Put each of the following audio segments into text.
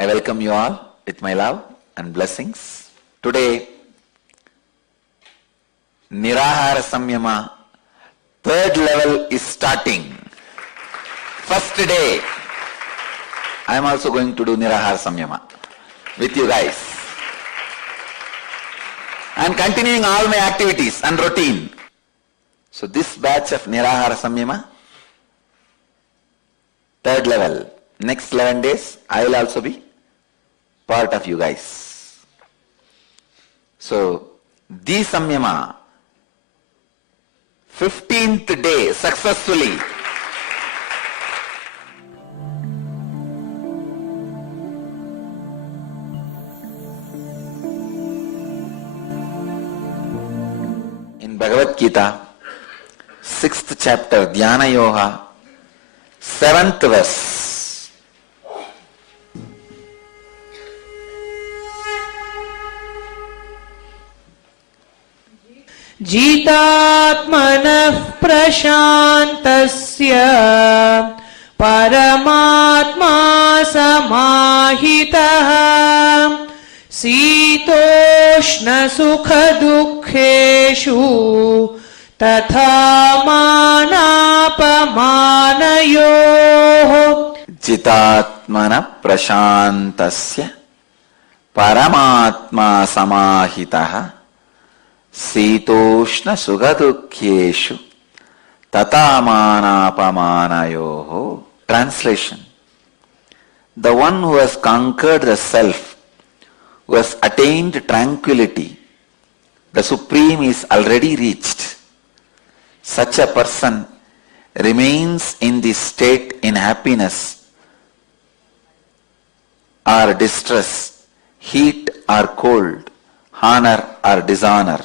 I welcome you all with my love and blessings. Today, Nirahara Samyama, third level is starting. First day, I am also going to do Nirahara Samyama with you guys. I am continuing all my activities and routine. So this batch of Nirahara Samyama, third level, next 11 days, I will also be part of you guys. So, the Samyama, 15th day, successfully. In Bhagavad Gita, 6th chapter, Dhyana Yoga, 7th verse. Jitatmanah prashantasya paramatma samahitah sitoshna sukha dukkheshu tatha manapamanayoh. Jitatmana prashantasya paramatma samahitah Sitoshna sugadukhyeshu tatamanaapamanayoho. Translation: the one who has conquered the self, who has attained tranquility, the supreme is already reached. Such a person remains in this state in happiness or distress, heat or cold, honor or dishonor.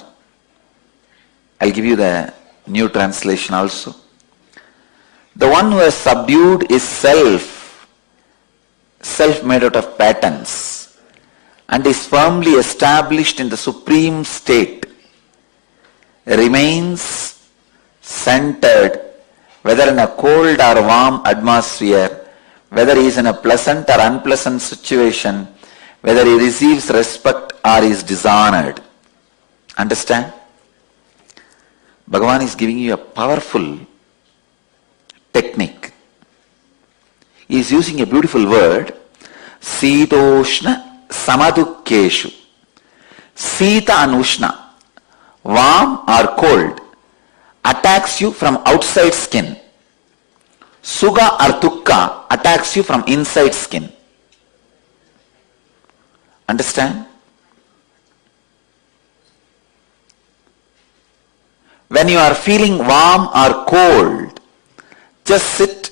I'll give you the new translation also. The one who has subdued his self made out of patterns, and is firmly established in the supreme state, remains centered, whether in a cold or warm atmosphere, whether he is in a pleasant or unpleasant situation, whether he receives respect or is dishonored. Understand? Bhagavan is giving you a powerful technique. He is using a beautiful word, Sitoshna Samadukkeshu. Sita and Ushna, warm or cold, attacks you from outside skin. Sugha or Dukkha attacks you from inside skin. Understand? When you are feeling warm or cold, just sit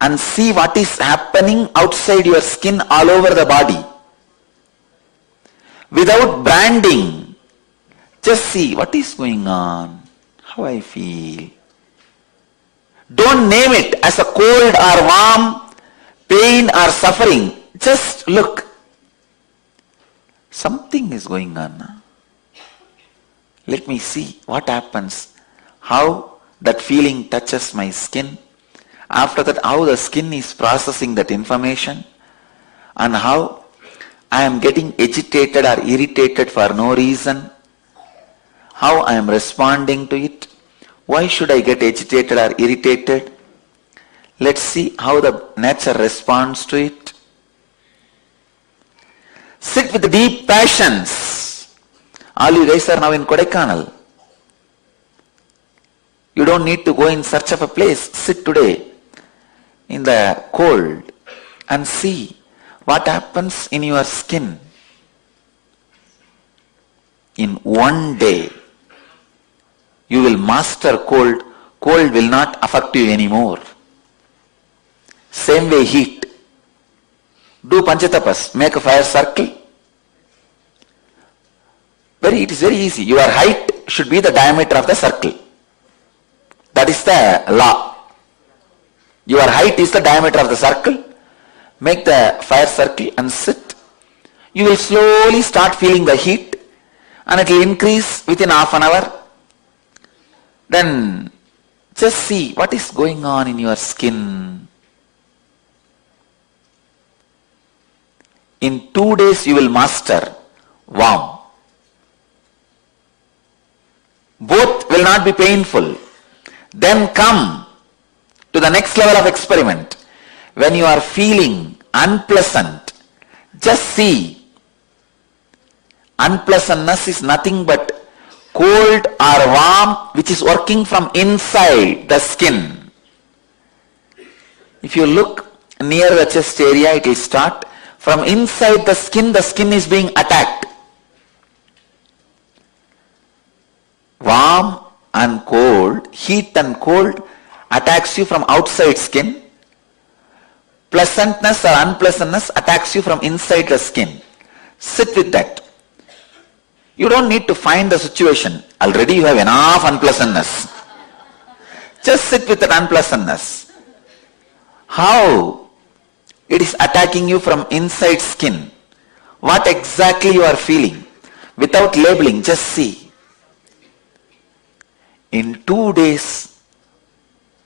and see what is happening outside your skin all over the body. Without branding, just see what is going on, how I feel. Don't name it as a cold or warm, pain or suffering. Just look. Something is going on. Let me see what happens, how that feeling touches my skin. After that, how the skin is processing that information, and how I am getting agitated or irritated for no reason. How I am responding to it. Why should I get agitated or irritated? Let's see how the nature responds to it. Sit with deep passions. All you guys are now in Kodaikanal. You don't need to go in search of a place. Sit today in the cold and see what happens in your skin. In one day, you will master cold. Cold will not affect you anymore. Same way heat. Do Panchatapas. Make a fire circle. It is very easy. Your height should be the diameter of the circle. That is the law. Your height is the diameter of the circle. Make the fire circle and sit. You will slowly start feeling the heat, and it will increase within half an hour. Then just see what is going on in your skin. In 2 days you will master warm. Both will not be painful. Then come to the next level of experiment. When you are feeling unpleasant, just see unpleasantness is nothing but cold or warm which is working from inside the skin. If you look near the chest area, it will start from inside the skin is being attacked. Warm and cold, heat and cold attacks you from outside skin. Pleasantness or unpleasantness attacks you from inside the skin. Sit with that. You don't need to find the situation. Already you have enough unpleasantness. Just sit with that unpleasantness. How it is attacking you from inside skin. What exactly you are feeling. Without labeling, just see. In 2 days,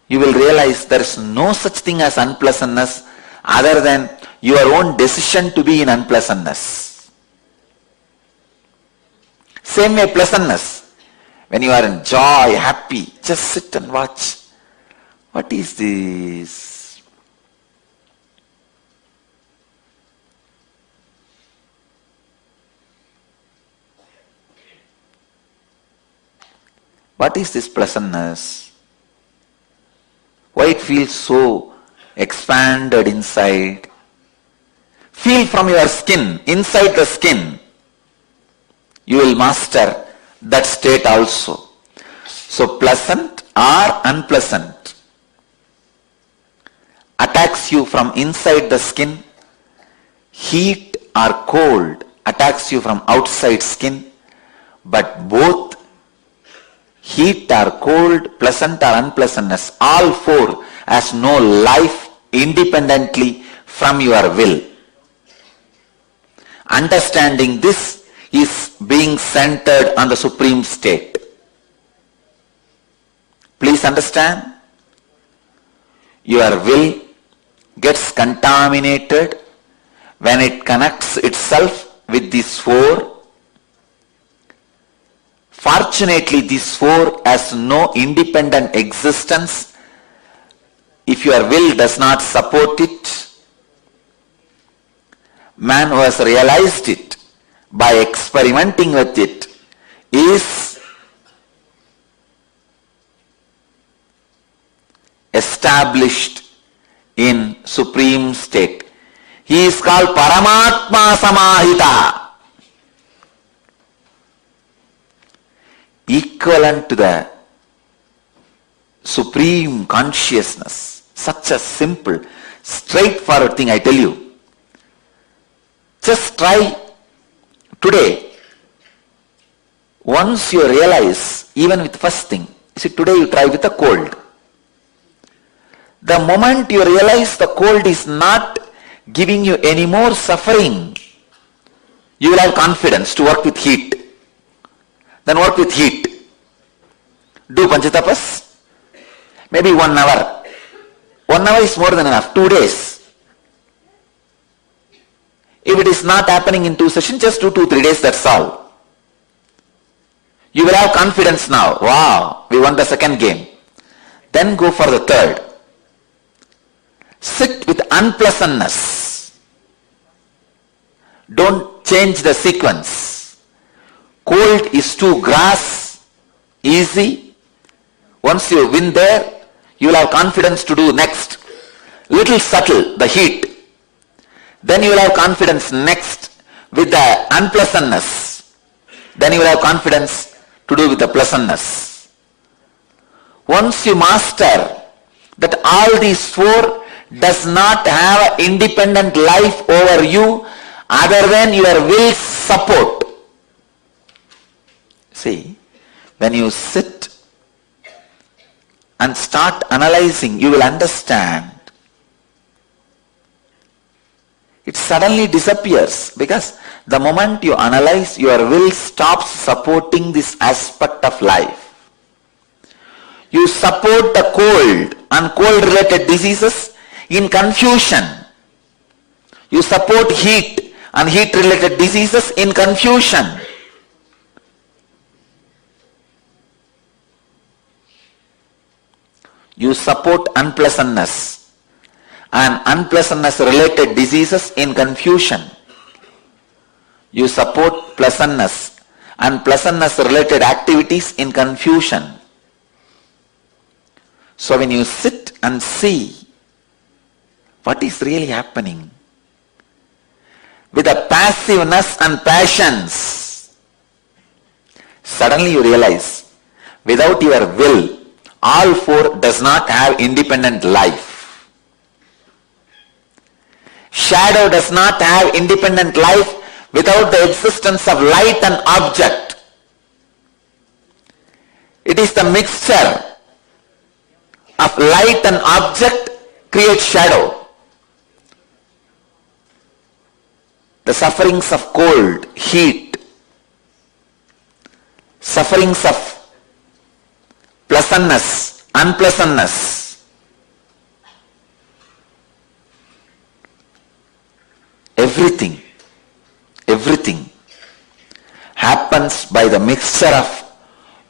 you will realize there is no such thing as unpleasantness other than your own decision to be in unpleasantness. Same way pleasantness. When you are in joy, happy, just sit and watch. What is this? What is this pleasantness? Why it feels so expanded inside? Feel from your skin, inside the skin. You will master that state also. So pleasant or unpleasant attacks you from inside the skin. Heat or cold attacks you from outside skin. But both heat or cold, pleasant or unpleasantness, all four has no life independently from your will. Understanding this is being centered on the supreme state. Please understand, your will gets contaminated when it connects itself with these four. Fortunately, these four has no independent existence. If your will does not support it, man who has realized it by experimenting with it is established in supreme state. He is called Paramatma Samahita. Equivalent to the supreme consciousness. Such a simple, straightforward thing I tell you. Just try today. Once you realize, even with first thing, see, today you try with a cold. The moment you realize the cold is not giving you any more suffering, you will have confidence to work with heat. Then work with heat. Do Panchatapas. Maybe 1 hour. 1 hour is more than enough. 2 days. If it is not happening in 2 sessions, just do 2-3 days, that's all. You will have confidence now. Wow, we won the second game. Then go for the third. Sit with unpleasantness. Don't change the sequence. Cold is too grass, easy. Once you win there, you will have confidence to do next. Little subtle, the heat. Then you will have confidence next with the unpleasantness. Then you will have confidence to do with the pleasantness. Once you master that all these four does not have an independent life over you other than your will support. See, when you sit and start analyzing, you will understand. It suddenly disappears because the moment you analyze, your will stops supporting this aspect of life. You support the cold and cold-related diseases in confusion. You support heat and heat-related diseases in confusion. You support unpleasantness and unpleasantness-related diseases in confusion. You support pleasantness and pleasantness-related activities in confusion. So when you sit and see what is really happening, with the passiveness and passions, suddenly you realize, without your will, all four does not have independent life. Shadow does not have independent life without the existence of light and object. It is the mixture of light and object creates shadow. The sufferings of cold, heat, sufferings of pleasantness, unpleasantness, everything happens by the mixture of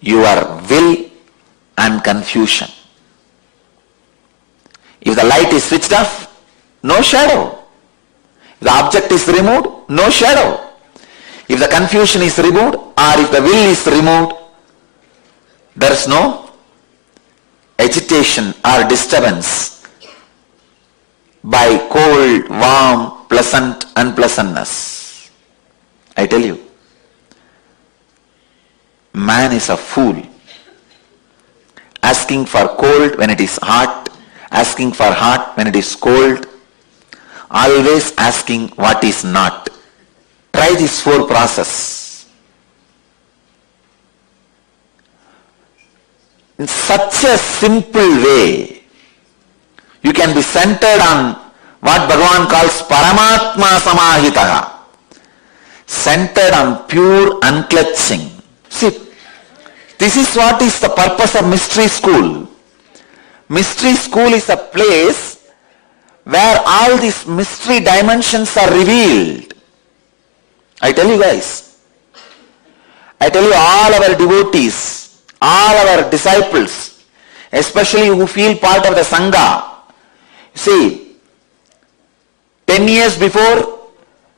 your will and confusion. If the light is switched off, no shadow. If the object is removed, no shadow. If the confusion is removed or if the will is removed, there is no agitation or disturbance by cold, warm, pleasant, unpleasantness. I tell you, man is a fool, asking for cold when it is hot, asking for hot when it is cold, always asking what is not. Try this four process. In such a simple way, you can be centered on what Bhagavan calls Paramatma Samahitaha. Centered on pure unclutching. See, this is what is the purpose of mystery school. Mystery school is a place where all these mystery dimensions are revealed. I tell you guys, I tell you all our devotees, all our disciples, especially who feel part of the Sangha. See, 10 years before,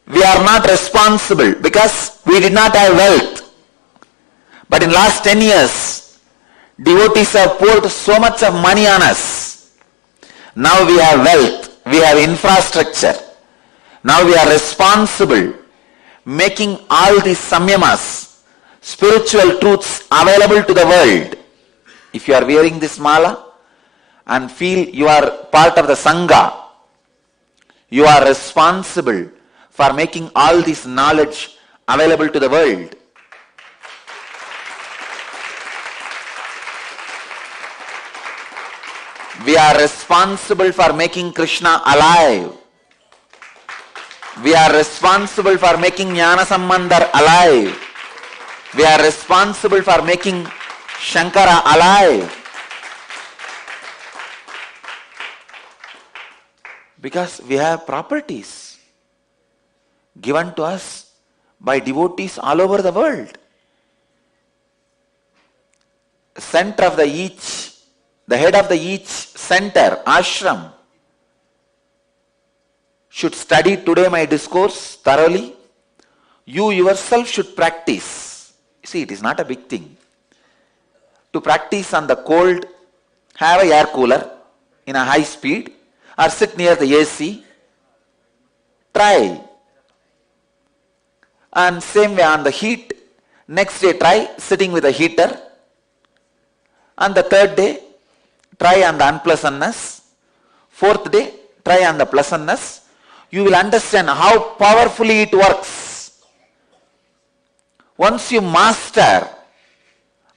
we are not responsible because we did not have wealth. But in last 10 years, devotees have poured so much of money on us. Now we have wealth, we have infrastructure. Now we are responsible, making all these samyamas, spiritual truths available to the world. If you are wearing this mala and feel you are part of the Sangha, you are responsible for making all this knowledge available to the world. We are responsible for making Krishna alive. We are responsible for making Jnana Sambandhar alive. We are responsible for making Shankara alive. Because we have properties given to us by devotees all over the world. Center of the head of each center, ashram, should study today my discourse thoroughly. You yourself should practice. See, it is not a big thing. To practice on the cold, have a air cooler in a high speed or sit near the AC. Try. And same way on the heat, next day try sitting with a heater. And the third day, try on the unpleasantness. Fourth day, try on the pleasantness. You will understand how powerfully it works. Once you master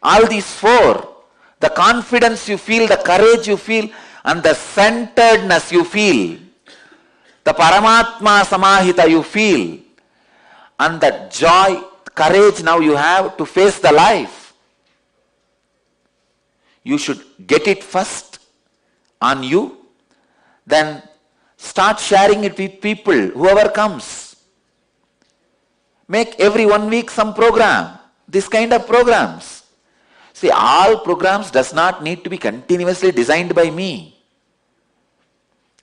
all these four, the confidence you feel, the courage you feel, and the centeredness you feel, the Paramatma Samahita you feel, and the joy, courage now you have to face the life. You should get it first on you, then start sharing it with people, whoever comes. Make every 1 week some program. This kind of programs. See, all programs does not need to be continuously designed by me.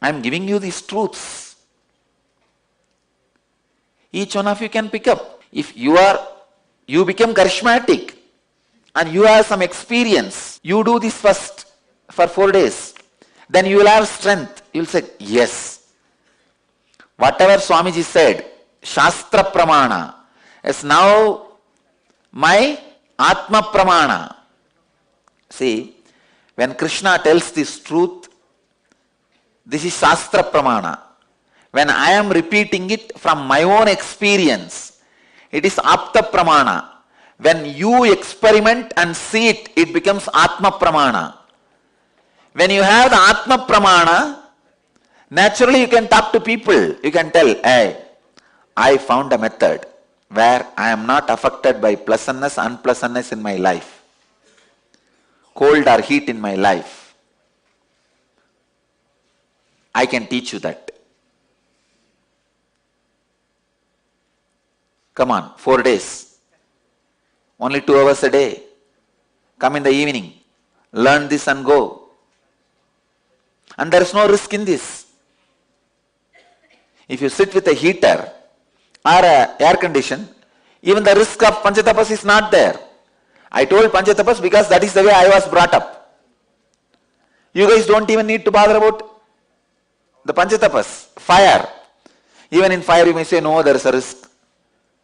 I am giving you these truths. Each one of you can pick up. If you become charismatic and you have some experience, you do this first for 4 days. Then you will have strength. You will say, yes. Whatever Swamiji said, Shastra Pramana, is now my Atma Pramana. See, when Krishna tells this truth, this is Shastra Pramana. When I am repeating it from my own experience, it is Apta Pramana. When you experiment and see it, it becomes Atma Pramana. When you have the Atma Pramana, naturally you can talk to people. You can tell, hey, I found a method where I am not affected by pleasantness, unpleasantness in my life, cold or heat in my life. I can teach you that. Come on, 4 days. Only 2 hours a day. Come in the evening. Learn this and go. And there is no risk in this. If you sit with a heater or a air condition, even the risk of Panchatapas is not there. I told Panchatapas because that is the way I was brought up. You guys don't even need to bother about the Panchatapas. Fire. Even in fire you may say, no, there is a risk.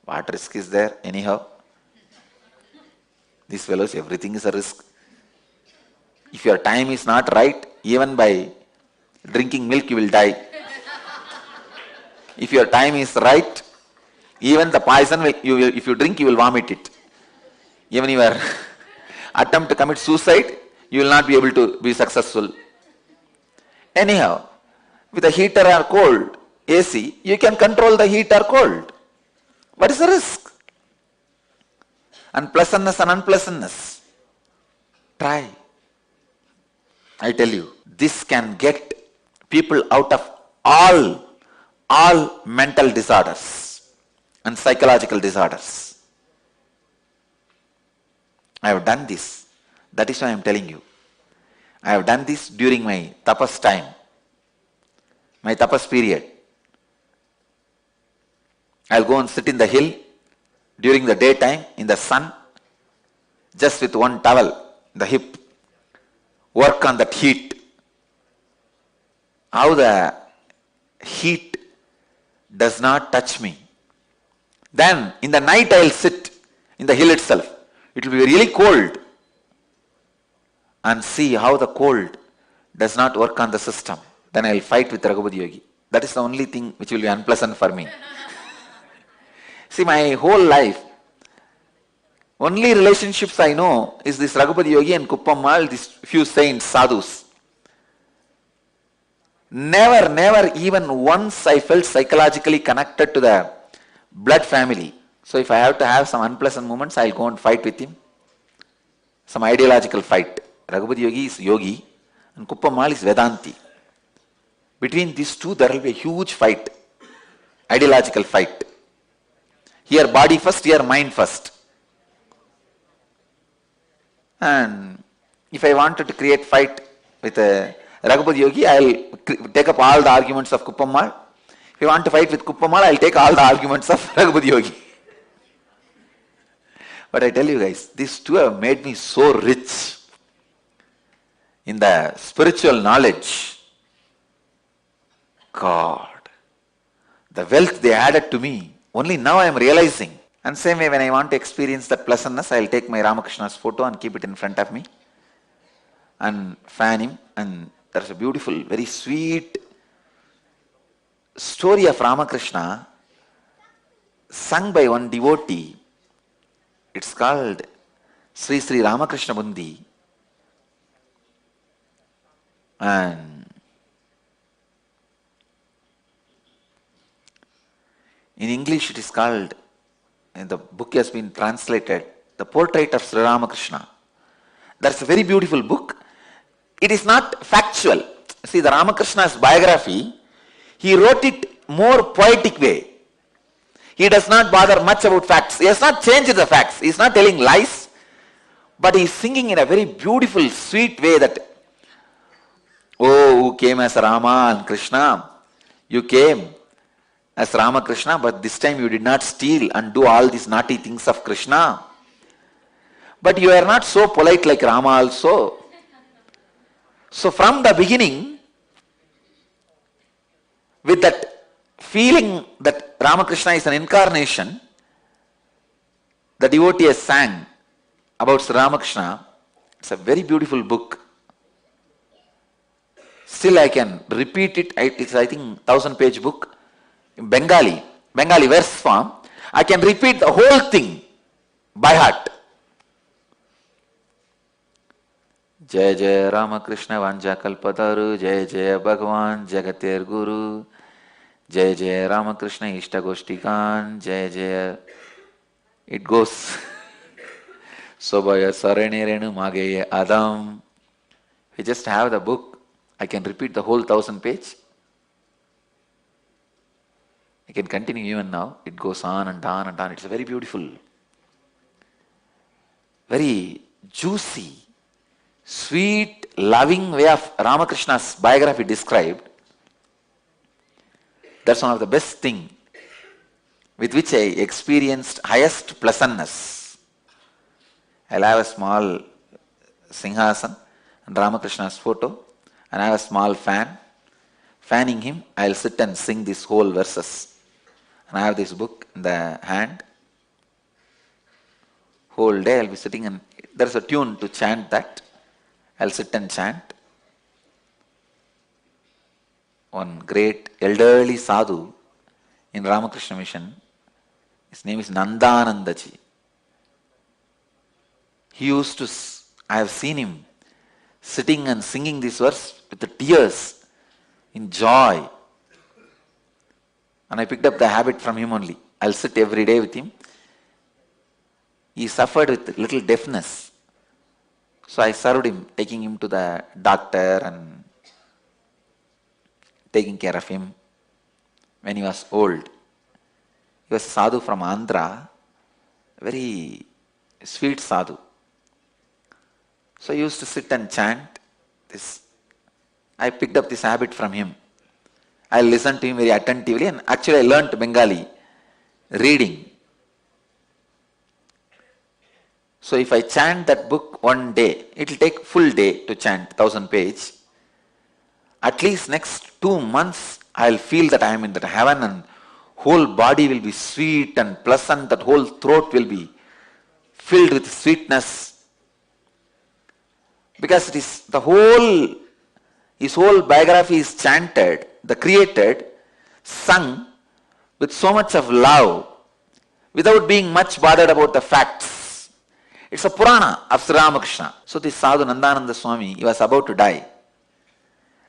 What risk is there anyhow? These fellows, everything is a risk. If your time is not right, even by drinking milk you will die. If your time is right, even the poison, if you drink, you will vomit it. Even your attempt to commit suicide, you will not be able to be successful. Anyhow, with a heater or cold, AC, you can control the heat or cold. What is the risk? Unpleasantness and unpleasantness. Try. I tell you, this can get people out of all mental disorders and psychological disorders. I have done this. That is why I am telling you. I have done this during my tapas time, my tapas period. I'll go and sit in the hill during the daytime in the sun, just with one towel, the hip, work on that heat. How the heat does not touch me. Then in the night I'll sit in the hill itself. It will be really cold. And see how the cold does not work on the system. Then I'll fight with Raghupati Yogi. That is the only thing which will be unpleasant for me. See, my whole life, only relationships I know is this Raghupati Yogi and Kuppammal, these few saints, sadhus. Never even once I felt psychologically connected to the blood family. So if I have to have some unpleasant moments, I'll go and fight with him. Some ideological fight. Raghupati Yogi is Yogi and Kuppammal is Vedanti. Between these two, there will be a huge fight. Ideological fight. Here body first, here mind first. And if I wanted to create fight with Raghupati Yogi, I'll take up all the arguments of Kuppammal. If you want to fight with Kuppammal, I'll take all the arguments of Raghupati Yogi. But I tell you guys, these two have made me so rich in the spiritual knowledge. God, the wealth they added to me, only now I am realizing. And same way when I want to experience that pleasantness, I'll take my Ramakrishna's photo and keep it in front of me and fan him. And there's a beautiful, very sweet story of Ramakrishna sung by one devotee. It's called Sri Sri Ramakrishna Bundi. And in English it is called, and the book has been translated, The Portrait of Sri Ramakrishna. That's a very beautiful book. It is not factual. See, the Ramakrishna's biography, he wrote it more poetic way. He does not bother much about facts. He has not changed the facts. He is not telling lies. But he is singing in a very beautiful, sweet way that, oh, who came as Rama and Krishna? You came as Rama Krishna, but this time you did not steal and do all these naughty things of Krishna. But you are not so polite like Rama also. So from the beginning, with that feeling that Ramakrishna is an incarnation, the devotee has sang about Sri Ramakrishna. It's a very beautiful book. Still I can repeat it. It's I think 1000-page book in Bengali verse form. I can repeat the whole thing by heart. Jai Jai Ramakrishna Vanja Kalpataru, Jai Jai Bhagavan Jagatir Guru, Jai Jai Ramakrishna Ishtagoshtikan, Jai Jai. It goes. Sobaya Sarani Renu Mageye Adam. We just have the book. I can repeat the whole 1000-page. I can continue even now. It goes on and on and on. It's a very beautiful, very juicy, sweet, loving way of Ramakrishna's biography described. That's one of the best thing with which I experienced highest pleasantness. I'll have a small Singhasan and Ramakrishna's photo, and I have a small fan. Fanning him, I'll sit and sing these whole verses. And I have this book in the hand. Whole day I'll be sitting and there's a tune to chant that. I'll sit and chant. One great elderly sadhu in Ramakrishna Mission, his name is Nandanandaji. He used to, I have seen him sitting and singing this verse with the tears in joy. And I picked up the habit from him only. I'll sit every day with him. He suffered with little deafness. So I served him, taking him to the doctor and taking care of him when he was old. He was a sadhu from Andhra, very sweet sadhu. So I used to sit and chant this. I picked up this habit from him. I listened to him very attentively, and actually I learnt Bengali, reading. So if I chant that book one day, it will take full day to chant 1000-page. At least next 2 months, I will feel that I am in that heaven and whole body will be sweet and pleasant, that whole throat will be filled with sweetness. Because it is the whole, his whole biography is chanted, the created, sung with so much of love, without being much bothered about the facts. It's a Purana of Sri Ramakrishna. So this Sadhu Nandananda Swami, he was about to die.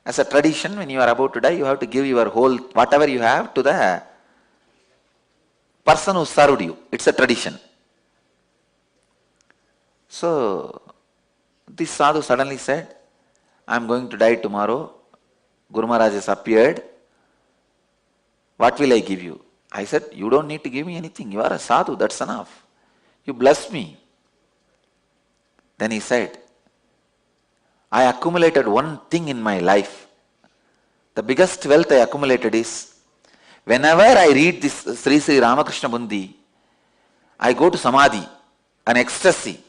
As a tradition, when you are about to die, you have to give your whole, whatever you have, to the person who served you. It's a tradition. So this Sadhu suddenly said, I am going to die tomorrow. Guru Maharaj has appeared. What will I give you? I said, you don't need to give me anything. You are a sadhu, that's enough. You bless me. Then he said, I accumulated one thing in my life. The biggest wealth I accumulated is, whenever I read this Sri Sri Ramakrishna Bundi, I go to Samadhi, an ecstasy.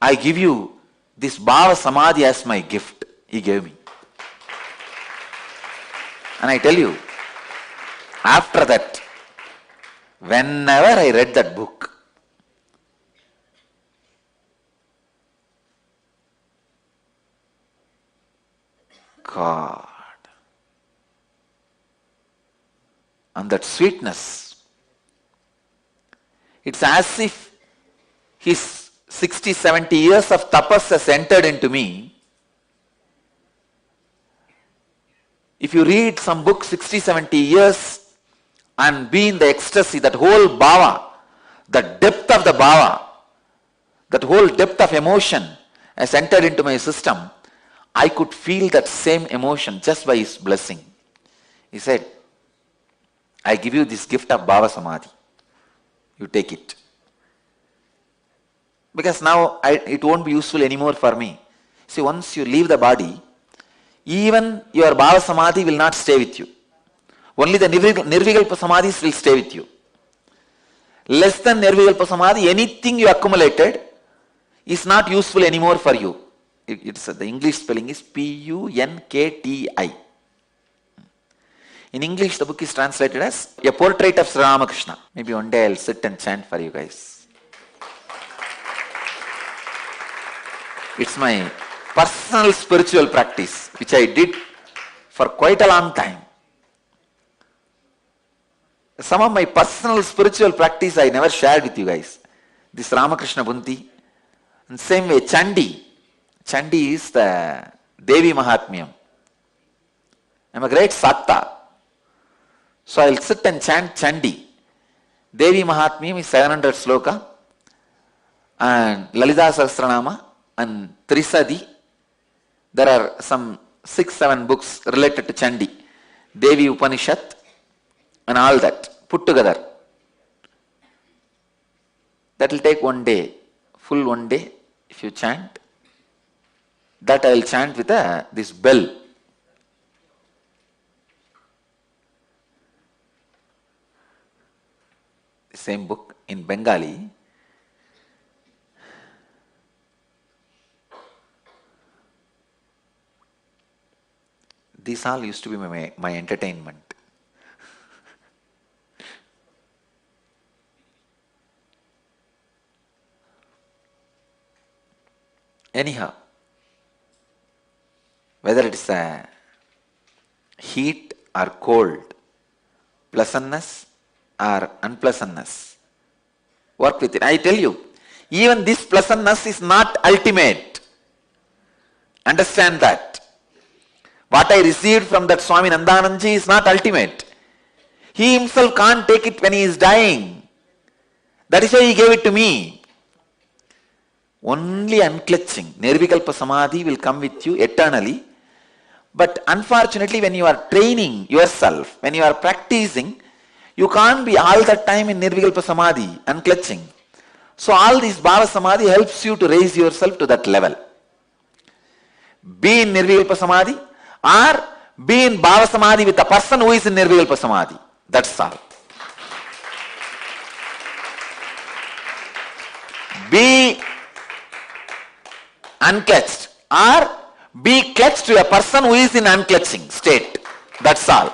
I give you this Bhava Samadhi as my gift. He gave me. And I tell you, after that, whenever I read that book, God, and that sweetness, it's as if his 60, 70 years of tapas has entered into me. If you read some book 60, 70 years and be in the ecstasy, that whole bhava, the depth of the bhava, that whole depth of emotion has entered into my system, I could feel that same emotion just by his blessing. He said, I give you this gift of Bhava Samadhi. You take it. Because now it won't be useful anymore for me. See, once you leave the body, even your Bhava Samadhi will not stay with you. Only the Nirvikalpa Samadhis will stay with you. Less than Nirvikalpa Samadhi, anything you accumulated is not useful anymore for you. The English spelling is P-U-N-K-T-I. In English, the book is translated as A Portrait of Sri Ramakrishna. Maybe one day I'll sit and chant for you guys. It's my personal spiritual practice, which I did for quite a long time. Some of my personal spiritual practice I never shared with you guys. This Ramakrishna Bunti. In the same way, Chandi. Chandi is the Devi Mahatmyam. I'm a great Satta. So I'll sit and chant Chandi. Devi Mahatmyam is 700 sloka. And Lalita Sahasranama and Trisadi. There are some 6-7 books related to Chandi. Devi Upanishad and all that put together. That will take one day, full one day if you chant. That I will chant with this bell. The same book in Bengali. These all used to be my entertainment. Anyhow, whether it's a heat or cold, pleasantness or unpleasantness, work with it. I tell you, even this pleasantness is not ultimate. Understand that. What I received from that Swami Nandanandji is not ultimate. He himself can't take it when he is dying. That is why he gave it to me. Only unclutching, Nirvikalpa Samadhi will come with you eternally. But unfortunately, when you are training yourself, when you are practicing, you can't be all the time in Nirvikalpa Samadhi, unclutching. So all this Bhava Samadhi helps you to raise yourself to that level. Be in Nirvikalpa Samadhi or be in Bhava Samadhi with a person who is in Nirvikalpa Samadhi. That's all. Be unclutched or be clutched to a person who is in unclutching state. That's all.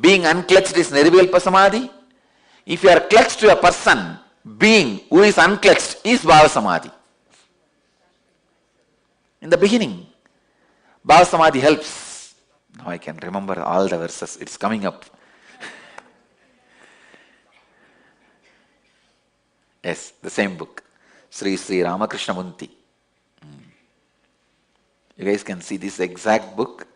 Being unclutched is Nirvikalpa Samadhi. If you are clutched to a person, being who is unclutched is Bhava Samadhi. In the beginning, Bhava Samadhi helps. Now I can remember all the verses. It's coming up. Yes, the same book. Sri Ramakrishna Munti. You guys can see this exact book.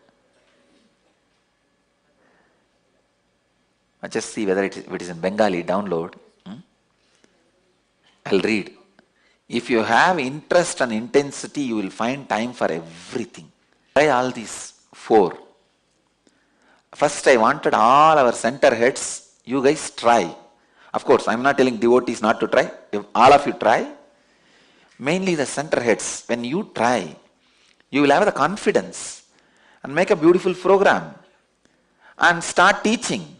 I just see whether if it is in Bengali, download. I'll read. If you have interest and intensity, you will find time for everything. Try all these 4. First, I wanted all our center heads. You guys try. Of course, I'm not telling devotees not to try. If all of you try, mainly the center heads, when you try, you will have the confidence and make a beautiful program and start teaching.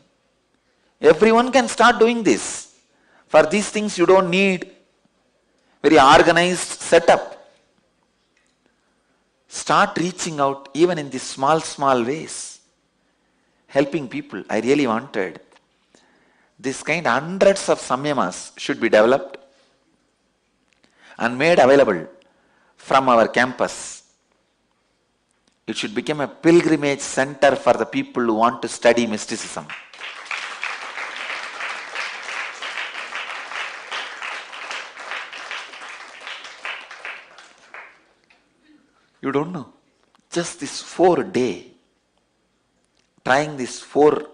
Everyone can start doing this. For these things, you don't need very organized setup. Start reaching out even in these small ways. Helping people. I really wanted this kind, hundreds of samyamas should be developed and made available from our campus. It should become a pilgrimage center for the people who want to study mysticism. You don't know. Just this 4-day, trying these 4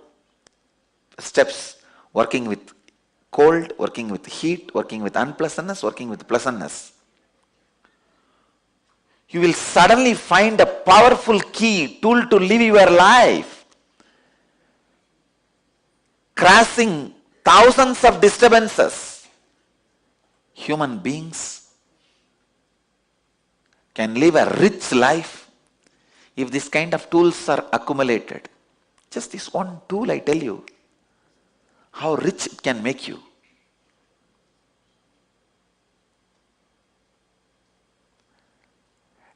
steps, working with cold, working with heat, working with unpleasantness, working with pleasantness. you will suddenly find a powerful key, tool to live your life, crossing thousands of disturbances. Human beings can live a rich life if this kind of tools are accumulated. Just this one tool, I tell you, how rich it can make you.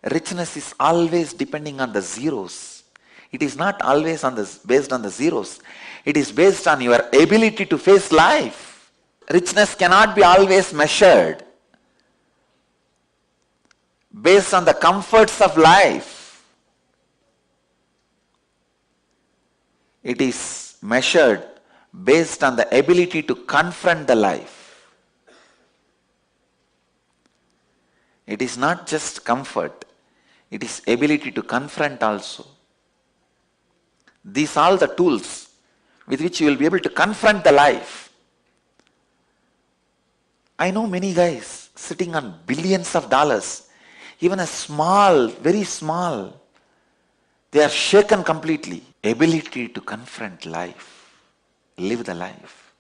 Richness is always depending on the zeros. It is not always based on the zeros. It is based on your ability to face life. Richness cannot be always measured based on the comforts of life. It is measured based on the ability to confront the life. It is not just comfort, it is ability to confront also. These are all the tools with which you will be able to confront the life. I know many guys sitting on billions of dollars, even a small, very small, they are shaken completely. Ability to confront life, live the life.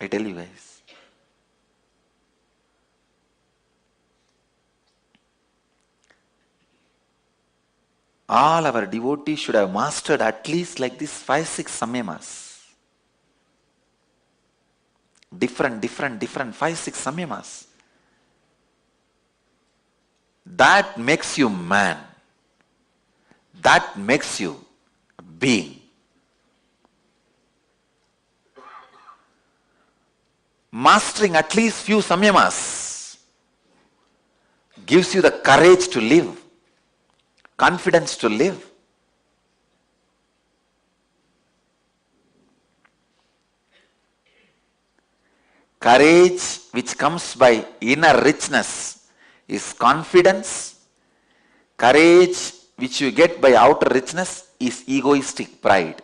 I tell you guys, all our devotees should have mastered at least like this 5-6 samyamas. Different 5-6 samyamas. That makes you man. That makes you a being. Mastering at least few samyamas gives you the courage to live, confidence to live. Courage which comes by inner richness is confidence. Courage which you get by outer richness is egoistic pride.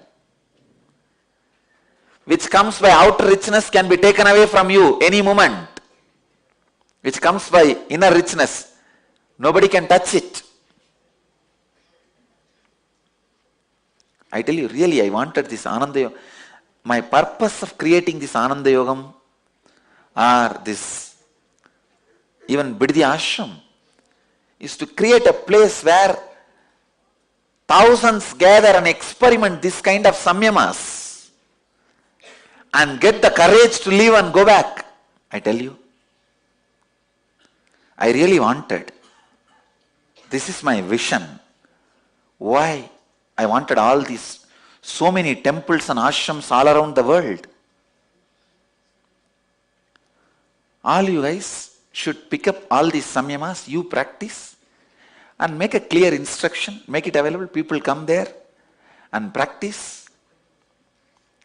Which comes by outer richness can be taken away from you any moment. Which comes by inner richness, nobody can touch it. I tell you, really, I wanted this Ananda Yoga. My purpose of creating this Ananda Yogam or this even Biddi Ashram is to create a place where thousands gather and experiment this kind of samyamas and get the courage to live and go back. I tell you, I really wanted. This is my vision. Why? I wanted all these, so many temples and ashrams all around the world. All you guys should pick up all these samyamas, you practice and make a clear instruction, make it available, people come there and practice.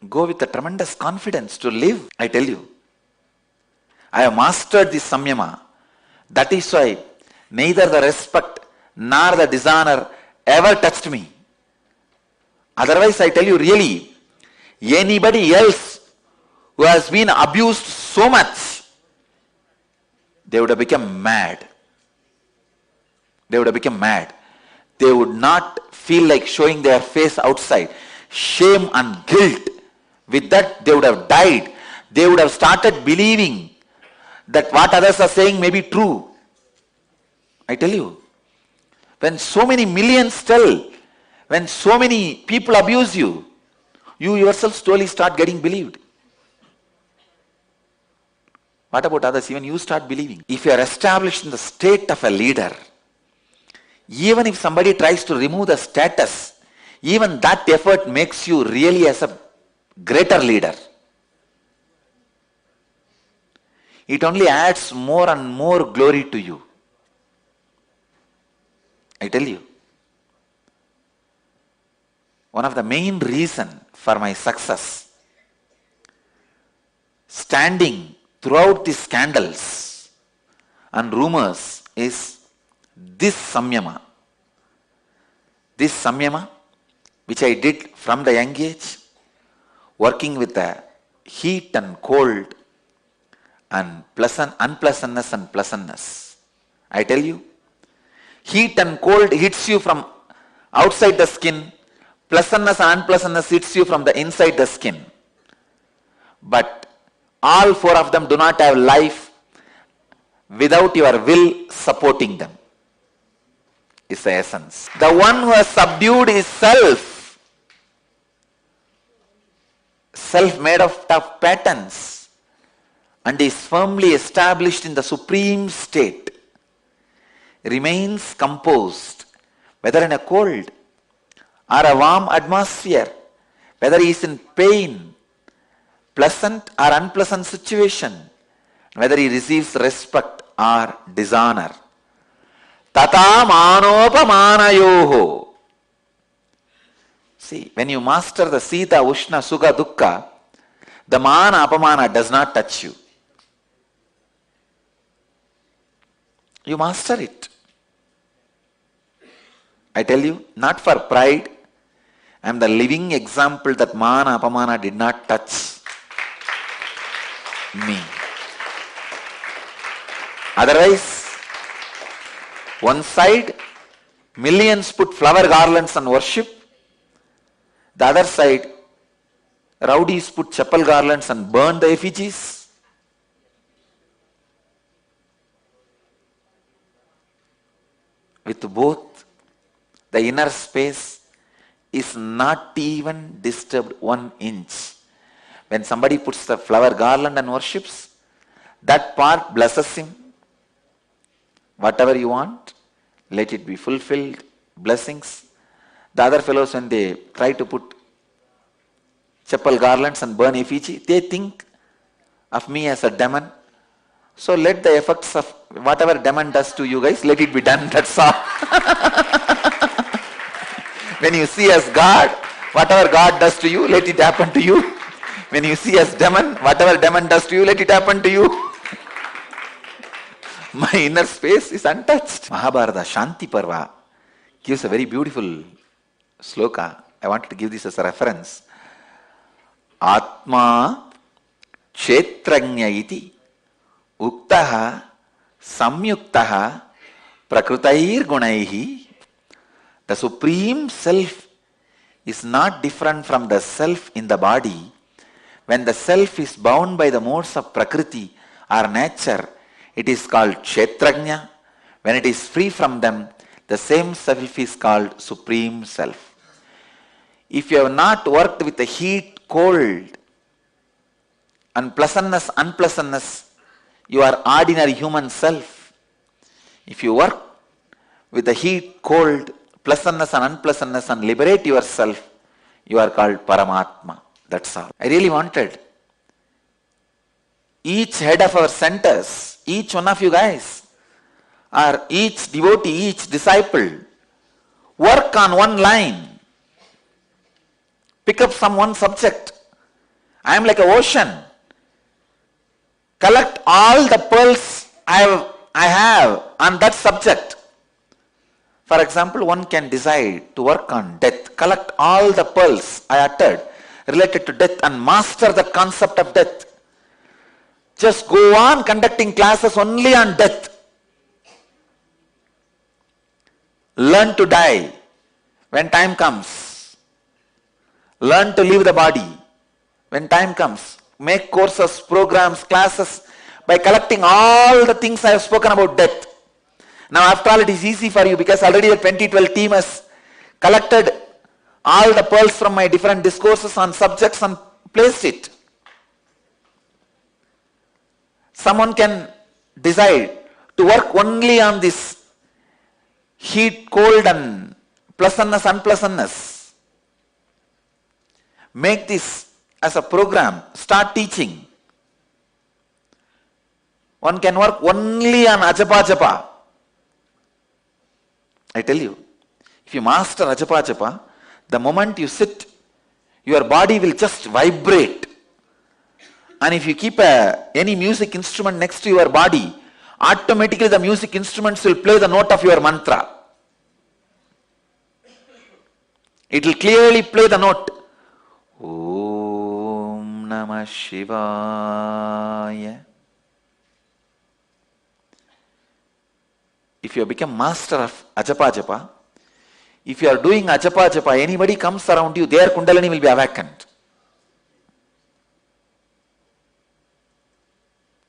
Go with a tremendous confidence to live, I tell you. I have mastered this samyama. That is why neither the respect nor the dishonor ever touched me. Otherwise, I tell you really, anybody else who has been abused so much, they would have become mad. They would have become mad. They would not feel like showing their face outside. Shame and guilt. With that, they would have died. They would have started believing that what others are saying may be true. I tell you, when so many millions tell, when so many people abuse you, you yourself slowly start getting believed. What about others? Even you start believing. If you are established in the state of a leader, even if somebody tries to remove the status, even that effort makes you really as a greater leader. It only adds more and more glory to you. I tell you, one of the main reasons for my success, standing throughout these scandals and rumors, is this samyama. This samyama, which I did from the young age, working with the heat and cold and unpleasantness and pleasantness. I tell you, heat and cold hits you from outside the skin, pleasantness and unpleasantness hits you from the inside the skin. But all four of them do not have life without your will supporting them. Is the essence. The one who has subdued his self made of tough patterns, and is firmly established in the supreme state, remains composed, whether in a cold or a warm atmosphere, whether he is in pain, pleasant or unpleasant situation, whether he receives respect or dishonor. Tata manopamanayoho. See, when you master the Sita, Ushna, Sukha, Dukkha, the mana, apamana does not touch you. You master it. I tell you, not for pride, I am the living example that mana, apamana did not touch me. Otherwise, one side, millions put flower garlands and worship. The other side, rowdies put chapel garlands and burn the effigies. With both, the inner space is not even disturbed 1 inch. When somebody puts the flower garland and worships, that part blesses him. Whatever you want, let it be fulfilled, blessings. The other fellows, when they try to put chapel garlands and burn effigy, they think of me as a demon. So let the effects of whatever demon does to you guys, let it be done, that's all. When you see as God, whatever God does to you, let it happen to you. When you see as demon, whatever demon does to you, let it happen to you. My inner space is untouched. Mahabharata Shanti Parva gives a very beautiful sloka. I wanted to give this as a reference. Atma kshetranya iti uktaha samyuktaha prakrutair gunaihi. The Supreme Self is not different from the Self in the body. When the Self is bound by the modes of Prakriti or nature, it is called Kshetrajna. When it is free from them, the same Self is called Supreme Self. If you have not worked with the heat, cold, and pleasantness, unpleasantness, you are ordinary human self. If you work with the heat, cold, pleasantness and unpleasantness and liberate yourself, you are called Paramatma. That's all. I really wanted each head of our centers, each one of you guys, or each devotee, each disciple, work on one line. Pick up some one subject. I am like an ocean. Collect all the pearls I have on that subject. For example, one can decide to work on death. Collect all the pearls I uttered related to death and master the concept of death. Just go on conducting classes only on death. Learn to die when time comes. Learn to leave the body when time comes. Make courses, programs, classes by collecting all the things I have spoken about death. Now after all, it is easy for you because already the 2012 team has collected all the pearls from my different discourses on subjects and placed it. Someone can decide to work only on this heat, cold and pleasantness, unpleasantness. Make this as a program. Start teaching. One can work only on Ajapa Japa. I tell you, if you master Ajapa Japa, the moment you sit, your body will just vibrate. And if you keep any music instrument next to your body, automatically the music instruments will play the note of your mantra. It will clearly play the note. Om Namah Namah Shivaya. If you have become master of ajapa japa, if you are doing ajapa japa, anybody comes around you, their kundalini will be awakened.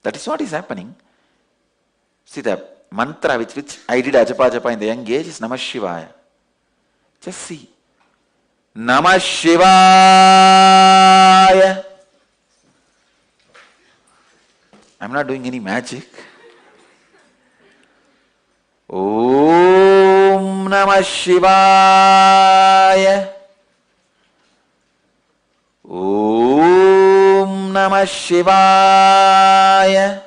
That is what is happening. See, the mantra with which I did ajapa japa in the young age is Namah Shivaya. Just see. Namah Shivaya. I'm not doing any magic. Om Namah Shivaya. Om Namah Shivaya.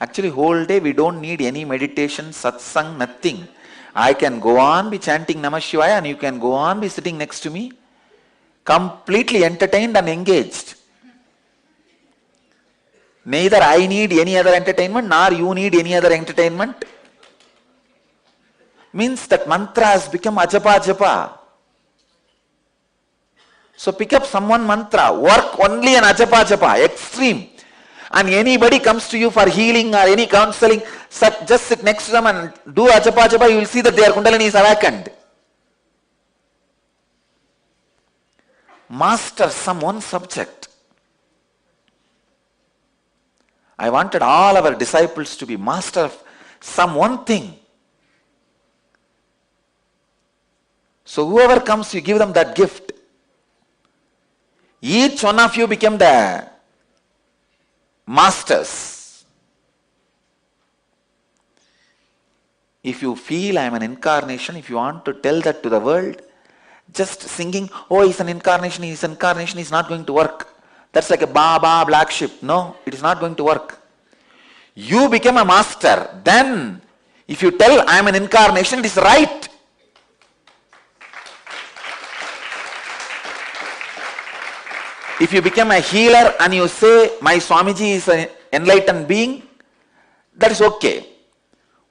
Actually, whole day we don't need any meditation, satsang, nothing. I can go on be chanting Namah Shivaya and you can go on be sitting next to me, completely entertained and engaged. Neither I need any other entertainment, nor you need any other entertainment. Means that mantra has become ajapa japa. So pick up someone mantra, work only on ajapa japa, extreme. And anybody comes to you for healing or any counseling, just sit next to them and do ajapa japa, you will see that their kundalini is awakened. Master some one subject. I wanted all our disciples to be master of some one thing. So whoever comes, you give them that gift. Each one of you become the masters. If you feel I am an incarnation, if you want to tell that to the world, just singing, oh, he's an incarnation, he's not going to work. That's like a Baba black sheep. No, it is not going to work. You become a master. Then, if you tell I am an incarnation, it is right. If you become a healer and you say, my Swamiji is an enlightened being, that is okay.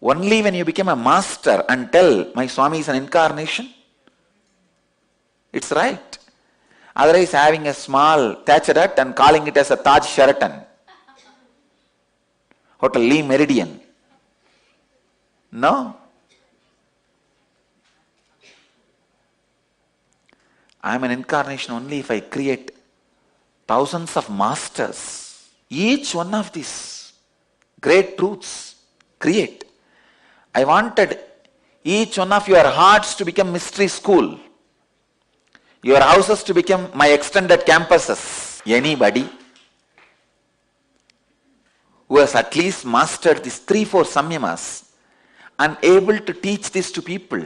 Only when you become a master and tell, my Swami is an incarnation, it's right. Otherwise, having a small thatched hut and calling it as a Taj Sheraton, Hotel Lee Meridian. No. I am an incarnation only if I create thousands of masters. Each one of these great truths create. I wanted each one of your hearts to become mystery school. Your houses to become my extended campuses. Anybody who has at least mastered these 3-4 samyamas and able to teach this to people,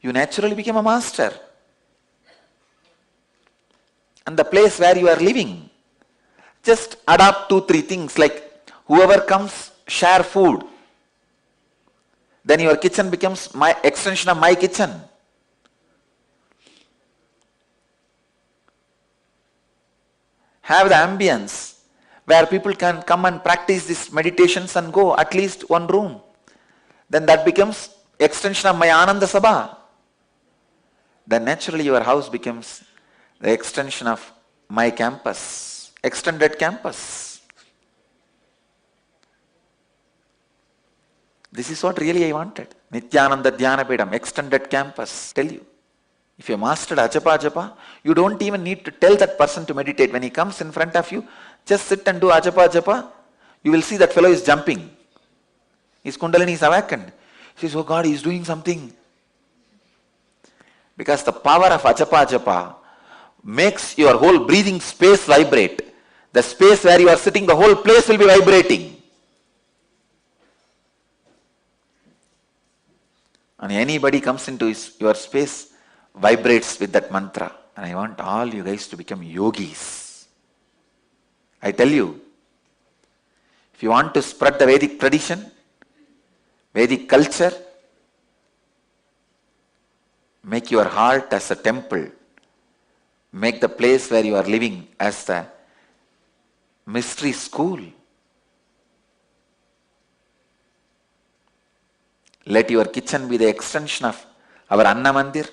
you naturally become a master. And the place where you are living, just adopt 2-3 things like whoever comes, share food. Then your kitchen becomes my extension of my kitchen. Have the ambience where people can come and practice these meditations and go at least one room. Then that becomes extension of my Ananda Sabha. Then naturally your house becomes the extension of my campus, extended campus. This is what really I wanted. Nithyananda Dhyanapedam, extended campus. Tell you. If you mastered ajapa japa, you don't even need to tell that person to meditate. When he comes in front of you, just sit and do ajapa japa. You will see that fellow is jumping. His kundalini is awakened. He says, oh God, he is doing something. Because the power of ajapa japa makes your whole breathing space vibrate. The space where you are sitting, the whole place will be vibrating. And anybody comes into your space, vibrates with that mantra. And I want all you guys to become yogis. I tell you, if you want to spread the Vedic tradition, Vedic culture, make your heart as a temple. Make the place where you are living as the mystery school. Let your kitchen be the extension of our Anna Mandir.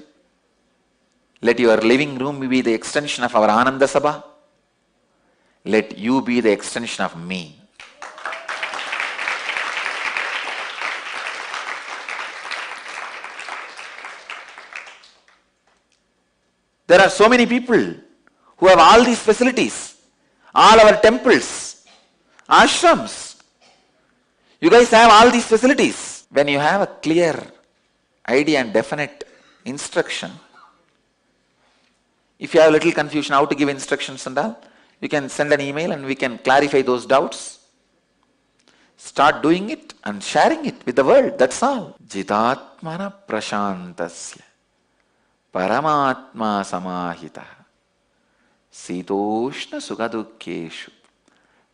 Let your living room be the extension of our Ananda Sabha. Let you be the extension of me. There are so many people who have all these facilities, all our temples, ashrams. You guys have all these facilities. When you have a clear idea and definite instruction, if you have a little confusion how to give instructions and all, you can send an email and we can clarify those doubts. Start doing it and sharing it with the world, that's all. Jitatmana prashantasya Paramatma samahita Sitoshna sugadukkeshu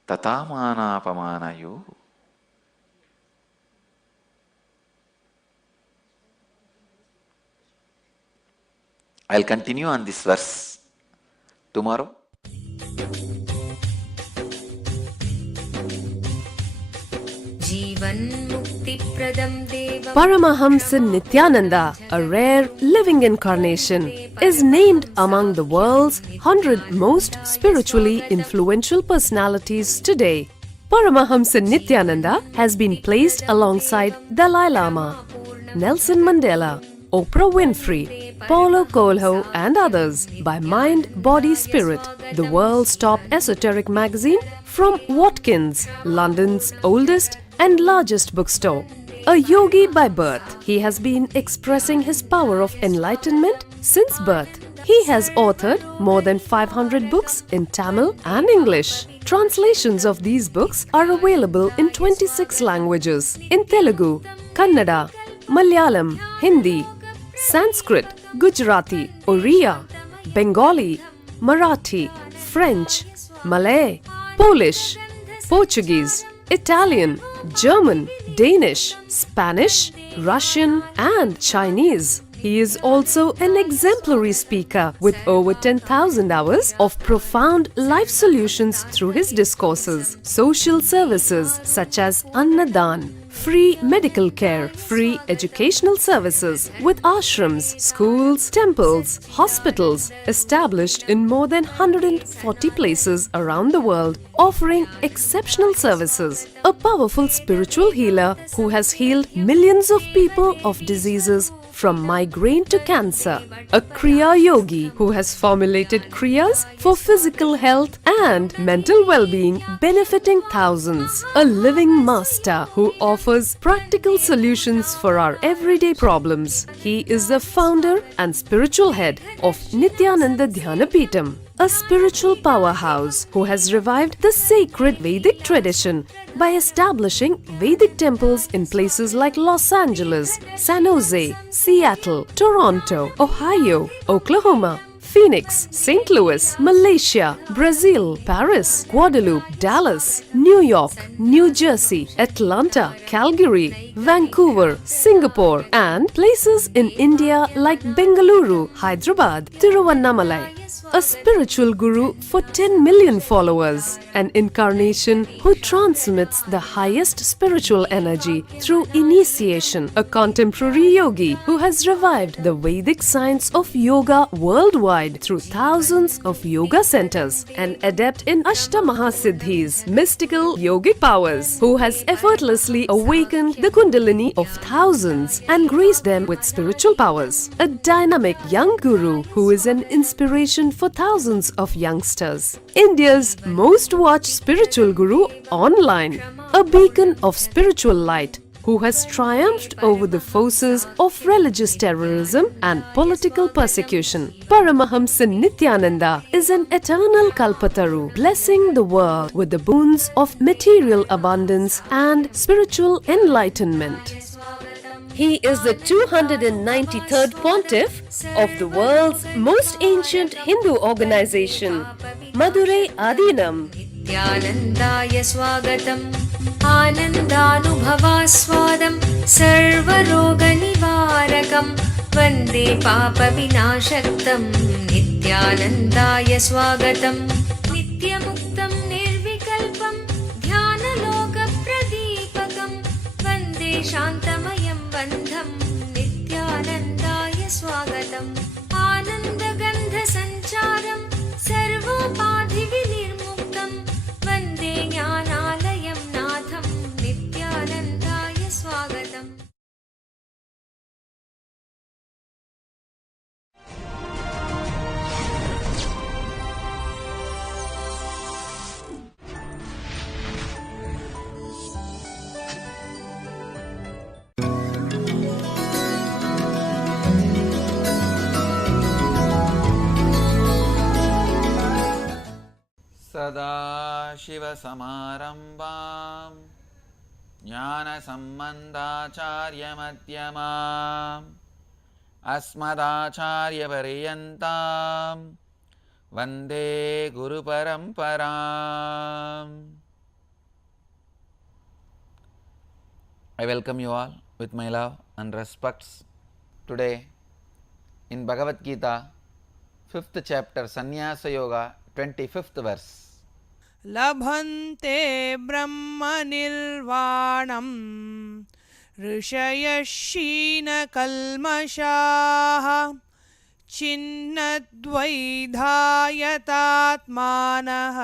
tatamana pamanayo. I'll continue on this verse tomorrow. Paramahamsa Nithyananda, a rare living incarnation, is named among the world's 100 most spiritually influential personalities today. Paramahamsa Nithyananda has been placed alongside Dalai Lama, Nelson Mandela, Oprah Winfrey, Paulo Coelho and others by Mind, Body, Spirit, the world's top esoteric magazine from Watkins, London's oldest and largest bookstore. A yogi by birth, he has been expressing his power of enlightenment since birth. He has authored more than 500 books in Tamil and English. Translations of these books are available in 26 languages in Telugu, Kannada, Malayalam, Hindi, Sanskrit, Gujarati, Oriya, Bengali, Marathi, French, Malay, Polish, Portuguese, Italian, German, Danish, Spanish, Russian and Chinese. He is also an exemplary speaker with over 10,000 hours of profound life solutions through his discourses. Social services such as Annadan, free medical care, free educational services with ashrams, schools, temples, hospitals established in more than 140 places around the world, offering exceptional services. A powerful spiritual healer who has healed millions of people of diseases from migraine to cancer. A Kriya Yogi who has formulated Kriyas for physical health and mental well-being benefiting thousands. A living master who offers practical solutions for our everyday problems. He is the founder and spiritual head of Nithyananda Dhyanapeetham. A spiritual powerhouse who has revived the sacred Vedic tradition by establishing Vedic temples in places like Los Angeles, San Jose, Seattle, Toronto, Ohio, Oklahoma, Phoenix, St. Louis, Malaysia, Brazil, Paris, Guadeloupe, Dallas, New York, New Jersey, Atlanta, Calgary, Vancouver, Singapore, and places in India like Bengaluru, Hyderabad, Tiruvannamalai. A spiritual guru for 10 million followers, an incarnation who transmits the highest spiritual energy through initiation, a contemporary yogi who has revived the Vedic science of yoga worldwide through thousands of yoga centers, an adept in Ashtamahasiddhis, mystical yogic powers, who has effortlessly awakened the Kundalini of thousands and graced them with spiritual powers, a dynamic young guru who is an inspiration for thousands of youngsters, India's most watched spiritual guru online, a beacon of spiritual light who has triumphed over the forces of religious terrorism and political persecution. Paramahamsa Nithyananda is an eternal Kalpataru, blessing the world with the boons of material abundance and spiritual enlightenment. He is the 293rd Pontiff of the world's most ancient Hindu organization, Madurai Adinam. Nithyanandaya swagatam Anandanubhavaswadam Sarvaroga nivarakam Vande papa vinashaktam Nithyanandaya swagatam Nityamuktam nirvikalpam Dhyanaloka pradipakam Vande shantamayam bandham Nithyanandaya swagatam Ananda सदाशिवसमारम्भां ज्ञानसम्बन्धाचार्यमध्यमाम् अस्मदाचार्यपर्यन्तां वन्दे गुरुपरम्पराम्. I welcome you all with my love and respects. Today in Bhagavad Gita, 5th chapter, Sannyasa Yoga, 25th verse. लभन्ते ब्रह्मनिर्वाणम् ऋषयः क्षीणकल्मषाः छिन्नद्वैधायतात्मानः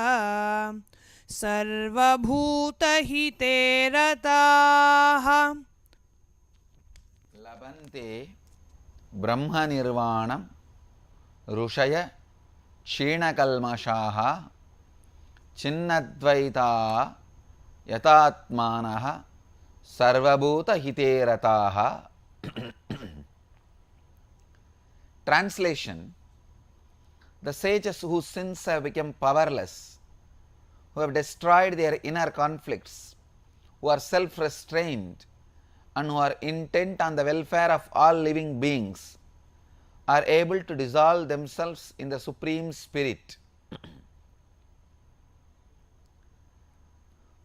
सर्वभूतहिते रताः. लभन्ते ब्रह्मनिर्वाणं ऋषय क्षीणकल्मषाः छिन्नद्वैता यतात्मानः सर्वभूतहिते रताः. Translation: the sages whose sins have become powerless, who have destroyed their inner conflicts, who are self-restrained and who are intent on the welfare of all living beings, are able to dissolve themselves in the Supreme Spirit.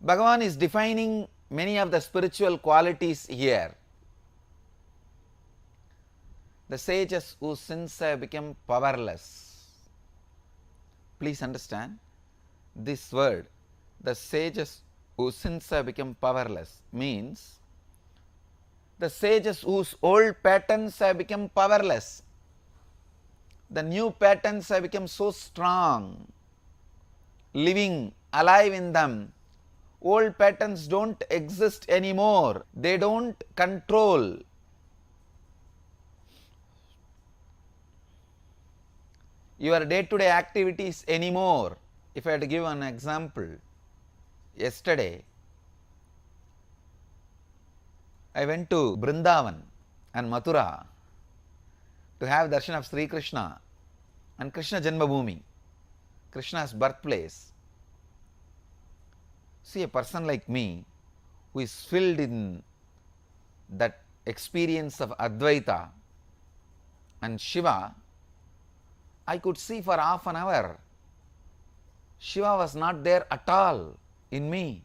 Bhagavan is defining many of the spiritual qualities here. The sages whose sins have become powerless. Please understand this word. The sages whose sins have become powerless means the sages whose old patterns have become powerless. The new patterns have become so strong, living alive in them. Old patterns don't exist anymore. They don't control. Your day-to-day activities anymore. If I had to give an example, yesterday I went to Brindavan and Mathura to have darshan of Sri Krishna and Krishna Janmabhoomi, Krishna's birthplace. See, a person like me who is filled in that experience of Advaita and Shiva, I could see for half an hour. Shiva was not there at all in me.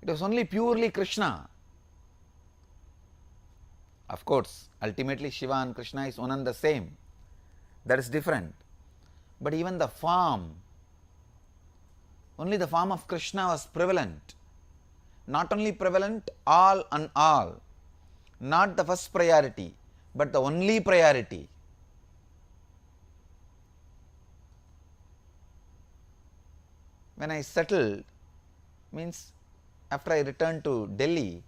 It was only purely Krishna. Of course, ultimately Shiva and Krishna is one and the same. That is different. But even the form, only the form of Krishna was prevalent. Not only prevalent, all and all. Not the first priority, but the only priority. When I settled, means after I returned to Delhi,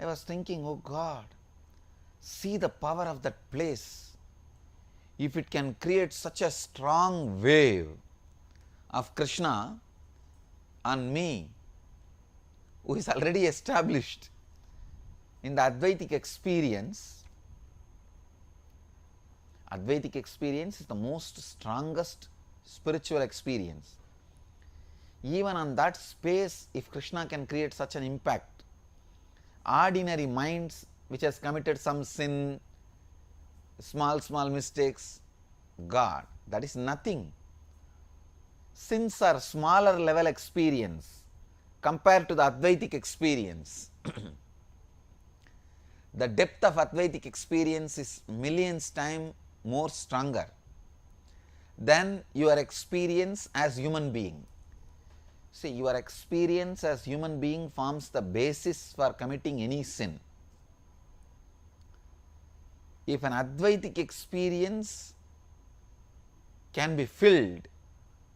I was thinking, oh God, see the power of that place. If it can create such a strong wave of Krishna on me, who is already established in the Advaitic experience. Advaitic experience is the most strongest spiritual experience. Even on that space, if Krishna can create such an impact, ordinary minds which has committed some sin, small mistakes, God, that is nothing. Sins are smaller level experience compared to the Advaitic experience. The depth of Advaitic experience is millions times more stronger than your experience as human being. See, your experience as human being forms the basis for committing any sin. If an Advaitic experience can be filled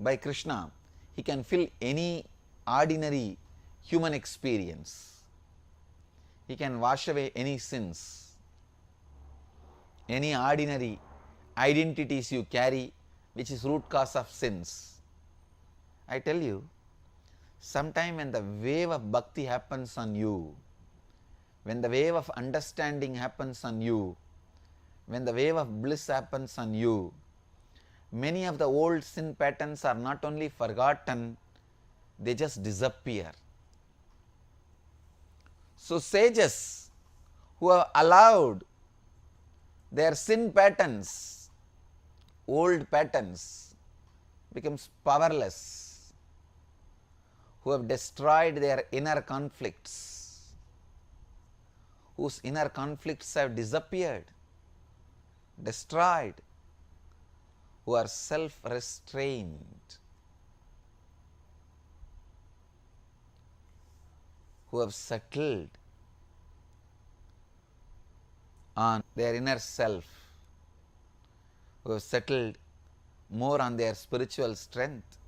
by Krishna, he can fill any ordinary human experience. He can wash away any sins, any ordinary identities you carry which is root cause of sins. I tell you, sometime when the wave of bhakti happens on you, when the wave of understanding happens on you, when the wave of bliss happens on you, many of the old sin patterns are not only forgotten, they just disappear. So sages who have allowed their sin patterns, old patterns, becomes powerless, who have destroyed their inner conflicts, whose inner conflicts have disappeared, destroyed, who are self-restrained, who have settled on their inner self, who have settled more on their spiritual strength,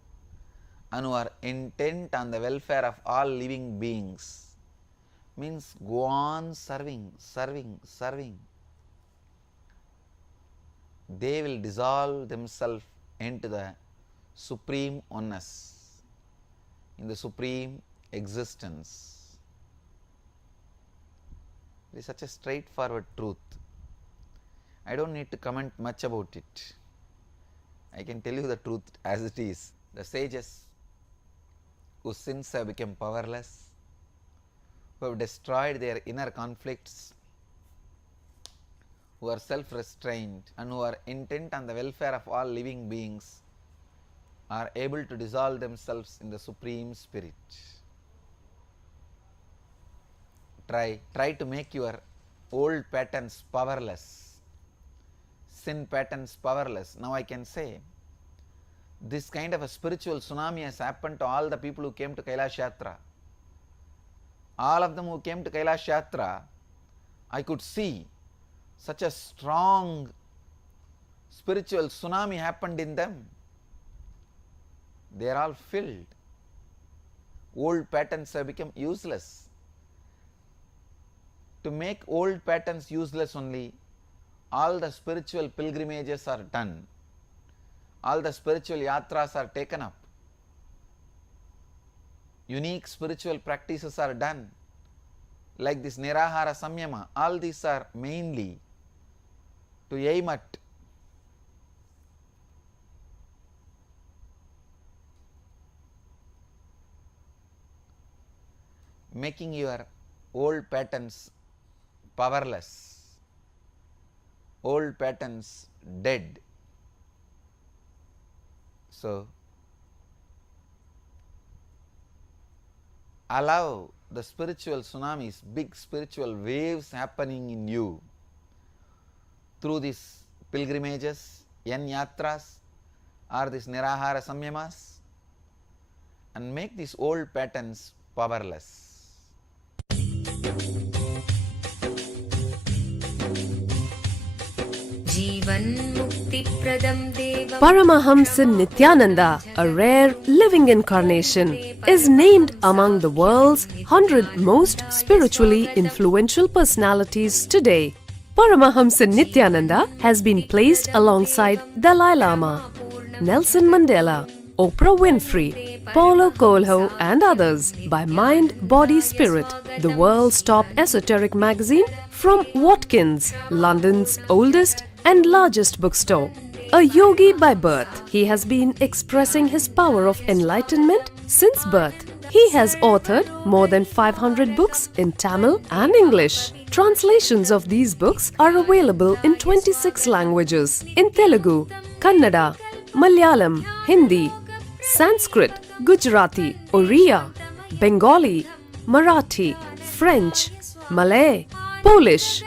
and who are intent on the welfare of all living beings, means go on serving, serving, serving. They will dissolve themselves into the supreme oneness, in the supreme existence. It is such a straightforward truth. I don't need to comment much about it. I can tell you the truth as it is. The sages whose sins have become powerless, who have destroyed their inner conflicts, who are self-restrained and who are intent on the welfare of all living beings, are able to dissolve themselves in the Supreme Spirit. Try to make your old patterns powerless, sin patterns powerless. Now I can say, this kind of a spiritual tsunami has happened to all the people who came to KAILASA Yatra. All of them who came to KAILASA Yatra, I could see such a strong spiritual tsunami happened in them. They are all filled. Old patterns have become useless. To make old patterns useless only, all the spiritual pilgrimages are done. All the spiritual yatras are taken up. Unique spiritual practices are done, like this Nirahara Samyama. All these are mainly to aim at making your old patterns powerless, old patterns dead. So, allow the spiritual tsunamis, big spiritual waves happening in you through these pilgrimages, yatras, or these Nirahara Samyamas, and make these old patterns powerless. Paramahamsa Nithyananda, a rare living incarnation, is named among the world's 100 most spiritually influential personalities today. Paramahamsa Nithyananda has been placed alongside Dalai Lama, Nelson Mandela, Oprah Winfrey, Paulo Coelho and others by Mind, Body, Spirit, the world's top esoteric magazine from Watkins, London's oldest and largest bookstore. A yogi by birth, he has been expressing his power of enlightenment since birth. He has authored more than 500 books in Tamil and English. Translations of these books are available in 26 languages in Telugu, Kannada, Malayalam, Hindi, Sanskrit, Gujarati, Oriya, Bengali, Marathi, French, Malay, Polish,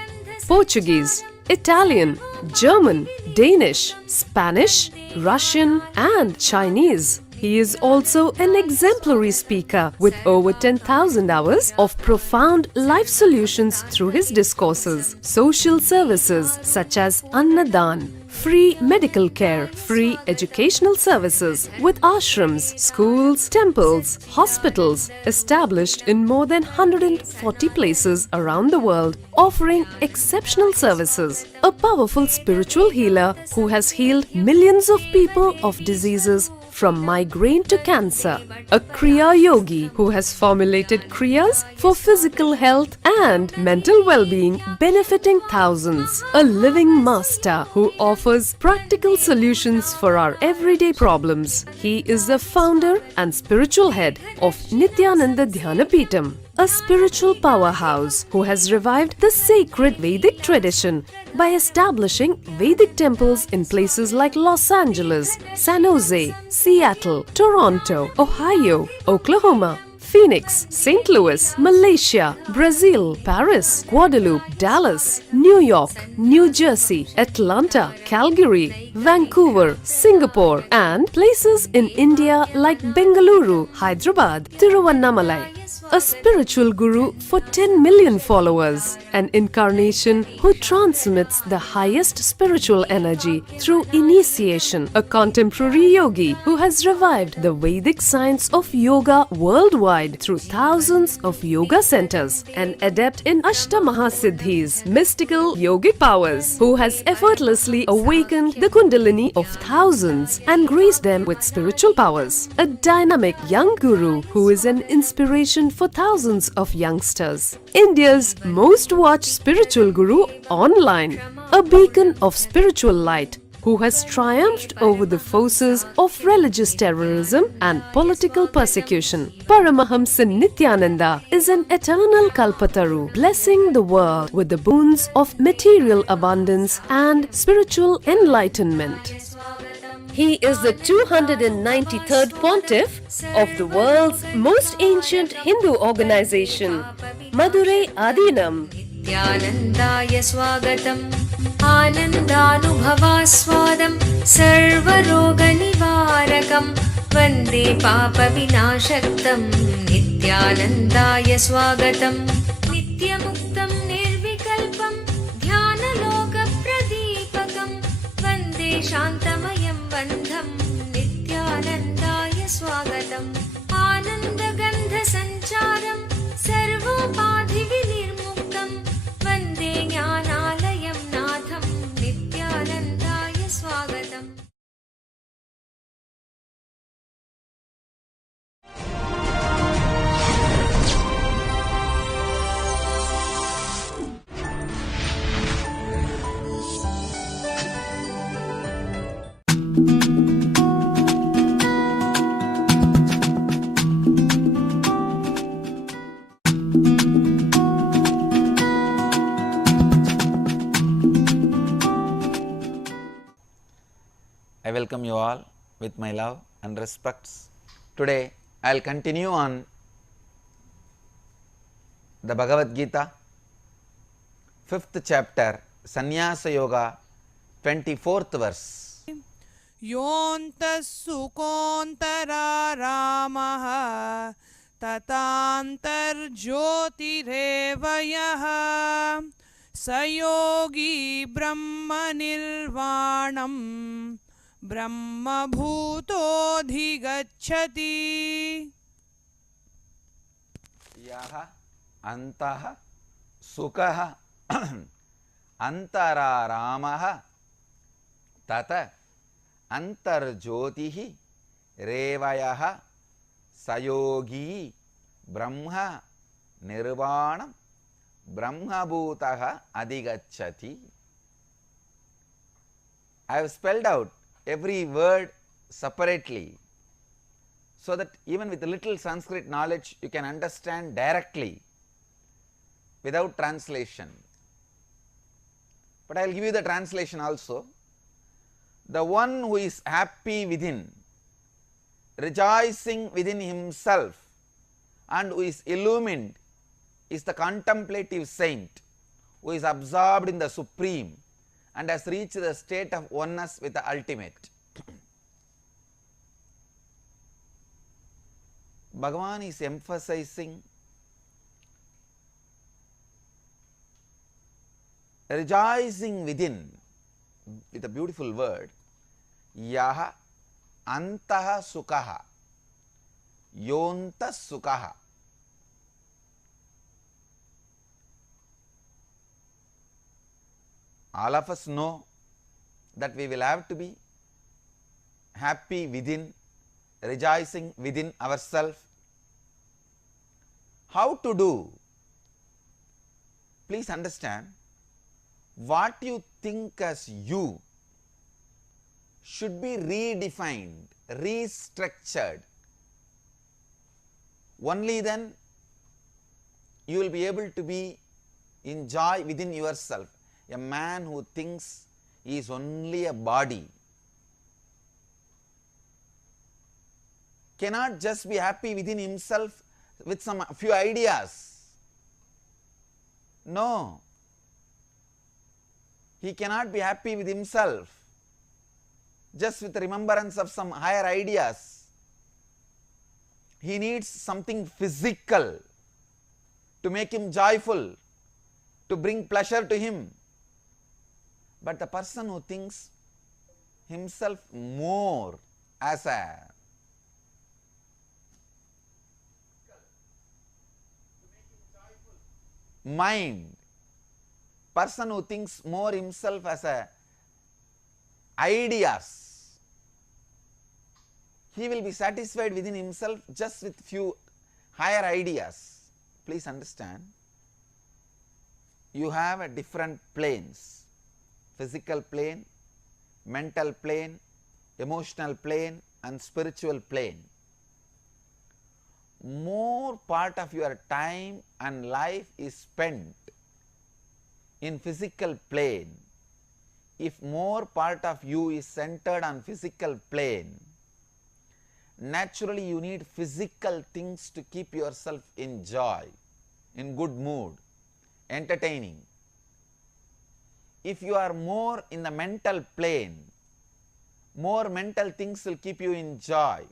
Portuguese, Italian, German, Danish, Spanish, Russian and Chinese. He is also an exemplary speaker with over 10,000 hours of profound life solutions through his discourses. Social services such as Annadan, free medical care, free educational services with ashrams, schools, temples, hospitals established in more than 140 places around the world, offering exceptional services. A powerful spiritual healer who has healed millions of people of diseases from migraine to cancer. A Kriya Yogi who has formulated Kriyas for physical health and mental well-being, benefiting thousands. A living master who offers practical solutions for our everyday problems. He is the founder and spiritual head of Nithyananda Dhyanapitham, a spiritual powerhouse who has revived the sacred Vedic tradition by establishing Vedic temples in places like Los Angeles, San Jose, Seattle, Toronto, Ohio, Oklahoma, Phoenix, St. Louis, Malaysia, Brazil, Paris, Guadeloupe, Dallas, New York, New Jersey, Atlanta, Calgary, Vancouver, Singapore, and places in India like Bengaluru, Hyderabad, Tiruvannamalai. A spiritual guru for 10 million followers, an incarnation who transmits the highest spiritual energy through initiation, a contemporary yogi who has revived the Vedic science of yoga worldwide through thousands of yoga centers, an adept in Ashtamahasiddhis, mystical yogic powers, who has effortlessly awakened the Kundalini of thousands and graced them with spiritual powers, a dynamic young guru who is an inspiration for thousands of youngsters, India's most watched spiritual guru online, a beacon of spiritual light who has triumphed over the forces of religious terrorism and political persecution. Paramahamsa Nithyananda is an eternal Kalpataru, blessing the world with the boons of material abundance and spiritual enlightenment. He is the 293rd Pontiff of the world's most ancient Hindu organization, Madurai Adinam. Nithyanandaya swagatam Anandanubhavaswadam Sarvaroganivarakam Vande Papa Vinashaktam Nithyanandaya swagatam Nityamuktam Nirvikalpam Dhyanaloka Pradipakam Vande Shantamayam Bandham Nithyanandaya swagatam Anandagandha Sancharam Sarvopadhi Vinirmuktam Vande Jnanalayam Natham Nithyanandaya swagatam. I welcome you all with my love and respects. Today I will continue on the Bhagavad Gita, 5th chapter, Sannyasa Yoga, 24th verse. योऽन्तः सुकोऽन्तरारामः ततान्तर्ज्योतिरेव यः स योगी ब्रह्मनिर्वाणं ब्रह्मभूतोऽधिगच्छति. यः अन्तः सुखः अन्तरारामः तत अंतर्ज्योतिः रेवयः सयोगी ब्रह्म निर्वाणं ब्रह्मभूतः अधिगच्छति. I have spelled out every word separately so that even with a little Sanskrit knowledge you can understand directly without translation. But I will give you the translation also. The one who is happy within, rejoicing within himself, and who is illumined is the contemplative saint who is absorbed in the Supreme and has reached the state of oneness with the ultimate. Bhagavan is emphasizing rejoicing within with a beautiful word, yaha antaha sukaha, yonta sukaha. All of us know that we will have to be happy within rejoicing within ourselves. How to do? Please understand, what you think as you should be redefined, restructured. Only then you will be able to be in joy within yourself. A man who thinks he is only a body cannot just be happy within himself with some few ideas. No, he cannot be happy with himself just with remembrance of some higher ideas. He needs something physical to make him joyful, to bring pleasure to him. But the person who thinks himself more as a mind, person who thinks more himself as a ideas, he will be satisfied within himself just with few higher ideas. Please understand, you have a different planes: physical plane, mental plane, emotional plane and spiritual plane. More part of your time and life is spent in physical plane. If more part of you is centered on physical plane, naturally you need physical things to keep yourself in joy, in good mood, entertaining. If you are more in the mental plane, more mental things will keep you in joy.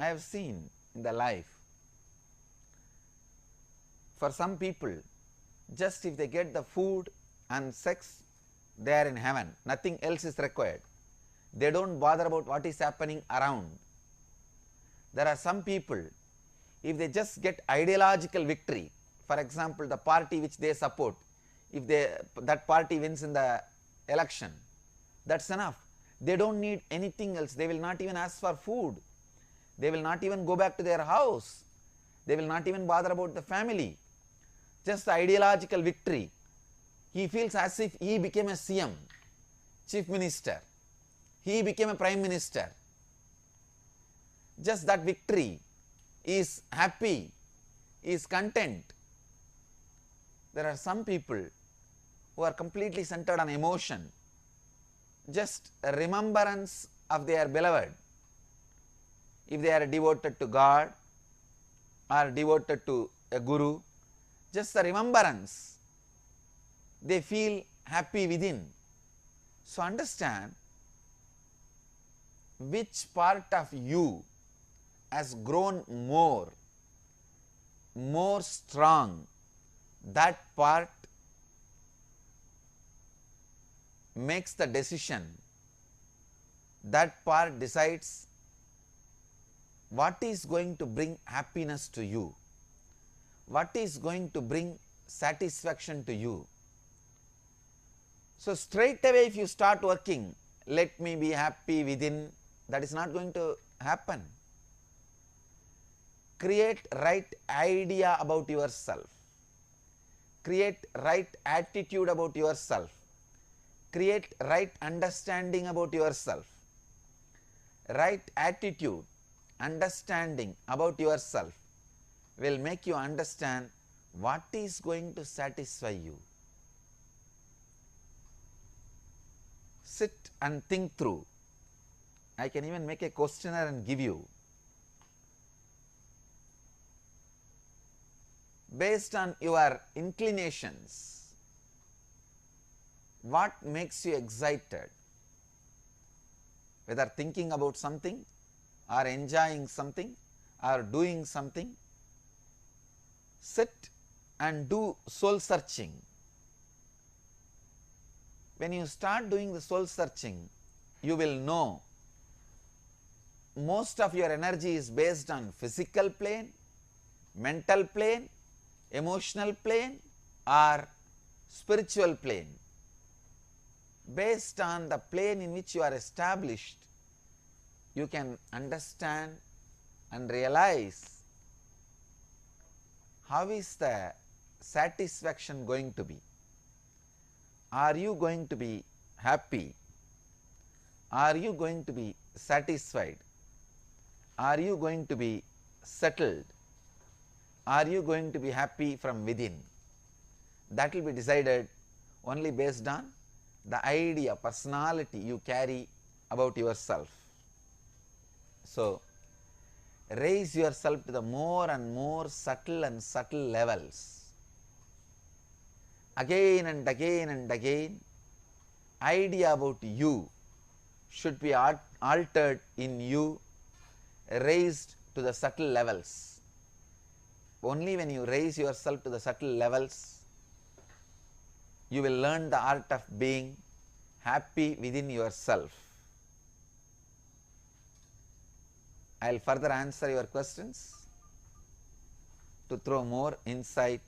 I have seen in the life, for some people, just if they get the food and sex, they are in heaven. Nothing else is required. They don't bother about what is happening around. There are some people, if they just get ideological victory, for example, the party which they support, if that party wins in the election, that's enough. They don't need anything else. They will not even ask for food. They will not even go back to their house. They will not even bother about the family. Just the ideological victory. He feels as if he became a CM, Chief Minister. He became a Prime Minister. Just that victory is happy, is content. There are some people who are completely centered on emotion. Just a remembrance of their beloved. If they are devoted to God or devoted to a guru, just the remembrance, they feel happy within. So understand which part of you has grown more strong. That part makes the decision. That part decides what is going to bring happiness to you, what is going to bring satisfaction to you. So straight away if you start working, let me be happy within, that is not going to happen. Create right idea about yourself. Create right attitude about yourself. Create right understanding about yourself. Right attitude, understanding about yourself will make you understand what is going to satisfy you. Sit and think through. I can even make a questionnaire and give you. Based on your inclinations, what makes you excited? Whether thinking about something or enjoying something or doing something, sit and do soul searching. When you start doing the soul searching, you will know most of your energy is based on physical plane, mental plane, emotional plane or spiritual plane. Based on the plane in which you are established, you can understand and realize how is the satisfaction going to be. Are you going to be happy? Are you going to be satisfied? Are you going to be settled? Are you going to be happy from within? That will be decided only based on the idea, personality you carry about yourself. So, raise yourself to the more and more subtle and subtle levels. Again and again and again, idea about you should be altered in you, raised to the subtle levels. Only when you raise yourself to the subtle levels, you will learn the art of being happy within yourself. I will further answer your questions to throw more insight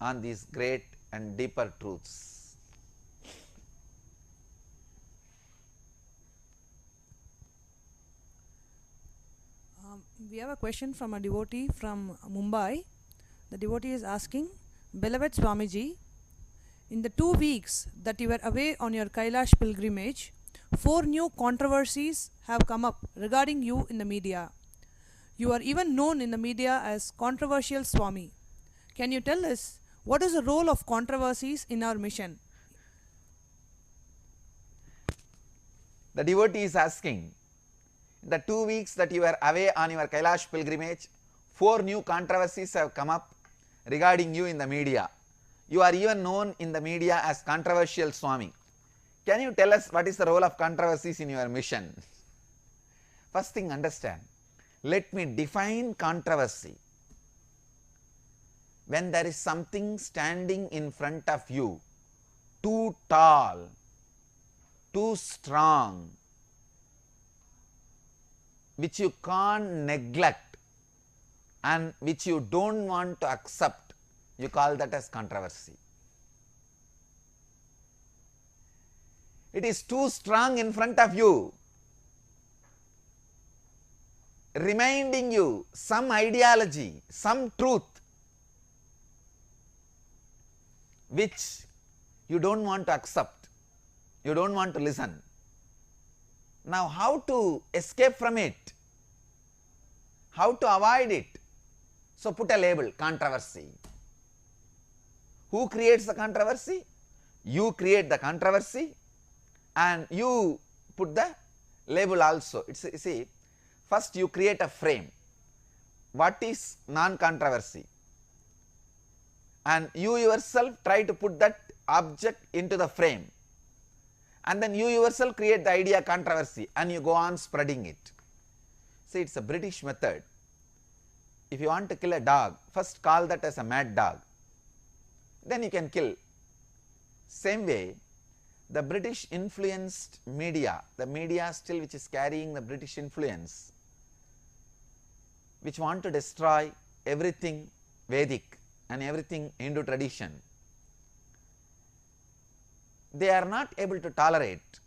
on these great and deeper truths. We have a question from a devotee from Mumbai. The devotee is asking, Beloved Swamiji, in the 2 weeks that you were away on your Kailash pilgrimage, 4 new controversies have come up regarding you in the media. You are even known in the media as Controversial Swami. Can you tell us what is the role of controversies in our mission? The devotee is asking, the 2 weeks that you were away on your Kailash pilgrimage, 4 new controversies have come up regarding you in the media. You are even known in the media as Controversial Swami. Can you tell us what is the role of controversies in your mission? First thing, understand. Let me define controversy. When there is something standing in front of you, too tall, too strong, which you can't neglect and which you don't want to accept, you call that as controversy. It is too strong in front of you, reminding you some ideology, some truth which you don't want to accept, you don't want to listen. Now, how to escape from it? How to avoid it? So, put a label, controversy. Who creates the controversy? You create the controversy and you put the label also. See, first you create a frame. What is non-controversy? And you yourself try to put that object into the frame. And then you yourself create the idea controversy and you go on spreading it. See, it is a British method. If you want to kill a dog, first call that as a mad dog. Then you can kill. Same way, the British influenced media, the media still which is carrying the British influence, which want to destroy everything Vedic and everything Hindu tradition, they are not able to tolerate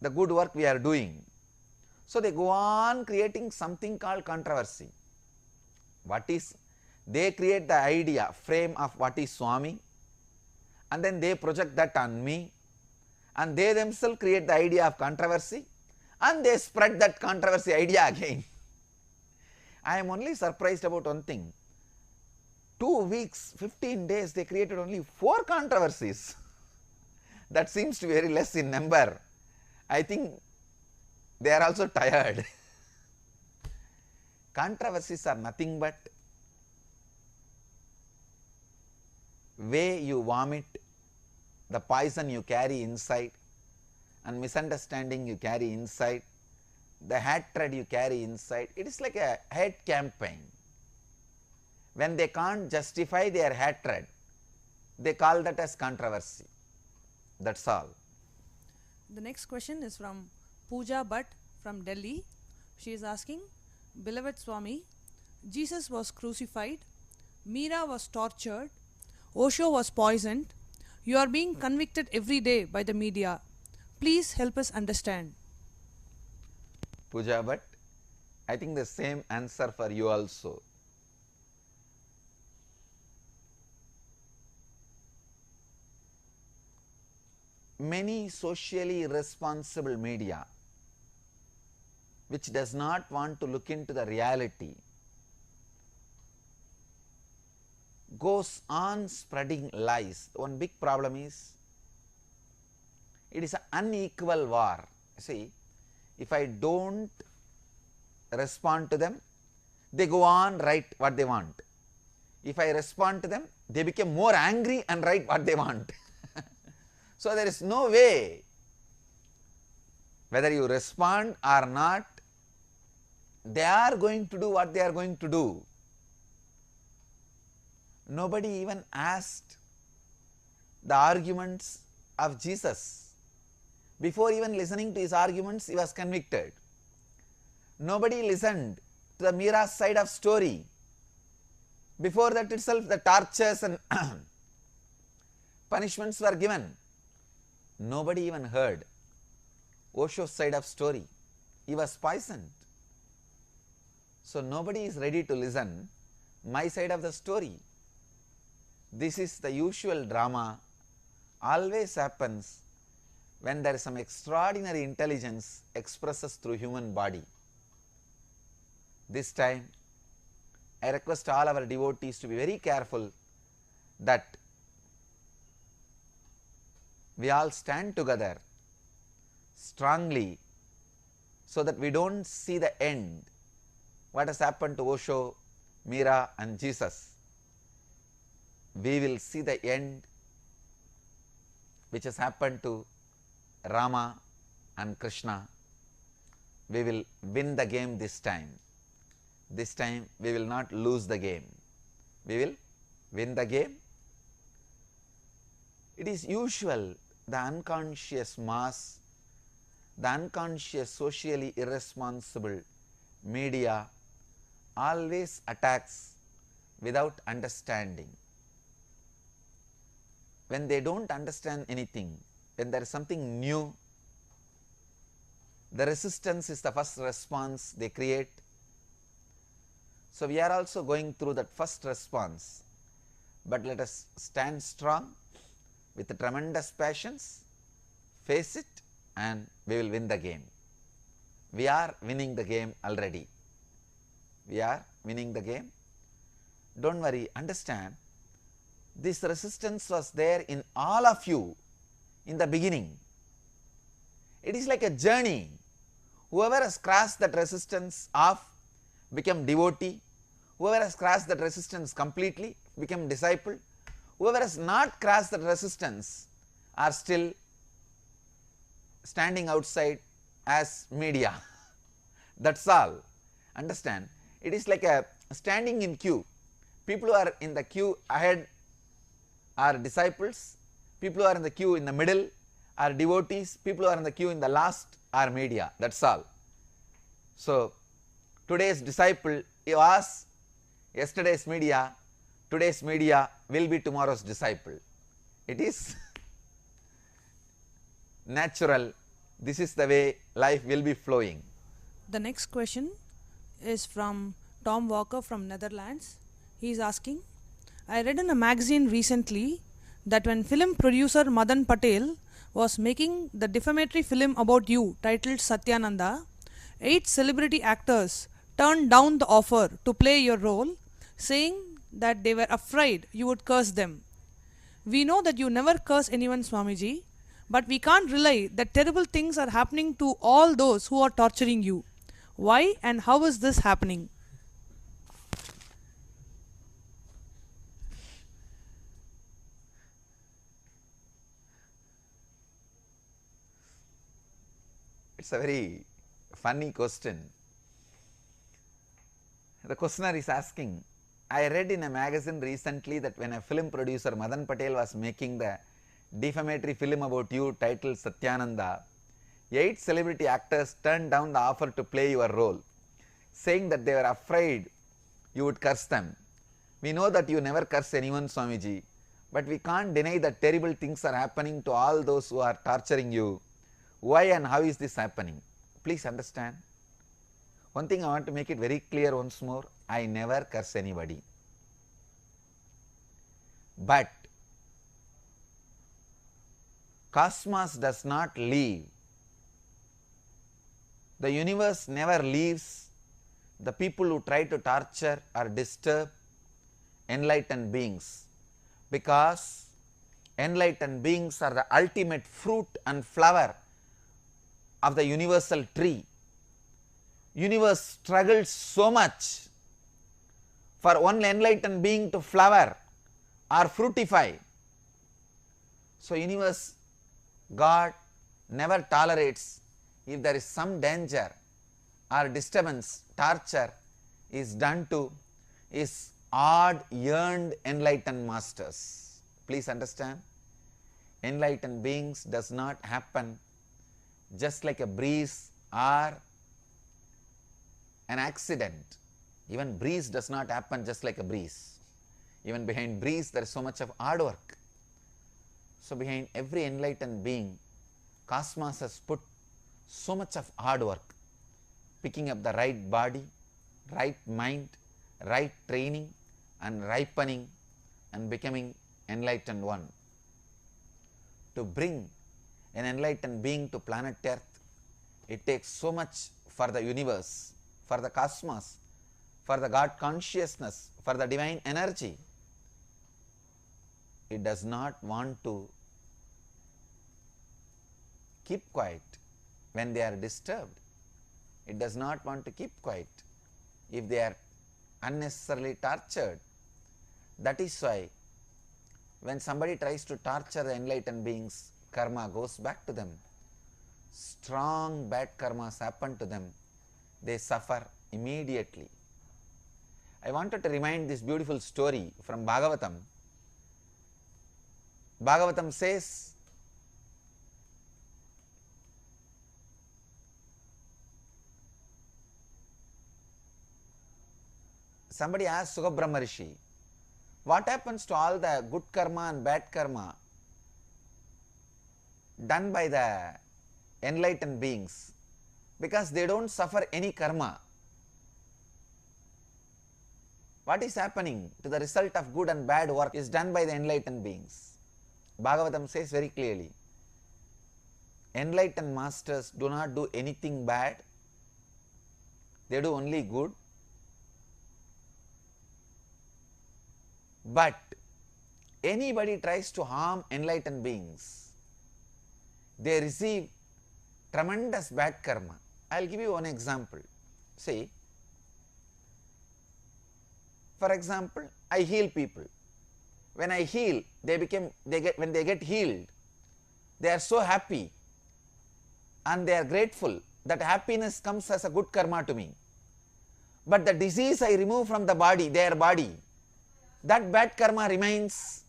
the good work we are doing. So, they go on creating something called controversy. What is? They create the idea, frame of what is Swami, and then they project that on me, and they themselves create the idea of controversy and they spread that controversy idea again. I am only surprised about one thing. 2 weeks, 15 days, they created only 4 controversies. That seems to be very less in number. I think they are also tired. Controversies are nothing but way you vomit, the poison you carry inside, and misunderstanding you carry inside, the hatred you carry inside. It is like a hate campaign. When they can't justify their hatred, they call that as controversy. That's all. The next question is from Pooja Bhatt from Delhi. She is asking, Beloved Swami, Jesus was crucified, Meera was tortured, Osho was poisoned. You are being convicted every day by the media. Please help us understand. Puja, but I think the same answer for you also. Many socially responsible media which does not want to look into the reality goes on spreading lies. One big problem is it is an unequal war. See, if I don't respond to them, they go on write what they want. If I respond to them, they become more angry and write what they want. So there is no way, whether you respond or not, they are going to do what they are going to do. Nobody even asked the arguments of Jesus. Before even listening to his arguments, he was convicted. Nobody listened to the Mira's side of story. Before that itself, the tortures and punishments were given. Nobody even heard Osho's side of story. He was poisoned. So nobody is ready to listen my side of the story. This is the usual drama, always happens when there is some extraordinary intelligence expresses through human body. This time, I request all our devotees to be very careful that we all stand together strongly so that we don't see the end. What has happened to Osho, Mira and Jesus? We will see the end which has happened to Rama and Krishna. We will win the game this time. This time we will not lose the game. We will win the game. It is usual the unconscious mass, the unconscious socially irresponsible media always attacks without understanding. When they don't understand anything, when there is something new, the resistance is the first response they create. So we are also going through that first response, but let us stand strong with tremendous passions, face it, and we will win the game. We are winning the game already. We are winning the game. Don't worry, understand, this resistance was there in all of you in the beginning. It is like a journey. Whoever has crossed that resistance off, become devotee. Whoever has crossed that resistance completely, become disciple. Whoever has not crossed that resistance are still standing outside as media. That's all. Understand? It is like a standing in queue. People who are in the queue ahead are disciples. People who are in the queue in the middle are devotees. People who are in the queue in the last are media. That's all. So today's disciple was yesterday's media. Today's media will be tomorrow's disciple. It is natural. This is the way life will be flowing. The next question is from Tom Walker from Netherlands. He is asking, I read in a magazine recently that when film producer Madan Patel was making the defamatory film about you titled Nithyananda, 8 celebrity actors turned down the offer to play your role, saying that they were afraid you would curse them. We know that you never curse anyone, Swamiji, but we can't rely that terrible things are happening to all those who are torturing you. Why and how is this happening? It's a very funny question. The questioner is asking, I read in a magazine recently that when a film producer Madan Patel was making the defamatory film about you titled Nithyananda, 8 celebrity actors turned down the offer to play your role, saying that they were afraid you would curse them. We know that you never curse anyone, Swamiji, but we can't deny that terrible things are happening to all those who are torturing you. Why and how is this happening? Please understand, One thing I want to make it very clear once more, I never curse anybody. But cosmos does not leave. The universe never leaves the people who try to torture or disturb enlightened beings, because enlightened beings are the ultimate fruit and flower of the universal tree. Universe struggles so much for one enlightened being to flower or fructify. So universe, God never tolerates if there is some danger or disturbance, torture is done to his odd yearned enlightened masters. Please understand, enlightened beings does not happen just like a breeze or an accident. Even breeze does not happen just like a breeze. Even behind breeze there is so much of hard work. So behind every enlightened being, cosmos has put so much of hard work, picking up the right body, right mind, right training and ripening and becoming enlightened one. To bring an enlightened being to planet Earth, it takes so much for the universe, for the cosmos, for the God consciousness, for the divine energy. It does not want to keep quiet when they are disturbed. It does not want to keep quiet if they are unnecessarily tortured. That is why when somebody tries to torture the enlightened beings, karma goes back to them. Strong bad karmas happen to them. They suffer immediately. I wanted to remind this beautiful story from Bhagavatam. Bhagavatam says, somebody asked Sukabrahma Rishi, what happens to all the good karma and bad karma done by the enlightened beings, because they don't suffer any karma? What is happening to the result of good and bad work is done by the enlightened beings. Bhagavatam says very clearly, enlightened masters do not do anything bad, they do only good. But anybody tries to harm enlightened beings, they receive tremendous bad karma. I will give you one example. See, for example, I heal people. When I heal, when they get healed, they are so happy and they are grateful. That happiness comes as a good karma to me. But the disease I remove from the body, their body, that bad karma remains.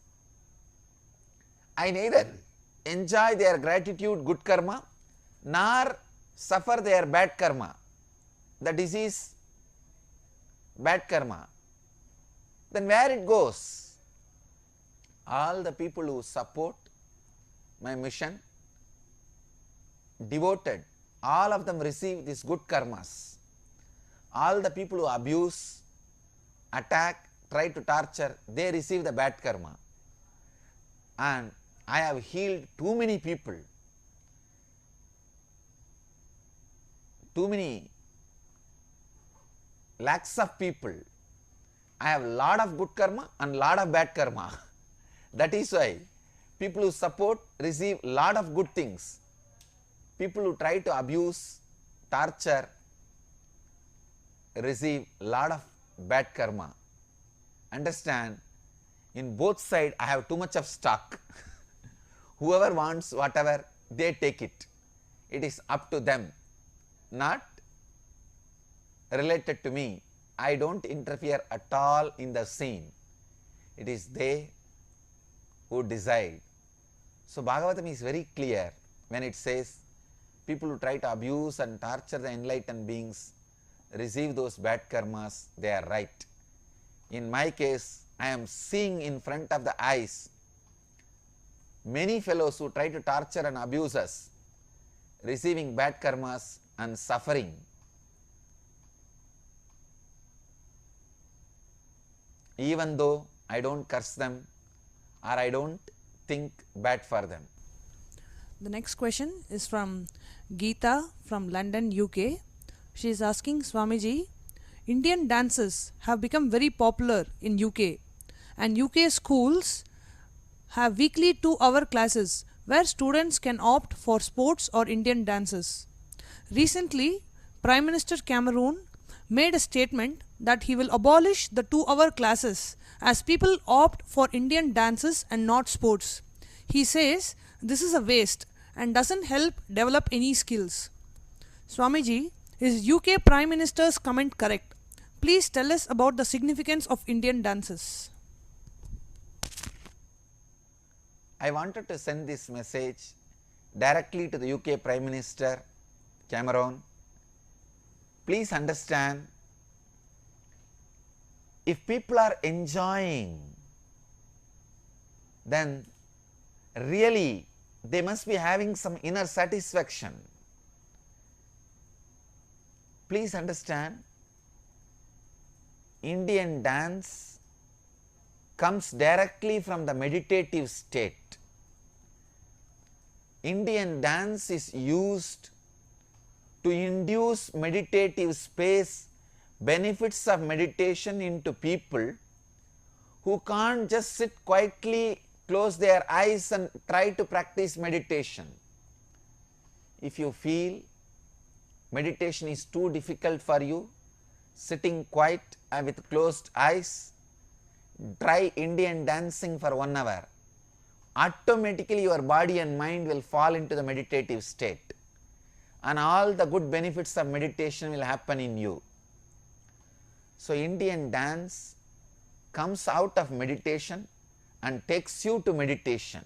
I neither enjoy their gratitude, good karma, nor suffer their bad karma, the disease, bad karma. Then where it goes? All the people who support my mission, devoted, all of them receive these good karmas. All the people who abuse, attack, try to torture, they receive the bad karma. And I have healed too many people, too many lakhs of people. I have lot of good karma and lot of bad karma. That is why people who support receive lot of good things. People who try to abuse, torture, receive lot of bad karma. Understand, in both sides I have too much of stock. Whoever wants whatever, they take it. It is up to them, not related to me. I don't interfere at all in the scene. It is they who decide. So Bhagavatam is very clear when it says people who try to abuse and torture the enlightened beings receive those bad karmas, they are right. In my case, I am seeing in front of the eyes many fellows who try to torture and abuse us, receiving bad karmas and suffering. even though I don't curse them or I don't think bad for them. The next question is from Gita from London, UK. She is asking Swamiji, Indian dances have become very popular in UK, and UK schools have weekly 2-hour classes where students can opt for sports or Indian dances. Recently, Prime Minister Cameroon made a statement that he will abolish the 2-hour classes as people opt for Indian dances and not sports. He says this is a waste and doesn't help develop any skills. Swamiji, is UK Prime Minister's comment correct? Please tell us about the significance of Indian dances. I wanted to send this message directly to the UK Prime Minister Cameron. Please understand, if people are enjoying, then really they must be having some inner satisfaction. Please understand, Indian dance comes directly from the meditative state. Indian dance is used to induce meditative space, benefits of meditation into people who can't just sit quietly, close their eyes and try to practice meditation. If you feel meditation is too difficult for you, sitting quiet and with closed eyes, try Indian dancing for 1 hour. Automatically your body and mind will fall into the meditative state, and all the good benefits of meditation will happen in you. So Indian dance comes out of meditation and takes you to meditation.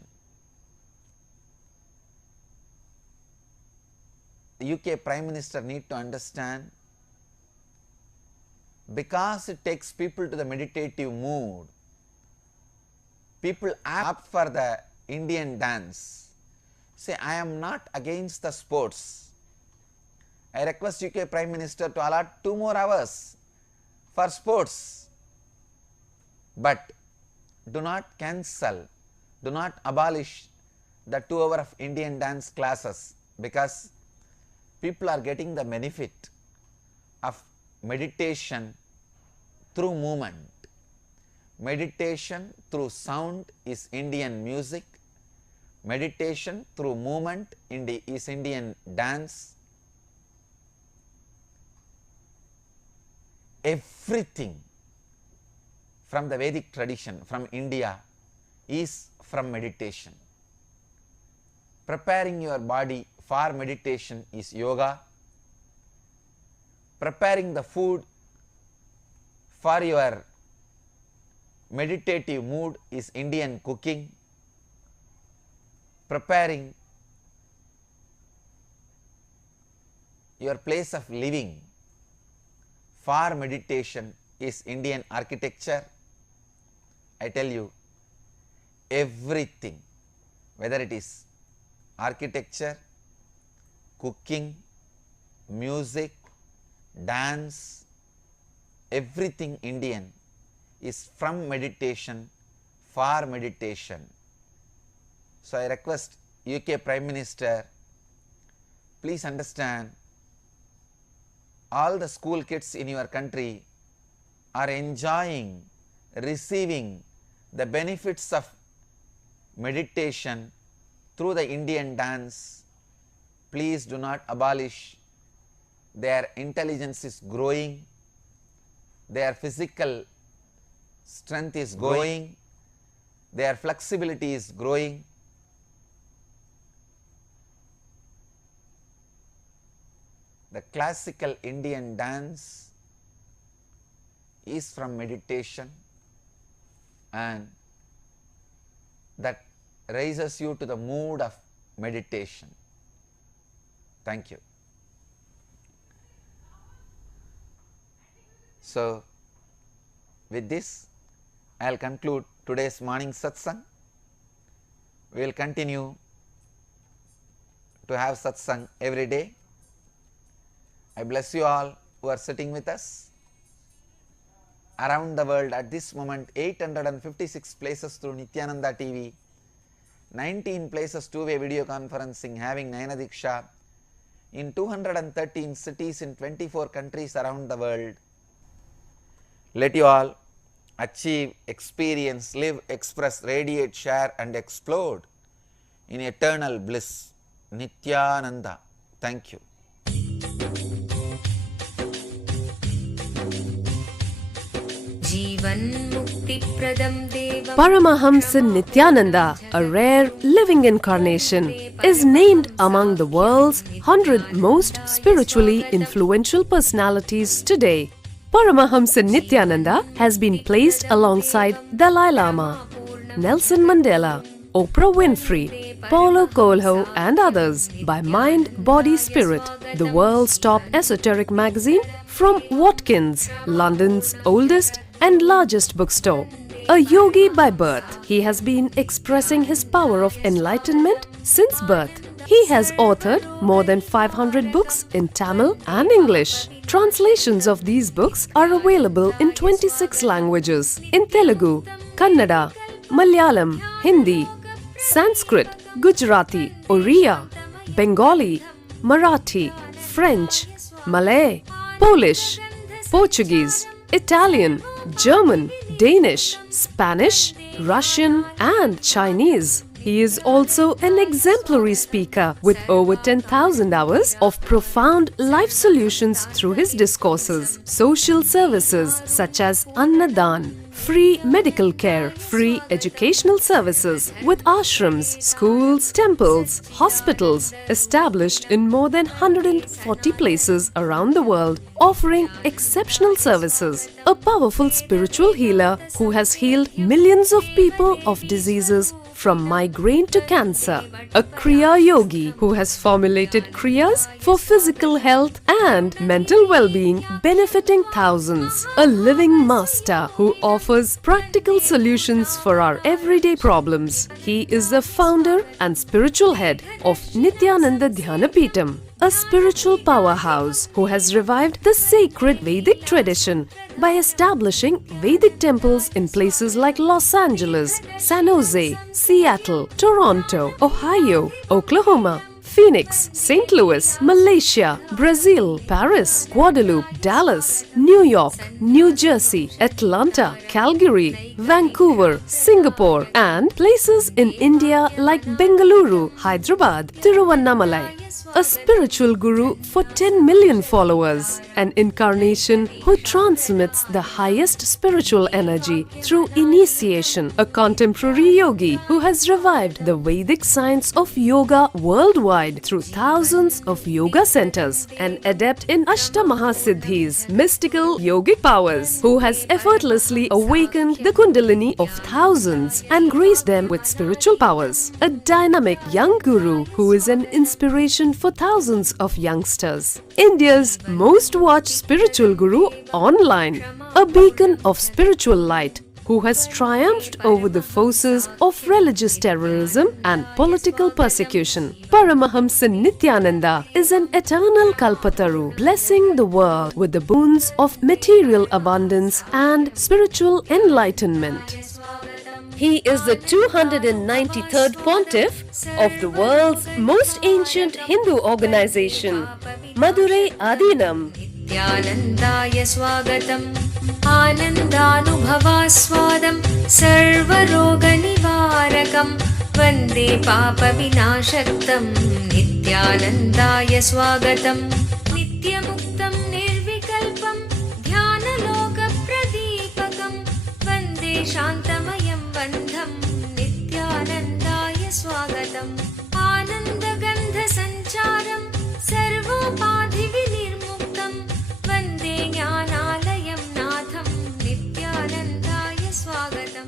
The UK Prime Minister need to understand, because it takes people to the meditative mood, people opt for the Indian dance. Say, I am not against the sports. I request UK Prime Minister to allot 2 more hours for sports. But do not cancel, do not abolish the 2 hours of Indian dance classes, because people are getting the benefit of meditation through movement. Meditation through sound is Indian music. Meditation through movement is Indian dance. Everything from the Vedic tradition, from India, is from meditation. Preparing your body for meditation is yoga. Preparing the food for your meditative mood is Indian cooking. Preparing your place of living for meditation is Indian architecture. I tell you, everything, whether it is architecture, cooking, music, dance, everything Indian is from meditation for meditation. So I request UK Prime Minister, please understand, all the school kids in your country are enjoying, receiving the benefits of meditation through the Indian dance. Please do not abolish. Their intelligence is growing, their physical strength is growing, their flexibility is growing. The classical Indian dance is from meditation, and that raises you to the mood of meditation. Thank you. So, with this, I will conclude today's morning satsang. We will continue to have satsang every day. I bless you all who are sitting with us. around the world at this moment, 856 places through Nithyananda TV, 19 places two-way video conferencing having Nayana Diksha, in 213 cities in 24 countries around the world. Let you all achieve, experience, live, express, radiate, share and explode in eternal bliss. Nithyananda. Thank you. Paramahamsa Nithyananda, a rare living incarnation, is named among the world's 100 most spiritually influential personalities today. Paramahamsa Nithyananda has been placed alongside Dalai Lama, Nelson Mandela, Oprah Winfrey, Paulo Coelho and others by Mind, Body, Spirit, the world's top esoteric magazine from Watkins, London's oldest and largest bookstore. A yogi by birth, he has been expressing his power of enlightenment since birth. He has authored more than 500 books in Tamil and English. Translations of these books are available in 26 languages in Telugu, Kannada, Malayalam, Hindi, Sanskrit, Gujarati, Oriya, Bengali, Marathi, French, Malay, Polish, Portuguese, Italian, German, Danish, Spanish, Russian and Chinese. He is also an exemplary speaker with over 10,000 hours of profound life solutions through his discourses. Social services such as Annadan, free medical care, free educational services with ashrams, schools, temples, hospitals established in more than 140 places around the world, offering exceptional services. A powerful spiritual healer who has healed millions of people of diseases from migraine to cancer. A Kriya Yogi who has formulated Kriyas for physical health and mental well-being, benefiting thousands. A living master who offers practical solutions for our everyday problems. He is the founder and spiritual head of Nithyananda Dhyanapitham, a spiritual powerhouse who has revived the sacred Vedic tradition by establishing Vedic temples in places like Los Angeles, San Jose, Seattle, Toronto, Ohio, Oklahoma, Phoenix, St. Louis, Malaysia, Brazil, Paris, Guadeloupe, Dallas, New York, New Jersey, Atlanta, Calgary, Vancouver, Singapore, and places in India like Bengaluru, Hyderabad, Tiruvannamalai. A spiritual guru for 10 million followers, an incarnation who transmits the highest spiritual energy through initiation, a contemporary yogi who has revived the Vedic science of yoga worldwide through thousands of yoga centers, an adept in Ashtamahasiddhis, mystical yogic powers, who has effortlessly awakened the Kundalini of thousands and graced them with spiritual powers, a dynamic young guru who is an inspiration for thousands of youngsters. India's most watched spiritual guru online, a beacon of spiritual light who has triumphed over the forces of religious terrorism and political persecution. Paramahamsa Nithyananda is an eternal Kalpataru, blessing the world with the boons of material abundance and spiritual enlightenment. He is the 293rd Pontiff of the world's most ancient Hindu organization, Madurai Adinam. Nithyanandaya swagatam, anandanubhavaswadam, sarvaroga nivarakam, vande papa vinashaktam. Nithyanandaya swagatam, nityamuktam nirvikalpam, dhyanaloka pradipakam, vande shantamayam bandham. Nithyanandaya swagatam, anandagandha sancharam, sarvopadhi vinirmuktam, vande jnanalayam natham. Nithyanandaya swagatam.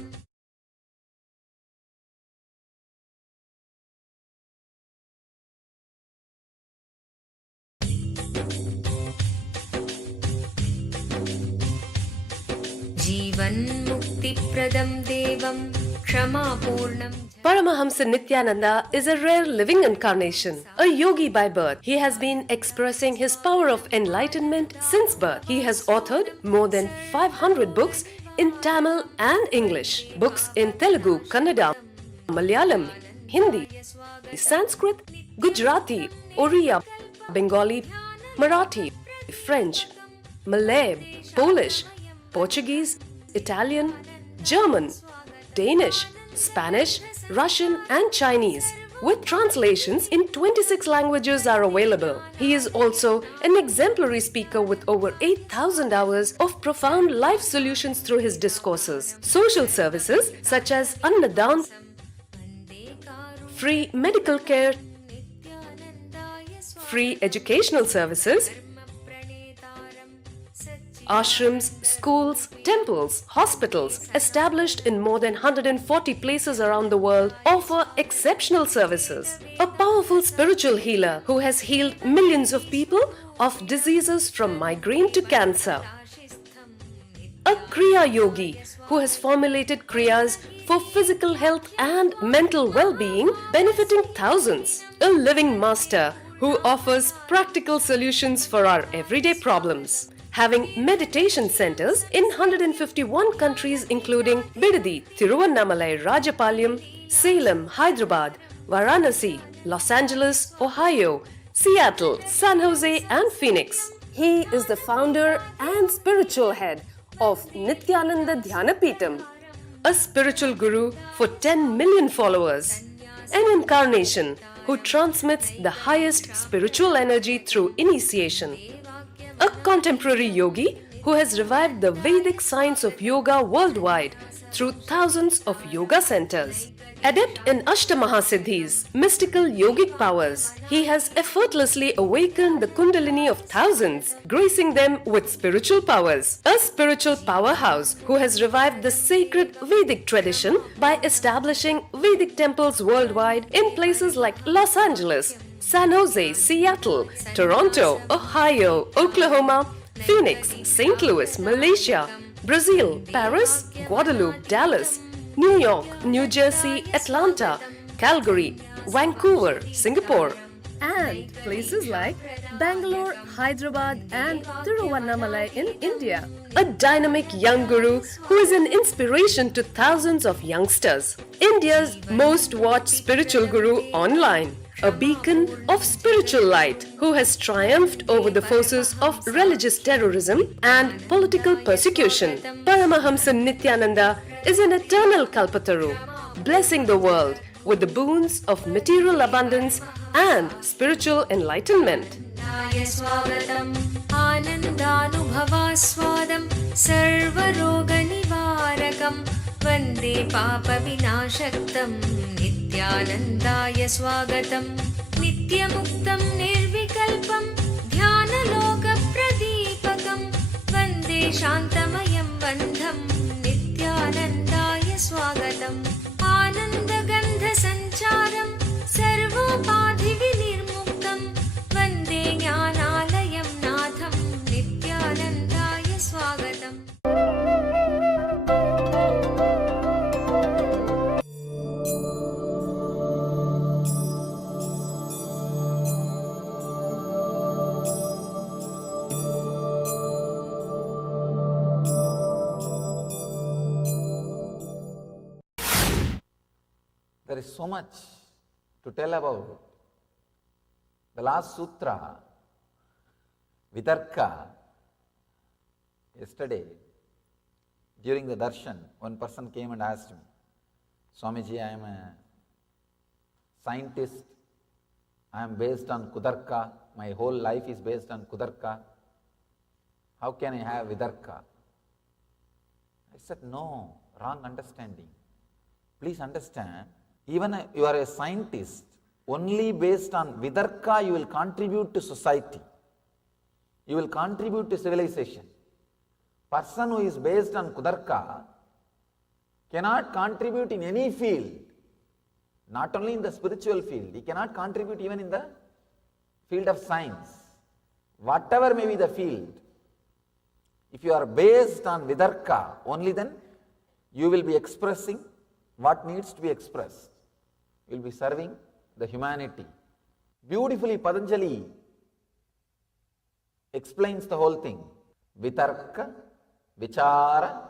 जीवन्मुक्तिप्रदं देवं क्षमापूर्णं Paramahamsa Nithyananda is a rare living incarnation, a yogi by birth. He has been expressing his power of enlightenment since birth. He has authored more than 500 books in Tamil and English, books in Telugu, Kannada, Malayalam, Hindi, Sanskrit, Gujarati, Oriya, Bengali, Marathi, French, Malay, Polish, Portuguese, Italian, German, Danish, Spanish, Russian and Chinese, with translations in 26 languages are available. He is also an exemplary speaker with over 8,000 hours of profound life solutions through his discourses. Social services such as Annadan, free medical care, free educational services, ashrams, schools, temples, hospitals established in more than 140 places around the world offer exceptional services. A powerful spiritual healer who has healed millions of people of diseases from migraine to cancer. A Kriya Yogi who has formulated Kriyas for physical health and mental well-being benefiting thousands. A living master who offers practical solutions for our everyday problems. Having meditation centers in 151 countries including Bidadi, Tiruvannamalai, Rajapalyam, Salem, Hyderabad, Varanasi, Los Angeles, Ohio, Seattle, San Jose and Phoenix. He is the founder and spiritual head of Nithyananda Dhyanapitham, a spiritual guru for 10 million followers, an incarnation who transmits the highest spiritual energy through initiation. A contemporary yogi who has revived the Vedic science of yoga worldwide through thousands of yoga centers. Adept in Ashtamahasiddhis, mystical yogic powers, he has effortlessly awakened the Kundalini of thousands, gracing them with spiritual powers. A spiritual powerhouse who has revived the sacred Vedic tradition by establishing Vedic temples worldwide in places like Los Angeles, San Jose, Seattle, Toronto, Ohio, Oklahoma, Phoenix, St. Louis, Malaysia, Brazil, Paris, Guadeloupe, Dallas, New York, New Jersey, Atlanta, Calgary, Vancouver, Singapore, and places like Bangalore, Hyderabad, and Tiruvannamalai in India. A dynamic young guru who is an inspiration to thousands of youngsters. India's most watched spiritual guru online. A beacon of spiritual light who has triumphed over the forces of religious terrorism and political persecution. Paramahamsa Nithyananda is an eternal Kalpataru, blessing the world with the boons of material abundance and spiritual enlightenment. आनन्दानुभवास्वादं सर्वरोगनिवारकं वन्दे पापविनाशक्तं नित्यानन्दाय स्वागतं नित्यमुक्तं निर्विकल्पं ध्यानलोकप्रदीपकं वन्दे शान्तमयं बन्धं नित्यानन्दाय स्वागतम् आनन्दगन्धसञ्चारं सर्वोपाधिविनिर्मुक्तं वन्दे ज्ञानालयं नाथं नित्यानन्दाय स्वागतम्. There is so much to tell about. The last sutra, Vitarka, yesterday, during the darshan, one person came and asked me, Swamiji, I am a scientist, I am based on Kudarka, my whole life is based on Kudarka. How can I have Vidarka? I said, no, wrong understanding. Please understand, even you are a scientist, only based on Vidarka you will contribute to society. You will contribute to civilization. Person who is based on Kudarka cannot contribute in any field, not only in the spiritual field, he cannot contribute even in the field of science. Whatever may be the field, if you are based on Vidarka, only then you will be expressing what needs to be expressed. We will be serving the humanity. Beautifully Patanjali explains the whole thing. Vitarka, Vichara,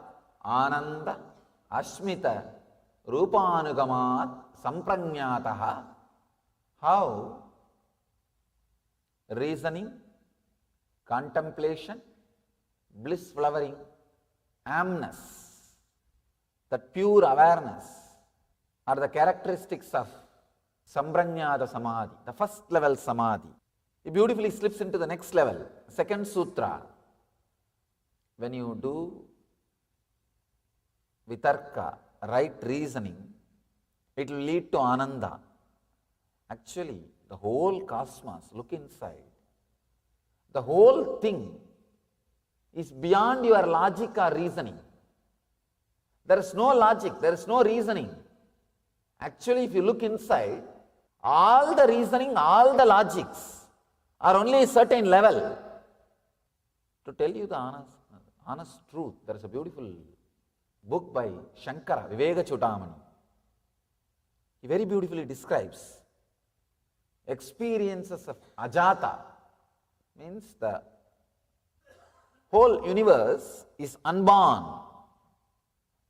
Ananda, Ashmita, Rupanugamat, Sampranyataha. How reasoning, contemplation, bliss flowering, amness, that pure awareness are the characteristics of Sampranyata Samadhi, the first level Samadhi. It beautifully slips into the next level, second sutra. When you do vitarka, right reasoning, it will lead to ananda. Actually, the whole cosmos, look inside. The whole thing is beyond your logic or reasoning. There is no logic, there is no reasoning. Actually, if you look inside, all the reasoning, all the logics are only a certain level. To tell you the honest truth, there is a beautiful book by Shankara, Viveka Chudamani. He very beautifully describes experiences of Ajata, means the whole universe is unborn.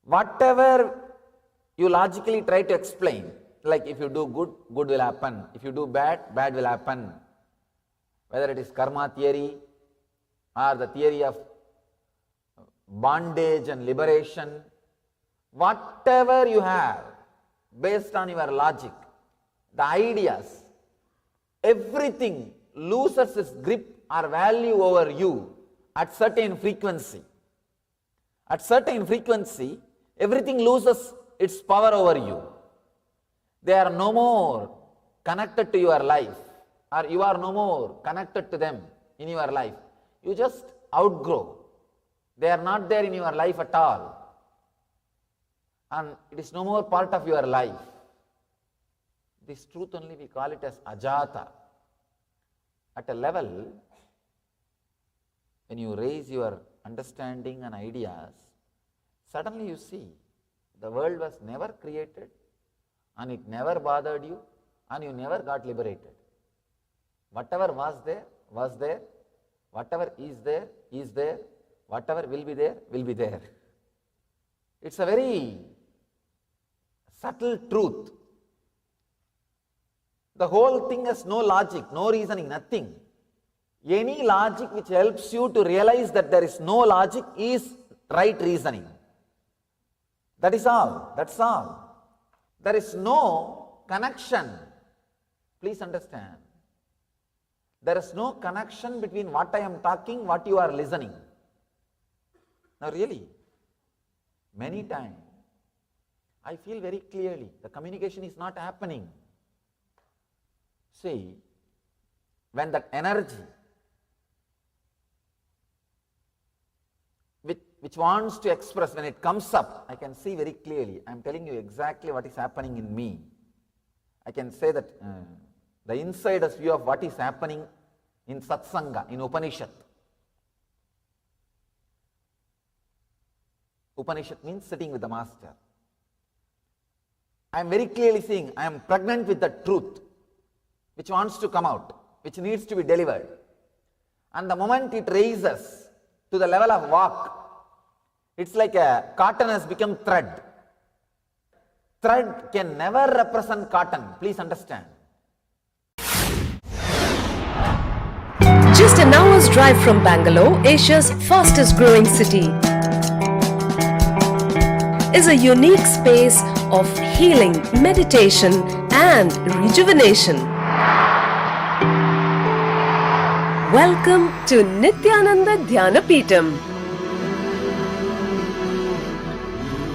Whatever you logically try to explain, like if you do good, good will happen. If you do bad, bad will happen. Whether it is karma theory or the theory of bondage and liberation, whatever you have based on your logic, the ideas, everything loses its grip or value over you at certain frequency. At certain frequency, everything loses its power over you. They are no more connected to your life, or you are no more connected to them in your life. You just outgrow. They are not there in your life at all. And it is no more part of your life. This truth only we call it as ajata. At a level, when you raise your understanding and ideas, suddenly you see the world was never created and it never bothered you and you never got liberated. Whatever was there, was there. Whatever is there, is there. Whatever will be there, will be there. It's a very subtle truth. The whole thing has no logic, no reasoning, nothing. Any logic which helps you to realize that there is no logic is right reasoning. That is all. That's all. There is no connection. Please understand. There is no connection between what I am talking, what you are listening. Now really, many times, I feel very clearly the communication is not happening. See, when that energy which wants to express, when it comes up, I can see very clearly. I am telling you exactly what is happening in me. I can say that the insider's view of what is happening in Satsanga, in Upanishad. Upanishad means sitting with the master. I am very clearly seeing, I am pregnant with the truth which wants to come out, which needs to be delivered. And the moment it raises to the level of walk, it's like a cotton has become thread. Thread can never represent cotton, please understand. Just an hour's drive from Bangalore, Asia's fastest growing city, is a unique space of healing, meditation and rejuvenation. Welcome to Nithyananda Dhyanapitham.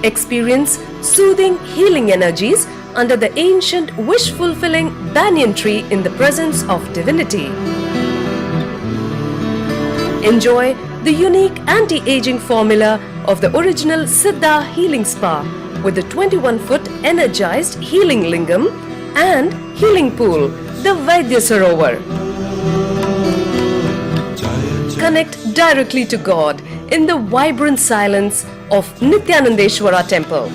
Experience soothing healing energies under the ancient wish-fulfilling banyan tree in the presence of divinity. Enjoy the unique anti-aging formula of the original Siddha Healing Spa with the 21-foot energized healing lingam and healing pool, the Vaidya Sarovar. Connect directly to God in the vibrant silence of Nithyanandeshwara temple.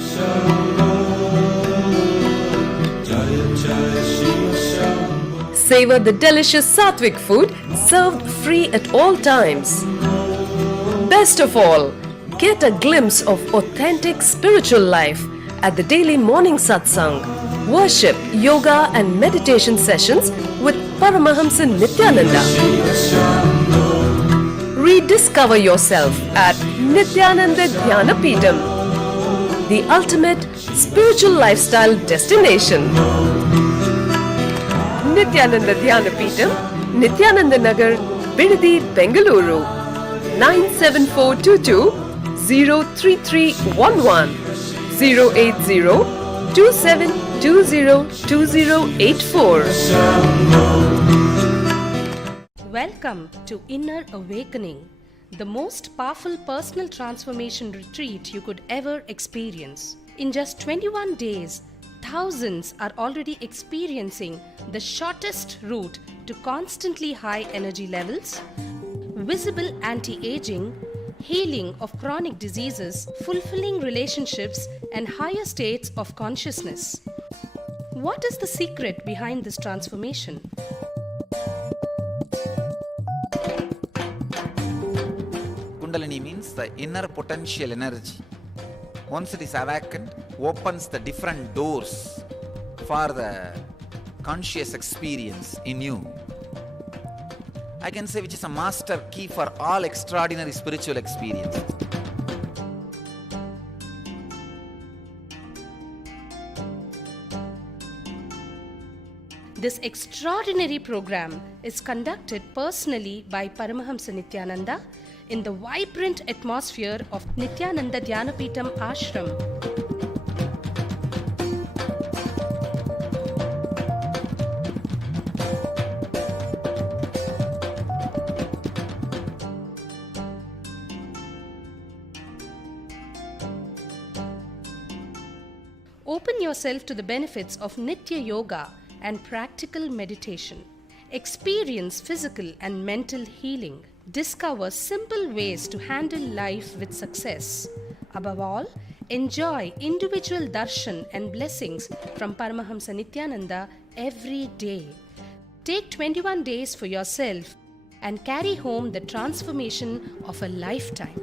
Savor the delicious sattvic food served free at all times. Best of all, get a glimpse of authentic spiritual life at the daily morning satsang, worship, yoga and meditation sessions with Paramahamsa Nithyananda. Rediscover yourself at Nithyananda Dhyanapitham, the ultimate spiritual lifestyle destination. Nithyananda Dhyanapitham, Nithyananda Nagar, Bidadi, Bengaluru, 97422 03311 080 27202084. Welcome to Inner Awakening, the most powerful personal transformation retreat you could ever experience. In just 21 days, thousands are already experiencing the shortest route to constantly high energy levels, visible anti-aging, healing of chronic diseases, fulfilling relationships, and higher states of consciousness. What is the secret behind this transformation? Kundalini means the inner potential energy. Once it is awakened, opens the different doors for the conscious experience in you. I can say which is a master key for all extraordinary spiritual experiences. This extraordinary program is conducted personally by Paramahamsa Nithyananda in the vibrant atmosphere of Nithyananda Dhyanapitham Ashram. Open yourself to the benefits of Nitya Yoga and practical meditation. Experience physical and mental healing. Discover simple ways to handle life with success. Above all, enjoy individual darshan and blessings from Paramahamsa Nithyananda every day. Take 21 days for yourself and carry home the transformation of a lifetime.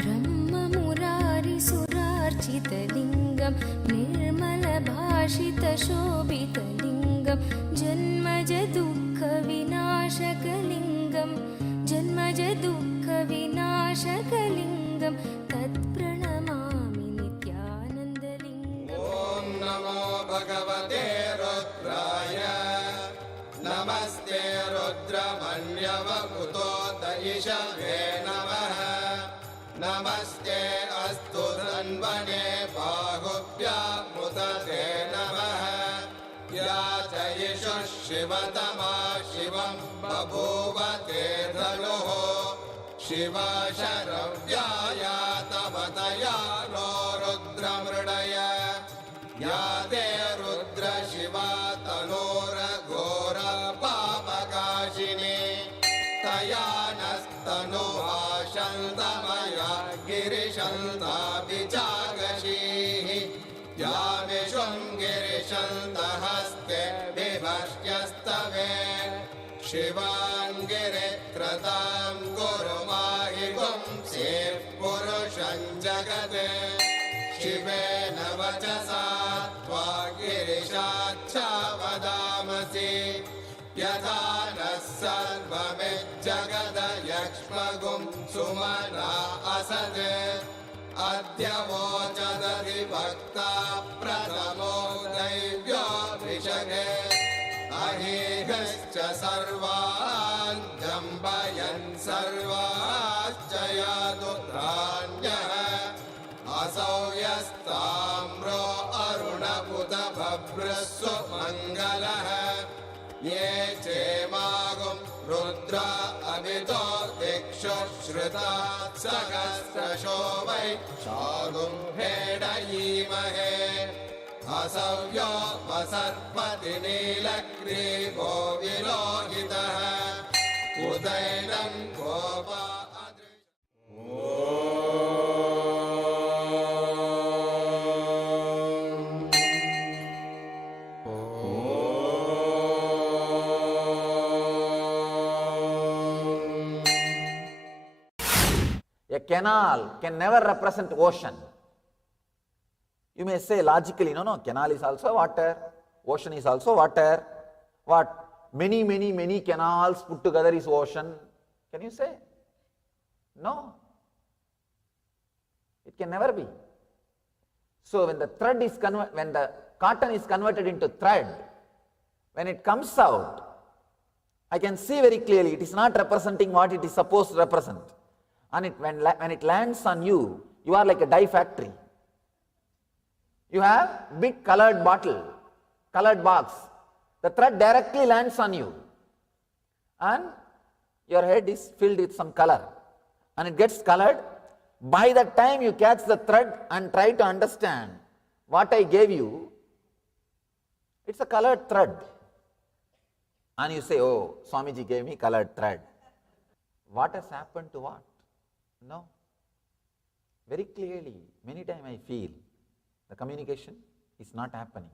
ब्रह्ममुरारिसुरार्चितलिङ्गं निर्मलभाषितशोभितलिङ्गं जन्मजदुःखविनाशकलिङ्गं जन्मजदुःखविनाशकलिङ्गं तत्प्रणमामि नित्यानन्दलिङ्गम्। ॐ नमो भगवते रुद्राय नमस्ते रुद्रमन्यवपुतो दयिषवे नमः नमस्ते अस्तु धन्वने बाहुभ्यामुदते नमः या जयिषुः शिवतमा शिवं बभूव ते धनुः शिवा शरव्याया तवतया नो रुद्रमृडय या ते रुद्र शिवा तनोरघोर पापकाशिनी तया नस्तनुहा शन्तमया गिरिशन्ताभिजागशीः या विशृङ्गिरिशन्तहस्ते विभष्ट्यस्तवे शिवाङ्गिरिक्रतां कुरु माहि पुंसीः पुरुषं जगत् शिवेन वचसा त्वा गिरिशाच्छा वदामसि यथा नः सर्वमिज्जगदयक्ष्मगुं सुमना असद् अद्य वोचदधिभक्ता प्रथमो दैव्योऽभिषगे अहीहश्च सर्वान् जम्बयन् सर्वाश्च यादुत्राण्यः असौ यस्ताम्रो अरुणपुत बभ्रस्व मङ्गलः ये चेमागुं रुद्रा अमितो दिक्षु श्रुता सहस्रशो वै शागुं हेडयीमहे असव्यो वसर्पति नीलग्रीवो विलोहितः उदैनं Gopa A canal can never represent ocean. You may say logically, no, canal is also water, ocean is also water. What? Many canals put together is ocean. Can you say? No. It can never be. So when the cotton is converted into thread, when it comes out, I can see very clearly it is not representing what it is supposed to represent. And when it lands on you, you are like a dye factory. You have big colored bottle, colored box. The thread directly lands on you. And your head is filled with some color. And it gets colored. By the time you catch the thread and try to understand what I gave you, it's a colored thread. And you say, oh, Swamiji gave me colored thread. What has happened to what? No. Very clearly, many times I feel the communication is not happening.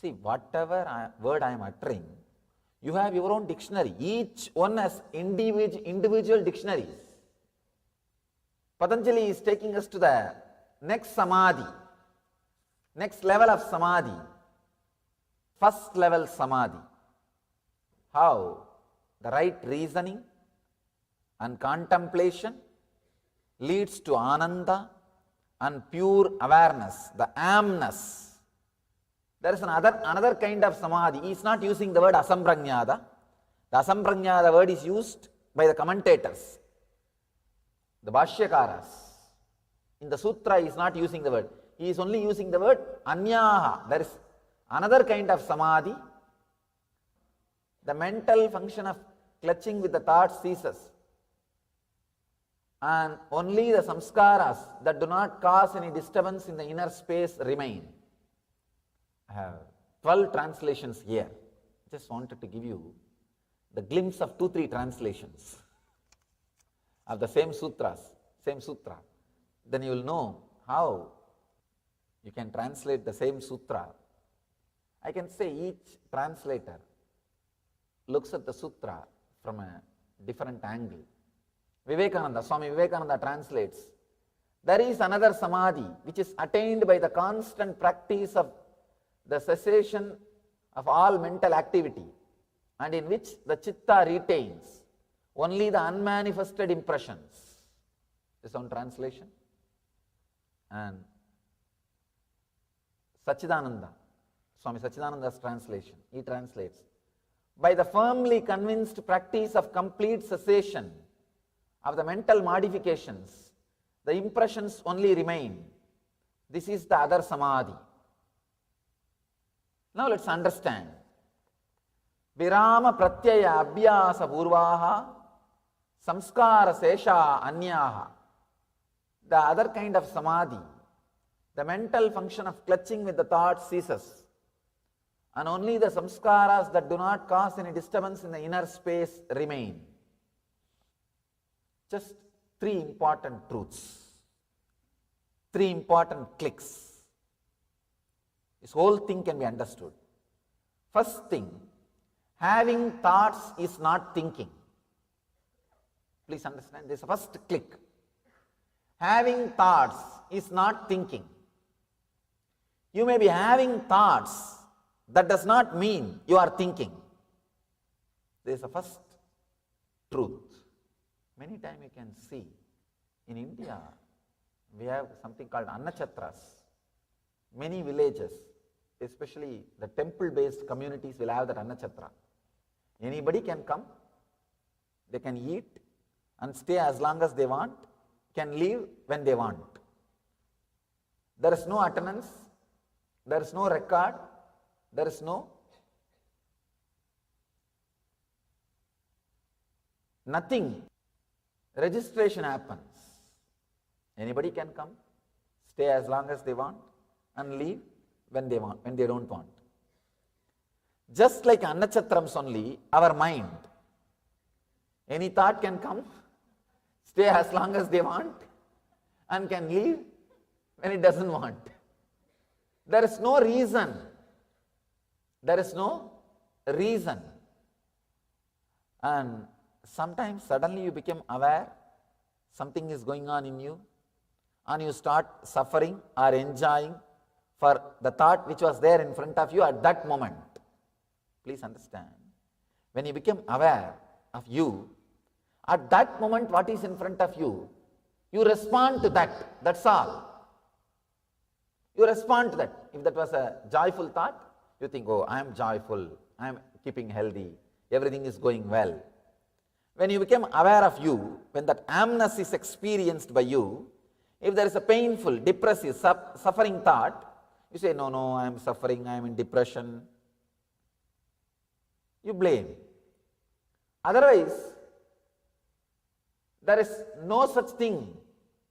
See, whatever word I am uttering, you have your own dictionary. Each one has individual dictionaries. Patanjali is taking us to the next samadhi, next level of samadhi, first level samadhi. How? The right reasoning and contemplation leads to ananda and pure awareness, the amness. There is another kind of samadhi. He is not using the word asamprajnada. The asamprajnada word is used by the commentators, the bhashyakaras. In the sutra, he is not using the word. He is only using the word anyaha. There is another kind of samadhi. The mental function of clutching with the thoughts ceases. And only the samskaras that do not cause any disturbance in the inner space remain. I have 12 translations here. Just wanted to give you the glimpse of 2-3 translations of the same sutra. Then you will know how you can translate the same sutra. I can say each translator looks at the sutra from a different angle. Swami Vivekananda translates, there is another samadhi which is attained by the constant practice of the cessation of all mental activity, and in which the chitta retains only the unmanifested impressions. This is one translation. And Sachidananda, Swami Sachidananda's translation, he translates, by the firmly convinced practice of complete cessation of the mental modifications, the impressions only remain. This is the other samadhi. Now let's understand. Virama pratyaya abhyasa purvaha samskara sesha anyaha. The other kind of samadhi, the mental function of clutching with the thoughts ceases, and only the samskaras that do not cause any disturbance in the inner space remain. Just 3 important truths, 3 important clicks. This whole thing can be understood. First thing, having thoughts is not thinking. Please understand, this is the first click. Having thoughts is not thinking. You may be having thoughts, that does not mean you are thinking. This is the first truth. Many times you can see, in India, we have something called annachatras. Many villages, especially the temple-based communities, will have that annachatra. Anybody can come, they can eat and stay as long as they want, can leave when they want. There is no attendance, there is no record, there is no nothing. Registration happens. Anybody can come, stay as long as they want, and leave when they want, when they don't want. Just like Annachatrams only, our mind. Any thought can come, stay as long as they want, and can leave when it doesn't want. There is no reason. There is no reason. And sometimes suddenly you become aware something is going on in you, and you start suffering or enjoying for the thought which was there in front of you at that moment. Please understand. When you become aware of you, at that moment what is in front of you, you respond to that. That's all. You respond to that. If that was a joyful thought, you think, oh, I am joyful, I am keeping healthy, everything is going well. When you become aware of you, when that amness is experienced by you, if there is a painful, depressive, suffering thought, you say, no, I am suffering, I am in depression. You blame. Otherwise, there is no such thing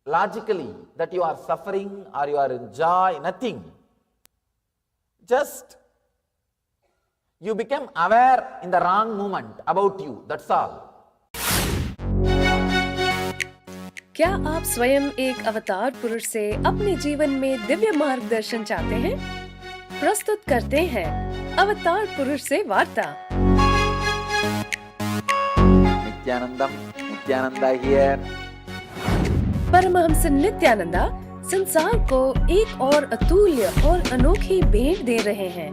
logically that you are suffering or you are in joy, nothing. Just you become aware in the wrong moment about you, that's all. क्या आप स्वयं एक अवतार पुरुष से अपने जीवन में दिव्य मार्गदर्शन चाहते हैं? प्रस्तुत करते हैं अवतार पुरुष से वार्ता। Nithyananda here. परमहंस नित्यानंदा संसार को एक और अतुल्य और अनोखी भेंट दे रहे हैं।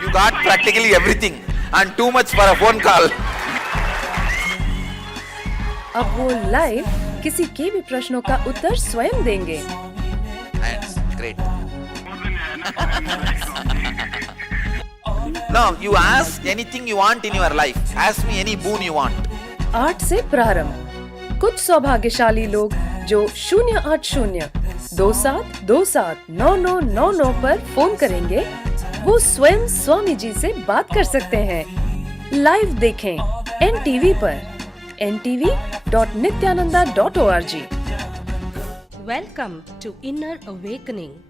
You got practically everything and too much for a phone call. अब वो लाइव किसी के भी प्रश्नों का उत्तर स्वयं देंगे। That's great. Now you ask anything you want in your life. Ask me any boon you want. 8 से प्रारंभ। कुछ सौभाग्यशाली लोग जो 08027279999 पर फोन करेंगे, वो स्वयं स्वामी जी से बात कर सकते हैं। लाइव देखें NTV पर ntv.nithyananda.org। Welcome to Inner Awakening,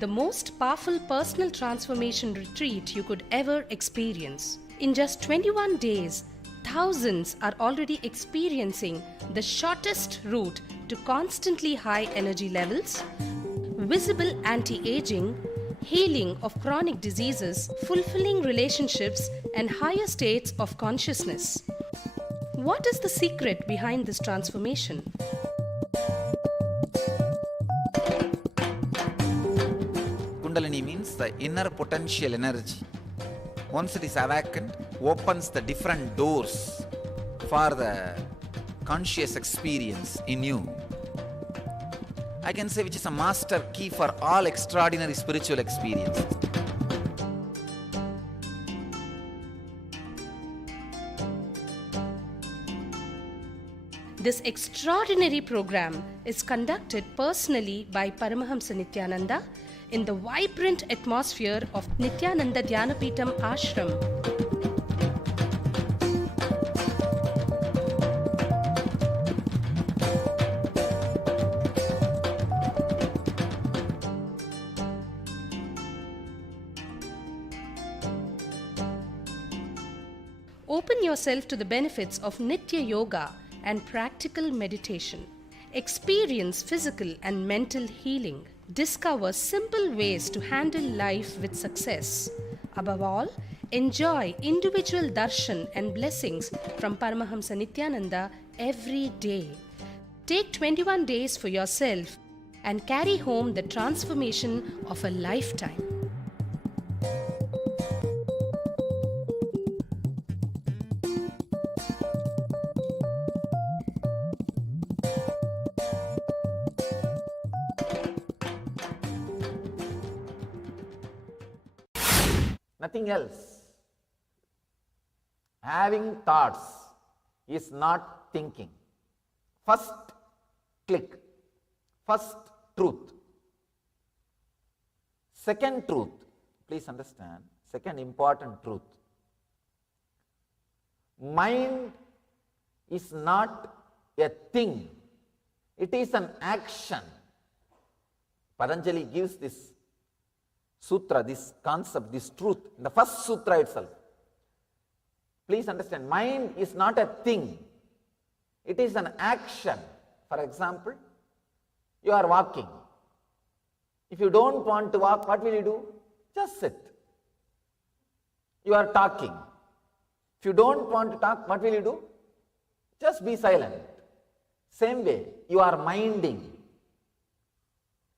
the most powerful personal transformation retreat you could ever experience. In just 21 days, thousands are already experiencing the shortest route to constantly high energy levels, visible anti-aging, healing of chronic diseases, fulfilling relationships, and higher states of consciousness. What is the secret behind this transformation? Kundalini means the inner potential energy. Once it is awakened, opens the different doors for the conscious experience in you. I can say which is a master key for all extraordinary spiritual experiences. This extraordinary program is conducted personally by Paramahamsa Nithyananda in the vibrant atmosphere of Nithyananda Dhyanapitham Ashram. Open yourself to the benefits of Nitya Yoga and practical meditation. Experience physical and mental healing. Discover simple ways to handle life with success. Above all, enjoy individual darshan and blessings from Paramahamsa Nithyananda every day. Take 21 days for yourself and carry home the transformation of a lifetime. Nothing else. Having thoughts is not thinking. First click, first truth. Second truth, please understand, second important truth. Mind is not a thing, it is an action. Patanjali gives this sutra, this concept, this truth in the first sutra itself. Please understand, mind is not a thing, it is an action. For example, you are walking. If you don't want to walk, what will you do? Just sit. You are talking. If you don't want to talk, what will you do? Just be silent. Same way, you are minding.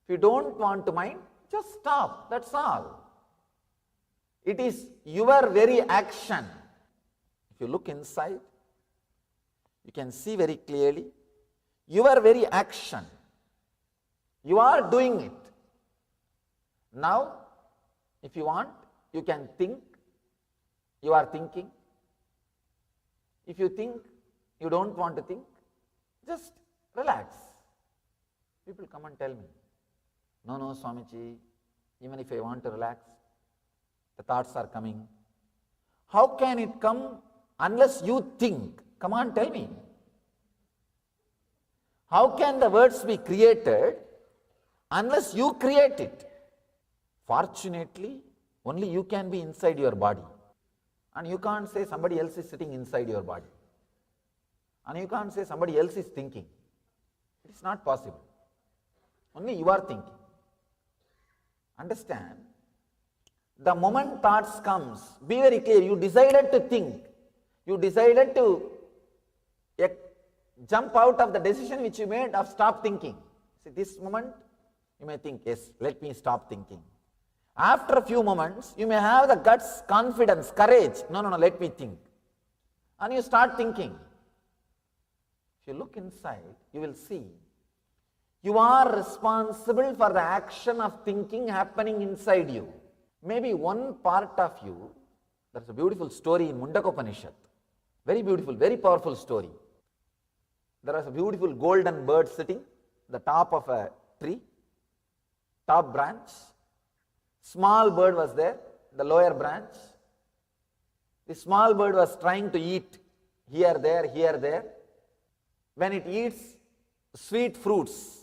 If you don't want to mind, just stop. That's all. It is your very action. If you look inside, you can see very clearly your very action. You are doing it. Now, if you want, you can think. You are thinking. If you think, you don't want to think, just relax. People come and tell me, no, Swamiji, even if I want to relax, the thoughts are coming. How can it come unless you think? Come on, tell me. How can the words be created unless you create it? Fortunately, only you can be inside your body. And you can't say somebody else is sitting inside your body. And you can't say somebody else is thinking. It's not possible. Only you are thinking. Understand? The moment thoughts comes, be very clear, you decided to think. You decided to jump out of the decision which you made of stop thinking. See, this moment, you may think, yes, let me stop thinking. After a few moments, you may have the guts, confidence, courage. No, let me think. And you start thinking. If you look inside, you will see you are responsible for the action of thinking happening inside you. Maybe one part of you, there's a beautiful story in Mundakopanishad. Very beautiful, very powerful story. There was a beautiful golden bird sitting at the top of a tree, top branch. Small bird was there, the lower branch. The small bird was trying to eat here, there. When it eats sweet fruits,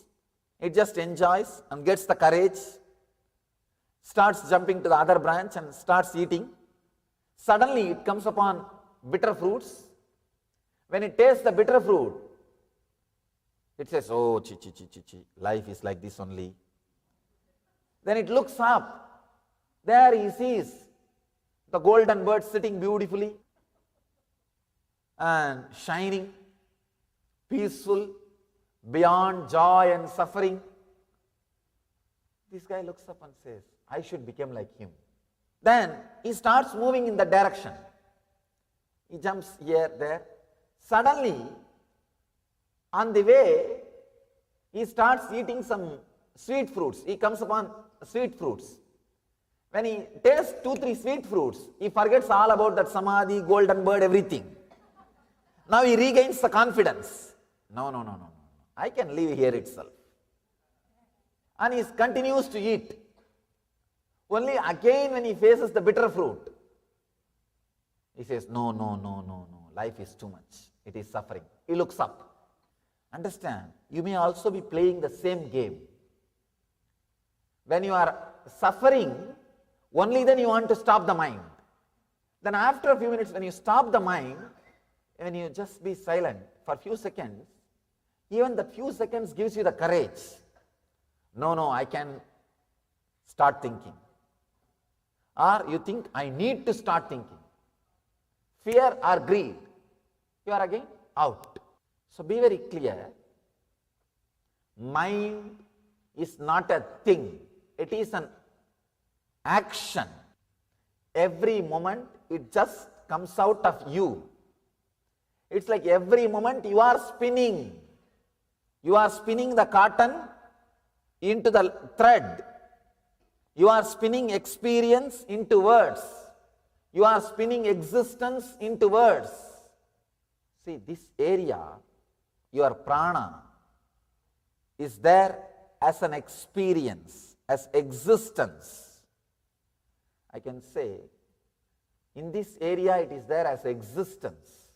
it just enjoys and gets the courage, starts jumping to the other branch and starts eating. Suddenly it comes upon bitter fruits. When it tastes the bitter fruit, it says, oh, life is like this only. Then it looks up. There he sees the golden bird sitting beautifully and shining, peaceful, beyond joy and suffering. This guy looks up and says, I should become like him. Then he starts moving in that direction. He jumps here, there. Suddenly, on the way, he starts eating some sweet fruits. He comes upon sweet fruits. When he tastes 2-3 sweet fruits, he forgets all about that samadhi, golden bird, everything. Now he regains the confidence. No. I can live here itself. And he continues to eat. Only again when he faces the bitter fruit, he says, no, life is too much. It is suffering. He looks up. Understand, you may also be playing the same game. When you are suffering, only then you want to stop the mind. Then after a few minutes, when you stop the mind, when you just be silent for a few seconds, even that few seconds gives you the courage. No, I can start thinking. Or you think, I need to start thinking. Fear or greed, you are again out. So be very clear. Mind is not a thing. It is an action. Every moment it just comes out of you. It's like every moment you are spinning. You are spinning the cotton into the thread. You are spinning experience into words. You are spinning existence into words. See, this area, your prana, is there as an experience, as existence. I can say, in this area it is there as existence.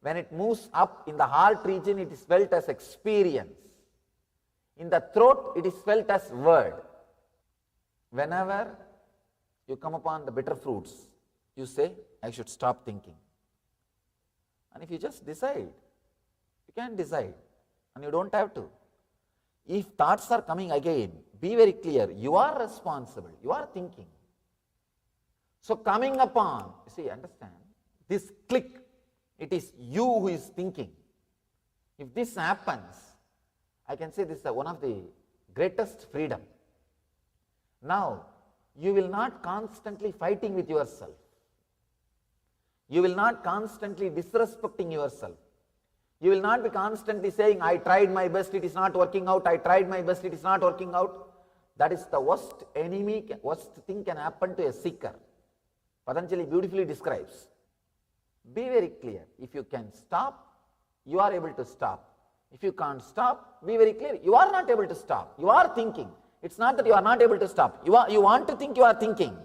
When it moves up in the heart region, it is felt as experience. In the throat, it is felt as word. Whenever you come upon the bitter fruits, you say, I should stop thinking. And if you just decide, you can decide, and you don't have to. If thoughts are coming again, be very clear, you are responsible, you are thinking. So coming upon, see, understand, this click, it is you who is thinking. If this happens, I can say this is one of the greatest freedom. Now, you will not constantly fighting with yourself. You will not constantly disrespecting yourself. You will not be constantly saying, I tried my best, it is not working out, I tried my best, it is not working out. That is the worst enemy, worst thing can happen to a seeker. Patanjali beautifully describes. Be very clear. If you can stop, you are able to stop. If you can't stop, be very clear. You are not able to stop. You are thinking. It's not that you are not able to stop. You want to think, you are thinking.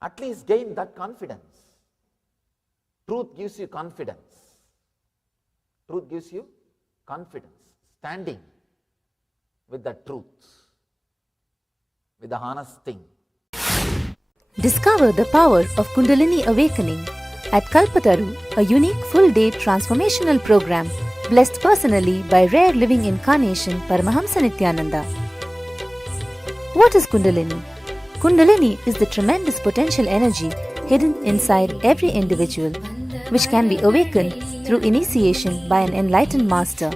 At least gain that confidence. Truth gives you confidence. Truth gives you confidence. Standing with the truth, with the honest thing. Discover the power of Kundalini Awakening at Kalpataru, a unique full-day transformational program blessed personally by rare living incarnation Paramahamsa Nithyananda. What is Kundalini? Kundalini is the tremendous potential energy hidden inside every individual, which can be awakened through initiation by an enlightened master.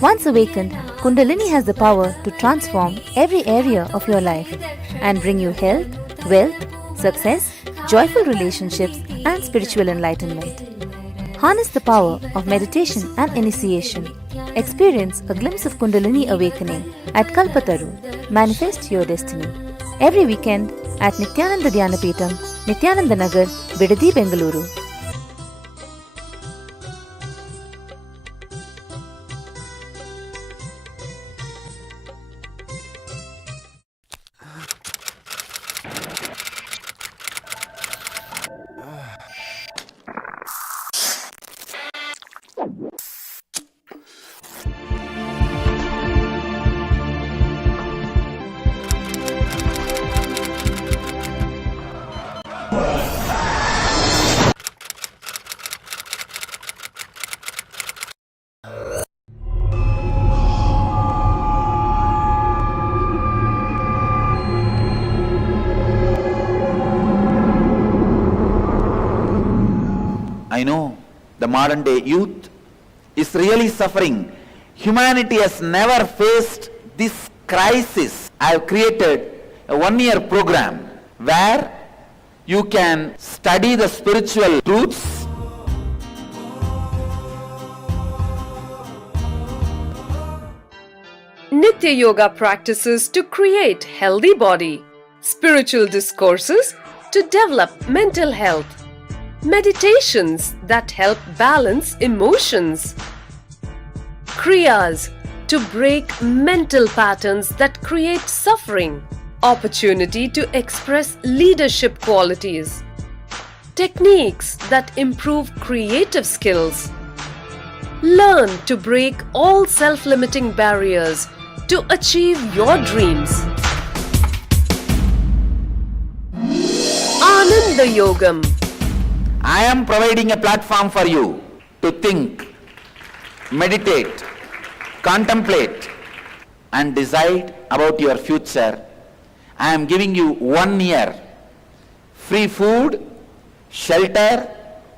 Once awakened, Kundalini has the power to transform every area of your life and bring you health, wealth, success, joyful relationships, and spiritual enlightenment. Harness the power of meditation and initiation. Experience a glimpse of Kundalini awakening at Kalpataru. Manifest your destiny. Every weekend at Nithyananda Dhyanapitham, Nithyananda Nagar, Bidadi, Bengaluru. I know the modern day youth is really suffering. Humanity has never faced this crisis. I have created a one-year program where you can study the spiritual truths, Nitya Yoga practices to create healthy body, spiritual discourses to develop mental health, meditations that help balance emotions, kriyas to break mental patterns that create suffering, opportunity to express leadership qualities, techniques that improve creative skills. Learn to break all self-limiting barriers to achieve your dreams. Ananda Yogam. I am providing a platform for you to think, meditate, contemplate, and decide about your future. I am giving you 1 year free food, shelter,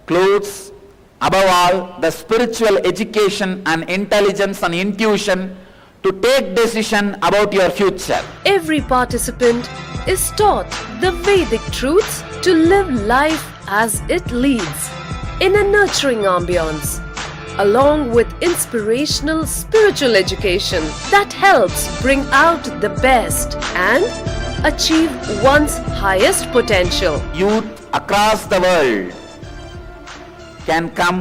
clothes, above all the spiritual education and intelligence and intuition to take decision about your future. Every participant is taught the Vedic truths to live life as it leads in a nurturing ambience, along with inspirational spiritual education that helps bring out the best and achieve one's highest potential. Youth across the world can come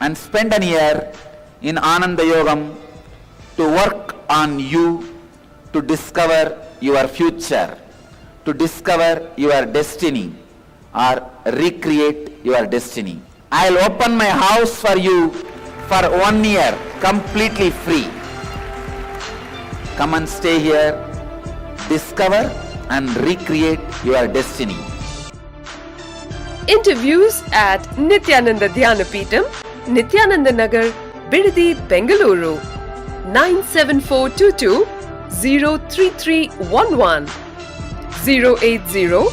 and spend an year in Ananda Yogam to work on you, to discover your future, to discover your destiny or recreate your destiny. I'll open my house for you for 1 year, completely free. Come and stay here, discover and recreate your destiny. Interviews at Nithyananda Dhyanapitham, Nithyananda Nagar, Bidadi, Bengaluru. 97422 03311 080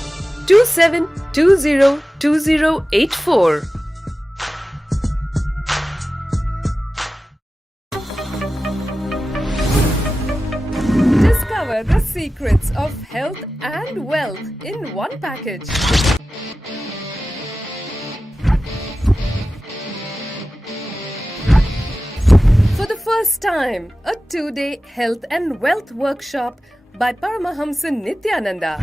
2720 2084. Discover the secrets of health and wealth in one package. For the first time, a 2-day health and wealth workshop by Paramahamsa Nithyananda.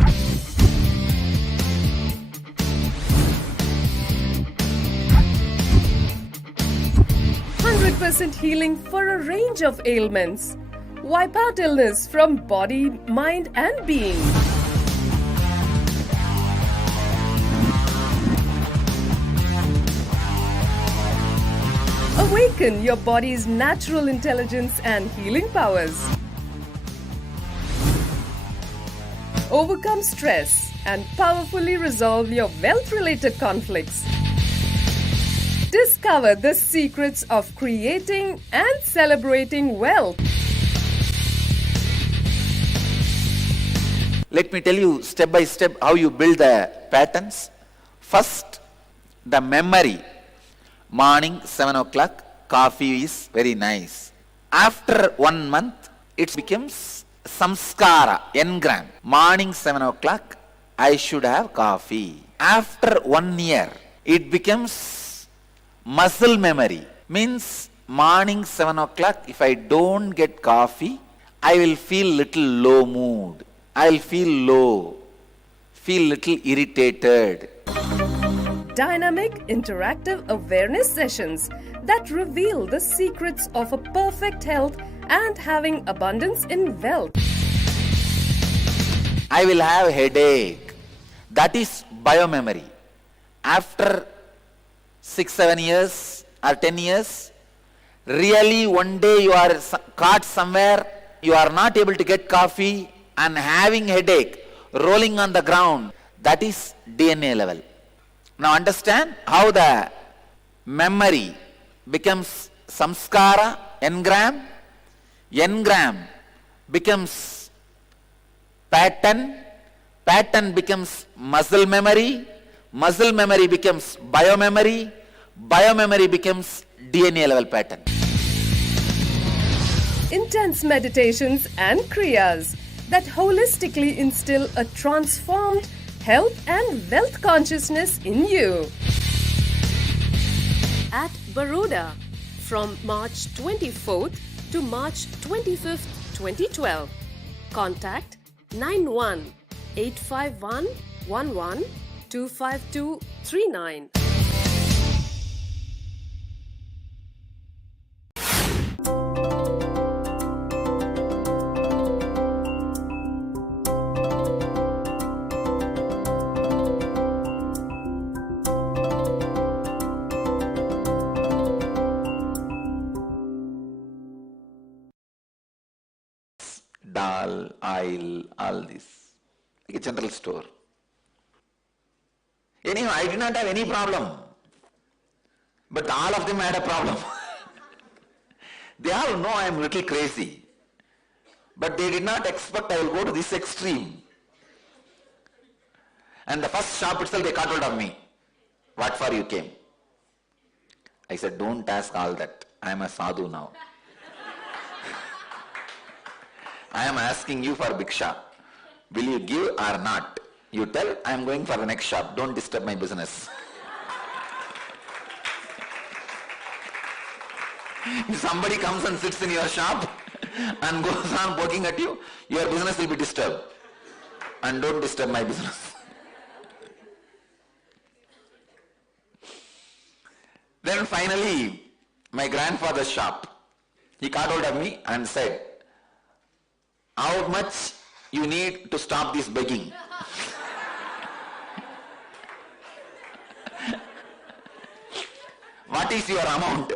% healing for a range of ailments. Wipe out illness from body, mind and being. Awaken your body's natural intelligence and healing powers. Overcome stress and powerfully resolve your wealth-related conflicts. Discover the secrets of creating and celebrating wealth. Let me tell you step by step how you build the patterns. First, the memory. Morning 7 o'clock, coffee is very nice. After 1 month, it becomes samskara, engram. Morning 7 o'clock, I should have coffee. After 1 year, it becomes muscle memory. Means morning 7 o'clock, if I don't get coffee, I will feel little low mood. I will feel low, feel little irritated. Dynamic interactive awareness sessions that reveal the secrets of a perfect health and having abundance in wealth. I will have headache. That is biomemory. After 6-7 years or 10 years, really one day you are caught somewhere, you are not able to get coffee and having headache, rolling on the ground. That is DNA level. Now understand how the memory becomes samskara, engram. Engram becomes pattern. Pattern becomes muscle memory. Muscle memory becomes biomemory. Biomemory becomes DNA level pattern. Intense meditations and kriyas that holistically instill a transformed health and wealth consciousness in you. At Baroda from March 24th to March 25th, 2012. Contact 91 851 11 25239. Dal, oil, all this. Like a general store. Anyhow, I did not have any problem. But all of them had a problem. They all know I am a little crazy. But they did not expect I will go to this extreme. And the first shop itself they caught hold of me. What for you came? I said, don't ask all that. I am a sadhu now. I am asking you for bhiksha. Will you give or not? You tell, I am going for the next shop. Don't disturb my business. If somebody comes and sits in your shop and goes on poking at you, your business will be disturbed. And don't disturb my business. Finally, my grandfather's shop, he caught hold of me and said, how much you need to stop this begging? What is your amount?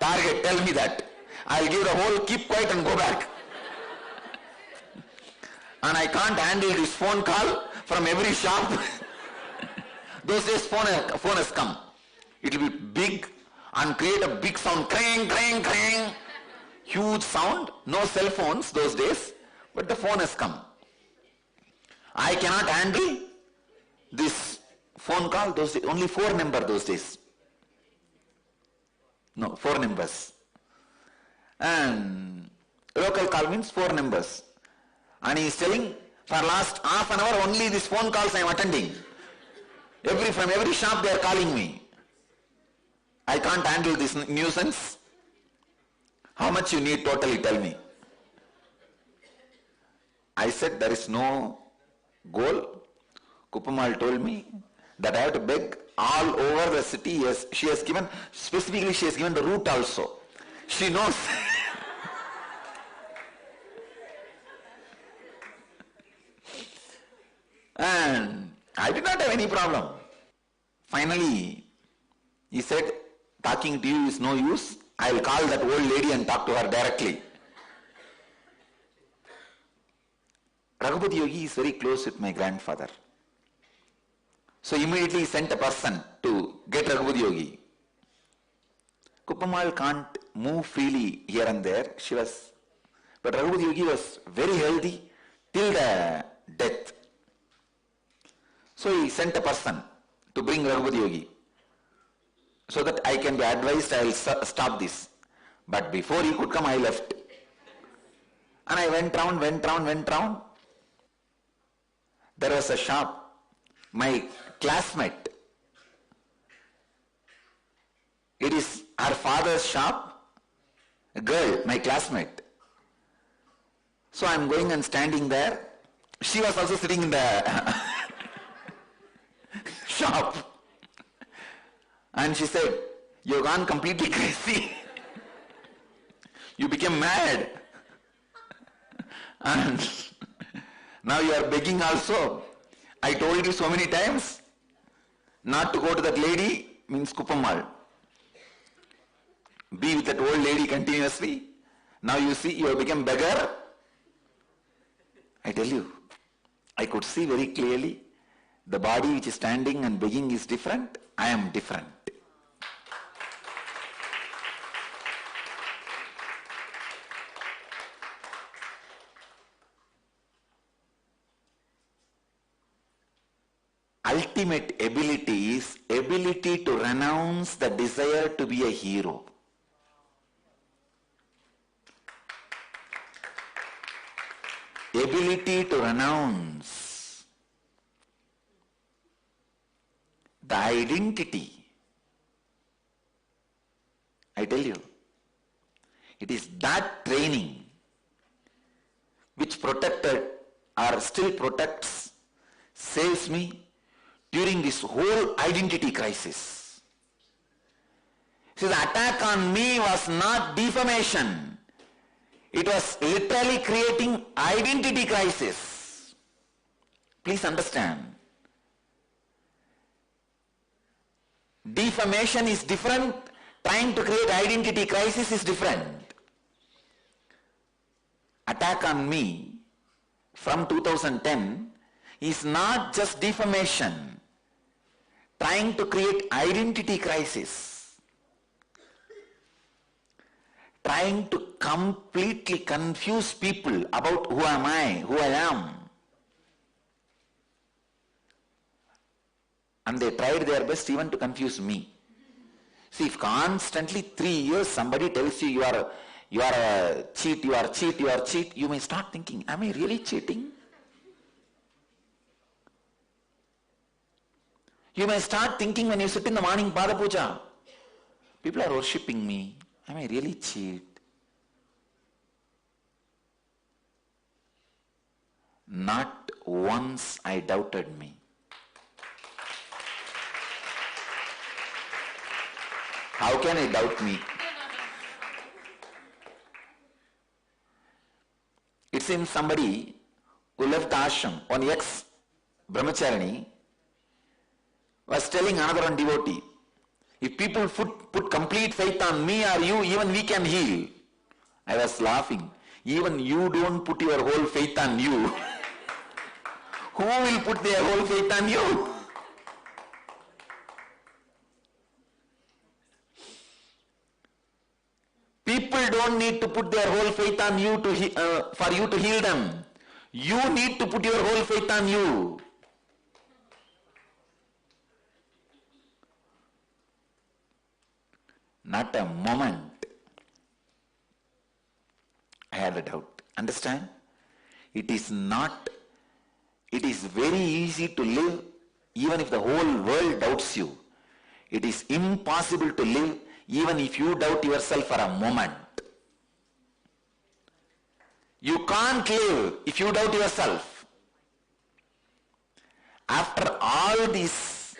Target, tell me that. I'll give the whole, keep quiet and go back. And I can't handle this phone call from every shop. Those days phone has come. It will be big and create a big sound, clang, clang, clang. Huge sound, no cell phones those days, but the phone has come. I cannot handle this phone call those days, only 4 numbers those days. No, 4 numbers. And local call means 4 numbers. And he is telling, for last half an hour only these phone calls I am attending. From every shop they are calling me. I can't handle this nuisance. How much you need totally, tell me. I said there is no goal. Kuppamal told me that I have to beg all over the city. Yes, she has given the route also. She knows. And I did not have any problem. Finally, he said, talking to you is no use. I will call that old lady and talk to her directly. Raghupati Yogi is very close with my grandfather. So immediately he sent a person to get Raghupati Yogi. Kuppamal can't move freely here and there. But Raghupati Yogi was very healthy till the death. So he sent a person to bring Raghupati Yogi, so that I can be advised, I will stop this. But before he could come, I left. And I went round. There was a shop. My classmate, it is her father's shop, a girl, my classmate. So I am going and standing there. She was also sitting in the shop. And she said, you've gone completely crazy. You became mad. And now you are begging also. I told you so many times not to go to that lady, means Kuppamal. Be with that old lady continuously. Now you see you have become beggar. I tell you, I could see very clearly the body which is standing and begging is different. I am different. Ultimate ability is ability to renounce the desire to be a hero. Ability to renounce the identity. I tell you, it is that training which protected or still protects, saves me during this whole identity crisis. See, the attack on me was not defamation. It was literally creating identity crisis. Please understand. Defamation is different. Trying to create identity crisis is different. Attack on me from 2010 is not just defamation. Trying to create identity crisis. Trying to completely confuse people about who am I, who I am. And they tried their best even to confuse me. See, if constantly 3 years somebody tells you you are a cheat, you are cheat, you may start thinking, am I really cheating? You may start thinking when you sit in the morning Pada Puja, people are worshipping me, am I really cheat? Not once I doubted me. How can I doubt me? It seems somebody who left the ashram, one ex-brahmacharani, was telling another one devotee, if people put complete faith on me or you, even we can heal. I was laughing. Even you don't put your whole faith on you. Who will put their whole faith on you? People don't need to put their whole faith on you for you to heal them. You need to put your whole faith on you. Not a moment I had a doubt. Understand? It is very easy to live even if the whole world doubts you. It is impossible to live even if you doubt yourself for a moment. You can't live if you doubt yourself. After all this,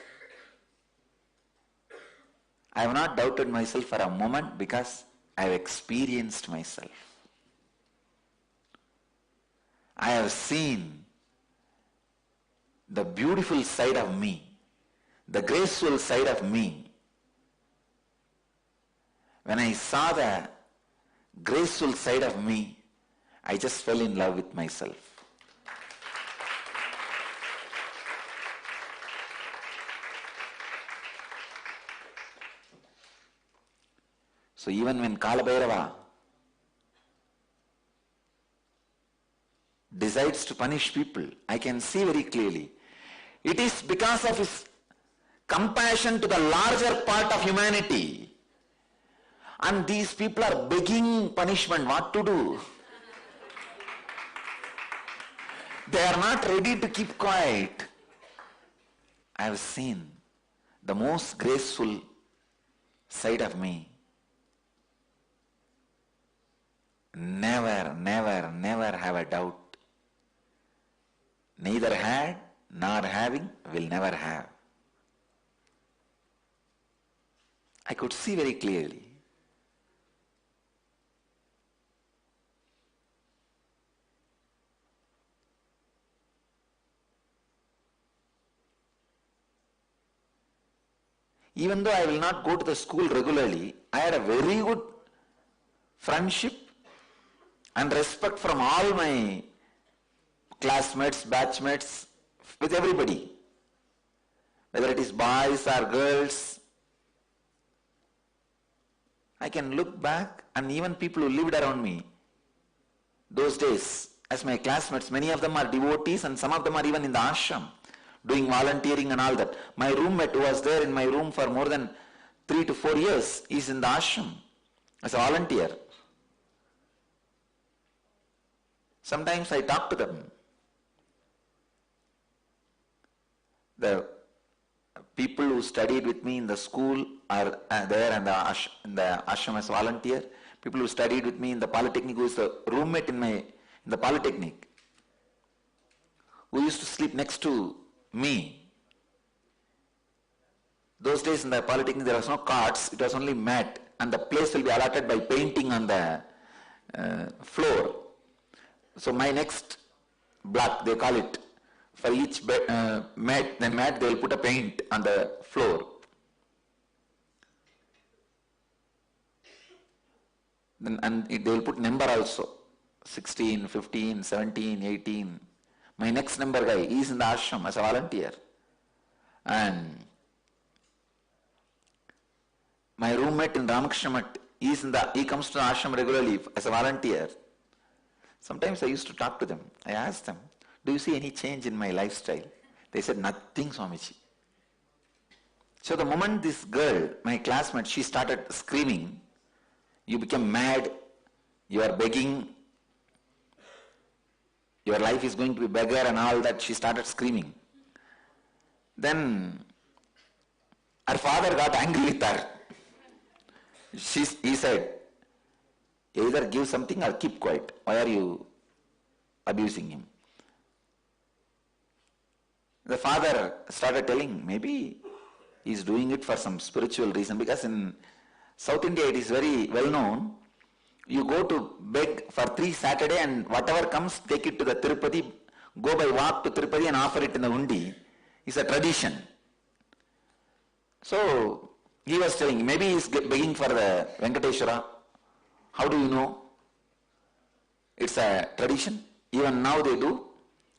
I have not doubted myself for a moment because I have experienced myself. I have seen the beautiful side of me, the graceful side of me. When I saw the graceful side of me, I just fell in love with myself. So even when Kalabhairava decides to punish people, I can see very clearly, it is because of his compassion to the larger part of humanity. And these people are begging punishment, what to do? They are not ready to keep quiet. I have seen the most graceful side of me. Never, never, never have a doubt. Neither had nor having will never have. I could see very clearly. Even though I will not go to the school regularly, I had a very good friendship and respect from all my classmates, batchmates, with everybody. Whether it is boys or girls, I can look back, and even people who lived around me those days as my classmates, many of them are devotees and some of them are even in the ashram, doing volunteering and all that. My roommate who was there in my room for more than 3 to 4 years is in the ashram as a volunteer. Sometimes I talk to them. The people who studied with me in the school are there in the ashram as volunteer. People who studied with me in the polytechnic, who is the roommate in the polytechnic, who used to sleep next to me. Those days in the polytechnic there was no cots, it was only mat, and the place will be allotted by painting on the floor. So my next block, they call it, for each mat they will put a paint on the floor. And they will put number also, 16, 15, 17, 18. My next number guy, he is in the ashram as a volunteer. And my roommate in Ramakrishna Math, he comes to the ashram regularly as a volunteer. Sometimes I used to talk to them. I asked them, do you see any change in my lifestyle? They said, nothing, Swamiji. So the moment this girl, my classmate, she started screaming, you became mad, you are begging, your life is going to be beggar and all that, she started screaming. Then her father got angry with her. He said, either give something or keep quiet. Why are you abusing him? The father started telling, maybe he's doing it for some spiritual reason, because in South India, it is very well known. You go to beg for 3 Saturday and whatever comes, take it to the Tirupati, go by walk to Tirupati and offer it in the hundi. It's a tradition. So he was telling, maybe he's begging for the Venkateshwara. How do you know? It's a tradition. Even now they do.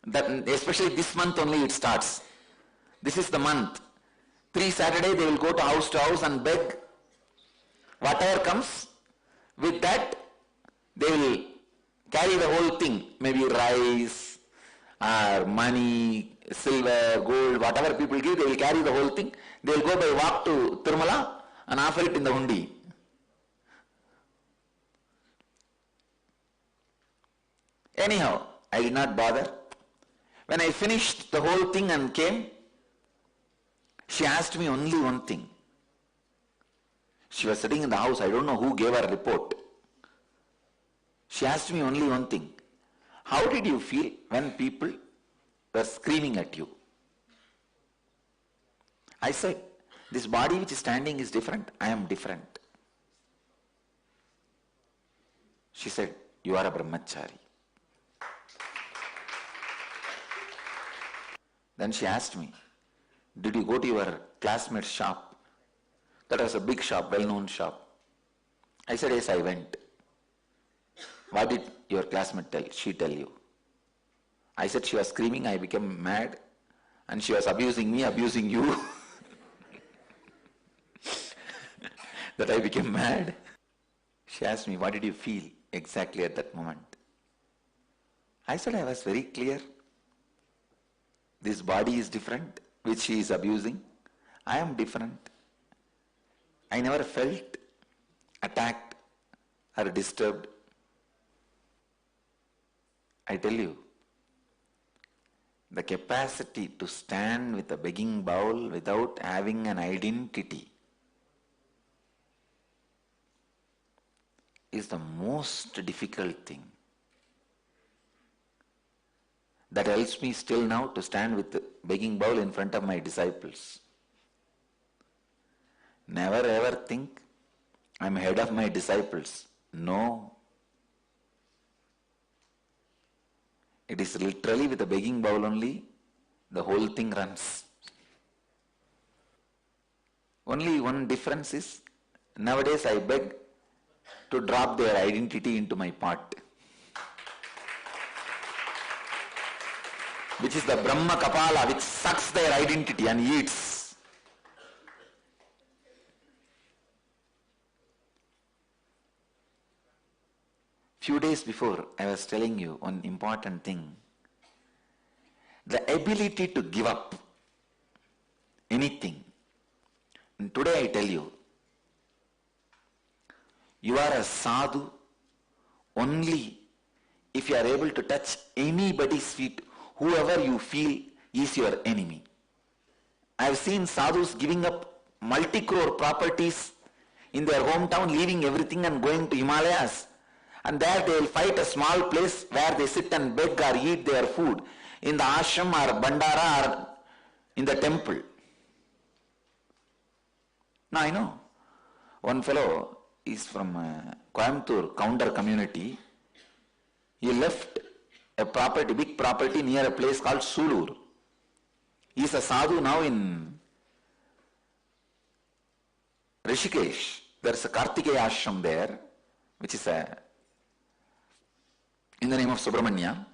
That, especially this month only it starts. This is the month. 3 Saturday they will go to house and beg. Whatever comes, with that they will carry the whole thing. Maybe rice or money, silver, gold, whatever people give, they will carry the whole thing. They will go by walk to Tirumala and offer it in the hundi. Anyhow, I did not bother. When I finished the whole thing and came, she asked me only one thing. She was sitting in the house, I don't know who gave her a report. She asked me only one thing. How did you feel when people were screaming at you? I said, this body which is standing is different, I am different. She said, you are a brahmachari. Then she asked me, did you go to your classmate's shop? That was a big shop, well-known shop. I said, yes, I went. What did your classmate tell you? I said she was screaming, I became mad, and she was abusing me, abusing you. That I became mad. She asked me, what did you feel exactly at that moment? I said, I was very clear. This body is different, which she is abusing. I am different. I never felt attacked or disturbed. I tell you, the capacity to stand with a begging bowl without having an identity is the most difficult thing. That helps me still now to stand with the begging bowl in front of my disciples. Never ever think I'm head of my disciples. No. It is literally with a begging bowl only, the whole thing runs. Only one difference is, nowadays I beg to drop their identity into my pot, which is the Brahma Kapala, which sucks their identity and eats. Few days before, I was telling you one important thing. The ability to give up anything. And today I tell you, you are a sadhu only if you are able to touch anybody's feet, whoever you feel is your enemy. I have seen sadhus giving up multi-crore properties in their hometown, leaving everything and going to Himalayas. And there they will fight a small place where they sit and beg or eat their food in the ashram or bandara or in the temple. Now I know one fellow is from Coimbatore Counter community. He left a property, big property near a place called Sulur. He is a sadhu now in Rishikesh. There is a Kartikeya ashram there, which is in the name of Subramanya.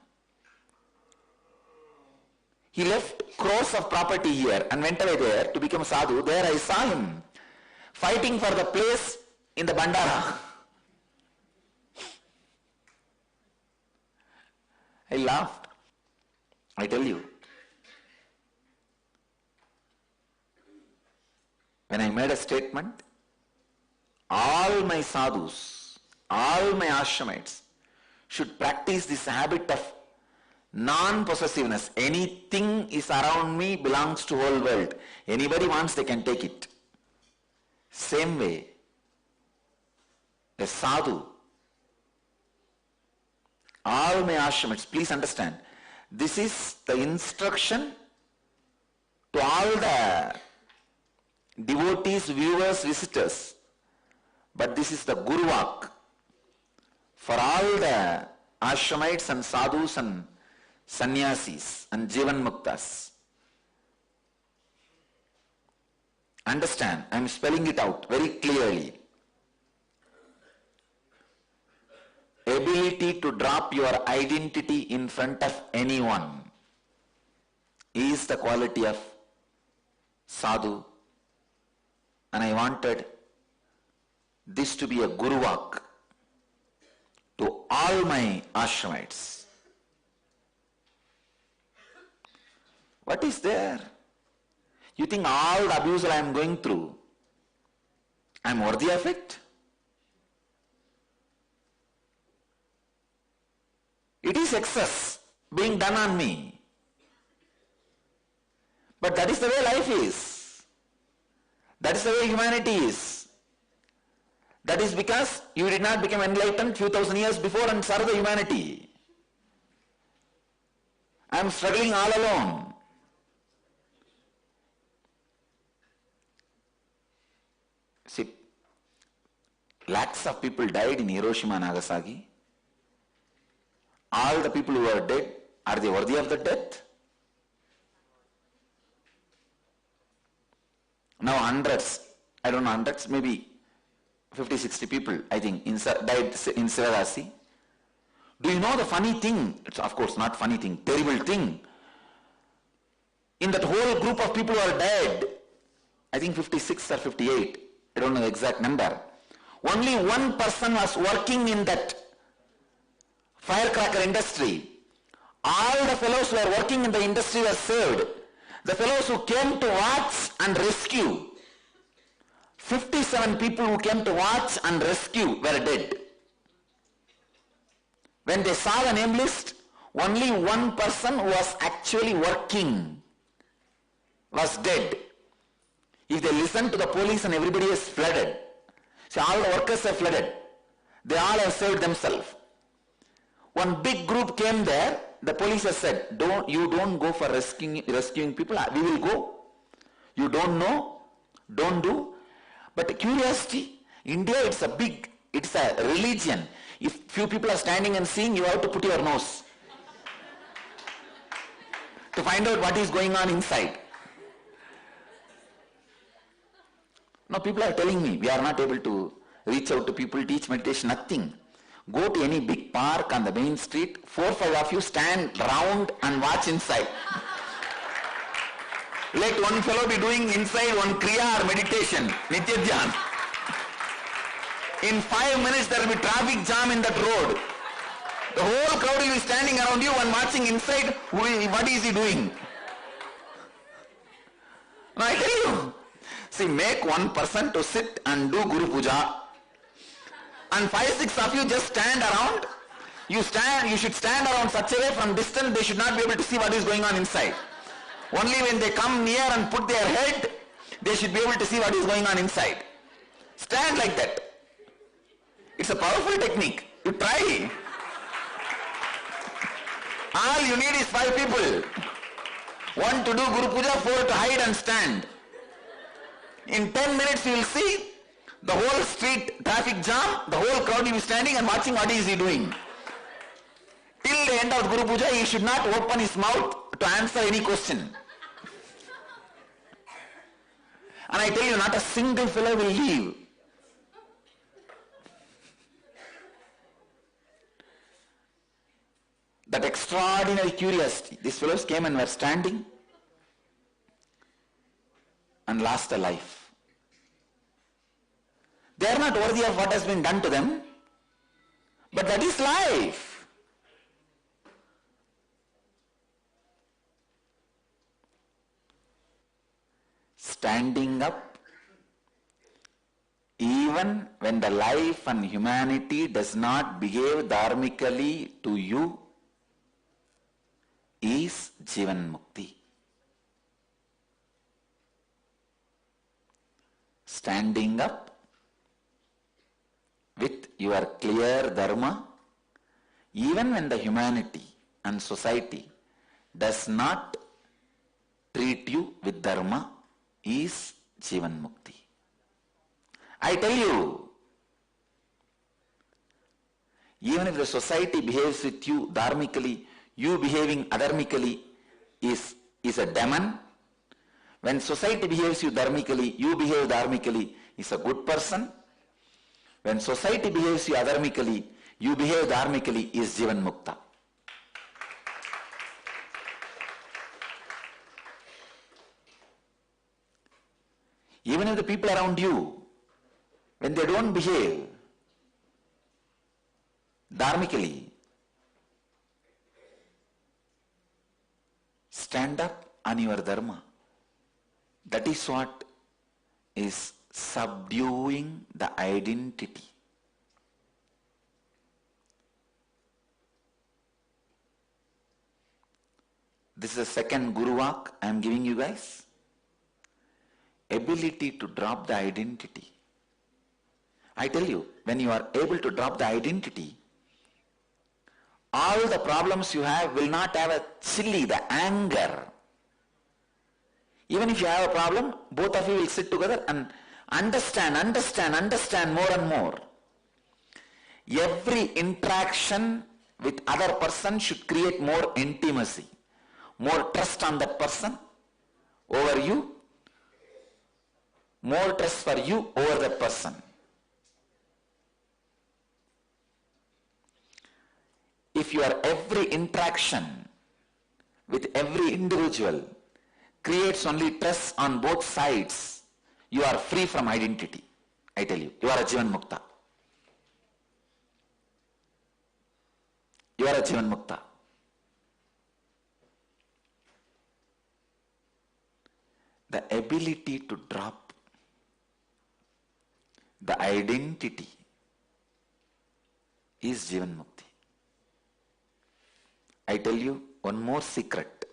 He left crores of property here and went away there to become sadhu. There I saw him fighting for the place in the bandara. I laughed. I tell you, when I made a statement, all my sadhus, all my ashramites should practice this habit of non-possessiveness. Anything is around me belongs to whole world. Anybody wants, they can take it. Same way, a sadhu, all my ashramites, please understand, this is the instruction to all the devotees, viewers, visitors. But this is the Guruvak for all the ashramites and sadhus and sannyasis and jivan muktas. Understand, I am spelling it out very clearly. Ability to drop your identity in front of anyone is the quality of sadhu, and I wanted this to be a Guruvak to all my ashramites. What is there? You think all the abuse I am going through, I am worthy of it? It is excess being done on me. But that is the way life is. That is the way humanity is. That is because you did not become enlightened few thousand years before and serve the humanity. I am struggling all alone. See, lakhs of people died in Hiroshima and Nagasaki. All the people who are dead, are they worthy of the death? Now hundreds, I don't know, hundreds, maybe 50, 60 people, I think, died in Sivarasi. Do you know the funny thing? It's of course not funny thing, terrible thing. In that whole group of people who are dead, I think 56 or 58, I don't know the exact number. Only one person was working in that firecracker industry. All the fellows who are working in the industry were saved. The fellows who came to watch and rescue, 57 people who came to watch and rescue were dead. When they saw the name list, only one person who was actually working was dead. If they listen to the police and everybody is flooded, see, all the workers are flooded. They all have saved themselves. One big group came there. The police has said, you don't go for rescuing people. We will go. You don't know, don't do. But curiosity, India, it's a religion. If few people are standing and seeing, you have to put your nose to find out what is going on inside. Now people are telling me, we are not able to reach out to people, teach meditation, nothing. Go to any big park on the main street, 4 or 5 of you stand round and watch inside. Let one fellow be doing inside one kriya or meditation, Nithyananda. In 5 minutes there will be traffic jam in that road. The whole crowd will be standing around you and watching inside, what is he doing? Now I tell you, see, make one person to sit and do Guru Puja, and 5, 6 of you just stand around. You should stand around such a way from distance they should not be able to see what is going on inside. Only when they come near and put their head, they should be able to see what is going on inside. Stand like that. It's a powerful technique. You try. All you need is 5 people. 1 to do Guru Puja, 4 to hide and stand. In 10 minutes you will see the whole street traffic jam, the whole crowd will be standing and watching what is he doing. Till the end of Guru Puja, he should not open his mouth to answer any question. And I tell you, not a single fellow will leave. That extraordinary curiosity. These fellows came and were standing and lost a life. They are not worthy of what has been done to them, but that is life. Standing up even when the life and humanity does not behave dharmically to you is Jivan Mukti. Standing up with your clear dharma, even when the humanity and society does not treat you with dharma, is Jivan Mukti. I tell you, Even if the society behaves with you dharmically, you behaving adharmically is a demon. When society behaves you dharmically, you behave dharmically, is a good person. When society behaves you adharmically, you behave dharmically, is Jivan Mukta. Even if the people around you, when they don't behave dharmically, stand up on your dharma. That is what is subduing the identity. This is the second Guru Vak I am giving you guys. Ability to drop the identity. I tell you, when you are able to drop the identity, all the problems you have will not have a chilli, the anger. Even if you have a problem, both of you will sit together and understand more and more. Every interaction with other person should create more intimacy, more trust on that person over you, more trust for you over that person. If your every interaction with every individual creates only trust on both sides, you are free from identity. I tell you, you are a Jivan Mukta. You are a Jivan Mukta. The ability to drop the identity is Jivan Mukti. I tell you one more secret.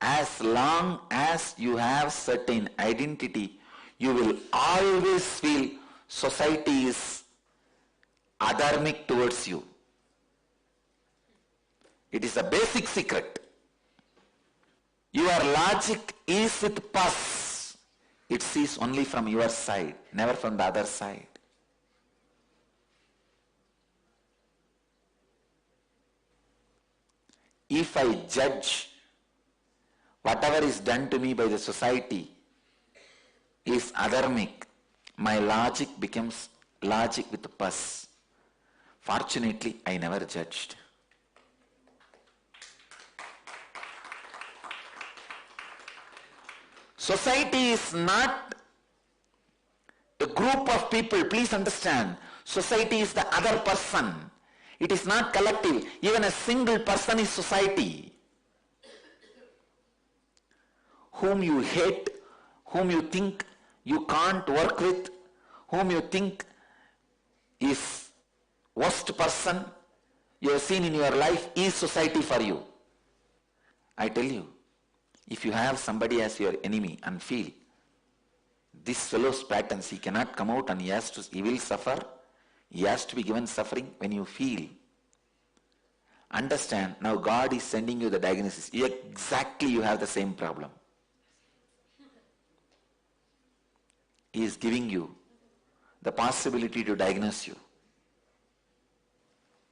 As long as you have certain identity, you will always feel society is adharmic towards you. It is a basic secret. Your logic is with pus. It sees only from your side, never from the other side. If I judge whatever is done to me by the society is adharmic, my logic becomes logic with pus. Fortunately, I never judged. Society is not a group of people. Please understand, society is the other person. It is not collective. Even a single person is society. Whom you hate, whom you think you can't work with, whom you think is worst person you have seen in your life is society for you. I tell you, if you have somebody as your enemy and feel this fellow's patterns, he cannot come out and he will suffer, he has to be given suffering, when you feel, understand, now God is sending you the diagnosis. Exactly you have the same problem. He is giving you the possibility to diagnose you.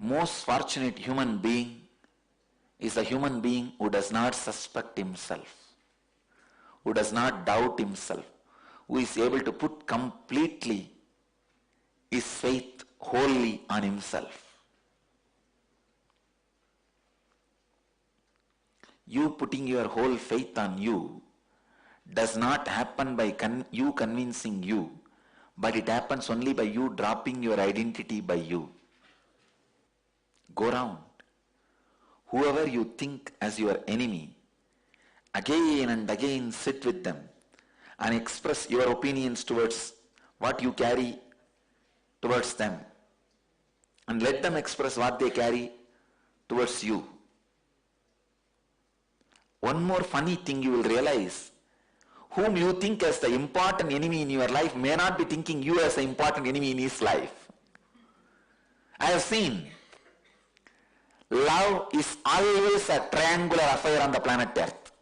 Most fortunate human being is a human being who does not suspect himself, who does not doubt himself, who is able to put completely his faith wholly on himself. You putting your whole faith on you does not happen by you convincing you, but it happens only by you dropping your identity by you. Go round. Whoever you think as your enemy, again and again sit with them and express your opinions towards what you carry towards them, and let them express what they carry towards you. One more funny thing you will realize, whom you think as the important enemy in your life may not be thinking you as the important enemy in his life. I have seen love is always a triangular affair on the planet Earth.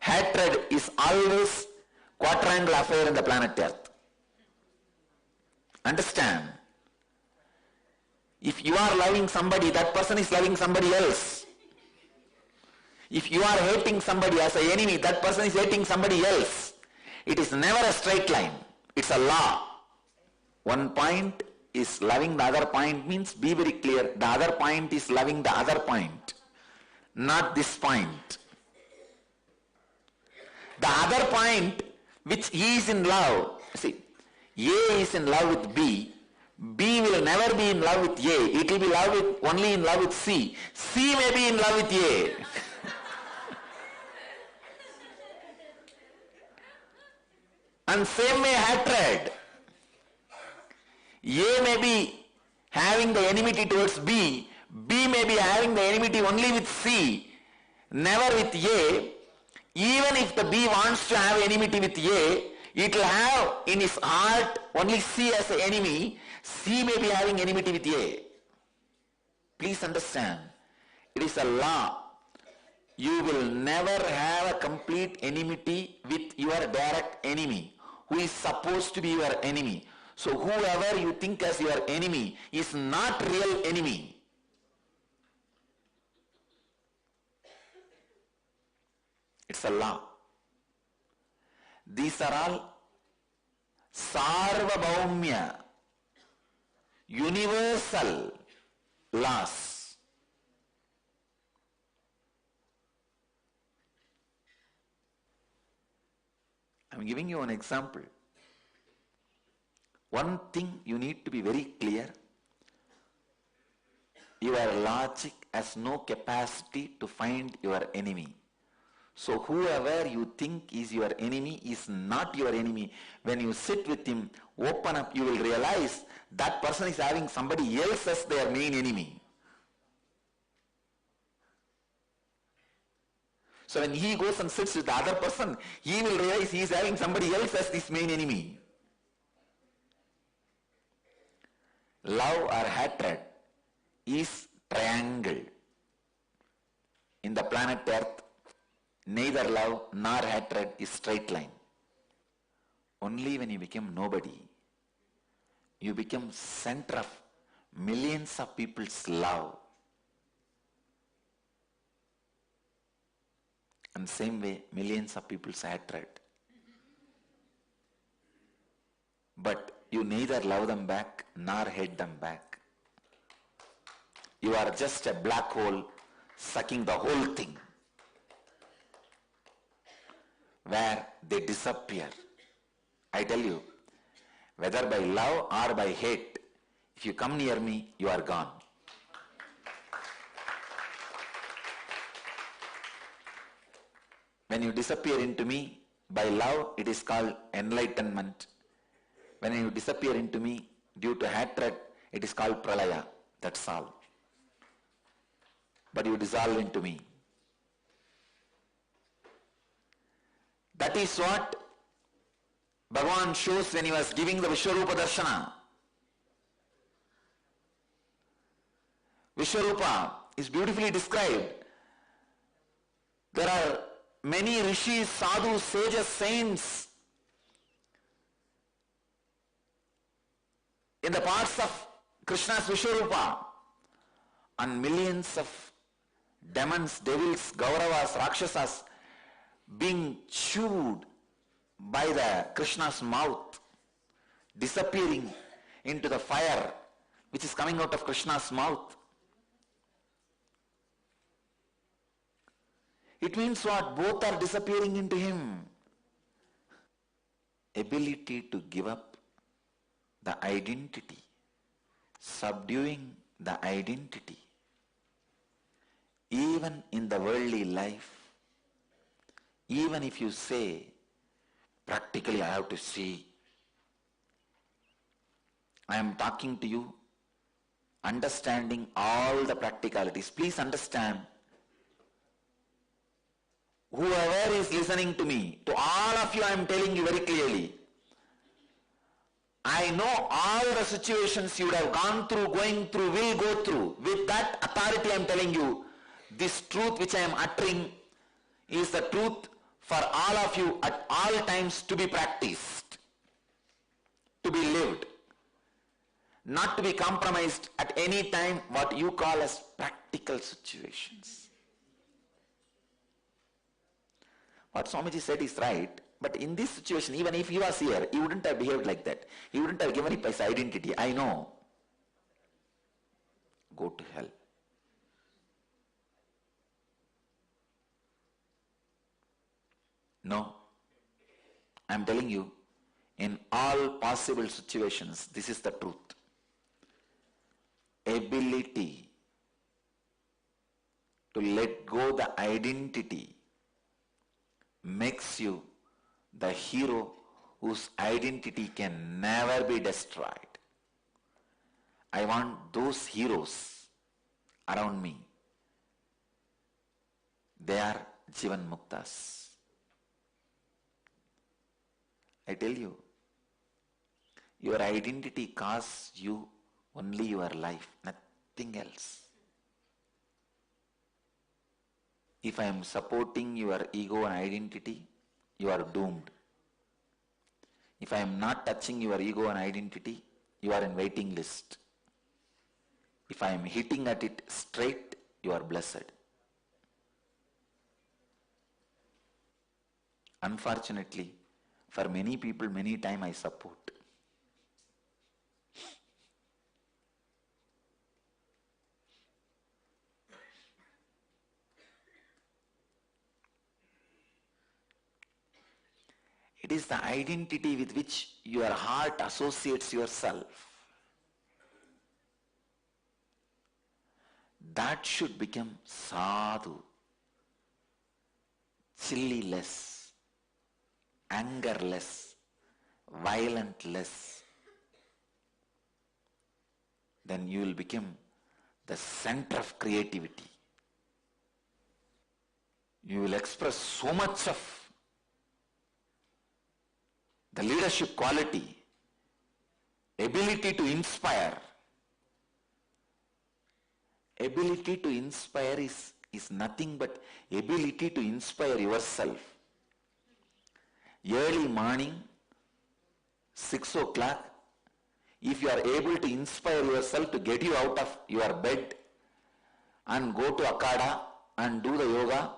Hatred is always quadrangular affair on the planet Earth. Understand? If you are loving somebody, that person is loving somebody else. If you are hating somebody as an enemy, that person is hating somebody else. It is never a straight line. It's a law. One point is loving the other point means be very clear. The other point is loving the other point, not this point. The other point which he is in love, see, A is in love with B. B will never be in love with A. It will be only in love with C. C may be in love with A. And same way hatred. A may be having the enmity towards B. B may be having the enmity only with C, never with A. Even if the B wants to have enmity with A, it will have in his heart only C as an enemy. C may be having enmity with A. Please understand, it is a law. You will never have a complete enmity with your direct enemy, who is supposed to be your enemy. So whoever you think as your enemy is not real enemy. It's a law. These are all sarvabhaumya, universal laws. I'm giving you an example. One thing you need to be very clear. Your logic has no capacity to find your enemy. So whoever you think is your enemy is not your enemy. When you sit with him, open up, you will realize that person is having somebody else as their main enemy. So when he goes and sits with the other person, he will realize he is having somebody else as his main enemy. Love or hatred is triangle. In the planet Earth, neither love nor hatred is straight line. Only when you become nobody, you become center of millions of people's love. And same way, millions of people's hatred. But you neither love them back nor hate them back. You are just a black hole sucking the whole thing, where they disappear. I tell you, whether by love or by hate, if you come near me, you are gone. When you disappear into me, by love, it is called enlightenment. When you disappear into me due to hatred, it is called pralaya. That's all. But you dissolve into me. That is what Bhagavan shows when he was giving the Vishwarupa Darshana. Vishwarupa is beautifully described. There are many rishis, sadhus, sages, saints in the parts of Krishna's Vishwarupa, and millions of demons, devils, Gauravas, Rakshasas being chewed by the Krishna's mouth, disappearing into the fire which is coming out of Krishna's mouth. It means what? Both are disappearing into him. Ability to give up the identity, subduing the identity. Even in the worldly life, even if you say, practically I have to see, I am talking to you, understanding all the practicalities. Please understand, whoever is listening to me, to all of you I am telling you very clearly, I know all the situations you would have gone through, going through, will go through. With that authority I am telling you, this truth which I am uttering is the truth for all of you at all times to be practiced, to be lived. not to be compromised at any time, what you call as practical situations. What Swamiji said is right, but in this situation, even if he was here, he wouldn't have behaved like that. He wouldn't have given up his identity. I know. Go to hell. No. I am telling you, in all possible situations, this is the truth. Ability to let go the identity makes you the hero whose identity can never be destroyed. I want those heroes around me. They are Jivan Muktas. I tell you, your identity costs you only your life, nothing else. If I am supporting your ego and identity, you are doomed. If I am not touching your ego and identity, you are in waiting list. If I am hitting at it straight, you are blessed. Unfortunately, for many people, many times I support. It is the identity with which your heart associates yourself. That should become sadhu, chilliless, angerless, violentless. Then you will become the center of creativity. You will express so much of the leadership quality, ability to inspire. Ability to inspire is nothing but ability to inspire yourself. Early morning, 6 o'clock, if you are able to inspire yourself to get you out of your bed and go to Akada and do the yoga,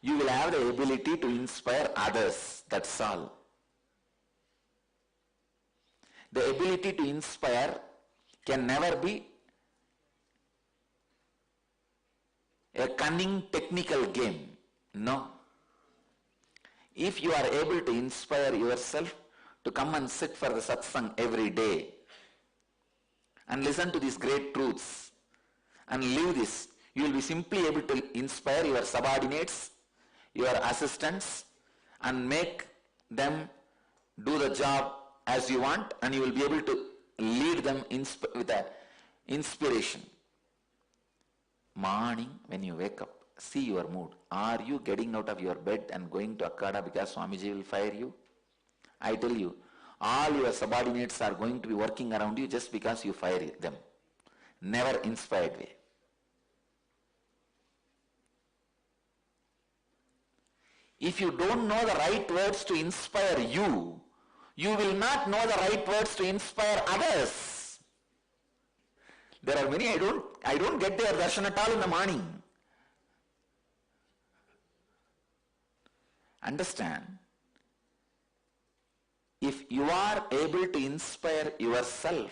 you will have the ability to inspire others. That's all. The ability to inspire can never be a cunning technical game. No. If you are able to inspire yourself to come and sit for the satsang every day and listen to these great truths and live this, you will be simply able to inspire your subordinates, your assistants, and make them do the job as you want, and you will be able to lead them with an inspiration. Morning, when you wake up, see your mood. Are you getting out of your bed and going to Akada because Swamiji will fire you? I tell you, all your subordinates are going to be working around you just because you fire them. Never inspired way. If you don't know the right words to inspire you, you will not know the right words to inspire others. There are many, I don't get their darshan at all in the morning. Understand, if you are able to inspire yourself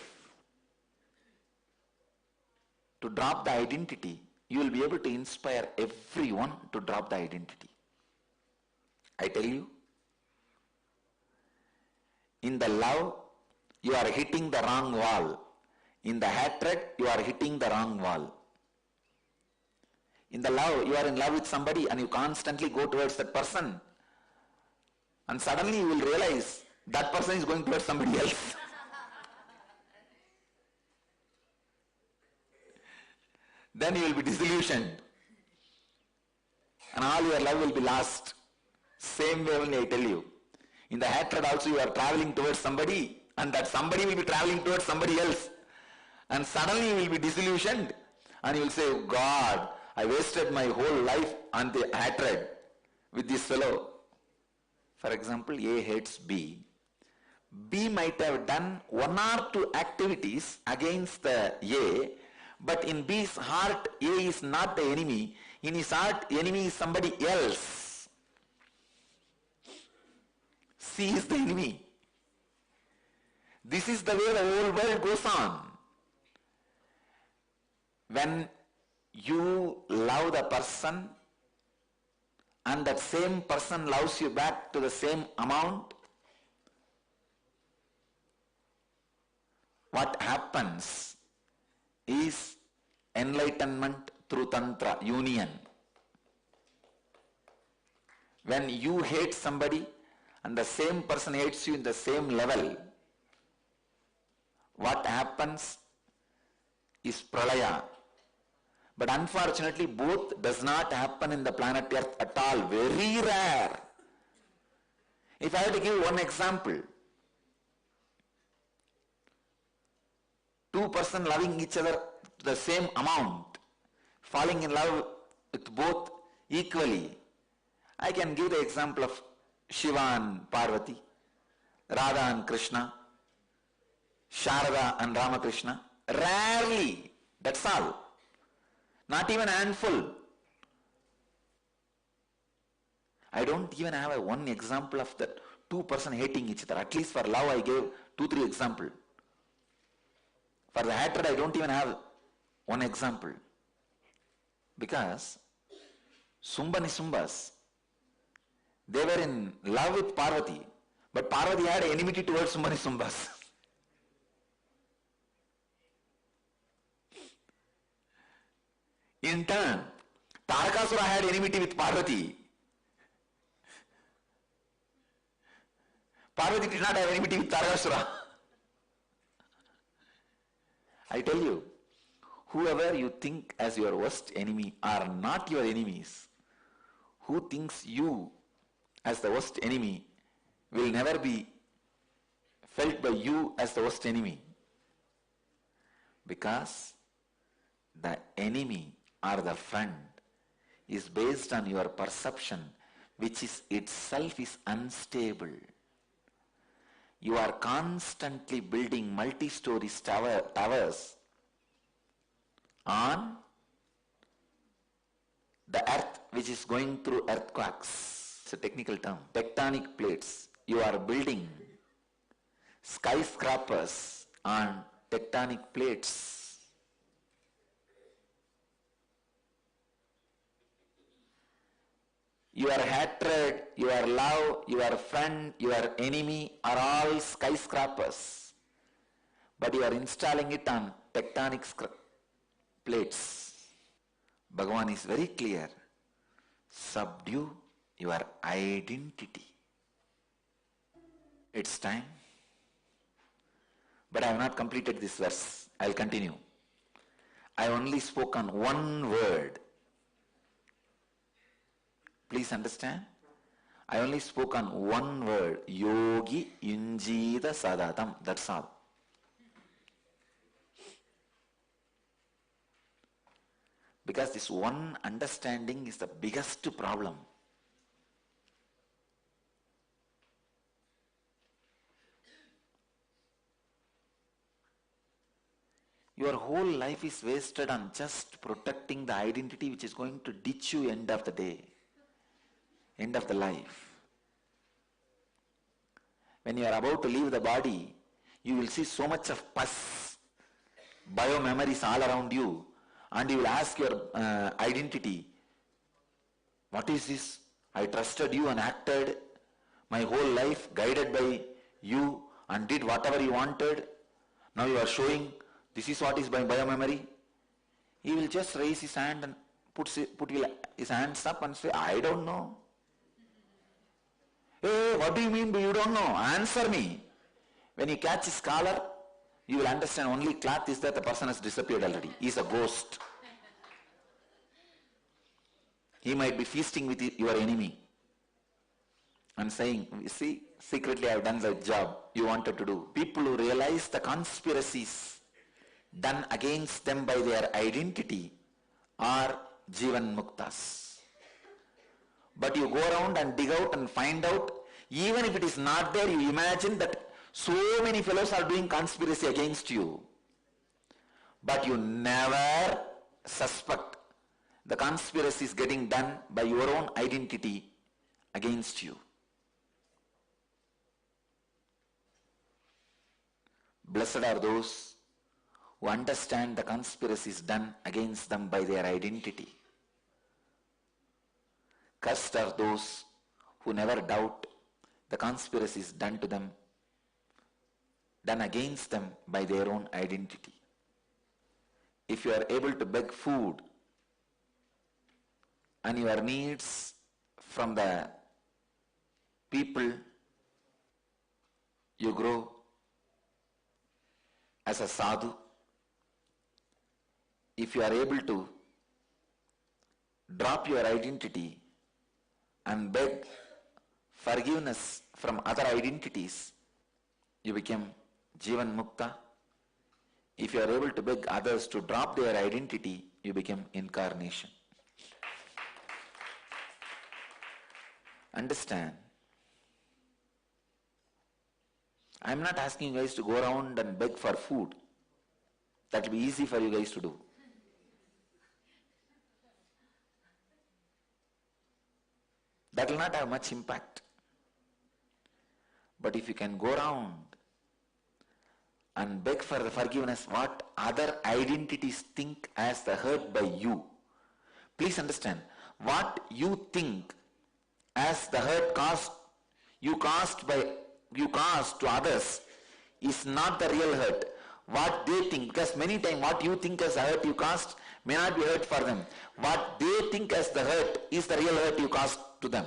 to drop the identity, you will be able to inspire everyone to drop the identity. I tell you, in the love, you are hitting the wrong wall. In the hatred, you are hitting the wrong wall. In the love, you are in love with somebody and you constantly go towards that person. And suddenly you will realize that person is going towards somebody else. Then you will be disillusioned. And all your love will be lost. Same way only I tell you. In the hatred also you are traveling towards somebody and that somebody will be traveling towards somebody else. And suddenly you will be disillusioned and you will say, God, I wasted my whole life on the hatred with this fellow. For example, A hates B. B might have done 1 or 2 activities against the A, but in B's heart, A is not the enemy. In his heart, enemy is somebody else. C is the enemy. This is the way the whole world goes on. When you love the person and that same person loves you back to the same amount, what happens is enlightenment through tantra, union. When you hate somebody and the same person hates you in the same level, what happens is pralaya. But unfortunately, both does not happen in the planet Earth at all. Very rare. If I have to give one example, 2 persons loving each other to the same amount, falling in love with both equally. I can give the example of Shiva and Parvati, Radha and Krishna, Sharada and Ramakrishna. Rarely. That's all. Not even a handful. I don't even have one example of that 2 persons hating each other. At least for love I gave 2-3 examples. For the hatred I don't even have one example. Because Sumba Nisumbas, they were in love with Parvati, but Parvati had enmity towards Sumba Nisumbas. In turn, Tarakasura had enmity with Parvati. Parvati did not have enmity with Tarakasura. I tell you, whoever you think as your worst enemy are not your enemies. Who thinks you as the worst enemy will never be felt by you as the worst enemy. Because the enemy or the friend is based on your perception, which is itself is unstable. You are constantly building multi-story towers on the earth, which is going through earthquakes. It's a technical term. Tectonic plates. You are building skyscrapers on tectonic plates. Your hatred, your love, your friend, your enemy are all skyscrapers. But you are installing it on tectonic plates. Bhagavan is very clear. Subdue your identity. It's time. But I have not completed this verse. I will continue. I only spoke on one word. Please understand. I only spoke on one word. Yogi Yunjita Sadatam. That's all. Because this one understanding is the biggest problem. Your whole life is wasted on just protecting the identity which is going to ditch you end of the day. End of the life. When you are about to leave the body, you will see so much of pus, bio-memories all around you, and you will ask your identity, what is this? I trusted you and acted my whole life guided by you and did whatever you wanted. Now you are showing this is what is my bio-memory. He will just raise his hand and put his hands up and say, I don't know. Hey, what do you mean you don't know? Answer me. When you catch his collar, you will understand only cloth is that the person has disappeared already. He is a ghost. He might be feasting with your enemy and saying, see, secretly I have done the job you wanted to do. People who realize the conspiracies done against them by their identity are Jivan Muktas. But you go around and dig out and find out, even if it is not there, you imagine that So many fellows are doing conspiracy against you, but you never suspect the conspiracy is getting done by your own identity against you. Blessed are those who understand the conspiracy is done against them by their identity. Cursed are those who never doubt the conspiracy is done to them, done against them by their own identity. If you are able to beg food and your needs from the people, you grow as a sadhu. If you are able to drop your identity and beg forgiveness from other identities, you become Jivan Mukta. If you are able to beg others to drop their identity, you become incarnation. Understand? I am not asking you guys to go around and beg for food. That will be easy for you guys to do. That will not have much impact. But if you can go around and beg for the forgiveness what other identities think as the hurt by you. Please understand, what you think as the hurt you caused to others is not the real hurt. What they think, because many times what you think as the hurt you caused may not be hurt for them. What they think as the hurt is the real hurt you caused to them.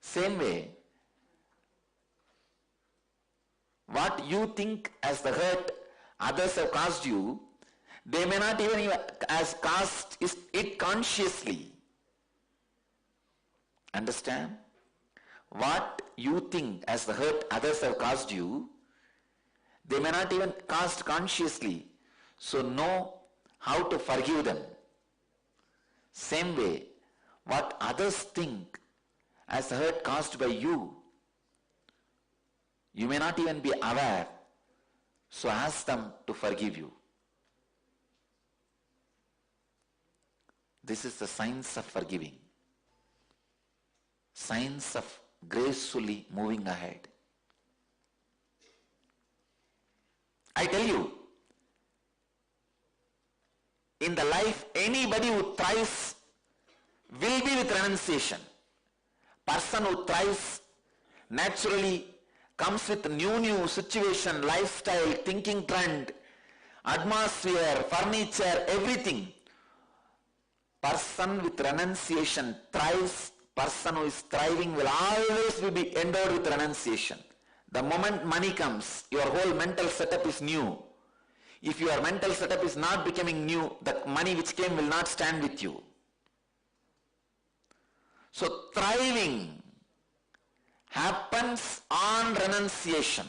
Same way, what you think as the hurt others have caused you, they may not even as caused it consciously. Understand? What you think as the hurt others have caused you, they may not even caused consciously. So know how to forgive them. Same way, what others think as the hurt caused by you, you may not even be aware. So ask them to forgive you. This is the science of forgiving. Science of gracefully moving ahead. I tell you, in the life, anybody who thrives will be with renunciation. Person who thrives naturally comes with new situation, lifestyle, thinking trend, atmosphere, furniture, everything. Person with renunciation thrives. Person who is thriving will always be endowed with renunciation. The moment money comes, your whole mental setup is new. If your mental setup is not becoming new, the money which came will not stand with you. So thriving happens on renunciation.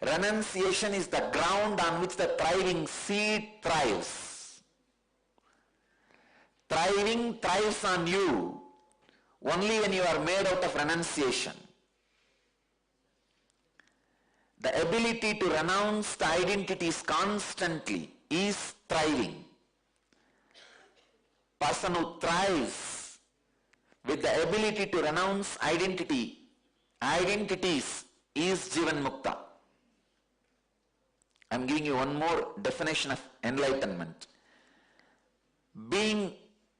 Renunciation is the ground on which the thriving seed thrives. Thriving thrives on you only when you are made out of renunciation. The ability to renounce the identities constantly is thriving. Person who thrives with the ability to renounce identities is Jivan Mukta. I am giving you one more definition of enlightenment. Being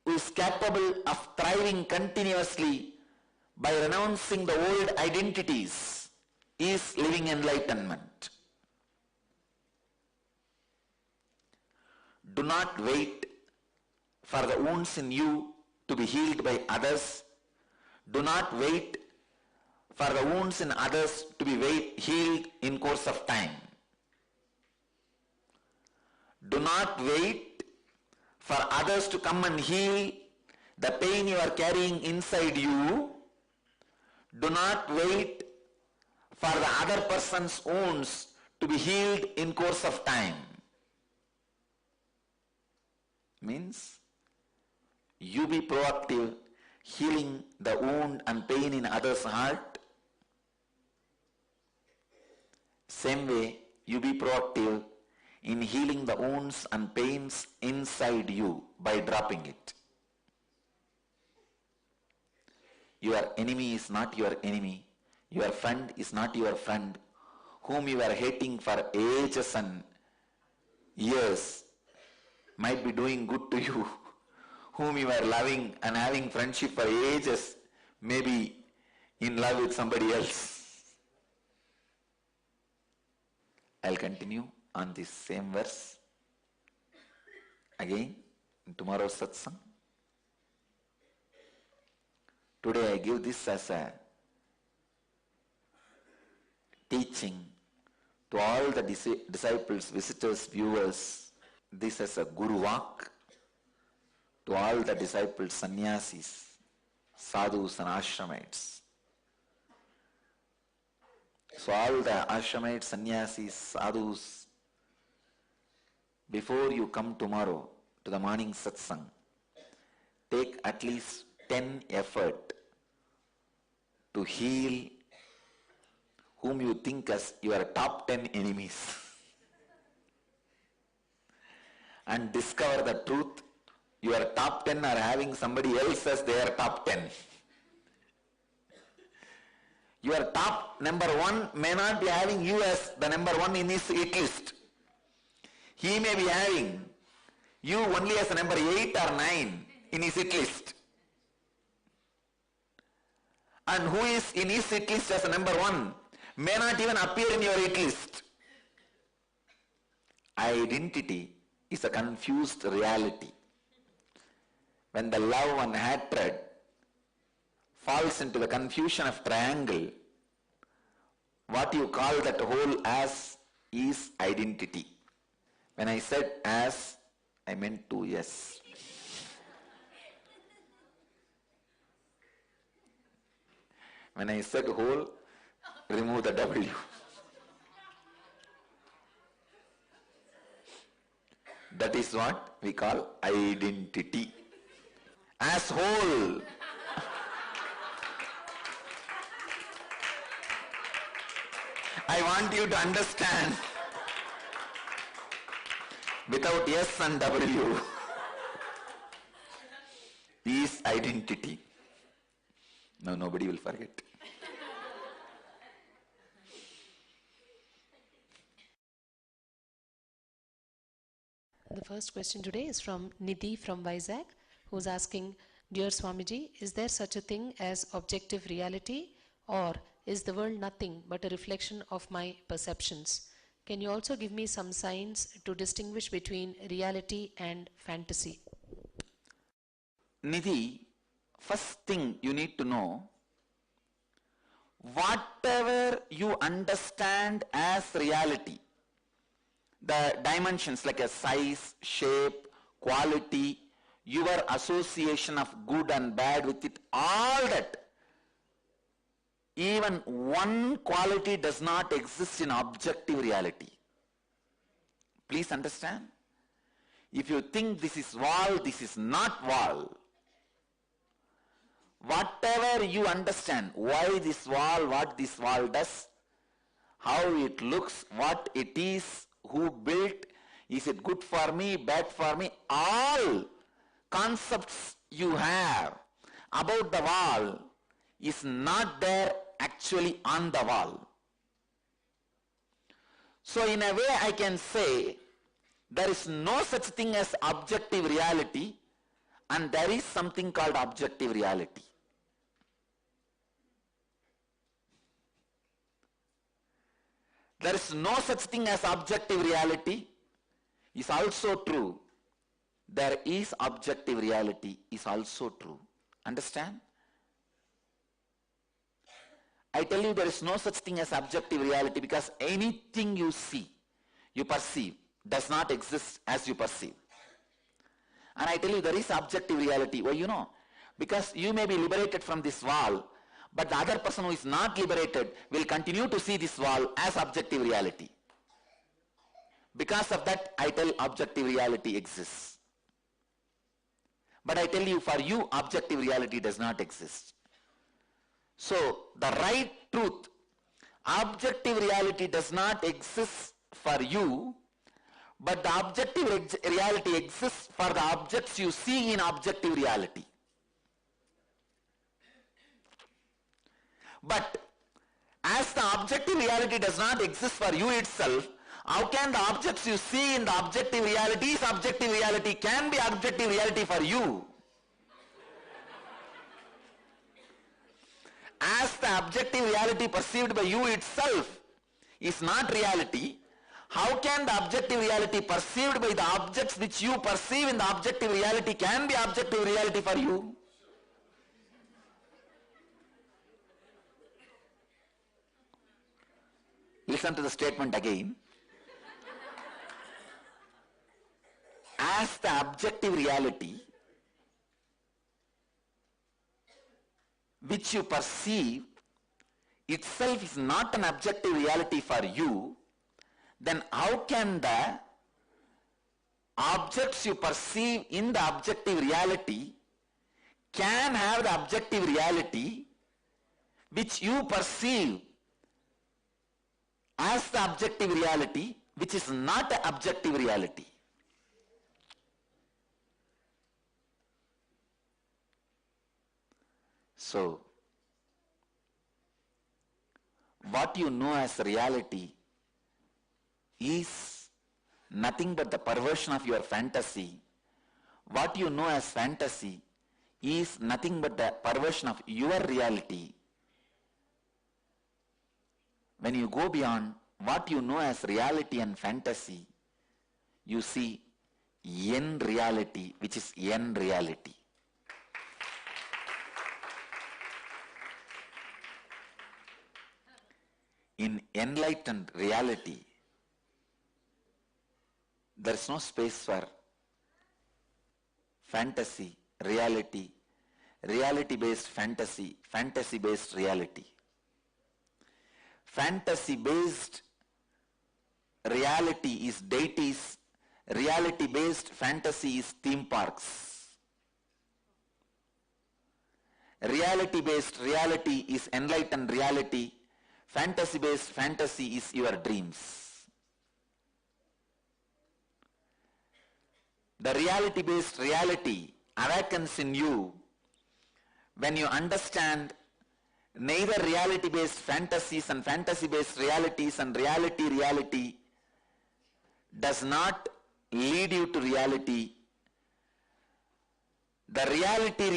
who is capable of thriving continuously by renouncing the old identities is living enlightenment. Do not wait for the wounds in you to be healed by others. Do not wait for the wounds in others to be healed in course of time. Do not wait for others to come and heal the pain you are carrying inside you. Do not wait for the other person's wounds to be healed in course of time. Means, you be proactive, healing the wound and pain in others' heart. Same way, you be proactive in healing the wounds and pains inside you by dropping it. Your enemy is not your enemy. Your friend is not your friend, whom you are hating for ages and years might be doing good to you, whom you are loving and having friendship for ages, maybe in love with somebody else. I'll continue on this same verse again in tomorrow's satsang. Today I give this as a teaching to all the disciples, visitors, viewers. This as a Guru Vak to all the disciples, sannyasis, sadhus and ashramites. So all the ashramites, sannyasis, sadhus, before you come tomorrow to the morning satsang, take at least 10 effort to heal whom you think as your top 10 enemies and discover the truth. Your top 10 are having somebody else as their top 10. Your top number 1 may not be having you as the number 1 in his hit list. He may be having you only as a number 8 or 9 in his hit list. And who is in his hit list as a number 1 may not even appear in your hit list. Identity is a confused reality. When the love and hatred falls into the confusion of triangle, what you call that whole as is identity. When I said as, I meant to yes. When I said whole, remove the W. That is what we call identity. As whole. I want you to understand, without S and W, is identity. No, nobody will forget. The first question today is from Nidhi from Vizag, who's asking, Dear Swamiji, is there such a thing as objective reality, or is the world nothing but a reflection of my perceptions? Can you also give me some signs to distinguish between reality and fantasy? Nidhi, first thing you need to know, whatever you understand as reality, the dimensions like a size, shape, quality, your association of good and bad with it, all that, even one quality does not exist in objective reality. Please understand. If you think this is wall, this is not wall. Whatever you understand, why this wall, what this wall does, how it looks, what it is, who built, is it good for me, bad for me, all concepts you have about the wall is not there actually on the wall. So in a way I can say there is no such thing as objective reality and there is something called objective reality. There is no such thing as objective reality is also true. There is objective reality is also true. Understand? I tell you there is no such thing as objective reality because anything you see, you perceive, does not exist as you perceive. And I tell you there is objective reality. Why you know? Because you may be liberated from this wall, but the other person who is not liberated will continue to see this wall as objective reality. Because of that, I tell objective reality exists. But I tell you, for you, objective reality does not exist. So, the right truth, objective reality does not exist for you, but the objective reality exists for the objects you see in objective reality. But as the objective reality does not exist for you itself, how can the objects you see in the objective reality can be objective reality for you? As the objective reality perceived by you itself is not reality, how can the objective reality perceived by the objects which you perceive in the objective reality can be objective reality for you? Listen to the statement again. As the objective reality which you perceive itself is not an objective reality for you, then how can the objects you perceive in the objective reality can have the objective reality which you perceive as the objective reality, which is not an objective reality? So, what you know as reality is nothing but the perversion of your fantasy. What you know as fantasy is nothing but the perversion of your reality. When you go beyond what you know as reality and fantasy, you see N reality, which is N reality. In enlightened reality, there is no space for fantasy, reality, reality-based fantasy, fantasy-based reality. Fantasy-based reality is deities, reality-based fantasy is theme parks. Reality-based reality is enlightened reality, fantasy-based fantasy is your dreams. The reality-based reality awakens in you when you understand neither reality-based fantasies and fantasy-based realities and reality does not lead you to reality. The reality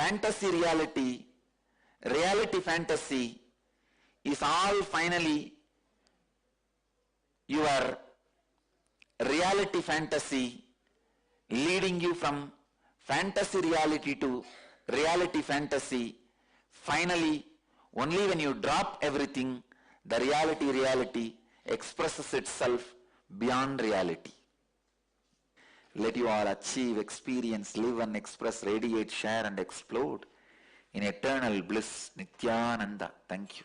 fantasy reality, reality fantasy is all finally your reality fantasy leading you from fantasy reality to reality fantasy. Finally, only when you drop everything, the reality expresses itself beyond reality. Let you all achieve, experience, live and express, radiate, share and explode in eternal bliss. Nithyananda. Thank you.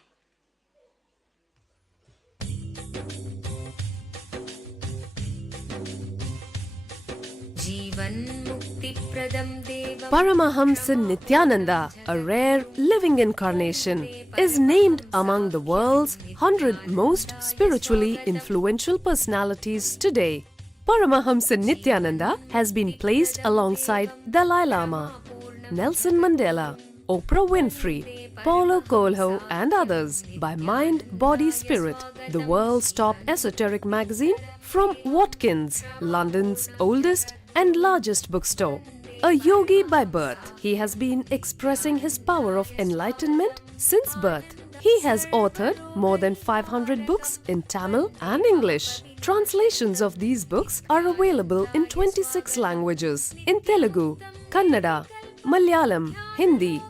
Paramahamsa Nithyananda, a rare living incarnation, is named among the world's 100 most spiritually influential personalities today. Paramahamsa Nithyananda has been placed alongside Dalai Lama, Nelson Mandela, Oprah Winfrey, Paulo Coelho and others by Mind, Body, Spirit, the world's top esoteric magazine from Watkins, London's oldest and largest bookstore. A yogi by birth, he has been expressing his power of enlightenment since birth. He has authored more than 500 books in Tamil and English. Translations of these books are available in 26 languages in Telugu, Kannada, Malayalam, Hindi,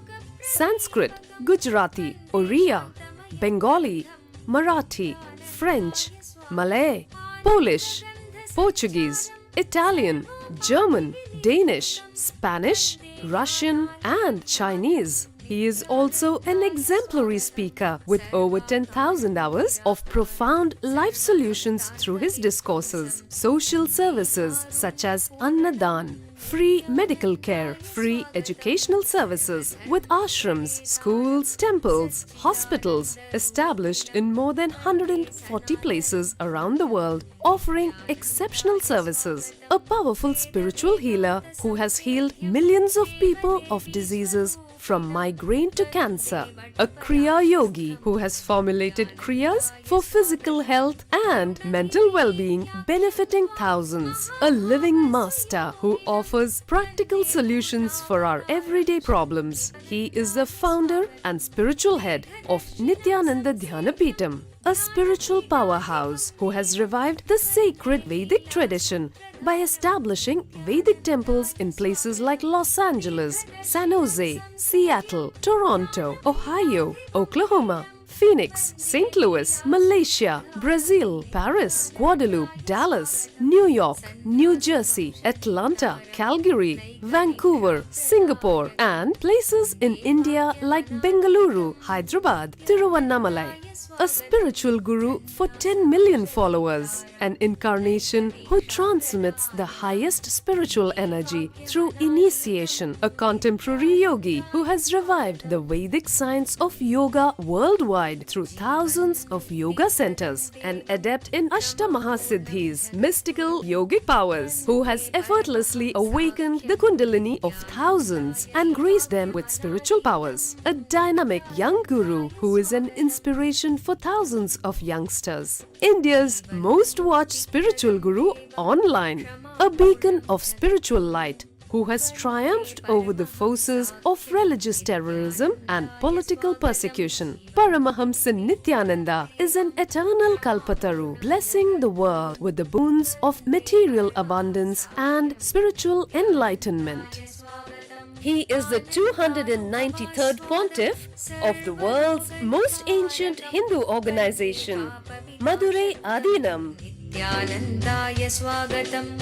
Sanskrit, Gujarati, Oriya, Bengali, Marathi, French, Malay, Polish, Portuguese, Italian, German, Danish, Spanish, Russian and Chinese. He is also an exemplary speaker with over 10,000 hours of profound life solutions through his discourses. Social services such as Annadan, free medical care, free educational services with ashrams, schools, temples, hospitals established in more than 140 places around the world, offering exceptional services. A powerful spiritual healer who has healed millions of people of diseases from migraine to cancer. A Kriya Yogi who has formulated Kriyas for physical health and mental well-being, benefiting thousands. A living master who offers practical solutions for our everyday problems. He is the founder and spiritual head of Nithyananda Dhyanapitham, a spiritual powerhouse who has revived the sacred Vedic tradition by establishing Vedic temples in places like Los Angeles, San Jose, Seattle, Toronto, Ohio, Oklahoma, Phoenix, St. Louis, Malaysia, Brazil, Paris, Guadeloupe, Dallas, New York, New Jersey, Atlanta, Calgary, Vancouver, Singapore, and places in India like Bengaluru, Hyderabad, Tiruvannamalai. A spiritual guru for 10 million followers, an incarnation who transmits the highest spiritual energy through initiation, a contemporary yogi who has revived the Vedic science of yoga worldwide through thousands of yoga centers, an adept in Ashtamahasiddhis, mystical yogic powers, who has effortlessly awakened the Kundalini of thousands and graced them with spiritual powers, a dynamic young guru who is an inspiration for thousands of youngsters, India's most watched spiritual guru online, a beacon of spiritual light who has triumphed over the forces of religious terrorism and political persecution. Paramahamsa Nithyananda is an eternal Kalpataru, blessing the world with the boons of material abundance and spiritual enlightenment. He is the 293rd pontiff of the world's most ancient Hindu organization, Madurai Adinam. Nithyanandaya swagatam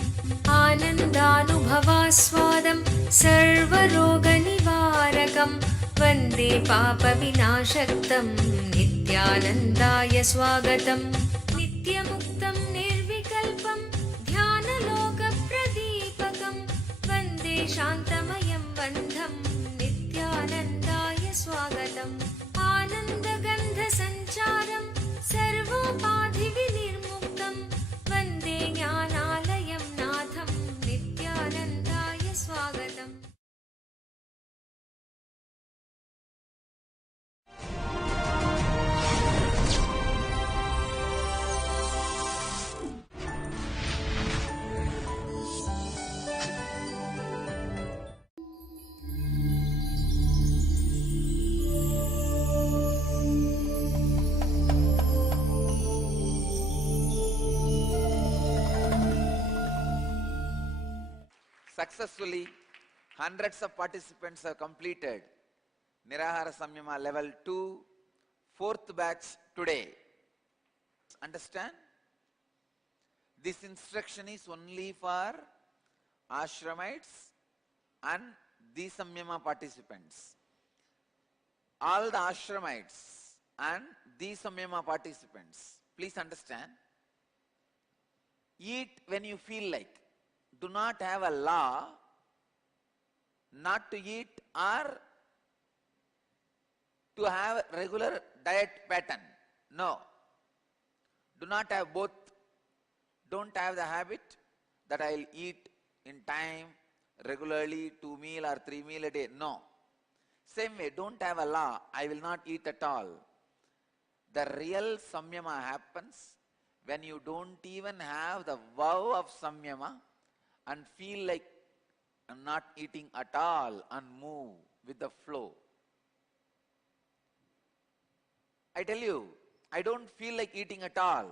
Anandanubhavaswadam Sarvaroganivarakam Vande Papa Vinashaktam Nithyanandaya swagatam Nityamuktam Nirvikalpam Dhyanaloka Pradipakam Vande Shantamayam Bandham Nithyanandaya swagatam Anandagandha Sancharam Sarvopadhi Vinirmuktam Vande Jnanalayam Natham Nithyanandaya swagatam. Successfully, hundreds of participants have completed Nirahara Samyama level 2, 4th batch today. Understand? This instruction is only for ashramites and the Samyama participants. All the ashramites and the Samyama participants, please understand, eat when you feel like. Do not have a law not to eat or to have regular diet pattern. No. Do not have both. Don't have the habit that I will eat in time, regularly, 2 meals or 3 meals a day. No. Same way, don't have a law, I will not eat at all. The real samyama happens when you don't even have the vow of samyama and feel like I'm not eating at all and move with the flow. I tell you, I don't feel like eating at all.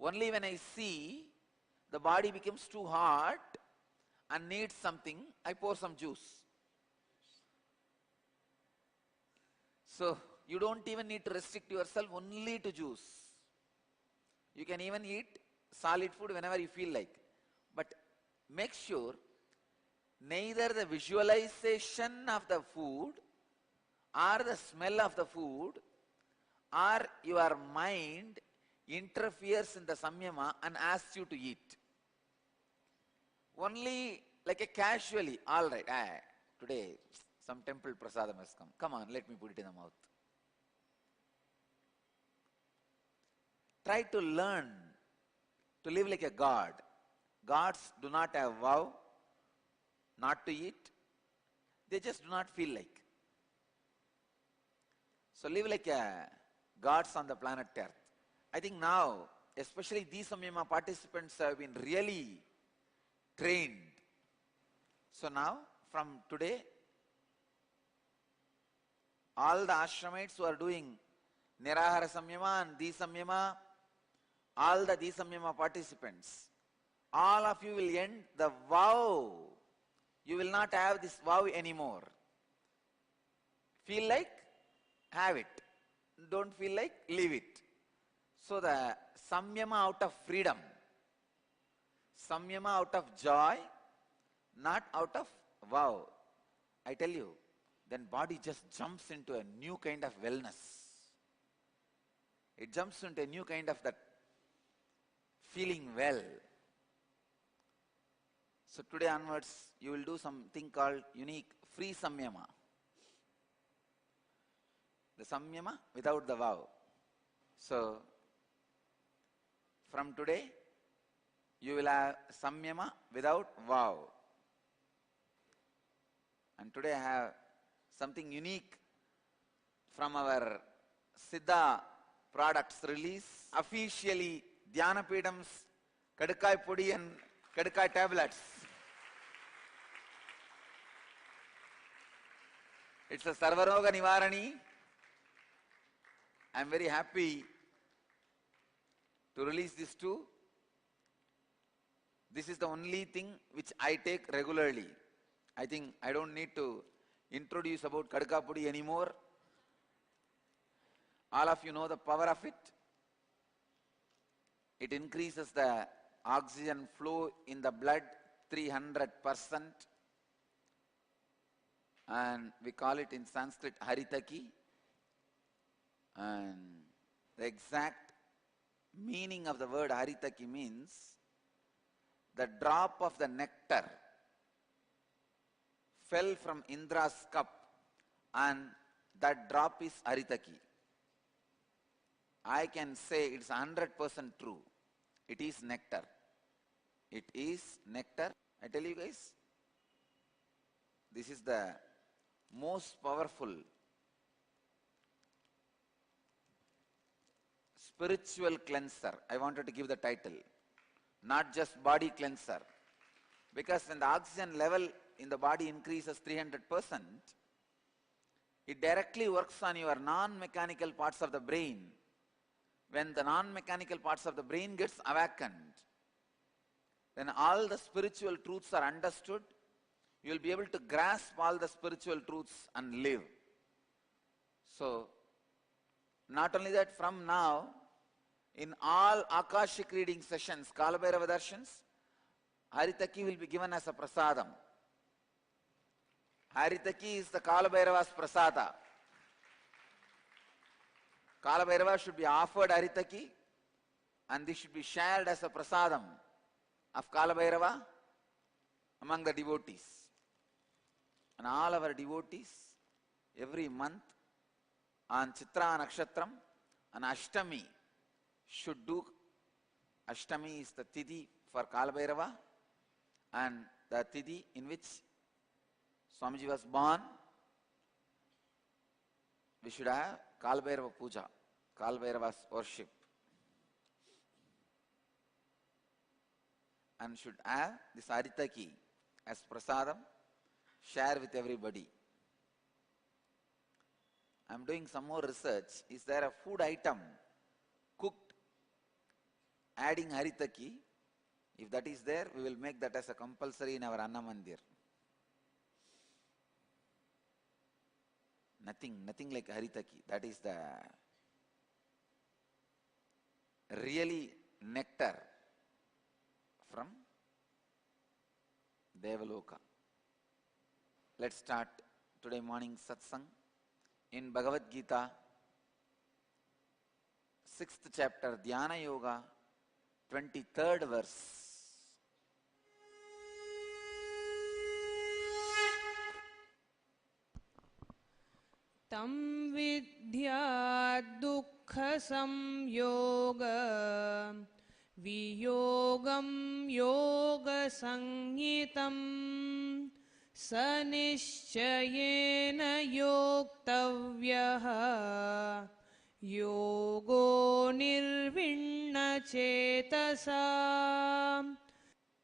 Only when I see the body becomes too hot and needs something, I pour some juice. So you don't even need to restrict yourself only to juice. You can even eat solid food whenever you feel like. But make sure neither the visualization of the food or the smell of the food, or your mind interferes in the samyama and asks you to eat. Only like a casually, all right, today some temple prasadam has come. Come on, let me put it in the mouth. Try to learn to live like a god. Gods do not have vow not to eat. They just do not feel like. So live like a gods on the planet Earth. I think now, especially these Samyama participants have been really trained. So now, from today, all the ashramites who are doing Nirahara Samyama and Disamyama, all the Disamyama participants, all of you will end the vow. You will not have this vow anymore. Feel like? Have it. Don't feel like? Leave it. So the Samyama out of freedom, Samyama out of joy, not out of vow. I tell you, then body just jumps into a new kind of wellness. It jumps into a new kind of that feeling well. So today onwards, you will do something called unique free samyama. The samyama without the vow. So from today, you will have samyama without vow. And today I have something unique from our Siddha products release. Officially, Dhyanapidam's Kadakai Pudi and Kadakai tablets. It's a Sarvaroga Nivarani. I am very happy to release this too. This is the only thing which I take regularly. I think I don't need to introduce about Kadaka Pudi anymore. All of you know the power of it. It increases the oxygen flow in the blood 300%. And we call it in Sanskrit Haritaki. And the exact meaning of the word Haritaki means the drop of the nectar fell from Indra's cup and that drop is Haritaki. I can say it's 100% true. It is nectar. It is nectar. I tell you guys, this is the most powerful spiritual cleanser. I wanted to give the title. Not just body cleanser. Because when the oxygen level in the body increases 300%, it directly works on your non-mechanical parts of the brain. When the non-mechanical parts of the brain gets awakened, then all the spiritual truths are understood. You will be able to grasp all the spiritual truths and live. So, not only that, from now, in all Akashic reading sessions, Kalabhairava Darshans, Haritaki will be given as a prasadam. Haritaki is the Kalabhairava's prasada. Kalabhairava should be offered Haritaki and this should be shared as a prasadam of Kalabhairava among the devotees. And all our devotees, every month, on Chitra Nakshatram and Ashtami should do. Ashtami is the Tithi for Kalabhairava and the Tithi in which Swamiji was born. We should have Kalabhairava Puja, Kalabhairava's worship. And should have this Haritaki as prasadam, share with everybody. I am doing some more research. Is there a food item cooked adding Haritaki? If that is there, we will make that as a compulsory in our Anna Mandir. Nothing like Haritaki. That is the really nectar from Devaloka. Let's start today morning satsang in Bhagavad Gita, 6th chapter, Dhyana Yoga, 23rd verse. तं विद्या दुःखसंयोग वियोगं योगसंज्ञितं स निश्चयेन योक्तव्यः योगो निर्विण्णचेतसा.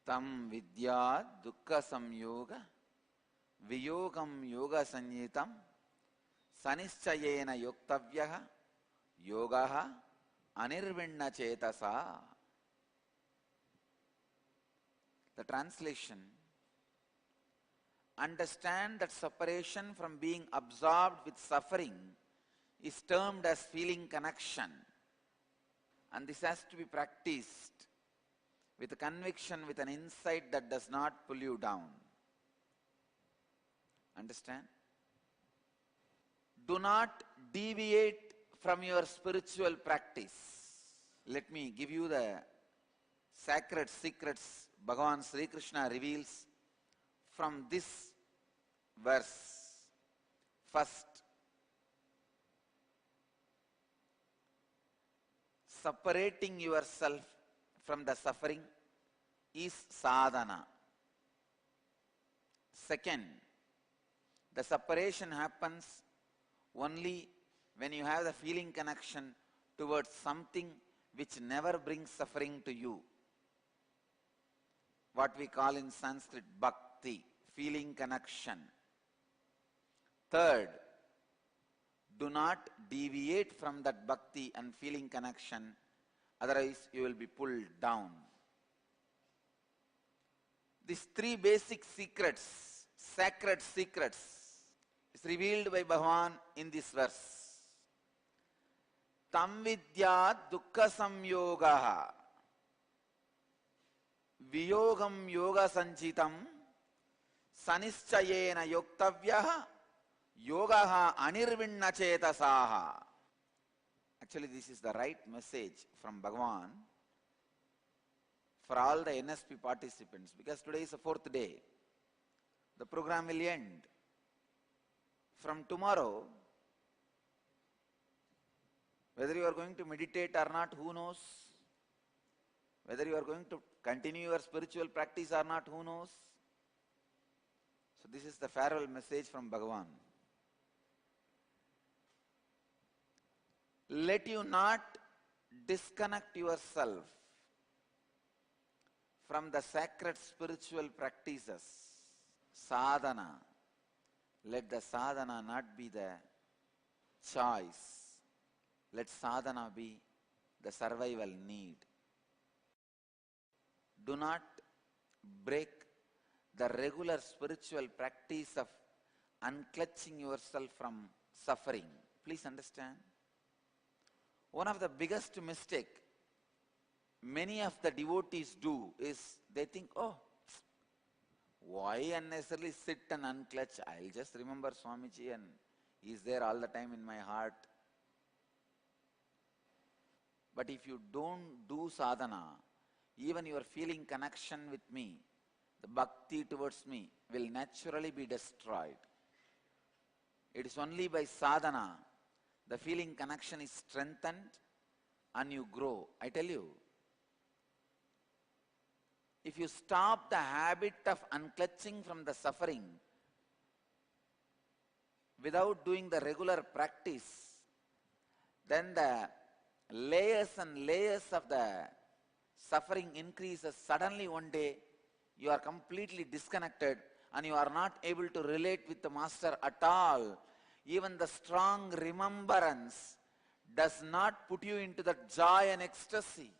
Tam vidya dukkha samyoga viyogam yoga sanyitam sanischayena yoktavyaha yogaha anirvinna chetasa. The translation: understand that separation from being absorbed with suffering is termed as feeling connection, and this has to be practiced with a conviction, with an insight that does not pull you down. Understand? Do not deviate from your spiritual practice. Let me give you the sacred secrets Bhagavan Sri Krishna reveals from this verse. First, separating yourself from the suffering is sadhana. Second, the separation happens only when you have the feeling connection towards something which never brings suffering to you. What we call in Sanskrit bhakti, feeling connection. Third, do not deviate from that bhakti and feeling connection, otherwise you will be pulled down. These three basic secrets, sacred secrets, is revealed by Bhagavan in this verse. Tam vidya dukkha samyogaha viyogam yoga sanchitam sanischayena yoktavyaha yogaha anirvinna chetasaha. Actually, this is the right message from Bhagavan for all the NSP participants, because today is the 4th day. The program will end. From tomorrow, whether you are going to meditate or not, who knows? Whether you are going to continue your spiritual practice or not, who knows? So this is the farewell message from Bhagavan. Let you not disconnect yourself from the sacred spiritual practices. Sadhana. Let the sadhana not be the choice. Let sadhana be the survival need. Do not break the regular spiritual practice of unclutching yourself from suffering. Please understand. One of the biggest mistake many of the devotees do is they think, oh, why unnecessarily sit and unclutch? I'll just remember Swamiji and he's there all the time in my heart. But if you don't do sadhana, even your feeling connection with me, the bhakti towards me will naturally be destroyed. It is only by sadhana the feeling connection is strengthened and you grow. I tell you, if you stop the habit of unclutching from the suffering without doing the regular practice, then the layers and layers of the suffering increases. Suddenly one day you are completely disconnected and you are not able to relate with the master at all. Even the strong remembrance does not put you into that joy and ecstasy,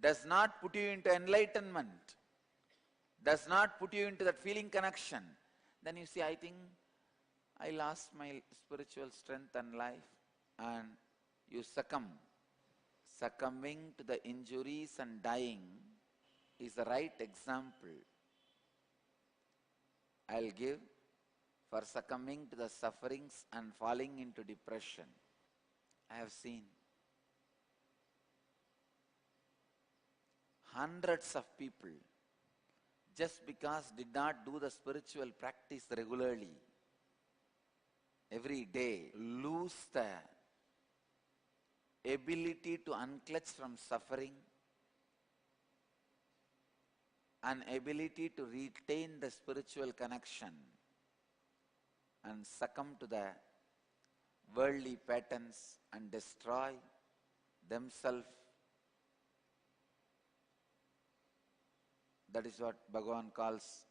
does not put you into enlightenment, does not put you into that feeling connection. Then you say, I think I lost my spiritual strength and life, and you succumb. Succumbing to the injuries and dying is the right example I'll give for succumbing to the sufferings and falling into depression. I have seen hundreds of people just because did not do the spiritual practice regularly, every day, lose the ability to unclutch from suffering and ability to retain the spiritual connection and succumb to the worldly patterns and destroy themselves. That is what Bhagavan calls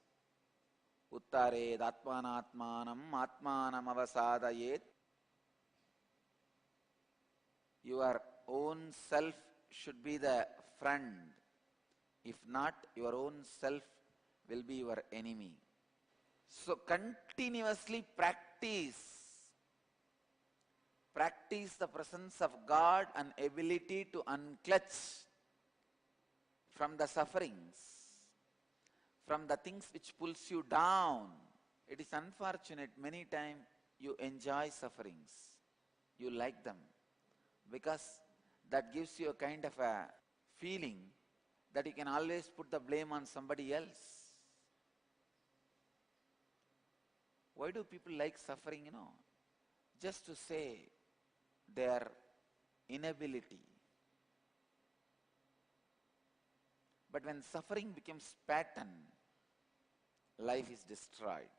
Uttared Atmanatmanam Atmanam Avasadayet. Your own self should be the friend. If not, your own self will be your enemy. So continuously practice the presence of God and ability to unclutch from the sufferings, from the things which pulls you down. It is unfortunate, many times you enjoy sufferings, you like them, because that gives you a kind of a feeling that you can always put the blame on somebody else. Why do people like suffering? Just to say their inability. But when suffering becomes pattern, life is destroyed.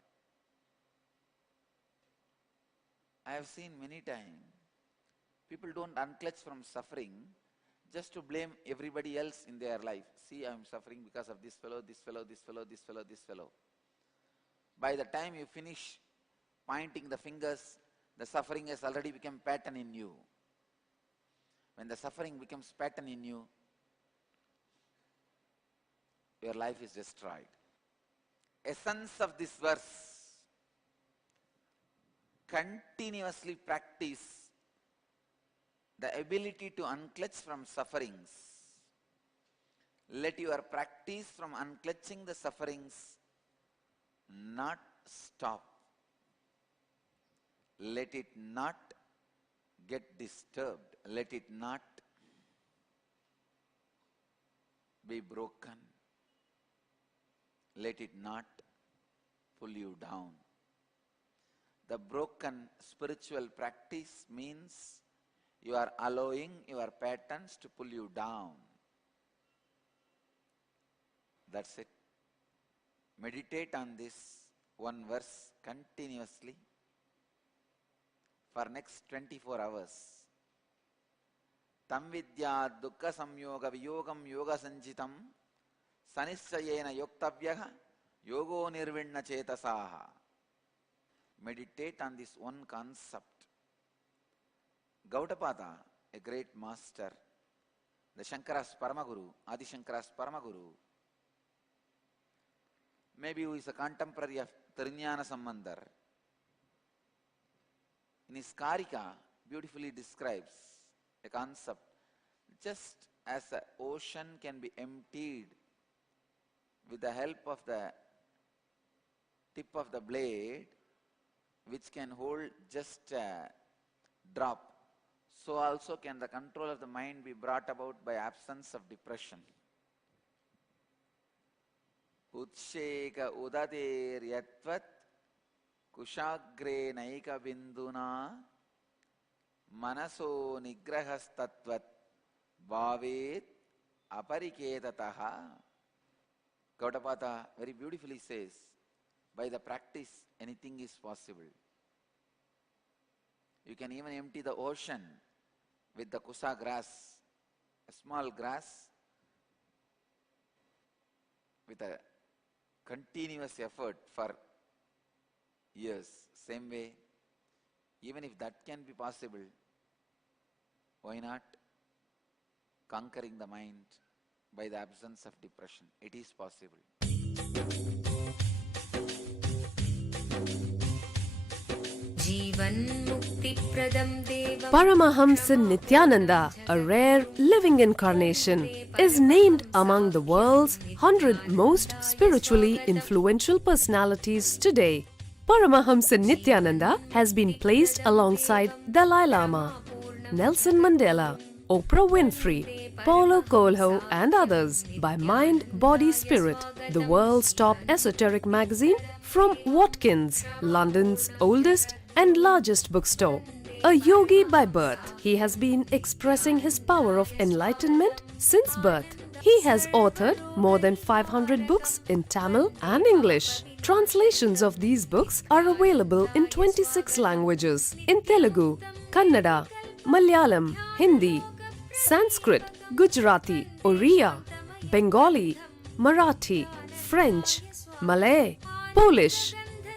I have seen many times, people don't unclutch from suffering just to blame everybody else in their life. See, I am suffering because of this fellow, this fellow, this fellow, this fellow, this fellow. By the time you finish pointing the fingers, the suffering has already become pattern in you. When the suffering becomes pattern in you, your life is destroyed. Essence of this verse: continuously practice the ability to unclutch from sufferings. Let your practice from unclutching the sufferings not stop. Let it not get disturbed. Let it not be broken. Let it not pull you down. The broken spiritual practice means you are allowing your patterns to pull you down. That's it. Meditate on this one verse continuously for next 24 hours. Tam vidya dukkha samyoga viyogam yoga sanjitam sanisayena yoktavyaha yogo nirvinna chetasaha. Meditate on this one concept. Gaudapada, a great master, the Shankara's Paramaguru, Adi Shankara's Paramaguru, maybe who is a contemporary of Tirunjana Sambandar, in his Karika beautifully describes a concept. Just as the ocean can be emptied with the help of the tip of the blade, which can hold just a drop, so also can the control of the mind be brought about by absence of depression. Utsheka udader yatvat kushagre naika binduna manaso nigrahastatvat bhavet apariketataha. Gaudapada very beautifully says, by the practice anything is possible. You can even empty the ocean with the kusa grass, a small grass, with a continuous effort for years. Same way, even if that can be possible, why not conquering the mind by the absence of depression? It is possible. Paramahamsa Nithyananda, a rare living incarnation, is named among the world's 100 most spiritually influential personalities today. Paramahamsa Nithyananda has been placed alongside Dalai Lama, Nelson Mandela, Oprah Winfrey, Paulo Coelho and others by Mind, Body, Spirit, the world's top esoteric magazine from Watkins, London's oldest and largest bookstore. A yogi by birth, he has been expressing his power of enlightenment since birth. He has authored more than 500 books in Tamil and English. Translations of these books are available in 26 languages in Telugu, Kannada, Malayalam, Hindi, Sanskrit, Gujarati, Oriya, Bengali, Marathi, French, Malay, Polish,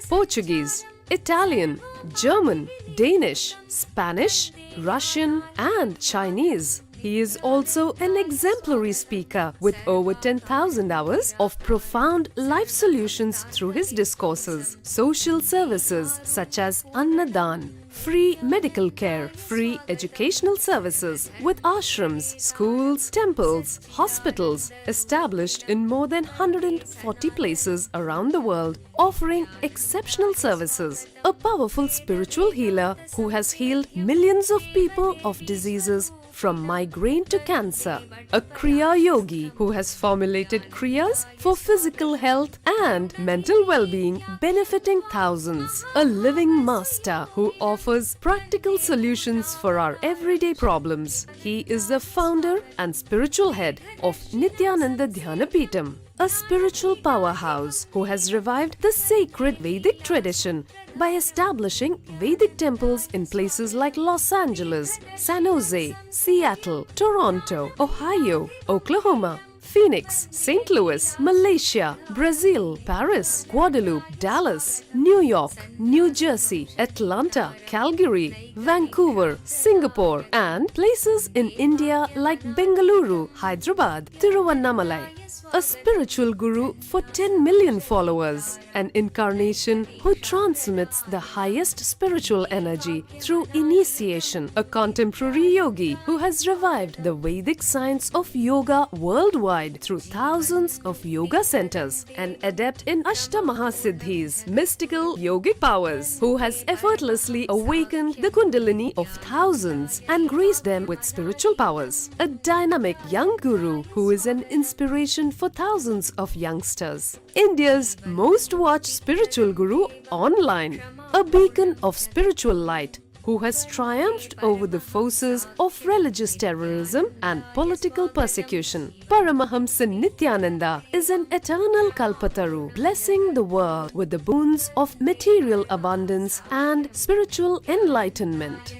Portuguese, Italian, German, Danish, Spanish, Russian and Chinese. He is also an exemplary speaker with over 10,000 hours of profound life solutions through his discourses. Social services such as Annadan, free medical care, free educational services with ashrams, schools, temples, hospitals established in more than 140 places around the world, offering exceptional services. A powerful spiritual healer who has healed millions of people of diseases from migraine to cancer. A Kriya Yogi who has formulated Kriyas for physical health and mental well-being, benefiting thousands. A living master who offers practical solutions for our everyday problems. He is the founder and spiritual head of Nithyananda Dhyanapeetham, a spiritual powerhouse who has revived the sacred Vedic tradition by establishing Vedic temples in places like Los Angeles, San Jose, Seattle, Toronto, Ohio, Oklahoma, Phoenix, St. Louis, Malaysia, Brazil, Paris, Guadeloupe, Dallas, New York, New Jersey, Atlanta, Calgary, Vancouver, Singapore, and places in India like Bengaluru, Hyderabad, Tiruvannamalai. A spiritual guru for 10 million followers, an incarnation who transmits the highest spiritual energy through initiation, a contemporary yogi who has revived the Vedic science of yoga worldwide through thousands of yoga centers, an adept in Ashtamahasiddhis, mystical yogic powers, who has effortlessly awakened the Kundalini of thousands and graced them with spiritual powers, a dynamic young guru who is an inspiration for thousands of youngsters. India's most watched spiritual guru online, a beacon of spiritual light who has triumphed over the forces of religious terrorism and political persecution. Paramahamsa Nithyananda is an eternal Kalpataru, blessing the world with the boons of material abundance and spiritual enlightenment.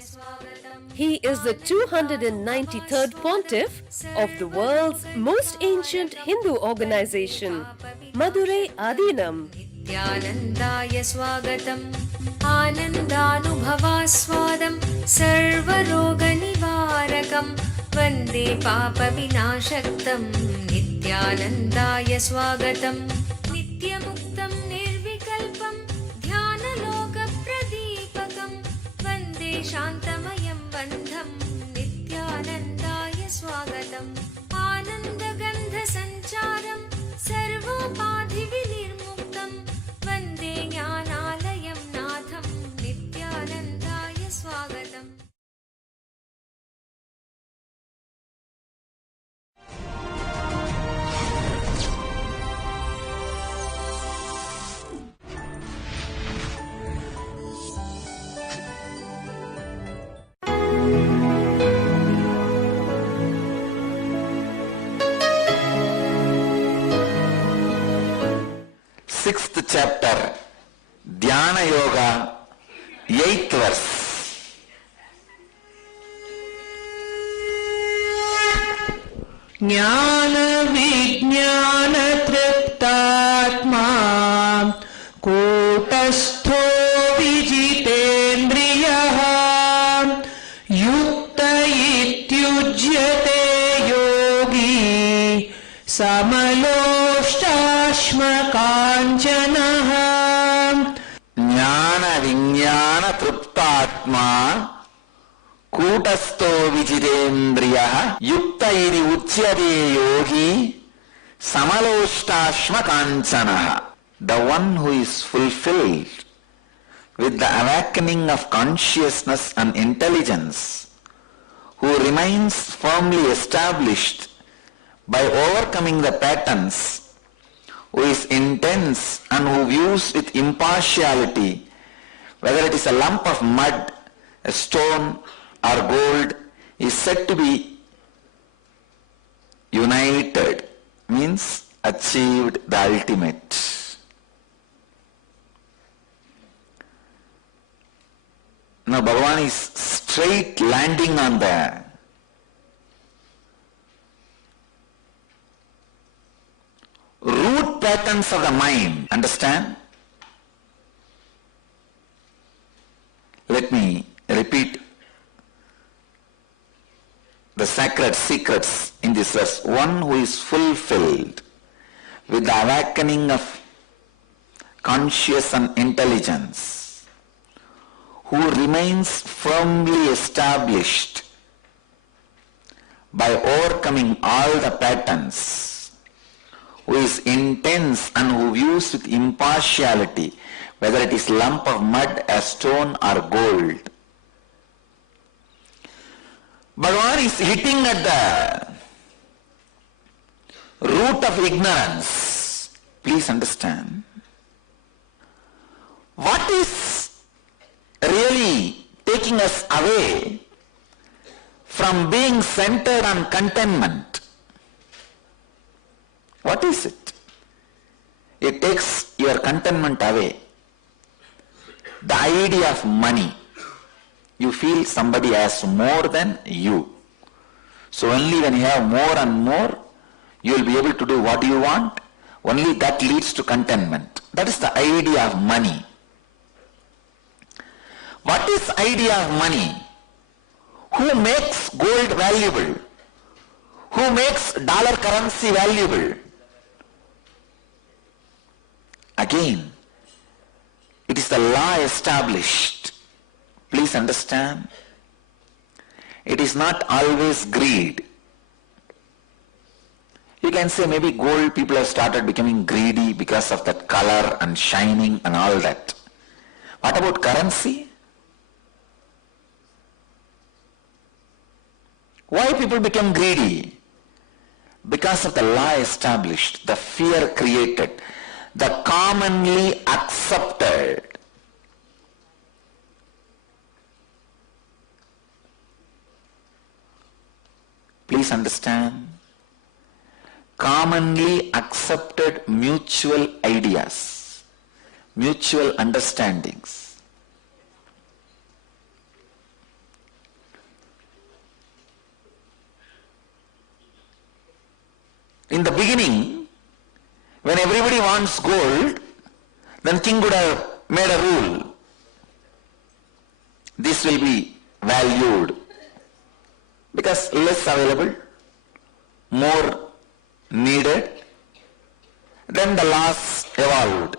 He is the 293rd pontiff of the world's most ancient Hindu organization, Madurai Adinam. Nithyanandaya swagatam Anandanubhavaswadam Sarvaroga nivarakam Vande papa vinashaktam Nithyanandaya swagatam Nityamuktam nirvikalpam Dhyanaloka pradipakam Vande shantamayam Bandham Nithyanandaya swagatam Anandagandha sancharam Sarvopadhi vinirmuktam Vande jnanalayam natham Nithyanandaya swagatam. Sixth chapter, Dhyana Yoga, 8th verse. Jnana vijnana triptatma kutastho vijitendriyaha yukta ityujyate yogi samaloshashma kanchanaha. Jnana Vijnana Triptatma Kutasto Vijitendriyaha Yukta iri Uchyate Yogi Samaloshtashma Kanchanaha. The one who is fulfilled with the awakening of consciousness and intelligence, who remains firmly established by overcoming the patterns, who is intense and who views with impartiality whether it is a lump of mud, a stone or gold, is said to be united, means achieved the ultimate. Now Bhagavan is straight landing on the root patterns of the mind. Understand? Let me repeat the sacred secrets in this verse. One who is fulfilled with the awakening of conscious and intelligence, who remains firmly established by overcoming all the patterns, who is intense and who views with impartiality whether it is lump of mud, a stone or gold. Bhagavan is hitting at the root of ignorance. Please understand. What is really taking us away from being centered on contentment? What is it? It takes your contentment away. The idea of money. You feel somebody has more than you. So only when you have more and more, you will be able to do what you want. Only that leads to contentment. That is the idea of money. What is idea of money? Who makes gold valuable? Who makes dollar currency valuable? Again, it is the law established. Please understand. It is not always greed. You can say maybe gold people have started becoming greedy because of that color and shining and all that. What about currency? Why people become greedy? Because of the law established, the fear created, the commonly accepted. Please understand. Commonly accepted mutual ideas, mutual understandings. In the beginning, when everybody wants gold, then king would have made a rule. This will be valued because less available, more needed. Then the laws evolved.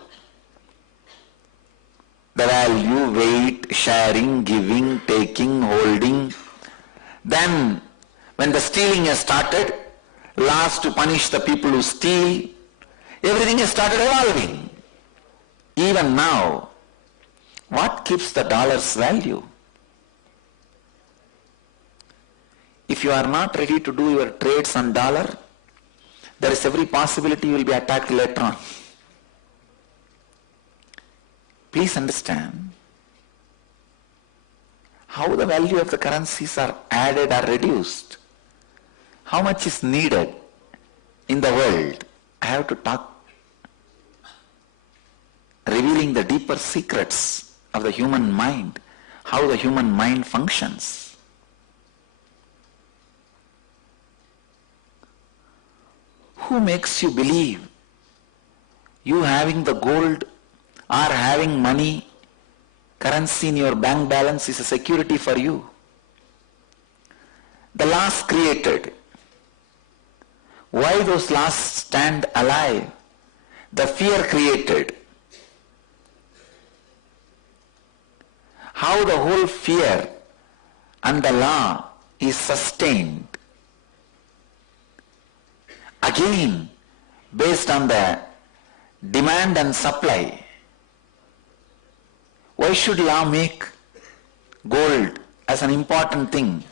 The value, weight, sharing, giving, taking, holding. Then when the stealing has started, laws to punish the people who steal, everything has started evolving. Even now, what keeps the dollar's value? If you are not ready to do your trades on dollar, there is every possibility you will be attacked later on. Please understand how the value of the currencies are added or reduced. How much is needed in the world? I have to talk, revealing the deeper secrets of the human mind, how the human mind functions. Who makes you believe you having the gold or having money, currency in your bank balance is a security for you? The laws created. Why those laws stand alive? The fear created. How the whole fear and the law is sustained. Again, based on the demand and supply. Why Why should law make gold as an important thing?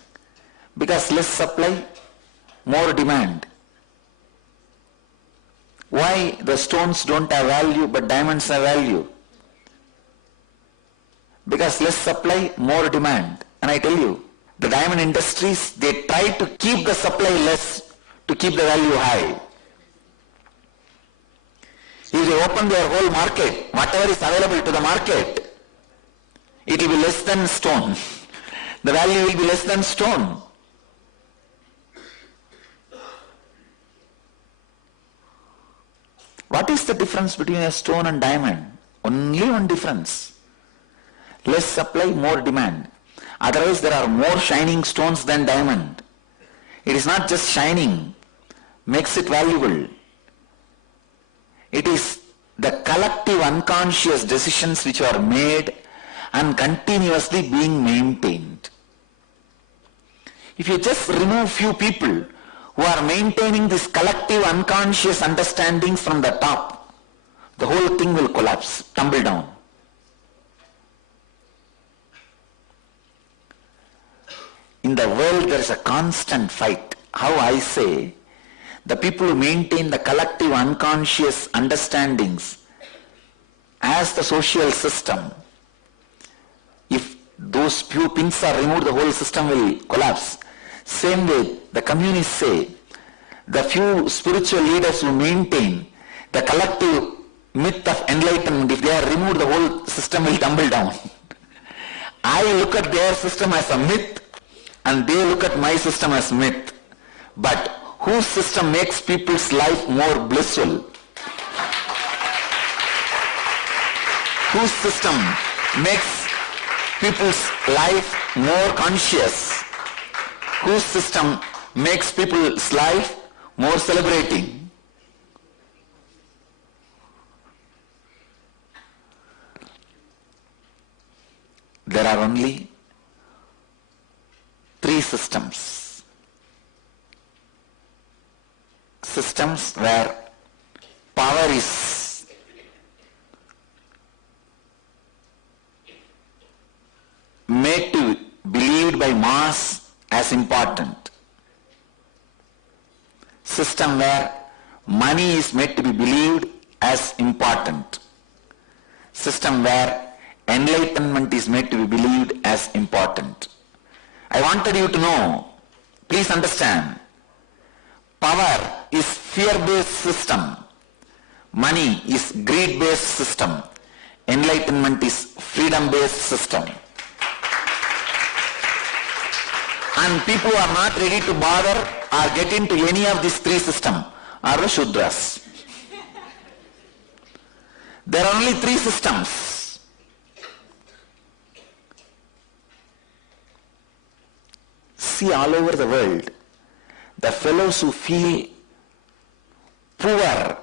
Because less supply, more demand. Why the stones don't have value but diamonds have value? Because less supply, more demand. And I tell you, the diamond industries, they try to keep the supply less to keep the value high. If they open their whole market, whatever is available to the market, it will be less than stone. The value will be less than stone. What is the difference between a stone and diamond? Only one difference. Less supply, more demand. Otherwise there are more shining stones than diamond. It is not just shining, makes it valuable. It is the collective unconscious decisions which are made and continuously being maintained. If you just remove few people who are maintaining this collective unconscious understandings from the top, the whole thing will collapse, tumble down. In the world there is a constant fight. How I say, the people who maintain the collective unconscious understandings as the social system, if those few pins are removed, the whole system will collapse. Same way, the communists say, the few spiritual leaders who maintain the collective myth of enlightenment, if they are removed, the whole system will tumble down. I look at their system as a myth, and they look at my system as myth. But whose system makes people's life more blissful? Whose system makes people's life more conscious? Whose system makes people's life more celebrating? There are only 3 systems. Systems where power is made to be believed by mass as important. System where money is made to be believed as important. System where enlightenment is made to be believed as important. I wanted you to know, please understand, power is fear-based system, money is greed-based system, enlightenment is freedom-based system. And people who are not ready to bother or get into any of these 3 systems are the Shudras. There are only 3 systems. See, all over the world, the fellows who feel poor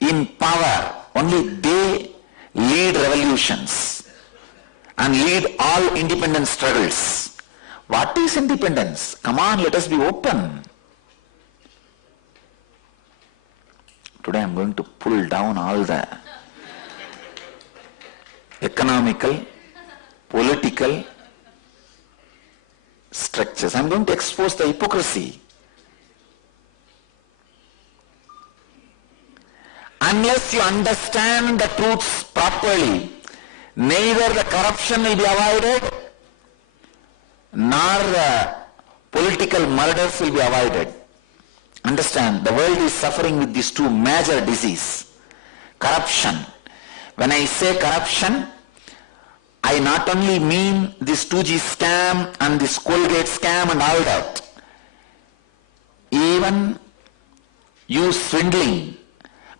in power, only they lead revolutions and lead all independent struggles. What is independence? Come on, let us be open. Today I am going to pull down all the economical, political structures. I am going to expose the hypocrisy. Unless you understand the truths properly, neither the corruption will be avoided, nor the political murders will be avoided. Understand, the world is suffering with these 2 major diseases. Corruption. When I say corruption, I not only mean this 2G scam and this Colgate scam and all that. Even you swindling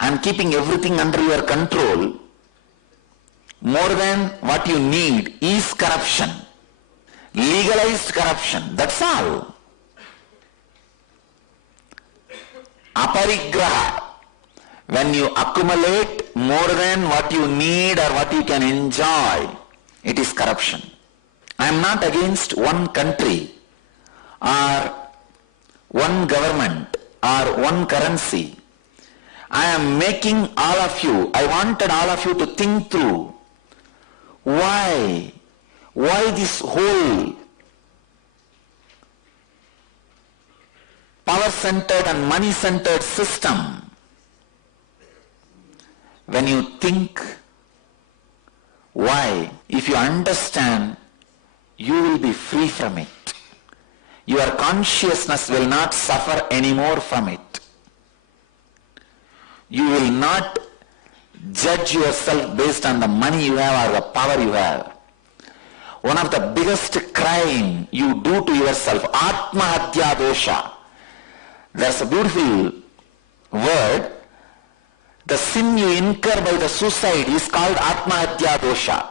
and keeping everything under your control more than what you need is corruption. Legalized corruption, that's all. Aparigraha, when you accumulate more than what you need or what you can enjoy, it is corruption. I am not against one country or one government or one currency. I am making all of you, I wanted all of you to think through why Why? Why this whole power-centered and money-centered system? When you think why, if you understand, you will be free from it. Your consciousness will not suffer anymore from it. You will not judge yourself based on the money you have or the power you have. One of the biggest crime you do to yourself, Atmahatya dosha. There's a beautiful word. The sin you incur by the suicide is called Atmahatya dosha.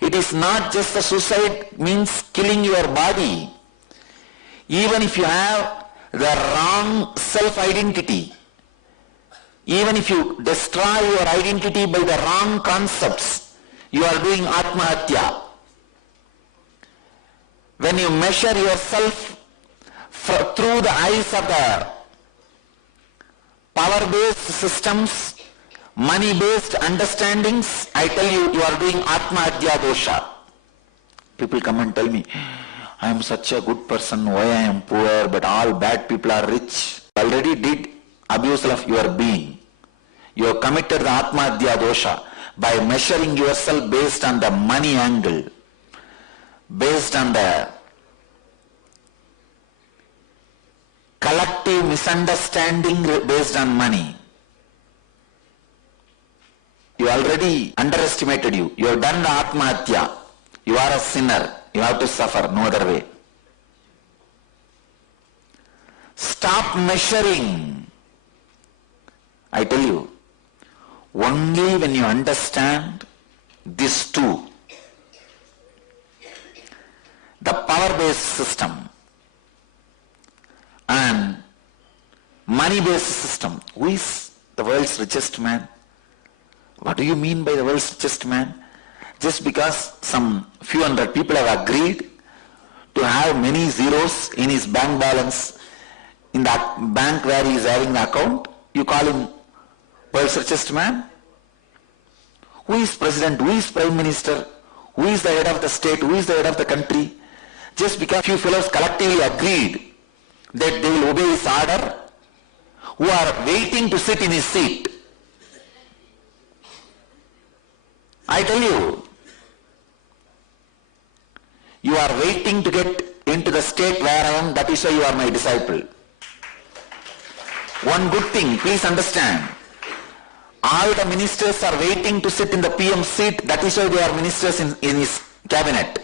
It is not just the suicide means killing your body. Even if you have the wrong self-identity, even if you destroy your identity by the wrong concepts, you are doing Atmahatya. When you measure yourself through the eyes of the power-based systems, money-based understandings, I tell you, you are doing Atmahatya dosha. People come and tell me, I am such a good person, why I am poor, but all bad people are rich. Already did abuse of your being. You have committed the Atmahatya dosha by measuring yourself based on the money angle, based on the collective misunderstanding based on money. You already underestimated you. You have done the Atmahatya. You are a sinner. You have to suffer, no other way. Stop measuring. I tell you, only when you understand this too, the power-based system and money-based system. Who is the world's richest man? What do you mean by the world's richest man? Just because some few hundred people have agreed to have many zeros in his bank balance, in that bank where he is having the account, you call him world's richest man? Who is president? Who is prime minister? Who is the head of the state? Who is the head of the country? Just because few fellows collectively agreed that they will obey his order, who are waiting to sit in his seat. I tell you, you are waiting to get into the state where I am, that is why you are my disciple. One good thing, please understand, all the ministers are waiting to sit in the PM seat, that is why they are ministers in his cabinet.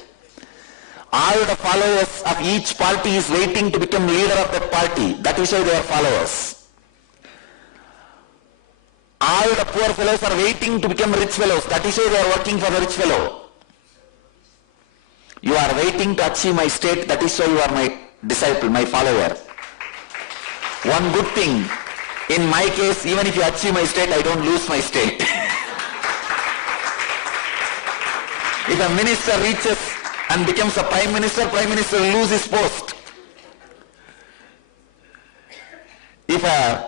All the followers of each party is waiting to become leader of that party, that is why they are followers. All the poor fellows are waiting to become rich fellows, that is why they are working for the rich fellow. You are waiting to achieve my state, that is why you are my disciple, my follower. One good thing, in my case, even if you achieve my state, I don't lose my state. If a minister reaches and becomes a prime minister will lose his post. If a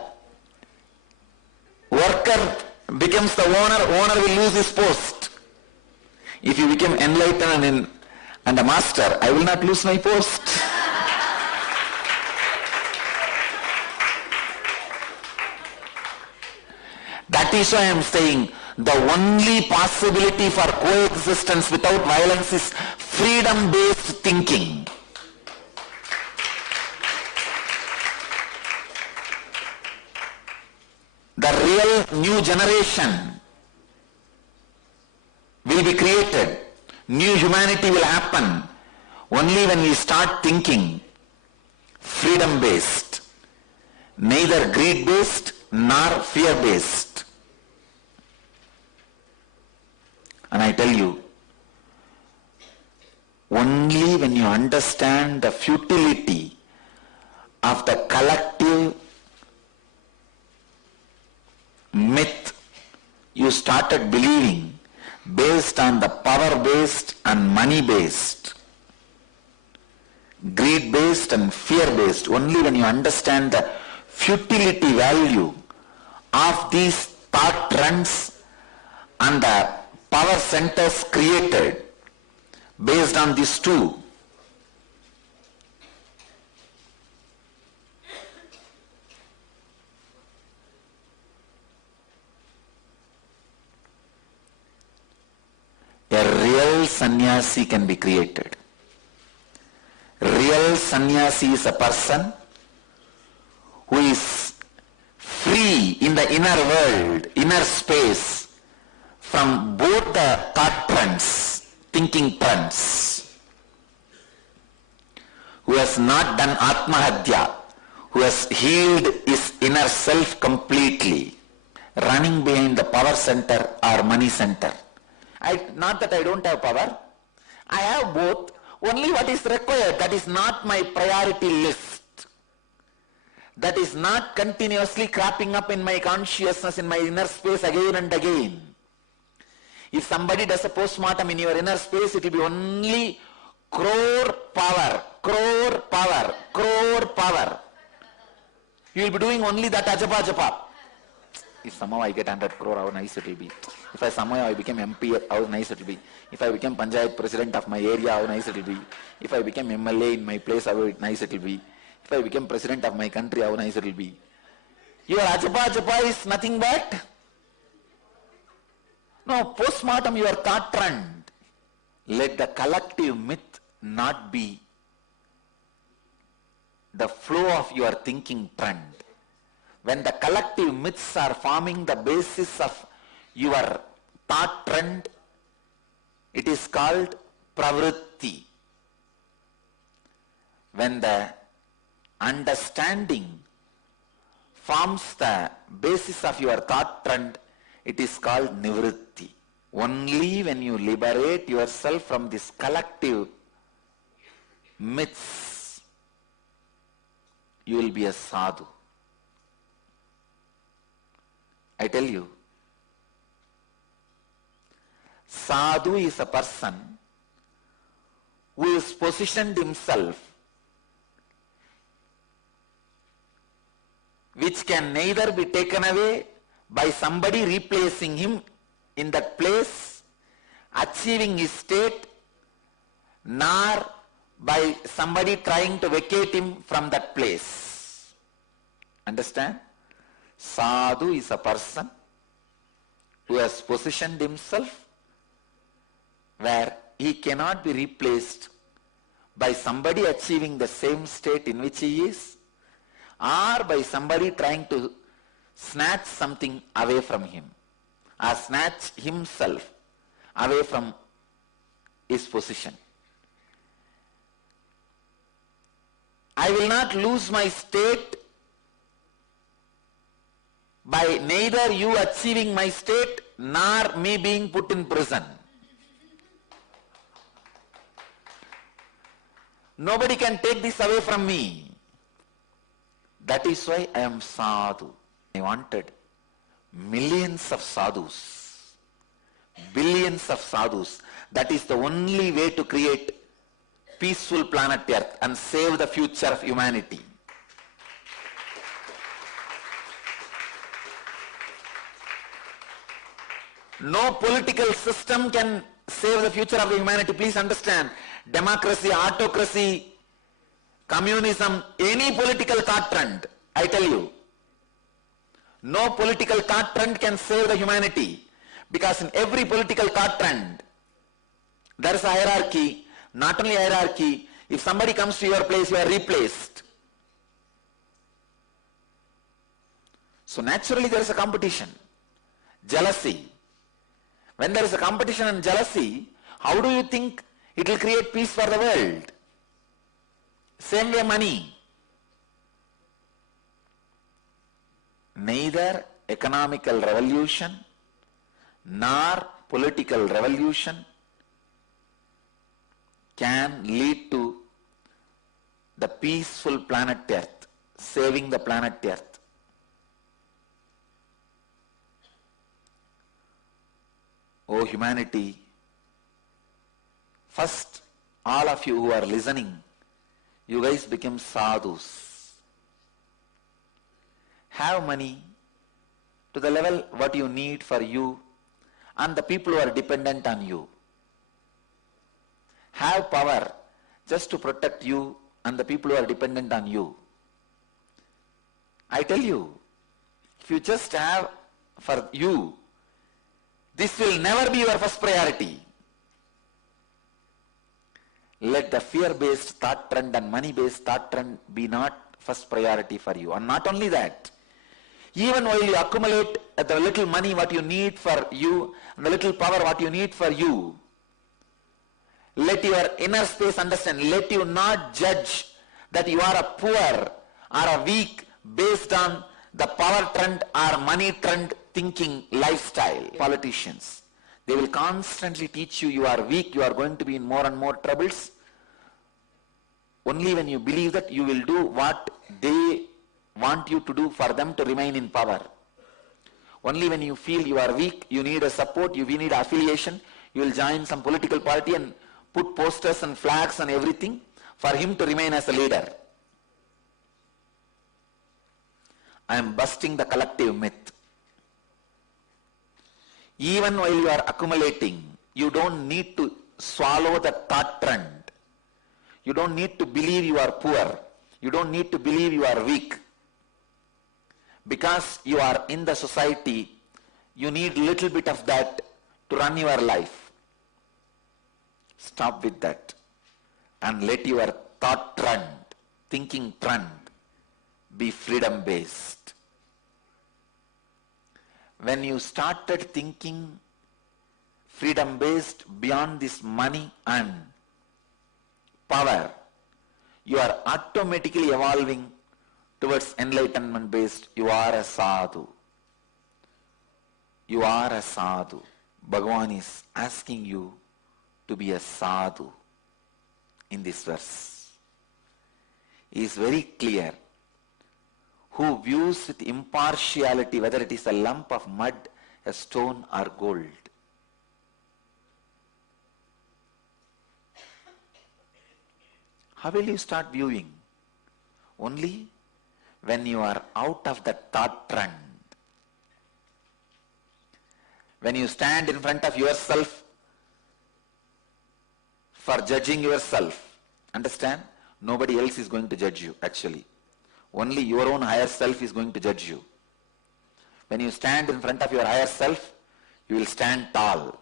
worker becomes the owner will lose his post. If you become enlightened and a master, I will not lose my post. That is why I am saying the only possibility for coexistence without violence is freedom-based thinking. The real new generation will be created. New humanity will happen only when we start thinking freedom-based, neither greed-based nor fear-based. And I tell you, only when you understand the futility of the collective myth you started believing based on the power-based and money-based, greed-based and fear-based, only when you understand the futility value of these thought trends and the power centers created based on these two. A real sannyasi can be created. Real sannyasi is a person who is free in the inner world, inner space, from both the thought trends, thinking trends, who has not done Atmahadya, who has healed his inner self completely, running behind the power center or money center. Not that I don't have power, I have both. Only what is required, that is not my priority list. That is not continuously cropping up in my consciousness, in my inner space again and again. If somebody does a postmortem in your inner space, it will be only crore power, crore power, crore power. You will be doing only that ajapa japa. If somehow I get 100 crore, how nice it will be. If somehow I become MP, how nice it will be. If I become Panchayat president of my area, how nice it will be. If I become MLA in my place, how nice it will be. If I become president of my country, how nice it will be. Your ajapa japa is nothing but, no, postmortem your thought trend. Let the collective myth not be the flow of your thinking trend. When the collective myths are forming the basis of your thought trend, it is called pravritti. When the understanding forms the basis of your thought trend, it is called nivritti. Only when you liberate yourself from this collective myths, you will be a sadhu. I tell you, sadhu is a person who has positioned himself, which can neither be taken away by somebody replacing him in that place, achieving his state, nor by somebody trying to vacate him from that place. Understand? Sadhu is a person who has positioned himself where he cannot be replaced by somebody achieving the same state in which he is, or by somebody trying to snatch something away from him, or snatch himself away from his position. I will not lose my state by neither you achieving my state nor me being put in prison. Nobody can take this away from me. That is why I am sadhu. I wanted millions of sadhus, billions of sadhus. That is the only way to create peaceful planet Earth and save the future of humanity. No political system can save the future of humanity. Please understand. Democracy, autocracy, communism, any political thought trend, I tell you, no political thought trend can save the humanity, because in every political thought trend, there is a hierarchy. Not only hierarchy, if somebody comes to your place, you are replaced. So naturally there is a competition, jealousy. When there is a competition and jealousy, how do you think it will create peace for the world? Same way money. Neither economical revolution nor political revolution can lead to the peaceful planet Earth, saving the planet Earth. Oh humanity, first all of you who are listening, you guys become sadhus. Have money to the level what you need for you and the people who are dependent on you. Have power just to protect you and the people who are dependent on you. I tell you, if you just have for you, this will never be your first priority. Let the fear-based thought trend and money-based thought trend be not first priority for you. And not only that, even while you accumulate the little money what you need for you and the little power what you need for you, let your inner space understand, let you not judge that you are a poor or a weak based on the power trend or money trend thinking lifestyle. Politicians, they will constantly teach you you are weak, you are going to be in more and more troubles. Only when you believe that you will do what they want you to do for them to remain in power. Only when you feel you are weak, you need a support, you need affiliation, you will join some political party and put posters and flags and everything for him to remain as a leader. I am busting the collective myth. Even while you are accumulating, you don't need to swallow the thought trend. You don't need to believe you are poor. You don't need to believe you are weak. Because you are in the society, you need little bit of that to run your life. Stop with that and let your thought trend, thinking trend be freedom based. When you started thinking freedom based beyond this money and power, you are automatically evolving towards enlightenment based. You are a sadhu. You are a sadhu. Bhagavan is asking you to be a sadhu in this verse. He is very clear. Who views with impartiality whether it is a lump of mud, a stone or gold. How will you start viewing? Only when you are out of the thought trend. When you stand in front of yourself for judging yourself, understand? Nobody else is going to judge you actually. Only your own higher self is going to judge you. When you stand in front of your higher self, you will stand tall.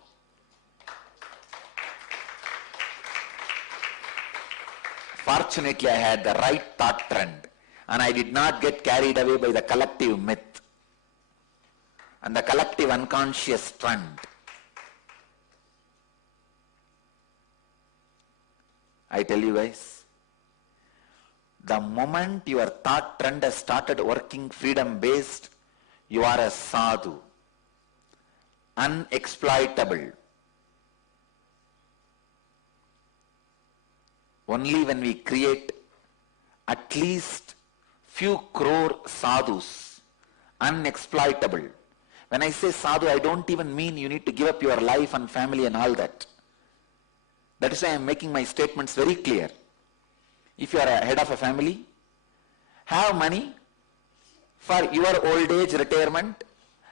Fortunately, I had the right thought trend and I did not get carried away by the collective myth and the collective unconscious trend. I tell you guys, the moment your thought trend has started working freedom based, you are a sadhu, unexploitable. Only when we create at least few crore sadhus, unexploitable. When I say sadhu, I don't even mean you need to give up your life and family and all that. That is why I am making my statements very clear. If you are a head of a family, have money for your old age retirement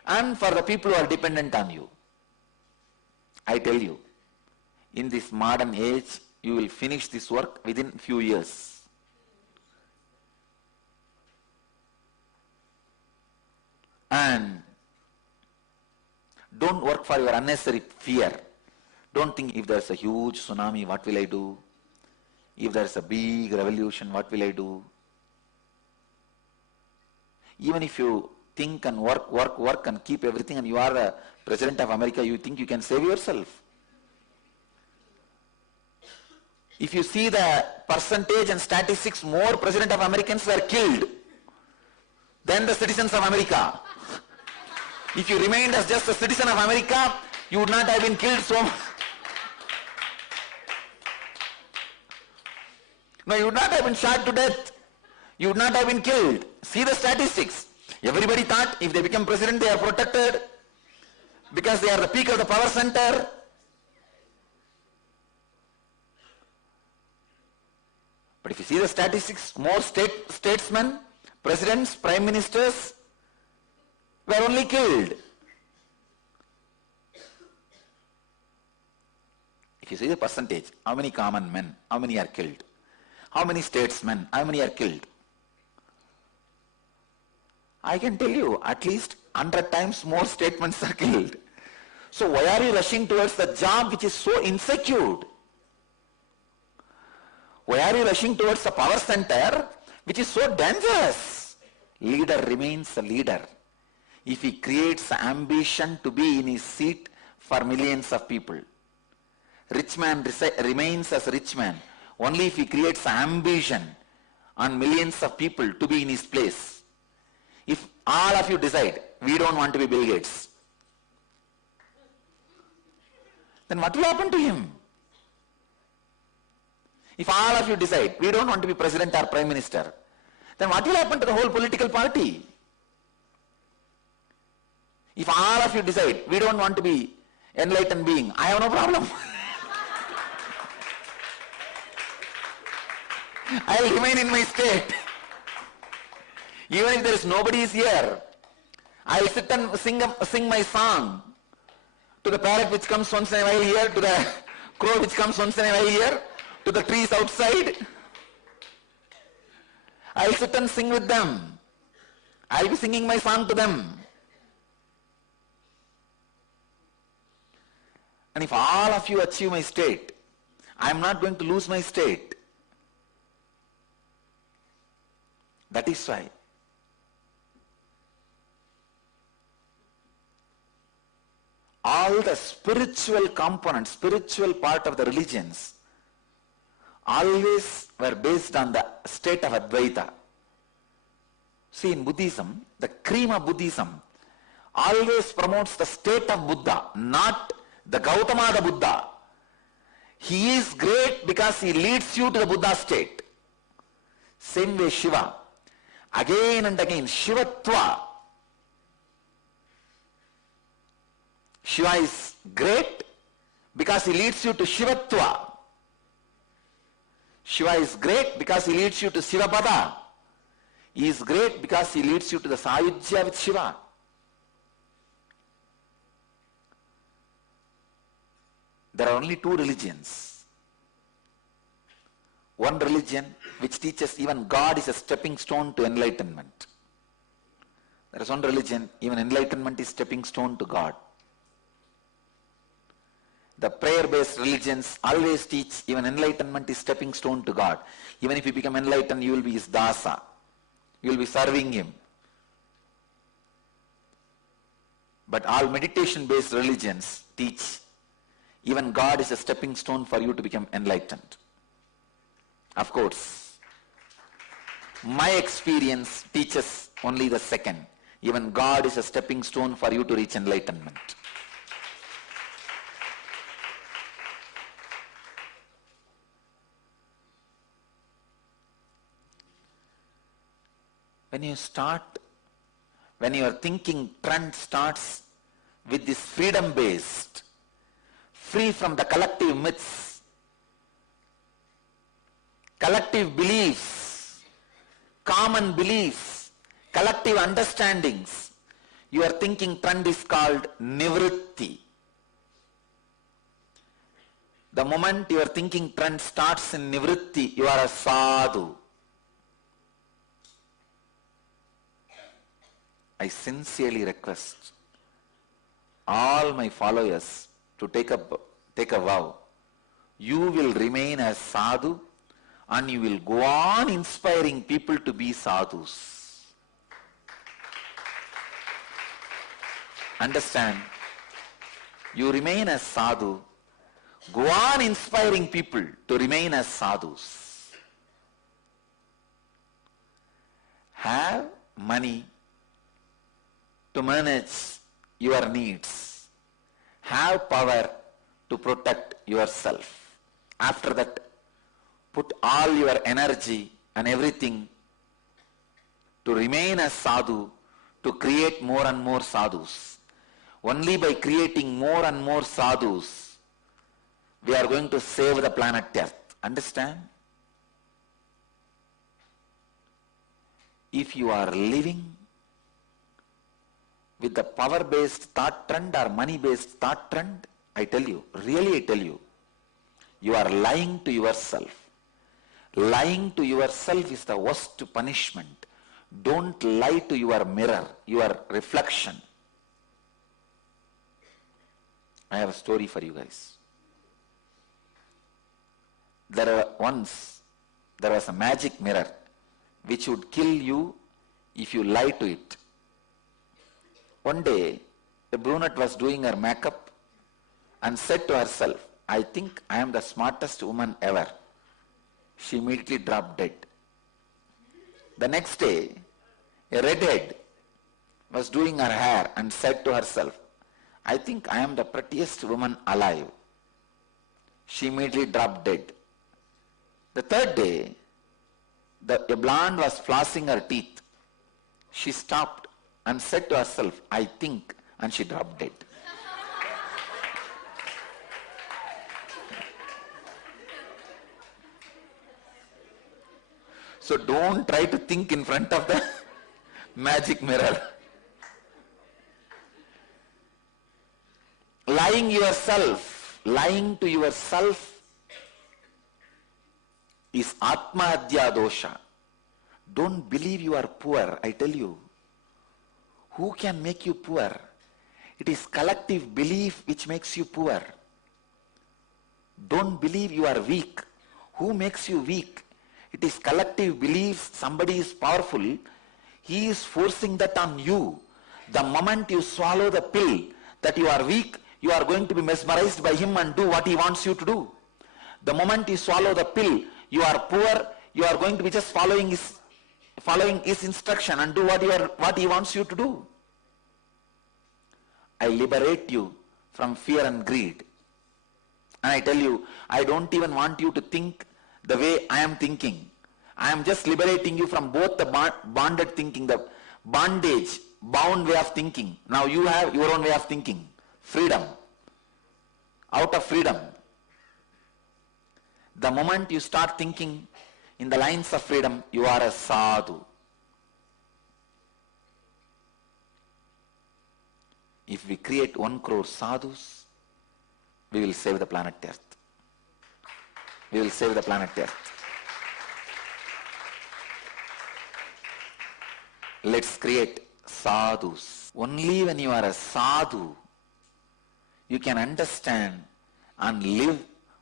and for the people who are dependent on you. I tell you, in this modern age, you will finish this work within few years. And don't work for your unnecessary fear. Don't think if there's a huge tsunami, what will I do? If there's a big revolution, what will I do? Even if you think and work and keep everything and you are the President of America, you think you can save yourself. If you see the percentage and statistics, more President of Americans were killed than the citizens of America. If you remained as just a citizen of America, you would not have been killed so much. No, you would not have been shot to death. You would not have been killed. See the statistics. Everybody thought if they become president, they are protected because they are the peak of the power center. But if you see the statistics, more statesmen, presidents, prime ministers were only killed. If you see the percentage, how many common men, how many are killed? How many statesmen, how many are killed? I can tell you, at least 100 times more statements are killed. So why are you rushing towards the job which is so insecure? Why are you rushing towards the power center which is so dangerous? Leader remains a leader if he creates ambition to be in his seat for millions of people. Rich man remains as rich man only if he creates ambition on millions of people to be in his place. If all of you decide, we don't want to be Bill Gates, then what will happen to him? If all of you decide, we don't want to be president or prime minister, then what will happen to the whole political party? If all of you decide, we don't want to be enlightened being, I have no problem. I will remain in my state. Even if there is nobody is here, I will sit and sing my song to the parrot which comes once in a while here, to the crow which comes once in a while here, to the trees outside. I will sit and sing with them. I will be singing my song to them. And if all of you achieve my state, I am not going to lose my state. That is why all the spiritual components, spiritual part of the religions always were based on the state of Advaita. See, in Buddhism, the cream of Buddhism always promotes the state of Buddha, not the Gautama the Buddha. He is great because he leads you to the Buddha state. Same way Shiva. Again and again, Shivatva. Shiva is great because he leads you to Shivatva. Shiva is great because he leads you to Sivapada. He is great because he leads you to the Sayujya with Shiva. There are only two religions. One religion which teaches even God is a stepping stone to enlightenment. There is one religion, even enlightenment is stepping stone to God. The prayer-based religions always teach even enlightenment is stepping stone to God. Even if you become enlightened, you will be his dasa. You will be serving him. But all meditation-based religions teach even God is a stepping stone for you to become enlightened. Of course, my experience teaches only the second. Even God is a stepping stone for you to reach enlightenment. When your thinking trend starts with this freedom-based, free from the collective myths, collective beliefs, common beliefs, collective understandings, your thinking trend is called nivritti. The moment your thinking trend starts in nivritti, you are a sadhu. I sincerely request all my followers to take a vow. You will remain as sadhu and you will go on inspiring people to be sadhus. Understand? You remain as sadhu, go on inspiring people to remain as sadhus. Have money to manage your needs. Have power to protect yourself. After that, put all your energy and everything to remain as sadhu, to create more and more sadhus. Only by creating more and more sadhus, we are going to save the planet Earth. Understand? If you are living with the power-based thought trend or money-based thought trend, I tell you, really I tell you, You are lying to yourself. Lying to yourself is the worst punishment. Don't lie to your mirror, your reflection. I have a story for you guys. There was a magic mirror which would kill you if you lie to it. One day, a brunette was doing her makeup and said to herself, I think I am the smartest woman ever. She immediately dropped dead. The next day, a redhead was doing her hair and said to herself, I think I am the prettiest woman alive. She immediately dropped dead. The third day, a blonde was flossing her teeth. She stopped and said to herself, I think, and she dropped dead. So don't try to think in front of the magic mirror. Lying to yourself is Atma-Adya dosha. Don't believe you are poor, I tell you. Who can make you poor? It is collective belief which makes you poor. Don't believe you are weak. Who makes you weak? It is collective belief. Somebody is powerful. He is forcing that on you. The moment you swallow the pill that you are weak, you are going to be mesmerized by him and do what he wants you to do. The moment you swallow the pill, you are poor, you are going to be just following his instruction and do what he wants you to do. I liberate you from fear and greed. And I tell you, I don't even want you to think the way I am thinking. I am just liberating you from both the bonded thinking, the bondage, bound way of thinking. Now you have your own way of thinking. Freedom. Out of freedom. The moment you start thinking in the lines of freedom, you are a sadhu. If we create 1 crore sadhus, we will save the planet Earth. We will save the planet Earth. Let's create sadhus. Only when you are a sadhu, you can understand and live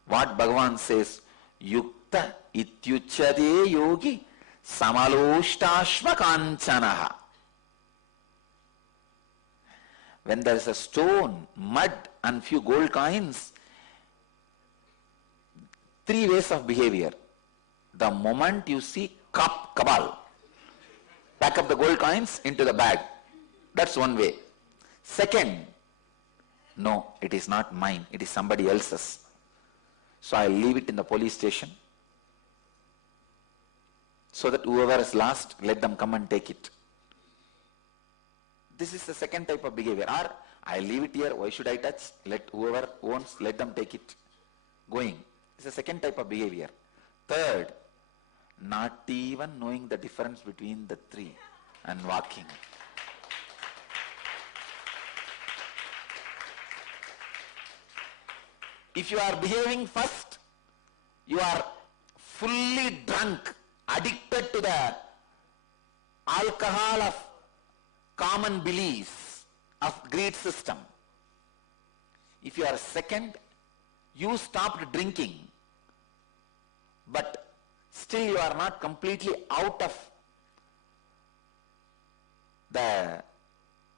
what Bhagavan says, Yukta ityuchade yogi samaloshtaashma kanchanaha. When there is a stone, mud and few gold coins, 3 ways of behavior. The moment you see cabal, pack up the gold coins into the bag. That's one way. Second, no, it is not mine, it is somebody else's. So I'll leave it in the police station so that whoever is lost, let them come and take it. This is the second type of behavior. Or I leave it here, why should I touch? Let whoever owns, let them take it. Going. This is the second type of behavior. Third, not even knowing the difference between the 3 and walking. If you are behaving first, you are fully drunk, addicted to the alcohol of common beliefs of greed system. If you are second, you stopped drinking, but still you are not completely out of the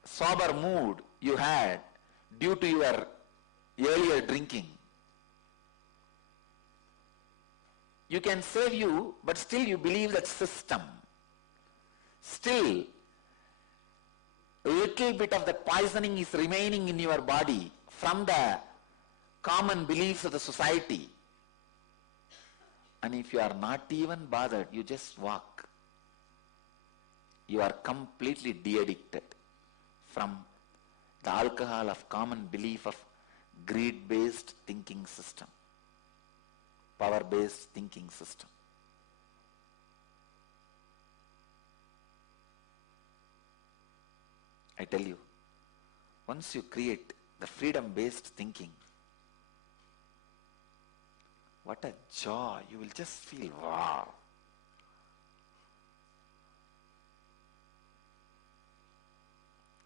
sober mood you had due to your earlier drinking. You can save you, but still you believe that system. Still, a little bit of the poisoning is remaining in your body from the common beliefs of the society. And if you are not even bothered, you just walk. You are completely de-addicted from the alcohol of common belief of greed-based thinking system, power-based thinking system. I tell you, once you create the freedom-based thinking, What a joy. You will just feel, wow.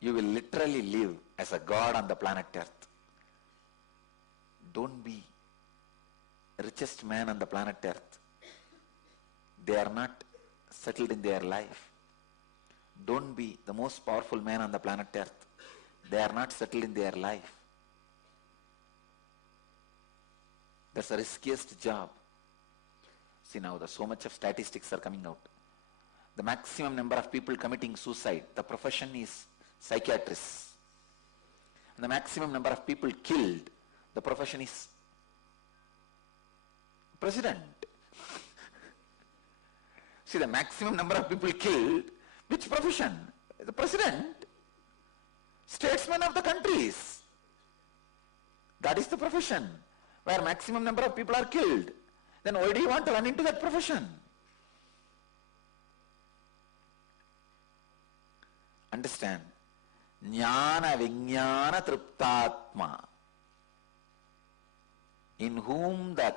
You will literally live as a god on the planet Earth. Don't be richest man on the planet Earth. They are not settled in their life. Don't be the most powerful man on the planet Earth. They are not settled in their life. That's the riskiest job. See now, so much of statistics are coming out. The maximum number of people committing suicide, the profession is psychiatrists. And the maximum number of people killed, the profession is president. See, the maximum number of people killed, which profession? The president. Statesman of the countries. That is the profession where maximum number of people are killed. Then why do you want to run into that profession? Understand? Jnana Vijnana Triptatma, in whom the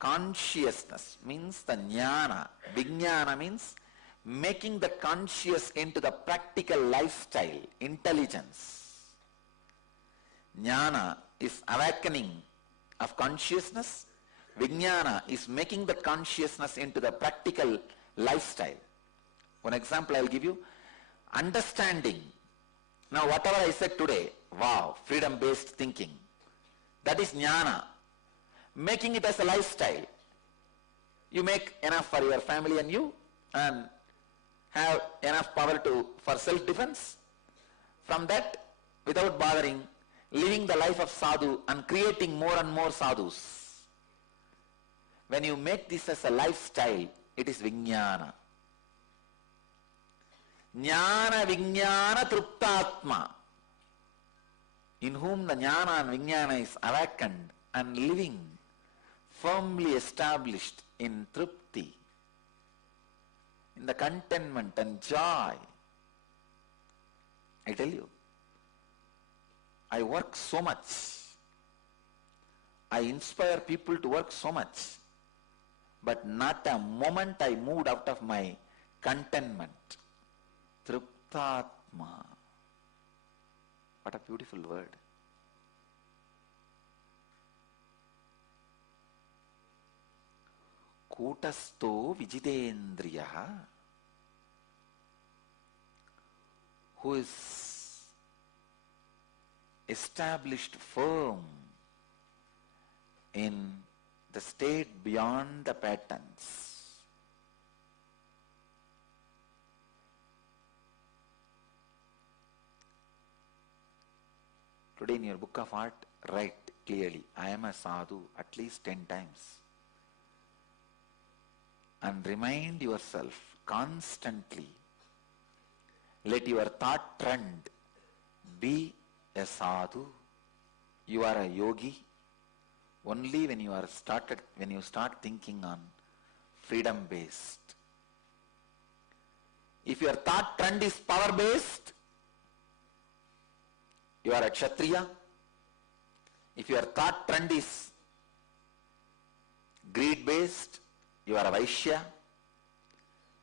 consciousness means the jnana. Vijnana means making the conscious into the practical lifestyle, intelligence. Jnana is awakening of consciousness. Vijnana is making the consciousness into the practical lifestyle. One example I will give you. Understanding. Now whatever I said today, wow, freedom-based thinking. That is jnana. Making it as a lifestyle. You make enough for your family and you, and have enough power for self-defense. From that, without bothering, living the life of sadhu and creating more and more sadhus. When you make this as a lifestyle, it is vijnana. Jnana Vijnana Triptatma, in whom the jnana and vijnana is awakened and living firmly established in tripti, in the contentment and joy. I tell you, I work so much. I inspire people to work so much. But not a moment I moved out of my contentment. Triptatma. What a beautiful word. Kutasto Vijitendriyaha, who is established firm in the state beyond the patterns. Today in your book of art, write clearly, I am a sadhu at least 10 times. And remind yourself constantly, let your thought trend be a sadhu. You are a yogi only when you start thinking on freedom based. If your thought trend is power based, you are a Kshatriya. If your thought trend is greed based, you are a Vaishya.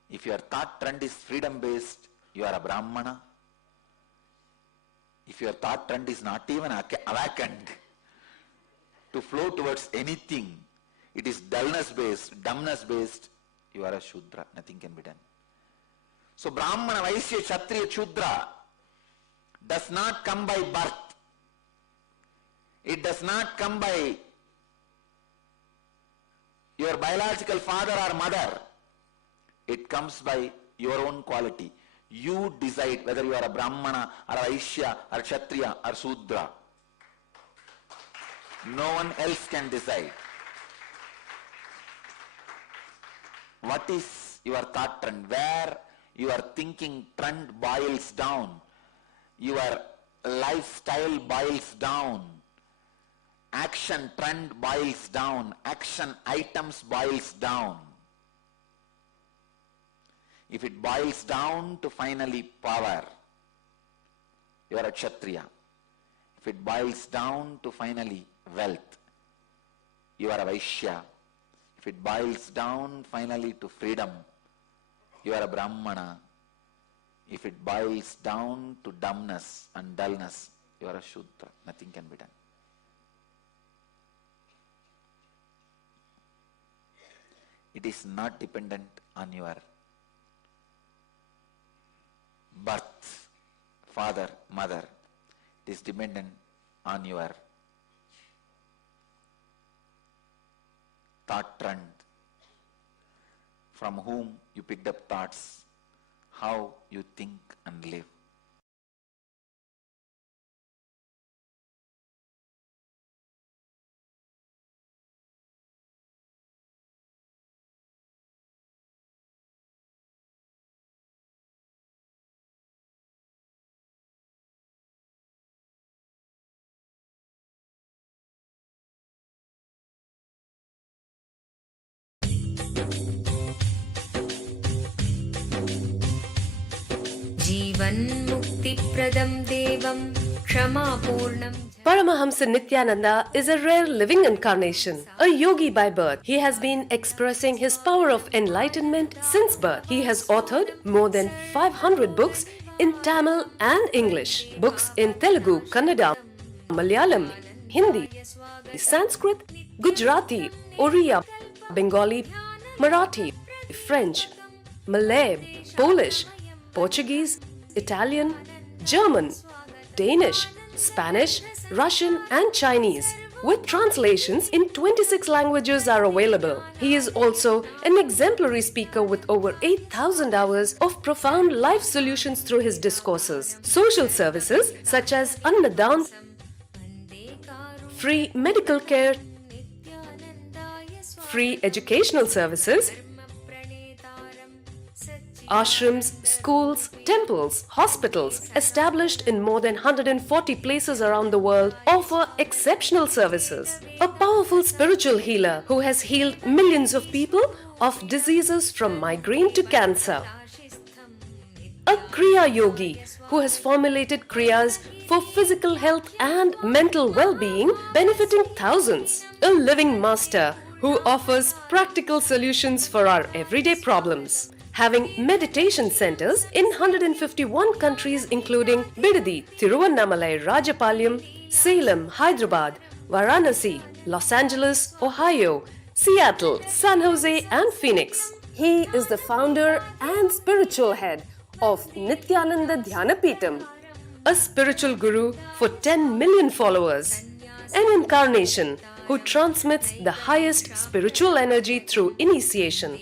If your thought trend is freedom based, you are a Brahmana. If your thought trend is not even awakened to flow towards anything, it is dullness based, you are a Shudra. Nothing can be done. So Brahmana, Vaishya, Kshatriya, Shudra does not come by birth. It does not come by your biological father or mother. It comes by your own quality. You decide whether you are a Brahmana or a Vaishya or Kshatriya or Sudra. No one else can decide. What is your thought trend? Where your thinking trend boils down, your lifestyle boils down, action trend boils down, action items boils down. If it boils down to finally power, you are a Kshatriya. If it boils down to finally wealth, you are a Vaishya. If it boils down finally to freedom, you are a Brahmana. If it boils down to dumbness and dullness, you are a Shudra. Nothing can be done. It is not dependent on your birth, father, mother. It is dependent on your thought trend, from whom you picked up thoughts, how you think and live. जीवन्मुक्तिप्रदं देवं क्षमापूर्णं Paramahamsa Nithyananda is a rare living incarnation, a yogi by birth. He has been expressing his power of enlightenment since birth. He has authored more than 500 books in Tamil and English, books in Telugu, Kannada, Malayalam, Hindi, Sanskrit, Gujarati, Oriya, Bengali, Marathi, French, Malay, Polish, Portuguese, Italian, German, Danish, Spanish, Russian and Chinese, with translations in 26 languages are available. He is also an exemplary speaker with over 8,000 hours of profound life solutions through his discourses. Social services such as Annadan, free medical care, free educational services, ashrams, schools, temples, hospitals established in more than 140 places around the world offer exceptional services. A powerful spiritual healer who has healed millions of people of diseases from migraine to cancer. A Kriya Yogi who has formulated Kriyas for physical health and mental well-being, benefiting thousands. A living master who offers practical solutions for our everyday problems. Having meditation centers in 151 countries including Bidadi, Tiruvannamalai, Rajapalyam, Salem, Hyderabad, Varanasi, Los Angeles, Ohio, Seattle, San Jose and Phoenix. He is the founder and spiritual head of Nithyananda Dhyanapeetham, a spiritual guru for 10 million followers, an incarnation who transmits the highest spiritual energy through initiation.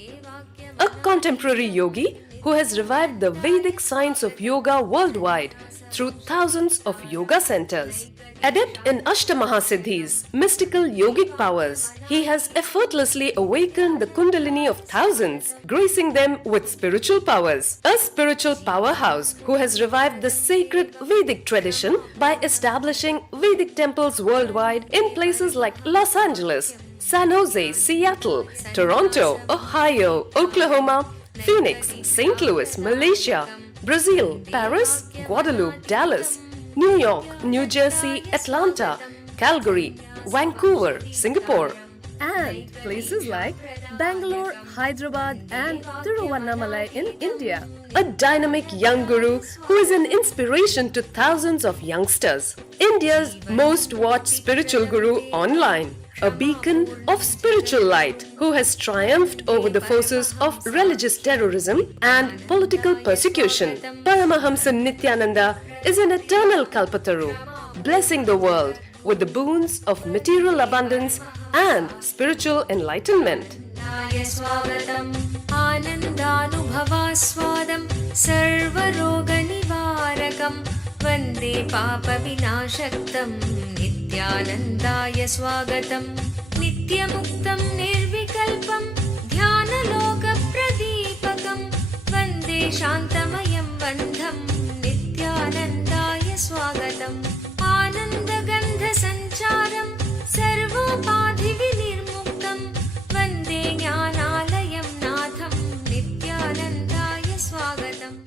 A contemporary yogi who has revived the Vedic science of yoga worldwide through thousands of yoga centers. Adept in Ashtamahasiddhis, mystical yogic powers, he has effortlessly awakened the Kundalini of thousands, gracing them with spiritual powers. A spiritual powerhouse who has revived the sacred Vedic tradition by establishing Vedic temples worldwide in places like Los Angeles, San Jose, Seattle, Toronto, Ohio, Oklahoma, Phoenix, St. Louis, Malaysia, Brazil, Paris, Guadeloupe, Dallas, New York, New Jersey, Atlanta, Calgary, Vancouver, Singapore, and places like Bangalore, Hyderabad, and Tiruvannamalai in India. A dynamic young guru who is an inspiration to thousands of youngsters. India's most watched spiritual guru online. A beacon of spiritual light who has triumphed over the forces of religious terrorism and political persecution. Paramahamsa Nithyananda is an eternal Kalpataru, blessing the world with the boons of material abundance and spiritual enlightenment. आनन्दानुभवास्वादं सर्वरोगनिवारकं वन्दे पापविनाशक्तं नित्यानन्दाय स्वागतं नित्यमुक्तं निर्विकल्पं ध्यानलोकप्रदीपकं वन्दे शान्तमयं बन्धं नित्यानन्दाय स्वागतम् आनन्दगन्धसञ्चारं सर्वोपाधिविनिर्मुक्तं वन्दे ज्ञानालयं नाथं नित्यानन्दाय स्वागतम्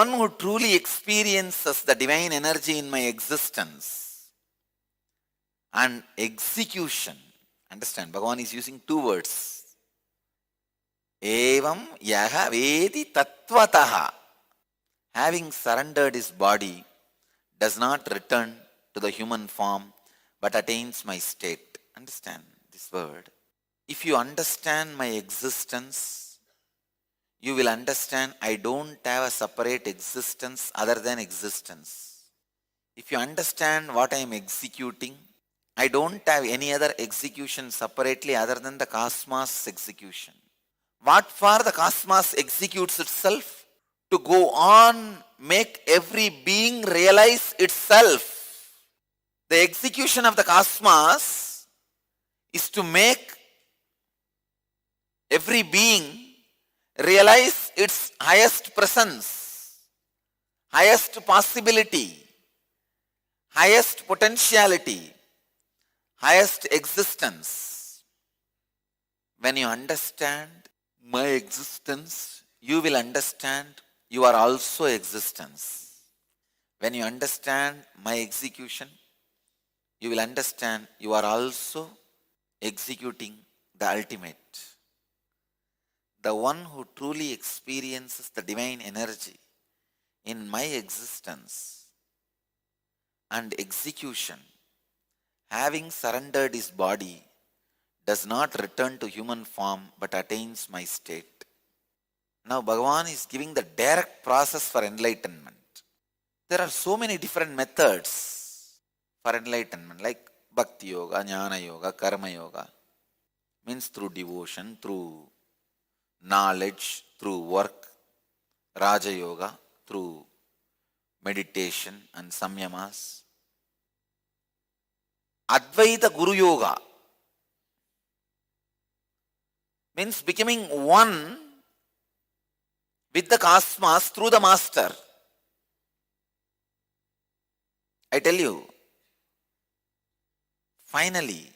one who truly experiences the divine energy in my existence and execution. Understand, Bhagavan is using two words. Evam yaha vedi tattvataha. Having surrendered his body, does not return to the human form, but attains my state. Understand this word. If you understand my existence, you will understand I don't have a separate existence other than existence. If you understand what I am executing, I don't have any other execution separately other than the cosmos execution. What for the cosmos executes itself? To go on, make every being realize itself. The execution of the cosmos is to make every being realize its highest presence, highest possibility, highest potentiality, highest existence. When you understand my existence, you will understand you are also existence. When you understand my execution, you will understand you are also executing the ultimate. The one who truly experiences the divine energy in my existence and execution, having surrendered his body, does not return to human form but attains my state. Now Bhagavan is giving the direct process for enlightenment. There are so many different methods for enlightenment, like Bhakti Yoga, Jnana Yoga, Karma Yoga. Means through devotion, through knowledge, through work. Raja Yoga, through meditation and samyamas. Advaita Guru Yoga means becoming one with the cosmos through the master. I tell you, finally,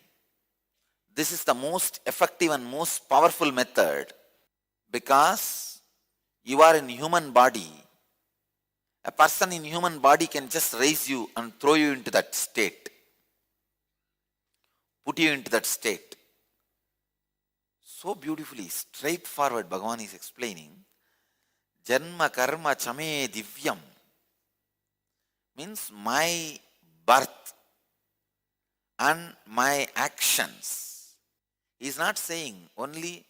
this is the most effective and most powerful method because you are in human body. A person in human body can just raise you and throw you into that state. Put you into that state. So beautifully, straightforward, Bhagavan is explaining. Janma karma chame divyam means my birth and my actions. He is not saying only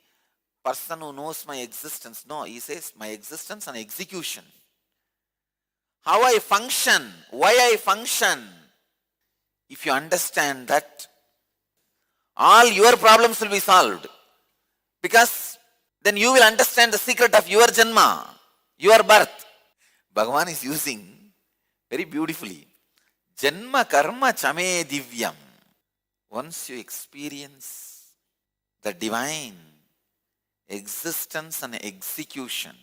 person who knows my existence. No, he says my existence and execution. How I function, why I function. If you understand that, all your problems will be solved. Because then you will understand the secret of your janma, your birth. Bhagavan is using very beautifully. Janma karma chame divyam. Once you experience the divine existence and execution,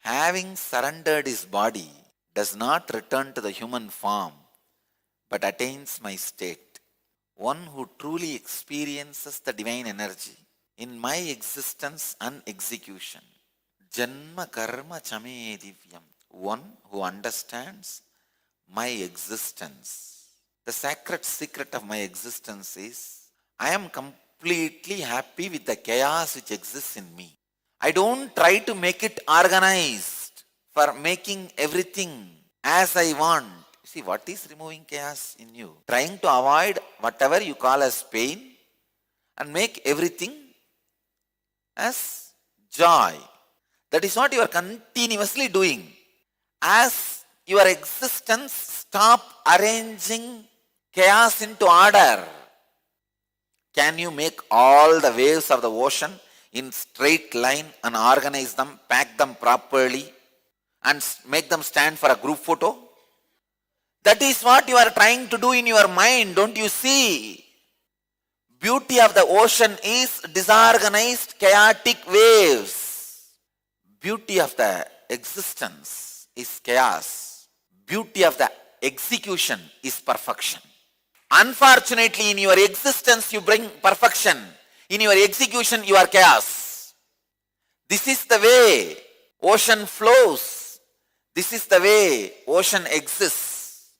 having surrendered his body, does not return to the human form, but attains my state. One who truly experiences the divine energy in my existence and execution. Janma karma chame divyam. One who understands my existence. The sacred secret of my existence is, I am completely happy with the chaos which exists in me. I don't try to make it organized for making everything as I want. See, what is removing chaos in you? Trying to avoid whatever you call as pain and make everything as joy. That is what you are continuously doing. As your existence stop arranging chaos into order, can you make all the waves of the ocean in straight line and organize them, pack them properly and make them stand for a group photo? That is what you are trying to do in your mind, don't you see? Beauty of the ocean is disorganized, chaotic waves. Beauty of the existence is chaos. Beauty of the execution is perfection. Unfortunately, in your existence you bring perfection. In your execution you are chaos. This is the way ocean flows. This is the way ocean exists.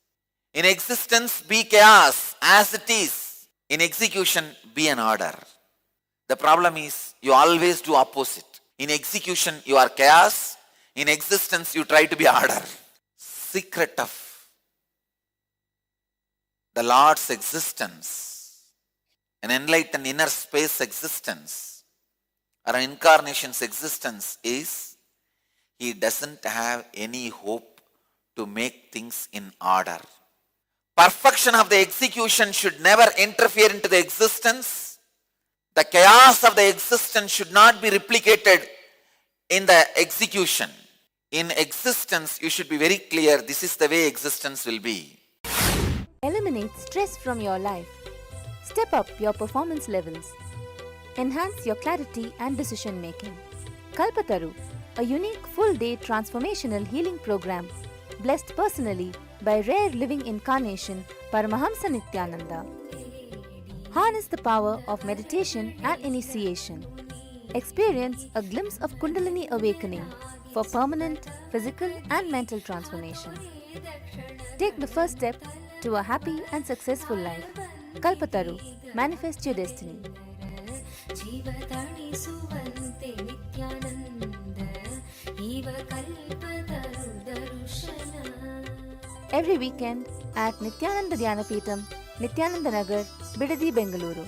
In existence, be chaos as it is. In execution, be an order. The problem is you always do opposite. In execution, you are chaos. In existence, you try to be order. Secret of the Lord's existence, an enlightened inner space existence, or an incarnation's existence is he doesn't have any hope to make things in order. Perfection of the execution should never interfere into the existence. The chaos of the existence should not be replicated in the execution. In existence, you should be very clear, this is the way existence will be. Eliminate stress from your life. Step up your performance levels. Enhance your clarity and decision making. Kalpataru, a unique full-day transformational healing program, blessed personally by rare living incarnation Paramahamsa Nithyananda. Harness the power of meditation and initiation. Experience a glimpse of Kundalini awakening for permanent physical and mental transformation. Take the first step to a happy and successful life. Kalpataru, manifest your destiny. Every weekend at Nithyananda Dhyanapeetham, Nithyananda Nagar, Bidadi, Bengaluru.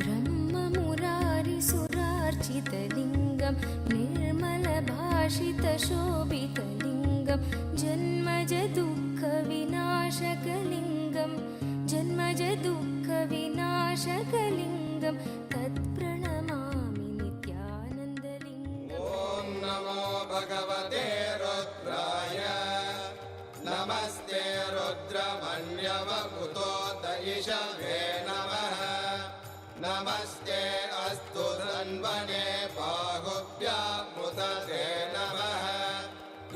ब्रह्ममुरारिसुरार्चितलिङ्गं निर्मलभाषितशोभितलिङ्गं जन्मजदुःखविनाशकलिङ्गं जन्मजदुःखविनाशकलिङ्गं तत्प्रणमामि नित्यानन्दलिङ्गम्। ॐ नमो भगवते रुद्राय नमस्ते रुद्रमन्यवपुतो दयिषवे नमः नमस्ते अस्तु धन्वने बाहुभ्यामुदते नमः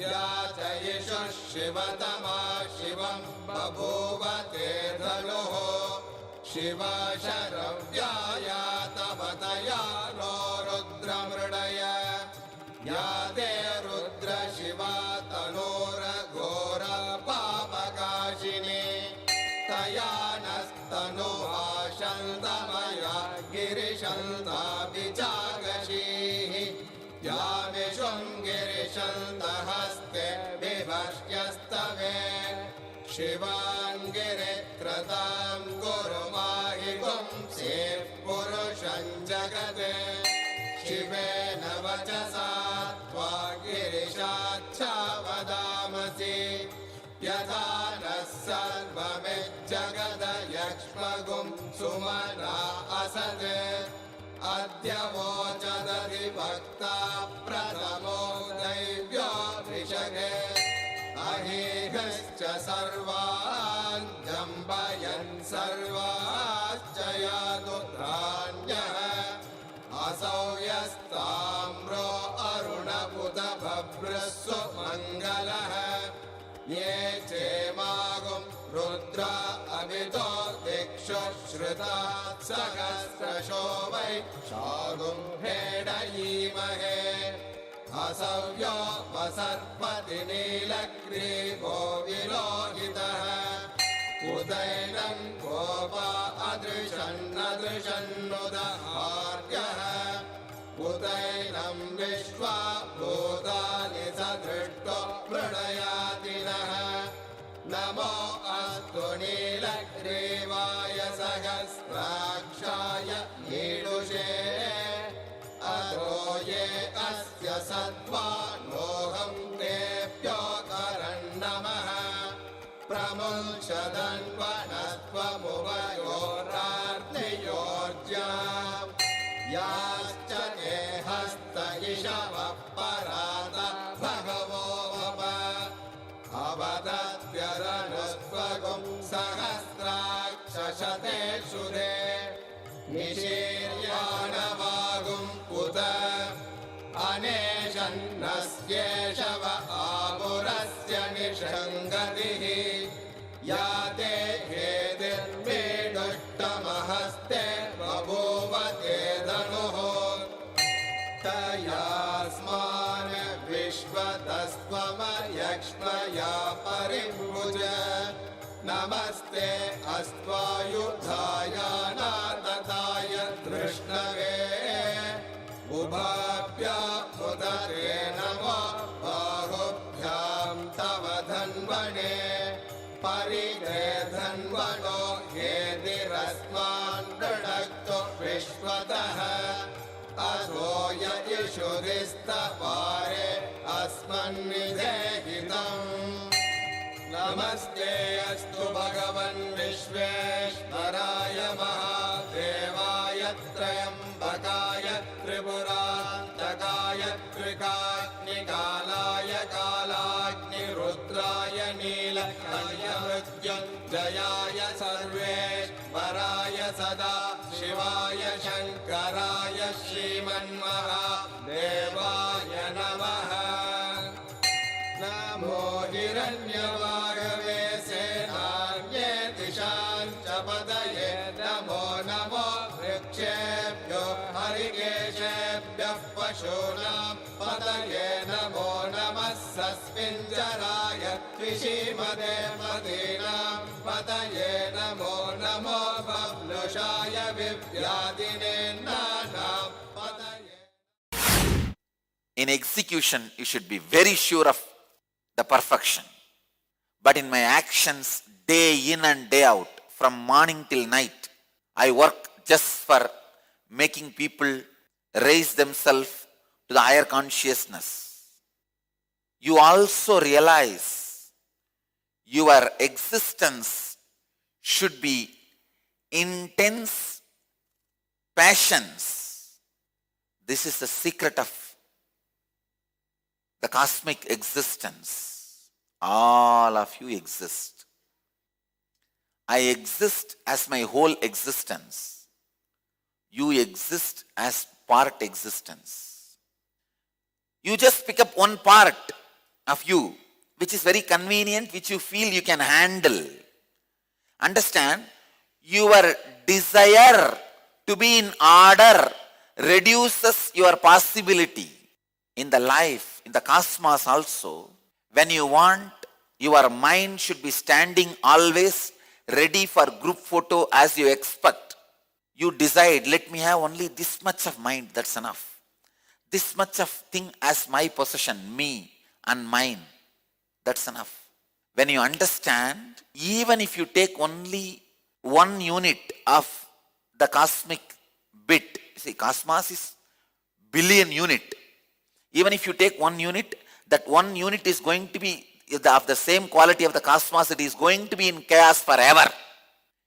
या जयिषुः शिवतमा शिवं बभूव ते धनुः शिवा शरव्याया तपतया नो रुद्रमृडय या ते रुद्र शिवा तनूरघोरपापकाशिनी तया नस्तनुभाषन्तमया गिरिशन्ताभिजागशीः या विशृङ्गिरिशन्तहस्ते विभष्यस्तवे शिवाङ्गिरिक्रतां गुरुमाहि पुंसेः पुरुषं जगते शिवेन वचसा त्वा गिरिशाच्छा वदामसि यथा नः सर्वमिज्जगदयक्ष्मगुं सुमना असत् अद्य वोचदधिभक्ता प्रथमो दैव्यो ऋषगे अहीहश्च सर्वान् जम्बयन् सर्वाश्च यादुत्राण्यः असौ यस्ताम्रो अरुणपुत भभ्रस्व मङ्गलः ये चेमागुं रुद्रा अभितो दिक्षु श्रुता सहस्रशो वै शागुं हेडयीमहे असव्यो वसत्पति नीलग्रीवो विलोहितः उदैनं गोपा अदृशन्नदृशन्नुदहार्यः उदैनं विश्वा भूतानि सदृष्टो मृडयाति नः नमो अस्तु नीलग्रीवाय सहस्राक्षाय ईडुषे अतो ये अस्य सद्वानोऽहं तेभ्यो करन्नमः प्रमुञ्चदन्वनः परात भगवो वप अवदत्यदनुस्त्वगुं सहस्राक्षशतेषु दे निशीर्याणवागुं उत अनेशन्नस्येषव आपुरस्य निषङ्गतिः या ते हेतिर्मेडुष्टमहस्ते बभूव ते धनुः तयास्मान् विश्वतस्त्वमयक्ष्मया परिभुज नमस्ते अस्त्वायुधाय नातताय धृष्णवे उभाभ्यामुदते नमो बाहुभ्यां तव धन्वने परिते धन्वनो हेतिरस्मान् दृढक्तो विश्वतः असो ययिषुरिस्तपारे अस्मन्निधेहितम् नमस्ते अस्तु भगवन् विश्वेश्वराय महादेवाय त्र्यम्बकाय त्रिपुरान्तकाय त्रिकाग्निकालाय कालाग्निरुद्राय नीलकण्ठमृत्युञ्जयाय सर्वेश्वराय सदा शिवाय शङ्कराय श्रीमन्महादेवाय नमः नमो हिरण्यवागवे सेनान्ये दिशां च पदये नमो नमो वृक्षेभ्यो हरिकेशेभ्यः पशूनां पदये नमो नमः सस्मिञ्जराय त्रिशीमदे मदीनां पदये Namo Namo बब्लुषाय विव्याधिने नानां पदये. In execution, you should be very sure of the perfection. But in my actions, day in and day out, from morning till night, I work just for making people raise themselves to the higher consciousness. You also realize your existence should be intense passions. This is the secret of the cosmic existence. All of you exist. I exist as my whole existence. You exist as part existence. You just pick up one part of you, which is very convenient, which you feel you can handle. Understand, your desire to be in order reduces your possibility. In the life, in the cosmos also, when you want, your mind should be standing always ready for group photo as you expect. You decide, let me have only this much of mind, that's enough. This much of thing as my possession, me and mine, that's enough. When you understand, even if you take only 1 unit of the cosmic bit, see, cosmos is billion unit. Even if you take 1 unit, that 1 unit is going to be of the same quality of the cosmos. It is going to be in chaos forever.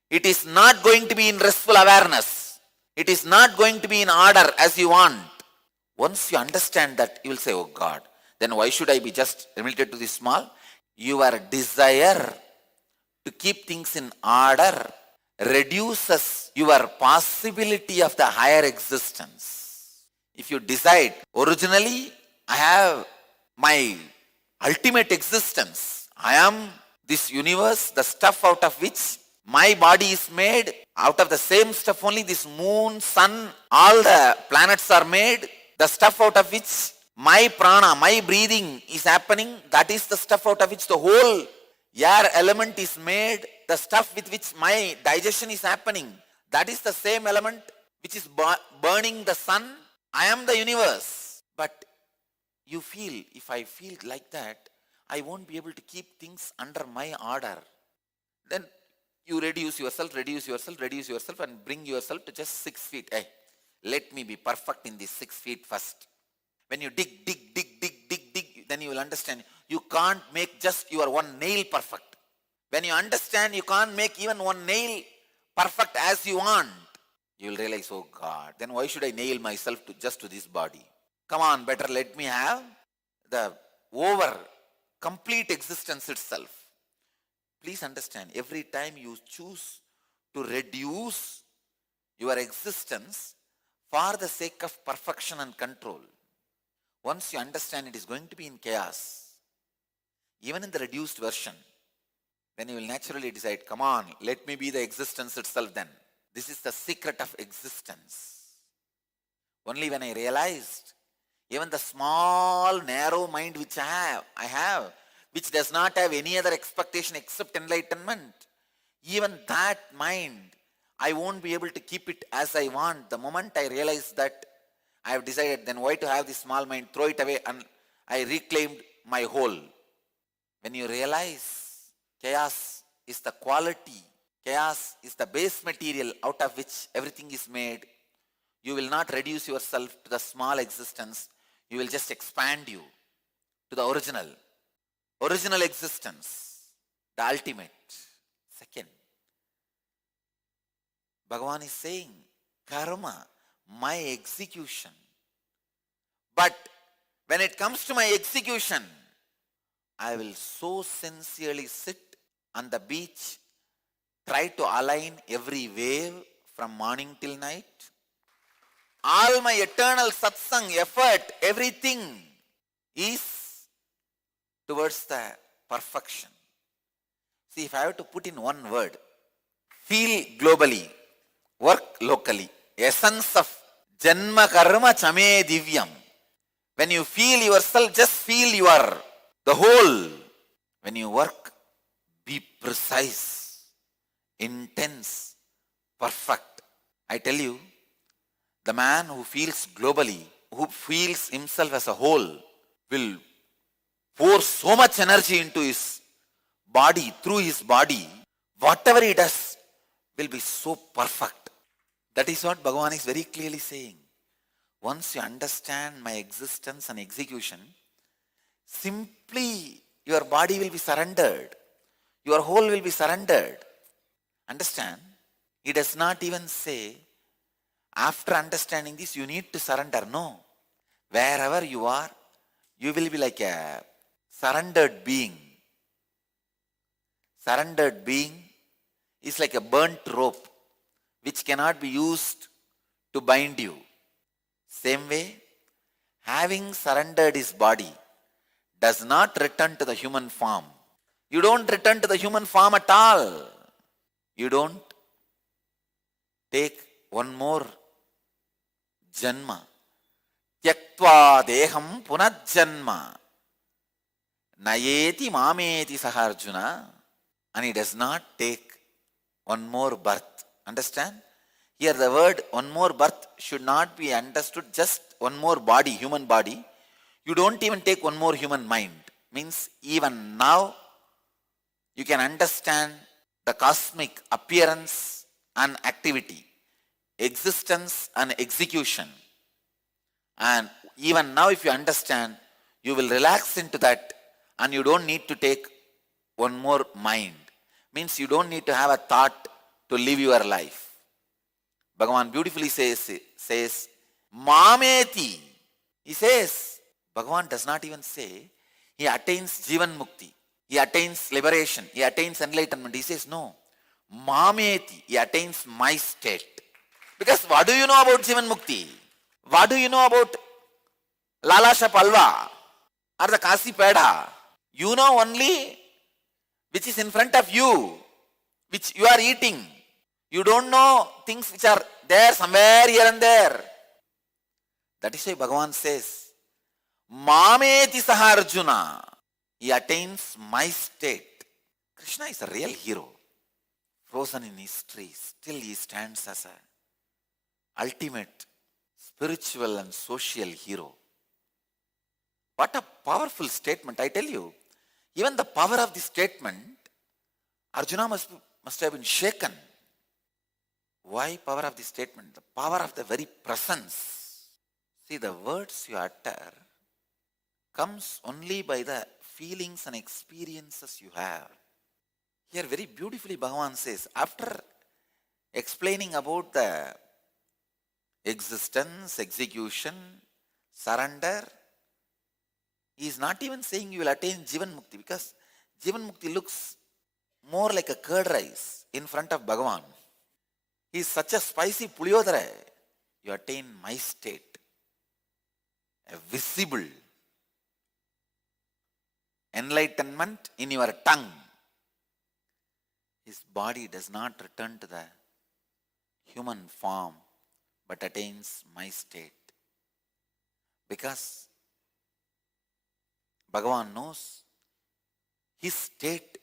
It is not going to be in restful awareness. It is not going to be in order as you want. Once you understand that, you will say, oh God, then why should I be just limited to this small? Your desire to keep things in order reduces your possibility of the higher existence. If you decide, originally I have my ultimate existence. I am this universe, the stuff out of which my body is made. Out of the same stuff only this moon, sun, all the planets are made. The stuff out of which my prana, my breathing is happening. That is the stuff out of which the whole air element is made. The stuff with which my digestion is happening. That is the same element which is burning the sun. I am the universe. But you feel, if I feel like that, I won't be able to keep things under my order. Then you reduce yourself and bring yourself to just 6 feet. Hey, let me be perfect in these 6 feet first. When you dig, then you will understand you can't make just your one nail perfect. When you understand you can't make even one nail perfect as you want, you will realize, oh God, then why should I nail myself to just to this body? Come on, better let me have the over complete existence itself. Please understand, every time you choose to reduce your existence for the sake of perfection and control, once you understand it is going to be in chaos, even in the reduced version, then you will naturally decide, come on, let me be the existence itself then. This is the secret of existence. Only when I realized, even the small, narrow mind which I have, which does not have any other expectation except enlightenment, even that mind, I won't be able to keep it as I want. The moment I realize that, I have decided, then why to have this small mind, throw it away, and I reclaimed my whole. When you realize chaos is the quality, chaos is the base material out of which everything is made, you will not reduce yourself to the small existence, you will just expand you to the original existence, the ultimate. Second, Bhagavan is saying, karma, my execution. But when it comes to my execution, I will so sincerely sit on the beach, try to align every wave from morning till night. All my eternal satsang, effort, everything is towards the perfection. See, if I have to put in one word, feel globally, work locally, essence of janma karma chame divyam. When you feel yourself, just feel you are the whole. When you work, be precise, intense, perfect. I tell you, the man who feels globally, who feels himself as a whole, will pour so much energy into his body, through his body. Whatever he does will be so perfect. That is what Bhagavan is very clearly saying. Once you understand my existence and execution, simply your body will be surrendered. Your whole will be surrendered. Understand? He does not even say, after understanding this, you need to surrender. No. Wherever you are, you will be like a surrendered being. Surrendered being is like a burnt rope which cannot be used to bind you. Same way, having surrendered his body does not return to the human form. You don't return to the human form at all. You don't take one more janma. Tyaktva deham punajjanma. Nayeti mameti saharjuna. And he does not take one more birth. Understand? Here the word one more birth should not be understood just one more body, human body. You don't even take one more human mind. Means even now you can understand the cosmic appearance and activity, existence and execution. And even now if you understand, you will relax into that and you don't need to take one more mind. Means you don't need to have a thought to live your life. Bhagavan beautifully says, Mameti. He says, Bhagavan does not even say, he attains Jivan Mukti. He attains liberation. He attains enlightenment. He says, no. Mameti. He attains my state. Because what do you know about Jivan Mukti? What do you know about Lalasha Palva or the Kasi Peda? You know only which is in front of you, which you are eating. You don't know things which are there somewhere here and there. That is why Bhagavan says, Mameti Saharjuna. He attains my state. Krishna is a real hero. Frozen in history, still he stands as a ultimate spiritual and social hero. What a powerful statement, I tell you. Even the power of this statement, Arjuna must have been shaken. Why power of this statement? The power of the very presence. See, the words you utter comes only by the feelings and experiences you have. Here very beautifully Bhagavan says, after explaining about the existence, execution, surrender, he is not even saying you will attain Jivan Mukti, because Jivan Mukti looks more like a curd rice in front of Bhagavan. He is such a spicy puliyodara. You attain my state, a visible enlightenment in your tongue. His body does not return to the human form, but attains my state. Because Bhagavan knows his state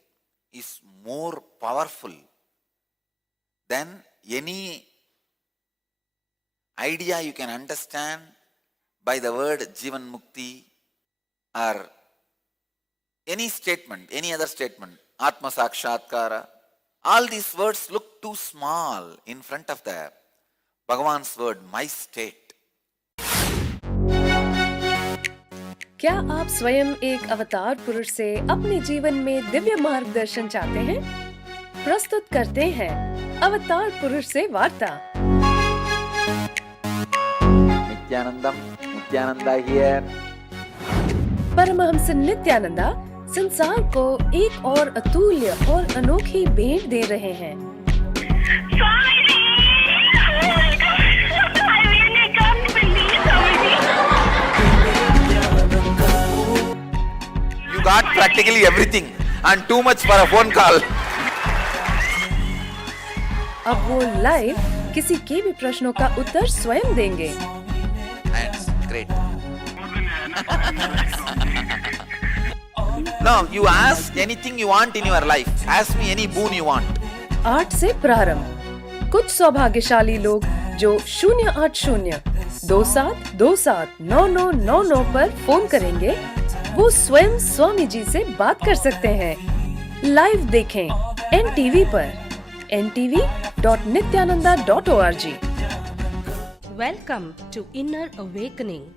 is more powerful than any idea you can understand by the word Jivan Mukti or any statement, any other statement, Atma Sakshatkara. All these words look too small in front of the Bhagavan's word, my state. क्या आप स्वयं एक अवतार पुरुष से अपने जीवन में दिव्य मार्गदर्शन चाहते हैं? प्रस्तुत करते हैं अवतार पुरुष से वार्ता। Nithyananda here. परमहंस नित्यानंदा संसार को एक और अतुल्य और अनोखी भेंट दे रहे हैं। You got practically everything and too much for a phone call. अब वो लाइव किसी के भी प्रश्नों का उत्तर स्वयं देंगे। That's great. No, you ask anything you want in your life. Ask me any boon you want. 8 से प्रारंभ। कुछ सौभाग्यशाली लोग जो 080 2727 9999 पर फोन करेंगे, वो स्वयं स्वामी जी से बात कर सकते हैं। लाइव देखें NTV पर ntv.nithyananda.org। Welcome to Inner Awakening,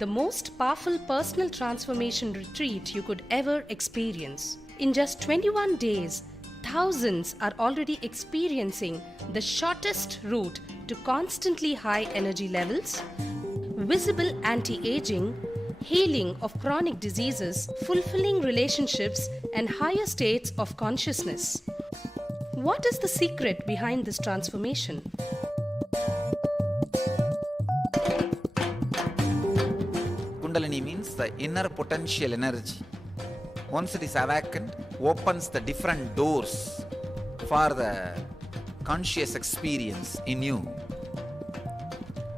the most powerful personal transformation retreat you could ever experience. In just 21 days, thousands are already experiencing the shortest route to constantly high energy levels, visible anti-aging, healing of chronic diseases, fulfilling relationships, and higher states of consciousness. What is the secret behind this transformation? Kundalini means the inner potential energy. Once it is awakened, opens the different doors for the conscious experience in you.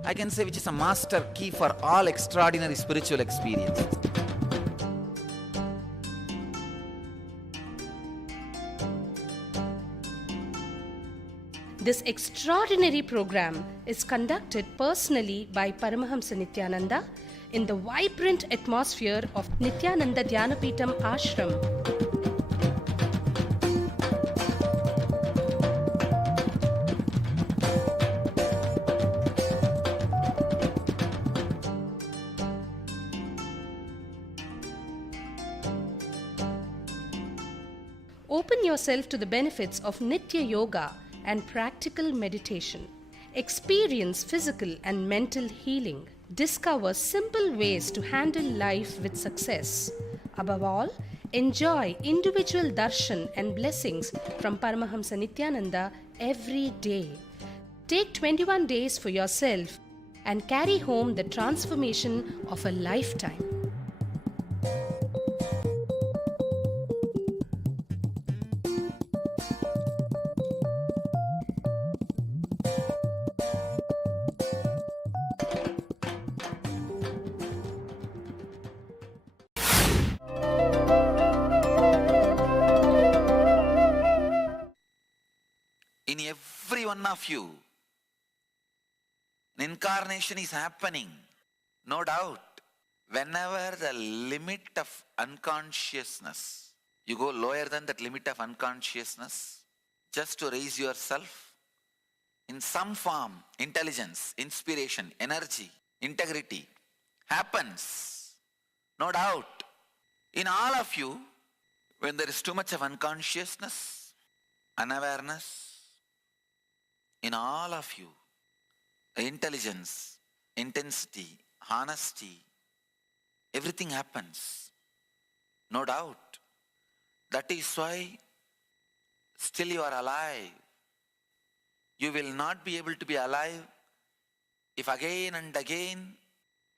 I can say which is a master key for all extraordinary spiritual experiences. This extraordinary program is conducted personally by Paramahamsa Nithyananda in the vibrant atmosphere of Nithyananda Dhyanapitham Ashram. Open yourself to the benefits of Nitya Yoga and practical meditation. Experience physical and mental healing. Discover simple ways to handle life with success. Above all, enjoy individual darshan and blessings from Paramahamsa Nithyananda every day. Take 21 days for yourself and carry home the transformation of a lifetime. In every one of you, an incarnation is happening, no doubt. Whenever the limit of unconsciousness, you go lower than that limit of unconsciousness, just to raise yourself in some form, intelligence, inspiration, energy, integrity, happens, no doubt. In all of you, when there is too much of unconsciousness, unawareness, in all of you, the intelligence, intensity, honesty, everything happens. No doubt. That is why still you are alive. You will not be able to be alive if again and again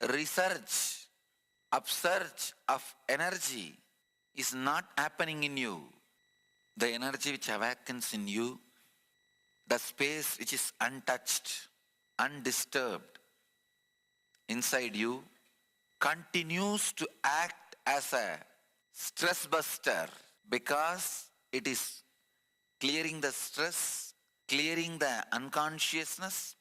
research, upsurge of energy is not happening in you. The energy which awakens in you, the space which is untouched, undisturbed inside you, continues to act as a stress buster because it is clearing the stress, clearing the unconsciousness,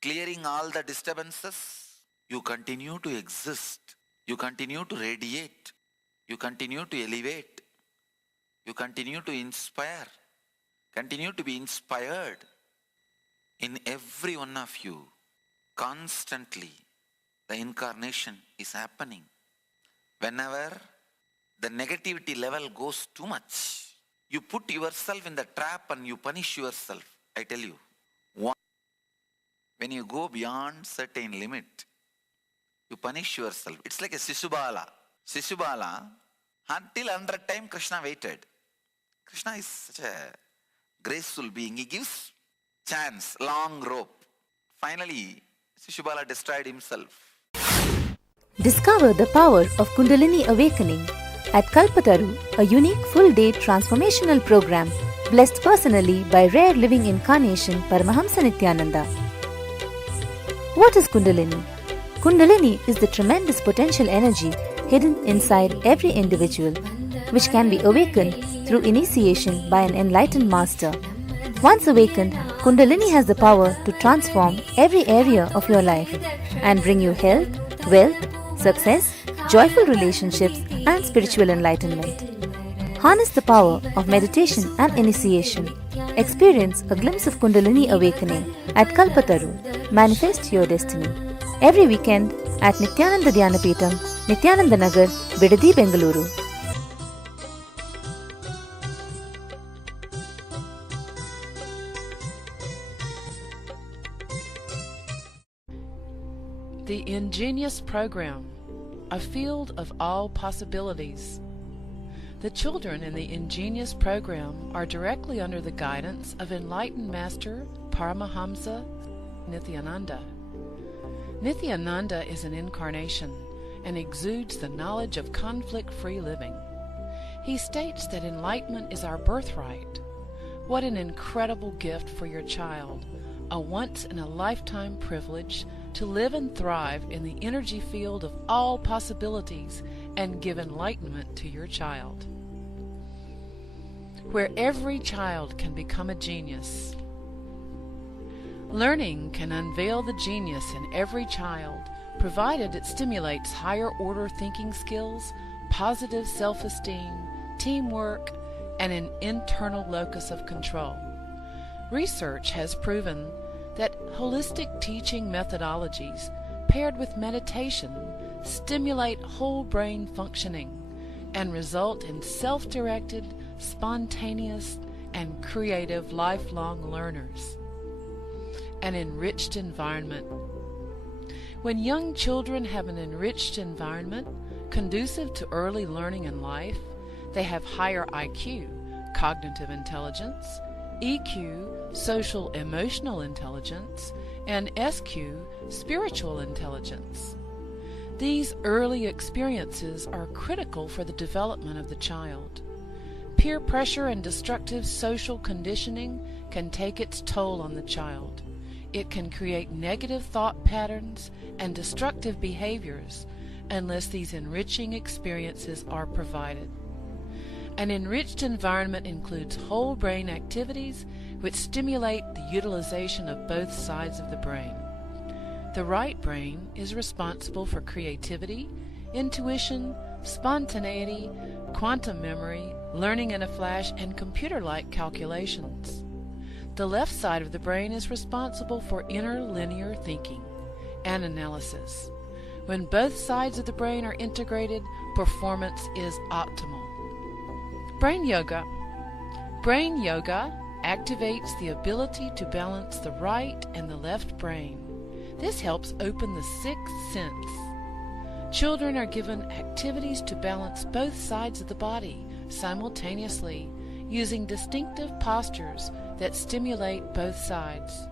clearing all the disturbances. You continue to exist. You continue to radiate. You continue to elevate. You continue to inspire. Continue to be inspired in every one of you. Constantly, the incarnation is happening. Whenever the negativity level goes too much, you put yourself in the trap and you punish yourself. I tell you, when you go beyond certain limit, you punish yourself. It's like a Sisubala. Sisubala, until 100 times Krishna waited. Krishna is such a graceful being. He gives chance, long rope. Finally, Sisubala destroyed himself. Discover the power of Kundalini Awakening at Kalpataru, a unique full-day transformational program blessed personally by rare living incarnation Paramahamsa Nithyananda. What is Kundalini? Kundalini is the tremendous potential energy hidden inside every individual, which can be awakened through initiation by an enlightened master. Once awakened, Kundalini has the power to transform every area of your life and bring you health, wealth, success, joyful relationships, and spiritual enlightenment. Harness the power of meditation and initiation. Experience a glimpse of Kundalini awakening at Kalpataru. Manifest your destiny. Every weekend at Nithyananda Dhyanapitham, Nithyananda Nagar, Bidadi, Bengaluru. The Ingenious Program, a field of all possibilities. The children in the Ingenious Program are directly under the guidance of enlightened Master Paramahamsa Nithyananda. Nithyananda is an incarnation and exudes the knowledge of conflict-free living. He states that enlightenment is our birthright. What an incredible gift for your child, a once-in-a-lifetime privilege to live and thrive in the energy field of all possibilities and give enlightenment to your child. Where every child can become a genius. Learning can unveil the genius in every child, provided it stimulates higher order thinking skills, positive self-esteem, teamwork, and an internal locus of control. Research has proven that holistic teaching methodologies paired with meditation stimulate whole brain functioning and result in self-directed, spontaneous, and creative lifelong learners. An enriched environment. When young children have an enriched environment conducive to early learning in life, they have higher IQ, cognitive intelligence, EQ, social emotional intelligence, and SQ, spiritual intelligence. These early experiences are critical for the development of the child. Peer pressure and destructive social conditioning can take its toll on the child. It can create negative thought patterns and destructive behaviors unless these enriching experiences are provided. An enriched environment includes whole brain activities which stimulate the utilization of both sides of the brain. The right brain is responsible for creativity, intuition, spontaneity, quantum memory, learning in a flash, and computer-like calculations. The left side of the brain is responsible for inner linear thinking and analysis. When both sides of the brain are integrated, performance is optimal. Brain yoga. Brain yoga activates the ability to balance the right and the left brain. This helps open the sixth sense. Children are given activities to balance both sides of the body simultaneously, using distinctive postures that stimulate both sides.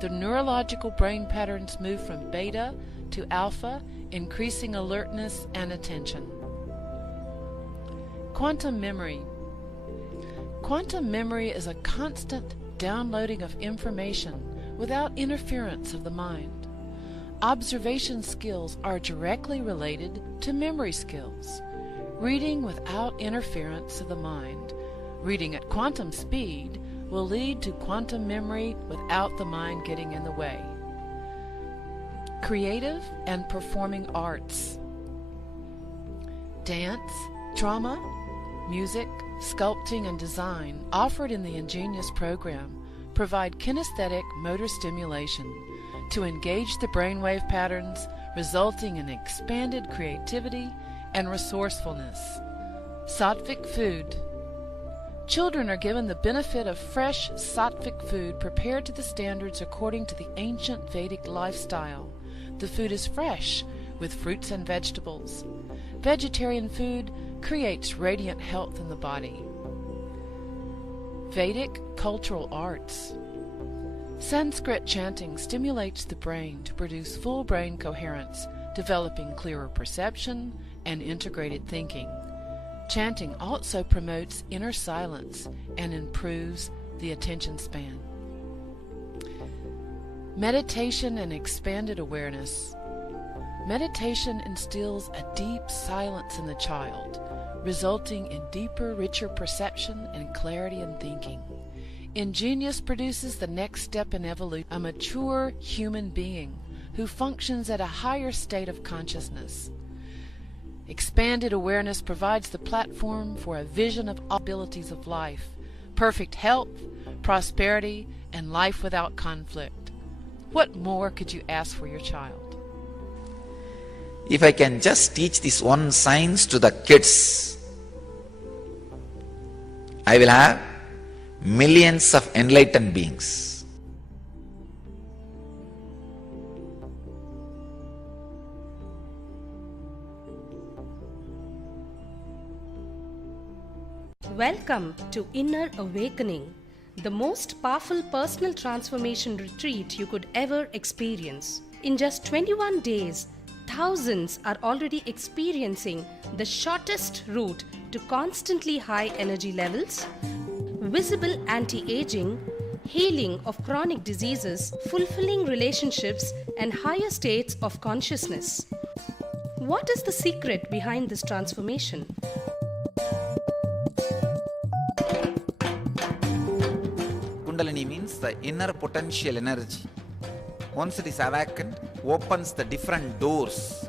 The neurological brain patterns move from beta to alpha, increasing alertness and attention. Quantum memory. Quantum memory is a constant downloading of information without interference of the mind. Observation skills are directly related to memory skills. Reading without interference of the mind, reading at quantum speed, will lead to quantum memory without the mind getting in the way. Creative and performing arts. Dance, drama, music, sculpting, and design offered in the Ingenious program provide kinesthetic motor stimulation to engage the brainwave patterns, resulting in expanded creativity and resourcefulness. Sattvic food. Children are given the benefit of fresh sattvic food prepared to the standards according to the ancient Vedic lifestyle. The food is fresh, with fruits and vegetables. Vegetarian food creates radiant health in the body. Vedic cultural arts. Sanskrit chanting stimulates the brain to produce full brain coherence, developing clearer perception and integrated thinking. Chanting also promotes inner silence and improves the attention span. Meditation and expanded awareness. Meditation instills a deep silence in the child, resulting in deeper, richer perception and clarity in thinking. Ingenious produces the next step in evolution, a mature human being who functions at a higher state of consciousness. Expanded awareness provides the platform for a vision of all abilities of life, perfect health, prosperity, and life without conflict. What more could you ask for your child? If I can just teach this one science to the kids, I will have millions of enlightened beings. Welcome to Inner Awakening, the most powerful personal transformation retreat you could ever experience. In just 21 days, thousands are already experiencing the shortest route to constantly high energy levels, visible anti-aging, healing of chronic diseases, fulfilling relationships, and higher states of consciousness. What is the secret behind this transformation? Kundalini means the inner potential energy. Once it is awakened, opens the different doors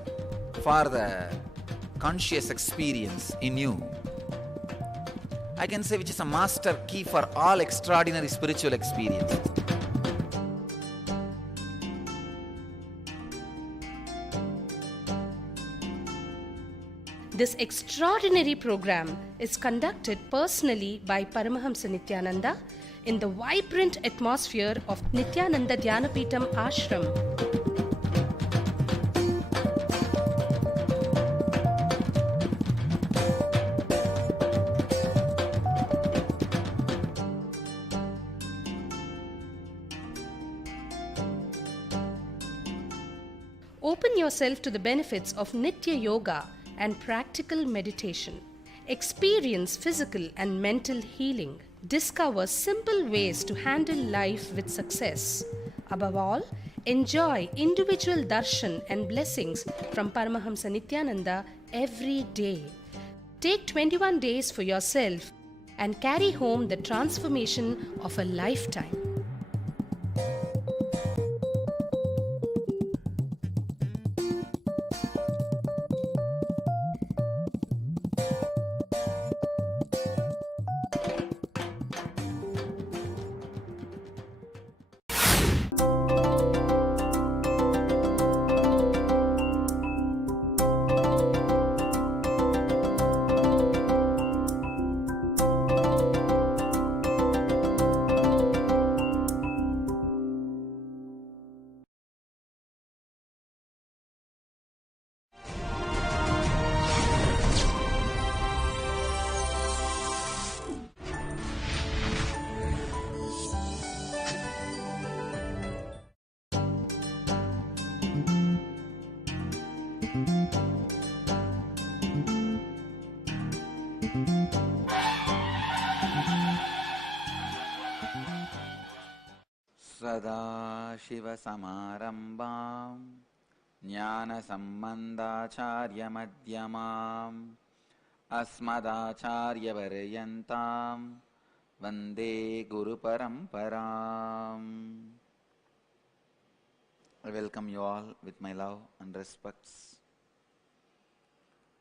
for the conscious experience in you. I can say which is a master key for all extraordinary spiritual experiences. This extraordinary program is conducted personally by Paramahamsa Nithyananda in the vibrant atmosphere of Nithyananda Dhyanapitham Ashram. Open yourself to the benefits of Nitya Yoga and practical meditation. Experience physical and mental healing. Discover simple ways to handle life with success. Above all, enjoy individual darshan and blessings from Paramahamsa Nithyananda every day. Take 21 days for yourself and carry home the transformation of a lifetime. सदाशिवसमारम्भां ज्ञानसम्बन्धाचार्यमध्यमाम् अस्मदाचार्यपर्यन्तां वन्दे गुरुपरम्पराम्. I welcome you all with my love and respects.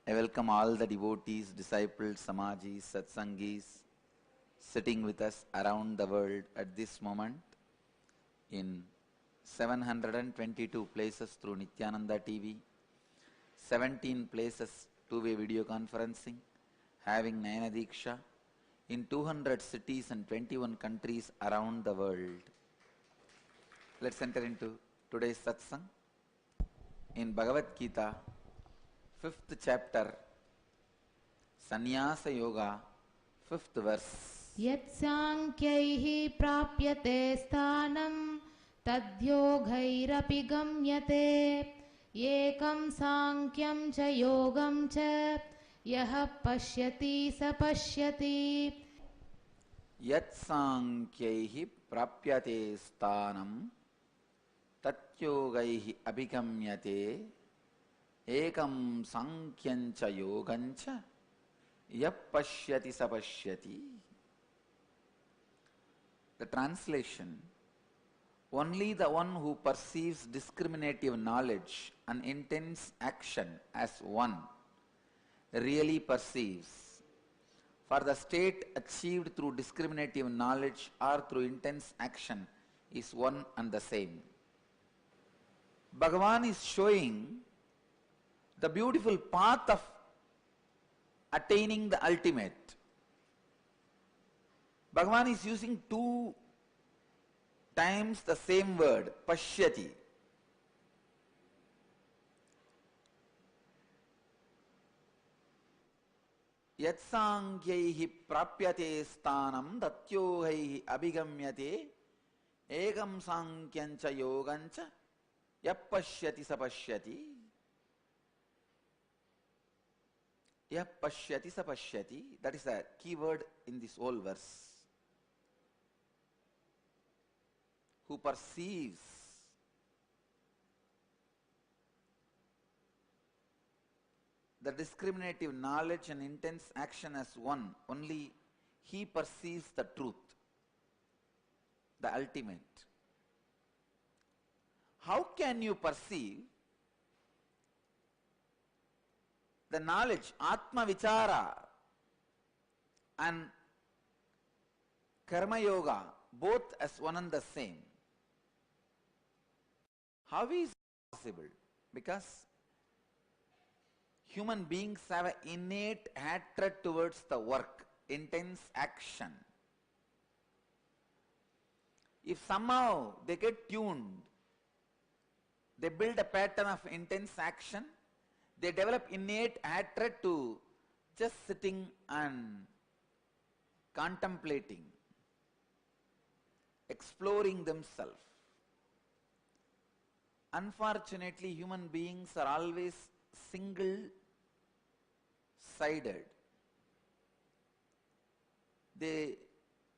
I welcome all the devotees, disciples, samajis, satsangis sitting with us around the world at this moment in 722 places through Nithyananda TV, 17 places two-way video conferencing, having Nayana Diksha in 200 cities and 21 countries around the world. Let's enter into today's satsang in Bhagavad Gita, 5th chapter, Sannyasa Yoga, 5th verse. यत्साङ्ख्यैः प्राप्यते स्थानं तद्योगैरपि गम्यते एकं साङ्ख्यं च योगं च यः पश्यति स पश्यति. यत्साङ्ख्यैः प्राप्यते स्थानं तद्योगैः अभिगम्यते एकं साङ्ख्यं च योगं च यः पश्यति स पश्यति. The translation: only the one who perceives discriminative knowledge and intense action as one really perceives. For the state achieved through discriminative knowledge or through intense action is one and the same. Bhagavan is showing the beautiful path of attaining the ultimate. Bhagavan is using 2 times the same word, pashyati. Yatsankhyaih prapyate sthanam tatyogaih abhigamyate ekam sankhyancha yogancha yapashyati sapashyati. Yapashyati sapashyati, that is the key word in this whole verse. Who perceives the discriminative knowledge and intense action as one, only he perceives the truth, the ultimate. How can you perceive the knowledge, Atma Vichara and Karma Yoga both as one and the same? How is it possible? Because human beings have an innate hatred towards the work, intense action. If somehow they get tuned, they build a pattern of intense action, they develop innate hatred to just sitting and contemplating, exploring themselves. Unfortunately, human beings are always single-sided. They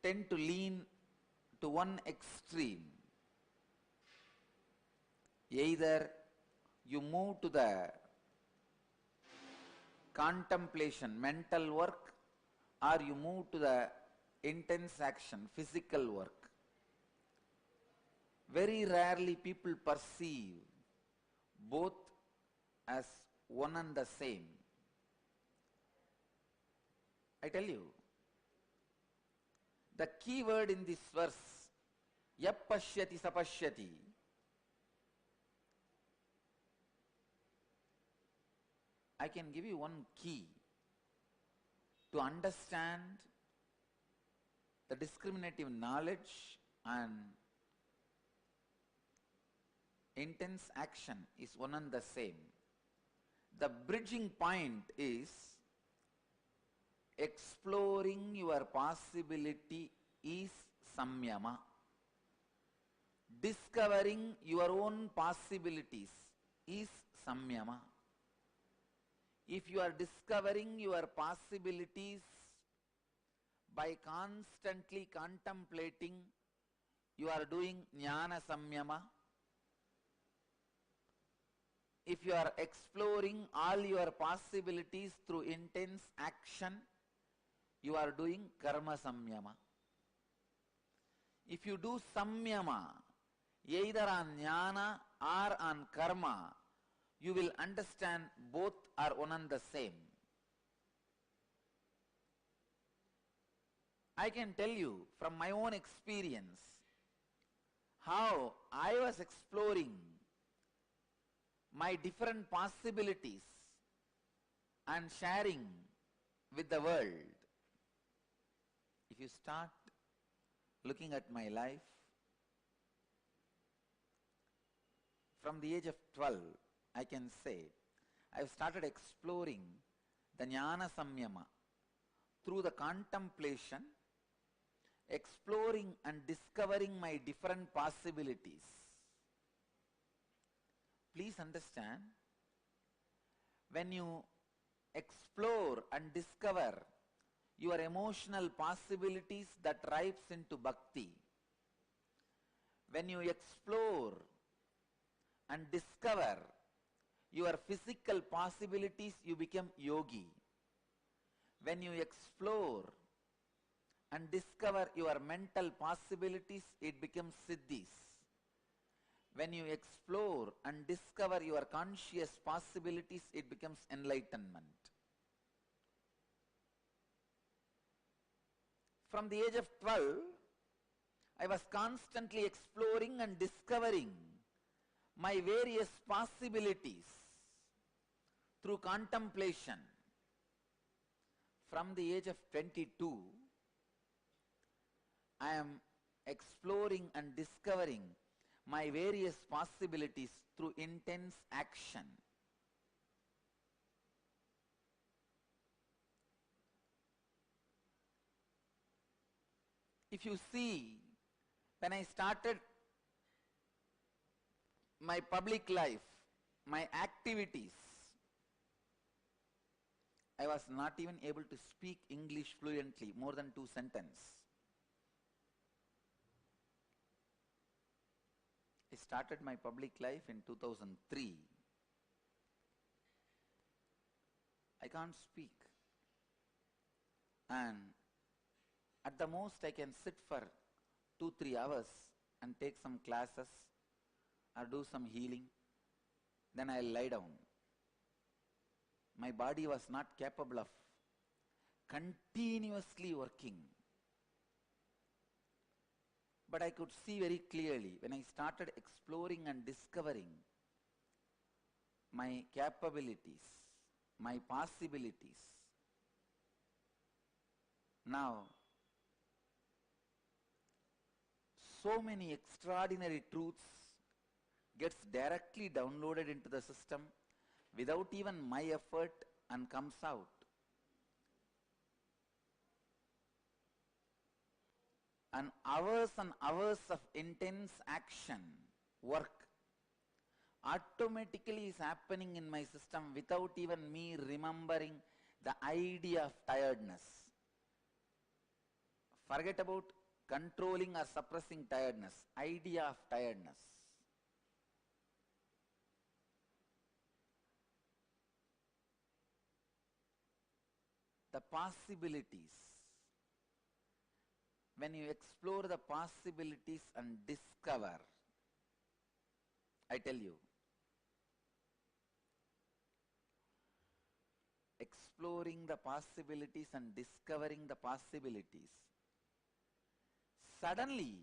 tend to lean to one extreme. Either you move to the contemplation, mental work, or you move to the intense action, physical work. Very rarely people perceive both as one and the same. I tell you, the key word in this verse, yapashyati sapashyati, I can give you one key to understand the discriminative knowledge and intense action is one and the same. The bridging point is exploring your possibility is samyama. Discovering your own possibilities is samyama. If you are discovering your possibilities by constantly contemplating, you are doing jnana samyama, if you are exploring all your possibilities through intense action, you are doing karma samyama. If you do samyama, either on jnana or on karma, you will understand both are one and the same. I can tell you from my own experience how I was exploring my different possibilities and sharing with the world. If you start looking at my life, from the age of 12, I can say, I started exploring the jnana samyama through the contemplation, exploring and discovering my different possibilities. Please understand, when you explore and discover your emotional possibilities, that rips into bhakti. When you explore and discover your physical possibilities, you become yogi. When you explore and discover your mental possibilities, it becomes siddhis. When you explore and discover your conscious possibilities, it becomes enlightenment. From the age of 12, I was constantly exploring and discovering my various possibilities through contemplation. From the age of 22, I am exploring and discovering my various possibilities through intense action. If you see, when I started my public life, my activities, I was not even able to speak English fluently, more than 2 sentences. I started my public life in 2003. I can't speak. And at the most I can sit for 2-3 hours and take some classes or do some healing. Then I'll lie down. My body was not capable of continuously working. But I could see very clearly when I started exploring and discovering my capabilities, my possibilities. Now, so many extraordinary truths gets directly downloaded into the system without even my effort and comes out. And hours of intense action, work, automatically is happening in my system without even me remembering the idea of tiredness. Forget about controlling or suppressing tiredness, idea of tiredness. The possibilities. When you explore the possibilities and discover, I tell you, exploring the possibilities and discovering the possibilities suddenly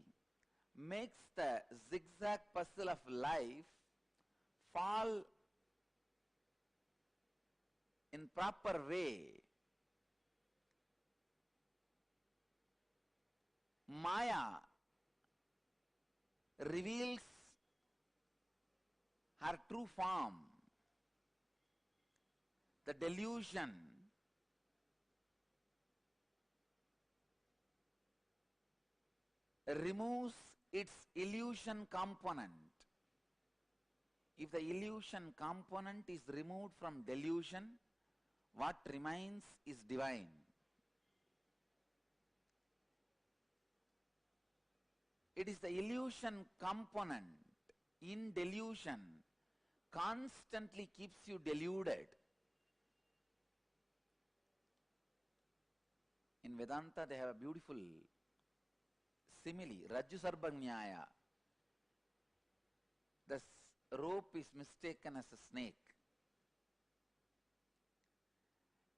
makes the zigzag puzzle of life fall in proper way. Maya reveals her true form. The delusion removes its illusion component. If the illusion component is removed from delusion, what remains is divine. It is the illusion component in delusion constantly keeps you deluded. In Vedanta they have a beautiful simile, Rajju Sarbanyaya. The rope is mistaken as a snake.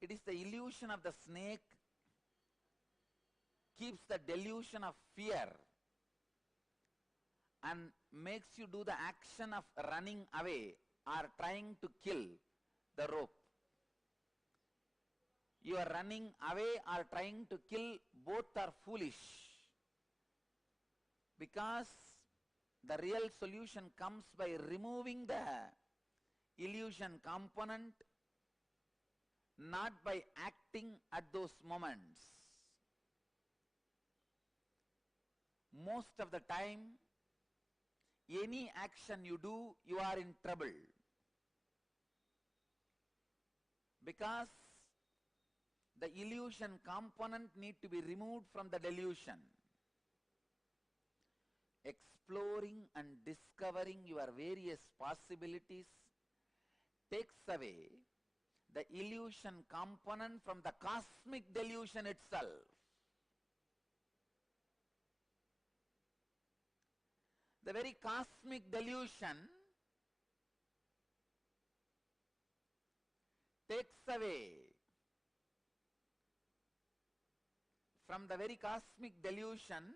It is the illusion of the snake keeps the delusion of fear and makes you do the action of running away or trying to kill the rope. You are running away or trying to kill, both are foolish, because the real solution comes by removing the illusion component, not by acting at those moments. Most of the time, any action you do, you are in trouble, because the illusion component need to be removed from the delusion. Exploring and discovering your various possibilities takes away the illusion component from the cosmic delusion itself. The very cosmic delusion takes away from the very cosmic delusion,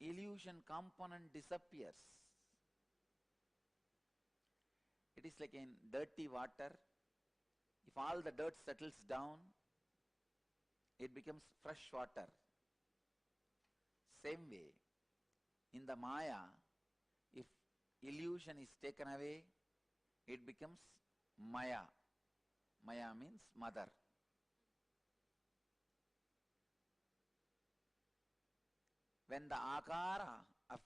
illusion component disappears. It is like in dirty water. If all the dirt settles down, it becomes fresh water. Same way, in the Maya, if illusion is taken away, it becomes Maya. Maya means mother. When the akara of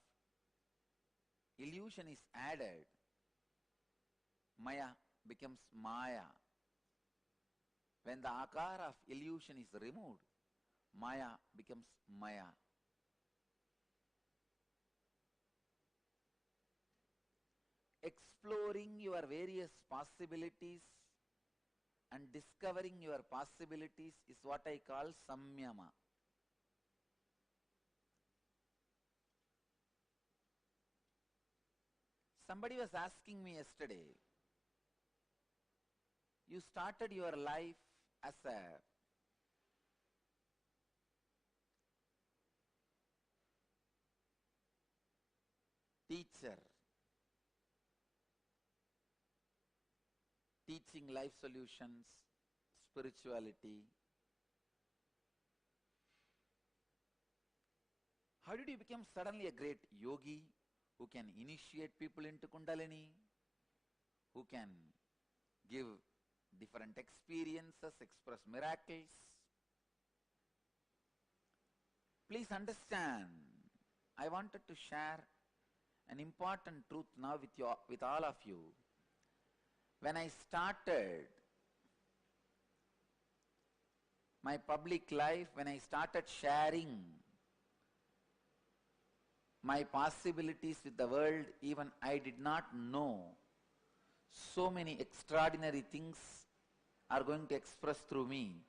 illusion is added, Maya becomes Maya. When the akara of illusion is removed, Maya becomes Maya. Exploring your various possibilities and discovering your possibilities is what I call samyama. Somebody was asking me yesterday, you started your life as a teacher, teaching life solutions, spirituality. How did you become suddenly a great yogi who can initiate people into Kundalini, who can give different experiences, express miracles? Please understand, I wanted to share an important truth now with all of you. When I started my public life, when I started sharing my possibilities with the world, even I did not know so many extraordinary things are going to express through me.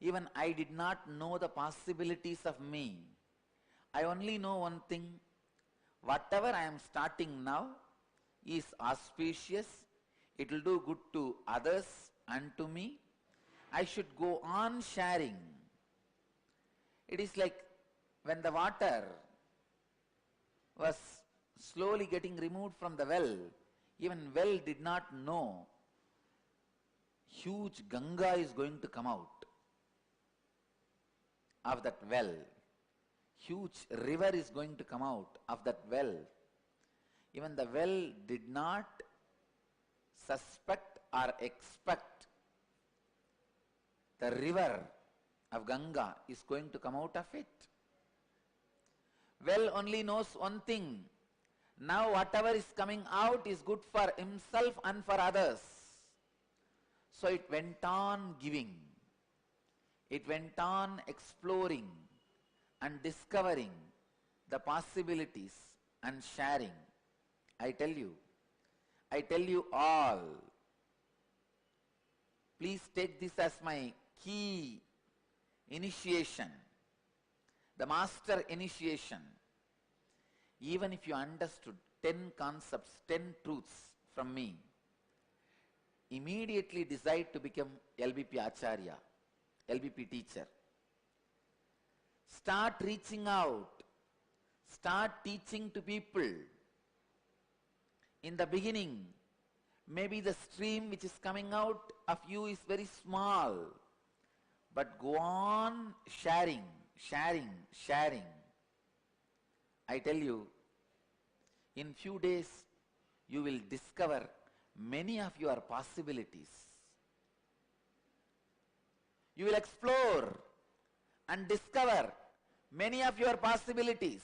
Even I did not know the possibilities of me. I only know one thing, whatever I am starting now is auspicious, it will do good to others and to me. I should go on sharing. It is like when the water was slowly getting removed from the well, even well did not know huge Ganga is going to come out of that well. Huge river is going to come out of that well. Even the well did not suspect or expect the river of Ganga is going to come out of it. Well only knows one thing, now whatever is coming out is good for himself and for others. So it went on giving, it went on exploring and discovering the possibilities and sharing. I tell you all, please take this as my key initiation, the master initiation. Even if you understood 10 concepts, 10 truths from me, immediately decide to become LBP Acharya, LBP teacher. Start reaching out. Start teaching to people. In the beginning, maybe the stream which is coming out of you is very small. But go on sharing. I tell you, in few days, you will discover many of your possibilities. You will explore and discover many of your possibilities.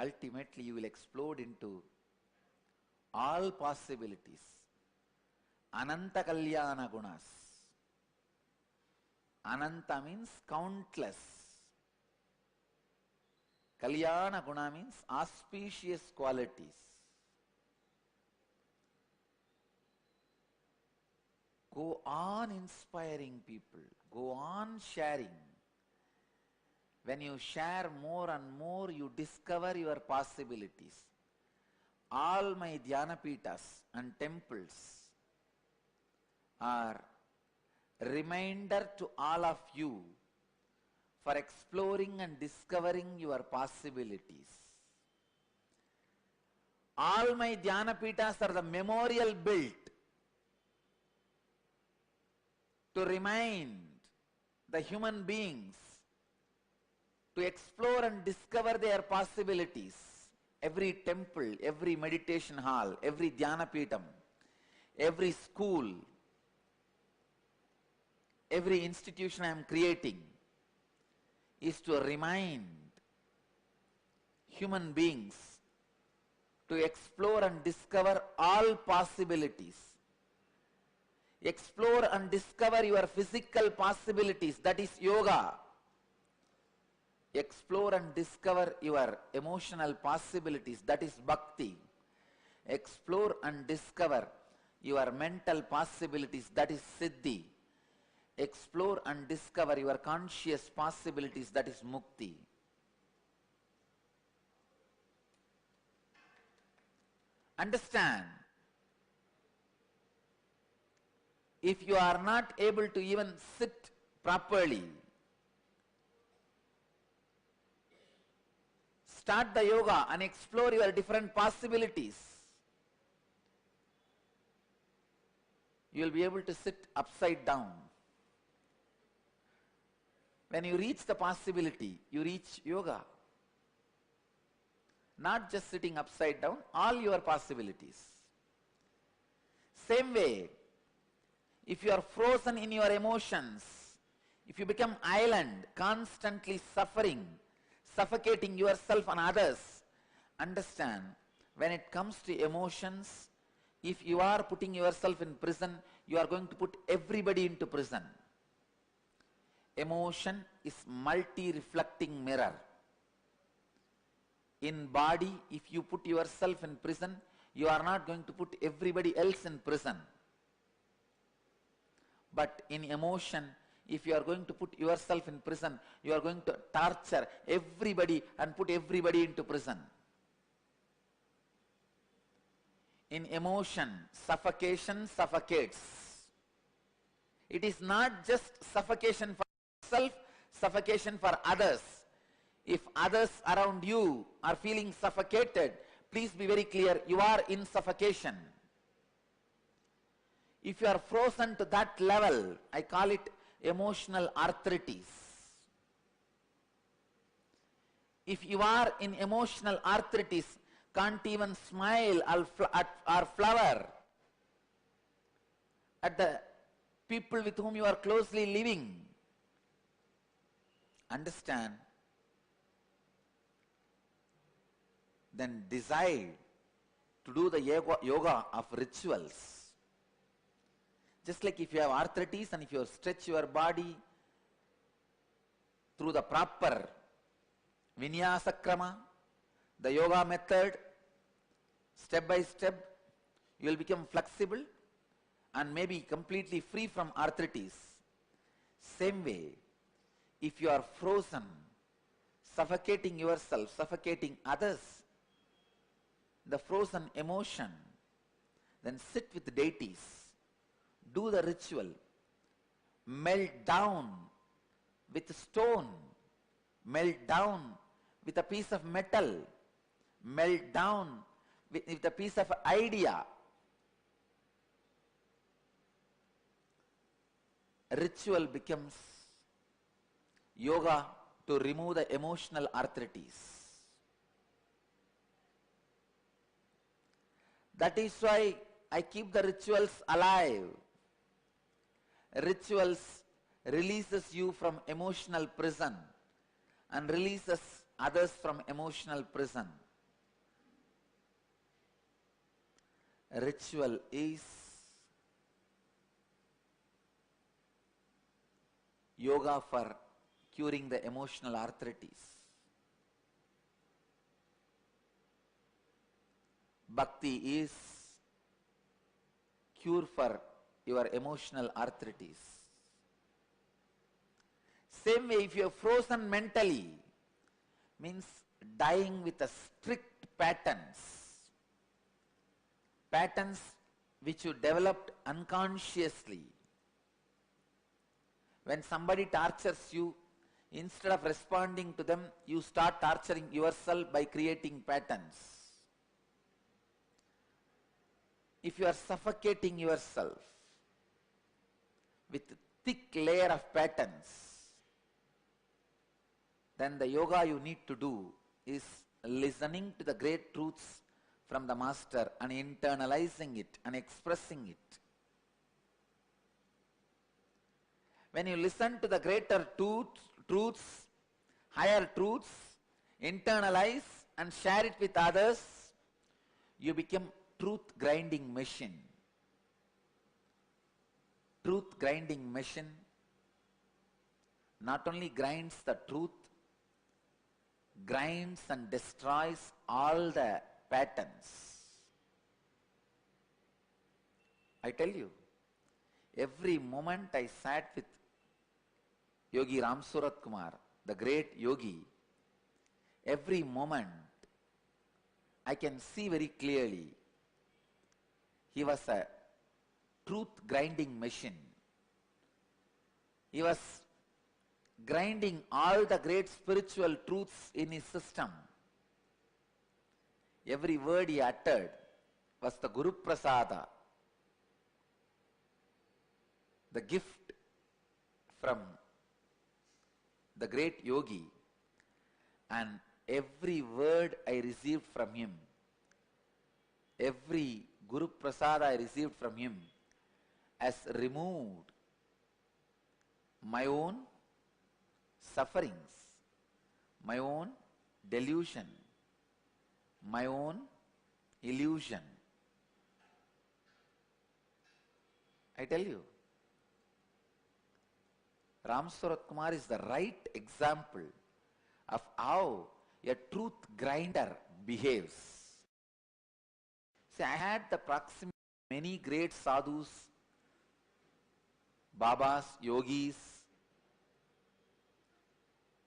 Ultimately, you will explode into all possibilities. Ananta Kalyana Gunas. Ananta means countless. Kalyana Guna means auspicious qualities. Go on inspiring people. Go on sharing. When you share more and more, you discover your possibilities. All my Dhyanapitas and temples are a reminder to all of you for exploring and discovering your possibilities. All my Dhyanapitas are the memorial built to remind the human beings to explore and discover their possibilities. Every temple, every meditation hall, every Dhyanapitam, every school, every institution I am creating is to remind human beings to explore and discover all possibilities. Explore and discover your physical possibilities, that is yoga. Explore and discover your emotional possibilities, that is bhakti. Explore and discover your mental possibilities, that is siddhi. Explore and discover your conscious possibilities, that is mukti. Understand, if you are not able to even sit properly, start the yoga and explore your different possibilities. You will be able to sit upside down. When you reach the possibility, you reach yoga. Not just sitting upside down, all your possibilities. Same way, if you are frozen in your emotions, if you become island, constantly suffering, suffocating yourself and others, understand, when it comes to emotions, if you are putting yourself in prison, you are going to put everybody into prison. Emotion is multi-reflecting mirror. In body, if you put yourself in prison, you are not going to put everybody else in prison. But in emotion, if you are going to put yourself in prison, you are going to torture everybody and put everybody into prison. In emotion, suffocation suffocates. It is not just suffocation for yourself, suffocation for others. If others around you are feeling suffocated, please be very clear, you are in suffocation. If you are frozen to that level, I call it emotional arthritis. If you are in emotional arthritis, can't even smile or flower at the people with whom you are closely living, understand, then decide to do the yoga of rituals. Just like if you have arthritis and if you stretch your body through the proper vinyasa krama, the yoga method, step by step, you will become flexible and maybe completely free from arthritis. Same way, if you are frozen, suffocating yourself, suffocating others, the frozen emotion, then sit with deities, do the ritual, melt down with stone, melt down with a piece of metal, melt down with a piece of idea. Ritual becomes yoga to remove the emotional arthritis. That is why I keep the rituals alive. Rituals releases you from emotional prison and releases others from emotional prison. Ritual is yoga for curing the emotional arthritis. Bhakti is cure for your emotional arthritis. Same way, if you are frozen mentally, means dying with a strict patterns which you developed unconsciously. When somebody tortures you, instead of responding to them, you start torturing yourself by creating patterns. If you are suffocating yourself with thick layer of patterns, then the yoga you need to do is listening to the great truths from the master and internalizing it and expressing it. When you listen to the greater truths, higher truths, internalize and share it with others, you become truth grinding machine. Truth grinding machine not only grinds the truth, grinds and destroys all the patterns. I tell you, every moment I sat with Yogi Ram Surat Kumar, the great yogi, every moment I can see very clearly he was a truth grinding machine. He was grinding all the great spiritual truths in his system. Every word he uttered was the Guru Prasada, the gift from the great yogi, and every word I received from him, every Guru Prasada I received from him has removed my own sufferings, my own delusion, my own illusion. I tell you, Ram Surat Kumar is the right example of how a truth grinder behaves. See, I had the proximity of many great sadhus, babas, yogis,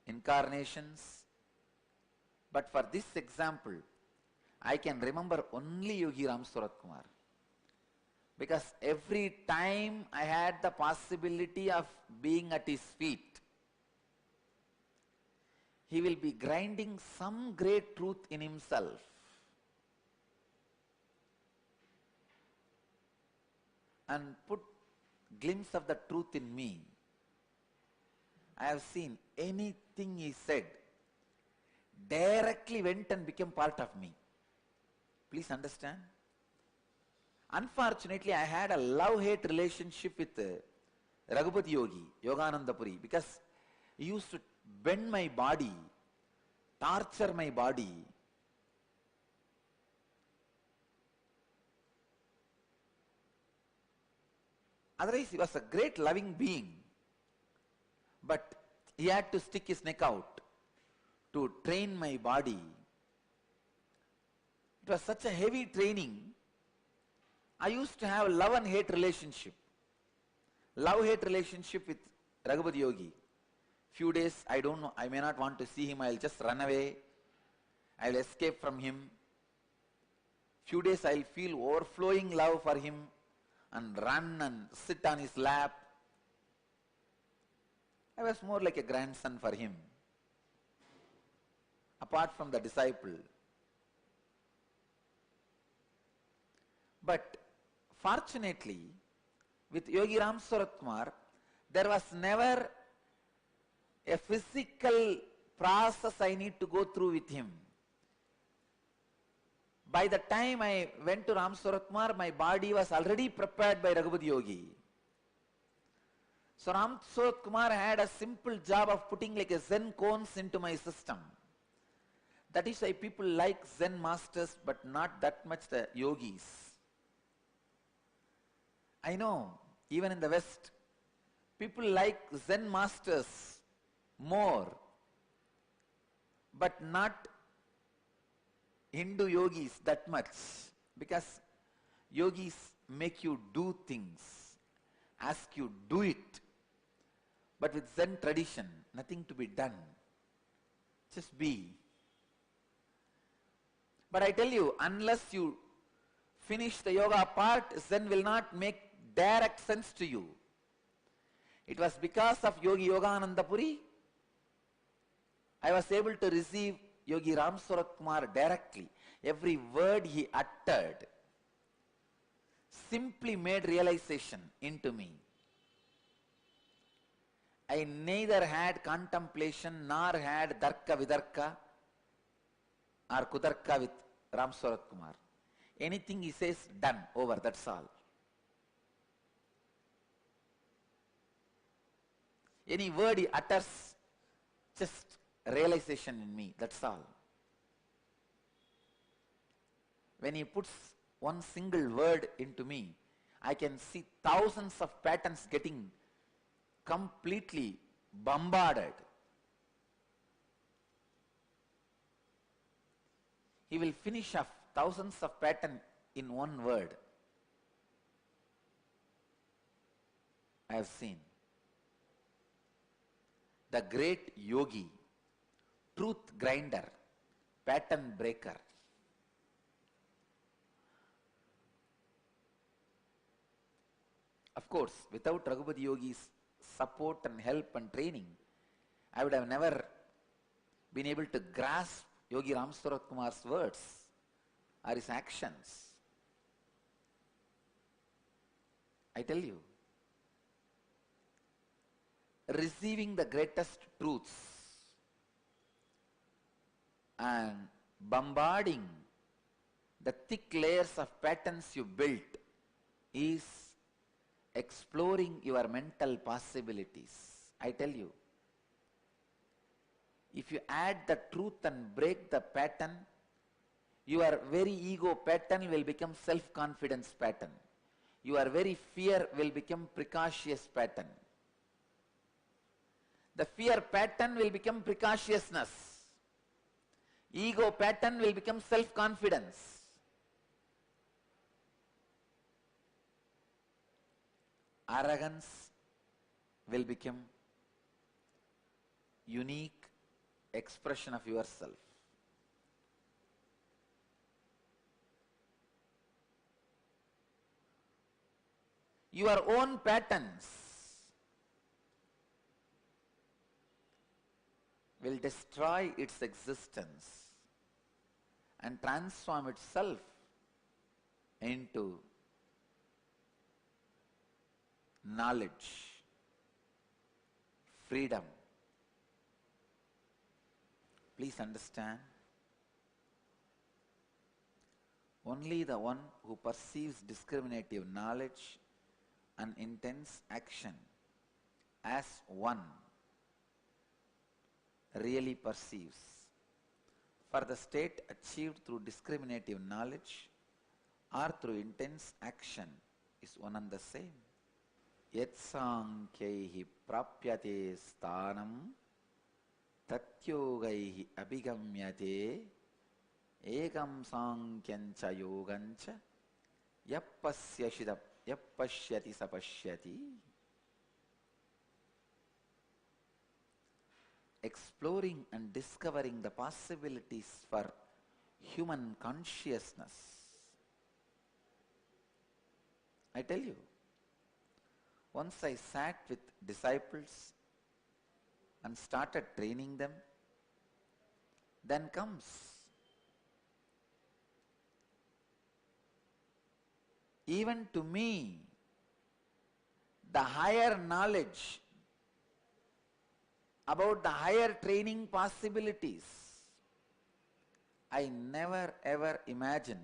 incarnations, but for this example, I can remember only Yogi Ram Surat Kumar. Because every time I had the possibility of being at his feet, he will be grinding some great truth in himself. And put glimpse of the truth in me. I have seen anything he said directly went and became part of me. Please understand. Unfortunately, I had a love-hate relationship with Raghupati Yogi, Yogananda Puri, because he used to bend my body, torture my body. Otherwise he was a great loving being. But he had to stick his neck out to train my body. It was such a heavy training. I used to have a love and hate relationship. Love-hate relationship with Raghupada Yogi. Few days, I don't know, I may not want to see him, I'll just run away. I'll escape from him. Few days I'll feel overflowing love for him and run and sit on his lap. I was more like a grandson for him, apart from the disciple. But fortunately, with Yogi Ram Surat Kumar, there was never a physical process I need to go through with him. By the time I went to Ram Surat Kumar, my body was already prepared by Raghupada Yogi. So Ram Surat Kumar had a simple job of putting like a Zen cones into my system. That is why people like Zen masters, but not that much the yogis. I know, even in the West, people like Zen masters more, but not Hindu yogis that much, because yogis make you do things, ask you do it. But with Zen tradition, nothing to be done. Just be. But I tell you, unless you finish the yoga part, Zen will not make direct sense to you. It was because of Yogi Yogananda Puri, I was able to receive Yogi Ram Surat Kumar directly. Every word he uttered simply made realization into me. I neither had contemplation nor had Darka Vidarka or Kudarka with Ram Surat Kumar. Anything he says, done, over, that's all. Any word he utters, just realization in me, that's all. When he puts one single word into me, I can see thousands of patterns getting completely bombarded. He will finish off thousands of patterns in one word. I have seen. The great yogi, truth grinder, pattern breaker. Of course, without Raghupada Yogi's support and help and training, I would have never been able to grasp Yogi Ram Surat Kumar's words or his actions. I tell you, receiving the greatest truths and bombarding the thick layers of patterns you built is exploring your mental possibilities. I tell you, if you add the truth and break the pattern, your very ego pattern will become self-confidence pattern. Your very fear will become precautious pattern. The fear pattern will become precautionousness. Ego pattern will become self-confidence. Arrogance will become unique expression of yourself. Your own patterns will destroy its existence and transform itself into knowledge, freedom. Please understand, only the one who perceives discriminative knowledge and intense action as one really perceives. For the state achieved through discriminative knowledge or through intense action is one and the same. Yatsankyaihi prapyate sthanam tatyogaihi abhigamyate ekam sankyancha yogancha yappashyati sapashyati. Exploring and discovering the possibilities for human consciousness. I tell you, once I sat with disciples and started training them, then comes even to me the higher knowledge about the higher training possibilities I never ever imagined.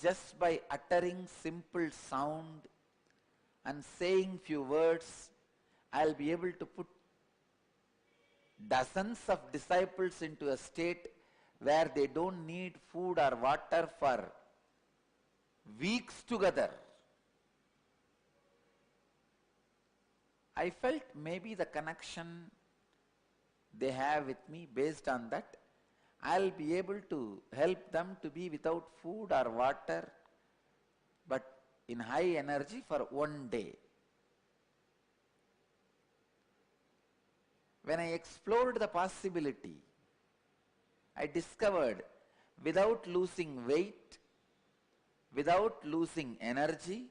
Just by uttering simple sound and saying few words, I'll be able to put dozens of disciples into a state where they don't need food or water for weeks together. I felt maybe the connection they have with me, based on that, I'll be able to help them to be without food or water, but in high energy for one day. When I explored the possibility, I discovered without losing weight, without losing energy,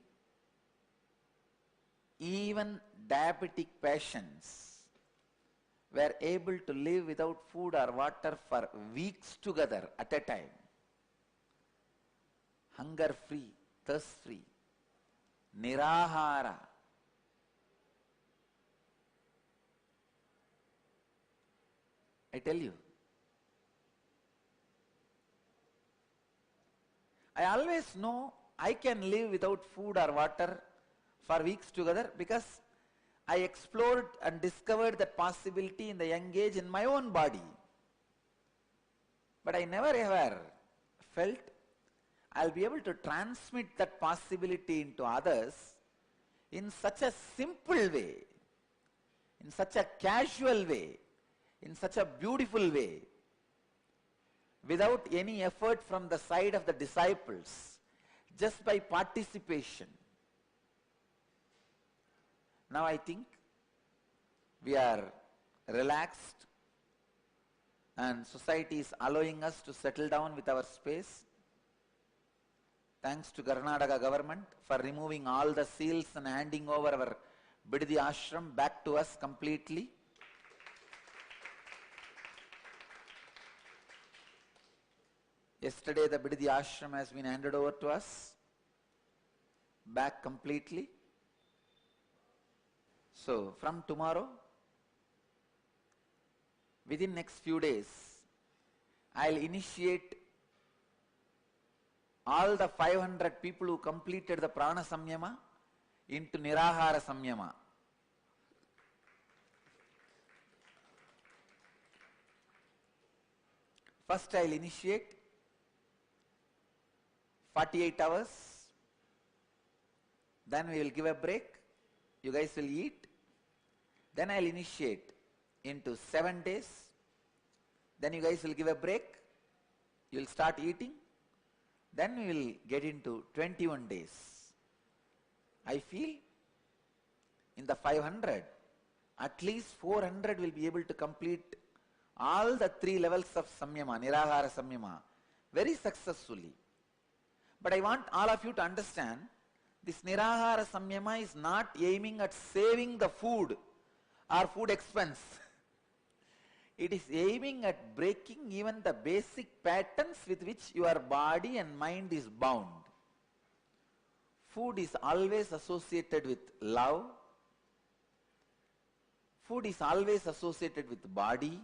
even diabetic patients were able to live without food or water for weeks together at a time. Hunger free, thirst free, nirahara. I tell you, I always know I can live without food or water for weeks together because I explored and discovered that possibility in the young age in my own body. But I never ever felt I'll be able to transmit that possibility into others in such a simple way, in such a casual way, in such a beautiful way, without any effort from the side of the disciples, just by participation. Now I think we are relaxed and society is allowing us to settle down with our space. Thanks to Karnataka government for removing all the seals and handing over our Bidadi ashram back to us completely. Yesterday the Bidadi ashram has been handed over to us back completely. So from tomorrow, within next few days, I'll initiate all the 500 people who completed the Prana Samyama into Nirahara Samyama. First I'll initiate 48 hours, then we will give a break, you guys will eat, then I'll initiate into 7 days, then you guys will give a break, you will start eating, then we will get into 21 days. I feel in the 500, at least 400 will be able to complete all the 3 levels of Samyama, Nirahara Samyama, very successfully. But I want all of you to understand, this Nirahara Samyama is not aiming at saving the food or food expense. It is aiming at breaking even the basic patterns with which your body and mind is bound. Food is always associated with love. Food is always associated with body.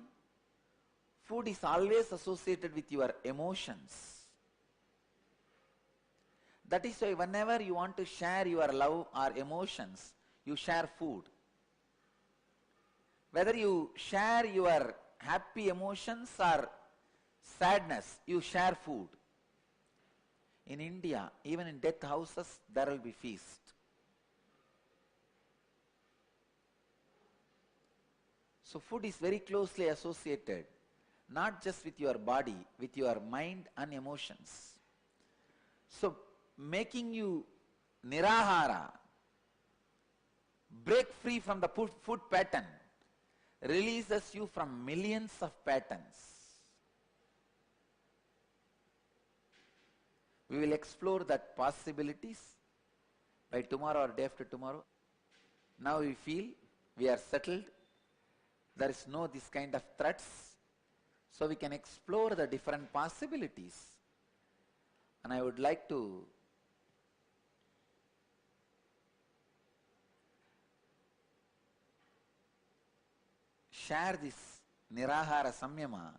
Food is always associated with your emotions. That is why whenever you want to share your love or emotions, you share food. Whether you share your happy emotions or sadness, you share food. In India, even in death houses, there will be feast. So food is very closely associated, not just with your body, with your mind and emotions. So making you nirahara, break free from the food pattern, releases you from millions of patterns. We will explore that possibilities by tomorrow or day after tomorrow. Now we feel we are settled. There is no this kind of threats. So we can explore the different possibilities. And I would like to share this Nirahara Samyama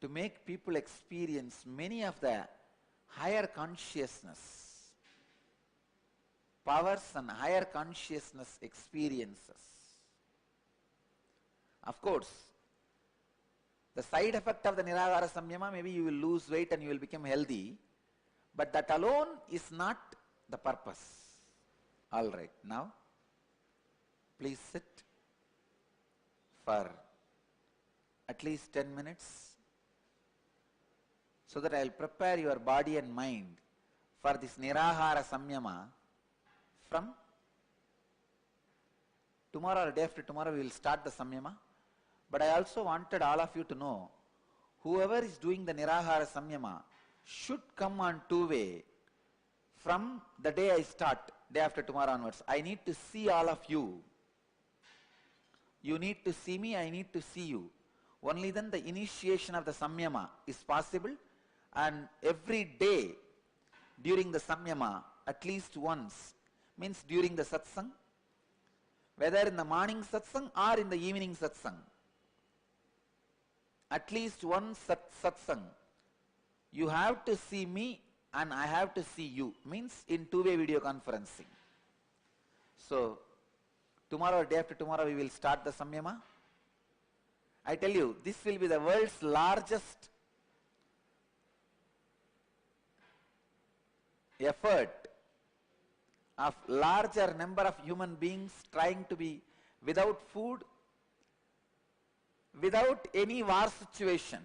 to make people experience many of the higher consciousness, powers and higher consciousness experiences. Of course, the side effect of the Nirahara Samyama, maybe you will lose weight and you will become healthy, but that alone is not the purpose. All right, now please sit for at least 10 minutes so that I will prepare your body and mind for this Nirahara Samyama. From tomorrow or day after tomorrow we will start the Samyama. But I also wanted all of you to know, whoever is doing the Nirahara Samyama should come on two-way from the day I start, day after tomorrow onwards. I need to see all of you. You need to see me, I need to see you. Only then the initiation of the Samyama is possible, and every day during the Samyama, at least once, means during the satsang, whether in the morning satsang or in the evening satsang, at least one satsang, you have to see me and I have to see you, means in two-way video conferencing. So, tomorrow or day after tomorrow we will start the Samyama. I tell you, this will be the world's largest effort of larger number of human beings trying to be without food, without any war situation.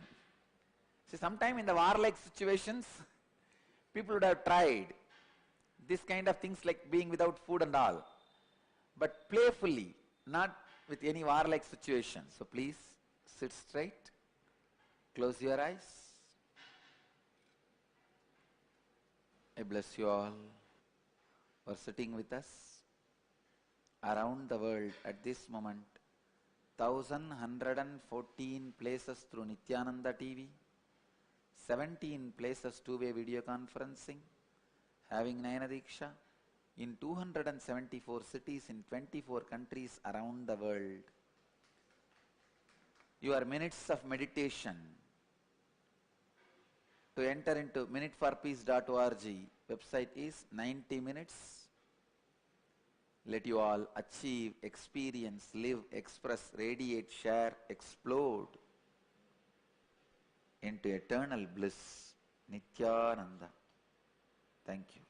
See, sometime in the war-like situations, people would have tried this kind of things like being without food and all, but playfully, not with any war-like situation. So please sit straight, close your eyes. I bless you all for sitting with us around the world at this moment. 1,114 places through Nithyananda TV, 17 places two-way video conferencing, having Nayana Diksha in 274 cities in 24 countries around the world. Your minutes of meditation. To enter into minuteforpeace.org, website is 90 minutes. Let you all achieve, experience, live, express, radiate, share, explode into eternal bliss. Nithyananda. Thank you.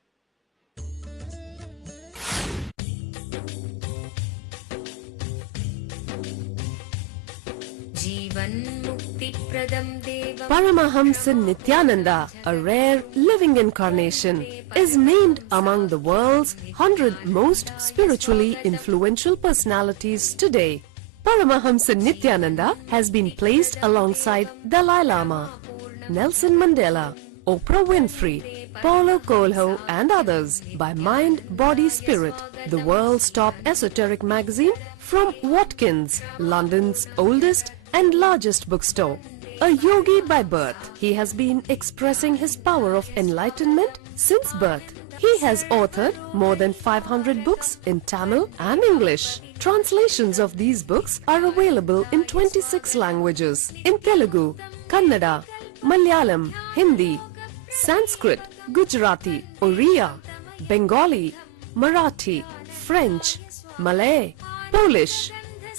Paramahamsa Nithyananda, a rare living incarnation, is named among the world's 100 most spiritually influential personalities today. Paramahamsa Nithyananda has been placed alongside Dalai Lama, Nelson Mandela, Oprah Winfrey, Paulo Coelho and others by Mind, Body, Spirit, the world's top esoteric magazine from Watkins, London's oldest and largest bookstore. A yogi by birth, he has been expressing his power of enlightenment since birth. He has authored more than 500 books in Tamil and English. Translations of these books are available in 26 languages in Telugu, Kannada, Malayalam, Hindi, Sanskrit, Gujarati, Oriya, Bengali, Marathi, French, Malay, Polish,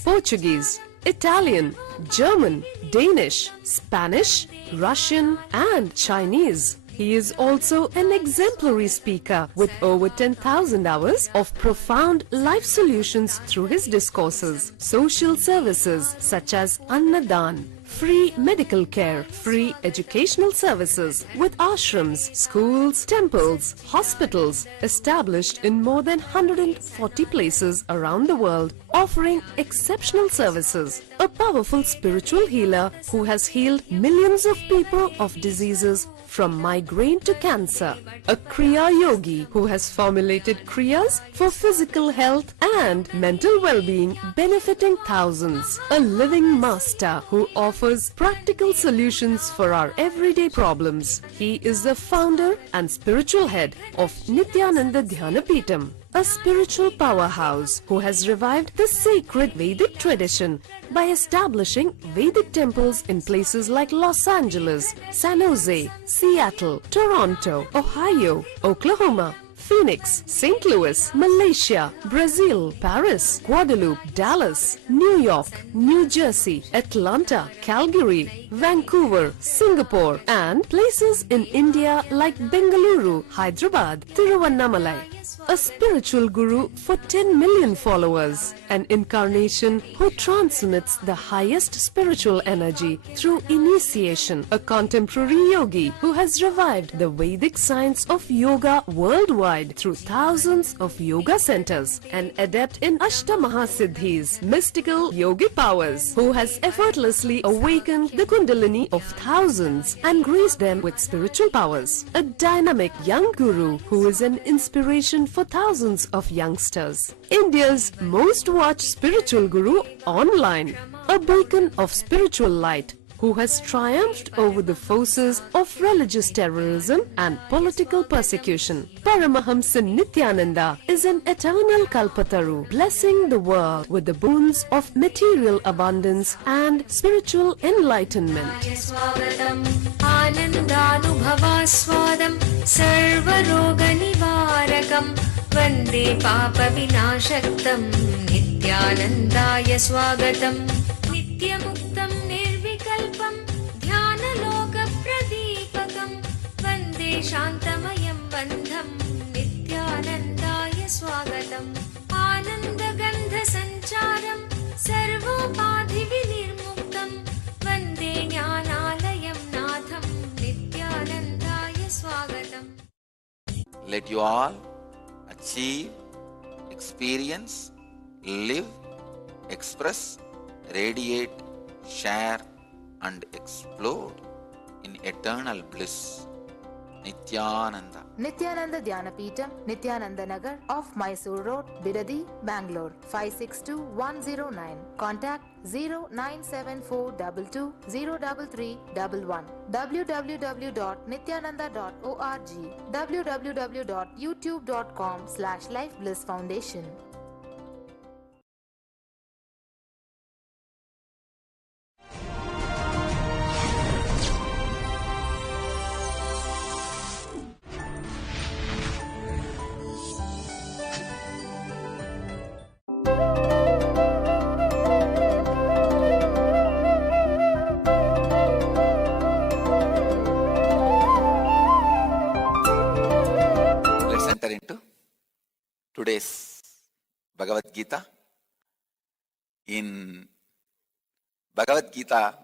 Portuguese, Italian, German, Danish, Spanish, Russian and Chinese. He is also an exemplary speaker with over 10,000 hours of profound life solutions through his discourses. Social services such as Annadan, free medical care, free educational services with ashrams, schools, temples, hospitals established in more than 140 places around the world, offering exceptional services. A powerful spiritual healer who has healed millions of people of diseases from migraine to cancer. A Kriya Yogi who has formulated Kriyas for physical health and mental well-being, benefiting thousands. A living master who offers practical solutions for our everyday problems. He is the founder and spiritual head of Nithyananda Dhyanapeetham, a spiritual powerhouse who has revived the sacred Vedic tradition by establishing Vedic temples in places like Los Angeles, San Jose, Seattle, Toronto, Ohio, Oklahoma, Phoenix, St. Louis, Malaysia, Brazil, Paris, Guadeloupe, Dallas, New York, New Jersey, Atlanta, Calgary, Vancouver, Singapore, and places in India like Bengaluru, Hyderabad, Tiruvannamalai. A spiritual guru for 10 million followers, an incarnation who transmits the highest spiritual energy through initiation, a contemporary yogi who has revived the Vedic science of yoga worldwide through thousands of yoga centers, an adept in Ashtamaha-siddhis, mystical yogic powers, who has effortlessly awakened the kundalini of thousands and graced them with spiritual powers, a dynamic young guru who is an inspiration for thousands of youngsters. India's most watched spiritual guru online, a beacon of spiritual light who has triumphed over the forces of religious terrorism and political persecution. Paramahamsa Nithyananda is an eternal Kalpataru, blessing the world with the boons of material abundance and spiritual enlightenment. आनन्दानुभवास्वादं सर्वरोगनिवारकं वन्दे पापविनाशक्तं नित्यानन्दाय स्वागतं नित्यमुक्तं निर्विकल्पं ध्यानलोकप्रदीपकं वन्दे शान्तमयं बन्धं नित्यानन्दाय स्वागतम् आनन्दगन्धसञ्चारं सर्वोपाधिविनिर्मुक्तं वन्दे ज्ञानालयं नाथं नित्यानन्दाय स्वागतम्. Let you all achieve, experience, live, express, radiate, share and explode in eternal bliss. Nithyananda. Nithyananda Dhyanapeetham, Nithyananda Nagar off Mysore Road, Bidadi, Bangalore 562109. Contact 09742203311. www.nithyananda.org. www.youtube.com/lifeblissfoundation. Let's enter into today's Bhagavad Gita. In Bhagavad Gita,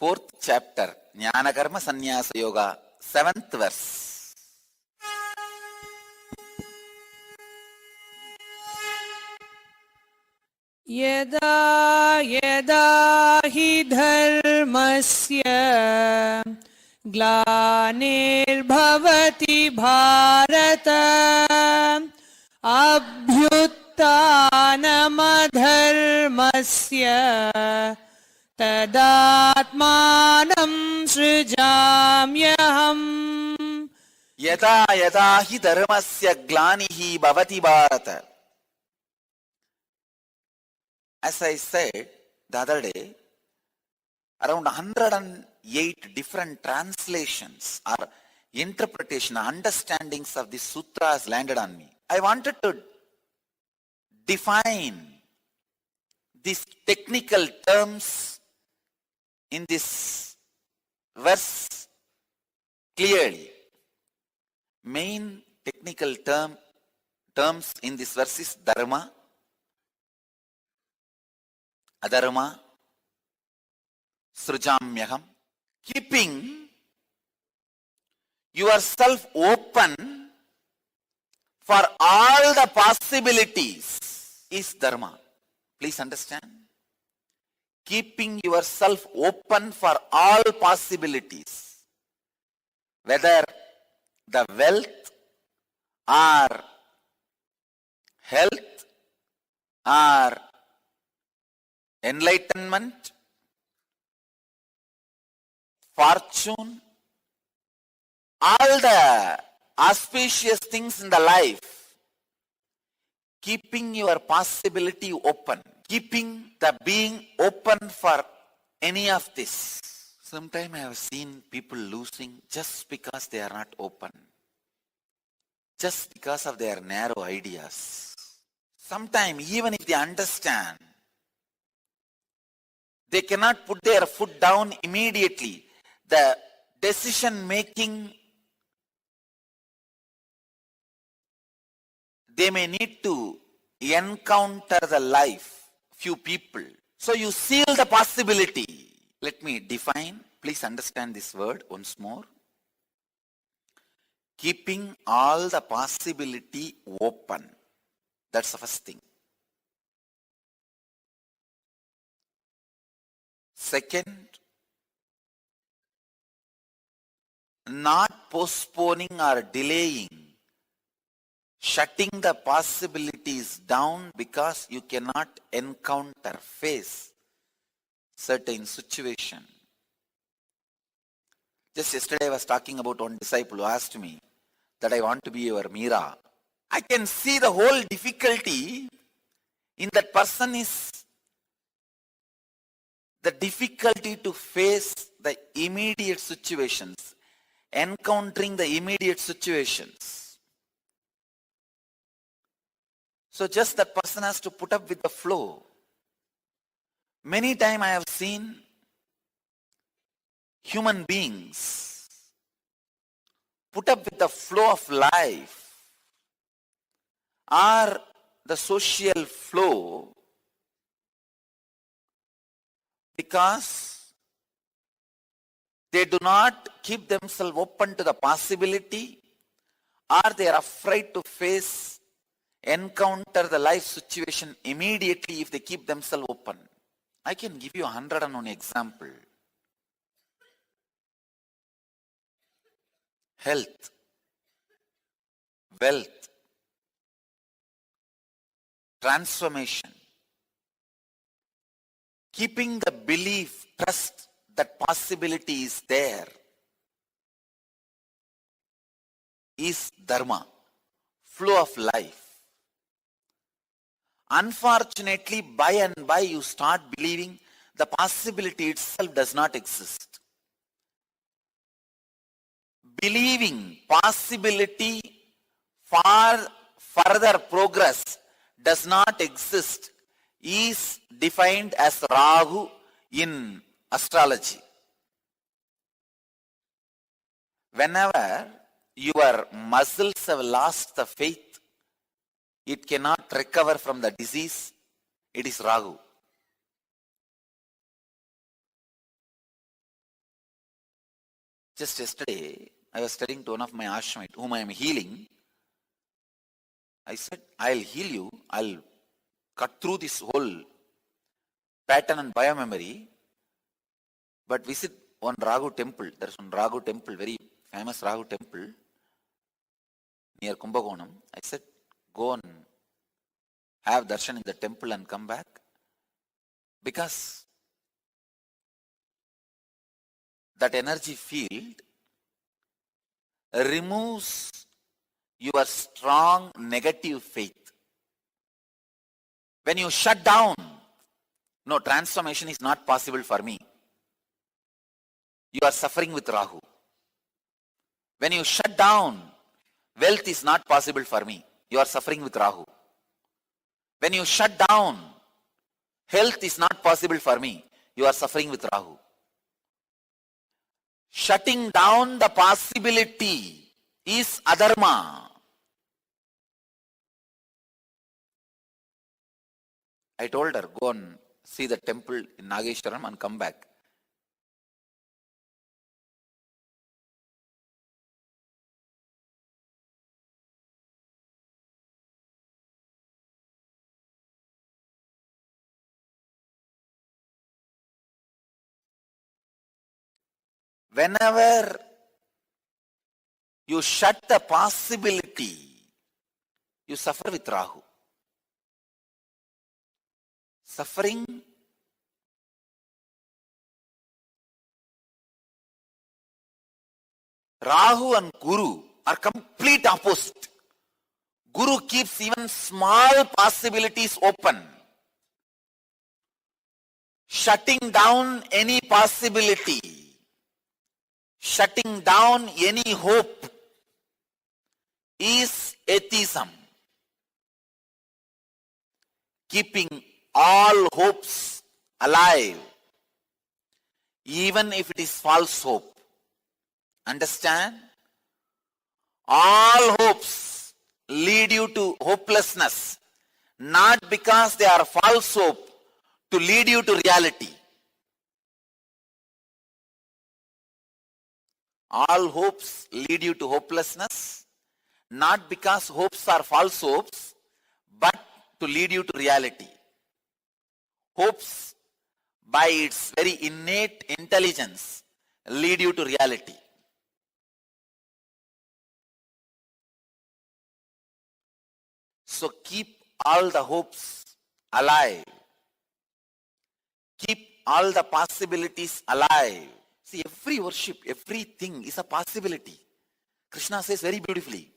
4th chapter, Jnana Karma Sannyasa Yoga, 7th verse. यदा यदा हि धर्मस्य ग्लानिर्भवति Bharat अभ्युत्थानमधर्मस्य तदात्मानं सृजाम्यहम्. Yada yada hi dharmasya glanihi bhavati bharata. As I said the other day, around 108 different translations or interpretation, understandings of the sutras landed on me. I wanted to define these technical terms in this verse clearly. Main technical terms in this verse is dharma, adharma, srujamyaham. Keeping yourself open for all the possibilities is dharma. Please understand. Keeping yourself open for all possibilities, whether the wealth or health or enlightenment, fortune, all the auspicious things in the life, keeping your possibility open, keeping the being open for any of this. Sometimes I have seen people losing just because they are not open, just because of their narrow ideas. Sometimes even if they understand, they cannot put their foot down immediately. The decision making, they may need to encounter the life, few people. So you seal the possibility. Let me define, please understand this word once more. Keeping all the possibility open. That's the first thing. Second, not postponing or delaying, shutting the possibilities down because you cannot encounter, face certain situation. Just yesterday I was talking about one disciple who asked me that I want to be your Meera. I can see the whole difficulty in that person is the difficulty to face the immediate situations, encountering the immediate situations. So just that person has to put up with the flow. Many times I have seen human beings put up with the flow of life or the social flow because they do not keep themselves open to the possibility, or they are afraid to face, encounter the life situation immediately if they keep themselves open. I can give you 101 example. Health, wealth, transformation. Keeping the belief, trust that possibility is there is dharma, flow of life. Unfortunately, by and by you start believing the possibility itself does not exist. Believing possibility for further progress does not exist is defined as Rahu in astrology. Whenever your muscles have lost the faith, it cannot recover from the disease, it is Rahu. Just yesterday, I was telling to one of my ashramite whom I am healing, I said, I'll heal you, I'll cut through this whole pattern and biomemory, but visit one Ragu temple. There's one Ragu temple, very famous Ragu temple near Kumbakonam. I said, go and have darshan in the temple and come back. Because that energy field removes your strong negative faith. When you shut down, no, transformation is not possible for me, you are suffering with Rahu. When you shut down, wealth is not possible for me, you are suffering with Rahu. When you shut down, health is not possible for me, you are suffering with Rahu. shutting down the possibility is adharma. I told her, go and see the temple in Nageshwaram and come back. Whenever you shut the possibility, you suffer with Rahu. Suffering Rahu and Guru are complete opposite. Guru keeps even small possibilities open. Shutting down any possibility, shutting down any hope is atheism. Keeping all hopes alive, even if it is false hope. Understand? All hopes lead you to hopelessness, not because they are false hope, to lead you to reality. All hopes lead you to hopelessness, not because hopes are false hopes, but to lead you to reality. Hopes, by its very innate intelligence, lead you to reality. So keep all the hopes alive. Keep all the possibilities alive. See, every worship, everything is a possibility. Krishna says very beautifully.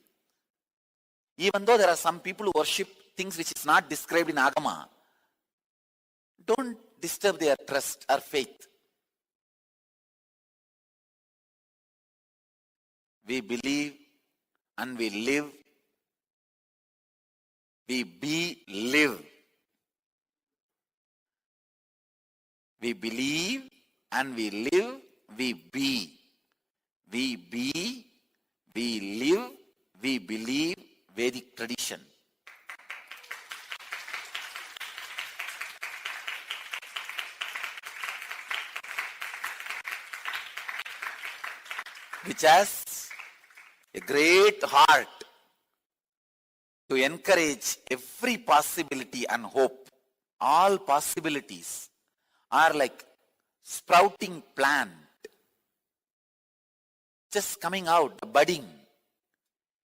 Even though there are some people who worship things which is not described in Agama, don't disturb their trust or faith. We believe and we live. We be, live. We believe and we live, we be. We be, we live, we believe, Vedic tradition. Which has a great heart to encourage every possibility and hope. All possibilities are like sprouting plant, just coming out, budding.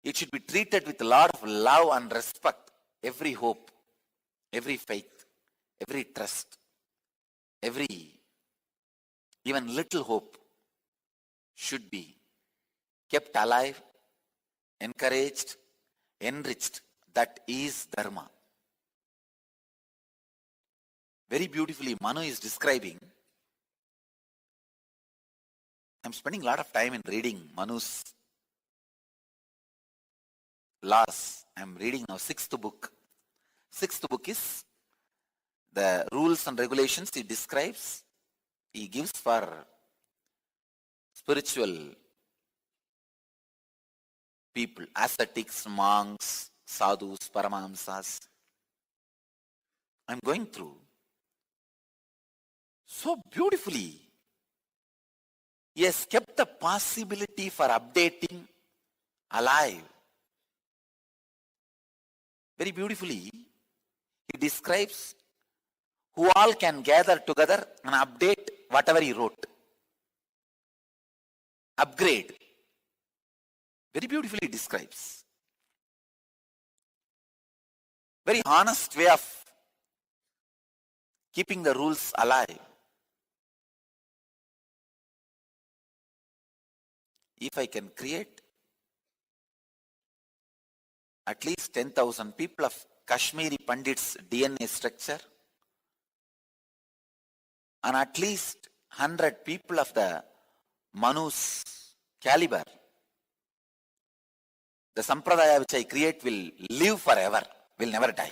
It should be treated with a lot of love and respect. Every hope, every faith, every trust, every even little hope should be kept alive, encouraged, enriched. That is dharma. Very beautifully, Manu is describing. I'm spending a lot of time in reading Manu's laws. I'm reading now 6th book. 6th book is the rules and regulations he describes. He gives for spiritual people, ascetics, monks, sadhus, paramahamsas. I'm going through so beautifully. He has kept the possibility for updating alive. Very beautifully, he describes who all can gather together and update whatever he wrote. Upgrade. Very beautifully describes. Very honest way of keeping the rules alive. If I can create at least 10,000 people of Kashmiri Pandits' DNA structure and at least 100 people of the Manu's caliber, the Sampradaya which I create will live forever, will never die.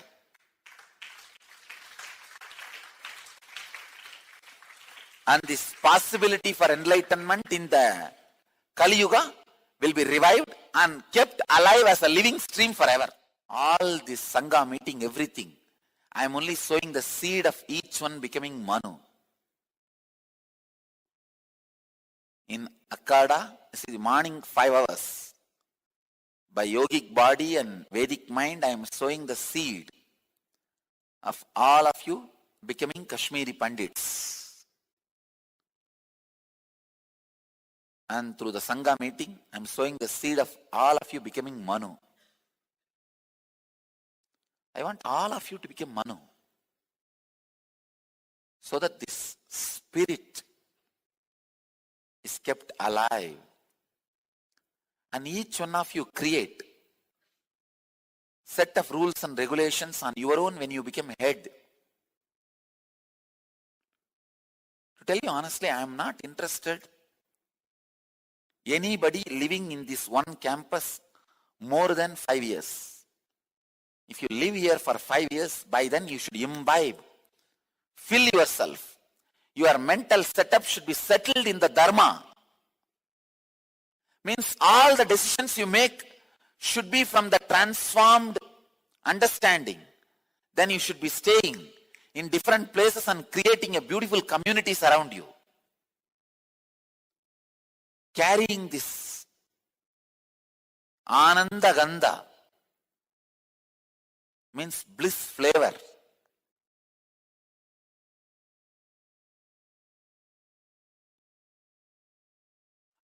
And this possibility for enlightenment in the Kali Yuga will be revived and kept alive as a living stream forever. All this Sangha meeting, everything, I am only sowing the seed of each one becoming Manu. In Akada, see, morning 5 hours. By yogic body and Vedic mind, I am sowing the seed of all of you becoming Kashmiri Pandits. And through the Sangha meeting, I am sowing the seed of all of you becoming Manu. I want all of you to become Manu. So that this spirit is kept alive. And each one of you create set of rules and regulations on your own when you become head. To tell you honestly, I am not interested anybody living in this one campus more than 5 years. If you live here for 5 years, by then you should imbibe, fill yourself. Your mental setup should be settled in the Dharma. Means all the decisions you make should be from the transformed understanding. Then you should be staying in different places and creating a beautiful communities around you. Carrying this Ananda Gandha means bliss flavor.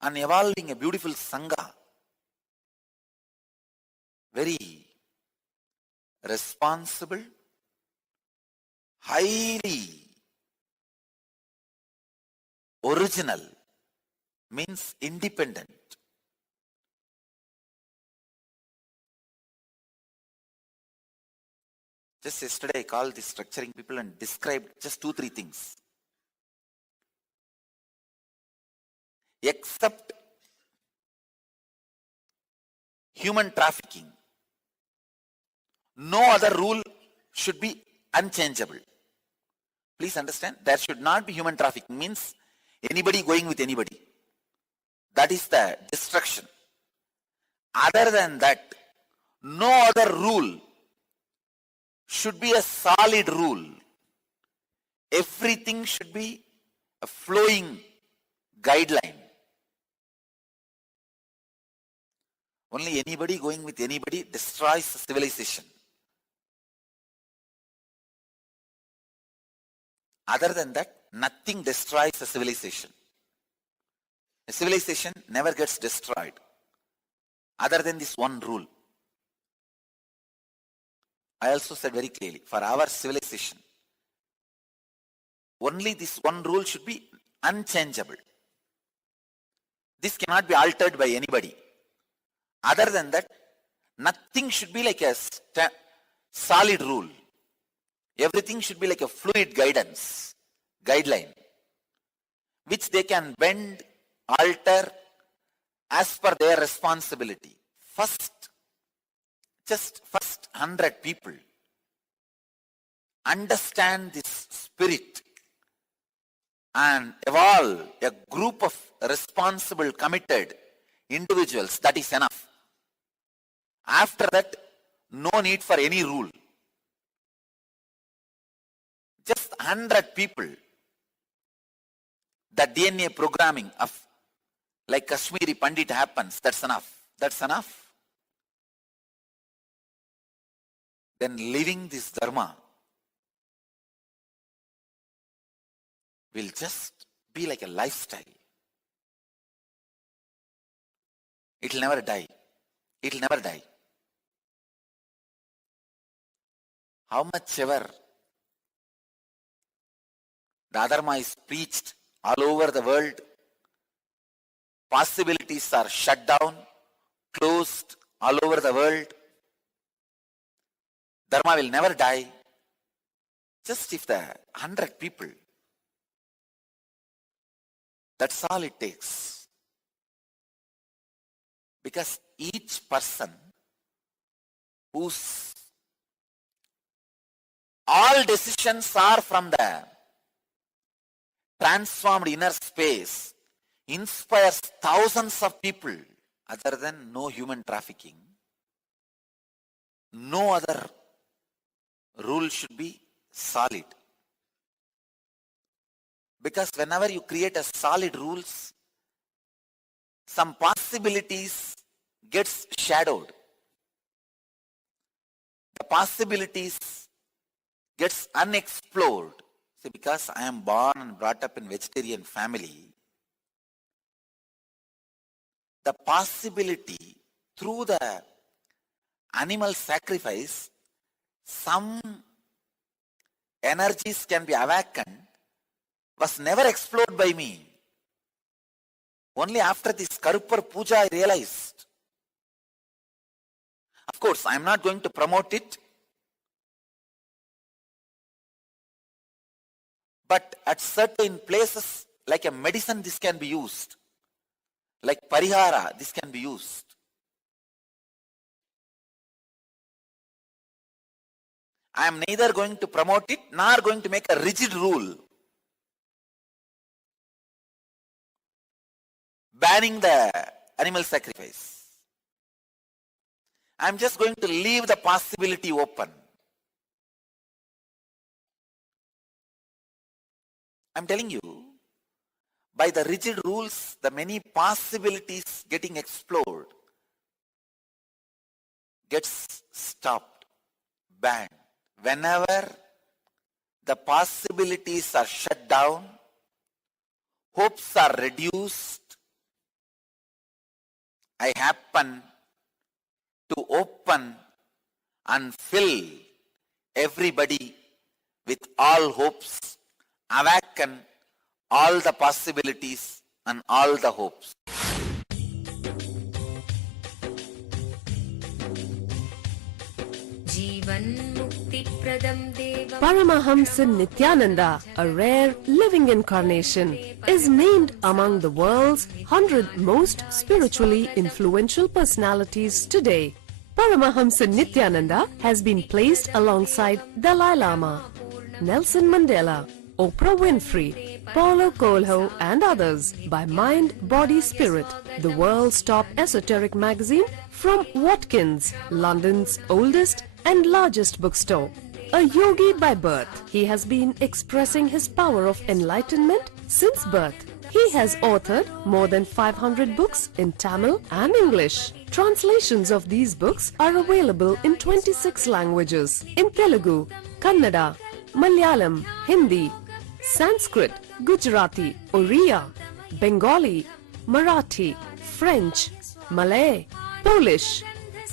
And evolving a beautiful Sangha. Very responsible, highly original, means independent. Just yesterday I called the structuring people and described just 2-3 things. Except human trafficking, no other rule should be unchangeable. Please understand, there should not be human trafficking, means anybody going with anybody. That is the destruction. Other than that, no other rule should be a solid rule. Everything should be a flowing guideline. Only anybody going with anybody destroys civilization. Other than that, nothing destroys a civilization. A civilization never gets destroyed. Other than this one rule. I also said very clearly, for our civilization, only this one rule should be unchangeable. This cannot be altered by anybody. Other than that, nothing should be like a solid rule. Everything should be like a fluid guideline, which they can bend, alter as per their responsibility. First 100 people understand this spirit and evolve a group of responsible, committed individuals. That is enough. After that, no need for any rule. Just 100 people. The DNA programming of like Kashmiri Pandit happens. That's enough. That's enough. Then living this Dharma will just be like a lifestyle. It will never die. It will never die. How much ever the Adharma is preached all over the world, possibilities are shut down, closed all over the world, Dharma will never die. Just if the 100 people, that's all it takes. Because each person whose all decisions are from the transformed inner space inspires thousands of people. Other than no human trafficking, no other rule should be solid. Because whenever you create a solid rules, some possibilities gets shadowed. The possibilities gets unexplored. See, because I am born and brought up in vegetarian family, the possibility through the animal sacrifice, some energies can be awakened, was never explored by me. Only after this Karupar Puja I realized. Of course, I am not going to promote it, but at certain places, like a medicine, this can be used. Like parihara, this can be used. I am neither going to promote it nor going to make a rigid rule banning the animal sacrifice. I am just going to leave the possibility open. I am telling you, by the rigid rules, the many possibilities getting explored gets stopped, banned. Whenever the possibilities are shut down, hopes are reduced, I happen to open and fill everybody with all hopes, awaken all the possibilities and all the hopes. Paramahamsa Nithyananda, a rare living incarnation, is named among the world's 100 most spiritually influential personalities today. Paramahamsa Nithyananda has been placed alongside Dalai Lama, Nelson Mandela, Oprah Winfrey, Paulo Coelho and others by Mind, Body, Spirit, the world's top esoteric magazine from Watkins, London's oldest and largest bookstore. A yogi by birth, he has been expressing his power of enlightenment since birth. He has authored more than 500 books in Tamil and English. Translations of these books are available in 26 languages in Telugu, Kannada, Malayalam, Hindi, Sanskrit, Gujarati, Oriya, Bengali, Marathi, French, Malay, Polish,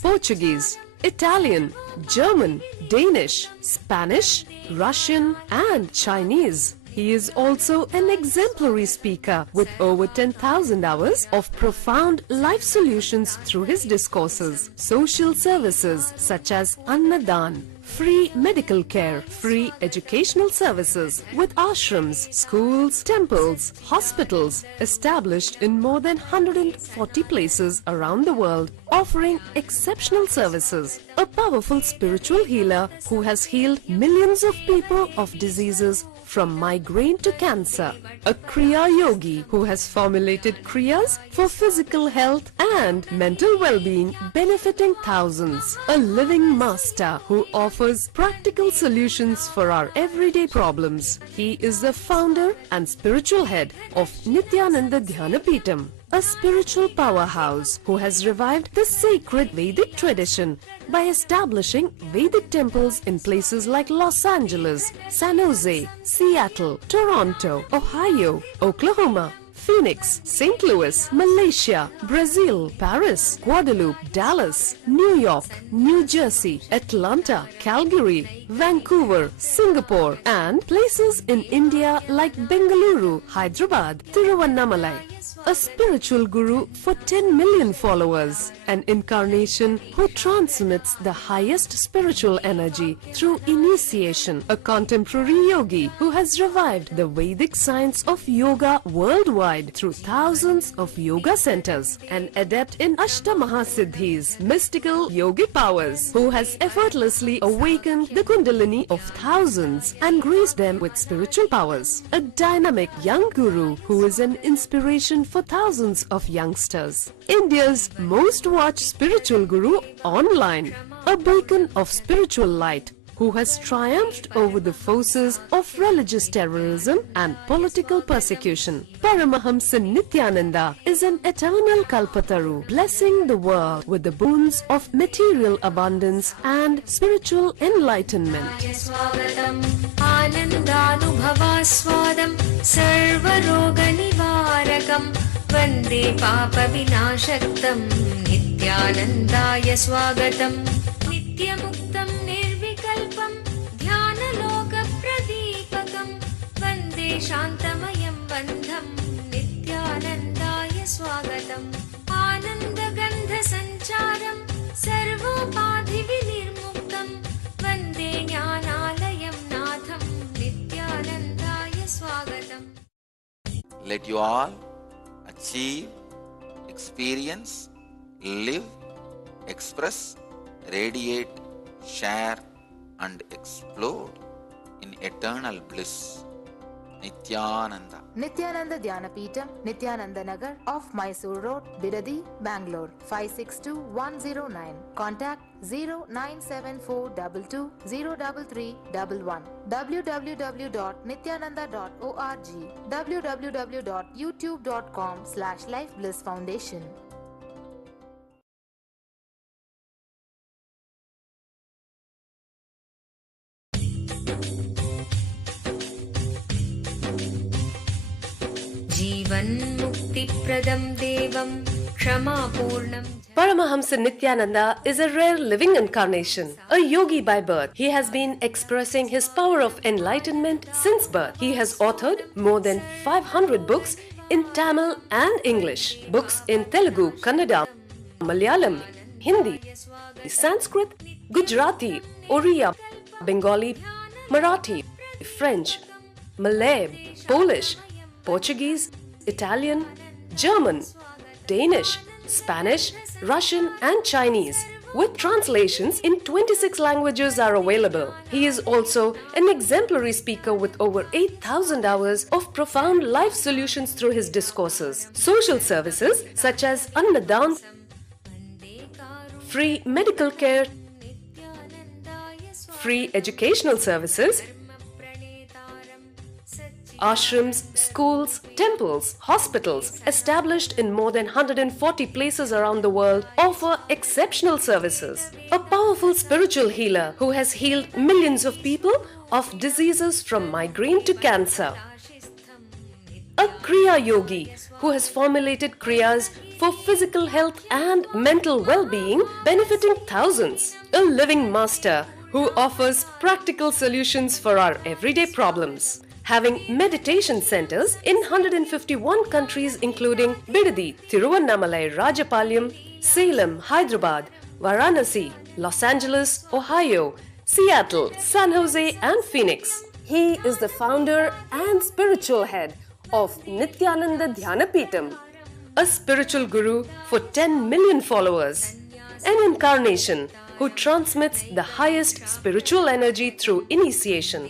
Portuguese, Italian, German, Danish, Spanish, Russian and Chinese. He is also an exemplary speaker with over 10,000 hours of profound life solutions through his discourses. Social services such as Annadan, free medical care, free educational services with ashrams, schools, temples, hospitals established in more than 140 places around the world, offering exceptional services. A powerful spiritual healer who has healed millions of people of diseases from migraine to cancer. A Kriya Yogi who has formulated Kriyas for physical health and mental well-being, benefiting thousands. A living master who offers practical solutions for our everyday problems. He is the founder and spiritual head of Nithyananda Dhyanapeetham, a spiritual powerhouse who has revived the sacred Vedic tradition by establishing Vedic temples in places like Los Angeles, San Jose, Seattle, Toronto, Ohio, Oklahoma, Phoenix, St. Louis, Malaysia, Brazil, Paris, Guadeloupe, Dallas, New York, New Jersey, Atlanta, Calgary, Vancouver, Singapore, and places in India like Bengaluru, Hyderabad, Tiruvannamalai. a spiritual guru for 10 million followers, an incarnation who transmits the highest spiritual energy through initiation, a contemporary yogi who has revived the Vedic science of yoga worldwide through thousands of yoga centers, an adept in Ashtamahasiddhis, mystical yogic powers, who has effortlessly awakened the kundalini of thousands and graced them with spiritual powers, a dynamic young guru who is an inspiration for thousands of youngsters, India's most watched spiritual guru online, a beacon of spiritual light who has triumphed over the forces of religious terrorism and political persecution. Paramahamsa Nithyananda is an eternal Kalpataru, blessing the world with the boons of material abundance and spiritual enlightenment. आनन्दानुभवास्वादं सर्वरोगनिवारकं वन्दे पापविनाशक्तं नित्यानन्दाय स्वागतं नित्यमुक्तं निर्विकल्पं ध्यानलोकप्रदीपकं वन्दे शान्तमयं बन्धं नित्यानन्दाय स्वागतम् आनन्दगन्धसञ्चारं सर्वोपाधिविनिर्मुक्तं वन्दे ज्ञानालयं नाथं नित्यानन्दाय स्वागतम्. Let you all achieve, experience, live, express, radiate, share and explode in eternal bliss. Nithyananda. Nithyananda Dhyanapitham, Nithyananda Nagar off Mysore Road, Bidadi, Bangalore 562109. Contact 09742203311. www.nithyananda.org. www.youtube.com/lifeblissfoundation. जीवन्मुक्तिप्रदं देवं क्षमापूर्णं. Paramahamsa Nithyananda is a rare living incarnation, a yogi by birth. He has been expressing his power of enlightenment since birth. He has authored more than 500 books in Tamil and English, books in Telugu, Kannada, Malayalam, Hindi, Sanskrit, Gujarati, Oriya, Bengali, Marathi, French, Malay, Polish, Portuguese, Italian, German, Danish, Spanish, Russian and Chinese, with translations in 26 languages are available. He is also an exemplary speaker with over 8,000 hours of profound life solutions through his discourses. Social services such as Annadan, free medical care, free educational services, ashrams, schools, temples, hospitals established in more than 140 places around the world offer exceptional services. A powerful spiritual healer who has healed millions of people of diseases from migraine to cancer. A Kriya Yogi who has formulated Kriyas for physical health and mental well-being, benefiting thousands. A living master who offers practical solutions for our everyday problems. Having meditation centers in 151 countries including Bidadi, Tiruvannamalai, Rajapalyam, Salem, Hyderabad, Varanasi, Los Angeles, Ohio, Seattle, San Jose and Phoenix. He is the founder and spiritual head of Nithyananda Dhyanapitham, a spiritual guru for 10 million followers, an incarnation who transmits the highest spiritual energy through initiation,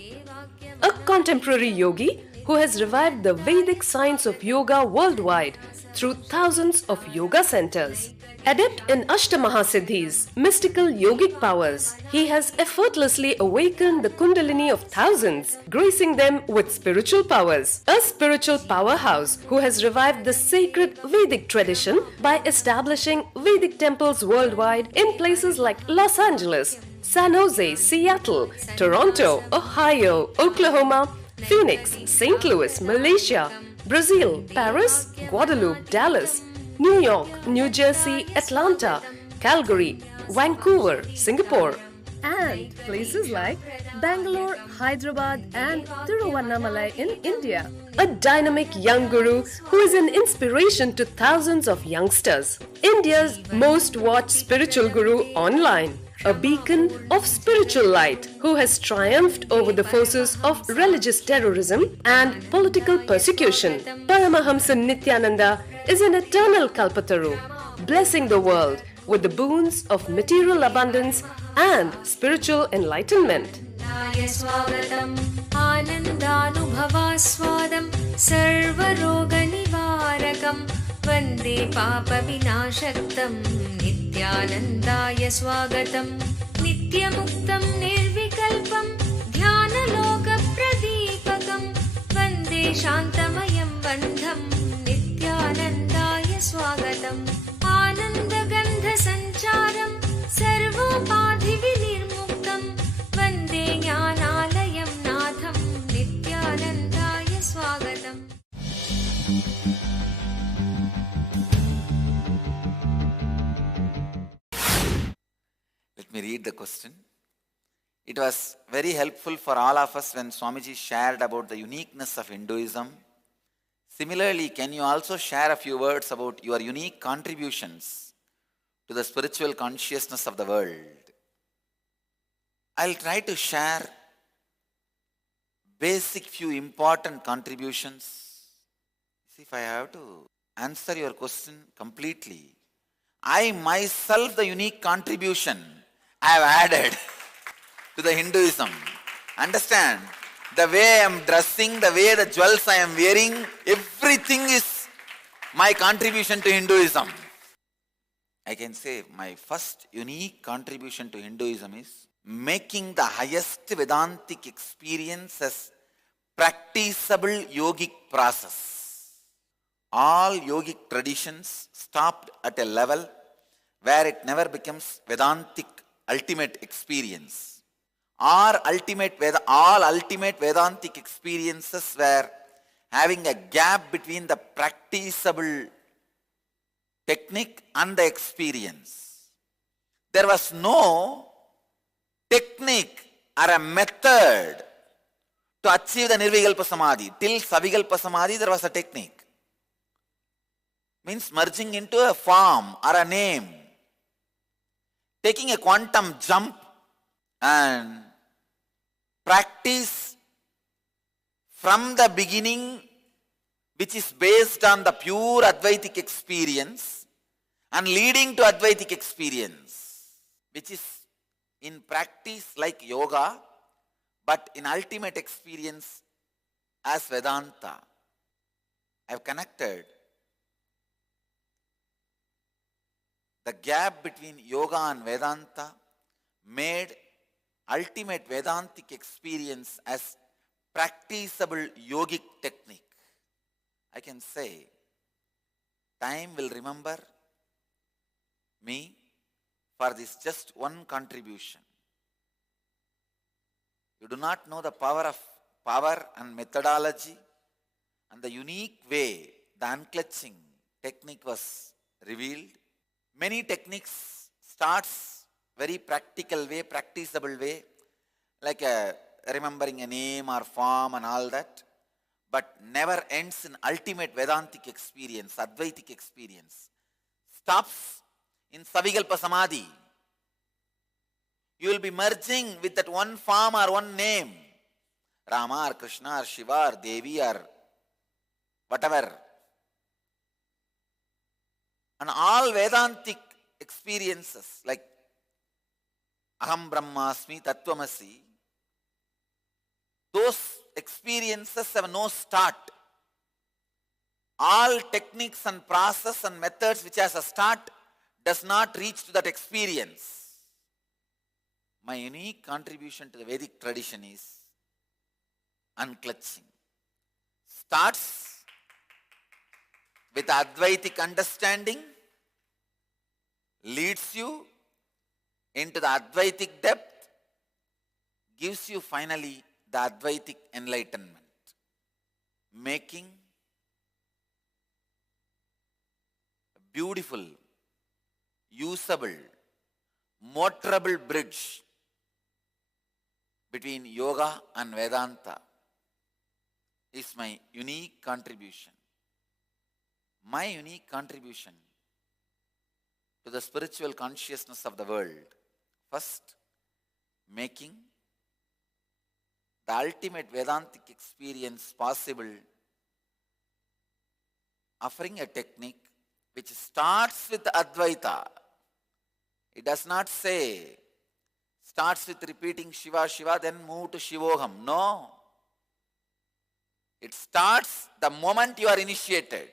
a contemporary yogi who has revived the Vedic science of yoga worldwide through thousands of yoga centers. Adept in Ashtamahasiddhis, mystical yogic powers, he has effortlessly awakened the kundalini of thousands, gracing them with spiritual powers. A spiritual powerhouse who has revived the sacred Vedic tradition by establishing Vedic temples worldwide in places like Los Angeles, San Jose, Seattle, Toronto, Ohio, Oklahoma, Phoenix, St. Louis, Malaysia, Brazil, Paris, Guadeloupe, Dallas, New York, New Jersey, Atlanta, Calgary, Vancouver, Singapore, and places like Bangalore, Hyderabad, and Tiruvannamalai in India. A dynamic young guru who is an inspiration to thousands of youngsters. India's most watched spiritual guru online. A beacon of spiritual light who has triumphed over the forces of religious terrorism and political persecution. Paramahamsa Nithyananda is an eternal Kalpataru, blessing the world with the boons of material abundance and spiritual enlightenment. स्वागतम् आनन्दानुभवास्वादं सर्वरोगनिवारकं वन्दे पापविनाशक्तं नित्यानन्दाय स्वागतं नित्यमुक्तं निर्विकल्पं ध्यानलोकप्रदीपकं वन्दे शान्तमयं बन्धं नित्यानन्दाय स्वागतम् आनन्दगन्धसञ्चारं सर्वोपाधिविनिर्मुक्तं वन्दे ज्ञानालयं नाथं नित्यानन्दाय स्वागतम्. Let me read the question. It was very helpful for all of us when Swamiji shared about the uniqueness of Hinduism. Similarly, can you also share a few words about your unique contributions to the spiritual consciousness of the world? I'll try to share basic few important contributions. See, if I have to answer your question completely, I myself, the unique contribution I have added to the Hinduism. Understand? The way I am dressing, the way the jewels I am wearing, everything is my contribution to Hinduism. I can say my first unique contribution to Hinduism is making the highest Vedantic experience as practicable yogic process. All yogic traditions stopped at a level where it never becomes Vedantic ultimate experience. All ultimate Vedantic experiences were having a gap between the practicable technique and the experience. There was no technique or a method to achieve the Nirvikalpa Samadhi. Till Savikalpa Samadhi there was a technique. Means merging into a form or a name. Taking a quantum jump and practice from the beginning, which is based on the pure Advaitic experience and leading to Advaitic experience, which is in practice like yoga, but in ultimate experience as Vedanta. I have connected the gap between yoga and Vedanta, made ultimate Vedantic experience as practicable yogic technique. I can say, time will remember me for this just one contribution. You do not know the power and methodology and the unique way the unclutching technique was revealed. Many techniques starts very practical way, practicable way, like remembering a name or form and all that, but never ends in ultimate Vedantic experience, Advaitic experience. Stops in Savikalpa Samadhi. You will be merging with that one form or one name, Rama or Krishna or Shiva or Devi or whatever. And all Vedantic experiences like Aham Brahmasmi, Tattvamasi, those experiences have no start. All techniques and process and methods which has a start does not reach to that experience. My unique contribution to the Vedic tradition is unclutching. Starts with Advaitic understanding, leads you into the Advaitic depth, gives you finally the Advaitic enlightenment, making a beautiful, usable, motorable bridge between yoga and Vedanta is my unique contribution. My unique contribution to the spiritual consciousness of the world. First, making the ultimate Vedantic experience possible, offering a technique which starts with Advaita. It does not say, starts with repeating Shiva, Shiva, then move to Shivoham. No. It starts the moment you are initiated.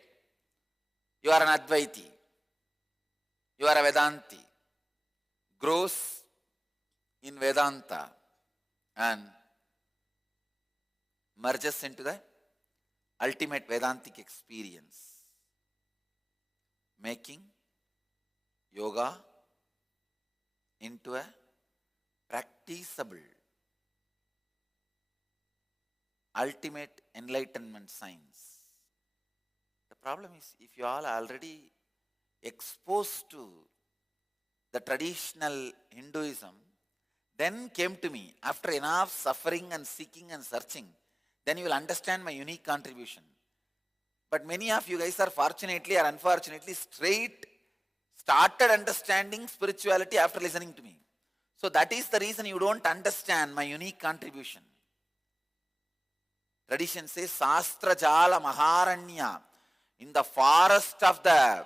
You are an Advaiti. You are a Vedanti. Grows in Vedanta and merges into the ultimate Vedantic experience. Making yoga into a practicable ultimate enlightenment science. The problem is, if you all are already exposed to the traditional Hinduism, then came to me after enough suffering and seeking and searching, then you will understand my unique contribution. But many of you guys are fortunately or unfortunately started understanding spirituality after listening to me. So that is the reason you don't understand my unique contribution. Tradition says, Sastra Jala Maharanya, in the forest of the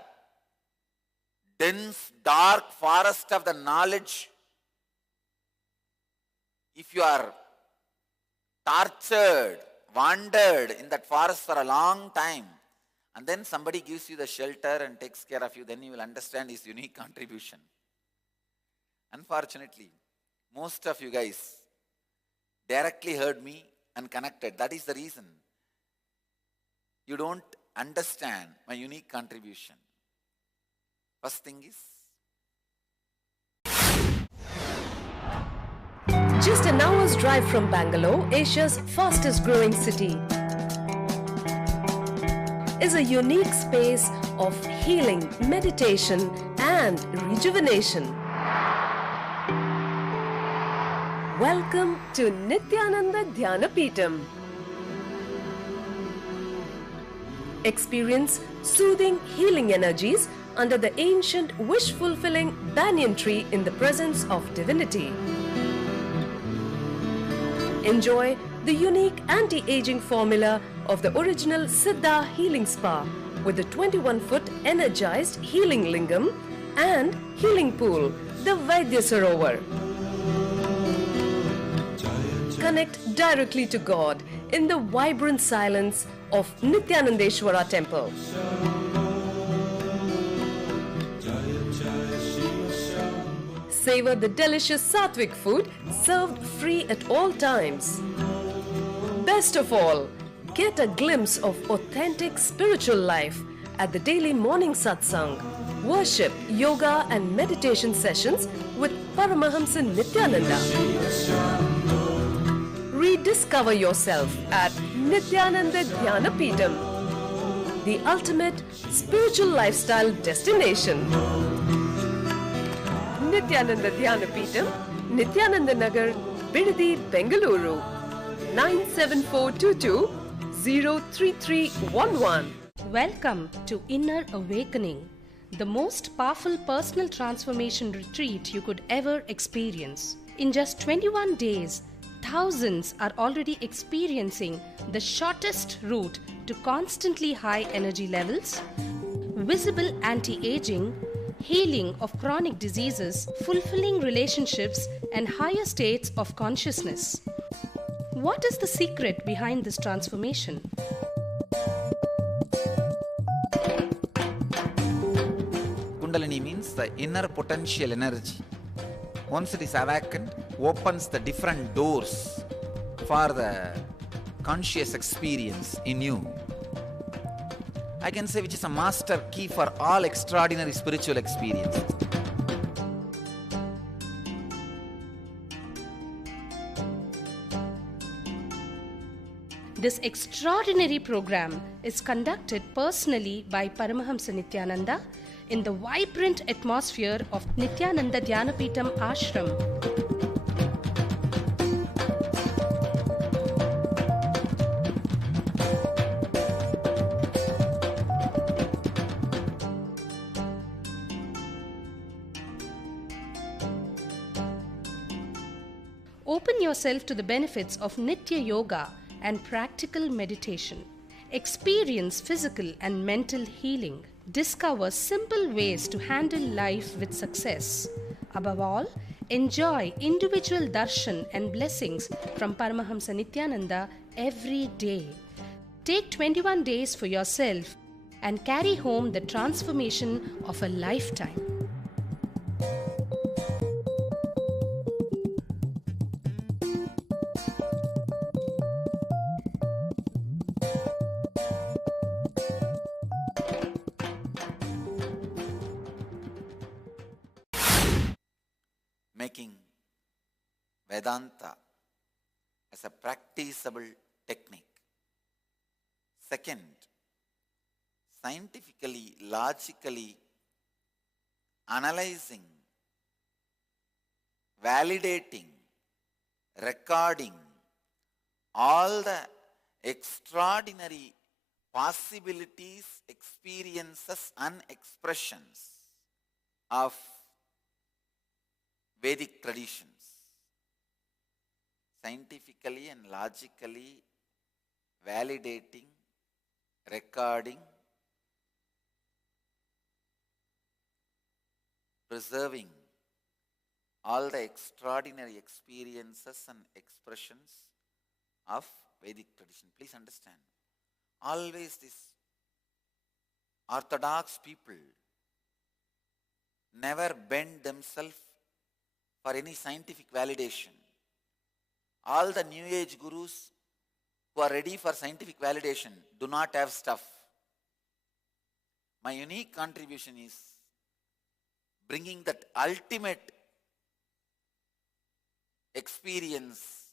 dense, dark forest of the knowledge, if you are tortured, wandered in that forest for a long time, and then somebody gives you the shelter and takes care of you, then you will understand his unique contribution. Unfortunately, most of you guys directly heard me and connected. That is the reason you don't understand my unique contribution. First thing is, just an hour's drive from Bangalore, Asia's fastest growing city, is a unique space of healing, meditation and rejuvenation. Welcome to Nithyananda Dhyanapeetham. Experience soothing healing energies under the ancient wish-fulfilling banyan tree in the presence of divinity. Enjoy the unique anti-aging formula of the original Siddha Healing Spa with the 21-foot energized healing lingam and healing pool, the Vaidya Sarovar. Connect directly to God in the vibrant silence of Nithyanandeshwara temple. Savor the delicious sattvic food served free at all times. Best of all, get a glimpse of authentic spiritual life at the daily morning satsang, worship, yoga and meditation sessions with Paramahamsa Nithyananda. Rediscover yourself at Nithyananda Dhyanapeetham, the ultimate spiritual lifestyle destination. Nithyananda Dhyanapeetham, Nithyananda Nagar, Bidadi, Bengaluru, 97422 03311. Welcome to Inner Awakening, the most powerful personal transformation retreat you could ever experience. In just 21 days, thousands are already experiencing the shortest route to constantly high energy levels, visible anti-aging, healing of chronic diseases, fulfilling relationships, and higher states of consciousness. What is the secret behind this transformation? Kundalini means the inner potential energy. Once it is awakened, opens the different doors for the conscious experience in you. I can say which is a master key for all extraordinary spiritual experiences. This extraordinary program is conducted personally by Paramahamsa Nithyananda in the vibrant atmosphere of Nithyananda Dhyanapeetham Ashram. Open yourself to the benefits of Nitya Yoga and practical meditation. Experience physical and mental healing. Discover simple ways to handle life with success. Above all, enjoy individual darshan and blessings from Paramahamsa Nithyananda every day. Take 21 days for yourself and carry home the transformation of a lifetime. Making Vedanta as a practicable technique. Second, scientifically, logically analyzing, validating, recording all the extraordinary possibilities, experiences and expressions of Vedic traditions. Scientifically and logically validating, recording, preserving all the extraordinary experiences and expressions of Vedic tradition. Please understand, always these orthodox people never bend themselves for any scientific validation. All the New Age gurus who are ready for scientific validation do not have stuff. My unique contribution is bringing that ultimate experience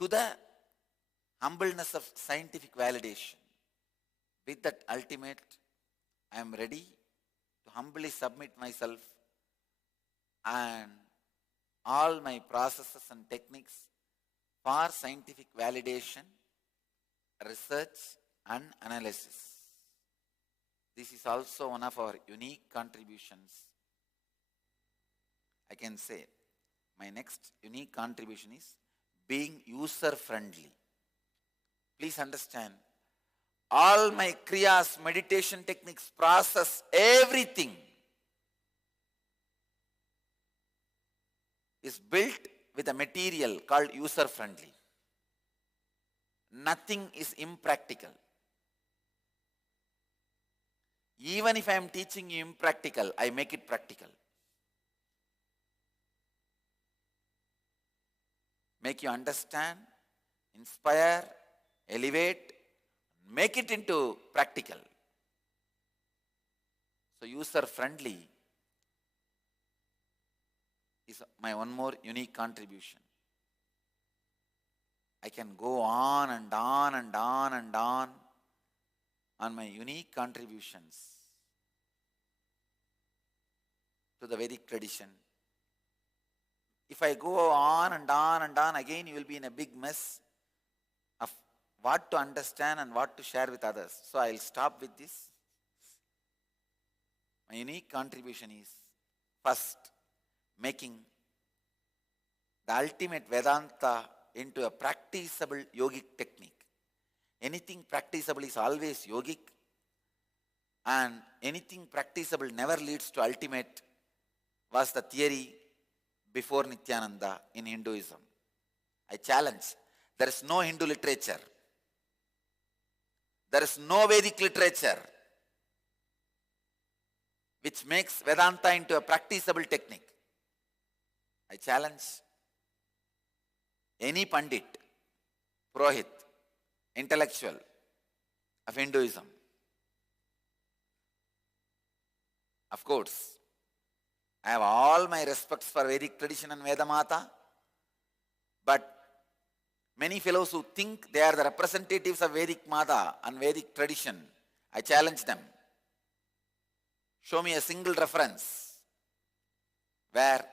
to the humbleness of scientific validation. With that ultimate, I am ready to humbly submit myself and all my processes and techniques for scientific validation, research and analysis. This is also one of our unique contributions. I can say my next unique contribution is being user-friendly. Please understand, all my kriyas, meditation techniques, process, everything is built with a material called user-friendly. Nothing is impractical. Even if I am teaching you impractical, I make it practical. Make you understand, inspire, elevate, make it into practical. So user-friendly is my one more unique contribution. I can go on and on and on and on my unique contributions to the Vedic tradition. If I go on and on and on, again you will be in a big mess of what to understand and what to share with others. So I will stop with this. My unique contribution is first, making the ultimate Vedanta into a practicable yogic technique. Anything practicable is always yogic, and anything practicable never leads to ultimate was the theory before Nithyananda in Hinduism. I challenge, there is no Hindu literature, there is no Vedic literature which makes Vedanta into a practicable technique. I challenge any Pandit, Purohit, intellectual of Hinduism. Of course, I have all my respects for Vedic tradition and Vedamata, but many fellows who think they are the representatives of Vedic Mata and Vedic tradition, I challenge them. Show me a single reference where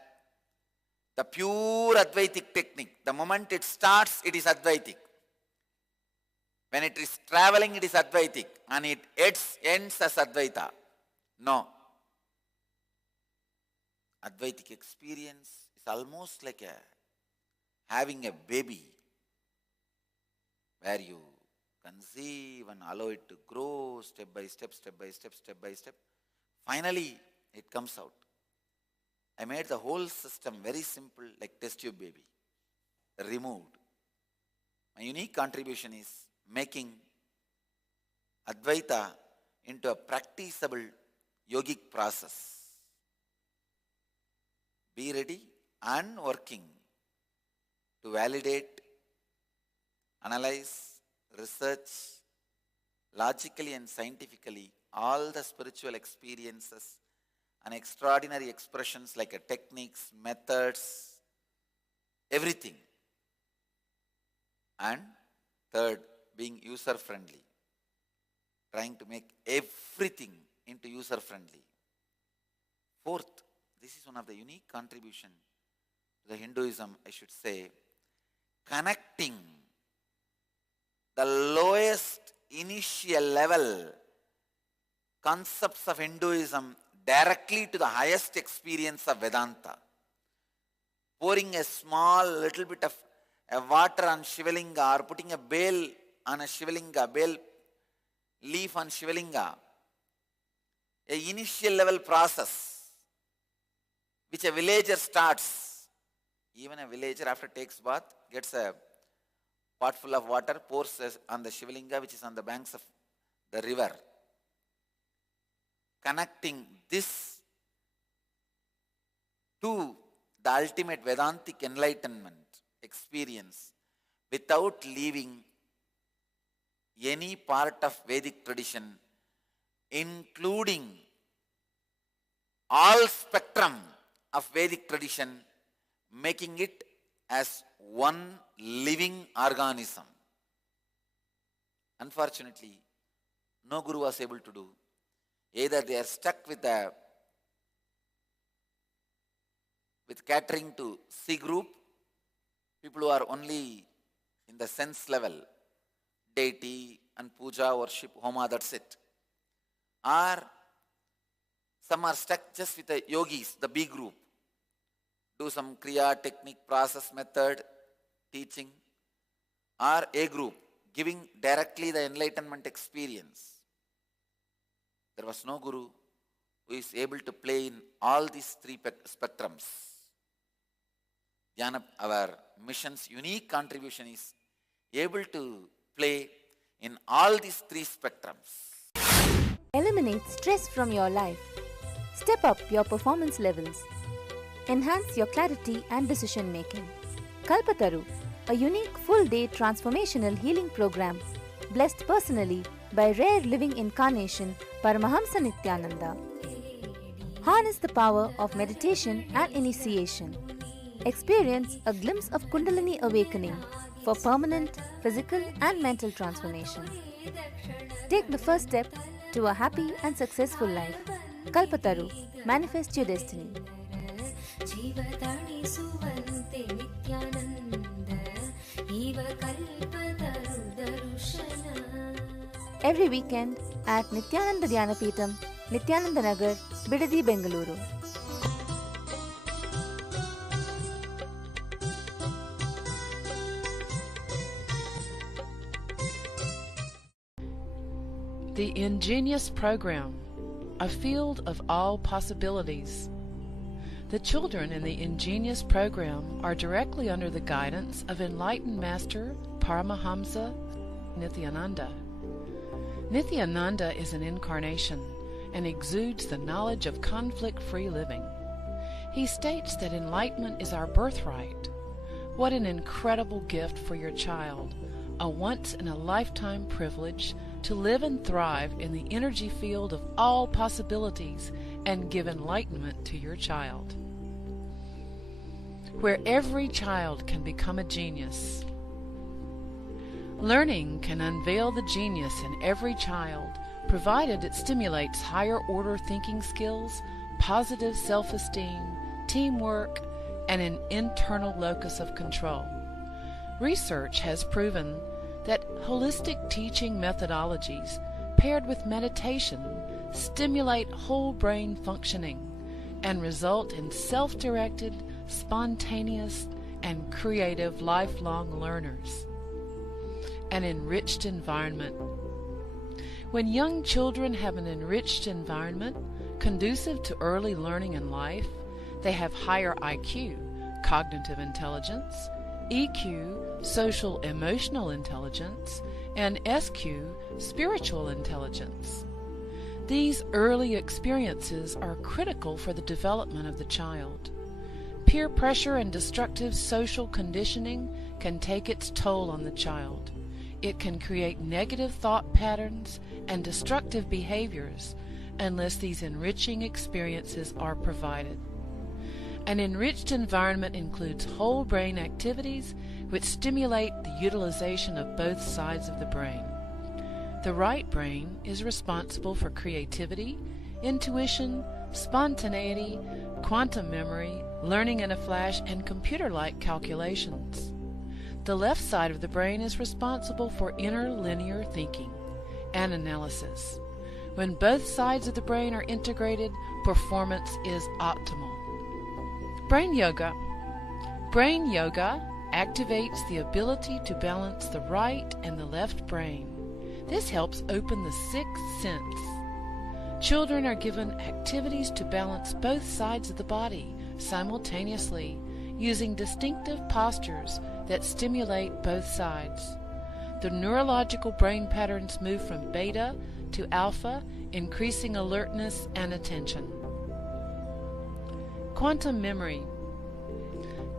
the pure Advaitic technique, the moment it starts, it is Advaitic. When it is traveling, it is Advaitic, and it ends as Advaita. No. Advaitic experience is almost like a having a baby where you conceive and allow it to grow step by step, step by step, step by step. Finally, it comes out. I made the whole system very simple, like test tube baby, removed. My unique contribution is making Advaita into a practicable yogic process. Be ready and working to validate, analyze, research, logically and scientifically all the spiritual experiences and extraordinary expressions like techniques, methods, everything. And third, being user-friendly. Trying to make everything into user-friendly. Fourth, this is one of the unique contribution to the Hinduism, I should say, connecting the lowest initial level concepts of Hinduism directly to the highest experience of Vedanta. Pouring a small little bit of water on Shivalinga or putting a bale on a Shivalinga, bale leaf on Shivalinga, a initial level process which a villager starts. Even a villager after takes bath gets a pot full of water, pours on the Shivalinga which is on the banks of the river. Connecting this to the ultimate Vedantic enlightenment experience without leaving any part of Vedic tradition, including all spectrum of Vedic tradition, making it as one living organism. Unfortunately, no guru was able to do. Either they are stuck with catering to C group, people who are only in the sense level, deity and puja, worship, homa, that's it. Or some are stuck just with the yogis, the B group. Do some kriya, technique, process, method, teaching. Or A group, giving directly the enlightenment experience. There was no guru who is able to play in all these three spectrums. Our mission's unique contribution is able to play in all these three spectrums. Eliminate stress from your life. Step up your performance levels. Enhance your clarity and decision making. Kalpataru, a unique full-day transformational healing program, blessed personally by rare living incarnation Paramahamsa Nithyananda. Harness the power of meditation and initiation. Experience a glimpse of Kundalini awakening for permanent physical and mental transformation. Take the first step to a happy and successful life. Kalpataru, manifest your destiny. Every weekend at Nithyananda Dhyanapeetham, Nithyananda Nagar, Bidadi, Bengaluru. The Ingenious Program, a field of all possibilities. The children in the Ingenious Program are directly under the guidance of enlightened Master Paramahamsa Nithyananda. Nithyananda is an incarnation and exudes the knowledge of conflict-free living. He states that enlightenment is our birthright. What an incredible gift for your child, a once-in-a-lifetime privilege to live and thrive in the energy field of all possibilities and give enlightenment to your child. Where every child can become a genius. Learning can unveil the genius in every child, provided it stimulates higher order thinking skills, positive self-esteem, teamwork, and an internal locus of control. Research has proven that holistic teaching methodologies paired with meditation stimulate whole brain functioning and result in self-directed, spontaneous, and creative lifelong learners. An enriched environment. When young children have an enriched environment conducive to early learning in life, they have higher IQ, cognitive intelligence, EQ, social emotional intelligence, and SQ, spiritual intelligence. These early experiences are critical for the development of the child. Peer pressure and destructive social conditioning can take its toll on the child. It can create negative thought patterns and destructive behaviors unless these enriching experiences are provided. An enriched environment includes whole brain activities which stimulate the utilization of both sides of the brain. The right brain is responsible for creativity, intuition, spontaneity, quantum memory, learning in a flash, and computer-like calculations. The left side of the brain is responsible for inner linear thinking and analysis. When both sides of the brain are integrated, performance is optimal. Brain yoga. Brain yoga activates the ability to balance the right and the left brain. This helps open the sixth sense. Children are given activities to balance both sides of the body simultaneously, using distinctive postures that stimulate both sides. The neurological brain patterns move from beta to alpha, increasing alertness and attention. Quantum memory.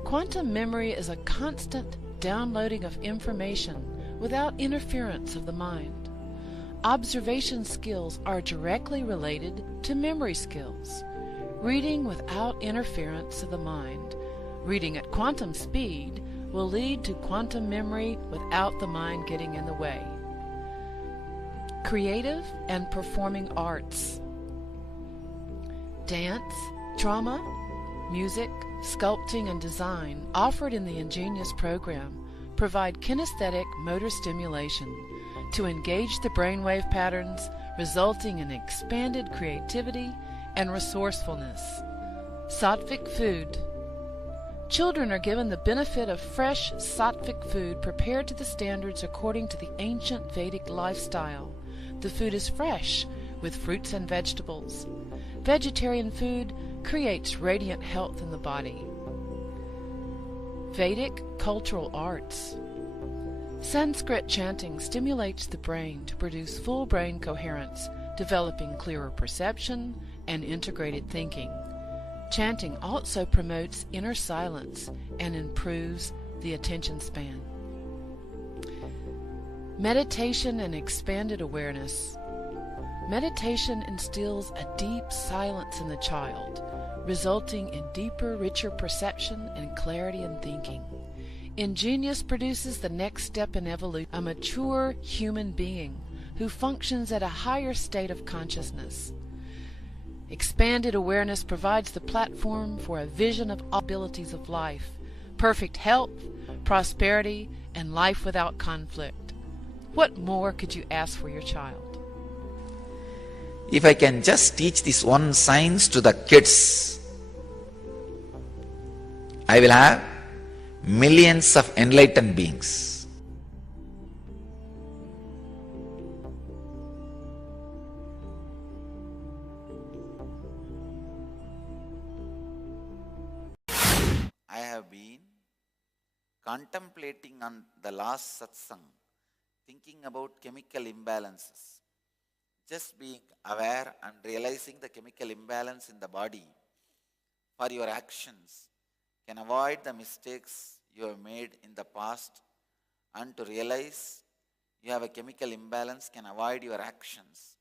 Quantum memory is a constant downloading of information without interference of the mind. Observation skills are directly related to memory skills. Reading without interference of the mind, reading at quantum speed, will lead to quantum memory without the mind getting in the way. Creative and performing arts. Dance, drama, music, sculpting, and design offered in the Ingenious program provide kinesthetic motor stimulation to engage the brainwave patterns, resulting in expanded creativity and resourcefulness. Sattvic food. Children are given the benefit of fresh sattvic food prepared to the standards according to the ancient Vedic lifestyle. The food is fresh, with fruits and vegetables. Vegetarian food creates radiant health in the body. Vedic cultural arts. Sanskrit chanting stimulates the brain to produce full brain coherence, developing clearer perception and integrated thinking. Chanting also promotes inner silence and improves the attention span. Meditation and expanded awareness. Meditation instills a deep silence in the child, resulting in deeper, richer perception and clarity in thinking. Ingenious produces the next step in evolution, a mature human being who functions at a higher state of consciousness. Expanded awareness provides the platform for a vision of all abilities of life, perfect health, prosperity, and life without conflict. What more could you ask for your child? If I can just teach this one science to the kids, I will have millions of enlightened beings. I have been contemplating on the last satsang, thinking about chemical imbalances. Just being aware and realizing the chemical imbalance in the body for your actions can avoid the mistakes you have made in the past, and to realize you have a chemical imbalance can avoid your actions.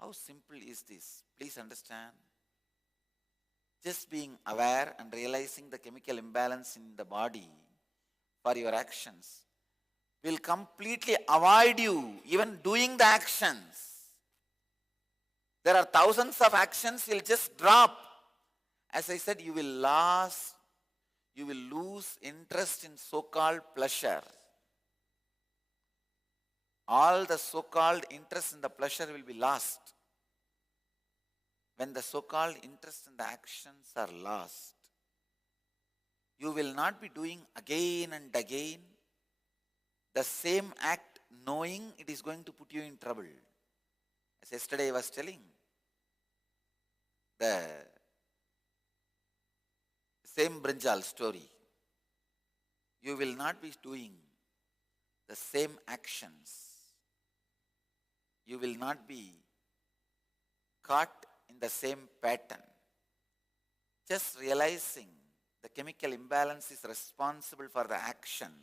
How simple is this? Please understand. Just being aware and realizing the chemical imbalance in the body for your actions will completely avoid you even doing the actions. There are thousands of actions you'll just drop. As I said, you will lose interest in so-called pleasure. All the so-called interest in the pleasure will be lost when the so-called interest in the actions are lost. You will not be doing again and again the same act knowing it is going to put you in trouble. As yesterday I was telling, the same brinjal story. You will not be doing the same actions. You will not be caught in the same pattern. Just realizing the chemical imbalance is responsible for the actions.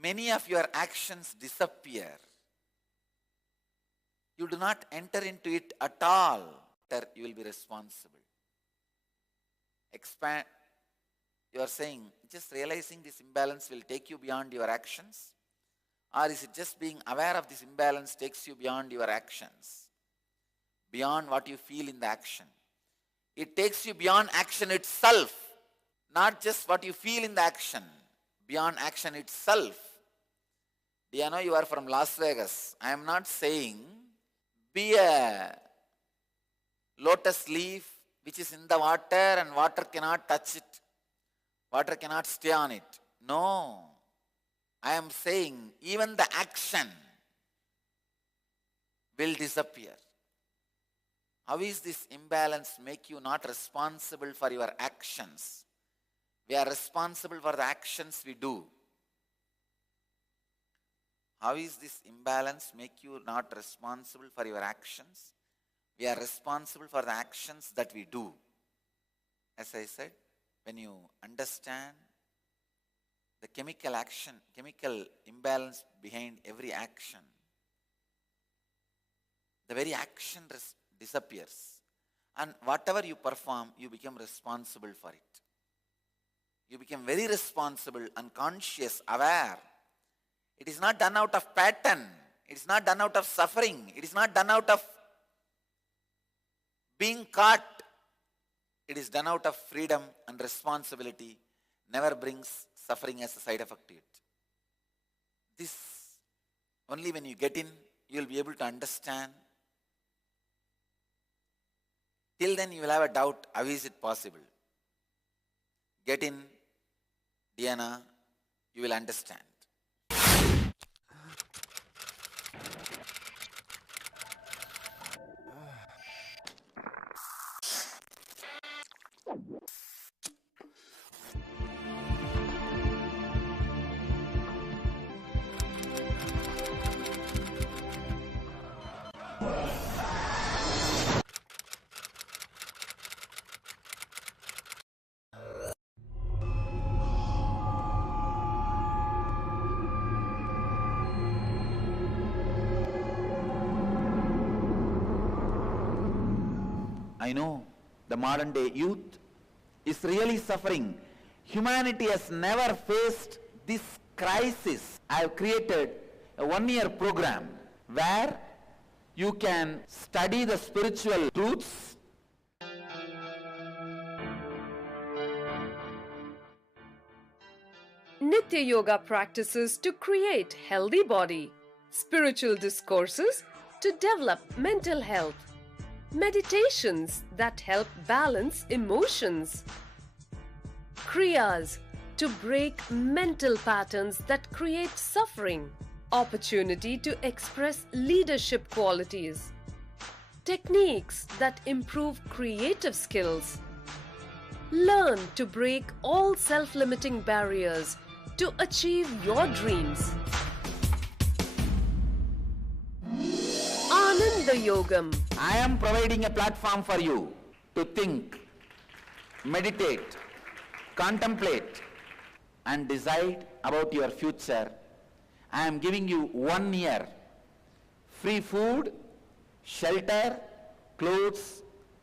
Many of your actions disappear. You do not enter into it at all. You will be responsible. Expand. You are saying, just realizing this imbalance will take you beyond your actions? Or is it just being aware of this imbalance takes you beyond your actions? Beyond what you feel in the action. It takes you beyond action itself. Not just what you feel in the action. Beyond action itself. Do you know you are from Las Vegas? I am not saying be a lotus leaf which is in the water and water cannot touch it. Water cannot stay on it. No. I am saying even the action will disappear. How is this imbalance make you not responsible for your actions? We are responsible for the actions we do. How is this imbalance make you not responsible for your actions? We are responsible for the actions that we do. As I said, when you understand the chemical imbalance behind every action, the very action disappears. And whatever you perform, you become responsible for it. You become very responsible and conscious, aware. It is not done out of pattern. It is not done out of suffering. It is not done out of being caught. It is done out of freedom and responsibility. Never brings suffering as a side effect to it. This, only when you get in, you will be able to understand. Till then you will have a doubt, how is it possible? Get in, Diana, you will understand. I know the modern day youth is really suffering. Humanity has never faced this crisis. I have created a one-year program where you can study the spiritual truths. Nitya Yoga practices to create healthy body, spiritual discourses to develop mental health, meditations that help balance emotions, kriyas to break mental patterns that create suffering, opportunity to express leadership qualities, techniques that improve creative skills. Learn to break all self-limiting barriers to achieve your dreams. Ananda Yogam. I am providing a platform for you to think, meditate, contemplate and decide about your future. I am giving you 1 year free food, shelter, clothes,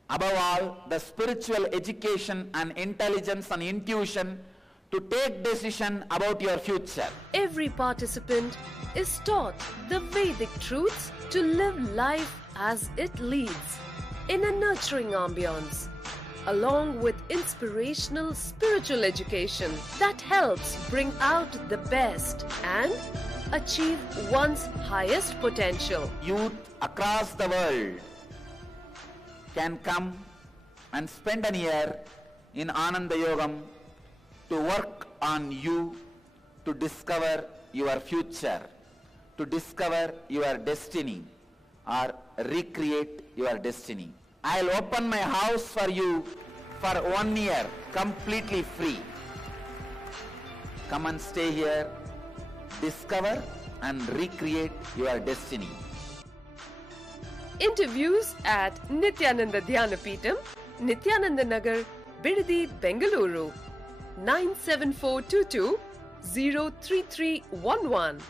above all the spiritual education and intelligence and intuition to take decision about your future. Every participant is taught the Vedic truths to live life as it leads in a nurturing ambience, along with inspirational spiritual education that helps bring out the best and achieve one's highest potential. Youth across the world can come and spend an year in Ananda Yogam to work on you, to discover your future, to discover your destiny or recreate your destiny. I'll open my house for you for 1 year, completely free. Come and stay here, discover and recreate your destiny. Interviews at Nithyananda Dhyanapitham, Nithyananda Nagar, Bidadi, Bengaluru, 97422 03311.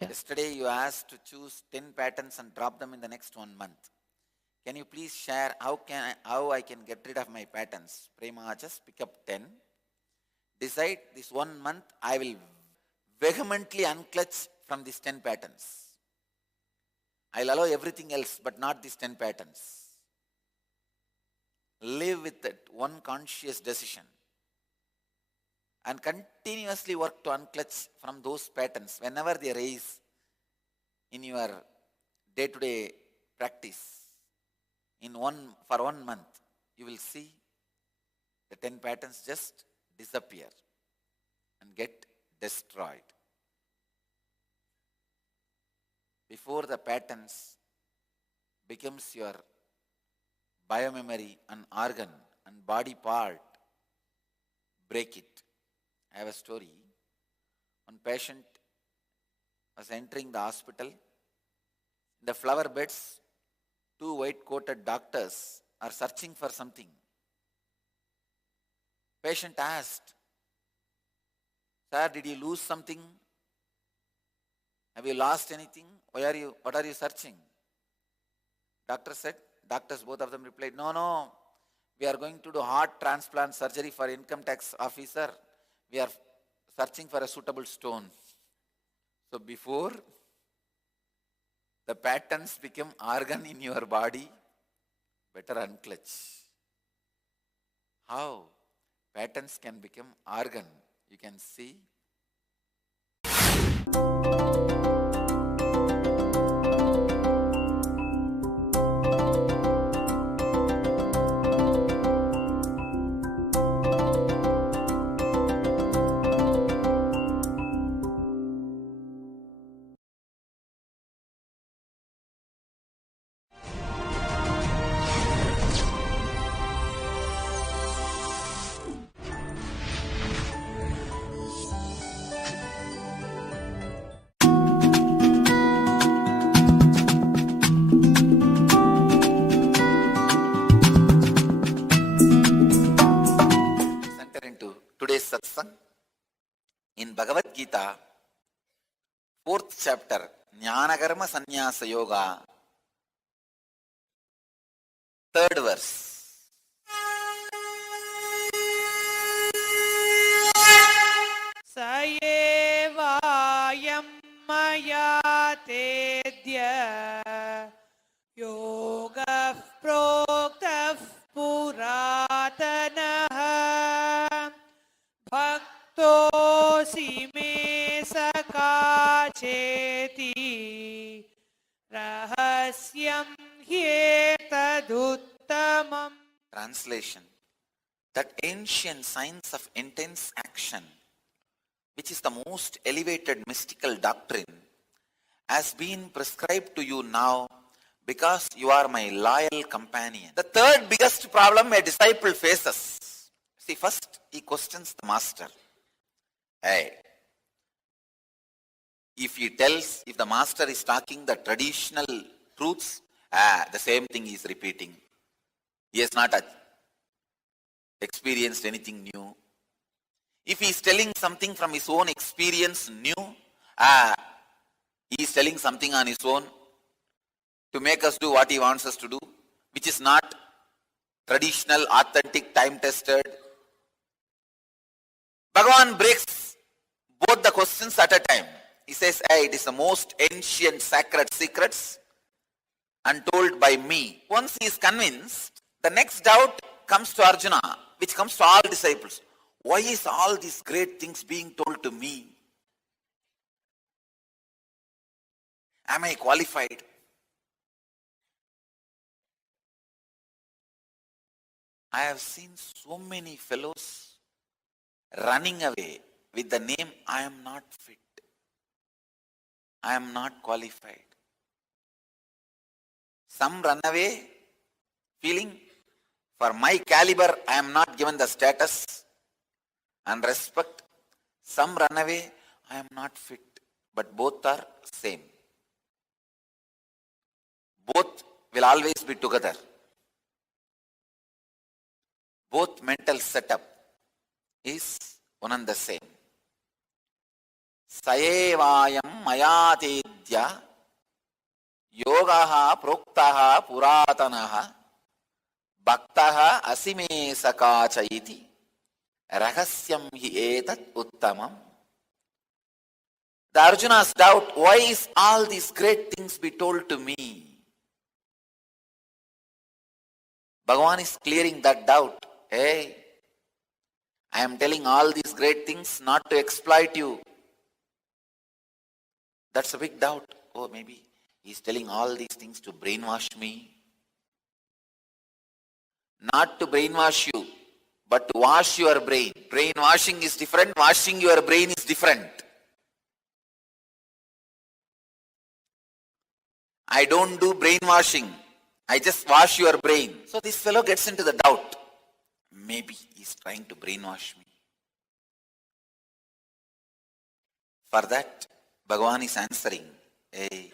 Yesterday you asked to choose 10 patterns and drop them in the next 1 month. Can you please share how I can get rid of my patterns? Prema, just pick up 10. Decide this 1 month I will vehemently unclutch from these 10 patterns. I'll allow everything else but not these 10 patterns. Live with that one conscious decision and continuously work to unclutch from those patterns whenever they arise in your day-to-day practice. For 1 month, you will see the 10 patterns just disappear and get destroyed. Before the patterns becomes your biomemory and organ and body part, break it. I have a story. One patient was entering the hospital. In the flower beds, 2 white-coated doctors are searching for something. Patient asked, "Sir, did you lose something? Have you lost anything? What are you searching?" Doctors, both of them replied, No, we are going to do heart transplant surgery for income tax officer. We are searching for a suitable stone. So before the patterns become organ in your body, better unclutch. How patterns can become organ? You can see. Today's satsang in Bhagavad Gita, 4th chapter, Jnanakarma Sannyasa Yoga, 3rd verse. Sayevayam maya tedya yoga proktah puratanaha bhaktosi me sakacheti rahasyam hyetaduttamam. Translation: that ancient science of intense action, which is the most elevated mystical doctrine, has been prescribed to you now because you are my loyal companion. The third biggest problem a disciple faces. See, first he questions the master. Hey, if the master is talking the traditional truths, the same thing he is repeating. He has not experienced anything new. If he is telling something from his own experience new, he is telling something on his own to make us do what he wants us to do, which is not traditional, authentic, time-tested. Bhagavan breaks both the questions at a time. He says, hey, it is the most ancient sacred secrets untold by me. Once he is convinced, the next doubt comes to Arjuna, which comes to all disciples. Why is all these great things being told to me? Am I qualified? I have seen so many fellows running away with the name, I am not fit, I am not qualified. Some run away feeling, for my caliber I am not given the status and respect. Some run away, I am not fit, but both are same. Both will always be together. Both mental setup is one and the same. Sayevayam mayatedya yogaha proktaha puratanaha bhaktaha asime sakacha iti rahasyam hi etat uttamam. The Arjuna's doubt, why is all these great things be told to me? Bhagavan is clearing that doubt. Hey, I am telling all these great things not to exploit you. That's a big doubt. Oh, maybe he is telling all these things to brainwash me. Not to brainwash you, but to wash your brain. Brainwashing is different, washing your brain is different. I don't do brainwashing. I just wash your brain. So this fellow gets into the doubt. Maybe he's trying to brainwash me. For that, Bhagavan is answering, hey,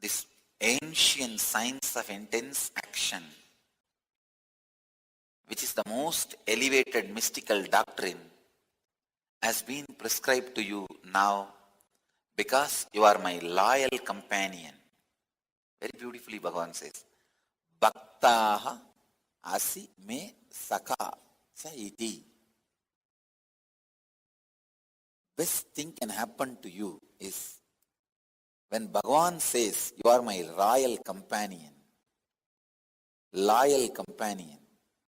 this ancient science of intense action, which is the most elevated mystical doctrine, has been prescribed to you now because you are my loyal companion. Very beautifully Bhagavan says, Bhaktaha asi me saka cha iti. Best thing can happen to you is when Bhagavan says, you are my royal companion. Loyal companion.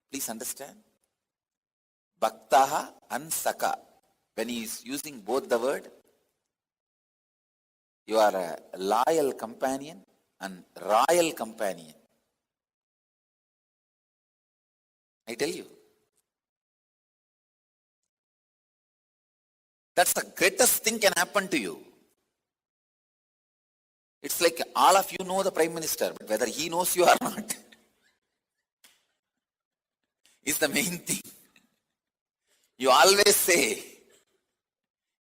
Please understand. Bhaktaha and saka. When he is using both the word, you are a loyal companion and royal companion. I tell you. That's the greatest thing can happen to you. It's like all of you know the Prime Minister, but whether he knows you or not is the main thing. You always say,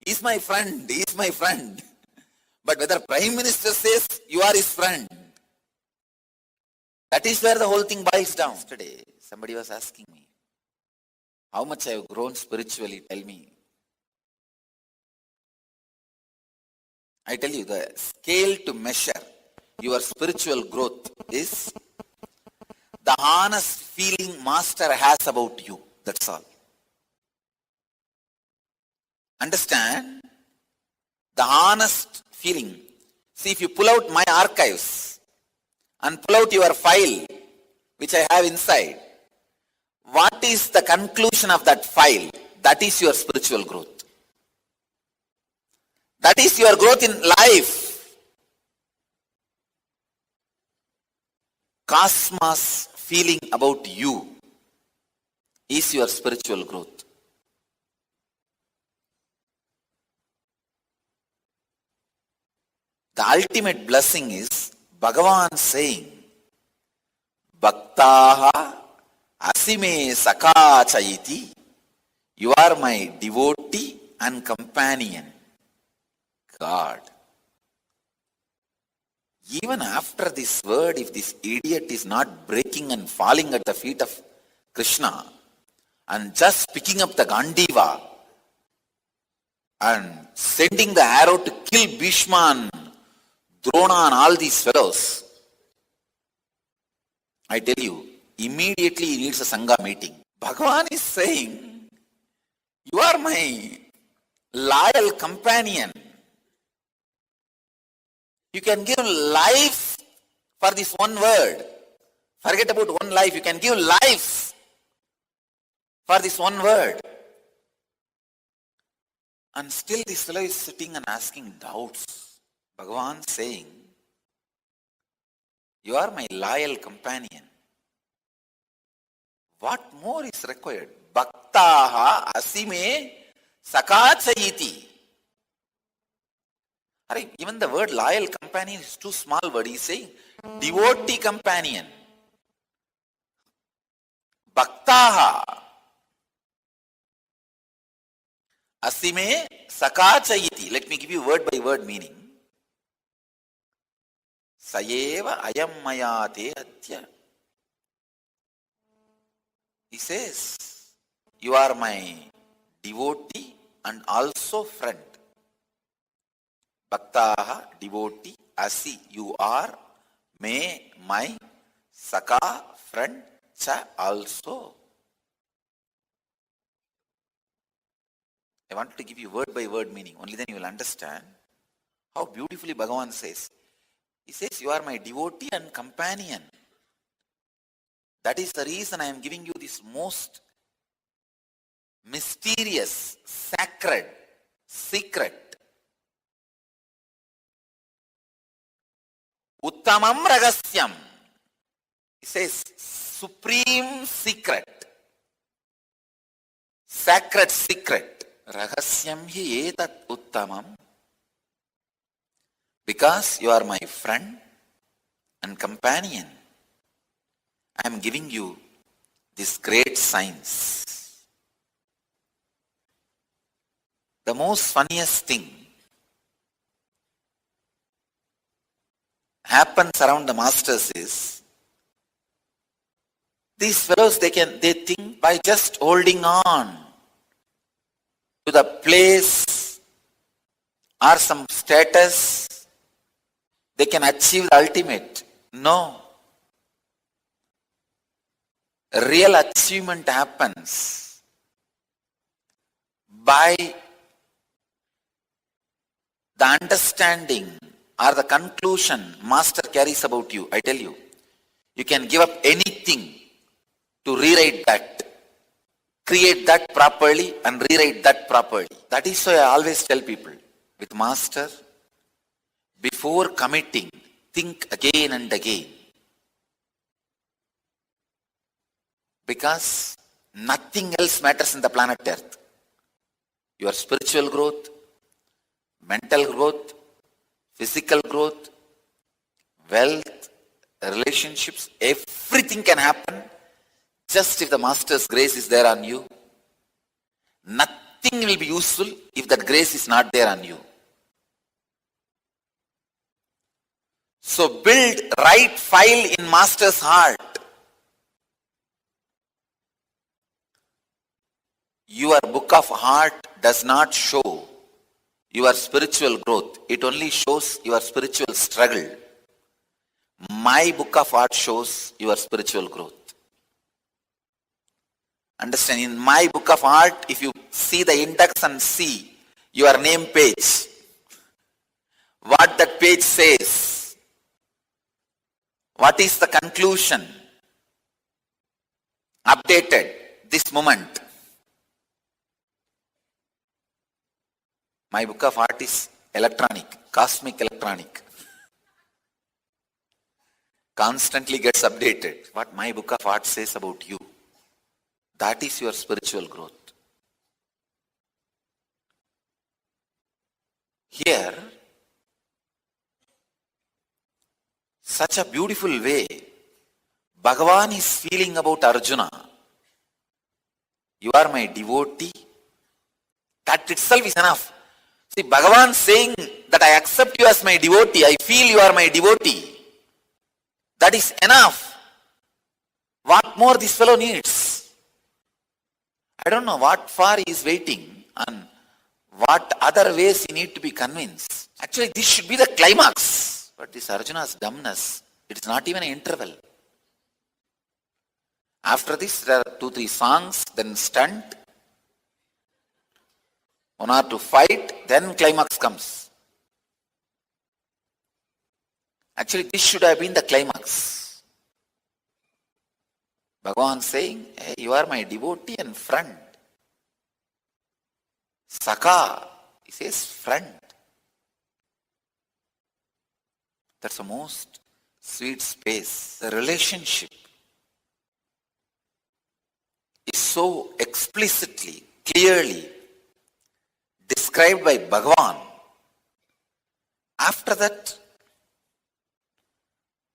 he's my friend, he's my friend. But whether Prime Minister says you are his friend, that is where the whole thing boils down. Yesterday, somebody was asking me, how much I have grown spiritually, tell me. I tell you, the scale to measure your spiritual growth is the honest feeling master has about you. That's all. Understand? The honest feeling. See, if you pull out my archives and pull out your file, which I have inside, what is the conclusion of that file? That is your spiritual growth. That is your growth in life. Cosmos feeling about you is your spiritual growth. The ultimate blessing is Bhagavan saying, Bhaktaha asime sakacha iti. You are my devotee and companion. God. Even after this word, if this idiot is not breaking and falling at the feet of Krishna and just picking up the Gandiva and sending the arrow to kill Bhishma and Drona and all these fellows, I tell you, immediately he needs a Sangha meeting. Bhagavan is saying, you are my loyal companion. You can give life for this one word. Forget about one life. You can give life for this one word. And still this fellow is sitting and asking doubts. Bhagavan saying, you are my loyal companion. What more is required? Bhaktaha asime sakachayiti. Even the word loyal companion is too small word. He is saying devotee companion. Bhaktaha asime sakachayiti. Let me give you word by word meaning. Sayeva ayam mayate atya. He says, you are my devotee and also friend. Bhaktaha, devotee, asi, you are, me, my, saka, friend, cha, also. I want to give you word by word meaning. Only then you will understand how beautifully Bhagavan says. He says, you are my devotee and companion. That is the reason I am giving you this most mysterious, sacred, secret. Uttamam ragasyam. He says, supreme secret. Sacred secret. Ragasyam hi etat uttamam. Because you are my friend and companion, I am giving you this great science. The most funniest thing happens around the masters is, these fellows, they think by just holding on to the place or some status, they can achieve the ultimate. No. Real achievement happens by the understanding or the conclusion master carries about you. I tell you, you can give up anything to rewrite that, create that properly and rewrite that properly. That is why I always tell people, with master, before committing, think again and again. Because nothing else matters in the planet Earth. Your spiritual growth, mental growth, physical growth, wealth, relationships, everything can happen just if the master's grace is there on you. Nothing will be useful if that grace is not there on you. So build right file in master's heart. Your book of heart does not show your spiritual growth. It only shows your spiritual struggle. My book of heart shows your spiritual growth. Understand, in my book of heart, if you see the index and see your name page, what that page says, what is the conclusion, updated this moment. My book of heart is electronic, cosmic electronic. Constantly gets updated. What my book of heart says about you. That is your spiritual growth. Here, such a beautiful way, Bhagavan is feeling about Arjuna. You are my devotee. That itself is enough. See, Bhagavan saying that I accept you as my devotee, I feel you are my devotee. That is enough. What more this fellow needs? I don't know what for he is waiting and what other ways he need to be convinced. Actually, this should be the climax. But this Arjuna's dumbness, it is not even an interval. After this, there are 2-3 songs, then stunt, 1 or 2 fight, then climax comes. Actually, this should have been the climax. Bhagavan saying, hey, you are my devotee and friend. Saka, he says friend. That's the most sweet space, the relationship. is so explicitly, clearly described by Bhagavan, after that,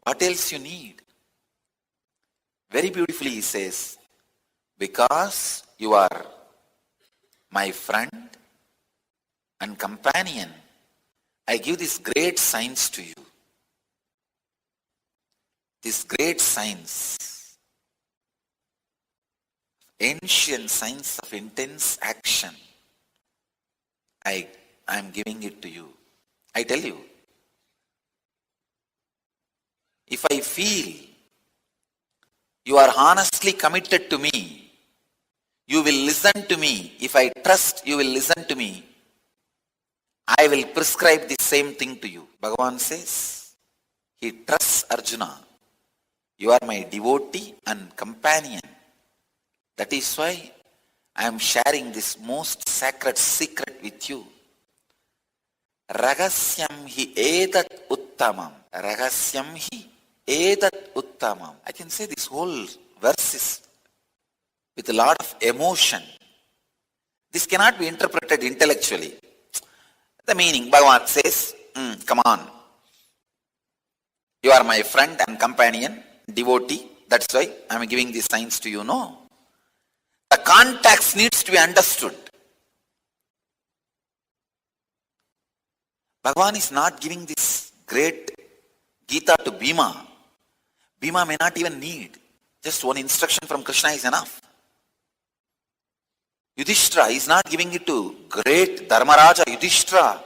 what else you need? Very beautifully he says, because you are my friend and companion, I give these great signs to you. These great signs, ancient signs of intense action, I am giving it to you. I tell you, if I feel you are honestly committed to me, you will listen to me. If I trust you will listen to me, I will prescribe the same thing to you. Bhagavan says, he trusts Arjuna. You are my devotee and companion. That is why I am sharing this most sacred secret with you. Ragasyam hi edat uttamam. Ragasyam hi edat uttamam. I can say this whole verse is with a lot of emotion. This cannot be interpreted intellectually. The meaning, Bhagavan says, come on. You are my friend and companion, devotee. That's why I am giving these signs to you. No. The context needs to be understood. Bhagavan is not giving this great Gita to Bhima. Bhima may not even need. Just one instruction from Krishna is enough. Yudhishthira is not giving it to great Dharmaraja Yudhishthira.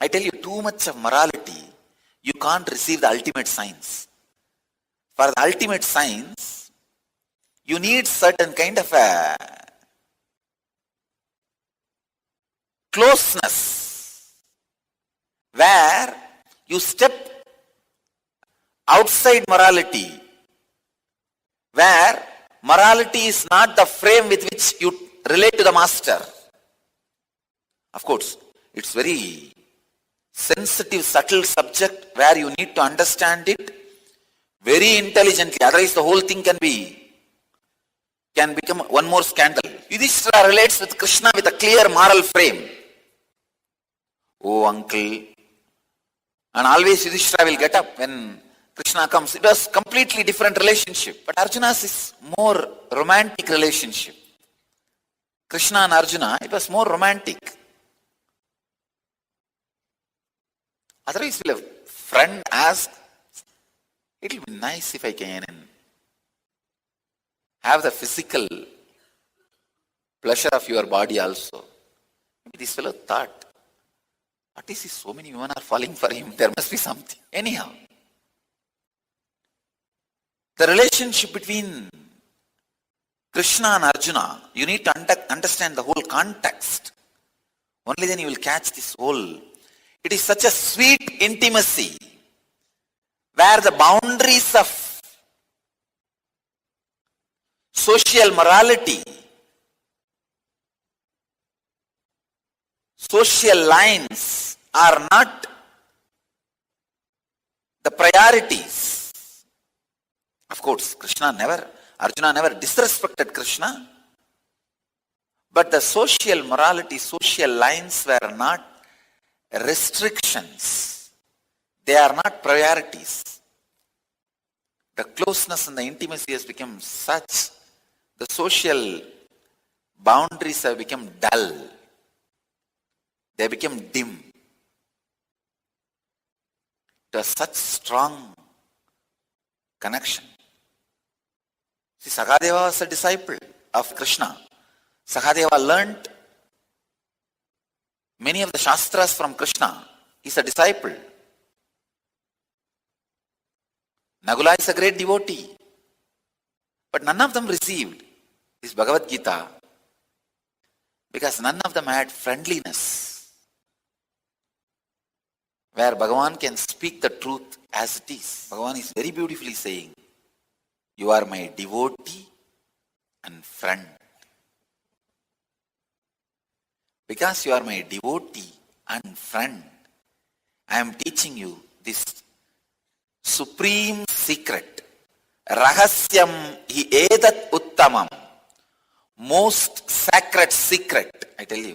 I tell you, too much of morality, you can't receive the ultimate science. For the ultimate science, you need certain kind of a closeness where you step outside morality, where morality is not the frame with which you relate to the master. Of course, it's very sensitive, subtle subject where you need to understand it very intelligently. Otherwise, the whole thing can become one more scandal. Yudhishthira relates with Krishna with a clear moral frame. Oh, uncle. And always Yudhishthira will get up when Krishna comes. It was completely different relationship. But Arjuna's is more romantic relationship. Krishna and Arjuna, it was more romantic. Otherwise, will a friend ask, it will be nice if I can have the physical pleasure of your body also. Maybe this fellow thought, what is this? So many women are falling for him. There must be something. Anyhow, the relationship between Krishna and Arjuna, you need to understand the whole context. Only then you will catch this whole. It is such a sweet intimacy where the boundaries of social morality, social lines are not the priorities. Of course, Arjuna never disrespected Krishna, but the social morality, social lines were not restrictions. They are not priorities. The closeness and the intimacy has become such, the social boundaries have become dull. They become dim. It was such strong connection. See, Sakadeva was a disciple of Krishna. Sakadeva learned many of the Shastras from Krishna. He is a disciple. Nagula is a great devotee. But none of them received this Bhagavad Gita because none of them had friendliness where Bhagavan can speak the truth as it is. Bhagavan is very beautifully saying, you are my devotee and friend. Because you are my devotee and friend, I am teaching you this supreme secret. Rahasyam hi edat uttamam. Most sacred secret, I tell you.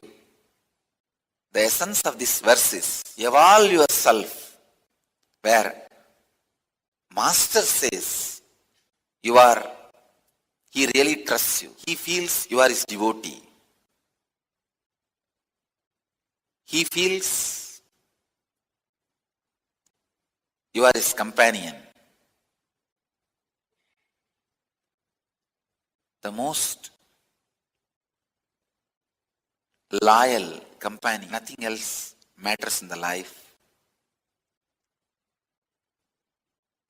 The essence of this verse is, evolve yourself, where Master says, he really trusts you. He feels you are his devotee. He feels you are his companion. The most loyal companion. Nothing else matters in the life.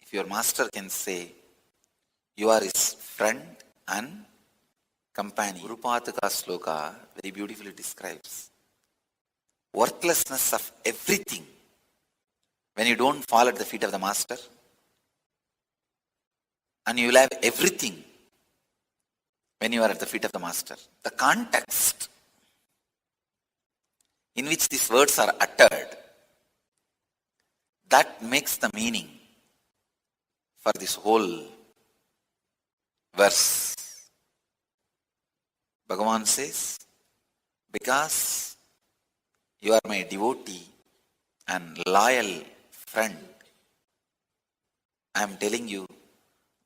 If your master can say, you are his friend and companion. Gurupataka sloka very beautifully describes worthlessness of everything when you don't fall at the feet of the master, and you will have everything when you are at the feet of the master. The context in which these words are uttered, that makes the meaning for this whole verse. Bhagavan says, because you are my devotee and loyal friend, I am telling you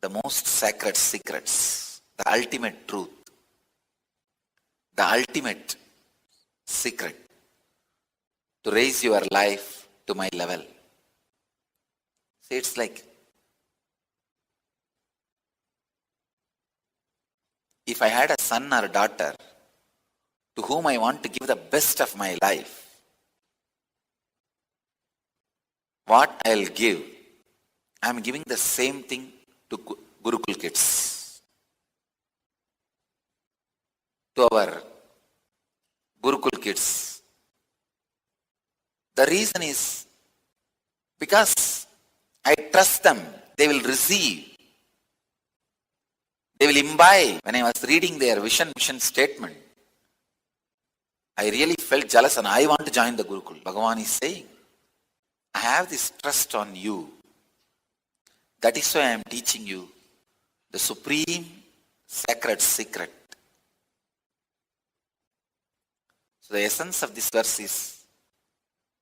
the most sacred secrets, the ultimate truth, the ultimate secret to raise your life to my level. See, it's like if I had a son or a daughter to whom I want to give the best of my life, what I'll give, I'm giving the same thing to Gurukul kids. To our Gurukul kids. The reason is because I trust them. They will receive. They will imbibe. When I was reading their vision statement, I really felt jealous and I want to join the Gurukul. Bhagavan is saying, I have this trust on you. That is why I am teaching you the supreme sacred secret. So the essence of this verse is,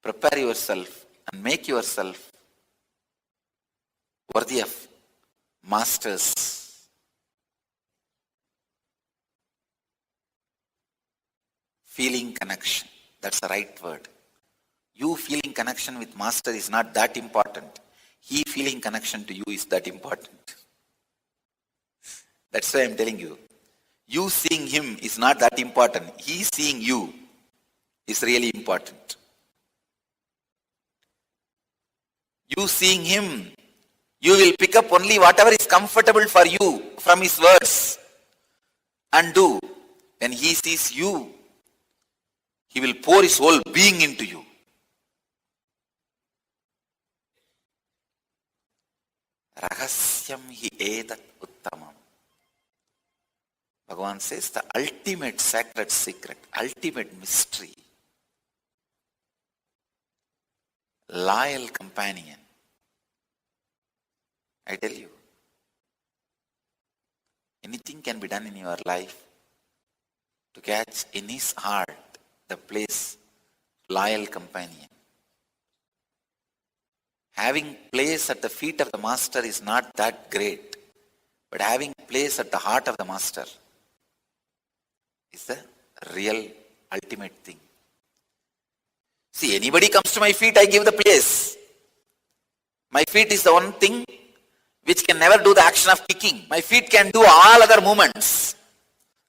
prepare yourself and make yourself worthy of Master's feeling connection. That's the right word. You feeling connection with Master is not that important. He feeling connection to you is that important. That's why I'm telling you. You seeing him is not that important. He seeing you is really important. You seeing him, you will pick up only whatever is comfortable for you from his words and do. When he sees you, he will pour his whole being into you. Rahasyam hi edat uttamam. Bhagavan says the ultimate sacred secret, ultimate mystery, loyal companion. I tell you, anything can be done in your life to catch in his heart the place loyal companion. Having place at the feet of the Master is not that great, but having place at the heart of the Master is the real ultimate thing. See, anybody comes to my feet, I give the place. My feet is the one thing which can never do the action of kicking. My feet can do all other movements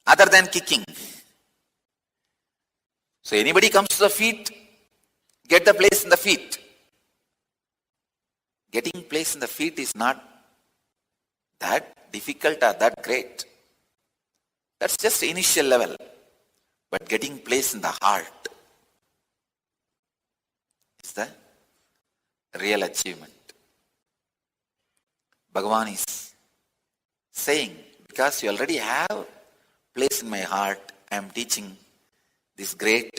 other than kicking. So anybody comes to the feet, get the place in the feet. Getting place in the feet is not that difficult or that great. That's just initial level. But getting place in the heart is the real achievement. Bhagavan is saying, because you already have place in my heart, I am teaching this great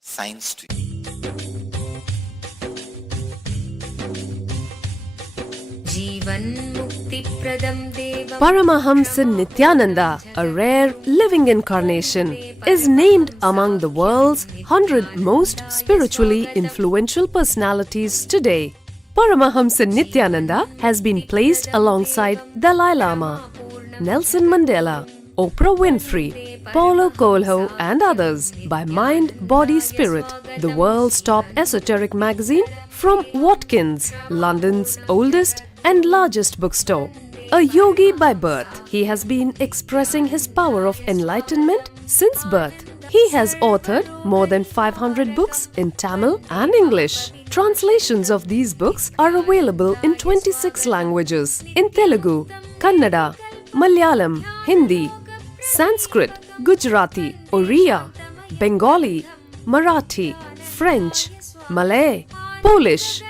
science to you. जीवन जीवन्मुक्तिप्रदं देवम् Paramahamsa Nithyananda, a rare living incarnation, is named among the world's 100 most spiritually influential personalities today. Paramahamsa Nithyananda has been placed alongside Dalai Lama, Nelson Mandela, Oprah Winfrey, Paulo Coelho and others by Mind, Body, Spirit, the world's top esoteric magazine from Watkins, London's oldest and largest bookstore. A yogi by birth, he has been expressing his power of enlightenment since birth. He has authored more than 500 books in Tamil and English. Translations of these books are available in 26 languages in Telugu, Kannada, Malayalam, Hindi, Sanskrit, Gujarati, Oriya, Bengali, Marathi, French, Malay, Polish,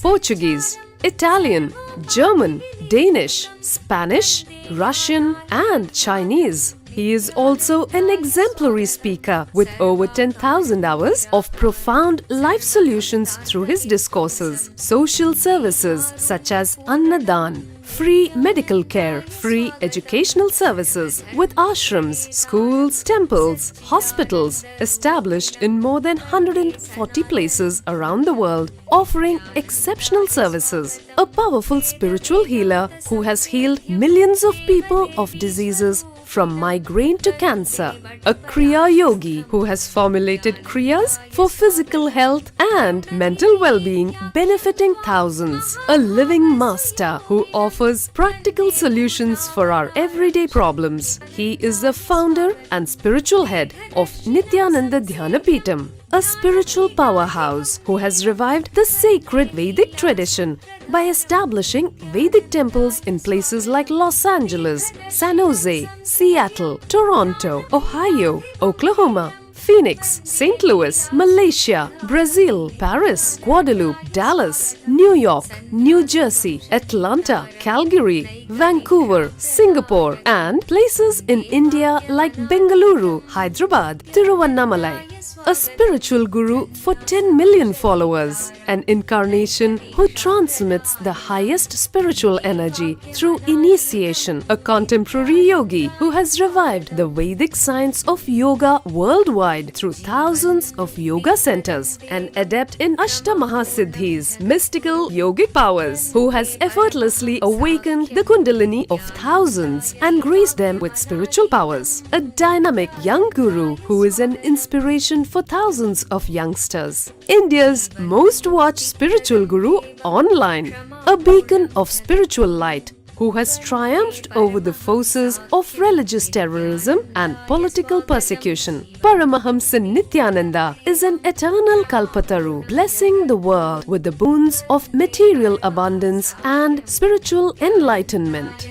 Portuguese, Italian, German, Danish, Spanish, Russian and Chinese. He is also an exemplary speaker with over 10,000 hours of profound life solutions through his discourses. Social services such as Annadan, free medical care, free educational services with ashrams, schools, temples, hospitals established in more than 140 places around the world, offering exceptional services. A powerful spiritual healer who has healed millions of people of diseases from migraine to cancer. A Kriya Yogi who has formulated Kriyas for physical health and mental well-being, benefiting thousands. A living master who offers practical solutions for our everyday problems. He is the founder and spiritual head of Nithyananda Dhyanapitham, a spiritual powerhouse who has revived the sacred Vedic tradition by establishing Vedic temples in places like Los Angeles, San Jose, Seattle, Toronto, Ohio, Oklahoma, Phoenix, St. Louis, Malaysia, Brazil, Paris, Guadeloupe, Dallas, New York, New Jersey, Atlanta, Calgary, Vancouver, Singapore, and places in India like Bengaluru, Hyderabad, Tiruvannamalai. A spiritual guru for 10 million followers, an incarnation who transmits the highest spiritual energy through initiation, a contemporary yogi who has revived the Vedic science of yoga worldwide through thousands of yoga centers, an adept in Ashtamahasiddhis, mystical yogic powers, who has effortlessly awakened the Kundalini of thousands and graced them with spiritual powers, a dynamic young guru who is an inspiration for thousands of youngsters. India's most watched spiritual guru online, a beacon of spiritual light who has triumphed over the forces of religious terrorism and political persecution. Paramahamsa Nithyananda is an eternal Kalpataru, blessing the world with the boons of material abundance and spiritual enlightenment.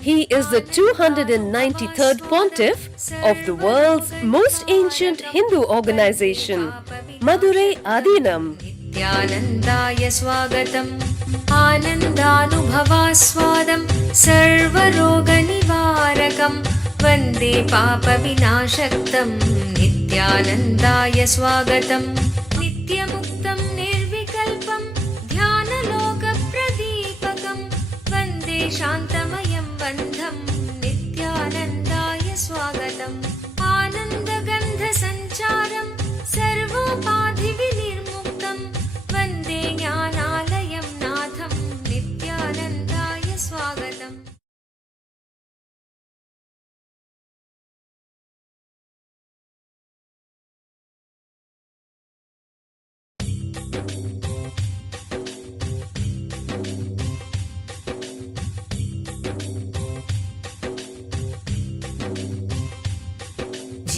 He is the 293rd pontiff of the world's most ancient Hindu organization, Madurai Adinam. Nithyanandaya swagatam Anandanubhavaswadam Sarvaroganivarakam Vande Papa Vinashaktam Nithyanandaya swagatam Nityamuktam Nirvikalpam Dhyanaloka Pradipakam Vande Shantamayam Bandham Nithyanandaya swagatam Anandagandha Sancharam Sarvopadhi Vinirmuktam Vande Jnanalayam Natham Nithyanandaya swagatam.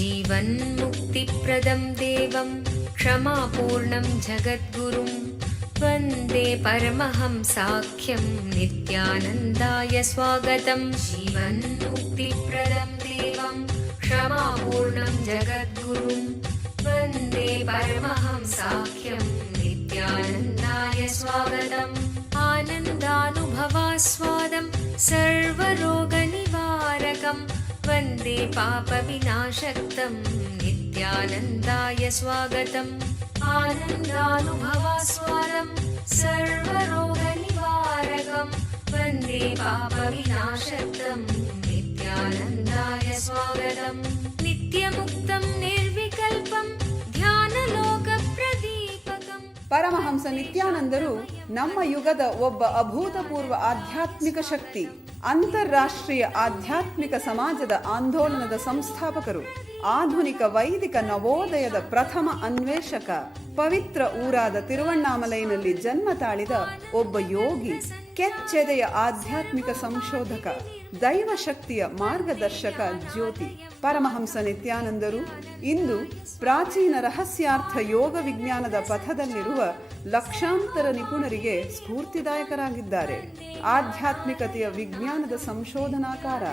जीवन्मुक्तिप्रदं देवं क्षमापूर्णं जगद्गुरुं वन्दे परमहंसाख्यं नित्यानन्दाय स्वागतं. जीवन्मुक्तिप्रदं देवं क्षमापूर्णं जगद्गुरुं वन्दे परमहंसाख्यं नित्यानन्दाय स्वागतम्. आनन्दानुभवास्वादं सर्वरोगनिवारकं वन्दे पापविनाशक्तं नित्यानन्दाय स्वागतम्. आनन्दानुभवास्वादं सर्वरोगनिवारकं वन्दे पापविनाशक्तं नित्यानन्दाय स्वागतं नित्यमुक्तं निर्विकल्पं ध्यानलोकप्रदीपकम्. ಪರಮಹಂಸ ನಿತ್ಯಾನಂದರು ನಮ್ಮ ಯುಗದ ಒಬ್ಬ ಅಭೂತಪೂರ್ವ ಆಧ್ಯಾತ್ಮಿಕ ಶಕ್ತಿ, ಅಂತಾರಾಷ್ಟ್ರೀಯ ಆಧ್ಯಾತ್ಮಿಕ ಸಮಾಜದ ಆಂದೋಲನದ ಸಂಸ್ಥಾಪಕರು, ಆಧುನಿಕ ವೈದಿಕ ನವೋದಯದ ಪ್ರಥಮ ಅನ್ವೇಷಕ, ಪವಿತ್ರ ಊರಾದ ತಿರುವಣ್ಣಾಮಲೈನಲ್ಲಿ ಜನ್ಮ ತಾಳಿದ ಒಬ್ಬ ಯೋಗಿ, ಕೆಚ್ಚೆದೆಯ ಆಧ್ಯಾತ್ಮಿಕ ಸಂಶೋಧಕ, ದೈವಶಕ್ತಿಯ ಮಾರ್ಗದರ್ಶಕ ಜ್ಯೋತಿ. ಪರಮಹಂಸ ನಿತ್ಯಾನಂದರು ಇಂದು ಪ್ರಾಚೀನ ರಹಸ್ಯಾರ್ಥ ಯೋಗ ವಿಜ್ಞಾನದ ಪಥದಲ್ಲಿರುವ ಲಕ್ಷಾಂತರ ನಿಪುಣರಿಗೆ ಸ್ಫೂರ್ತಿದಾಯಕರಾಗಿದ್ದಾರೆ. ಆಧ್ಯಾತ್ಮಿಕತೆಯ ವಿಜ್ಞಾನದ ಸಂಶೋಧನಾಕಾರ,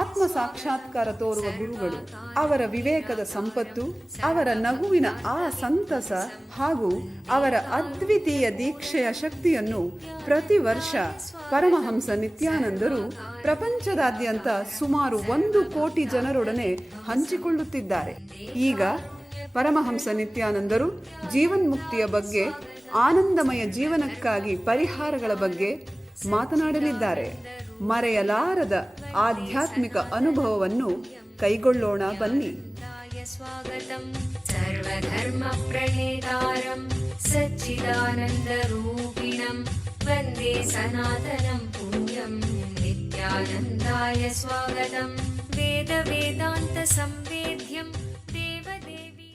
ಆತ್ಮ ಸಾಕ್ಷಾತ್ಕಾರ ತೋರುವ ಗುರುಗಳು. ಅವರ ವಿವೇಕದ ಸಂಪತ್ತು, ಅವರ ನಗುವಿನ ಆ ಸಂತಸ ಹಾಗೂ ಅವರ ಅದ್ವಿತೀಯ ದೀಕ್ಷೆಯ ಶಕ್ತಿಯನ್ನು ಪ್ರತಿ ವರ್ಷ ಪರಮಹಂಸ ನಿತ್ಯಾನಂದರು ಪ್ರಪಂಚದಾದ್ಯಂತ ಸುಮಾರು 1 ಕೋಟಿ ಜನರೊಡನೆ ಹಂಚಿಕೊಳ್ಳುತ್ತಿದ್ದಾರೆ. ಈಗ ಪರಮಹಂಸ ನಿತ್ಯಾನಂದರು ಜೀವನ್ಮುಕ್ತಿಯ ಬಗ್ಗೆ, ಆನಂದಮಯ ಜೀವನಕ್ಕಾಗಿ ಪರಿಹಾರಗಳ ಬಗ್ಗೆ ಮಾತನಾಡಲಿದ್ದಾರೆ. ಮರೆಯಲಾರದ ಆಧ್ಯಾತ್ಮಿಕ ಅನುಭವವನ್ನು ಕೈಗೊಳ್ಳೋಣ ಬನ್ನಿ. स्वागतं सर्वधर्मप्रणेतारं सच्चिदानन्दरूपिणं वन्दे सनातनं पुण्यं नित्यानन्दाय स्वागतं वेदवेदान्तसंवेद्यं देवदेवी.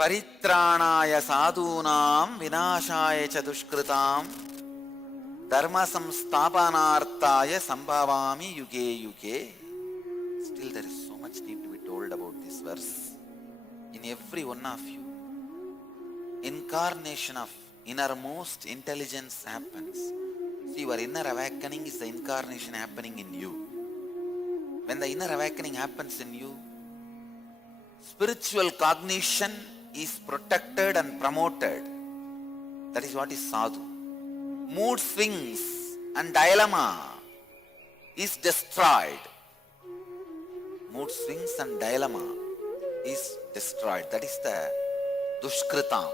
ಪರಿತ್ರಾಣಾಯ ಸಾಧೂನಾಂ ವಿನಾಶಾಯ ಚ ದುಷ್ಕೃತಾಂ ಧರ್ಮ ಸಂಸ್ಥಾಪನಾರ್ಥಾಯ ಸಂಭವಾಮಿ ಯುಗೆ ಯುಗೆ. Still there is so much need to be told about this verse. In every one of you, incarnation of innermost intelligence happens. See, your inner awakening is the incarnation happening in you. When the inner awakening happens in you, spiritual cognition is protected and promoted. That is what is sadhu. Mood swings and dilemma is destroyed. Mood swings and dilemma is destroyed. That is the dushkritam.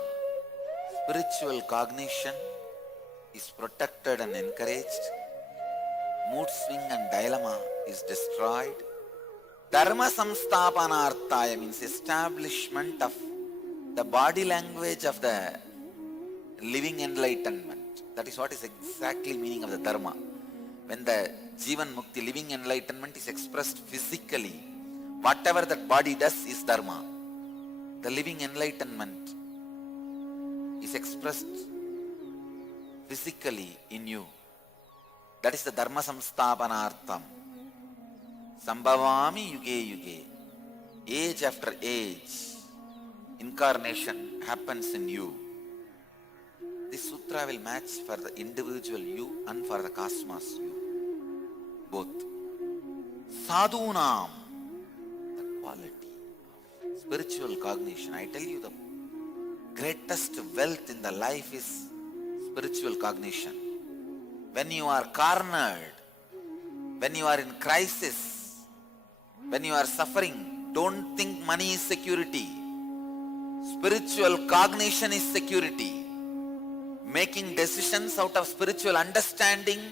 Spiritual cognition is protected and encouraged. Mood swing and dilemma is destroyed. Dharma samsthapanarthaya means establishment of the body language of the living enlightenment. That is what is exactly meaning of the dharma. When the Jivan Mukti, living enlightenment, is expressed physically, whatever that body does is dharma. The living enlightenment is expressed physically in you. That is the dharma samsthapanartham. Sambhavami yuge yuge. Age after age, incarnation happens in you. This sutra will match for the individual you and for the cosmos you. Both. Sadhunam, the quality of spiritual cognition. I tell you, the greatest wealth in the life is spiritual cognition. When you are cornered, when you are in crisis, when you are suffering, don't think money is security. Spiritual cognition is security. Making decisions out of spiritual understanding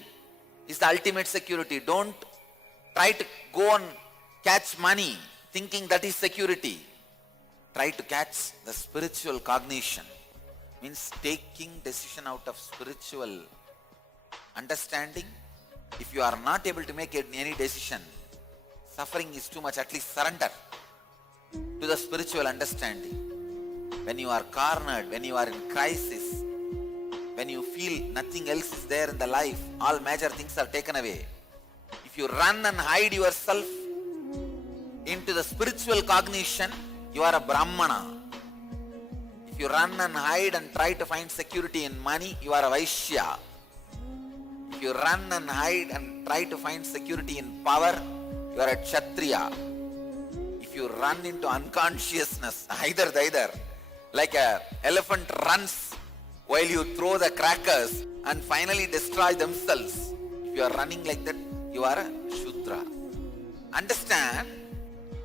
is the ultimate security. Don't try to go and catch money thinking that is security. Try to catch the spiritual cognition. Means taking decision out of spiritual understanding. If you are not able to make any decision, suffering is too much, at least surrender to the spiritual understanding. When you are cornered, when you are in crisis, when you feel nothing else is there in the life, all major things are taken away. If you run and hide yourself into the spiritual cognition, you are a Brahmana. If you run and hide and try to find security in money, you are a Vaishya. If you run and hide and try to find security in power, you are a Kshatriya. If you run into unconsciousness, either, like a elephant runs while you throw the crackers and finally destroy themselves. If you are running like that, you are a Shudra. Understand,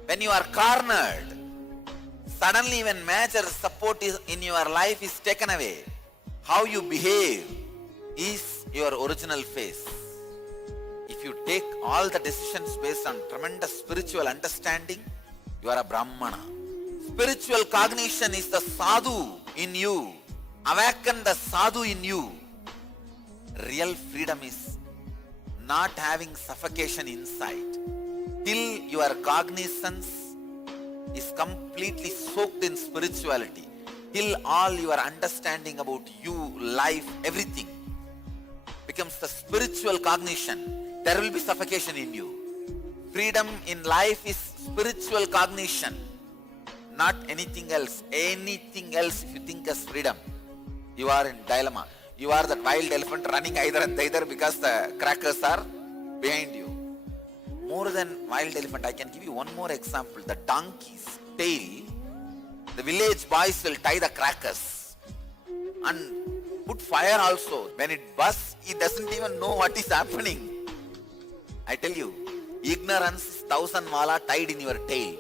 when you are cornered, suddenly when major support is in your life is taken away, how you behave is your original face. If you take all the decisions based on tremendous spiritual understanding, you are a Brahmana. Spiritual cognition is the sadhu in you. Awaken the sadhu in you. Real freedom is not having suffocation inside. Till your cognizance is completely soaked in spirituality, till all your understanding about you, life, everything becomes the spiritual cognition, there will be suffocation in you. Freedom in life is spiritual cognition, not anything else. Anything else, if you think as freedom, you are in dilemma. You are that wild elephant running either and either because the crackers are behind you. More than wild elephant, I can give you one more example. The donkey's tail, the village boys will tie the crackers and put fire also. When it bursts, he doesn't even know what is happening. I tell you, ignorance is 1,000 mala tied in your tail.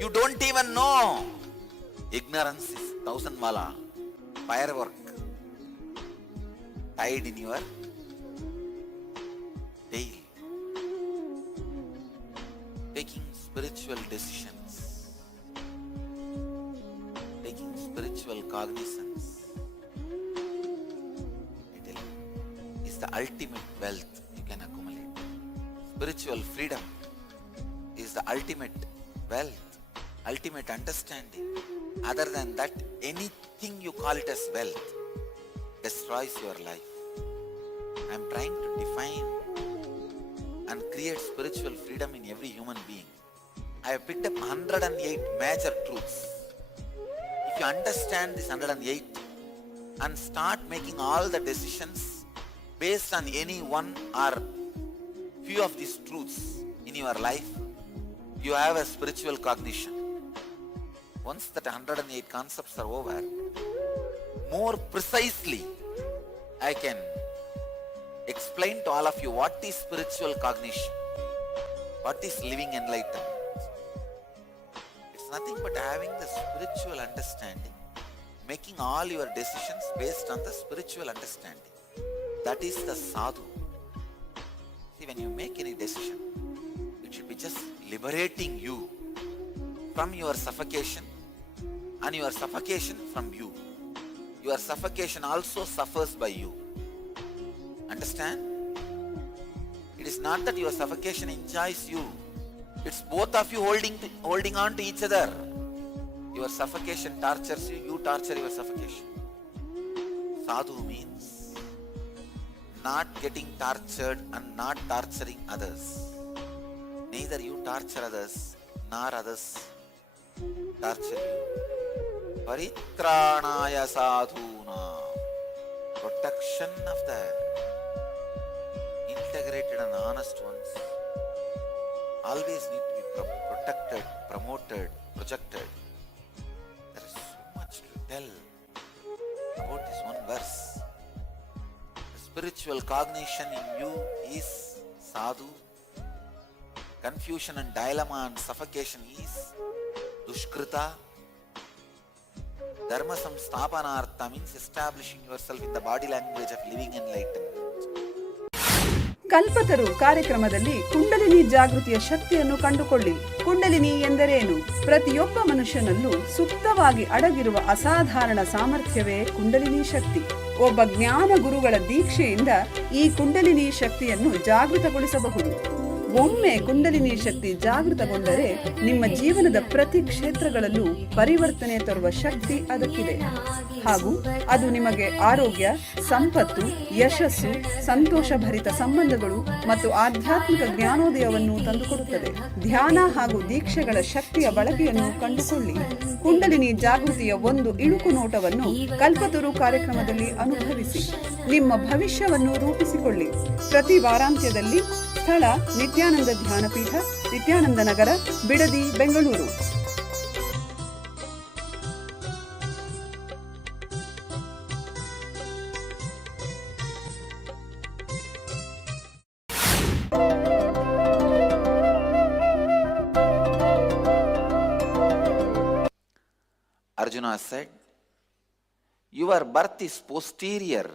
You don't even know. Ignorance is 1,000 mala firework tied in your tail. Taking spiritual decisions, taking spiritual cognizance, I tell you, is the ultimate wealth you can accumulate. Spiritual freedom is the ultimate wealth, ultimate understanding. Other than that, anything you call it as wealth destroys your life. I am trying to define and create spiritual freedom in every human being. I have picked up 108 major truths. If you understand this 108 and start making all the decisions based on any one or few of these truths in your life, you have a spiritual cognition. Once that 108 concepts are over, more precisely I can explain to all of you what is spiritual cognition, what is living enlightenment. It's nothing but having the spiritual understanding, making all your decisions based on the spiritual understanding. That is the sadhu. See, when you make any decision, it should be just liberating you from your suffocation and your suffocation from you. Your suffocation also suffers by you. Understand? It is not that your suffocation enjoys you. It's both of you holding on to each other. Your suffocation tortures you, you torture your suffocation. Sadhu means not getting tortured and not torturing others. Neither you torture others, nor others torture you. Paritranaya sadhuna, protection of the integrated and honest ones always need to be protected, promoted, projected. There is so much to tell about this one verse. The spiritual cognition in you is sadhu. Confusion and dilemma and suffocation is dushkrita. Dharma samsthapanartha means establishing yourself in the body language of living enlightenment. ಕಲ್ಪತರು ಕಾರ್ಯಕ್ರಮದಲ್ಲಿ ಕುಂಡಲಿನಿ ಜಾಗೃತಿಯ ಶಕ್ತಿಯನ್ನು ಕಂಡುಕೊಳ್ಳಿ. ಕುಂಡಲಿನಿ ಎಂದರೇನು? ಪ್ರತಿಯೊಬ್ಬ ಮನುಷ್ಯನಲ್ಲೂ ಸುಪ್ತವಾಗಿ ಅಡಗಿರುವ ಅಸಾಧಾರಣ ಸಾಮರ್ಥ್ಯವೇ ಕುಂಡಲಿನಿ ಶಕ್ತಿ. ಒಬ್ಬ ಜ್ಞಾನ ಗುರುಗಳ ದೀಕ್ಷೆಯಿಂದ ಈ ಕುಂಡಲಿನಿ ಶಕ್ತಿಯನ್ನು ಜಾಗೃತಗೊಳಿಸಬಹುದು. ಒಮ್ಮೆ ಕುಂಡಲಿನಿ ಶಕ್ತಿ ಜಾಗೃತಗೊಂಡರೆ ನಿಮ್ಮ ಜೀವನದ ಪ್ರತಿ ಕ್ಷೇತ್ರಗಳಲ್ಲೂ ಪರಿವರ್ತನೆ ತರುವ ಶಕ್ತಿ ಅದಕ್ಕಿದೆ. ಹಾಗೂ ಅದು ನಿಮಗೆ ಆರೋಗ್ಯ, ಸಂಪತ್ತು, ಯಶಸ್ಸು, ಸಂತೋಷಭರಿತ ಸಂಬಂಧಗಳು ಮತ್ತು ಆಧ್ಯಾತ್ಮಿಕ ಜ್ಞಾನೋದಯವನ್ನು ತಂದುಕೊಡುತ್ತದೆ. ಧ್ಯಾನ ಹಾಗೂ ದೀಕ್ಷೆಗಳ ಶಕ್ತಿಯ ಬಳಕೆಯನ್ನು ಕಂಡುಕೊಳ್ಳಿ. ಕುಂಡಲಿನಿ ಜಾಗೃತಿಯ ಒಂದು ಇಣುಕು ನೋಟವನ್ನು ಕಲ್ಪತರು ಕಾರ್ಯಕ್ರಮದಲ್ಲಿ ಅನುಭವಿಸಿ. ನಿಮ್ಮ ಭವಿಷ್ಯವನ್ನು ರೂಪಿಸಿಕೊಳ್ಳಿ. ಪ್ರತಿ ವಾರಾಂತ್ಯದಲ್ಲಿ ಸ್ಥಳ ನಿತ್ಯ ನಿತ್ಯಾನಂದ ಧ್ಯಾನಪೀಠ, ನಿತ್ಯಾನಂದ ನಗರ, Bidadi, Bengaluru. Arjuna said, your birth is posterior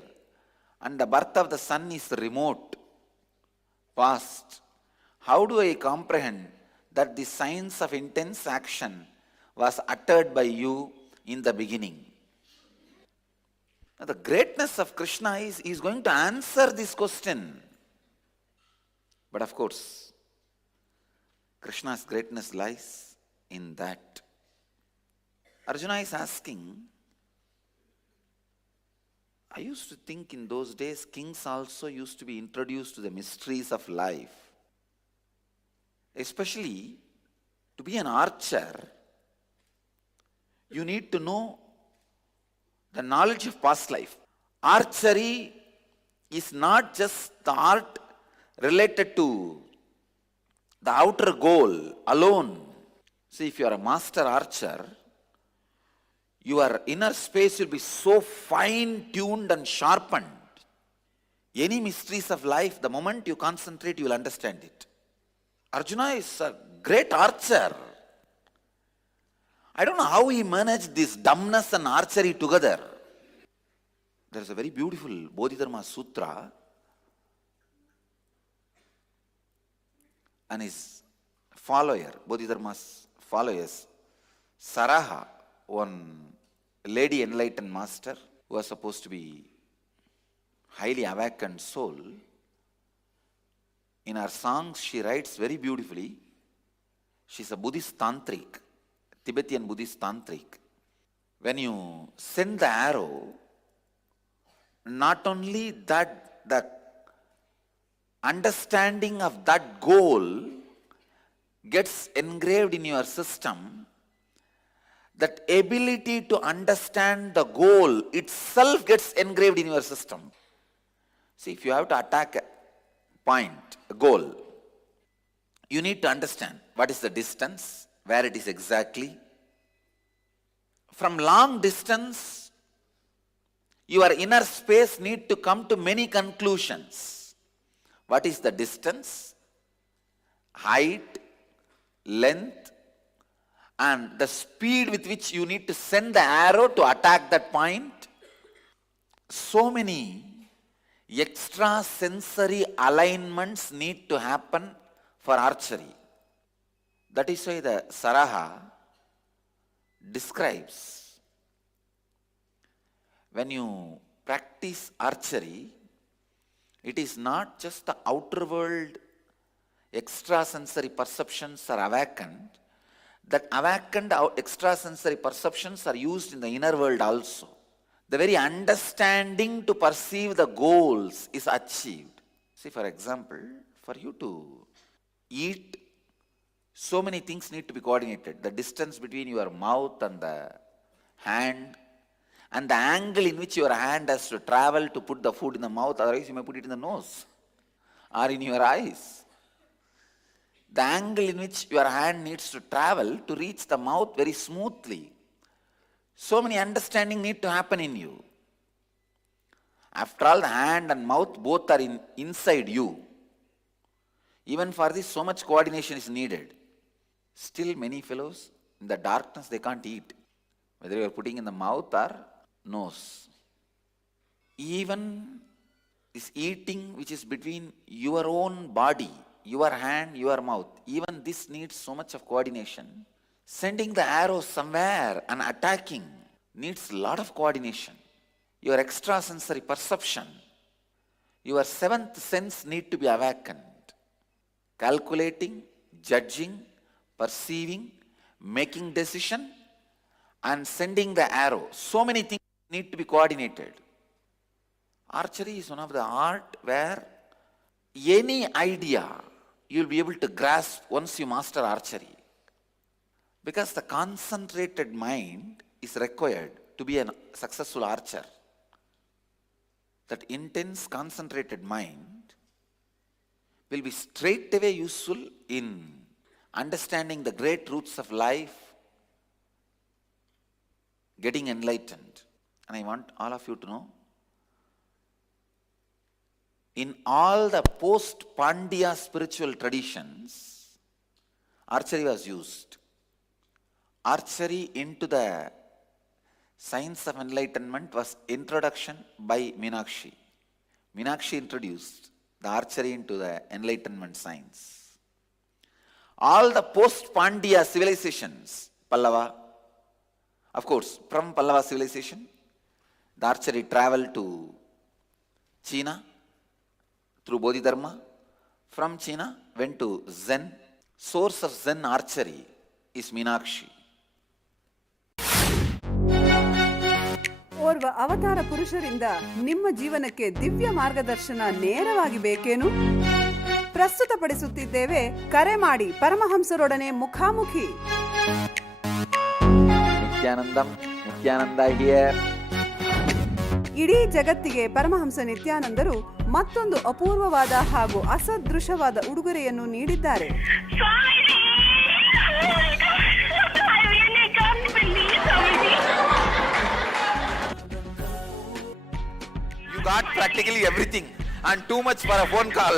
and the birth of the sun is remote, past. How do I comprehend that the science of intense action was uttered by you in the beginning? Now, the greatness of Krishna is he is going to answer this question. But of course, Krishna's greatness lies in that. Arjuna is asking, I used to think in those days kings also used to be introduced to the mysteries of life. Especially to be an archer, you need to know the knowledge of past life. Archery is not just the art related to the outer goal alone. See, if you are a master archer, your inner space will be so fine-tuned and sharpened. Any mysteries of life, the moment you concentrate, you will understand it. Arjuna is a great archer. I don't know how he managed this dumbness and archery together. There is a very beautiful Bodhidharma Sutra, and his follower, Bodhidharma's followers, Saraha, one lady enlightened master who was supposed to be highly awakened soul. In her songs she writes very beautifully. She's a Buddhist tantric, Tibetan Buddhist tantric. When you send the arrow, not only that the understanding of that goal gets engraved in your system, that ability to understand the goal itself gets engraved in your system. See, if you have to attack a point, a goal, you need to understand what is the distance, where it is exactly. From long distance, your inner space need to come to many conclusions. What is the distance, height, length, and the speed with which you need to send the arrow to attack that point? So many extra sensory alignments need to happen for archery. That is why the Saraha describes, when you practice archery, it is not just the outer world extrasensory perceptions are awakened. That awakened extrasensory perceptions are used in the inner world also. The very understanding to perceive the goals is achieved. See, for example, for you to eat, so many things need to be coordinated. The distance between your mouth and the hand, and the angle in which your hand has to travel to put the food in the mouth, otherwise you may put it in the nose or in your eyes. The angle in which your hand needs to travel to reach the mouth very smoothly. So many understanding need to happen in you. After all, the hand and mouth both are inside you. Even for this, so much coordination is needed. Still, many fellows, in the darkness, they can't eat. Whether you are putting in the mouth or nose. Even this eating which is between your own body, your hand, your mouth, even this needs so much of coordination. Sending the arrow somewhere and attacking needs a lot of coordination. Your extrasensory perception, your seventh sense need to be awakened. Calculating, judging, perceiving, making decision, and sending the arrow. So many things need to be coordinated. Archery is one of the art where any idea you will be able to grasp once you master archery. Because the concentrated mind is required to be a successful archer. That intense concentrated mind, will be straightaway useful in understanding the great truths of life, getting enlightened. And I want all of you to know, in all the post-Pandya spiritual traditions, archery was used. Archery into the science of enlightenment was introduction by Meenakshi. Meenakshi introduced the archery into the enlightenment science. All the post-Pandya civilizations, Pallava, of course, from Pallava civilization, the archery traveled to China through Bodhidharma. From China, went to Zen. Source of Zen archery is Meenakshi. ಓರ್ವ ಅವತಾರ ಪುರುಷರಿಂದ ನಿಮ್ಮ ಜೀವನಕ್ಕೆ ದಿವ್ಯ ಮಾರ್ಗದರ್ಶನ ನೇರವಾಗಿ ಬೇಕೇನು? ಪ್ರಸ್ತುತಪಡಿಸುತ್ತಿದ್ದೇವೆ, ಕರೆ ಮಾಡಿ ಪರಮಹಂಸರೊಡನೆ ಮುಖಾಮುಖಿ. ನಿತ್ಯಾನಂದ ಹಿಯರ್. ಇಡೀ ಜಗತ್ತಿಗೆ ಪರಮಹಂಸ ನಿತ್ಯಾನಂದರು ಮತ್ತೊಂದು ಅಪೂರ್ವವಾದ ಹಾಗೂ ಅಸದೃಶವಾದ ಉಡುಗೊರೆಯನ್ನು ನೀಡಿದ್ದಾರೆ. You got practically everything and too much for a phone call.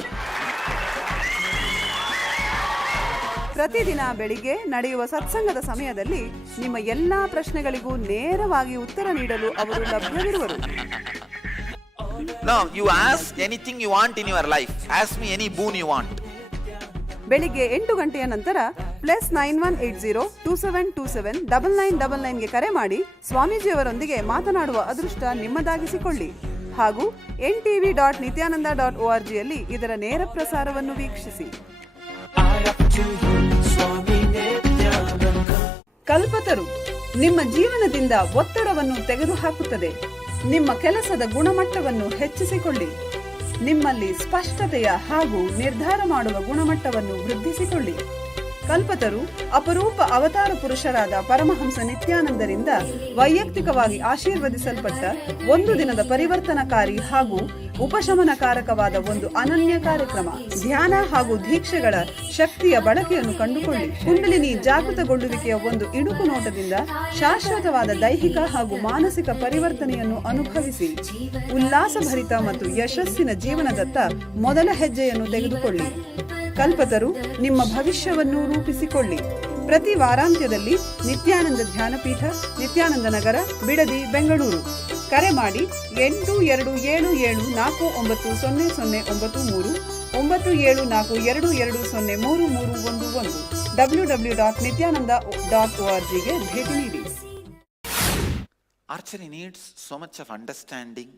ಪ್ರತಿದಿನ ಬೆಳಿಗ್ಗೆ ನಡೆಯುವ ಸತ್ಸಂಗದ ಸಮಯದಲ್ಲಿ ನಿಮ್ಮ ಎಲ್ಲಾ ಪ್ರಶ್ನೆಗಳಿಗೂ ನೇರವಾಗಿ ಉತ್ತರ ನೀಡಲು ಅವರು ಲಭ್ಯವಿರುವರು. No, you ask anything you want in your life. Ask me any boon you want. ಬೆಳಿಗ್ಗೆ 8 ಗಂಟೆಯ ನಂತರ +918027279999ಗೆ ಕರೆ ಮಾಡಿ ಸ್ವಾಮೀಜಿಯವರೊಂದಿಗೆ ಮಾತನಾಡುವ ಅದೃಷ್ಟ ನಿಮ್ಮದಾಗಿಸಿಕೊಳ್ಳಿ. ಹಾಗೂ ntv.nithyananda.org ಯಲ್ಲಿ ಇದರ ನೇರ ಪ್ರಸಾರವನ್ನು ವೀಕ್ಷಿಸಿ. ಕಲ್ಪತರು ನಿಮ್ಮ ಜೀವನದಿಂದ ಒತ್ತಡವನ್ನು ತೆಗೆದುಹಾಕುತ್ತದೆ. ನಿಮ್ಮ ಕೆಲಸದ ಗುಣಮಟ್ಟವನ್ನು ಹೆಚ್ಚಿಸಿಕೊಳ್ಳಿ. ನಿಮ್ಮಲ್ಲಿ ಸ್ಪಷ್ಟತೆಯ ಹಾಗೂ ನಿರ್ಧಾರ ಮಾಡುವ ಗುಣಮಟ್ಟವನ್ನು ವೃದ್ಧಿಸಿಕೊಳ್ಳಿ. ಕಲ್ಪತರು ಅಪರೂಪ ಅವತಾರ ಪುರುಷರಾದ ಪರಮಹಂಸ ನಿತ್ಯಾನಂದರಿಂದ ವೈಯಕ್ತಿಕವಾಗಿ ಆಶೀರ್ವದಿಸಲ್ಪಟ್ಟ ಒಂದು ದಿನದ ಪರಿವರ್ತನಕಾರಿ ಹಾಗೂ ಉಪಶಮನಕಾರಕವಾದ ಒಂದು ಅನನ್ಯ ಕಾರ್ಯಕ್ರಮ. ಧ್ಯಾನ ಹಾಗೂ ದೀಕ್ಷೆಗಳ ಶಕ್ತಿಯ ಬಳಕೆಯನ್ನು ಕಂಡುಕೊಳ್ಳಿ. ಕುಂಡಲಿನಿ ಜಾಗೃತಗೊಳ್ಳುವಿಕೆಯ ಒಂದು ಇಣುಕು ನೋಟದಿಂದ ಶಾಶ್ವತವಾದ ದೈಹಿಕ ಹಾಗೂ ಮಾನಸಿಕ ಪರಿವರ್ತನೆಯನ್ನು ಅನುಭವಿಸಿ ಉಲ್ಲಾಸಭರಿತ ಮತ್ತು ಯಶಸ್ಸಿನ ಜೀವನದತ್ತ ಮೊದಲ ಹೆಜ್ಜೆಯನ್ನು ತೆಗೆದುಕೊಳ್ಳಿ. ಕಲ್ಪತರು ನಿಮ್ಮ ಭವಿಷ್ಯವನ್ನು ರೂಪಿಸಿಕೊಳ್ಳಿ. ಪ್ರತಿ ವಾರಾಂತ್ಯದಲ್ಲಿ ನಿತ್ಯಾನಂದ ಧ್ಯಾನಪೀಠ, ನಿತ್ಯಾನಂದ ನಗರ, ಬಿಡದಿ, ಬೆಂಗಳೂರು. ಕರೆ ಮಾಡಿ 8277490093 9742220311 www.nithyananda.org ಗೆ ಭೇಟಿ ನೀಡಿ. Archery needs so much of understanding,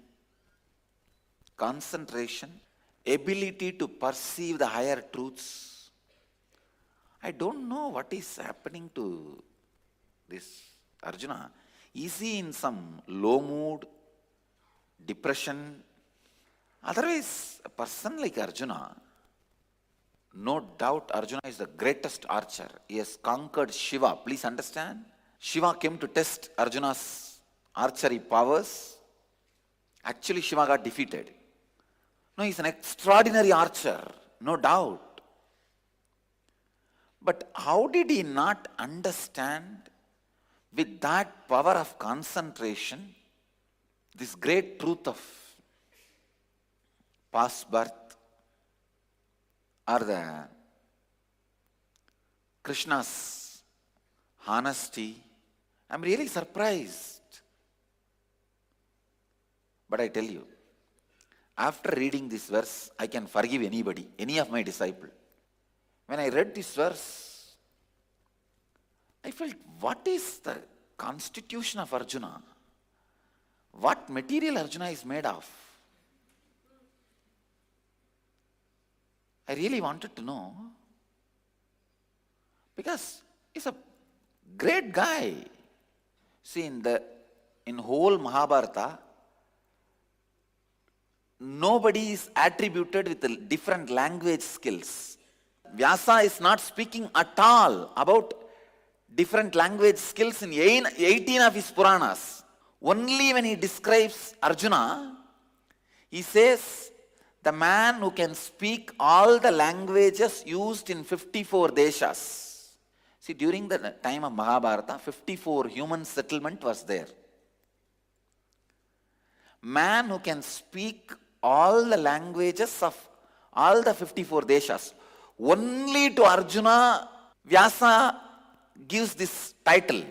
concentration, ability to perceive the higher truths. I don't know what is happening to this Arjuna. Is he in some low mood, depression? Otherwise, a person like Arjuna, no doubt Arjuna is the greatest archer. He has conquered Shiva. Please understand. Shiva came to test Arjuna's archery powers. Actually, Shiva got defeated. No, he's an extraordinary archer, no doubt. But how did he not understand with that power of concentration this great truth of past birth or the Krishna's honesty? I'm really surprised. But I tell you, after reading this verse, I can forgive anybody, any of my disciple. When I read this verse, I felt, what is the constitution of Arjuna? What material Arjuna is made of? I really wanted to know, because he's a great guy. See, in whole Mahabharata, nobody is attributed with different language skills. Vyasa is not speaking at all about different language skills in 18 of his Puranas. Only when he describes Arjuna, he says The man who can speak all the languages used in 54 deshas. See, during the time of Mahabharata, 54 human settlement was there. Man who can speak all the languages of all the 54 deshas. Only to Arjuna, Vyasa gives this title.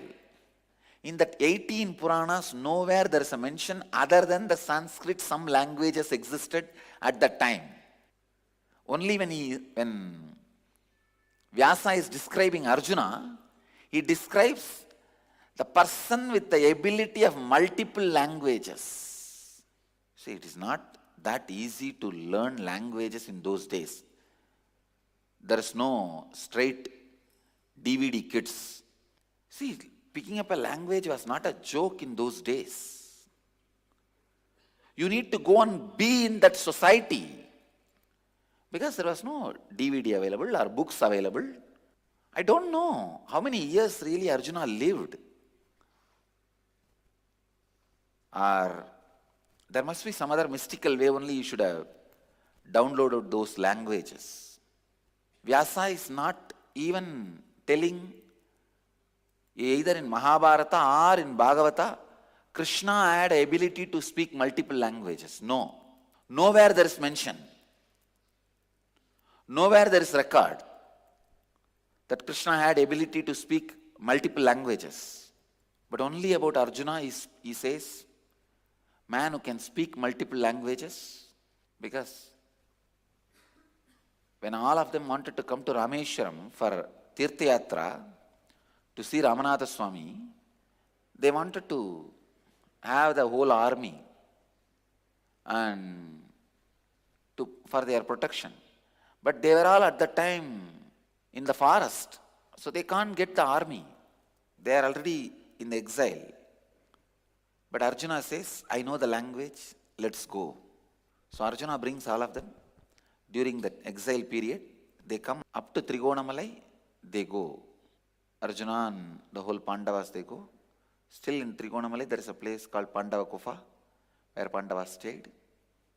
In that 18 Puranas, nowhere there is a mention other than the Sanskrit, some languages existed at that time. Only when Vyasa is describing Arjuna, he describes the person with the ability of multiple languages. See, it is not that easy to learn languages in those days. There is no straight DVD kits. See, picking up a language was not a joke in those days. You need to go and be in that society. Because there was no DVD available or books available. I don't know how many years really Arjuna lived. Or there must be some other mystical way only you should have downloaded those languages. Vyasa is not even telling either in Mahabharata or in Bhagavata, Krishna had ability to speak multiple languages. No. Nowhere there is mention. Nowhere there is record that Krishna had ability to speak multiple languages. But only about Arjuna he says, man who can speak multiple languages. Because when all of them wanted to come to Rameshwaram for Tirtha Yatra, to see Ramanatha Swami, they wanted to have the whole army and for their protection. But they were all at that time in the forest, so they can't get the army. They are already in the exile. But Arjuna says, I know the language, let's go. So Arjuna brings all of them. During that exile period, they come up to Trigonamalai, they go. Arjuna and the whole Pandavas, they go. Still in Trigonamalai, there is a place called Pandava Kufa, where Pandavas stayed.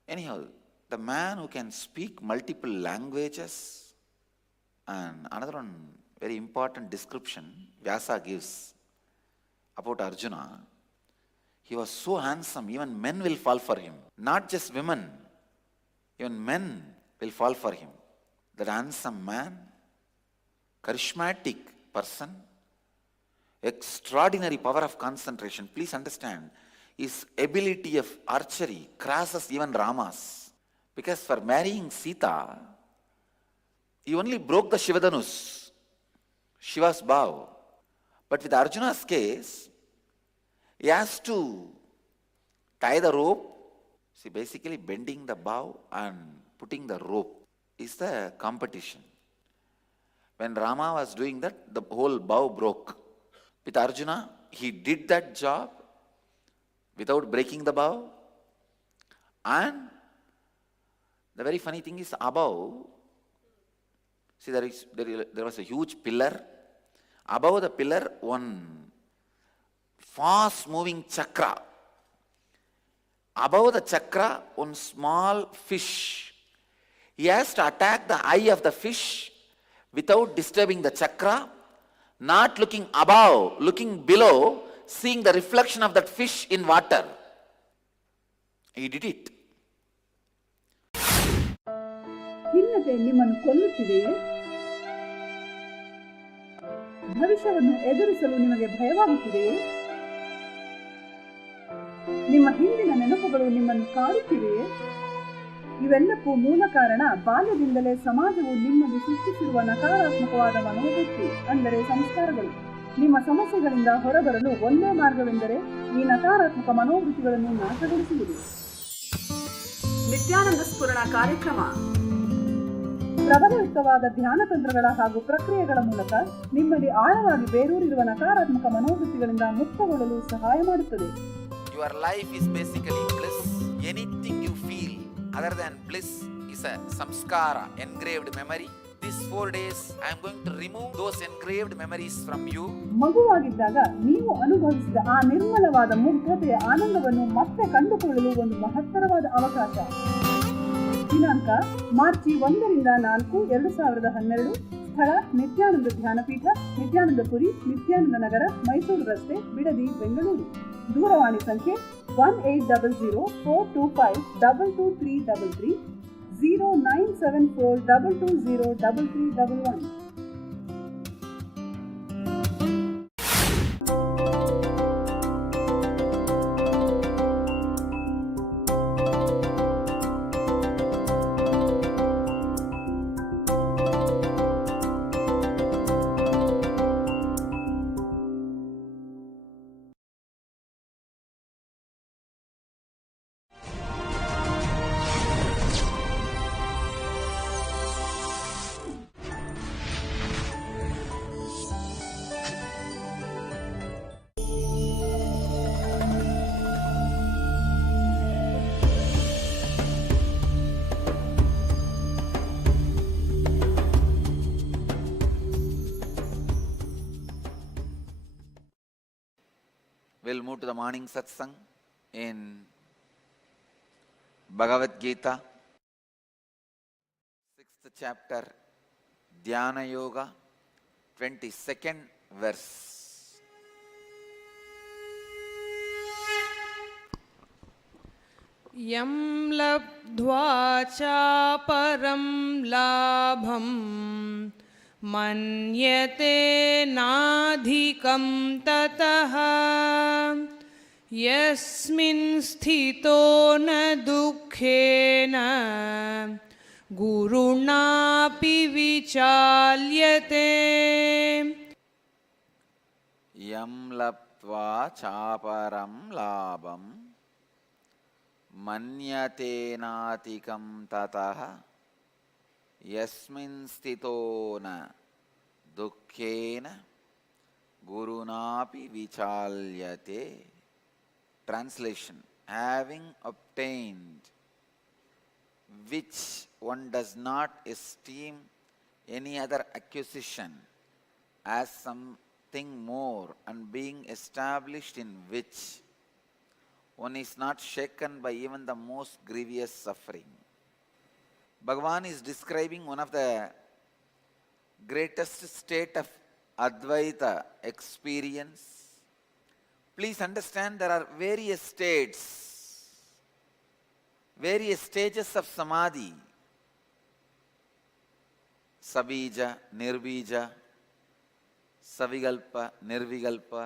Anyhow, the man who can speak multiple languages, and another one very important description Vyasa gives about Arjuna, he was so handsome, even men will fall for him. Not just women, even men will fall for him. That handsome man, charismatic person, extraordinary power of concentration. Please understand, his ability of archery crosses even Rama's. Because for marrying Sita, he only broke the Shivadhanus, Shiva's bow. But with Arjuna's case, he has to tie the rope. See, basically bending the bow and putting the rope is the competition. When Rama was doing that, the whole bow broke. With Arjuna, he did that job without breaking the bow. And the very funny thing is, above, see, there was a huge pillar. Above the pillar, one fast moving chakra. Above the chakra, one small fish. He has to attack the eye of the fish without disturbing the chakra, not looking above, looking below, seeing the reflection of that fish in water. He did it. ಖಿನ್ನತೆ ನಿಮ್ಮನ್ನು ಕೊಲ್ಲುತ್ತಿದೆಯೇ? ಭವಿಷ್ಯವನ್ನು ಎದುರಿಸಲು ನಿಮಗೆ ಭಯವಾಗುತ್ತಿದೆಯೇ? ನಿಮ್ಮ ಹಿಂದಿನ ನೆನಪುಗಳು ನಿಮ್ಮನ್ನು ಕಾಡುತ್ತಿವೆಯೇ? ಇವೆಲ್ಲಕ್ಕೂ ಮೂಲ ಕಾರಣ ಬಾಲ್ಯದಿಂದಲೇ ಸಮಾಜವು ನಿಮ್ಮಲ್ಲಿ ಸೃಷ್ಟಿಸಿರುವ ನಕಾರಾತ್ಮಕವಾದ ಮನೋವೃತ್ತಿ, ಅಂದರೆ ಸಂಸ್ಕಾರಗಳು. ನಿಮ್ಮ ಸಮಸ್ಯೆಗಳಿಂದ ಹೊರಬರಲು ಒಂದೇ ಮಾರ್ಗವೆಂದರೆ ಈ ನಕಾರಾತ್ಮಕ ಮನೋವೃತ್ತಿಗಳನ್ನು ನಾಶಗೊಳಿಸುವುದು. ನಿತ್ಯಾನಂದ ಸ್ಫುರಣ ಕಾರ್ಯಕ್ರಮ ಪ್ರಬಲಯುಕ್ತವಾದ ಧ್ಯಾನ ತಂತ್ರಗಳ ಹಾಗೂ ಪ್ರಕ್ರಿಯೆಗಳ ಮೂಲಕ ನಿಮ್ಮಲ್ಲಿ ಆಳವಾಗಿ ಬೇರೂರಿರುವ ನಕಾರಾತ್ಮಕ ಮನೋವೃತ್ತಿಗಳಿಂದ ಮುಕ್ತಗೊಳ್ಳಲು ಸಹಾಯ ಮಾಡುತ್ತದೆ. Your life is basically bliss. Anything you feel other than bliss is a samskara, engraved memory. These 4 days I am going to remove those engraved memories from you. ಮಗುವಾಗಿದ್ದಾಗ ನೀವು ಅನುಭವಿಸಿದ ಆ ನಿರ್ಮಲವಾದ ಮುಗ್ಧತೆಯ ಆನಂದವನ್ನು ಮತ್ತೆ ಕಂಡುಕೊಳ್ಳಲು ಒಂದು ಮಹತ್ತರವಾದ ಅವಕಾಶ. ದಿನಾಂಕ ಮಾರ್ಚ್ 1ರಿಂದ 4, 2012. ಸ್ಥಳ ನಿತ್ಯಾನಂದ ಧ್ಯಾನಪೀಠ, ನಿತ್ಯಾನಂದಪುರಿ, ನಿತ್ಯಾನಂದ ನಗರ, ಮೈಸೂರು ರಸ್ತೆ, ಬಿಡದಿ, ಬೆಂಗಳೂರು. ದೂರವಾಣಿ ಸಂಖ್ಯೆ 1800-425-22333, 0974-220-3311. We'll move to the morning satsang in Bhagavad Gita, 6th chapter, Dhyana Yoga, 22nd verse. यं लब्ध्वा चापरं लाभं मन्यते नाधिकं ततः यस्मिन् स्थितो न दुःखेन गुरुणापि विचाल्यते. Yam laptva chaparam labam manyatenatikam tataha yasmin stitona dukkhena gurunapi vichalyate. Translation: having obtained which one does not esteem any other acquisition as something more, and being established in which one is not shaken by even the most grievous suffering. Bhagavan is describing one of the greatest state of Advaita experience. Please understand, there are various states, various stages of Samadhi. Sabija, Nirvija, Savigalpa, Nirvigalpa,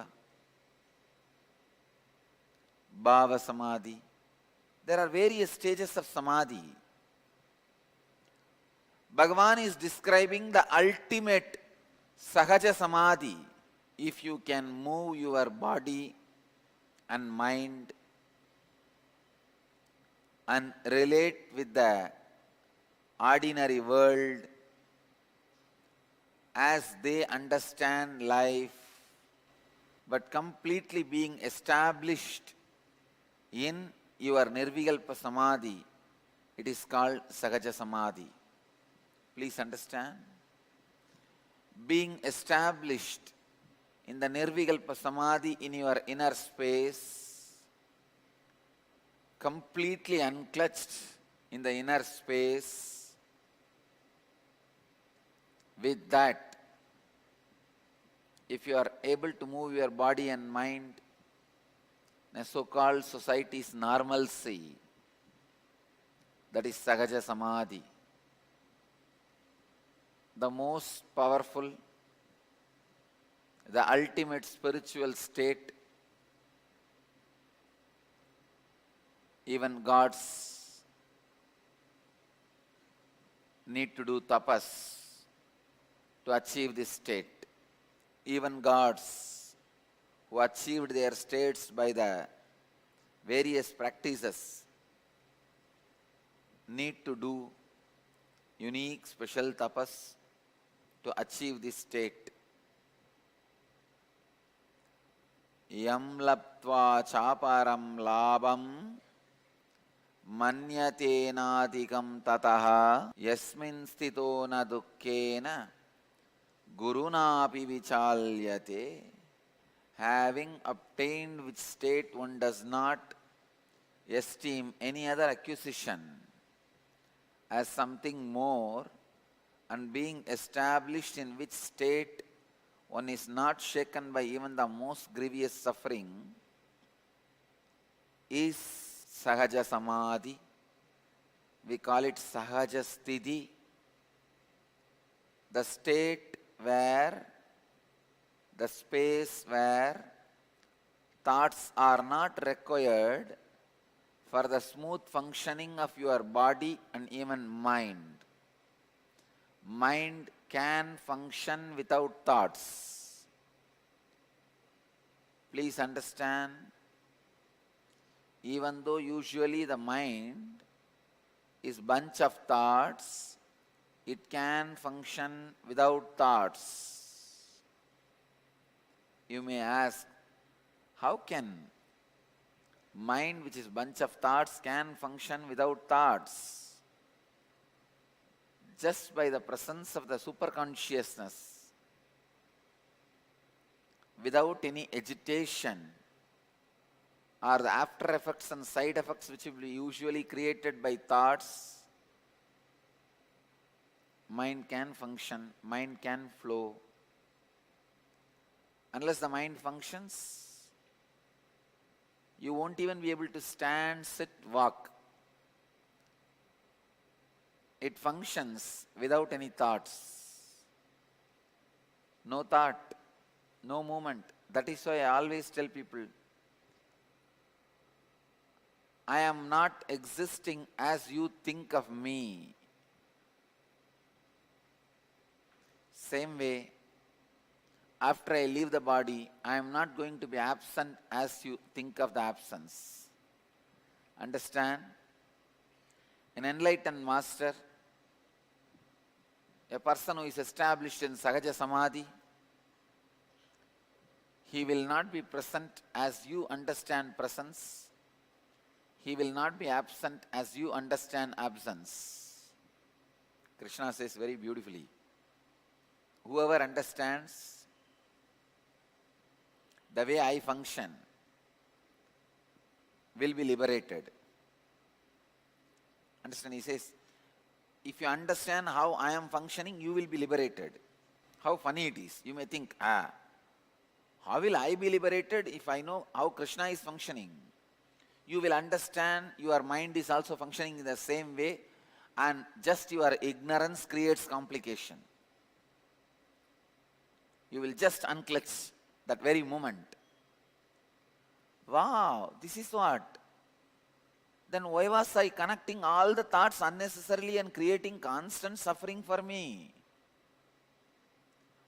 Bhava Samadhi. There are various stages of Samadhi. Bhagavan is describing the ultimate Sahaja Samadhi. If you can move your body and mind and relate with the ordinary world as they understand life, but completely being established in your Nirvikalpa Samadhi, it is called Sahaja Samadhi. Please understand. Being established in the Nirvikalpa Samadhi in your inner space, completely unclutched in the inner space, with that, if you are able to move your body and mind in a so-called society's normalcy, that is Sahaja Samadhi. The most powerful, the ultimate spiritual state. Even gods need to do tapas to achieve this state. Even gods who achieved their states by the various practices need to do unique special tapas to achieve this state. Yam laptva chaparam labam manyatenadikam tataha yasmin stito na dukkena gurunapi vichalyate. Having obtained which state one does not esteem any other acquisition as something more and being established in which state one is not shaken by even the most grievous suffering is Sahaja Samadhi. We call it Sahaja Sthiti, the state where, the space where thoughts are not required for the smooth functioning of your body and even mind. Mind can function without thoughts. Please understand, even though usually the mind is bunch of thoughts, it can function without thoughts. You may ask, how can mind, which is bunch of thoughts, can function without thoughts? Just by the presence of the superconsciousness, without any agitation or the after effects and side effects which will be usually created by thoughts, mind can function, mind can flow. Unless the mind functions, you won't even be able to stand, sit, walk. It functions without any thoughts. No thought, no movement. That is why I always tell people, I am not existing as you think of me. Same way, after I leave the body, I am not going to be absent as you think of the absence. Understand? An enlightened master, a person who is established in Sahaja Samadhi, he will not be present as you understand presence. He will not be absent as you understand absence. Krishna says very beautifully, whoever understands the way I function will be liberated. Understand? He says, if you understand how I am functioning, you will be liberated. How funny it is. You may think, how will I be liberated if I know how Krishna is functioning? You will understand your mind is also functioning in the same way, and just your ignorance creates complication. You will just unclutch that very moment. Wow, this is what? Then why was I connecting all the thoughts unnecessarily and creating constant suffering for me?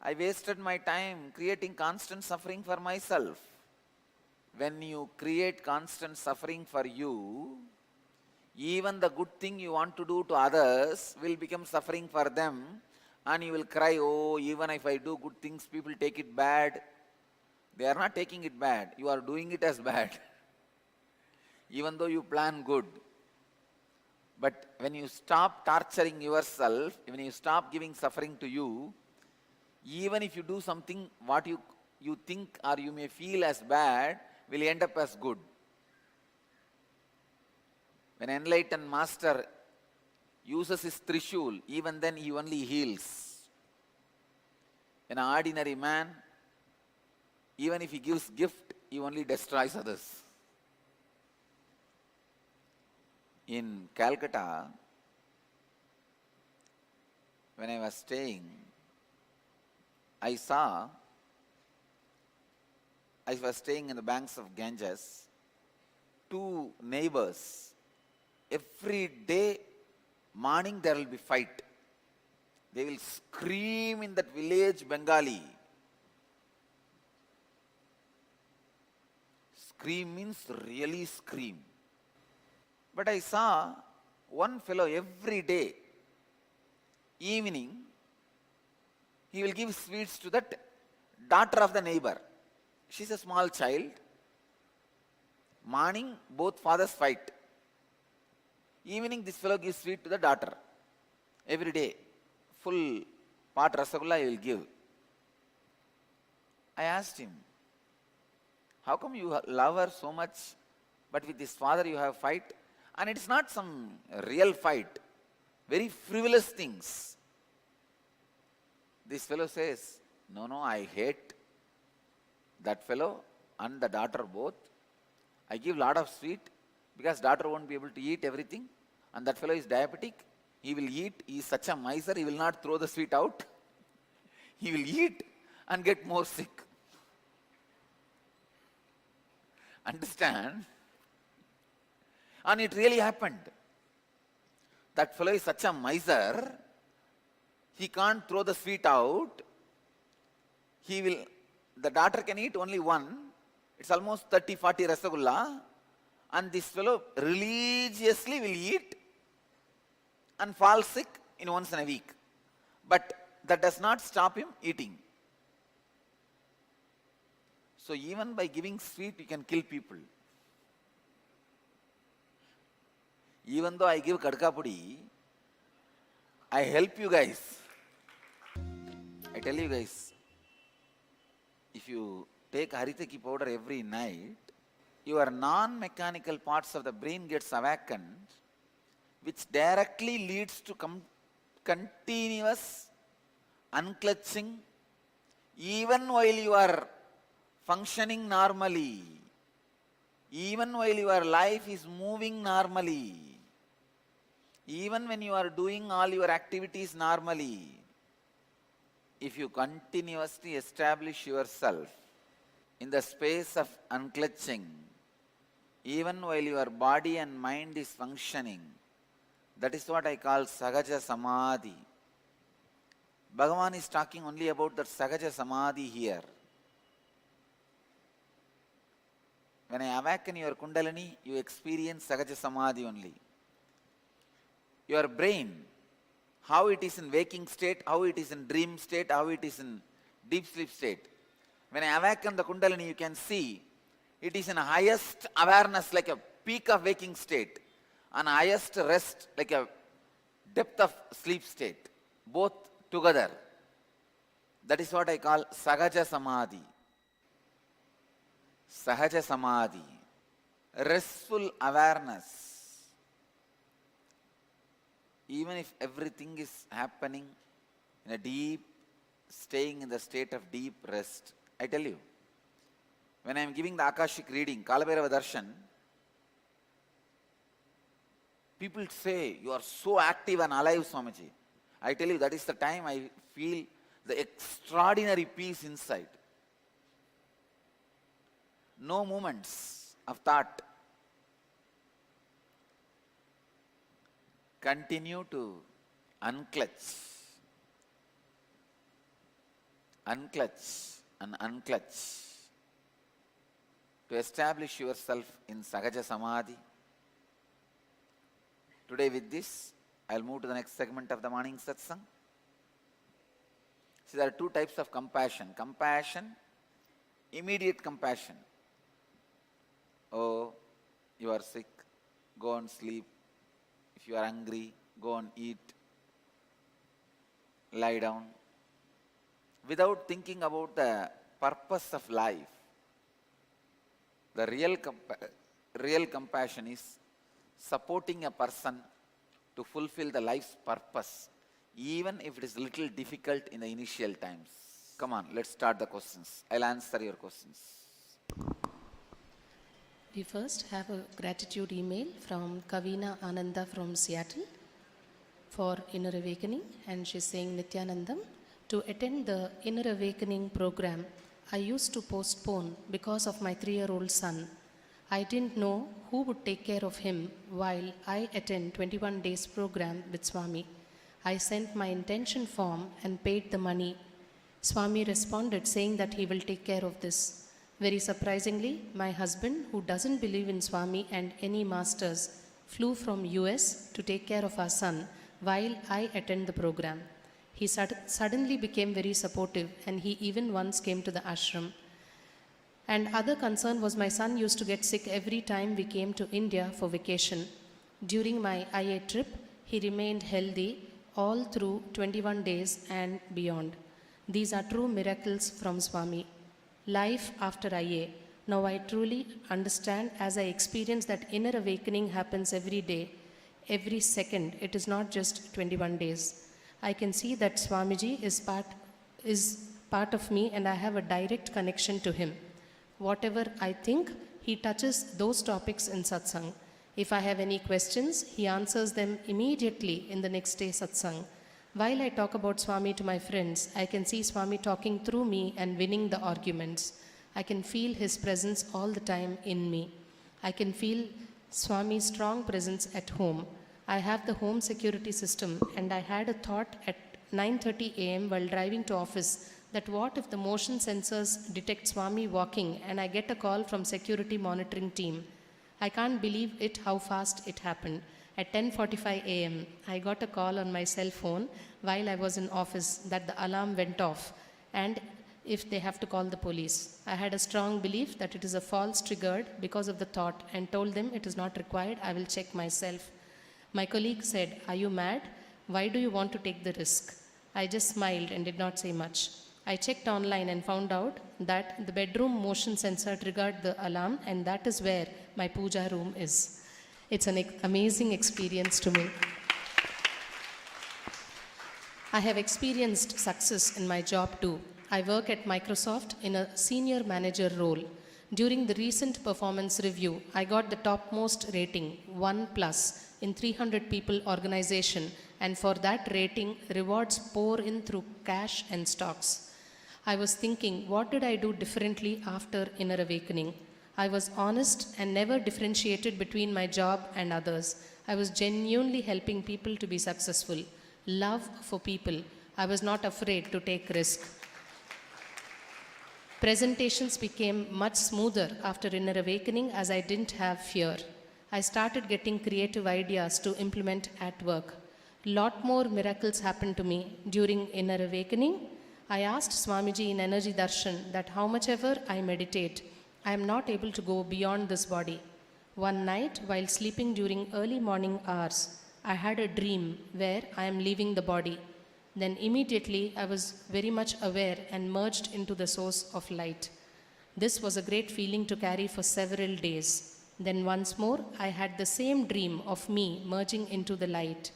I wasted my time creating constant suffering for myself. When you create constant suffering for you, even the good thing you want to do to others will become suffering for them, and you will cry, oh, even if I do good things, people take it bad. They are not taking it bad. You are doing it as bad. Even though you plan good. But when you stop torturing yourself, when you stop giving suffering to you, even if you do something what you think or you may feel as bad, will end up as good. When an enlightened master uses his trishul, even then he only heals. An ordinary man, even if he gives gift, he only destroys others. In Calcutta, when I was staying, I was staying in the banks of Ganges, two neighbors, every day morning there will be fight. They will scream in that village Bengali. Scream means really scream. But I saw one fellow every day, evening, he will give sweets to that daughter of the neighbor. She's a small child. Morning, both fathers fight. Evening, this fellow gives sweet to the daughter. Every day, full pot rasagulla he will give. I asked him, how come you love her so much, but with this father you have fight? And it's not some real fight. very frivolous things. This fellow says, no, I hate that fellow and the daughter both. I give lot of sweet because daughter won't be able to eat everything, and that fellow is diabetic. He will eat. He is such a miser. He will not throw the sweet out. He will eat and get more sick. Understand? And it really happened. That fellow is such a miser. He can't throw the sweet out. The daughter can eat only one. It's almost 30-40 rasagulla. And this fellow religiously will eat and fall sick in once in a week. But that does not stop him eating. So even by giving sweet, you can kill people. Even though I give kadkapudi, I help you guys. I tell you guys, if you take haritaki powder every night, your non-mechanical parts of the brain gets awakened, which directly leads to continuous unclutching, even while you are functioning normally, even while your life is moving normally, even when you are doing all your activities normally. If you continuously establish yourself in the space of unclutching, even while your body and mind is functioning, that is what I call Sahaja Samadhi. Bhagavan is talking only about that Sahaja Samadhi here. When I awaken your Kundalini, you experience Sahaja Samadhi only. Your brain, how it is in waking state, how it is in dream state, how it is in deep sleep state. When I awaken the Kundalini, you can see it is in a highest awareness, like a peak of waking state, and highest rest, like a depth of sleep state, both together. That is what I call Sahaja Samadhi. Sahaja Samadhi, restful awareness. Even if everything is happening in a deep, staying in the state of deep rest. I tell you, when I am giving the Akashic reading, Kalabhairava Darshan, people say, you are so active and alive, Swamiji. I tell you, that is the time I feel the extraordinary peace inside. No moments of thought. Continue to unclutch and unclutch to establish yourself in Sahaja Samadhi. Today with this, I'll move to the next segment of the morning satsang. See, there are two types of compassion. Compassion, immediate compassion. Oh, you are sick, go and sleep. If you are hungry, go and eat. Lie down. Without thinking about the purpose of life. The real compassion is supporting a person to fulfill the life's purpose, even if it is little difficult in the initial times. Come on, let's start the questions. I'll answer your questions. We first have a gratitude email from Kavina Ananda from Seattle for Inner Awakening, and she's saying, Nithyanandam, to attend the Inner Awakening program, I used to postpone because of my 3-year-old son. I didn't know who would take care of him while I attend 21 days program with Swami. I sent my intention form and paid the money. Swami responded saying that he will take care of this. Very surprisingly, my husband, who doesn't believe in Swami and any masters, flew from US to take care of our son while I attend the program. He suddenly became very supportive, and he even once came to the ashram. And other concern was my son used to get sick every time we came to India for vacation. During my IA trip, he remained healthy all through 21 days and beyond. These are true miracles from Swami. Life after IA. Now I truly understand as I experience that inner awakening happens every day. every second. It is not just 21 days. I can see that Swamiji is part of me, and I have a direct connection to him. Whatever I think, he touches those topics in satsang. If I have any questions, he answers them immediately in the next day satsang. While I talk about Swami to my friends, I can see Swami talking through me and winning the arguments. I can feel his presence all the time in me. I can feel Swami's strong presence at home. I have the home security system, and I had a thought at 9:30 a.m. while driving to office that what if the motion sensors detect Swami walking and I get a call from security monitoring team. I can't believe it how fast it happened. At 10:45 a.m., I got a call on my cell phone while I was in office that the alarm went off and if they have to call the police. I had a strong belief that it is a false triggered because of the thought and told them it is not required, I will check myself. My colleague said, "Are you mad? Why do you want to take the risk?" I just smiled and did not say much. I checked online and found out that the bedroom motion sensor triggered the alarm, and that is where my puja room is. It's an amazing experience to me. I have experienced success in my job too. I work at Microsoft in a senior manager role. During the recent performance review, I got the topmost rating, 1+, in 300 people organization, and for that rating, rewards pour in through cash and stocks. I was thinking, what did I do differently after Inner Awakening? I was honest and never differentiated between my job and others. I was genuinely helping people to be successful. Love for people. I was not afraid to take risk. Presentations became much smoother after Inner Awakening as I didn't have fear. I started getting creative ideas to implement at work. Lot more miracles happened to me during Inner Awakening. I asked Swamiji in Energy Darshan that how much ever I meditate, I am not able to go beyond this body. One night, while sleeping during early morning hours, I had a dream where I am leaving the body. Then immediately I was very much aware and merged into the source of light. This was a great feeling to carry for several days. Then once more, I had the same dream of me merging into the light.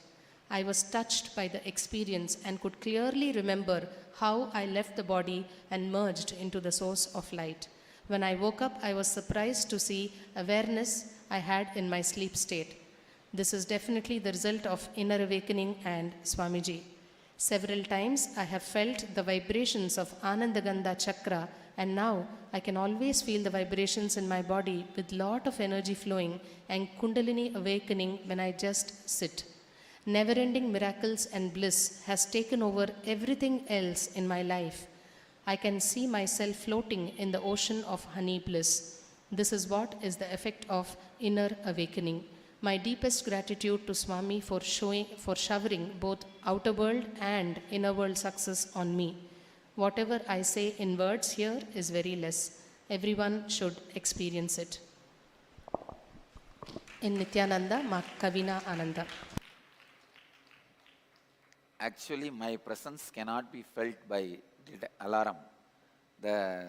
I was touched by the experience and could clearly remember how I left the body and merged into the source of light. When I woke up, I was surprised to see awareness I had in my sleep state. This is definitely the result of Inner Awakening and Swamiji. Several times I have felt the vibrations of Anandagandha Chakra, and now I can always feel the vibrations in my body with lot of energy flowing and Kundalini awakening when I just sit. Never-ending miracles and bliss has taken over everything else in my life. I can see myself floating in the ocean of honey bliss. This is what is the effect of Inner Awakening. My deepest gratitude to Swami for showering both outer world and inner world success on me. Whatever I say in words here is very less. Everyone should experience it. In Nithyananda, Ma Kavina Ananda. Actually, my presence cannot be felt by alarm, the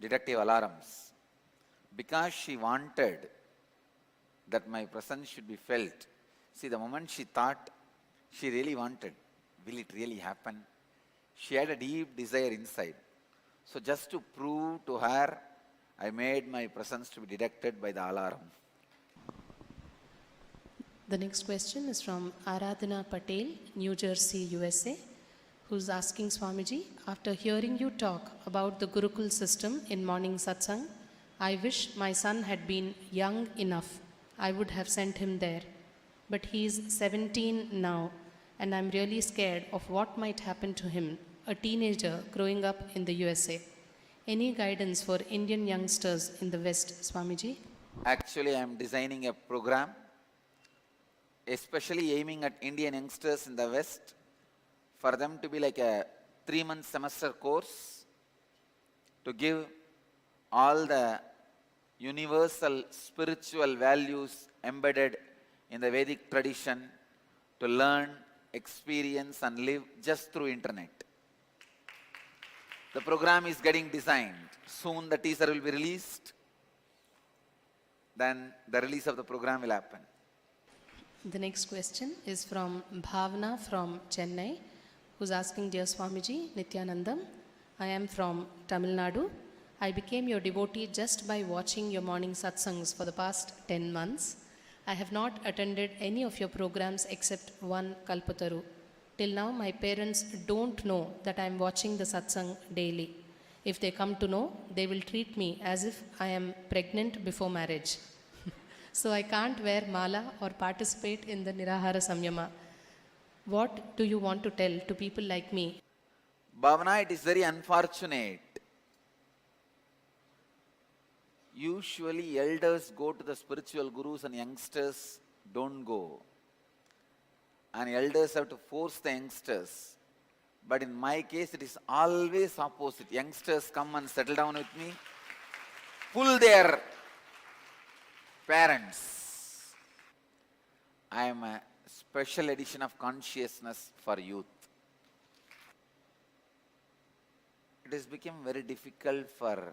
detective alarms. Because she wanted that my presence should be felt. See, the moment she thought, she really wanted, will it really happen? She had a deep desire inside. So just to prove to her, I made my presence to be detected by the alarm. The next question is from Aradhana Patel, New Jersey, USA, who's asking Swamiji, after hearing you talk about the Gurukul system in morning satsang, I wish my son had been young enough. I would have sent him there. But he is 17 now, and I'm really scared of what might happen to him, a teenager growing up in the USA. Any guidance for Indian youngsters in the West, Swamiji? Actually, I am designing a program, especially aiming at Indian youngsters in the West, for them to be like a 3-month semester course to give all the universal spiritual values embedded in the Vedic tradition to learn, experience and live just through internet. The program is getting designed. Soon the teaser will be released. Then the release of the program will happen. The next question is from Bhavna from Chennai, who's asking, Dear Swamiji, Nithyanandam, I am from Tamil Nadu. I became your devotee just by watching your morning satsangs for the past 10 months. I have not attended any of your programs except one Kalpataru. Till now, my parents don't know that I am watching the satsang daily. If they come to know, they will treat me as if I am pregnant before marriage. So I can't wear mala or participate in the Nirahara Samyama. What do you want to tell to people like me? Bhavana, it is very unfortunate. Usually elders go to the spiritual gurus and youngsters don't go. And elders have to force the youngsters. But in my case, it is always opposite. Youngsters come and settle down with me, pull their parents. I am a special edition of consciousness for youth. It has become very difficult for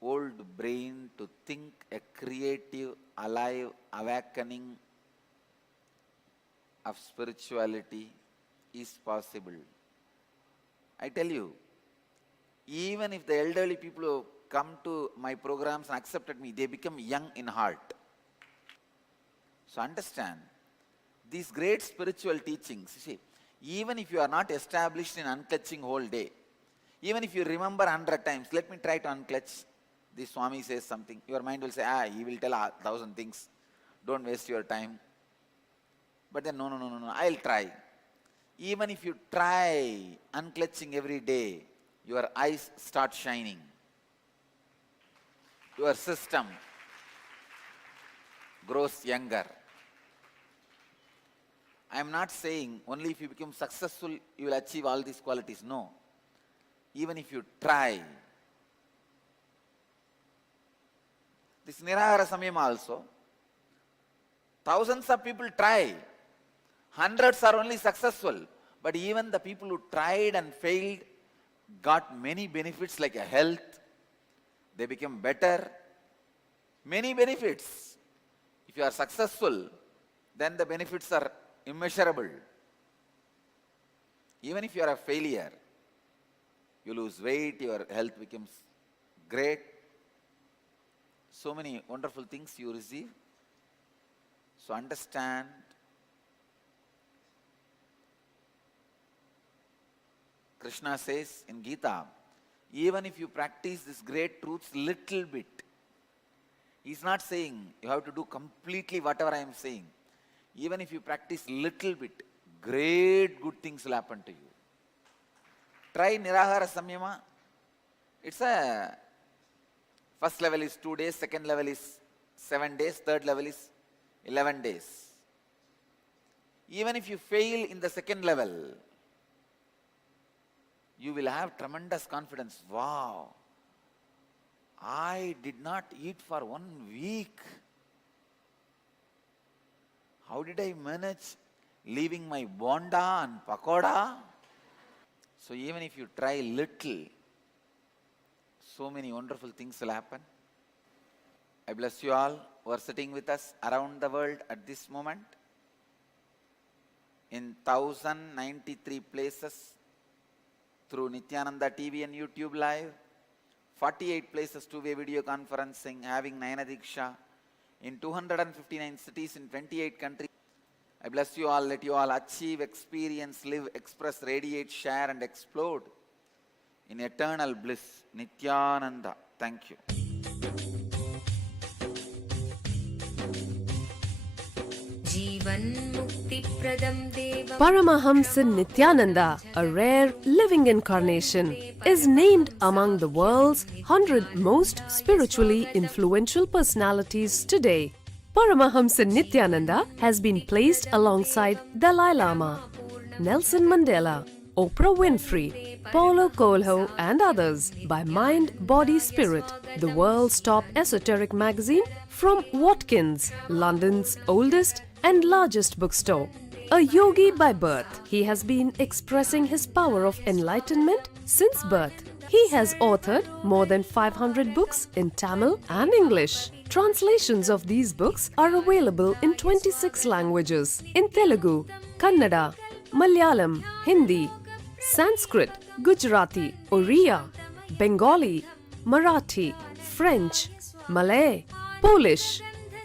old brain to think a creative, alive awakening of spirituality is possible. I tell you, even if the elderly people who come to my programs and accepted me, they become young in heart. So understand, these great spiritual teachings, see, even if you are not established in unclutching whole day, even if you remember 100 times, let me try to unclutch. The Swami says something, your mind will say, he will tell 1,000 things, don't waste your time. But then, no, I'll try. Even if you try unclutching every day, your eyes start shining. Your system grows younger. I am not saying only if you become successful, you will achieve all these qualities. No. Even if you try. This Nirahara Samyama also, thousands of people try. Hundreds are only successful. But even the people who tried and failed got many benefits like a health. They became better. Many benefits. If you are successful, then the benefits are immeasurable. Even if you are a failure, you lose weight, your health becomes great. So many wonderful things you receive. So understand, Krishna says in Gita, even if you practice these great truths little bit, he's not saying you have to do completely whatever I am saying. Even if you practice little bit, great good things will happen to you. Try Nirahara Samyama. It's a first level is 2 days, second level is 7 days, third level is 11 days. Even if you fail in the second level, you will have tremendous confidence. Wow, I did not eat for 1 week. How did I manage leaving my bonda and pakoda? So even if you try little, so many wonderful things will happen. I bless you all who are sitting with us around the world at this moment in 1093 places through Nithyananda TV and YouTube Live, 48 places two-way video conferencing, having Nayana Diksha in 259 cities in 28 countries. I bless you all, let you all achieve, experience, live, express, radiate, share and explode in eternal bliss. Nithyananda. Thank you. Paramahamsa Nithyananda, a rare living incarnation, is named among the world's 100 most spiritually influential personalities today. Paramahamsa Nithyananda has been placed alongside Dalai Lama, Nelson Mandela, Oprah Winfrey, Paulo Coelho and others by Mind, Body, Spirit, the world's top esoteric magazine from Watkins, London's oldest and largest bookstore. A yogi by birth, he has been expressing his power of enlightenment since birth. He has authored more than 500 books in Tamil and English. Translations of these books are available in 26 languages in Telugu, Kannada, Malayalam, Hindi, Sanskrit, Gujarati, Oriya, Bengali, Marathi, French, Malay, Polish,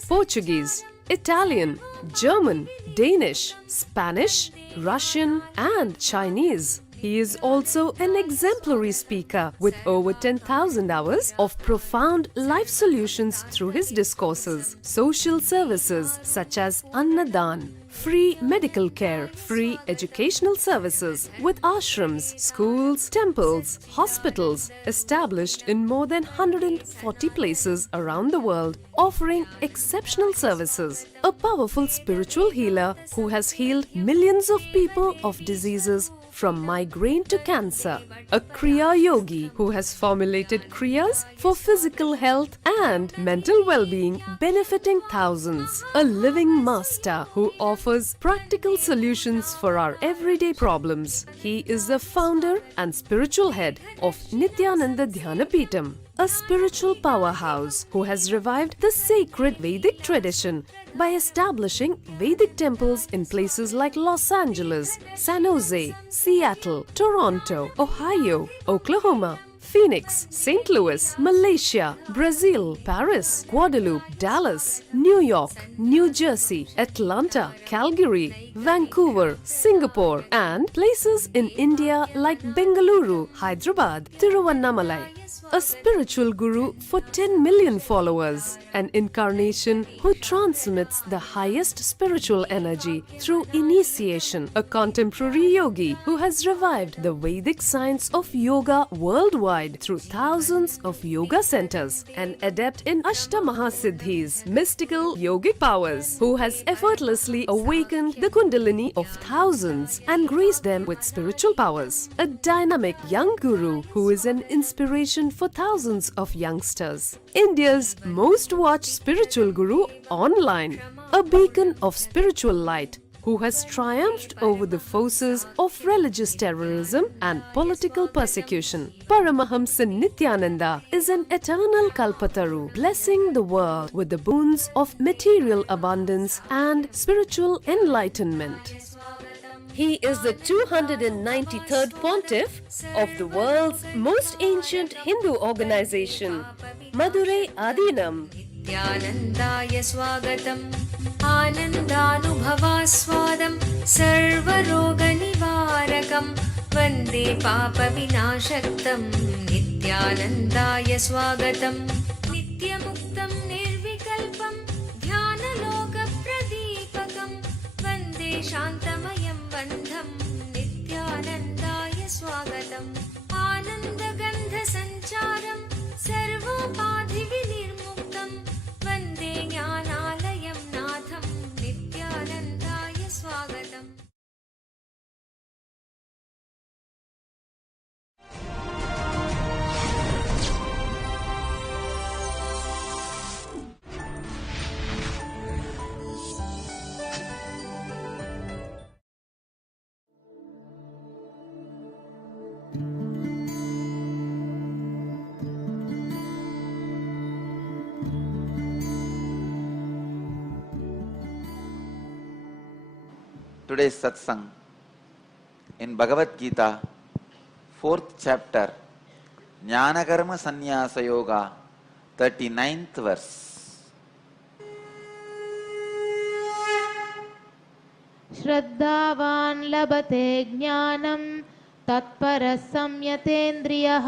Portuguese, Italian, German, Danish, Spanish, Russian, and Chinese. He is also an exemplary speaker with over 10,000 hours of profound life solutions through his discourses. Social services such as Annadan, free medical care, free educational services with ashrams, schools, temples, hospitals established in more than 140 places around the world, offering exceptional services. A powerful spiritual healer who has healed millions of people of diseases from migraine to cancer. A Kriya Yogi who has formulated Kriyas for physical health and mental well-being, benefiting thousands. A living master who offers practical solutions for our everyday problems. He is the founder and spiritual head of Nithyananda Dhyanapitham, a spiritual powerhouse who has revived the sacred Vedic tradition by establishing Vedic temples in places like Los Angeles, San Jose, Seattle, Toronto, Ohio, Oklahoma, Phoenix, St. Louis, Malaysia, Brazil, Paris, Guadeloupe, Dallas, New York, New Jersey, Atlanta, Calgary, Vancouver, Singapore, and places in India like Bengaluru, Hyderabad, Tiruvannamalai. A spiritual guru for 10 million followers, an incarnation who transmits the highest spiritual energy through initiation, a contemporary yogi who has revived the Vedic science of yoga worldwide through thousands of yoga centers, an adept in Ashtamahasiddhis, mystical yogic powers, who has effortlessly awakened the Kundalini of thousands and graced them with spiritual powers, a dynamic young guru who is an inspiration for thousands of youngsters. India's most watched spiritual guru online, a beacon of spiritual light who has triumphed over the forces of religious terrorism and political persecution. Paramahamsa Nithyananda is an eternal Kalpataru, blessing the world with the boons of material abundance and spiritual enlightenment. He is the 293rd pontiff of the world's most ancient Hindu organization, Madurai Adinam. Nithyanandaya swagatam Anandanubhavaswadam Sarvaroganivarakam Vande Papa Vinashaktam Nithyanandaya swagatam Nityamuktam Nirvikalpam Dhyanaloka Pradipakam Vande Shantamayam Bandham Nithyanandaya swagatam Anandagandha Sancharam Sarvopadhi Vinirmuktam Vande Jnanalayam Natham Nithyanandaya swagatam. Today's satsang in Bhagavad Gita, 4th chapter, Jnanakarma Sannyasa Yoga, 39th verse. श्रद्धावान् लभते ज्ञानं तत्परः संयतेन्द्रियः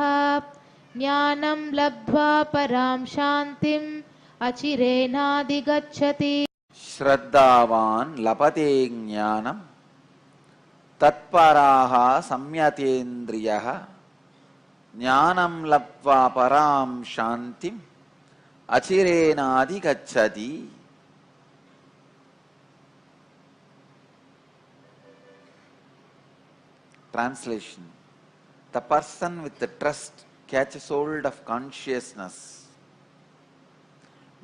ज्ञानं लब्ध्वा परां शान्तिम् अचिरेणाधिगच्छति. Shraddhavan lapate jnanam tatparaha samyatendriyaha jnanam lapva param shantim achirenadi gacchati. Translation: the person with the trust catches hold of consciousness.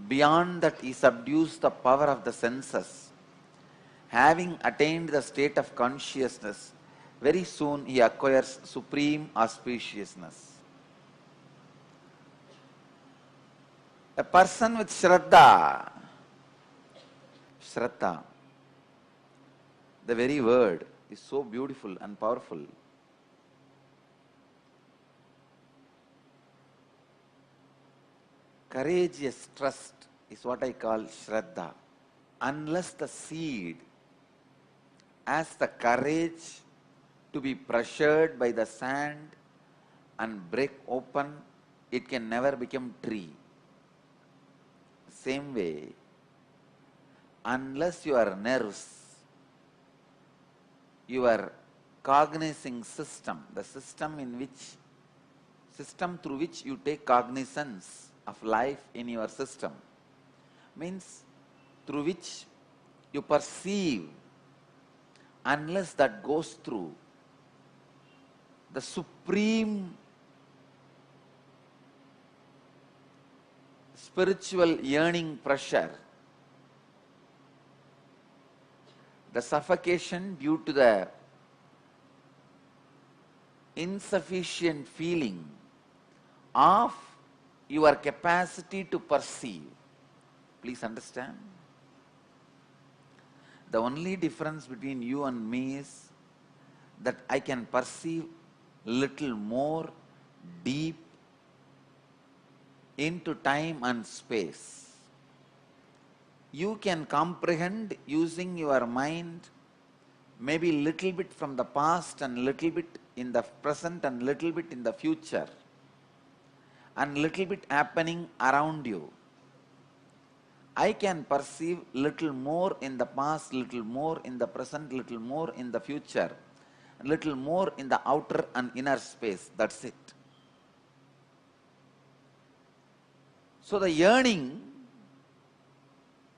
Beyond that, he subdues the power of the senses. Having attained the state of consciousness, very soon he acquires supreme auspiciousness. A person with Shraddha, Shraddha, the very word is so beautiful and powerful. Courageous trust is what I call Shraddha. Unless the seed has the courage to be pressured by the sand and break open, it can never become tree. Same way, unless your nerves, your cognizing system, the system through which you take cognizance of life in your system, means through which you perceive, unless that goes through the supreme spiritual yearning pressure, the suffocation due to the insufficient feeling of your capacity to perceive. Please understand. The only difference between you and me is that I can perceive little more deep into time and space. You can comprehend using your mind maybe little bit from the past and little bit in the present and little bit in the future and little bit happening around you. I can perceive little more in the past, little more in the present, little more in the future, little more in the outer and inner space. That's it. So the yearning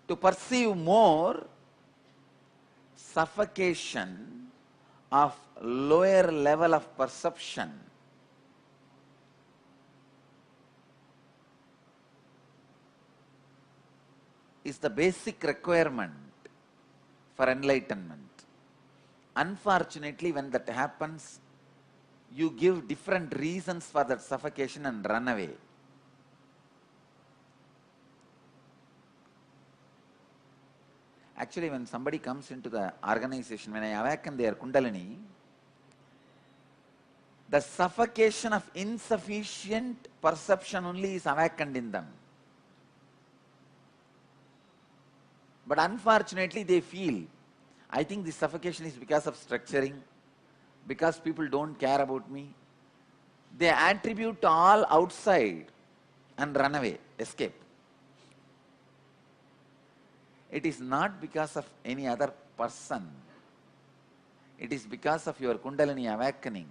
to perceive more, suffocation of lower level of perception, is the basic requirement for enlightenment. Unfortunately, when that happens, you give different reasons for that suffocation and run away. Actually, when somebody comes into the organization, when I awaken their Kundalini, the suffocation of insufficient perception only is awakened in them. But unfortunately, they feel, I think this suffocation is because of structuring, because people don't care about me. They attribute to all outside and run away, escape. It is not because of any other person. It is because of your Kundalini awakening.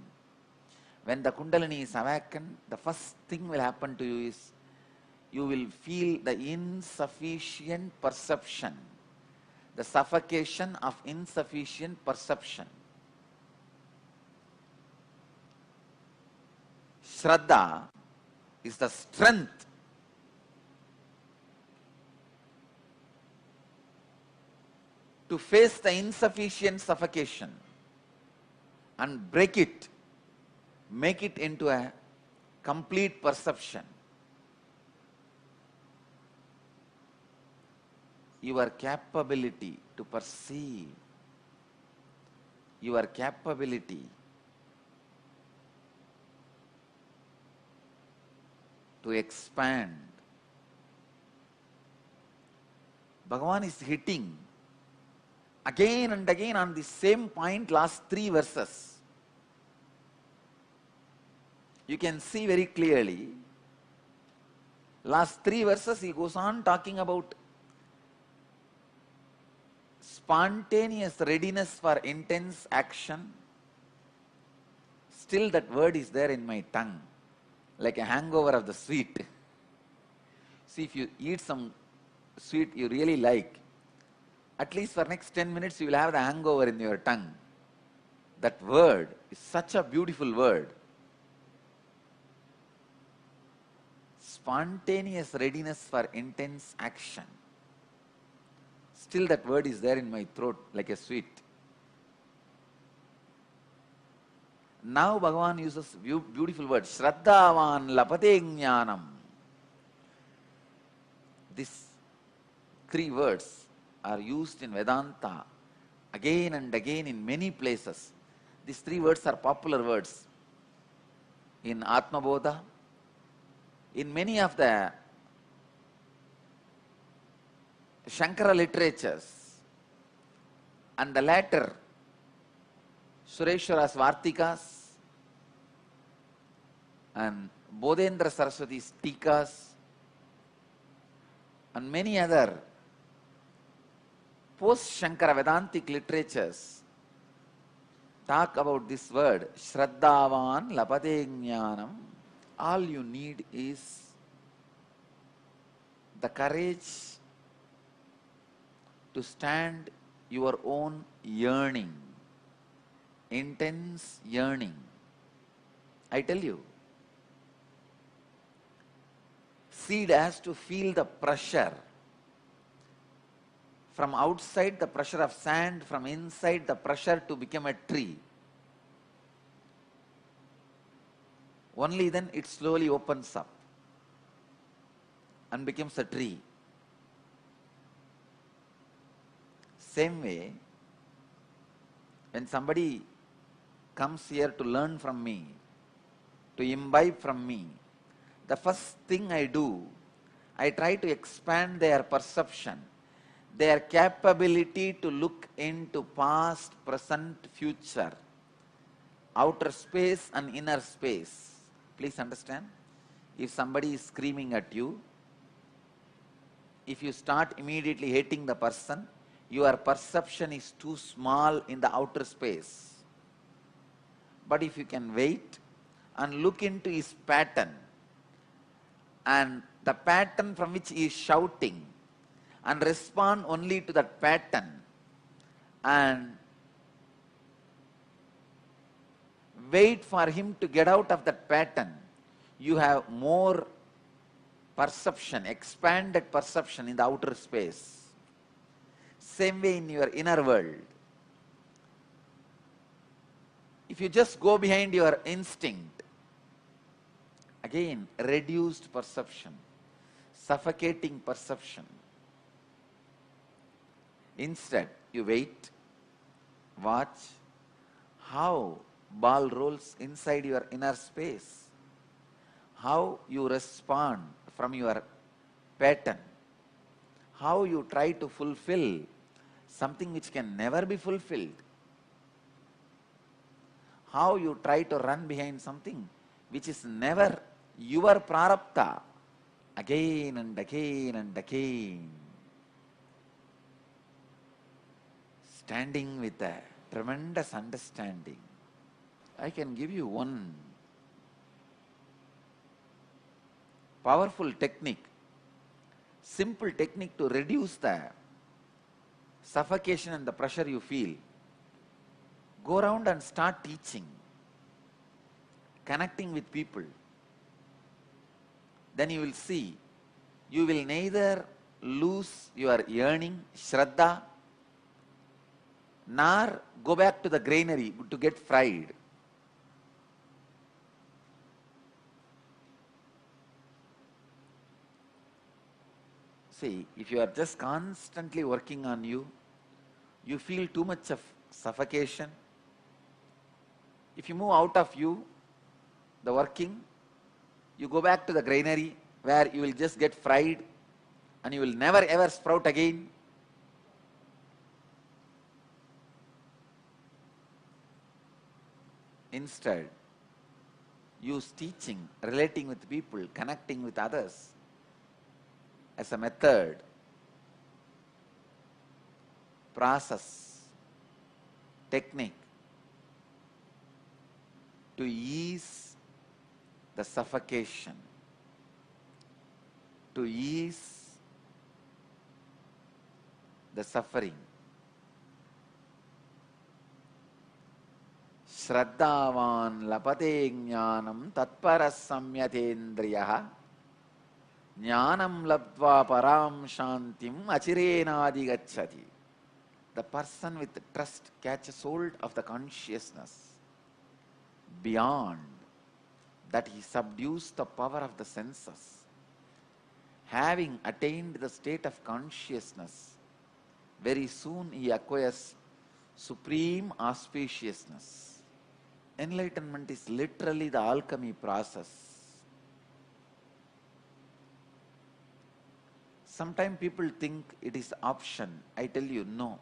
When the Kundalini is awakened, the first thing will happen to you is you will feel the insufficient perception, the suffocation of insufficient perception. Shraddha is the strength to face the insufficient suffocation and break it, make it into a complete perception. Your capability to perceive, your capability to expand. Bhagavan is hitting again and again on the same point, last 3 verses. You can see very clearly, last 3 verses he goes on talking about spontaneous readiness for intense action. Still that word is there in my tongue, like a hangover of the sweet. See, if you eat some sweet you really like, at least for next 10 minutes you will have the hangover in your tongue. That word is such a beautiful word. Spontaneous readiness for intense action. Still that word is there in my throat like a sweet. Now Bhagavan uses beautiful word, Shraddhavan lapate jnanam. These three words are used in Vedanta again and again in many places. These three words are popular words in Atma Bodha, in many of the Shankara literatures, and the latter Sureshwara's Vartikas and Bodhendra Saraswati's Tikas and many other post-Shankara Vedantic literatures talk about this word, Shraddhavan Lapate Jnanam. All you need is the courage to stand your own yearning, intense yearning. I tell you, seed has to feel the pressure. From outside, the pressure of sand, from inside, the pressure to become a tree. Only then it slowly opens up and becomes a tree. Same way, when somebody comes here to learn from me, to imbibe from me, the first thing I do, I try to expand their perception, their capability to look into past, present, future, outer space and inner space. Please understand, if somebody is screaming at you, if you start immediately hating the person, your perception is too small in the outer space. But if you can wait and look into his pattern, and the pattern from which he is shouting, and respond only to that pattern, and wait for him to get out of that pattern, you have more perception, expanded perception in the outer space. Same way in your inner world. If you just go behind your instinct, again, reduced perception, suffocating perception. Instead, you wait, watch how ball rolls inside your inner space, how you respond from your pattern, how you try to fulfill something which can never be fulfilled, how you try to run behind something which is never your prarabdha, again and again and again. Standing with a tremendous understanding. I can give you one powerful technique, simple technique to reduce the suffocation and the pressure you feel. Go around and start teaching, connecting with people. Then you will see, you will neither lose your yearning, Shraddha, nor go back to the granary to get fried. See, if you are just constantly working on you, you feel too much of suffocation. If you move out of you, the working, you go back to the granary where you will just get fried and you will never ever sprout again. Instead, use teaching, relating with people, connecting with others as a method, process, technique to ease the suffocation, to ease the suffering. Shraddhavan lapate jnanam tatparas samyatendriyaha jnanam labdva param shantim achirenadi gacchati. The person with trust catches hold of the consciousness. Beyond that, he subdues the power of the senses, having attained the state of consciousness, very soon he acquires supreme auspiciousness. Enlightenment is literally the alchemy process. Sometimes people think it is option. I tell you, no.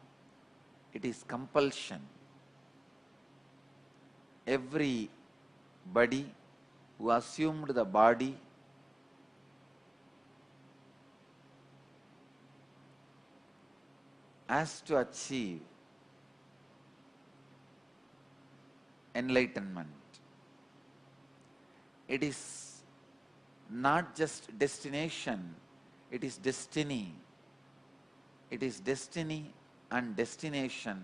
It is compulsion. Everybody who assumed the body has to achieve enlightenment. It is not just destination, it is destiny. It is destiny and destination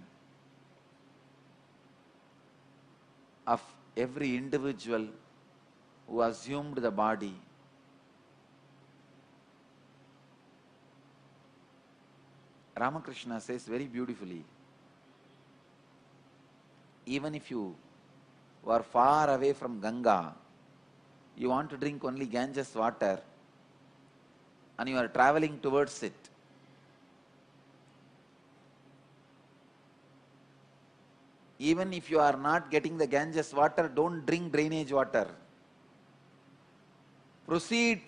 of every individual who assumed the body. Ramakrishna says very beautifully, even if you are far away from Ganga, you want to drink only Ganges water, and you are traveling towards it, even if you are not getting the Ganges water, don't drink drainage water. Proceed,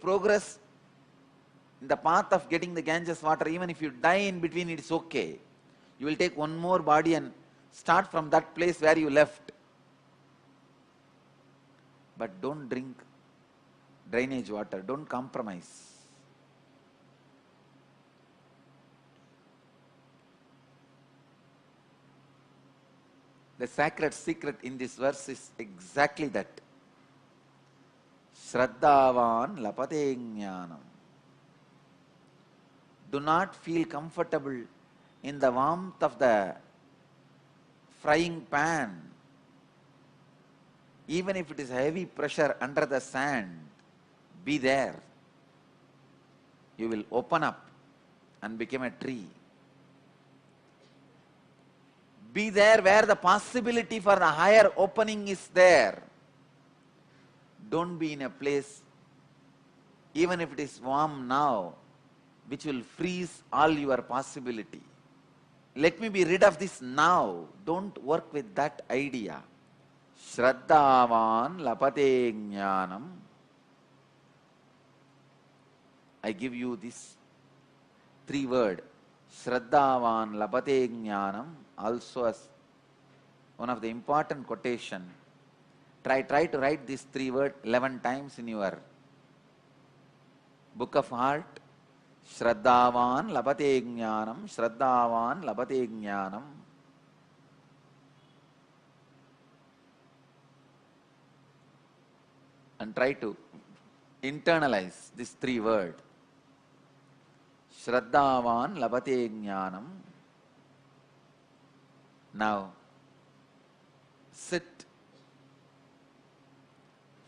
progress in the path of getting the Ganges water. Even if you die in between, it's okay. You will take one more body and start from that place where you left. But don't drink drainage water, don't compromise. The sacred secret in this verse is exactly that. Shraddhavan lapate jnanam. Do not feel comfortable in the warmth of the frying pan. Even if it is heavy pressure under the sand, be there. You will open up and become a tree. Be there where the possibility for the higher opening is there. Don't be in a place, even if it is warm now, which will freeze all your possibility. Let me be rid of this now. Don't work with that idea. Shraddhavan lapate jnanam. I give you this 3 words. Shraddhavan lapate jnanam, also as one of the important quotation. Try to write these 3 words 11 times in your book of heart. Shraddhavan lapate jnanam, Shraddhavan lapate jnanam. And try to internalize these 3 words. Shraddhavan lapate jnanam. Now, sit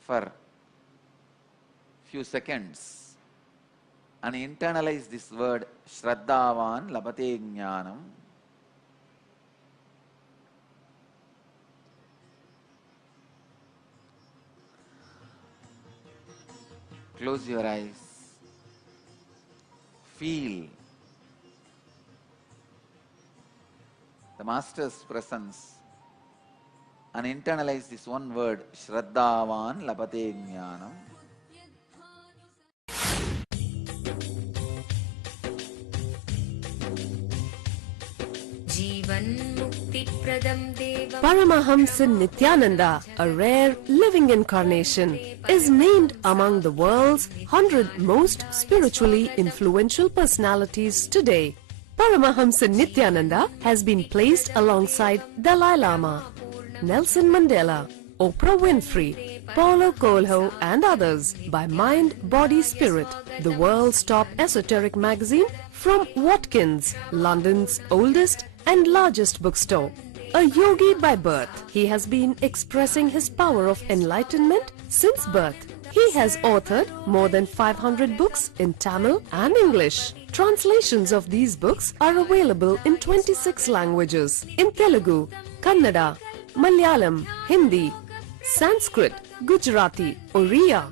for few seconds and internalize this word Shraddhavan lapate jnanam. Close your eyes. Feel the Master's presence and internalize this one word, Shraddhavan lapate jnanam. Paramahamsa Nithyananda, a rare living incarnation, is named among the world's 100 most spiritually influential personalities today. Paramahamsa Nithyananda has been placed alongside Dalai Lama, Nelson Mandela, Oprah Winfrey, Paulo Coelho and others by Mind, Body, Spirit, the world's top esoteric magazine from Watkins, London's oldest and largest bookstore. A yogi by birth, he has been expressing his power of enlightenment since birth. He has authored more than 500 books in Tamil and English. Translations of these books are available in 26 languages in Telugu, Kannada, Malayalam, Hindi, Sanskrit, Gujarati, Oriya,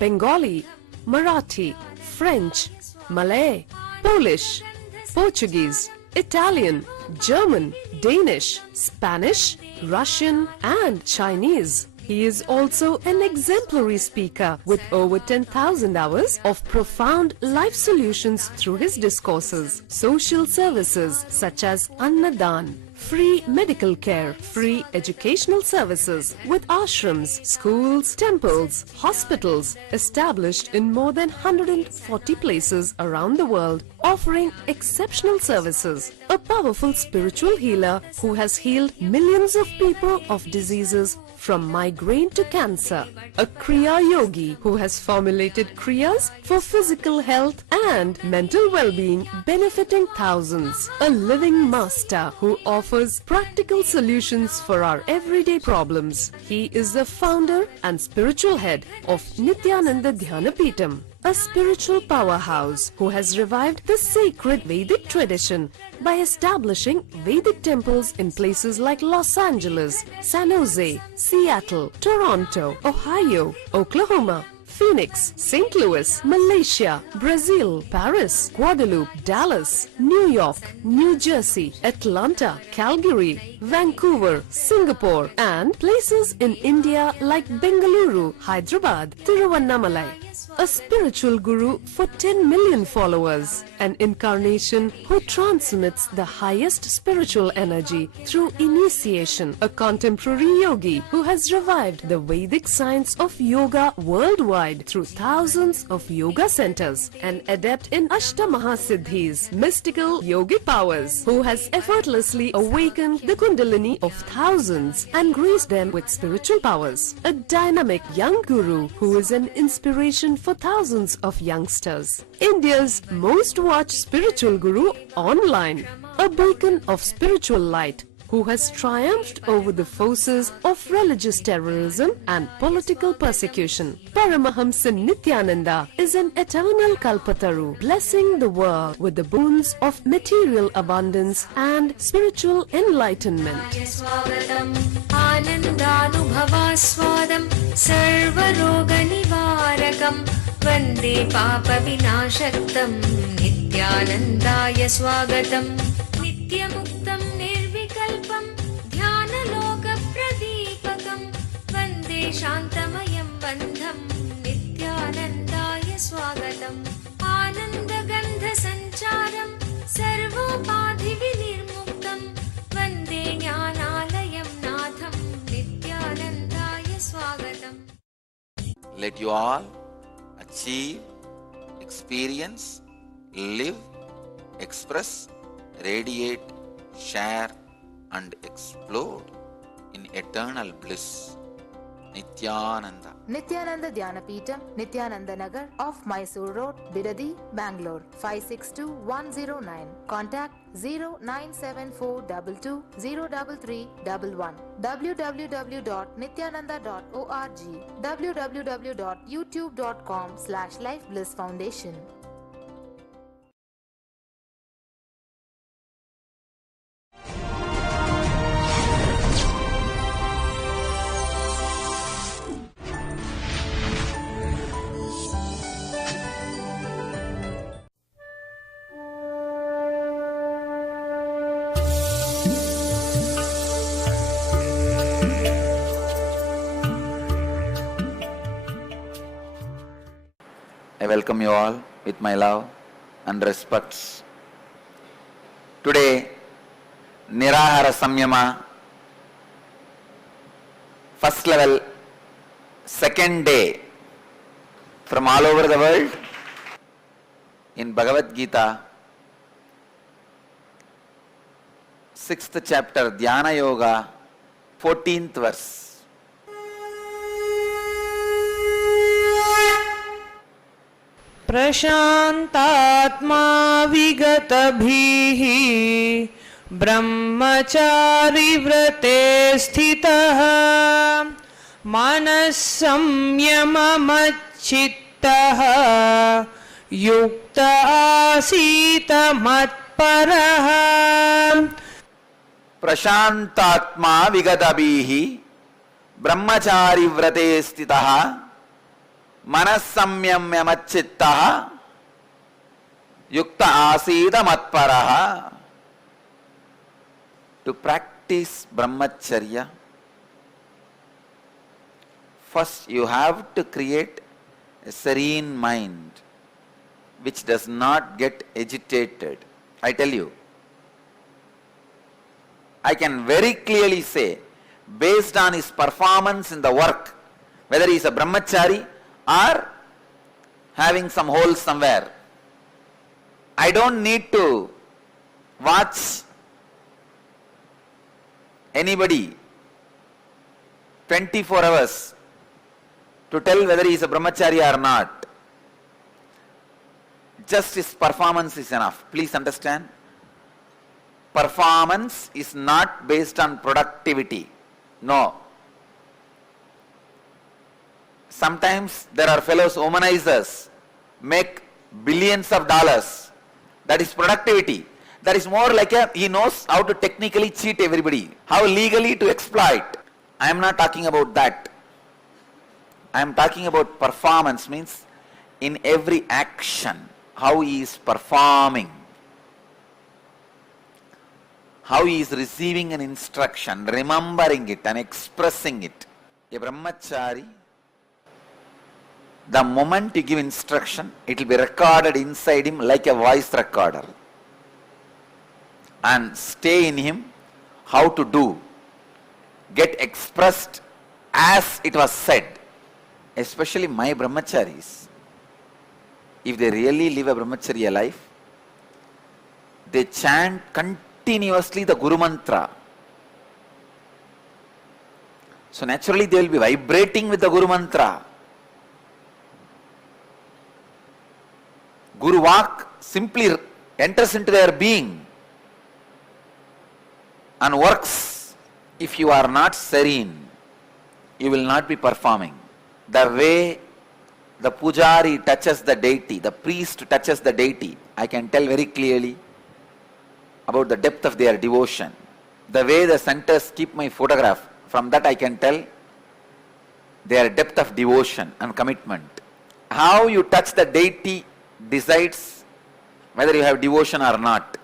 Bengali, Marathi, French, Malay, Polish, Portuguese, Italian, German, Danish, Spanish, Russian, and Chinese. He is also an exemplary speaker with over 10,000 hours of profound life solutions through his discourses. Social services such as Annadan, free medical care, free educational services with ashrams, schools, temples, hospitals established in more than 140 places around the world, offering exceptional services. A powerful spiritual healer who has healed millions of people of diseases from migraine to cancer. A Kriya Yogi who has formulated Kriyas for physical health and mental well-being, benefiting thousands. A living master who offers practical solutions for our everyday problems. He is the founder and spiritual head of Nithyananda Dhanapeetham, a spiritual powerhouse who has revived the sacred Vedic tradition by establishing Vedic temples in places like Los Angeles, San Jose, Seattle, Toronto, Ohio, Oklahoma, Phoenix, St. Louis, Malaysia, Brazil, Paris, Guadeloupe, Dallas, New York, New Jersey, Atlanta, Calgary, Vancouver, Singapore, and places in India like Bengaluru, Hyderabad, Tiruvannamalai. A spiritual guru for 10 million followers, an incarnation who transmits the highest spiritual energy through initiation, a contemporary yogi who has revived the Vedic science of yoga worldwide through thousands of yoga centers, an adept in Ashtamahasiddhis, mystical yogic powers, who has effortlessly awakened the Kundalini of thousands and graced them with spiritual powers, a dynamic young guru who is an inspiration for thousands of youngsters, India's most watched spiritual guru online, a beacon of spiritual light who has triumphed over the forces of religious terrorism and political persecution. Paramahamsa Nithyananda is an eternal Kalpataru, blessing the world with the boons of material abundance and spiritual enlightenment. आनन्दानुभवास्वादं सर्वरोगनिवारकं वन्दे पापविनाशक्तं नित्यानन्दाय स्वागतं नित्यमुक्तं निर्विकल्पं ध्यानलोकप्रदीपकं वन्दे शान्तमयं बन्धं नित्यानन्दाय स्वागतम् आनन्दगन्धसञ्चारं सर्वोपाधिविनिर्मुक्तं वन्दे ज्ञानालयं नाथं नित्यानन्दाय स्वागतम्. Let you all achieve, experience, live, express, radiate, share and explode in eternal bliss. Nithyananda. Nithyananda Dhanapeetham, Nithyananda Nagar off Mysore Road, Bidadi, Bangalore 562109. Contact 09742203311. www.nithyananda.org. www.youtube.com/lifeblissfoundation. I welcome you all with my love and respects. Today, Nirahara Samyama, first level, second day, from all over the world, in Bhagavad Gita, 6th chapter, Dhyana Yoga, 14th verse. प्रशान्तात्मा विगतभिः ब्रह्मचारिव्रते स्थितः मनः संयममच्चित्तः युक्त आसीत मत्परः. प्रशान्तात्मा विगतभिः ब्रह्मचारिव्रते स्थितः Manasamyamya macchittaha yukta asida matparaha. To practice brahmacharya, first you have to create a serene mind which does not get agitated. I tell you, I can very clearly say, based on his performance in the work, whether he is a brahmachari or having some hole somewhere, I don't need to watch anybody 24 hours to tell whether he is a brahmachari or not. Just his performance is enough. Please understand. Performance is not based on productivity. No. Sometimes there are fellows womanizers make billions of dollars. That is productivity. That is more like he knows how to technically cheat everybody, how legally to exploit. I am not talking about that. I am talking about performance, means in every action, how he is performing, how he is receiving an instruction, remembering it and expressing it. A brahmachari, the moment you give instruction, it will be recorded inside him like a voice recorder and stay in him how to do, get expressed as it was said. Especially my brahmacharis, if they really live a brahmacharya life, they chant continuously the Guru mantra. So naturally they will be vibrating with the Guru mantra. Guru Vak simply enters into their being and works. If you are not serene, you will not be performing. The way the pujari touches the deity, the priest touches the deity, I can tell very clearly about the depth of their devotion. The way the centers keep my photograph, from that I can tell their depth of devotion and commitment. How you touch the deity decides whether you have devotion or not.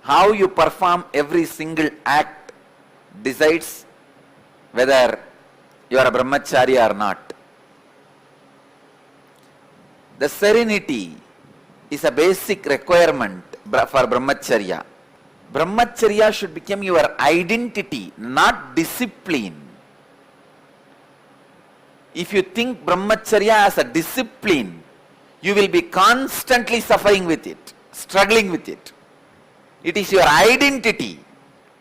How you perform every single act decides whether you are a brahmachari or not. The serenity is a basic requirement for brahmacharya. Brahmacharya should become your identity, not discipline. If you think brahmacharya as a discipline, you will be constantly suffering with it, struggling with it. It is your identity.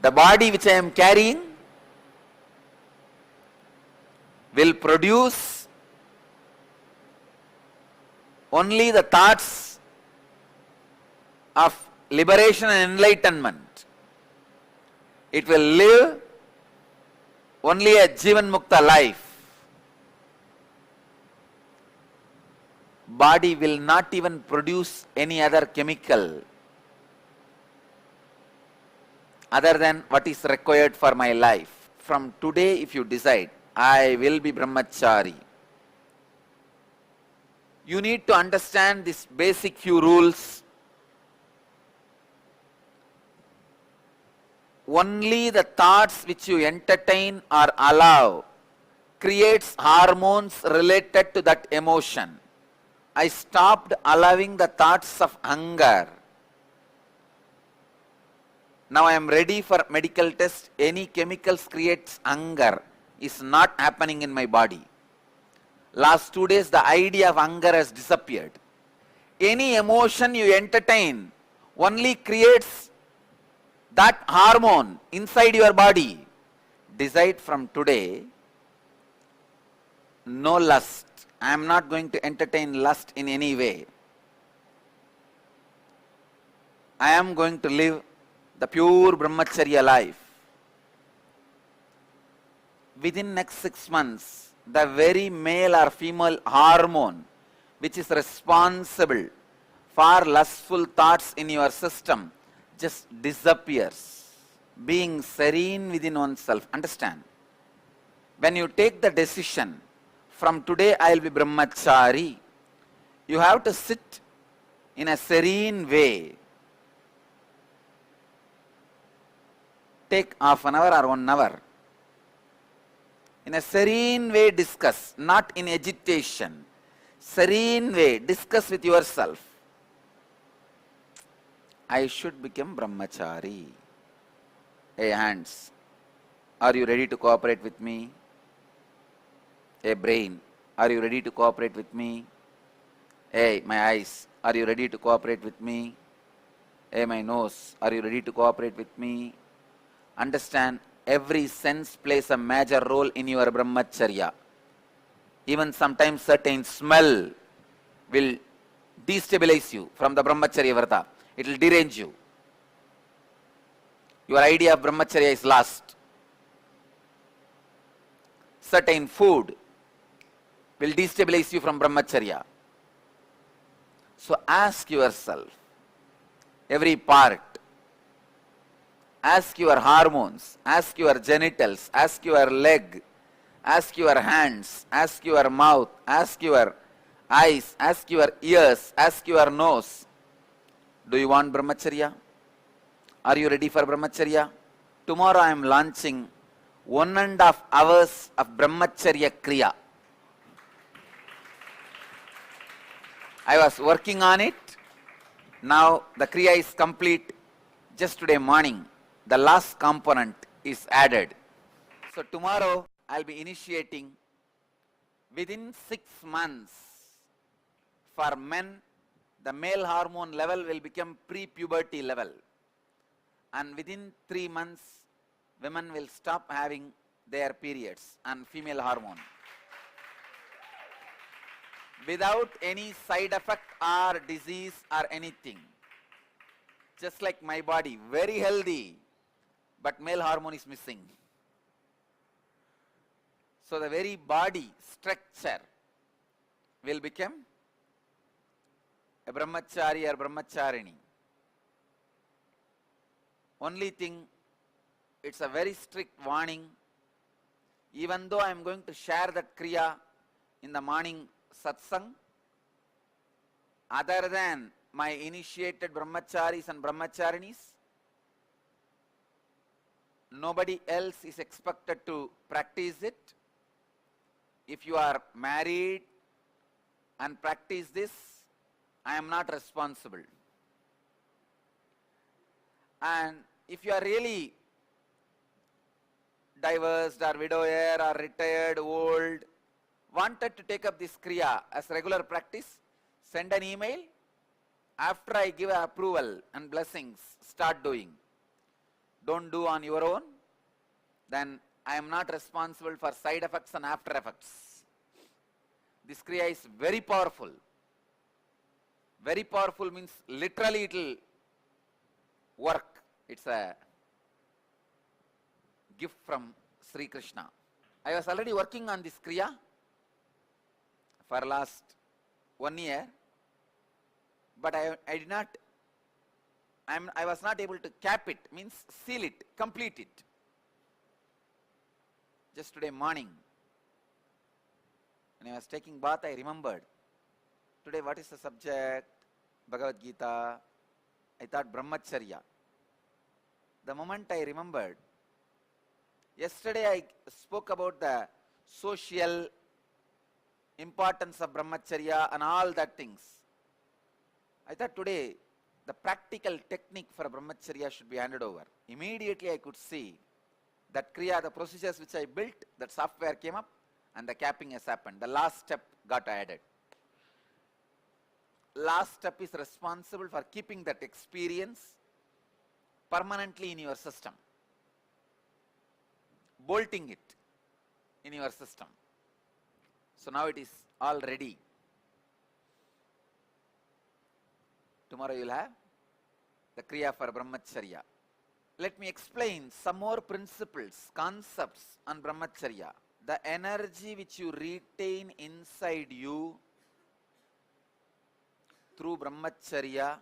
The body which I am carrying will produce only the thoughts of liberation and enlightenment. It will live only a Jivan Mukta life. Body will not even produce any other chemical other than what is required for my life. From today, if you decide, I will be brahmachari, you need to understand this basic few rules. Only the thoughts which you entertain or allow creates hormones related to that emotion. I stopped allowing the thoughts of hunger. Now I am ready for medical test. Any chemicals creates hunger is not happening in my body. Last 2 days the idea of hunger has disappeared. Any emotion you entertain only creates that hormone inside your body. Decide from today, no lust. I am not going to entertain lust in any way. I am going to live the pure brahmacharya life. Within next 6 months, the very male or female hormone which is responsible for lustful thoughts in your system just disappears. Being serene within oneself. Understand? When you take the decision from today I will be brahmachari, you have to sit in a serene way. Take half an hour or 1 hour. In a serene way discuss, not in agitation. Serene way, discuss with yourself. I should become brahmachari. Hey hands, are you ready to cooperate with me? Hey brain, are you ready to cooperate with me? Hey my eyes, are you ready to cooperate with me? Hey my nose, are you ready to cooperate with me? Understand, every sense plays a major role in your brahmacharya. Even sometimes certain smell will destabilize you from the brahmacharya vrata. It will derange you. Your idea of brahmacharya is lost. Certain food will destabilize you from brahmacharya. So ask yourself, every part, ask your hormones, ask your genitals, ask your leg, ask your hands, ask your mouth, ask your eyes, ask your ears, ask your nose. Do you want brahmacharya? Are you ready for brahmacharya? Tomorrow I am launching 1.5 hours of brahmacharya kriya. I was working on it. Now the kriya is complete. Just today morning, the last component is added. So tomorrow I'll be initiating within 6 months. For men, the male hormone level will become pre-puberty level. And within 3 months, women will stop having their periods and female hormone. Without any side effect or disease or anything. Just like my body, very healthy, but male hormone is missing. So the very body structure will become a brahmachari or brahmacharini. Only thing, it's a very strict warning. Even though I am going to share that kriya in the morning satsang, other than my initiated brahmacharis and brahmacharinis, nobody else is expected to practice it. If you are married and practice this, I am not responsible. And if you are really divorced or widower or retired, old, wanted to take up this kriya as regular practice, send an email. After I give approval and blessings, start doing. Don't do on your own. Then I am not responsible for side effects and after effects. This kriya is very powerful. Very powerful means literally it will work. It's a gift from Sri Krishna. I was already working on this kriya for last 1 year, but I was not able to cap it, means seal it, complete it. Just today morning, when I was taking bath, I remembered, today what is the subject? Bhagavad Gita. I thought brahmacharya. The moment I remembered, yesterday I spoke about the social importance of brahmacharya and all that things. I thought today the practical technique for brahmacharya should be handed over. Immediately I could see that kriya, the procedures which I built, that software came up and the capping has happened. The last step got added. Last step is responsible for keeping that experience permanently in your system. Bolting it in your system. So now it is all ready. Tomorrow you will have the kriya for brahmacharya. Let me explain some more principles, concepts on brahmacharya. The energy which you retain inside you through brahmacharya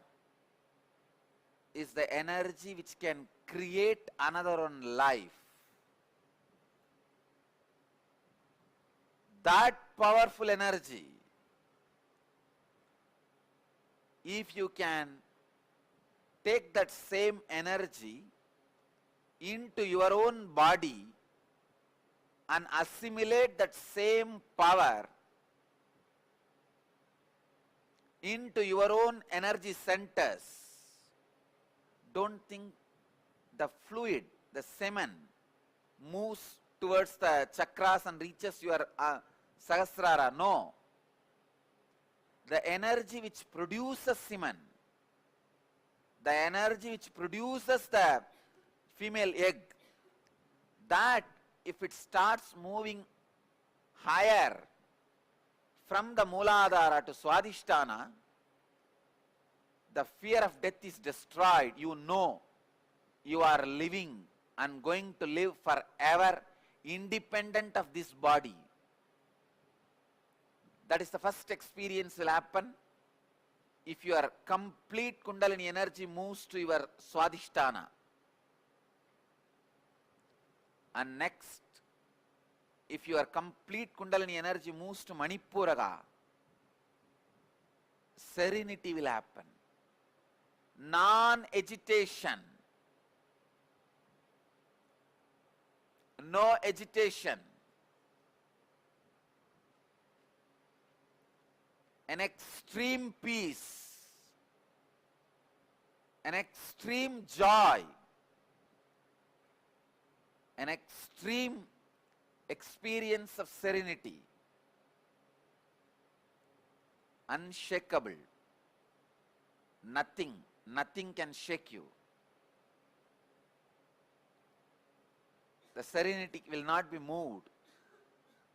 is the energy which can create another life. That powerful energy, if you can take that same energy into your own body and assimilate that same power into your own energy centers, don't think the fluid, the semen, moves towards the chakras and reaches your Sahasrara. No. The energy which produces semen, the energy which produces the female egg, that if it starts moving higher from the Mooladhara to Swadhisthana, the fear of death is destroyed. You know you are living and going to live forever independent of this body. That is the first experience will happen if your complete Kundalini energy moves to your Swadhisthana. And next, if your complete Kundalini energy moves to Manipuraga, serenity will happen. Non-agitation. No agitation. An extreme peace. An extreme joy. An extreme experience of serenity. Unshakable. Nothing can shake you. The serenity will not be moved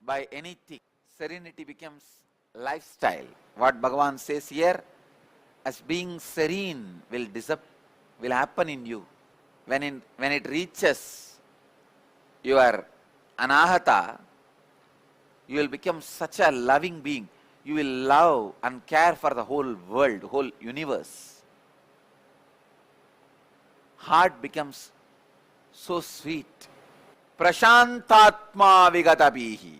by anything. Serenity becomes lifestyle. What Bhagavan says here, as being serene will happen in you. When it reaches your anahata, you will become such a loving being. You will love and care for the whole world, whole universe. Heart becomes so sweet. Prashantatma vigatabihi.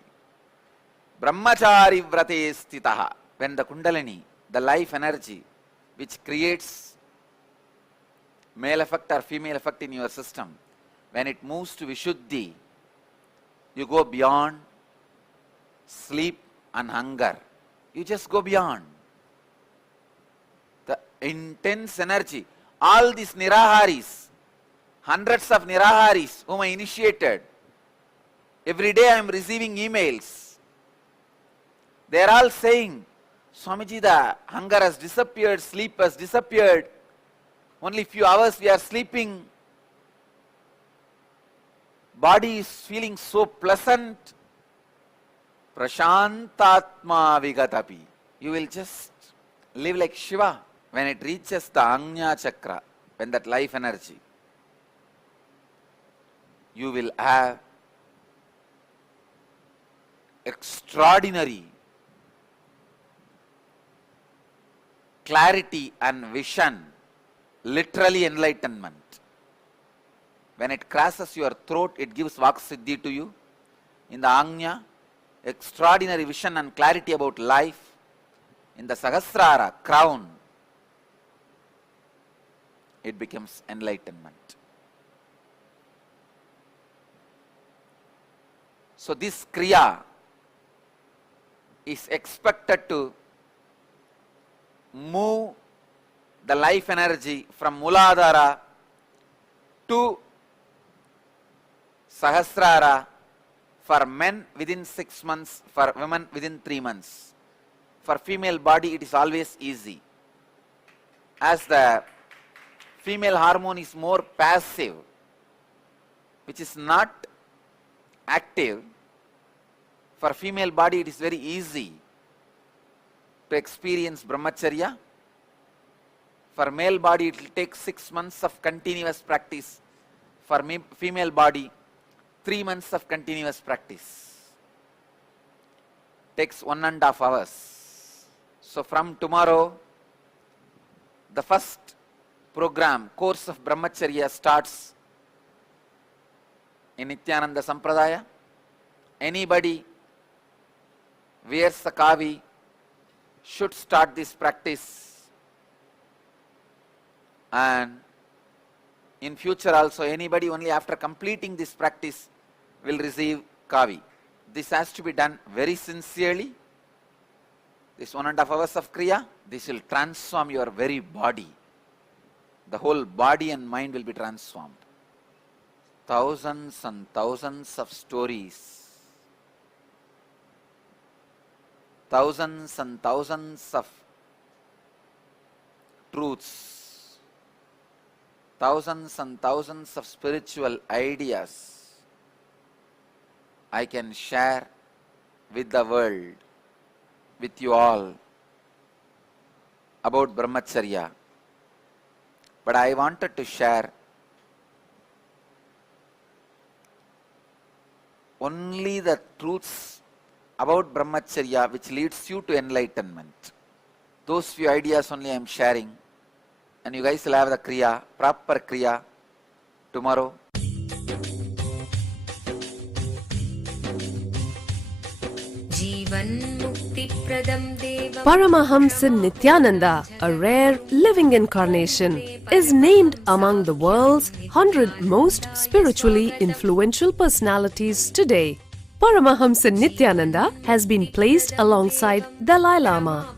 Brahmachari vrate stitaha. When the Kundalini, the life energy, which creates male effect or female effect in your system, when it moves to Vishuddhi, you go beyond sleep and hunger. You just go beyond. The intense energy. All these Niraharis, hundreds of Niraharis whom I initiated, every day I am receiving emails. They are all saying, Swamiji, the hunger has disappeared, sleep has disappeared. Only few hours we are sleeping. Body is feeling so pleasant. Prashantatma vigatapi. You will just live like Shiva. When it reaches the Agnya Chakra, when that life energy, you will have extraordinary clarity and vision, literally enlightenment. When it crosses your throat, it gives Vaksiddhi to you. In the Agnya, extraordinary vision and clarity about life. In the Sahasrara, crown, it becomes enlightenment. So this Kriya is expected to move the life energy from Mooladhara to Sahasrara for men within 6 months, for women within 3 months. For female body it is always easy. As the female hormone is more passive, which is not active, for female body it is very easy to experience brahmacharya. For male body it will take 6 months of continuous practice. For female body 3 months of continuous practice. Takes 1.5 hours. So from tomorrow, the first program, course of brahmacharya starts in Nithyananda Sampradaya. Anybody wears the kavi should start this practice, and in future also anybody only after completing this practice will receive kavi. This has to be done very sincerely. This 1.5 hours of kriya, this will transform your very body. The whole body and mind will be transformed. Thousands and thousands of stories, thousands and thousands of truths, thousands and thousands of spiritual ideas I can share with the world, with you all, about brahmacharya. But I wanted to share only the truths about brahmacharya which leads you to enlightenment. Those few ideas only I am sharing, and you guys will have the kriya, proper kriya tomorrow. Paramahamsa Nithyananda, a rare living incarnation, is named among the world's 100 most spiritually influential personalities today. Paramahamsa Nithyananda has been placed alongside Dalai Lama,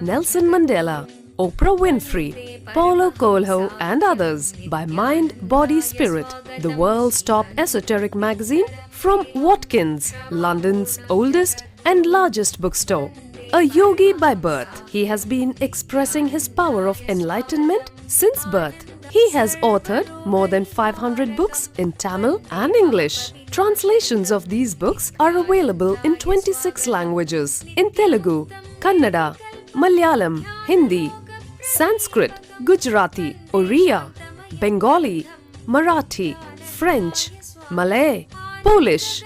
Nelson Mandela, Oprah Winfrey, Paulo Coelho and others by Mind, Body, Spirit, the world's top esoteric magazine from Watkins, London's oldest and largest bookstore. A yogi by birth, he has been expressing his power of enlightenment since birth. He has authored more than 500 books in Tamil and English. Translations of these books are available in 26 languages in Telugu, Kannada, Malayalam, Hindi, Sanskrit, Gujarati, Oriya, Bengali, Marathi, French, Malay, Polish,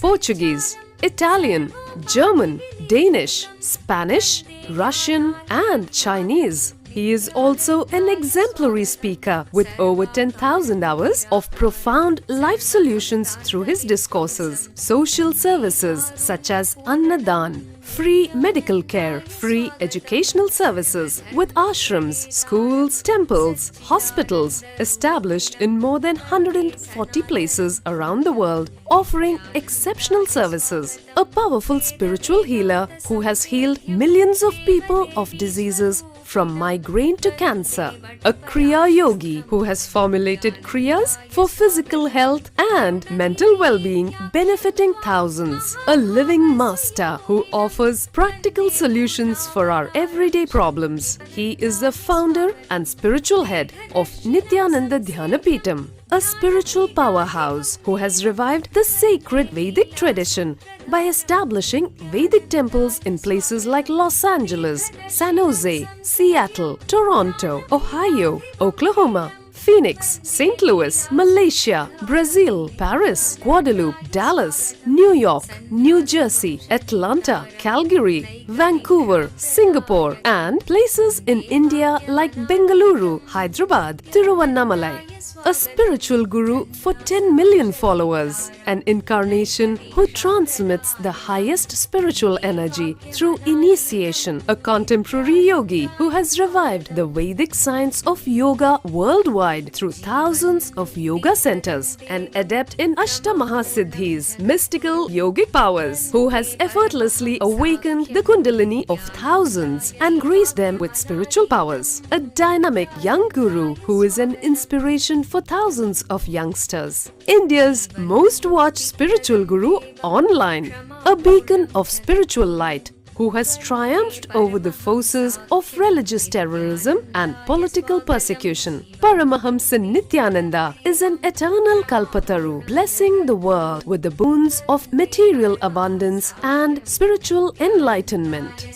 Portuguese, Italian, German, Danish, Spanish, Russian and Chinese. He is also an exemplary speaker with over 10,000 hours of profound life solutions through his discourses. Social services such as Annadan, free medical care, free educational services with ashrams, schools, temples, hospitals established in more than 140 places around the world, offering exceptional services. A powerful spiritual healer who has healed millions of people of diseases from migraine to cancer. A Kriya Yogi who has formulated Kriyas for physical health and mental well-being, benefiting thousands. A living master who offers practical solutions for our everyday problems. He is the founder and spiritual head of Nithyananda Dhyanapitham, a spiritual powerhouse who has revived the sacred Vedic tradition by establishing Vedic temples in places like Los Angeles, San Jose, Seattle, Toronto, Ohio, Oklahoma, Phoenix, St. Louis, Malaysia, Brazil, Paris, Guadeloupe, Dallas, New York, New Jersey, Atlanta, Calgary, Vancouver, Singapore, and places in India like Bengaluru, Hyderabad, Tiruvannamalai. A spiritual guru for 10 million followers, an incarnation who transmits the highest spiritual energy through initiation, a contemporary yogi who has revived the Vedic science of yoga worldwide through thousands of yoga centers, an adept in Ashtamahasiddhis, mystical yogic powers, who has effortlessly awakened the Kundalini of thousands and graced them with spiritual powers, a dynamic young guru who is an inspiration for thousands of youngsters. India's most watched spiritual guru online, a beacon of spiritual light who has triumphed over the forces of religious terrorism and political persecution. Paramahamsa Nithyananda is an eternal Kalpataru, blessing the world with the boons of material abundance and spiritual enlightenment.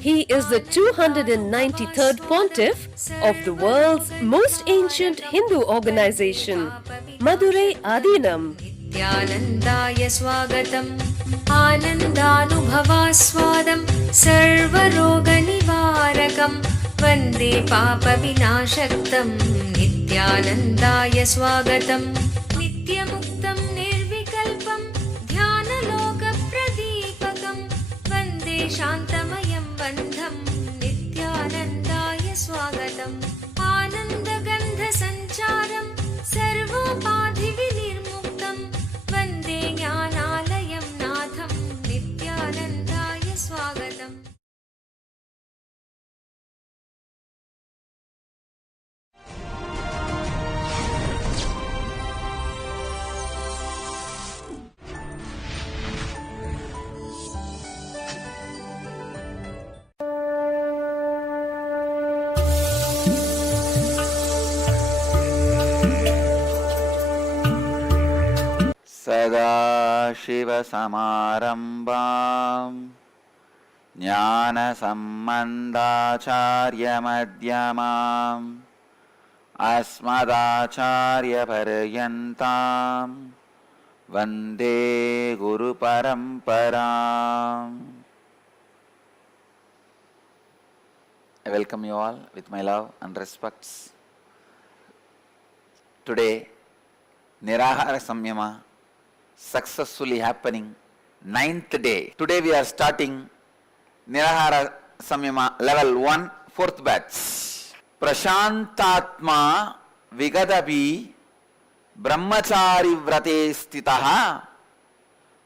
He is the 293rd pontiff of the world's most ancient Hindu organization, Madurai Adinam. Nithyanandaya swagatam Anandanubhavaswadam Sarvaroga nivarakam Vande papa vinashaktam Nithyanandaya swagatam Nityamuktam nirvikalpam Dhyanaloka pradipakam शान्तमयं बन्धं नित्यानन्दाय स्वागतम् आनन्दगन्धसञ्चारं सर्वोपाधिविनिर्मुक्तं वन्दे ज्ञानालयं नाथं नित्यानन्दाय स्वागतम् सदाशिवसमारम्भाम् ज्ञानसम्बन्धाचार्यमध्यमाम् अस्मदाचार्यपर्यन्ताम् वन्दे गुरुपरम्पराम्. I welcome you all with my love and respects. Today, Nirahara Samyama successfully happening 9th day. Today we are starting Nirahara Samyama level 1 4th batch. Prashantatma Vigadabi Brahmachari Vrate Stitaha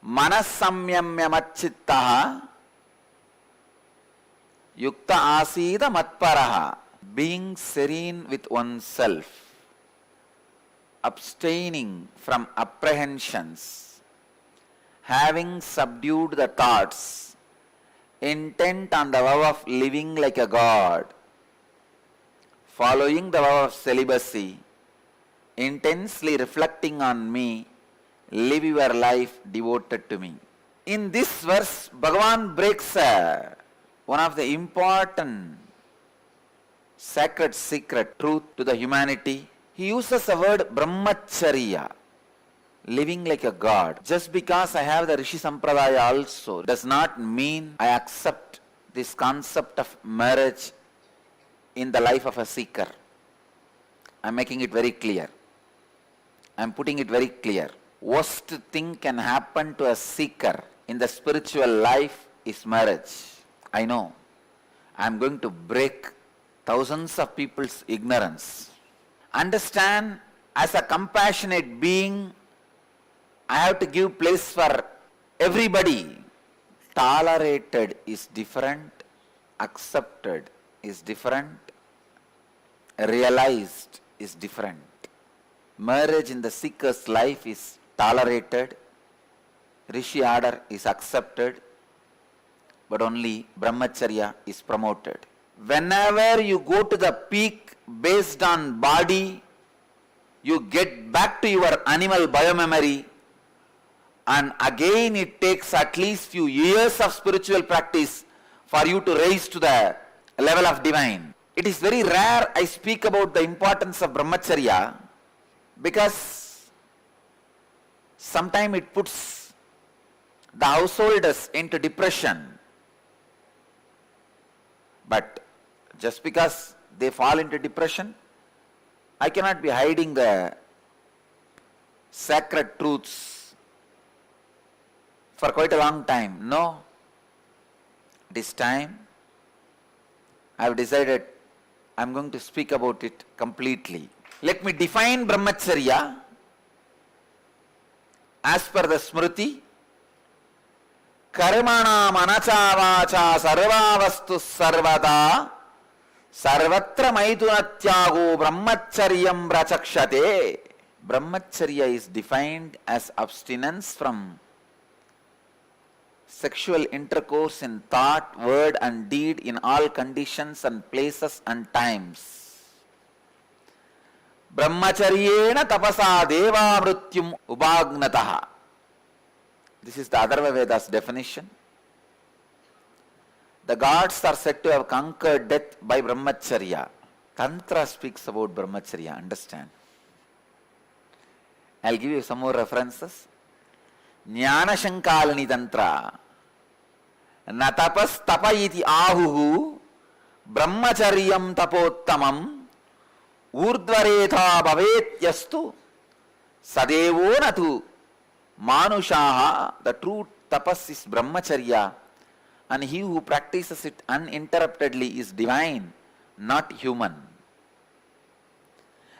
Manasamyamyamachittaha Yukta Asida Matparaha. Being serene with oneself, abstaining from apprehensions, having subdued the thoughts, intent on the vow of living like a god, following the vow of celibacy, intensely reflecting on me, live your life devoted to me. In this verse, Bhagavan breaks one of the important sacred secret truth to the humanity. He uses the word brahmacharya, living like a god. Just because I have the Rishi Sampradaya also does not mean I accept this concept of marriage in the life of a seeker. I am making it very clear. I am putting it very clear. Worst thing can happen to a seeker in the spiritual life is marriage. I know. I am going to break thousands of people's ignorance. Understand, as a compassionate being, I have to give place for everybody. Tolerated is different, accepted is different, realized is different. Marriage in the seeker's life is tolerated, Rishi order is accepted, but only brahmacharya is promoted. Whenever you go to the peak based on body, you get back to your animal biomemory, and again it takes at least few years of spiritual practice for you to raise to the level of divine. It is very rare I speak about the importance of brahmacharya, because sometimes it puts the householders into depression. But just because they fall into depression, I cannot be hiding the sacred truths for quite a long time. No. This time, I have decided I am going to speak about it completely. Let me define brahmacharya as per the Smriti. Karmana manacha vacha sarvavastu sarvada sarvatra maithunatyago brahmacharyam brachakshate. Brahmacharya is defined as abstinence from sexual intercourse in thought, word and deed in all conditions and places and times. Brahmacharyena tapasa deva mrityum ubagnataha. This is the Atharva Veda's definition. The gods are said to have conquered death by brahmacharya. Tantra speaks about brahmacharya, understand. I'll give you some more references. Jnana Shankalani Tantra. Natapas tapa iti ahuhu brahmacharyam tapottamam urdvaretha bhavet yastu sadevo natu manushaha. The true tapas is brahmacharya. and he who practices it uninterruptedly is divine, not human.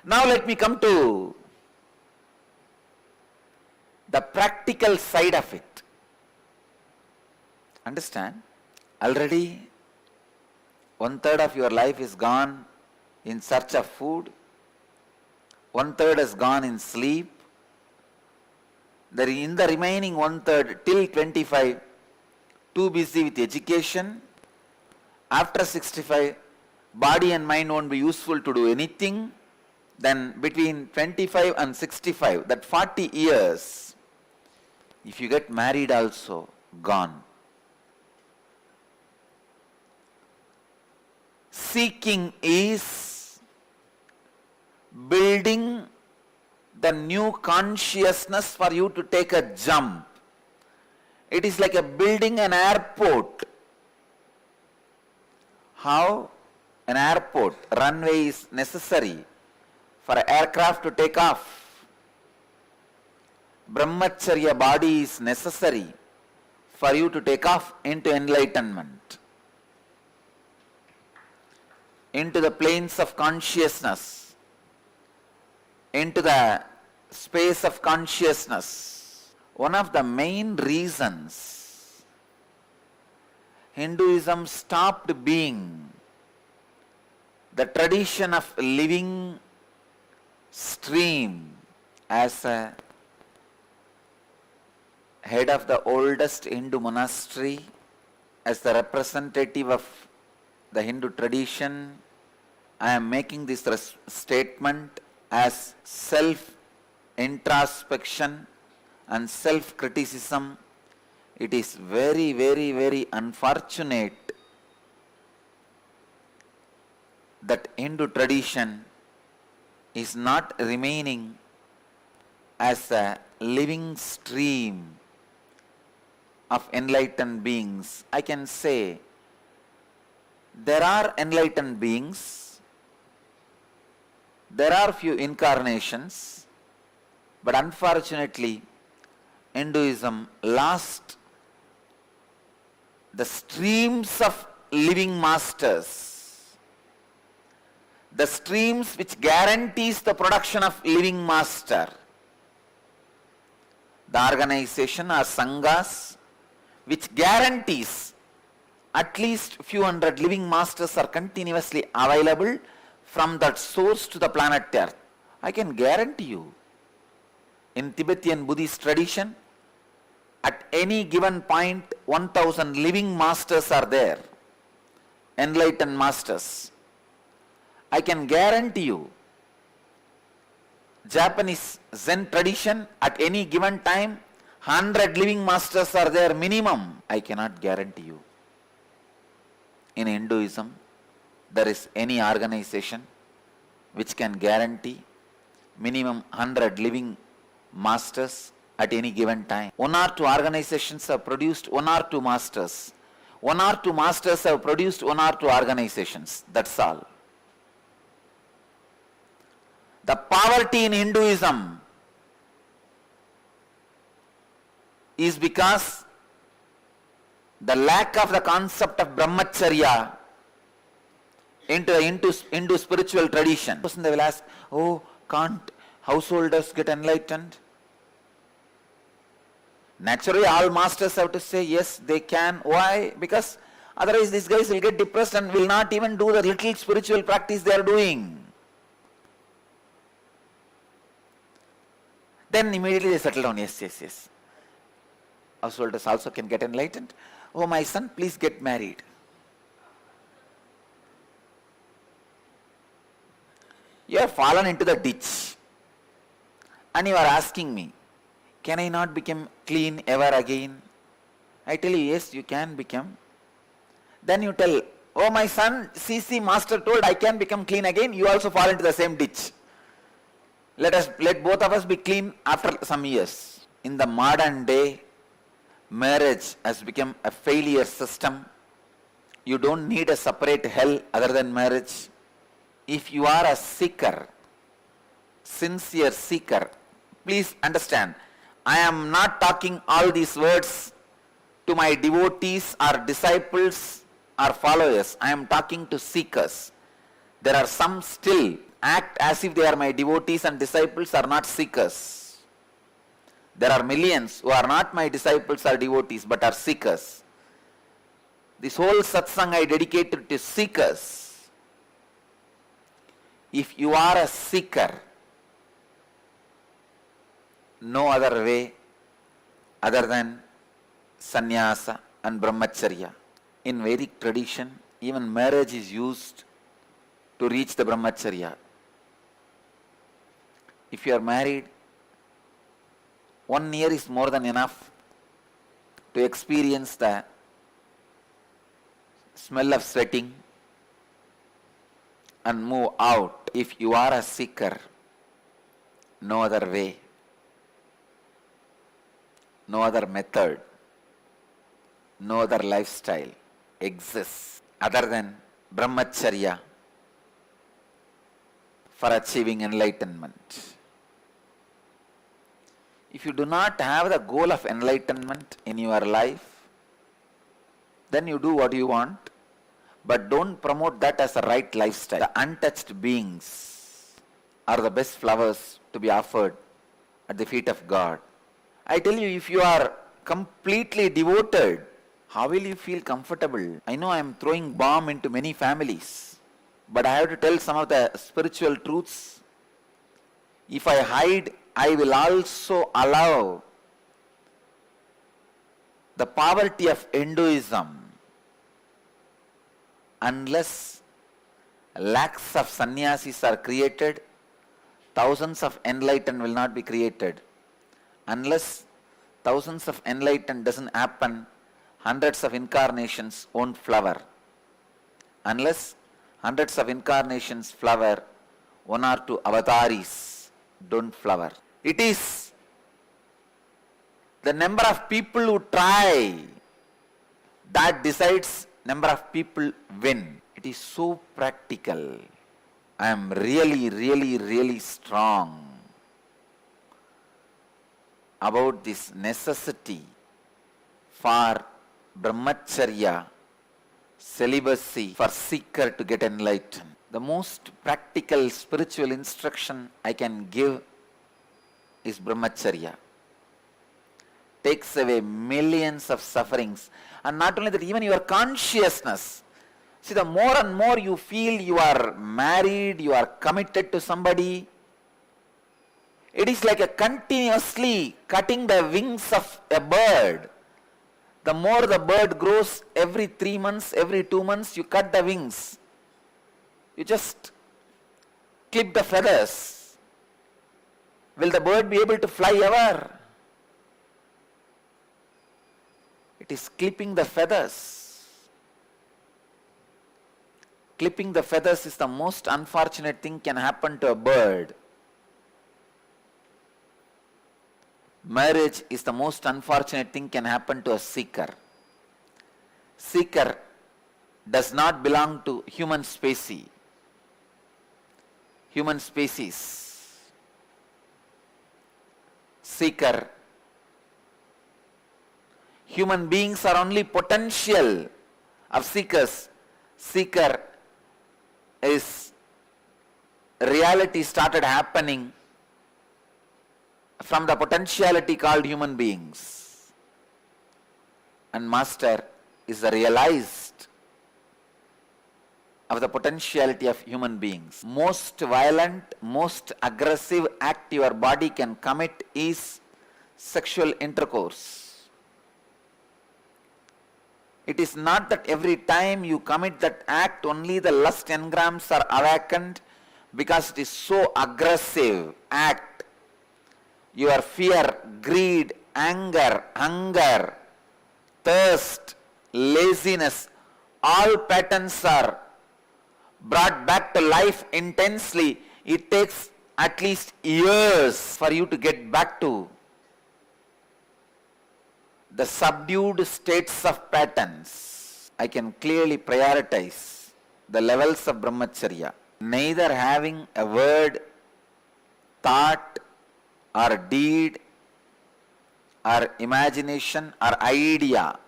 Now let me come to the practical side of it. Understand? Already 1/3 of your life is gone in search of food, 1/3 has gone in sleep. In the remaining 1/3 till 25, too busy with education. After 65, body and mind won't be useful to do anything. Then between 25 and 65, that 40 years, if you get married also, gone. Seeking is building the new consciousness for you to take a jump. It is like a building an airport. How? An airport, runway is necessary for an aircraft to take off. Brahmacharya body is necessary for you to take off into enlightenment, into the planes of consciousness, into the space of consciousness. One of the main reasons Hinduism stopped being the tradition of living stream as a head of the oldest Hindu monastery, as the representative of the Hindu tradition, I am making this statement as self-introspection and self-criticism. It is very, very, very unfortunate that Hindu tradition is not remaining as a living stream of enlightened beings. I can say there are enlightened beings, there are few incarnations, but unfortunately Hinduism lost the streams of living masters, the streams which guarantees the production of living master. The organization or sanghas which guarantees at least few hundred living masters are continuously available from that source to the planet Earth. I can guarantee you, in Tibetan Buddhist tradition, at any given point 1000 living masters are there, enlightened masters. I can guarantee you, Japanese Zen tradition, at any given time 100 living masters are there minimum. I cannot guarantee you. In Hinduism, there is any organization which can guarantee minimum 100 living masters at any given time. 1 or 2 organizations have produced 1 or 2 masters. 1 or 2 masters have produced 1 or 2 organizations. That's all. The poverty in Hinduism is because the lack of the concept of brahmacharya into spiritual tradition. They will ask, oh, can't householders get enlightened? Naturally, all masters have to say, yes, they can. Why? Because otherwise these guys will get depressed and will not even do the little spiritual practice they are doing. Then immediately they settle down, yes. Householders also can get enlightened. Oh, my son, please get married. You have fallen into the ditch and you are asking me, can I not become clean ever again? I tell you, yes, you can become. Then you tell, oh, my son, CC master told I can become clean again. You also fall into the same ditch. Let both of us be clean after some years. In the modern day, marriage has become a failure system. You don't need a separate hell other than marriage. If you are a seeker, sincere seeker, please understand, I am not talking all these words to my devotees or disciples or followers. I am talking to seekers. There are some still act as if they are my devotees and disciples are not seekers. There are millions who are not my disciples or devotees but are seekers. This whole satsang I dedicated to seekers. If you are a seeker, no other way other than sannyasa and brahmacharya. In Vedic tradition, even marriage is used to reach the brahmacharya. If you are married, 1 year is more than enough to experience the smell of sweating and move out. If you are a seeker, no other way, no other method, no other lifestyle exists other than brahmacharya for achieving enlightenment. If you do not have the goal of enlightenment in your life, then you do what you want, but don't promote that as a right lifestyle. The untouched beings are the best flowers to be offered at the feet of God. I tell you, if you are completely devoted, how will you feel comfortable? I know I am throwing bomb into many families, but I have to tell some of the spiritual truths. If I hide, I will also allow the poverty of Hinduism. Unless lakhs of sannyasis are created, thousands of enlightened will not be created. Unless thousands of enlightened doesn't happen, hundreds of incarnations won't flower. Unless hundreds of incarnations flower, 1 or 2 avataris don't flower. It is the number of people who try that decides number of people win. It is so practical. I am really strong about this necessity for brahmacharya, celibacy, for seeker to get enlightened. The most practical spiritual instruction I can give is brahmacharya. Takes away millions of sufferings. And not only that, even your consciousness. See, the more and more you feel you are married, you are committed to somebody, it is like a continuously cutting the wings of a bird. The more the bird grows, every 3 months, every 2 months, you cut the wings. You just clip the feathers. Will the bird be able to fly ever? It is clipping the feathers. Clipping the feathers is the most unfortunate thing can happen to a bird. Marriage is the most unfortunate thing can happen to a seeker. Seeker does not belong to human species. Seeker. Human beings are only potential of seekers. Seeker is reality started happening from the potentiality called human beings. And master is the realized of the potentiality of human beings. Most violent, most aggressive act your body can commit is sexual intercourse. It is not that every time you commit that act only the lust engrams are awakened, because it is so aggressive act. Your fear, greed, anger, hunger, thirst, laziness, all patterns are brought back to life intensely. It takes at least years for you to get back to the subdued states of patterns. I can clearly prioritize the levels of brahmacharya. Neither having a word, thought, or deed, or imagination, or idea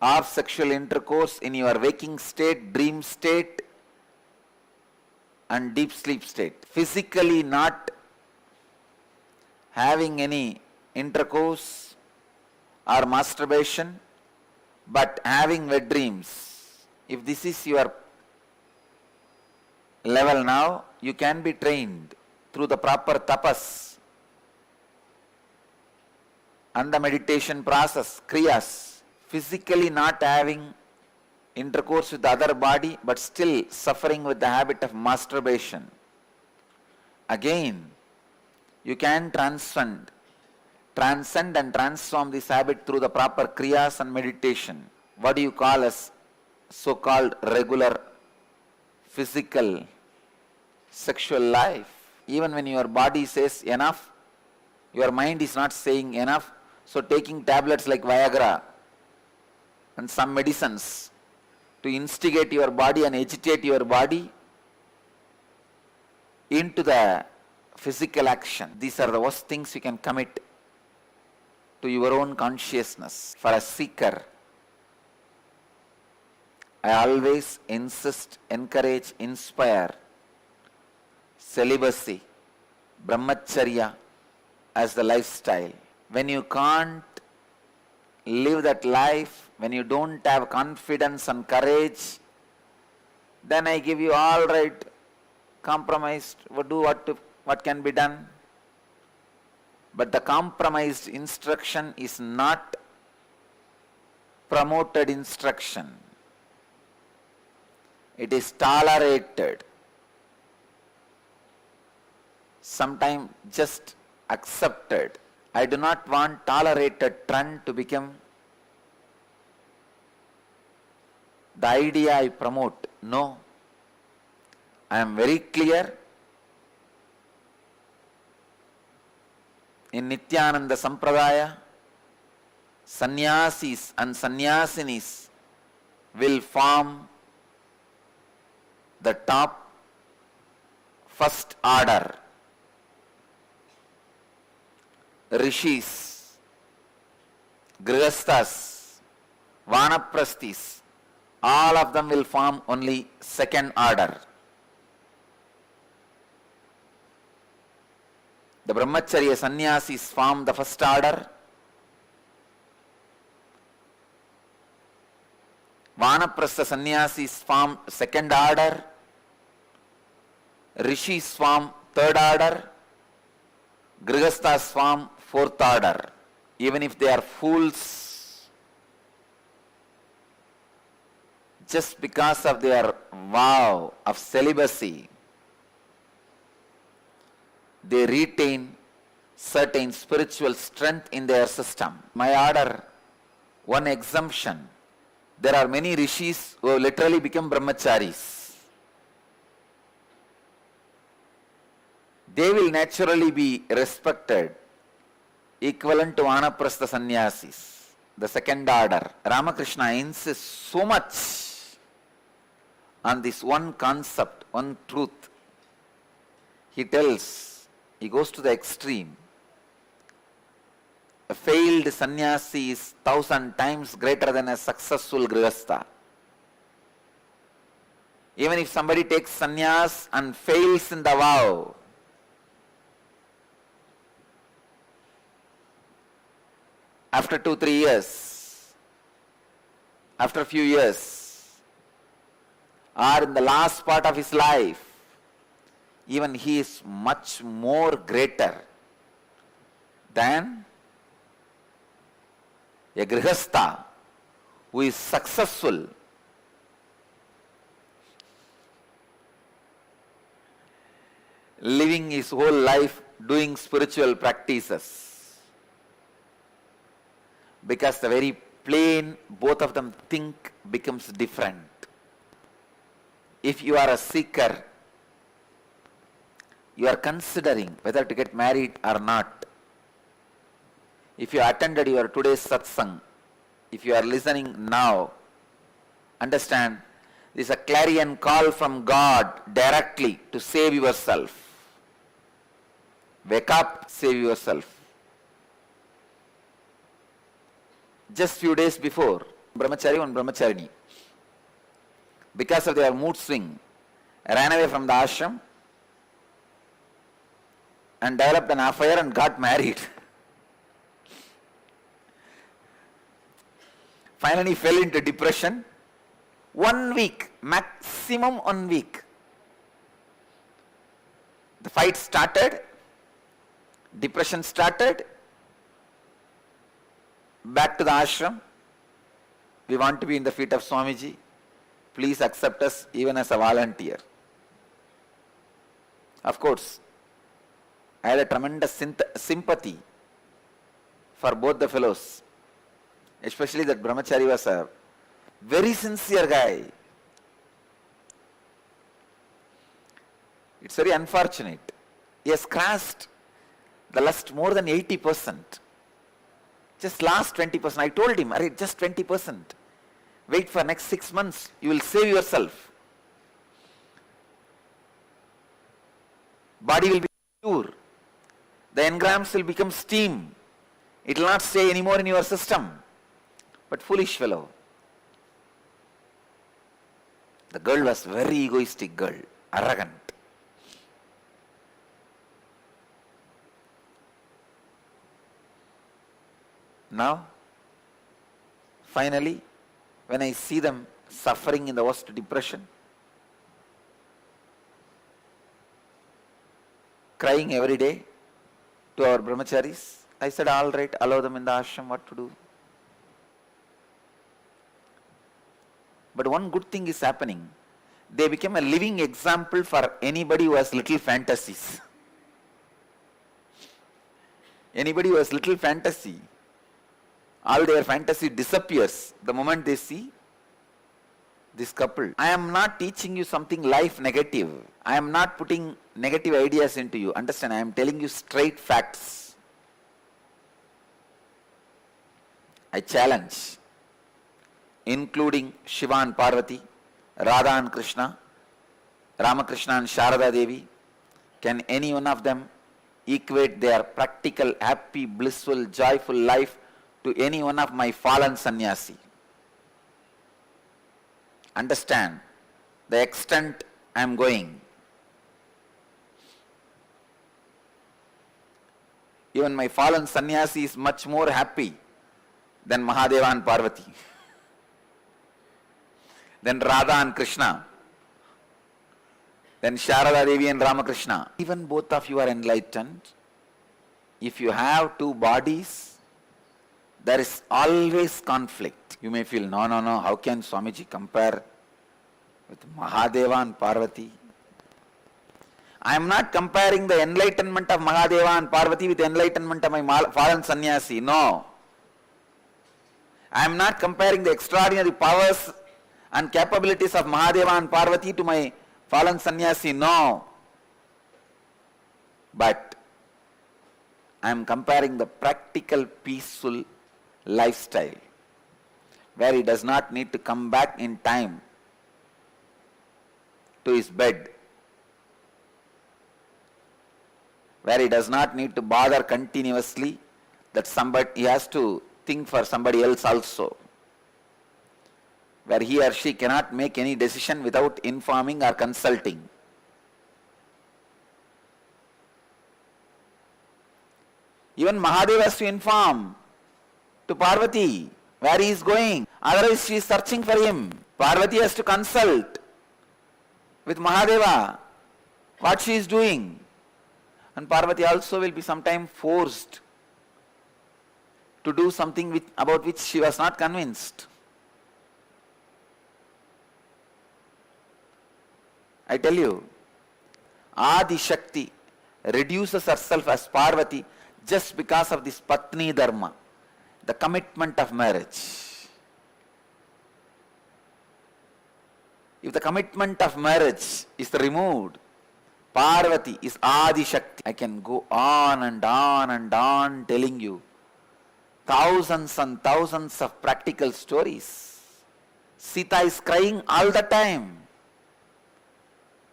or sexual intercourse in your waking state, dream state, and deep sleep state. Physically not having any intercourse or masturbation, but having wet dreams. If this is your level now, you can be trained through the proper tapas and the meditation process, kriyas. Physically not having intercourse with the other body, but still suffering with the habit of masturbation. Again, you can transcend and transform this habit through the proper kriyas and meditation. What do you call as so-called regular physical sexual life? Even when your body says enough, your mind is not saying enough. So taking tablets like Viagra and some medicines to instigate your body and agitate your body into the physical action. These are the worst things you can commit to your own consciousness. For a seeker, I always insist, encourage, inspire celibacy, brahmacharya as the lifestyle. When you can't live that life, when you don't have confidence and courage, then I give you all right, compromised, do what can be done. But the compromised instruction is not promoted instruction. It is tolerated. Sometimes just accepted. I do not want tolerated trend to become the idea I promote. No. I am very clear. In Nithyananda Sampradaya, sannyasis and sannyasinis will form the top first order. Rishis, Grihasthas, Vanaprasthis, all of them will form only second order. The Brahmacharya sannyasis form the first order. Vanaprastha sannyasis form second order. Rishis form third order. Grihasthas form fourth order. Even if they are fools, just because of their vow of celibacy, they retain certain spiritual strength in their system. My order, one exemption. There are many rishis who have literally become brahmacharis. They will naturally be respected, equivalent to Vanaprastha sannyasis, the second order. Ramakrishna insists so much on this one concept, one truth. He goes to the extreme. A failed sannyasi is 1,000 times greater than a successful grihastha. Even if somebody takes sannyas and fails in the vow, after 2-3 years, after a few years, or in the last part of his life, even he is much more greater than a grihastha who is successful. Living his whole life doing spiritual practices. Because the very plane both of them think becomes different. If you are a seeker, you are considering whether to get married or not. If you attended your today's satsang, if you are listening now, understand this is a clarion call from God directly to save yourself. Wake up, save yourself. Just few days before, brahmachari, one brahmacharini, because of their mood swing, ran away from the ashram and developed an affair and got married. Finally fell into depression. 1 week, maximum 1 week. The fight started, depression started, back to the ashram. We want to be in the feet of Swamiji. Please accept us even as a volunteer. Of course, I had a tremendous sympathy for both the fellows. Especially that brahmachari was a very sincere guy. It's very unfortunate. He has crashed the lust more than 80%. Just last 20%. I told him, just 20%. Wait for next 6 months. You will save yourself. Body will be pure. The engrams will become steam. It will not stay anymore in your system. But foolish fellow. The girl was very egoistic girl, arrogant. Now, finally, when I see them suffering in the worst depression, crying every day to our brahmacharis, I said, all right, allow them in the ashram, what to do? But one good thing is happening. They became a living example for anybody who has little fantasies. Anybody who has little fantasy, all their fantasy disappears the moment they see this couple. I am not teaching you something life negative. I am not putting negative ideas into you. Understand, I am telling you straight facts. I challenge, including Shiva and Parvati, Radha and Krishna, Ramakrishna and Sharada Devi, can any one of them equate their practical, happy, blissful, joyful life to any one of my fallen sannyasi? Understand the extent I am going. Even my fallen sannyasi is much more happy than Mahadeva and Parvati, then Radha and Krishna, then Sharada Devi and Ramakrishna. Even both of you are enlightened. If you have two bodies, there is always conflict. You may feel, no, how can Swamiji compare with Mahadeva and Parvati? I am not comparing the enlightenment of Mahadeva and Parvati with the enlightenment of my fallen sannyasi. No. I am not comparing the extraordinary powers and capabilities of Mahadeva and Parvati to my fallen sannyasi. No. But I am comparing the practical, peaceful lifestyle where he does not need to come back in time to his bed, where he does not need to bother continuously that he has to think for somebody else also, where he or she cannot make any decision without informing or consulting. Even Mahadeva has to inform to Parvati where he is going, otherwise she is searching for him. Parvati has to consult with Mahadeva what she is doing, and Parvati also will be sometime forced to do something about which she was not convinced. I tell you, Adi Shakti reduces herself as Parvati just because of this Patni Dharma, the commitment of marriage. If the commitment of marriage is removed, Parvati is Adi Shakti. I can go on and on and on telling you thousands and thousands of practical stories. Sita is crying all the time.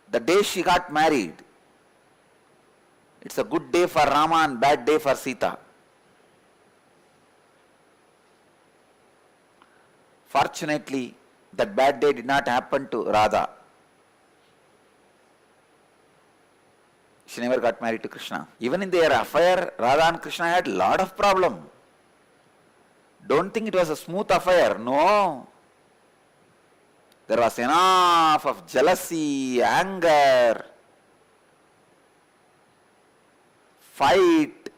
The day she got married, it's a good day for Rama and bad day for Sita. Fortunately, that bad day did not happen to Radha. She never got married to Krishna. Even in their affair, Radha and Krishna had a lot of problem. Don't think it was a smooth affair. No. There was enough of jealousy, anger, fight,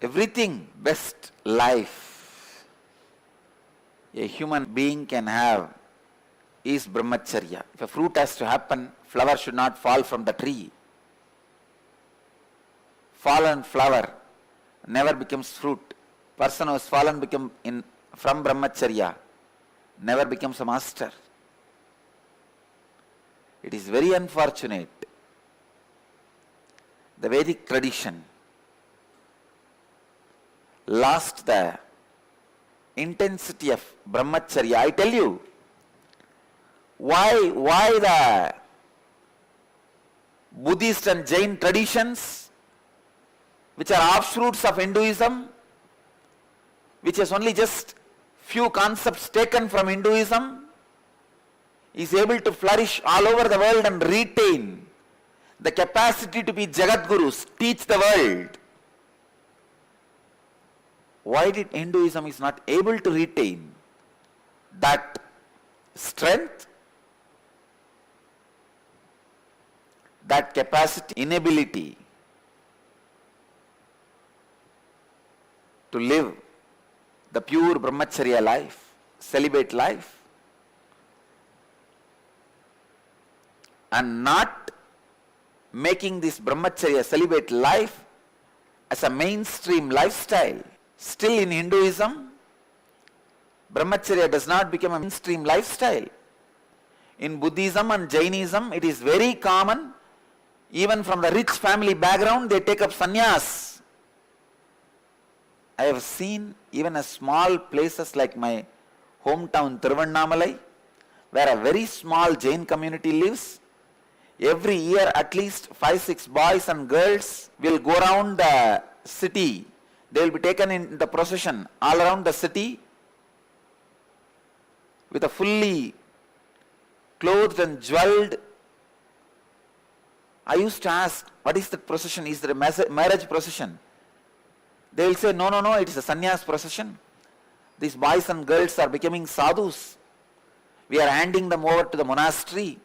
everything. Best life a human being can have is brahmacharya. If a fruit has to happen, flower should not fall from the tree. Fallen flower never becomes fruit. Person who has fallen from brahmacharya never becomes a master. It is very unfortunate. The Vedic tradition lost the intensity of brahmacharya. I tell you, why the Buddhist and Jain traditions, which are offshoots of Hinduism, which is only just few concepts taken from Hinduism, is able to flourish all over the world and retain the capacity to be Jagat Gurus, teach the world. Why did Hinduism is not able to retain that strength, that capacity, inability to live the pure brahmacharya life, celibate life, and not making this brahmacharya celibate life as a mainstream lifestyle? Still in Hinduism, brahmacharya does not become a mainstream lifestyle. In Buddhism and Jainism, it is very common, even from the rich family background, they take up sannyas. I have seen even a small places like my hometown Tiruvannamalai, where a very small Jain community lives. Every year at least 5-6 boys and girls will go around the city. They will be taken in the procession all around the city with a fully clothed and jeweled. I used to ask, what is the procession? Is there a marriage procession? They will say, no, it is a sannyas procession. These boys and girls are becoming sadhus. We are handing them over to the monastery.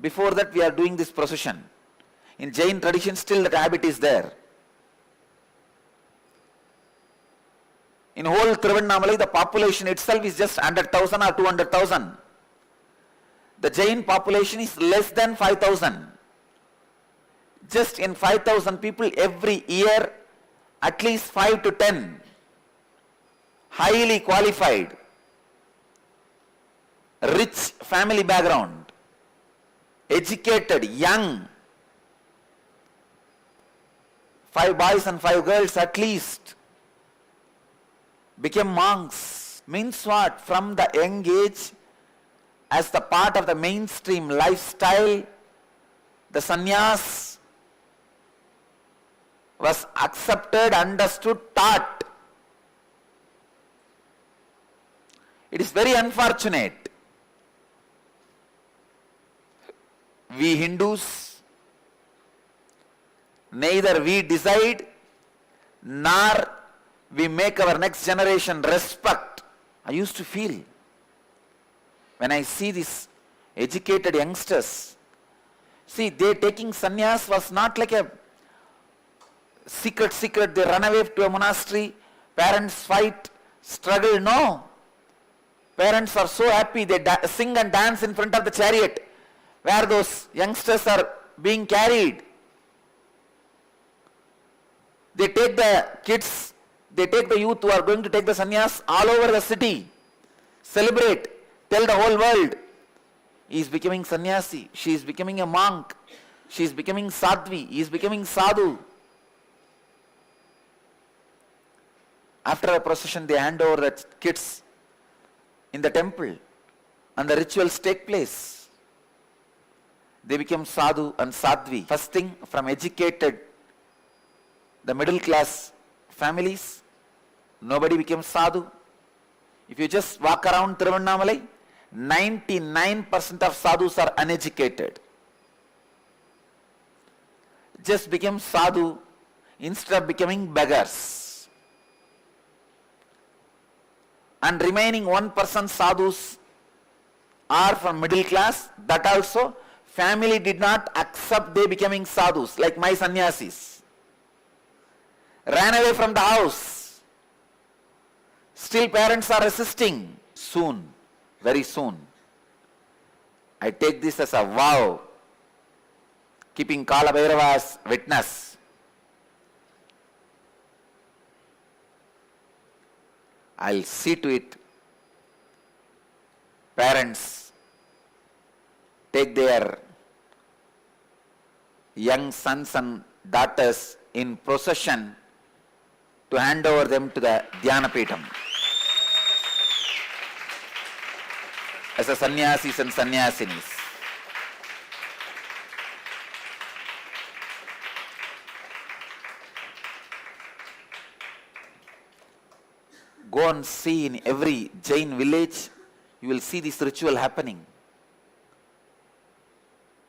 Before that we are doing this procession. In Jain tradition still that habit is there. In whole Tiruvannamalai, the population itself is just 100,000 or 200,000. The Jain population is less than 5,000. Just in 5,000 people every year, at least 5 to 10 highly qualified, rich family background, educated, young, 5 boys and 5 girls at least, became monks. Means what? From the young age, as the part of the mainstream lifestyle, the sannyas was accepted, understood, taught. It is very unfortunate. We Hindus, neither we decide nor we make our next generation respect. I used to feel when I see these educated youngsters, see, they taking sannyas was not like a secret, they run away to a monastery, parents fight, struggle, no. Parents are so happy, they sing and dance in front of the chariot where those youngsters are being carried. They take the kids, they take the youth who are going to take the sannyas all over the city, celebrate, tell the whole world, he is becoming sannyasi, she is becoming a monk, she is becoming sadhvi, he is becoming sadhu. After a procession, they hand over the kids in the temple and the rituals take place. They become sadhu and sadhvi. First thing, from educated, the middle class families, nobody becomes sadhu. If you just walk around Tiruvannamalai, 99% of sadhus are uneducated. Just become sadhu instead of becoming beggars. And remaining 1% sadhus are from middle class. That also family did not accept they becoming sadhus, like my sannyasis. Ran away from the house. Still parents are resisting. Soon, very soon, I take this as a vow, keeping Kala Bhairava as witness. I'll see to it, parents take their young sons and daughters in procession to hand over them to the Dhyanapeetham as a sannyasis and sannyasinis. Go and see in every Jain village, you will see this ritual happening.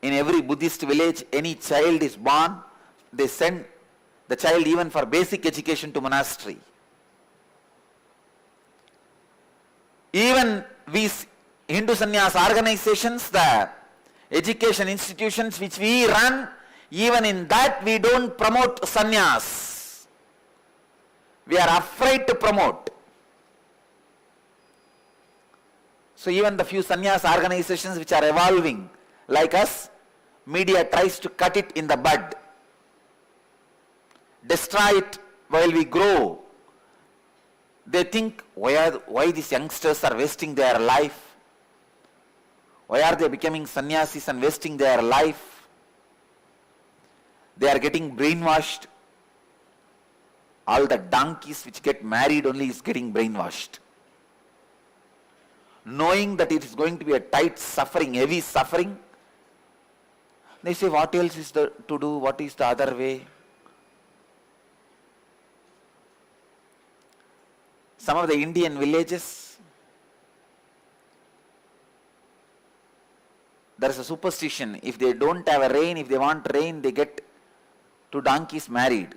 In every Buddhist village, any child is born, they send the child even for basic education to monastery. Even these Hindu sannyas organizations, the education institutions which we run, even in that we don't promote sannyas. We are afraid to promote. So even the few sannyas organizations which are evolving like us, media tries to cut it in the bud, destroy it while we grow. They think, why these youngsters are wasting their life? Why are they becoming sannyasis and wasting their life? They are getting brainwashed. All the donkeys which get married only is getting brainwashed. Knowing that it is going to be a tight suffering, heavy suffering, they say, what else is to do? What is the other way? Some of the Indian villages, there is a superstition. If they don't have a rain, if they want rain, they get 2 donkeys married.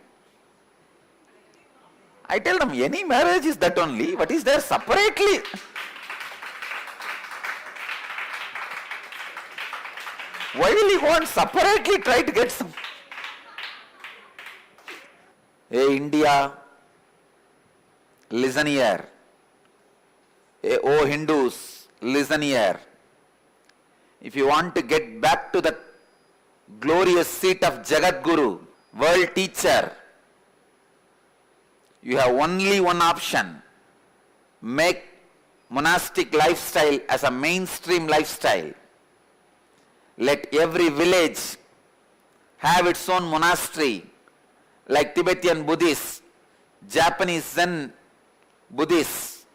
I tell them, any marriage is that only. What is there separately? Why will you want separately try to get some? Hey India, listen here. Hey, oh Hindus, listen here. If you want to get back to the glorious seat of Jagat Guru, world teacher, you have only one option. Make monastic lifestyle as a mainstream lifestyle. Let every village have its own monastery, like Tibetan Buddhists, Japanese Zen Buddhists,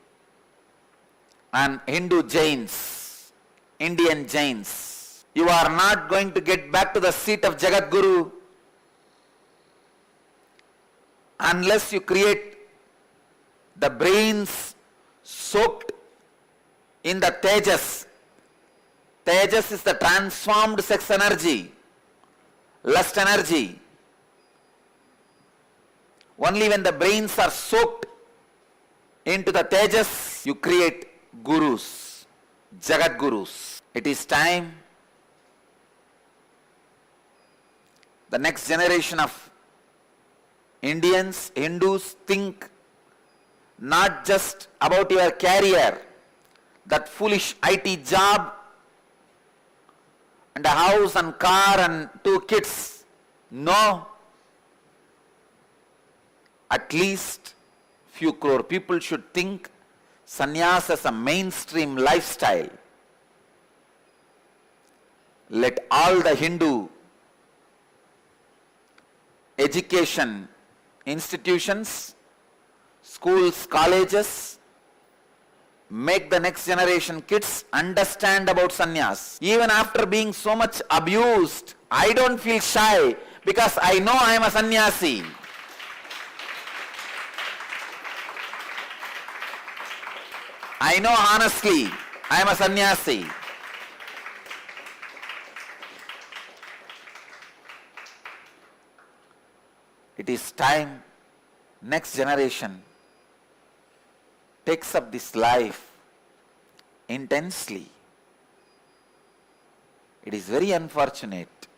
and Hindu Jains, Indian Jains. You are not going to get back to the seat of Jagat Guru unless you create the brains soaked in the Tejas. Tejas is the transformed sex energy, lust energy. Only when the brains are soaked into the Tejas, you create gurus, Jagat Gurus. It is time the next generation of Indians, Hindus think not just about your career, that foolish IT job, and a house and car and 2 kids. No. At least few crore people should think sannyas as a mainstream lifestyle. Let all the Hindu education institutions, schools, colleges, make the next generation kids understand about sannyas. Even after being so much abused, I don't feel shy because I know I am a sannyasi. I know honestly I am a sannyasi. It is time next generation takes up this life intensely. It is very unfortunate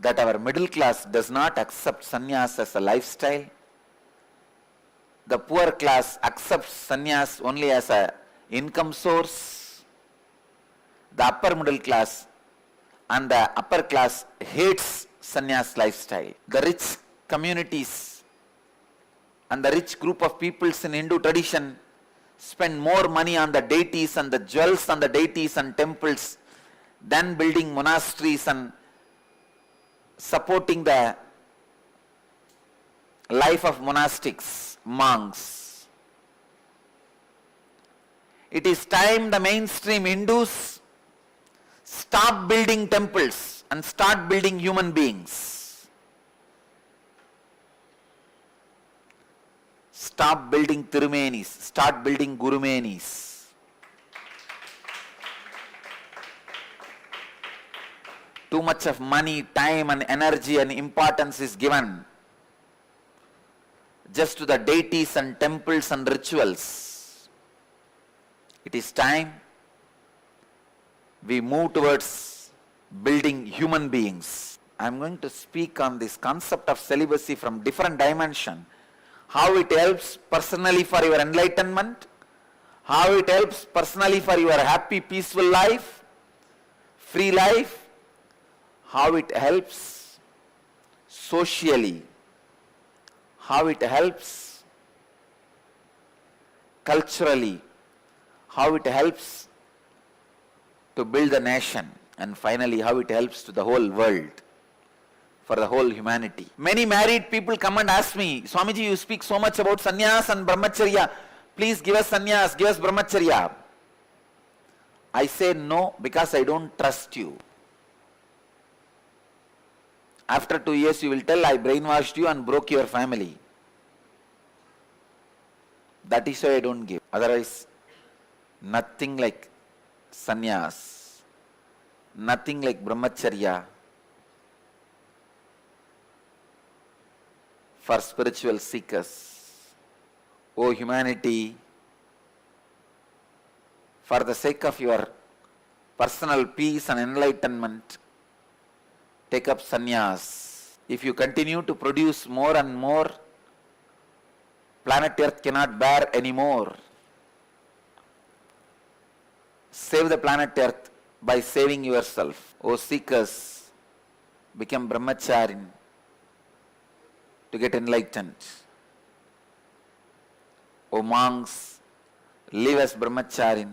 that our middle class does not accept sannyas as a lifestyle. The poor class accepts sannyas only as a income source. The upper middle class and the upper class hates sannyas lifestyle. The rich communities and the rich group of peoples in Hindu tradition spend more money on the deities and the jewels on the deities and temples than building monasteries and supporting the life of monastics, monks. It is time the mainstream Hindus stop building temples and start building human beings. Stop building Tirumenis, start building Gurumenis. Too much of money, time and energy and importance is given just to the deities and temples and rituals. It is time we move towards building human beings. I am going to speak on this concept of celibacy from different dimension. How it helps personally for your enlightenment, how it helps personally for your happy, peaceful life, free life, how it helps socially, how it helps culturally, how it helps to build the nation, and finally how it helps to the whole world, for the whole humanity. Many married people come and ask me, Swamiji, you speak so much about sannyas and brahmacharya. Please give us sannyas, give us brahmacharya. I say no, because I don't trust you. After 2 years you will tell I brainwashed you and broke your family. That is why I don't give. Otherwise, nothing like sannyas, nothing like brahmacharya for spiritual seekers. O humanity, for the sake of your personal peace and enlightenment, take up sannyas. If you continue to produce more and more, planet Earth cannot bear anymore. Save the planet Earth by saving yourself. O seekers, become brahmacharin to get enlightened. O monks, live as brahmacharin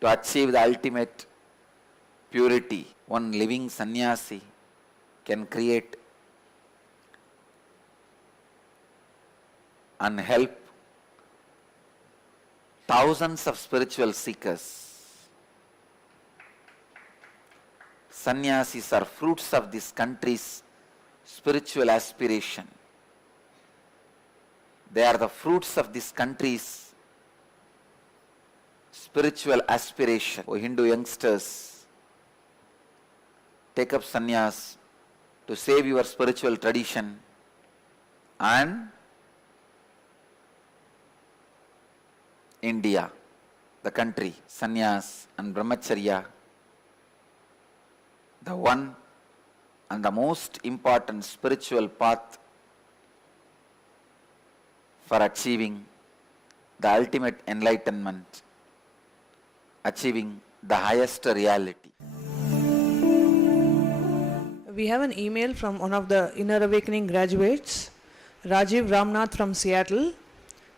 to achieve the ultimate purity. One living sannyasi can create and help thousands of spiritual seekers. Sannyasis are fruits of this country's spiritual aspiration. They are the fruits of this country's spiritual aspiration. O Hindu youngsters, take up sannyas to save your spiritual tradition and India, the country. Sannyas and brahmacharya, the one and the most important spiritual path for achieving the ultimate enlightenment, achieving the highest reality. We have an email from one of the Inner Awakening graduates, Rajiv Ramnath from Seattle.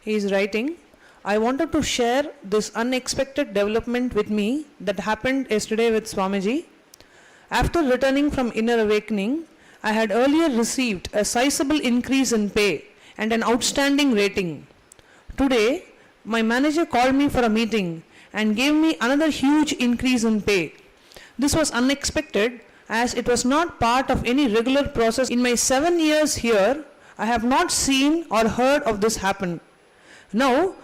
He is writing, I wanted to share this unexpected development with me that happened yesterday with Swamiji. After returning from Inner Awakening, I had earlier received a sizable increase in pay and an outstanding rating. Today, my manager called me for a meeting and gave me another huge increase in pay. This was unexpected as it was not part of any regular process. In my 7 years here, I have not seen or heard of this happen. Now,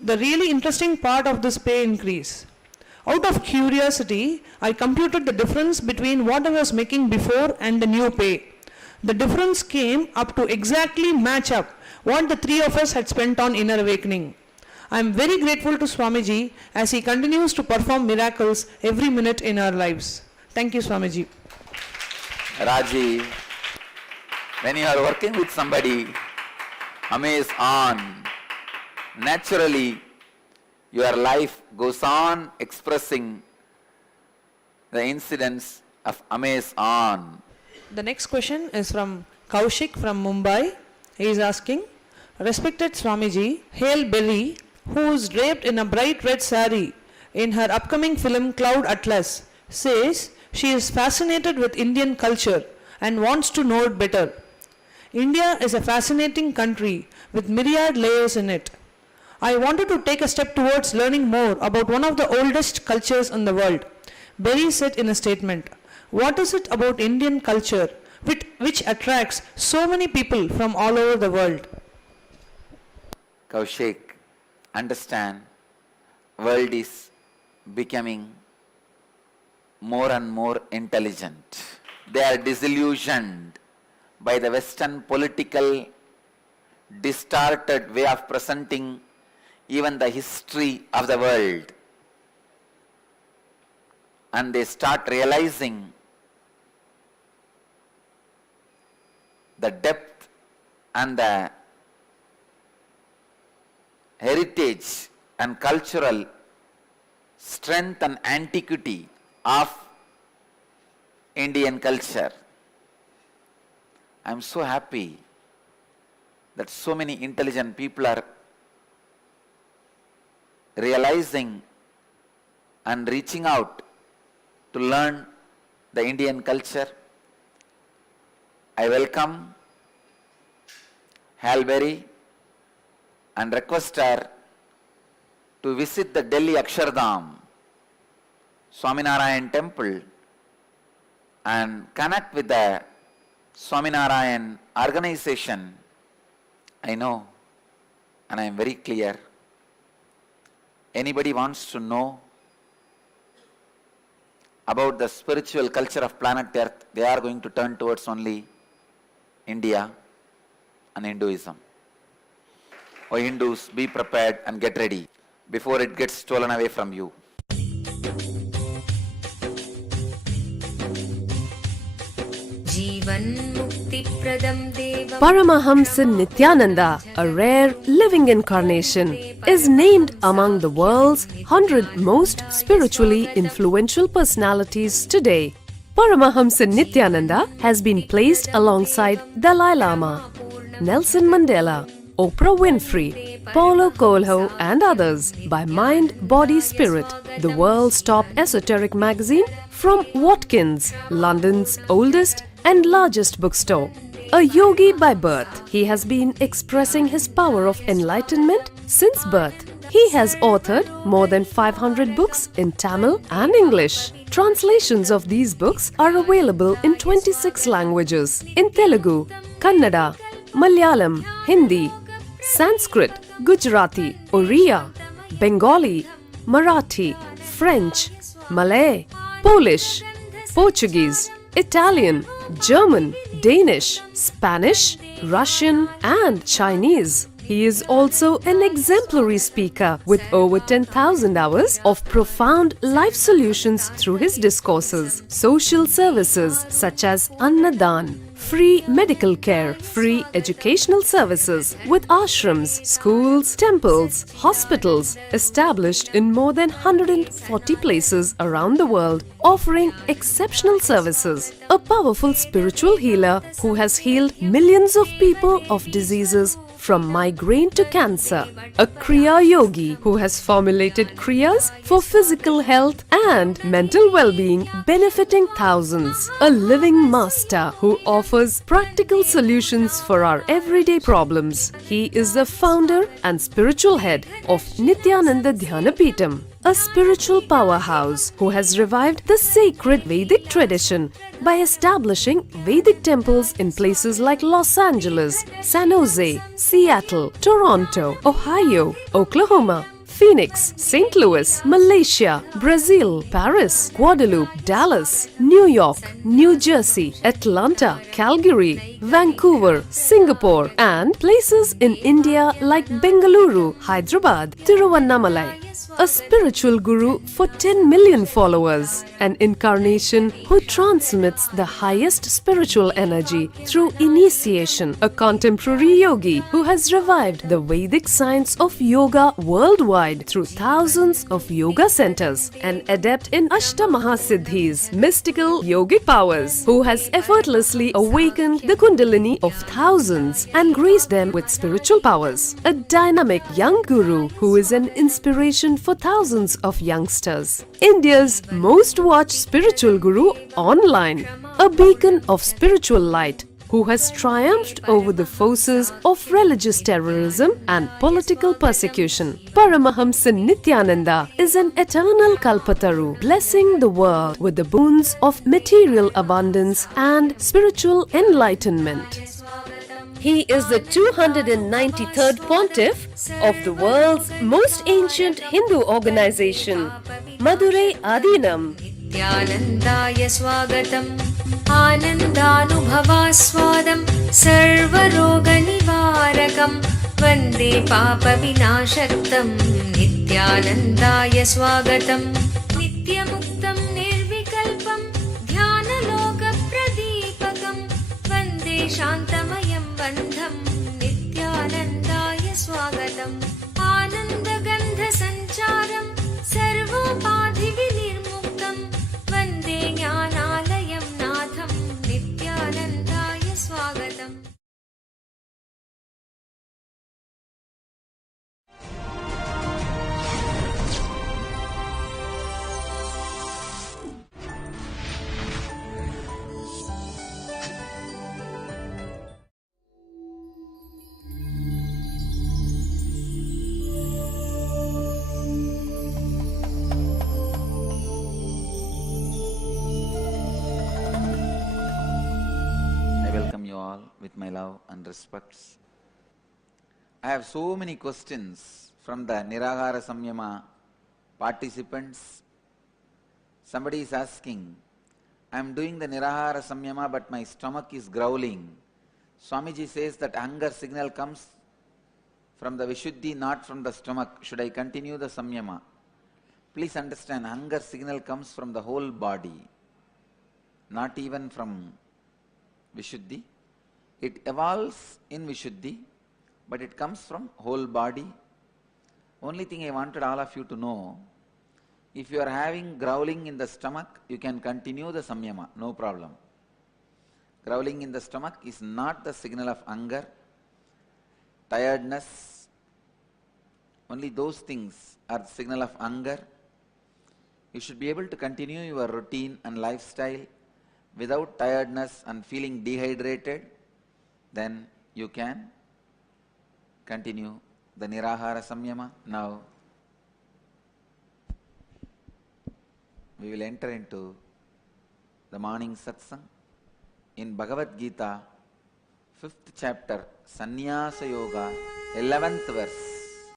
the really interesting part of this pay increase. Out of curiosity, I computed the difference between what I was making before and the new pay. The difference came up to exactly match up what the three of us had spent on inner awakening. I am very grateful to Swamiji as he continues to perform miracles every minute in our lives. Thank you, Swamiji. Raji, when you are working with somebody, amaze on. Naturally, your life goes on expressing the incidents of amaze on. The next question is from Kaushik from Mumbai. He is asking, Respected Swamiji, Hail Belly, who is draped in a bright red sari in her upcoming film Cloud Atlas, says she is fascinated with Indian culture and wants to know it better. India is a fascinating country with myriad layers in it. I wanted to take a step towards learning more about one of the oldest cultures in the world. Berry said in a statement, what is it about Indian culture which attracts so many people from all over the world? Kaushik, understand, world is becoming more and more intelligent. They are disillusioned by the Western political distorted way of presenting even the history of the world. And they start realizing the depth and the heritage and cultural strength and antiquity of Indian culture. I am so happy that so many intelligent people are realizing and reaching out to learn the Indian culture. I welcome Halberry and request her to visit the Delhi Akshardham Swaminarayan temple and connect with the Swaminarayan organization. I know and I am very clear. Anybody wants to know about the spiritual culture of planet Earth, they are going to turn towards only India and Hinduism. O Hindus, be prepared and get ready before it gets stolen away from you. Paramahamsa Nithyananda, a rare living incarnation, is named among the world's 100 most spiritually influential personalities today. Paramahamsa Nithyananda has been placed alongside Dalai Lama, Nelson Mandela, Oprah Winfrey, Paulo Coelho and others by Mind, Body, Spirit, the world's top esoteric magazine from Watkins, London's oldest and largest bookstore. A yogi by birth, he has been expressing his power of enlightenment since birth. He has authored more than 500 books in Tamil and English. Translations of these books are available in 26 languages in Telugu, Kannada, Malayalam, Hindi, Sanskrit, Gujarati, Oriya, Bengali, Marathi, French, Malay, Polish, Portuguese, Italian, German, Danish, Spanish, Russian and Chinese. He is also an exemplary speaker with over 10,000 hours of profound life solutions through his discourses. Social services such as Annadan, free medical care, free educational services with ashrams, schools, temples, hospitals established in more than 140 places around the world, offering exceptional services. A powerful spiritual healer who has healed millions of people of diseases from migraine to cancer. A Kriya Yogi who has formulated Kriyas for physical health and mental well-being, benefiting thousands. A living master who offers practical solutions for our everyday problems. He is the founder and spiritual head of Nithyananda Dhyanapeetham. a spiritual powerhouse who has revived the sacred Vedic tradition by establishing Vedic temples in places like Los Angeles, San Jose, Seattle, Toronto, Ohio, Oklahoma, Phoenix, St. Louis, Malaysia, Brazil, Paris, Guadeloupe, Dallas, New York, New Jersey, Atlanta, Calgary, Vancouver, Singapore, and places in India like Bengaluru, Hyderabad, Tiruvannamalai. A spiritual guru for 10 million followers, an incarnation who transmits the highest spiritual energy through initiation, a contemporary yogi who has revived the Vedic science of yoga worldwide through thousands of yoga centers, an adept in Ashtamahasiddhis, mystical yogic powers, who has effortlessly awakened the Kundalini of thousands and graced them with spiritual powers, a dynamic young guru who is an inspiration for thousands of youngsters, India's most watched spiritual guru online, a beacon of spiritual light who has triumphed over the forces of religious terrorism and political persecution. Paramahamsa Nithyananda is an eternal Kalpataru, blessing the world with the boons of material abundance and spiritual enlightenment. He is the 293rd pontiff of the world's most ancient Hindu organization, Madurai Adinam. Nithyanandaya swagatam Anandanubhavaswadam Sarvaroganivarakam Vande Papa Vinashaktam Nithyanandaya swagatam Nityamuktam Nirvikalpam Dhyanaloka Pradipakam Vande Shantamayam Bandham Nithyanandaya swagatam Anandagandha Sancharam Sarvopadhi Vinirmuktam Vande Jnanalayam Natham Nithyanandaya swagatam. With my love and respects. I have so many questions from the Nirahara Samyama participants. Somebody is asking, I am doing the Nirahara Samyama but my stomach is growling. Swamiji says that hunger signal comes from the Vishuddhi, not from the stomach. Should I continue the Samyama? Please understand, hunger signal comes from the whole body, not even from Vishuddhi. It evolves in Vishuddhi, but it comes from whole body. Only thing I wanted all of you to know, if you are having growling in the stomach, you can continue the Samyama, no problem. Growling in the stomach is not the signal of hunger, tiredness. Only those things are the signal of hunger. You should be able to continue your routine and lifestyle without tiredness and feeling dehydrated. Then you can continue the Nirahara Samyama. Now, we will enter into the morning satsang in Bhagavad Gita, 5th chapter, Sannyasa Yoga, 11th verse.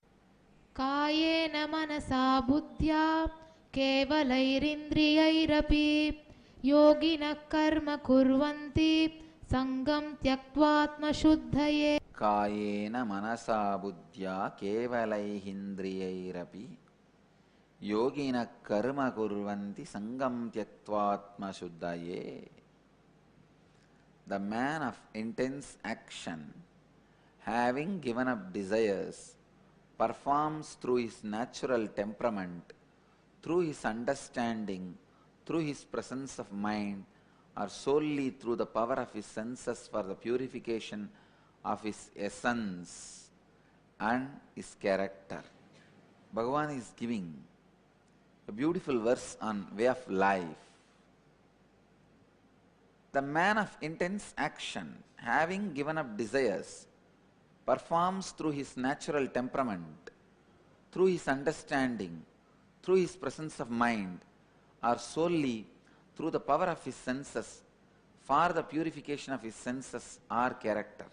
Kayena manasa buddhya kevalairindrayairapi yogina karma kurvanti Sangam tyaktvatma shuddhaye. Kayena manasa buddhya kevalaihindrayairapi yogina karma kurvanti sangam tyaktvatma shuddhaye. The man of intense action, having given up desires, performs through his natural temperament, through his understanding, through his presence of mind, or solely through the power of his senses for the purification of his essence and his character. Bhagavan is giving a beautiful verse on way of life. The man of intense action, having given up desires, performs through his natural temperament, through his understanding, through his presence of mind or solely through the power of his senses for the purification of his senses or character.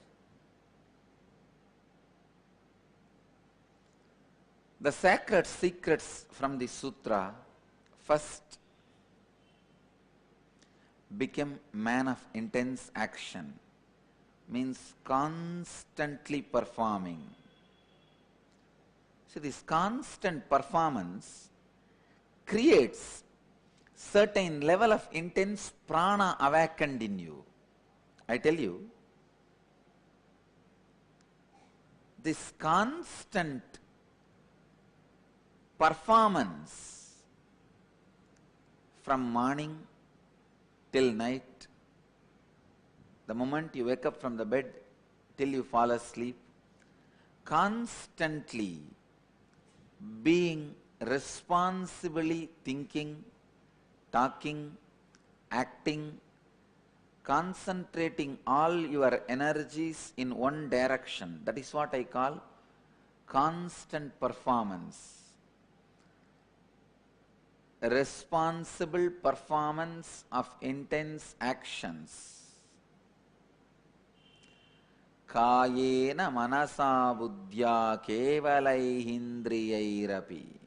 The sacred secrets from the sutra first became man of intense action, means constantly performing. So this constant performance creates certain level of intense prana awakened in you. I tell you, this constant performance from morning till night, the moment you wake up from the bed till you fall asleep, constantly being responsibly thinking, talking, acting, concentrating all your energies in one direction. That is what I call constant performance. Responsible performance of intense actions. Kayena manasa buddhya kevalaihendriyairapi.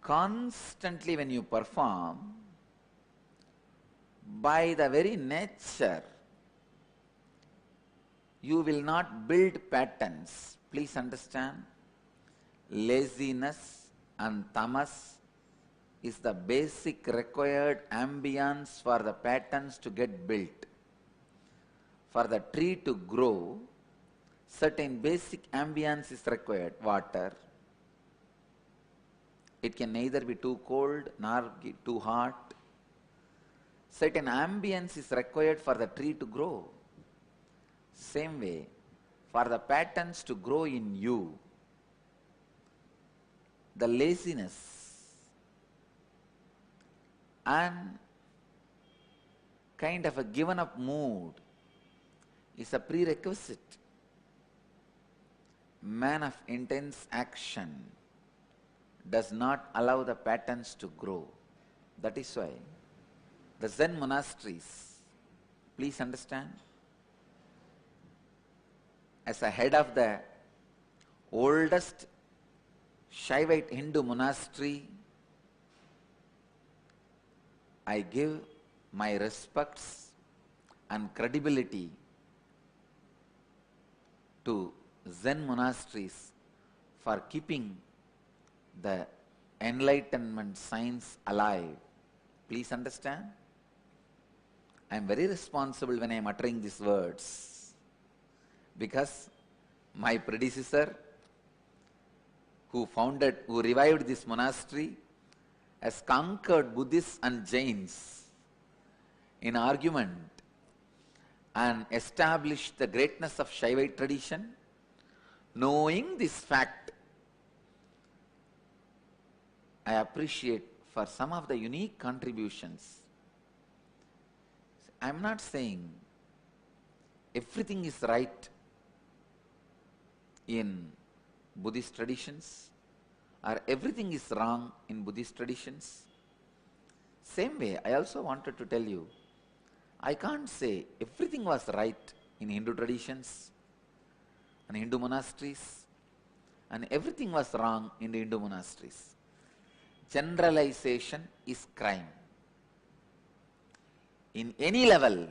Constantly when you perform, by the very nature, you will not build patterns. Please understand, laziness and tamas is the basic required ambience for the patterns to get built. For the tree to grow, certain basic ambience is required. Water. It can neither be too cold nor too hot. Certain ambience is required for the tree to grow. Same way, for the patterns to grow in you, the laziness and kind of a given up mood is a prerequisite. Man of intense action does not allow the patterns to grow. That is why the Zen monasteries, please understand, as a head of the oldest Shaivite Hindu monastery, I give my respects and credibility to Zen monasteries for keeping the enlightenment science alive. Please understand, I am very responsible when I am uttering these words, because my predecessor who revived this monastery has conquered Buddhists and Jains in argument and established the greatness of Shaivite tradition. Knowing this fact, I appreciate for some of the unique contributions. I am not saying everything is right in Buddhist traditions or everything is wrong in Buddhist traditions. Same way, I also wanted to tell you, I can't say everything was right in Hindu traditions and Hindu monasteries and everything was wrong in the Hindu monasteries. Generalization is crime. In any level,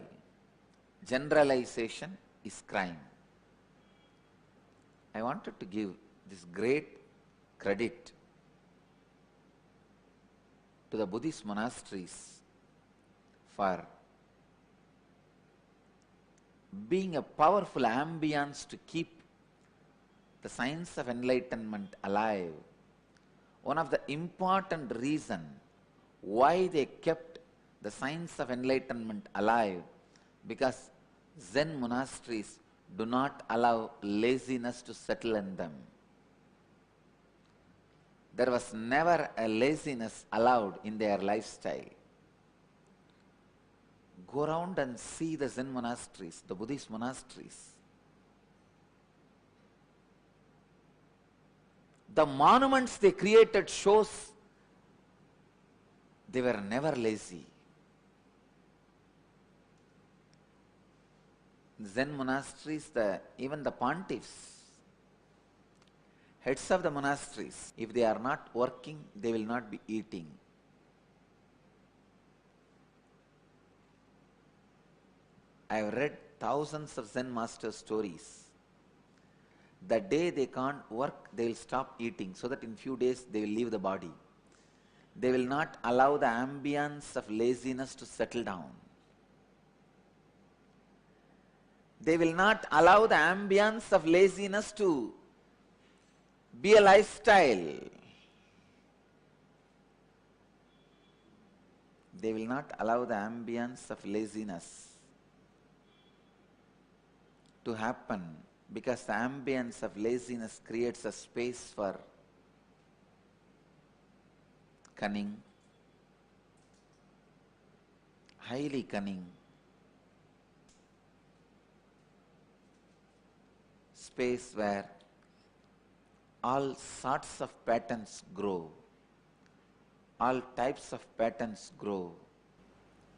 generalization is crime. I wanted to give this great credit to the Buddhist monasteries for being a powerful ambience to keep the science of enlightenment alive. One of the important reasons why they kept the science of enlightenment alive, because Zen monasteries do not allow laziness to settle in them. There was never a laziness allowed in their lifestyle. Go around and see the Zen monasteries, the Buddhist monasteries. The monuments they created shows they were never lazy. Zen monasteries, even the pontiffs, heads of the monasteries, if they are not working, they will not be eating. I have read thousands of Zen master stories. The day they can't work, they will stop eating so that in few days they will leave the body. They will not allow the ambience of laziness to settle down. They will not allow the ambience of laziness to be a lifestyle. They will not allow the ambience of laziness to happen, because the ambience of laziness creates a space for cunning, highly cunning, space where all sorts of patterns grow, all types of patterns grow.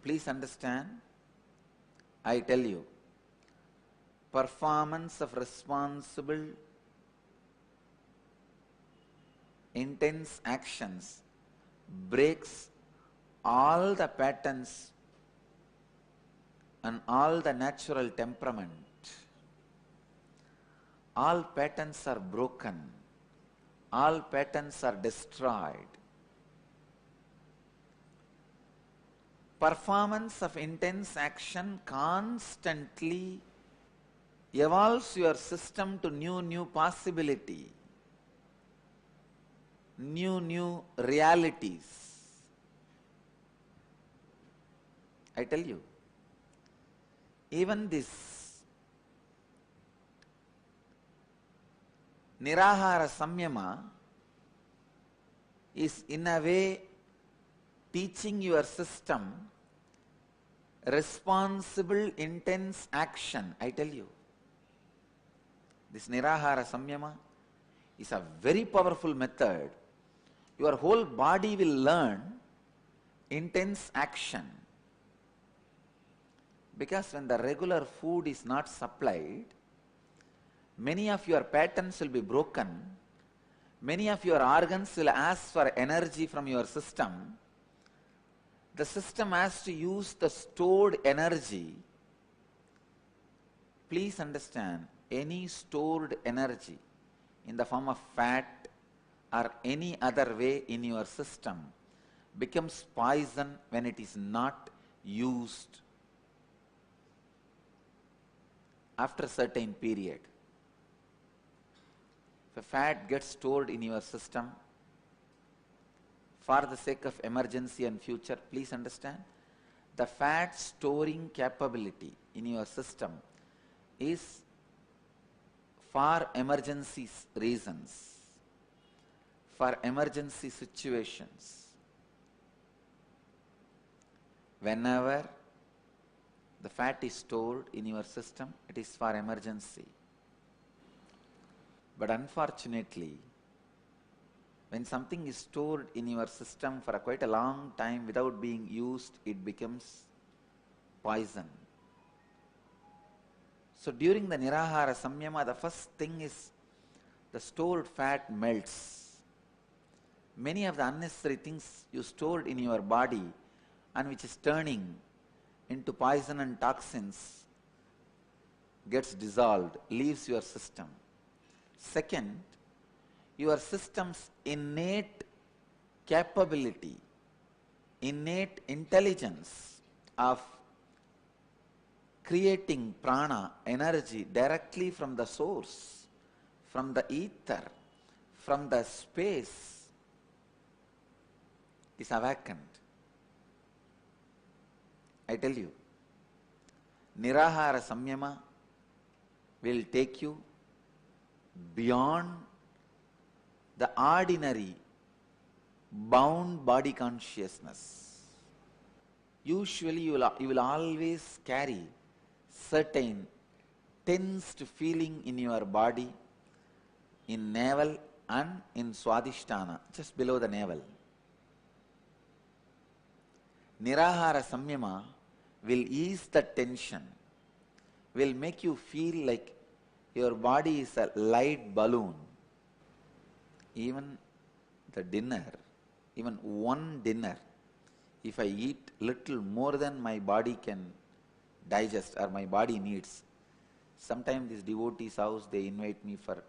Please understand, I tell you, performance of responsible, intense actions breaks all the patterns and all the natural temperament. All patterns are broken. All patterns are destroyed. Performance of intense action constantly evolves your system to new possibility, new realities. I tell you, even this Nirahara Samyama is in a way teaching your system responsible, intense action. I tell you, this Nirahara Samyama is a very powerful method. Your whole body will learn intense action. Because when the regular food is not supplied, many of your patterns will be broken. Many of your organs will ask for energy from your system. The system has to use the stored energy. Please understand, any stored energy in the form of fat or any other way in your system becomes poison when it is not used after a certain period. If a fat gets stored in your system for the sake of emergency and future, please understand, the fat storing capability in your system is for emergency reasons, for emergency situations. Whenever the fat is stored in your system, it is for emergency. But unfortunately, when something is stored in your system for quite a long time without being used, it becomes poison. So during the Nirahara Samyama, the first thing is the stored fat melts. Many of the unnecessary things you stored in your body and which is turning into poison and toxins gets dissolved, leaves your system. Second, your system's innate capability, innate intelligence of creating prana, energy directly from the source, from the ether, from the space, is awakened. I tell you, Nirahara Samyama will take you beyond the ordinary bound body consciousness. Usually you will always carry certain tensed feeling in your body, in navel and in Swadhisthana, just below the navel. Nirahara Samyama will ease the tension, will make you feel like your body is a light balloon. Even the dinner, even one dinner, if I eat little more than my body can digest or my body needs. Sometimes this devotee's house, they invite me for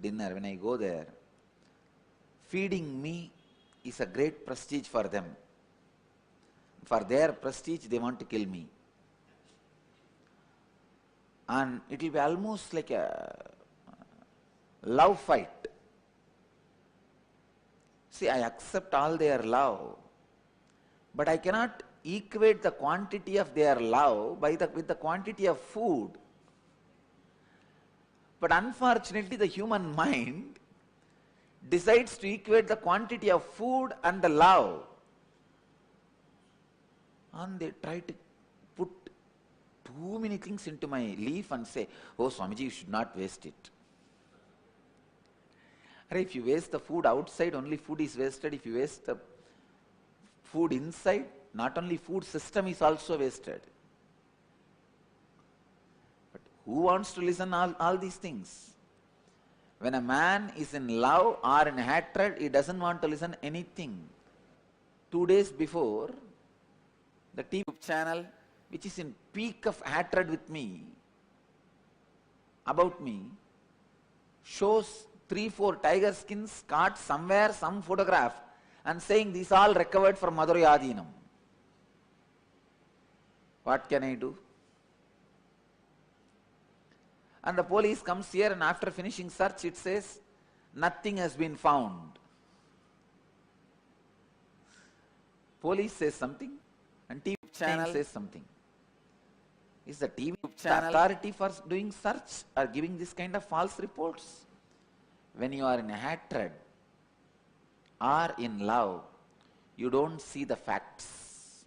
dinner. When I go there, feeding me is a great prestige for them. For their prestige, they want to kill me. And it will be almost like a love fight. See, I accept all their love, but I cannot equate the quantity of their love with the quantity of food. But unfortunately, the human mind decides to equate the quantity of food and the love. And they try to put too many things into my leaf and say, oh Swamiji, you should not waste it. If you waste the food outside, only food is wasted. If you waste the food inside, not only food system is also wasted. But who wants to listen all these things? When a man is in love or in hatred, he doesn't want to listen anything. 2 days before, the TV channel, which is in peak of hatred with me, about me, shows 3-4 tiger skins caught somewhere, some photograph, and saying these all recovered from Madurai Adinam. What can I do? And the police comes here, and after finishing search, it says nothing has been found. Police says something, and TV channel says something. Is the TV channel authority for doing search or giving this kind of false reports? When you are in hatred or in love, you don't see the facts.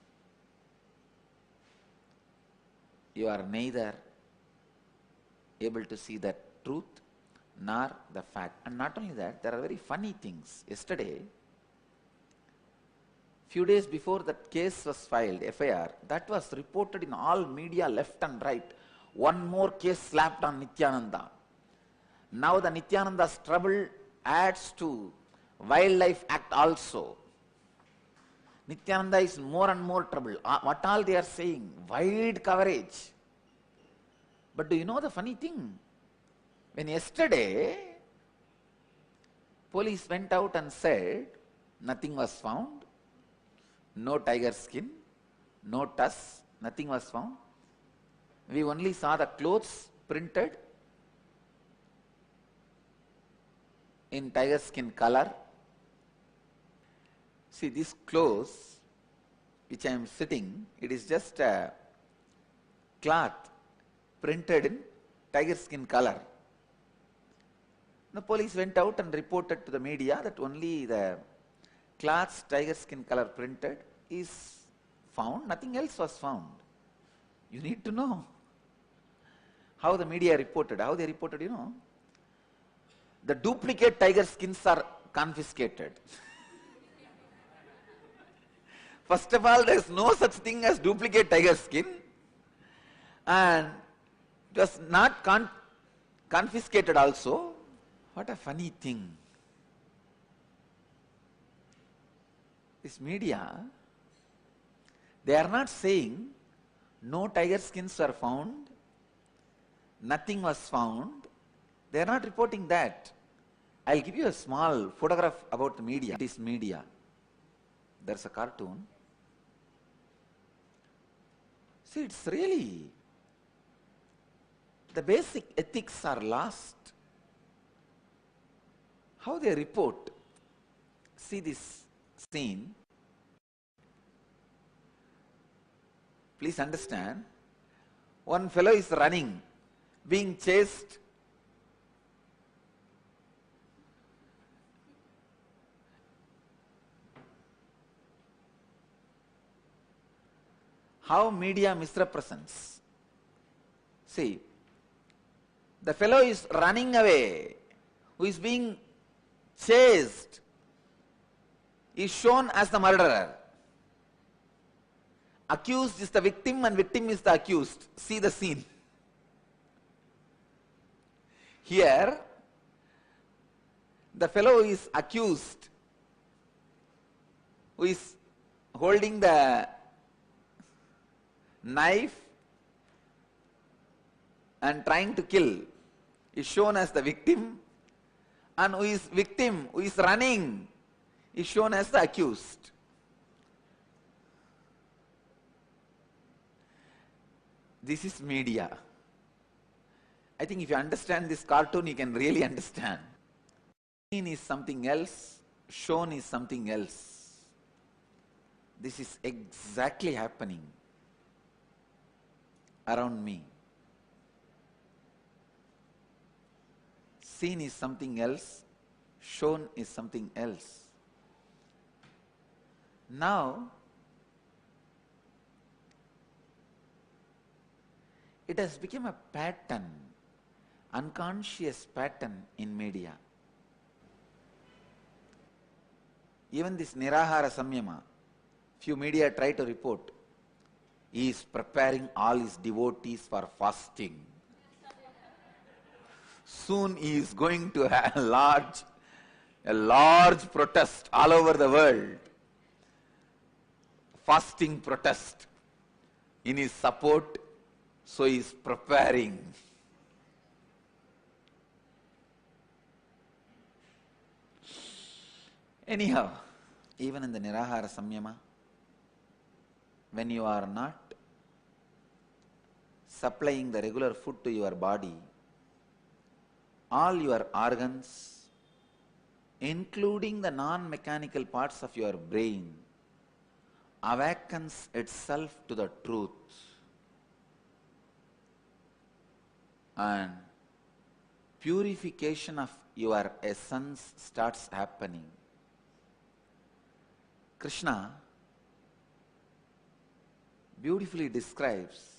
You are neither able to see the truth nor the fact. And not only that, there are very funny things. Yesterday, few days before that case was filed, FIR, that was reported in all media left and right. One more case slapped on Nithyananda. Now the Nithyananda's trouble adds to Wildlife Act also. Nithyananda is more and more trouble. What all they are saying? Wide coverage. But do you know the funny thing? When yesterday, police went out and said nothing was found, no tiger skin, no tusk, nothing was found. We only saw the clothes printed in tiger skin color. See, this clothes which I am sitting, it is just a cloth printed in tiger skin color. The police went out and reported to the media that only the cloth's tiger skin color printed is found, nothing else was found. You need to know how the media reported. How they reported, you know. The duplicate tiger skins are confiscated. First of all, there is no such thing as duplicate tiger skin, and it was not confiscated also. What a funny thing. This media, they are not saying no tiger skins were found, nothing was found. They are not reporting that. I'll give you a small photograph about the media. It is media. There's a cartoon. See, it's really, the basic ethics are lost. How they report. See this scene. Please understand. One fellow is running, being chased. How media misrepresents. See, the fellow is running away, who is being chased, is shown as the murderer. Accused is the victim and victim is the accused. See the scene. Here, the fellow who is accused, who is holding the knife and trying to kill, is shown as the victim, and who is victim, who is running, is shown as the accused. This is media. I think if you understand this cartoon, you can really understand. Seen is something else, shown is something else. This is exactly happening around me. Seen is something else, shown is something else. Now, it has become a pattern, unconscious pattern in media. Even this Nirahara Samyama, few media try to report, he is preparing all his devotees for fasting. Soon he is going to have a large protest all over the world. Fasting protest in his support, so he is preparing. Anyhow, even in the Nirahara Samyama, when you are not supplying the regular food to your body, all your organs, including the non-mechanical parts of your brain, awakens itself to the truth, and purification of your essence starts happening. Krishna beautifully describes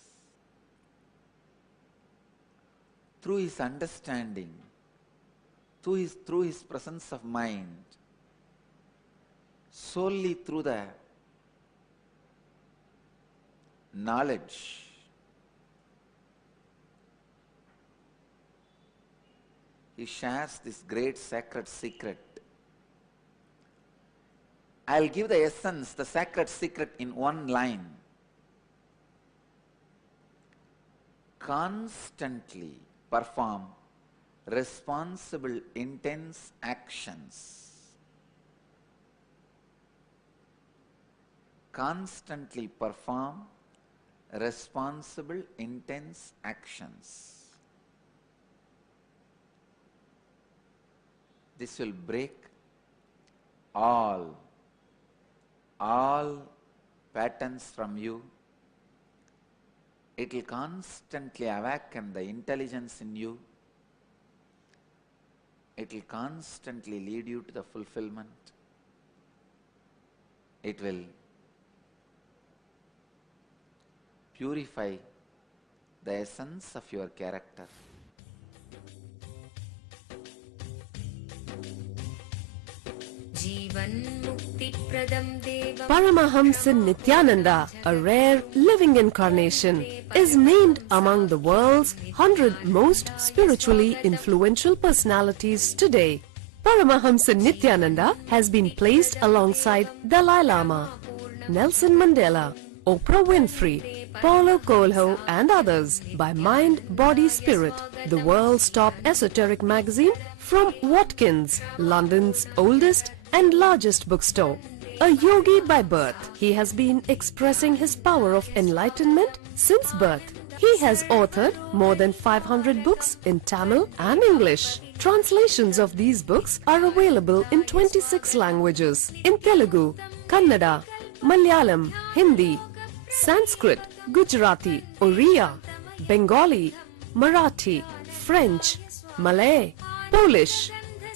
through his understanding, through his presence of mind, solely through the knowledge, he shares this great sacred secret. I'll give the essence, the sacred secret in one line. Constantly perform responsible, intense actions. Constantly perform responsible, intense actions. This will break all patterns from you. It will constantly awaken the intelligence in you. It will constantly lead you to the fulfillment. It will purify the essence of your character. Paramahamsa Nithyananda, a rare living incarnation, is named among the world's 100 most spiritually influential personalities today. Paramahamsa Nithyananda has been placed alongside Dalai Lama, Nelson Mandela, Oprah Winfrey, Paulo Coelho and others by Mind, Body, Spirit, the world's top esoteric magazine from Watkins, London's oldest and largest bookstore. A yogi by birth, he has been expressing his power of enlightenment since birth. He has authored more than 500 books in Tamil and English. Translations of these books are available in 26 languages in Telugu, Kannada, Malayalam, Hindi, Sanskrit, Gujarati, Oriya, Bengali, Marathi, French, Malay, Polish,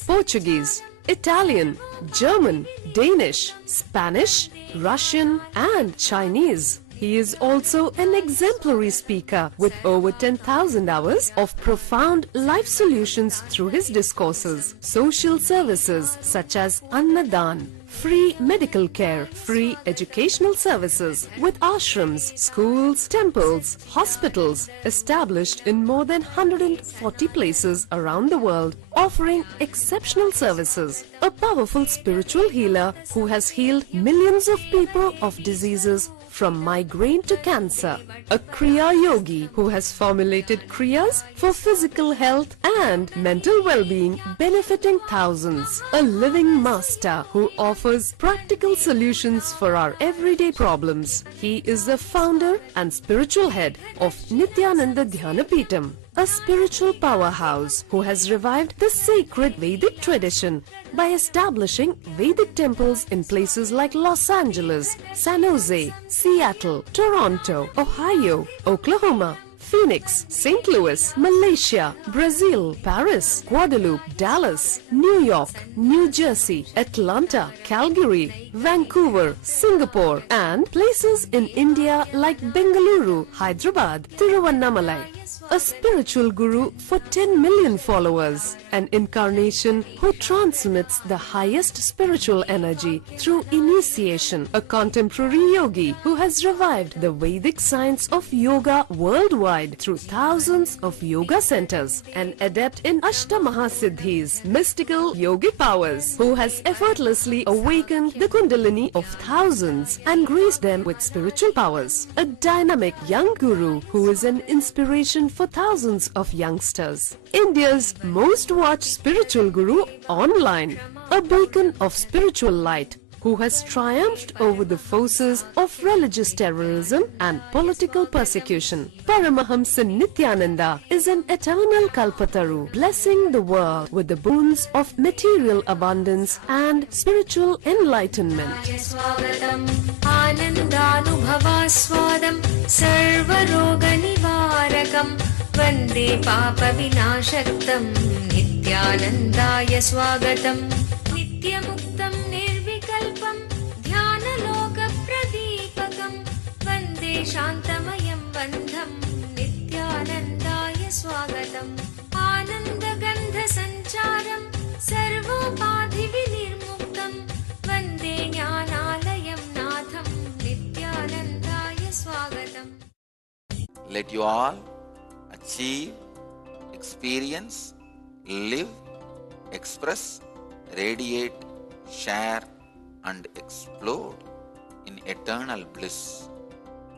Portuguese, Italian, German, Danish, Spanish, Russian and Chinese. He is also an exemplary speaker with over 10,000 hours of profound life solutions through his discourses. Social services such as Annadan, free medical care, free educational services with ashrams, schools, temples, hospitals established in more than 140 places around the world, offering exceptional services. A powerful spiritual healer who has healed millions of people of diseases from migraine to cancer. A Kriya Yogi who has formulated Kriyas for physical health and mental well-being, benefiting thousands. A living master who offers practical solutions for our everyday problems. He is the founder and spiritual head of Nithyananda Dhanapeetham, a spiritual powerhouse who has revived the sacred Vedic tradition by establishing Vedic temples in places like Los Angeles, San Jose, Seattle, Toronto, Ohio, Oklahoma, Phoenix, St. Louis, Malaysia, Brazil, Paris, Guadeloupe, Dallas, New York, New Jersey, Atlanta, Calgary, Vancouver, Singapore, and places in India like Bengaluru, Hyderabad, Tiruvannamalai. A spiritual guru for 10 million followers, an incarnation who transmits the highest spiritual energy through initiation, a contemporary yogi who has revived the Vedic science of yoga worldwide through thousands of yoga centers, an adept in Ashtamahasiddhis, mystical yogic powers, who has effortlessly awakened the Kundalini of thousands and graced them with spiritual powers, a dynamic young guru who is an inspiration for thousands of youngsters. India's most watched spiritual guru online, a beacon of spiritual light who has triumphed over the forces of religious terrorism and political persecution. Paramahamsa Nithyananda is an eternal Kalpataru, blessing the world with the boons of material abundance and spiritual enlightenment. आनन्दानुभवास्वादं सर्वरोगनिवारकं वन्दे पापविनाशक्तं नित्यानन्दाय स्वागतं नित्यमुक्तं निर्विकल्पं ध्यानलोकप्रदीपकं वन्दे शान्तमयं बन्धं नित्यानन्दाय स्वागतम् आनन्दगन्धसञ्चारं सर्वोपाधिविनिर्मुक्तं वन्दे ज्ञानालयं नाथं नित्यानन्दाय स्वागतम्. Let you all achieve, experience, live, express, radiate, share and explode in eternal bliss.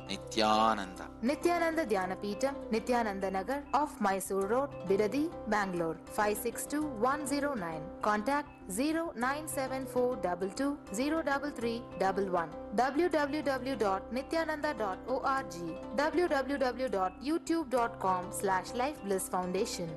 Nithyananda. Nithyananda Dhanapeetham, Nithyananda Nagar off Mysore Road, Bidadi, Bangalore 562109. Contact 097422033111. www.nithyananda.org. www.youtube.com/lifeblissfoundation.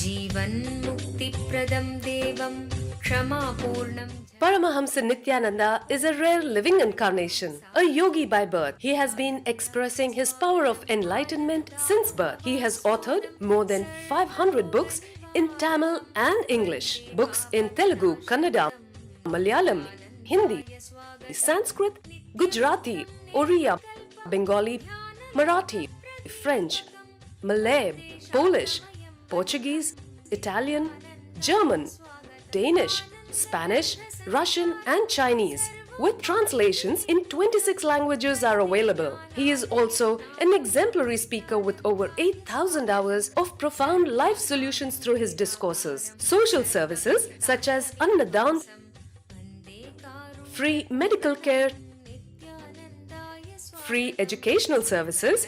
जीवन्मुक्तिप्रदं देवं क्षमापूर्णं. Paramahamsa Nithyananda is a rare living incarnation, a yogi by birth. He has been expressing his power of enlightenment since birth. He has authored more than 500 books in Tamil and English, books in Telugu, Kannada, Malayalam, Hindi, Sanskrit, Gujarati, Oriya, Bengali, Marathi, French, Malay, Polish, Portuguese, Italian, German, Danish, Spanish, Russian and Chinese, with translations in 26 languages are available. He is also an exemplary speaker with over 8,000 hours of profound life solutions through his discourses. Social services such as Annadan, free medical care, free educational services,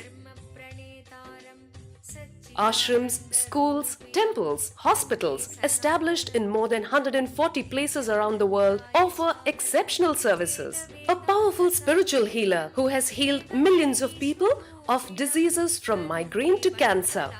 ashrams, schools, temples, hospitals established in more than 140 places around the world offer exceptional services. A powerful spiritual healer who has healed millions of people of diseases from migraine to cancer.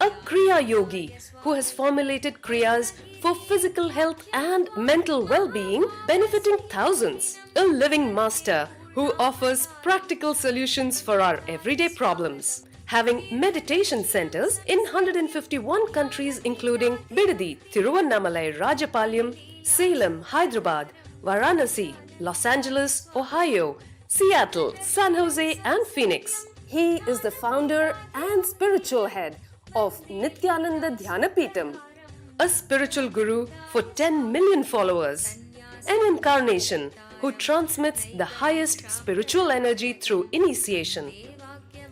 A Kriya Yogi who has formulated Kriyas for physical health and mental well-being, benefiting thousands. A living master who offers practical solutions for our everyday problems. having meditation centers in 151 countries including Bidadi, Thiruvannamalai, Rajapalyam, Salem, Hyderabad, Varanasi, Los Angeles, Ohio, Seattle, San Jose and Phoenix. He is the founder and spiritual head of Nithyananda Dhyanapitham, a spiritual guru for 10 million followers, an incarnation who transmits the highest spiritual energy through initiation,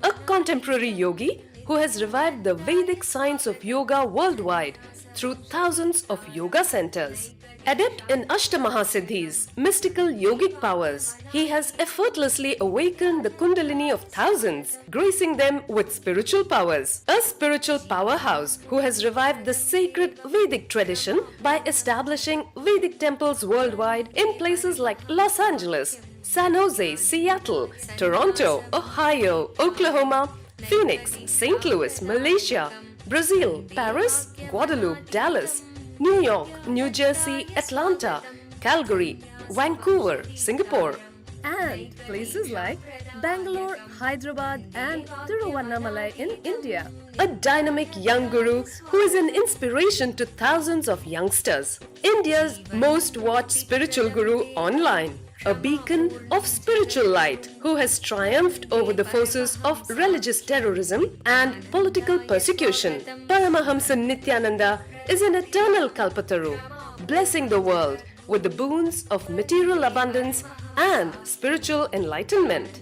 a contemporary yogi who has revived the Vedic science of yoga worldwide through thousands of yoga centers. Adept in Ashtamahasiddhis, mystical yogic powers, he has effortlessly awakened the Kundalini of thousands, gracing them with spiritual powers. A spiritual powerhouse who has revived the sacred Vedic tradition by establishing Vedic temples worldwide in places like Los Angeles, San Jose, Seattle, Toronto, Ohio, Oklahoma, Phoenix, St. Louis, Malaysia, Brazil, Paris, Guadeloupe, Dallas, New York, New Jersey, Atlanta, Calgary, Vancouver, Singapore, and places like Bangalore, Hyderabad, and Thiruvannamalai in India. A dynamic young guru who is an inspiration to thousands of youngsters. India's most watched spiritual guru online. A beacon of spiritual light who has triumphed over the forces of religious terrorism and political persecution. Paramahamsa Nithyananda is an eternal Kalpataru, blessing the world with the boons of material abundance and spiritual enlightenment.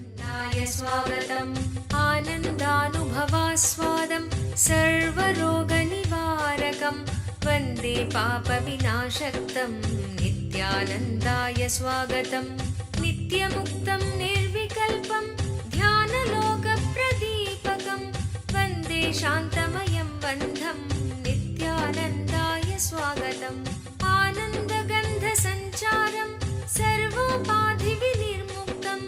आनन्दानुभवास्वादं सर्वरोगनिवारकं वन्दे पापविनाशक्तं नित्यानन्दाय स्वागतं नित्यमुक्तं निर्विकल्पं ध्यानलोकप्रदीपकं वन्दे शान्तमयं बन्धं नित्यानन्दाय स्वागतम् आनन्दगन्धसञ्चारं सर्वोपाधिविनिर्मुक्तं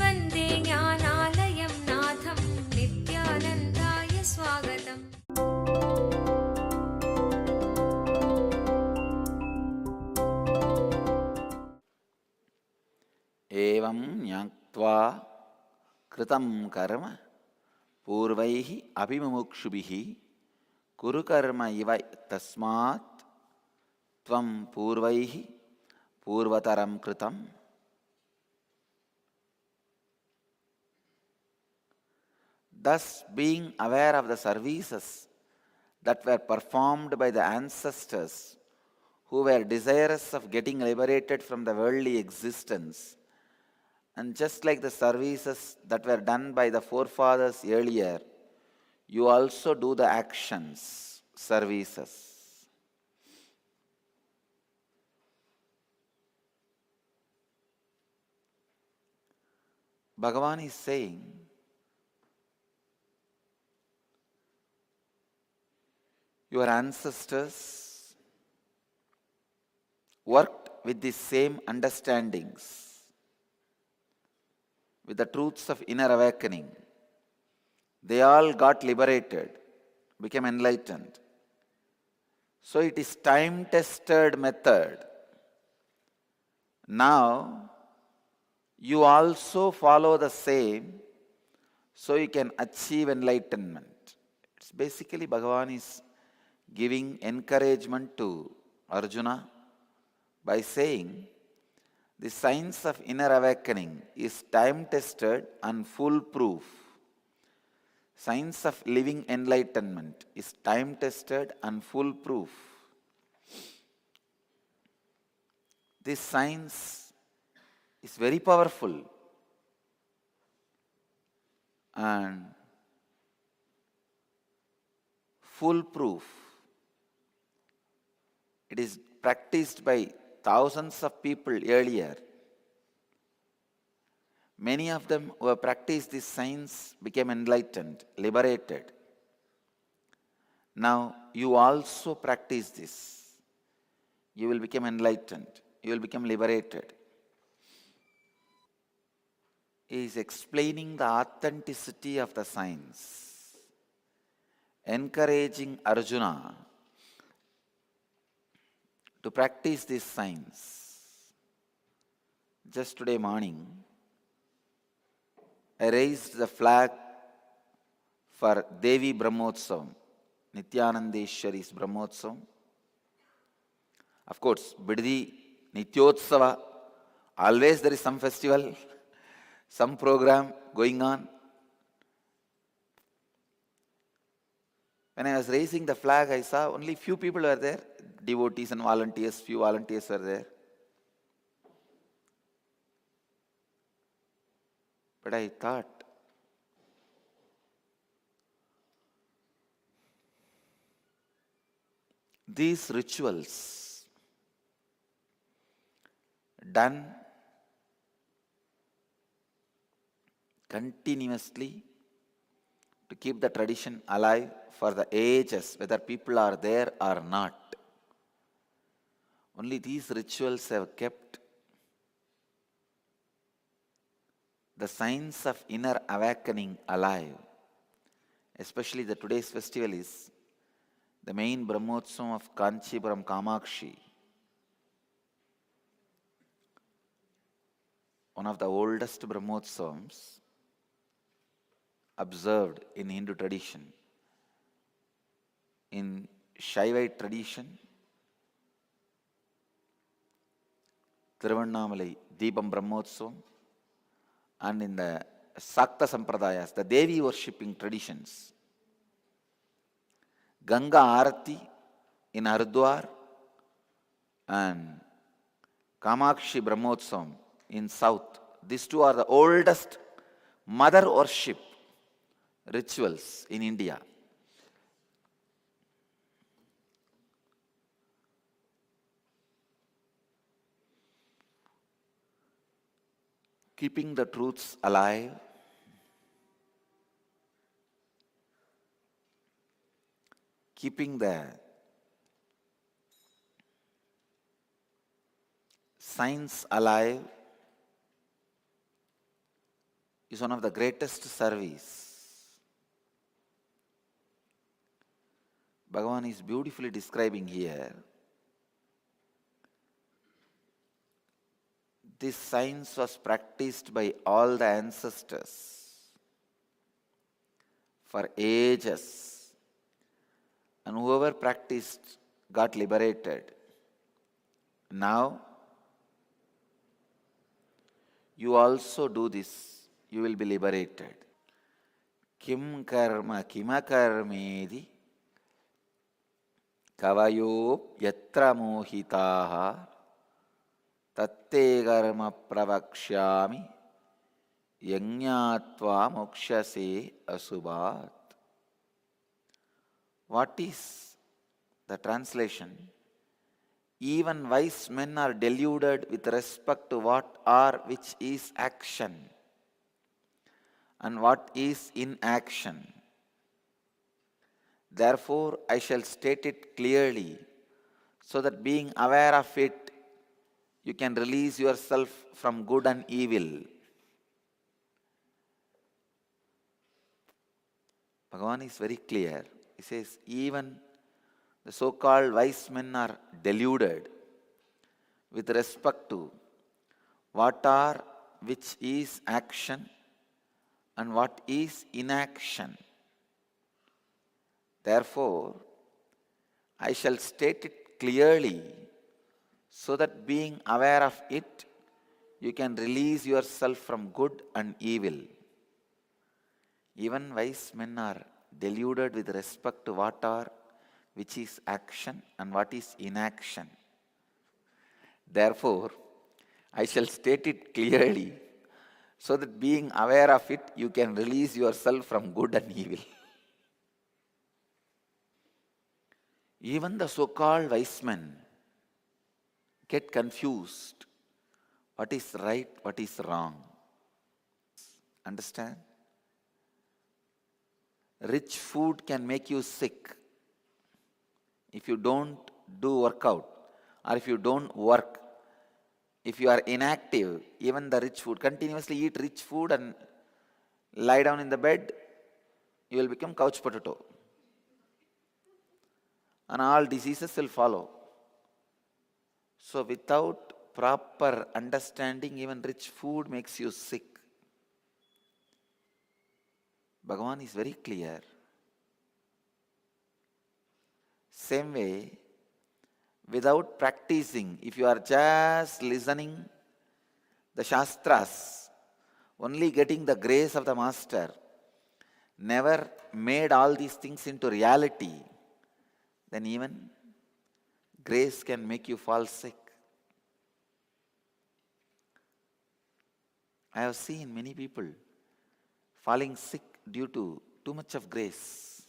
वन्दे ज्ञानालयं नाथं नित्यानन्दाय स्वागतम् एवं ज्ञात्वा कृतं कर्म पूर्वैः अभिमुमुक्षुभिः कुरु कर्म इव तस्मात् त्वं पूर्वैः पूर्वतरं कृतं. Thus, being aware of the services that were performed by the ancestors who were desirous of getting liberated from the worldly existence, and just like the services that were done by the forefathers earlier, you also do the actions, services. Bhagavan is saying, your ancestors worked with the same understandings, with the truths of inner awakening. They all got liberated, became enlightened. So it is time-tested method. Now, you also follow the same so you can achieve enlightenment. It's basically Bhagavan is giving encouragement to Arjuna by saying the science of inner awakening is time-tested and foolproof. Science of living enlightenment is time-tested and foolproof. This science is very powerful and foolproof. It is practiced by thousands of people earlier. Many of them who have practiced this science became enlightened, liberated. Now you also practice this. You will become enlightened. You will become liberated. He is explaining the authenticity of the science, encouraging Arjuna to practice this science. Just today morning, I raised the flag for Devi Brahmotsavam, Nithyanandeshwari's Brahmotsavam. Of course, Bidadi, Nityotsava, always there is some festival, some program going on. When I was raising the flag, I saw only few people were there, devotees and volunteers, few volunteers were there. But I thought, these rituals done continuously to keep the tradition alive for the ages, whether people are there or not. Only these rituals have kept the signs of inner awakening alive. Especially the today's festival is the main Brahmotsavam of Kanchipuram Kamakshi, one of the oldest Brahmotsavams observed in Hindu tradition. In Shaivite tradition, Tiruvannamalai Deepam Brahmotsavam, and in the Sakta Sampradayas, the Devi worshipping traditions, Ganga Arati in Haridwar and Kamakshi Brahmotsavam in South. These two are the oldest mother worship rituals in India. Keeping the truths alive, keeping the science alive is one of the greatest service. Bhagavan is beautifully describing here. This science was practiced by all the ancestors for ages, and whoever practiced got liberated. Now, you also do this, you will be liberated. Kim karma kimakarmedi kavayo yatra mohitaha tatte karma pravakshyami yajñātvā mokshase asubhat. What is the translation? Even wise men are deluded with respect to what or which is action and what is inaction. Therefore, I shall state it clearly, so that being aware of it, you can release yourself from good and evil. Bhagavan is very clear. He says, even the so-called wise men are deluded with respect to what are, which is action and what is inaction. Therefore, I shall state it clearly, so that being aware of it, you can release yourself from good and evil. Even wise men are deluded with respect to what are, which is action and what is inaction. Therefore, I shall state it clearly, so that being aware of it, you can release yourself from good and evil. Even the so-called wise men get confused. What is right, what is wrong? Understand? Rich food can make you sick if you don't do workout, or if you don't work. If you are inactive, even the rich food, continuously eat rich food and lie down in the bed, you will become couch potato. And all diseases will follow. So without proper understanding, even rich food makes you sick. Bhagavan is very clear. Same way, without practicing, if you are just listening the Shastras, only getting the grace of the Master, never made all these things into reality, then even grace can make you fall sick. I have seen many people falling sick due to too much of grace.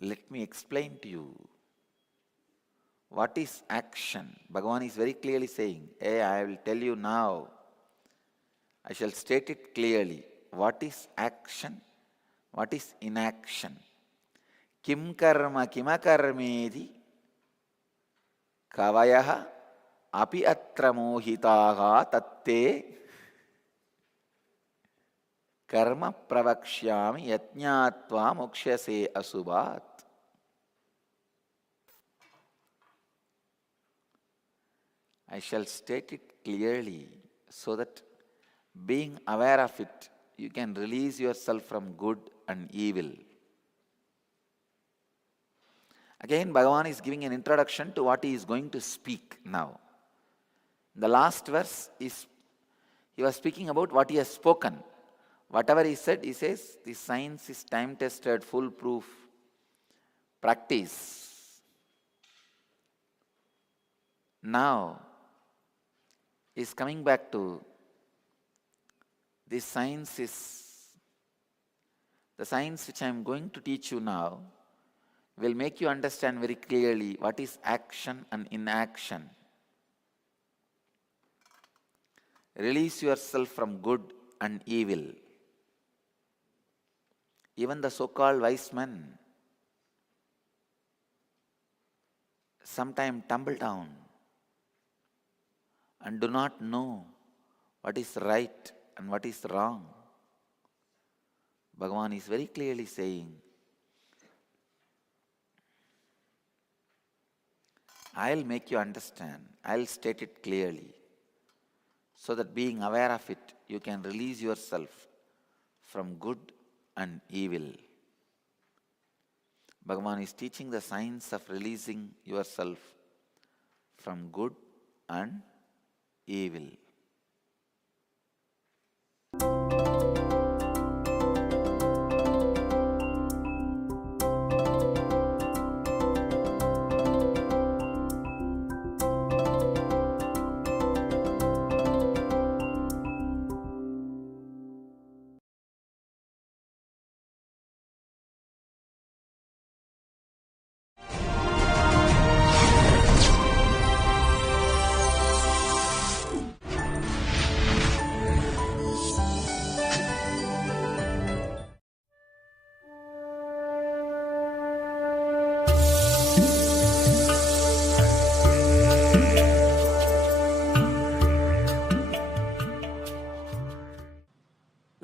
Let me explain to you what is action. Bhagavan is very clearly saying, hey, I will tell you now. I shall state it clearly. What is action? What is inaction? Kim karma kimakarmedi kavayaha api atra mohitaha tatte karma pravakshyami yajñātva mokshase asubhat. I shall state it clearly so that being aware of it, you can release yourself from good and evil. Again, Bhagavan is giving an introduction to what he is going to speak now. The last verse is, he was speaking about what he has spoken. Whatever he said, he says, the science is time-tested, foolproof practice. Now, he is coming back to this science is, the science which I am going to teach you now will make you understand very clearly what is action and inaction. Release yourself from good and evil. Even the so-called wise men sometimes tumble down and do not know what is right and what is wrong. Bhagavan is very clearly saying, I'll make you understand, I'll state it clearly, so that being aware of it, you can release yourself from good and evil. Bhagavan is teaching the science of releasing yourself from good and evil.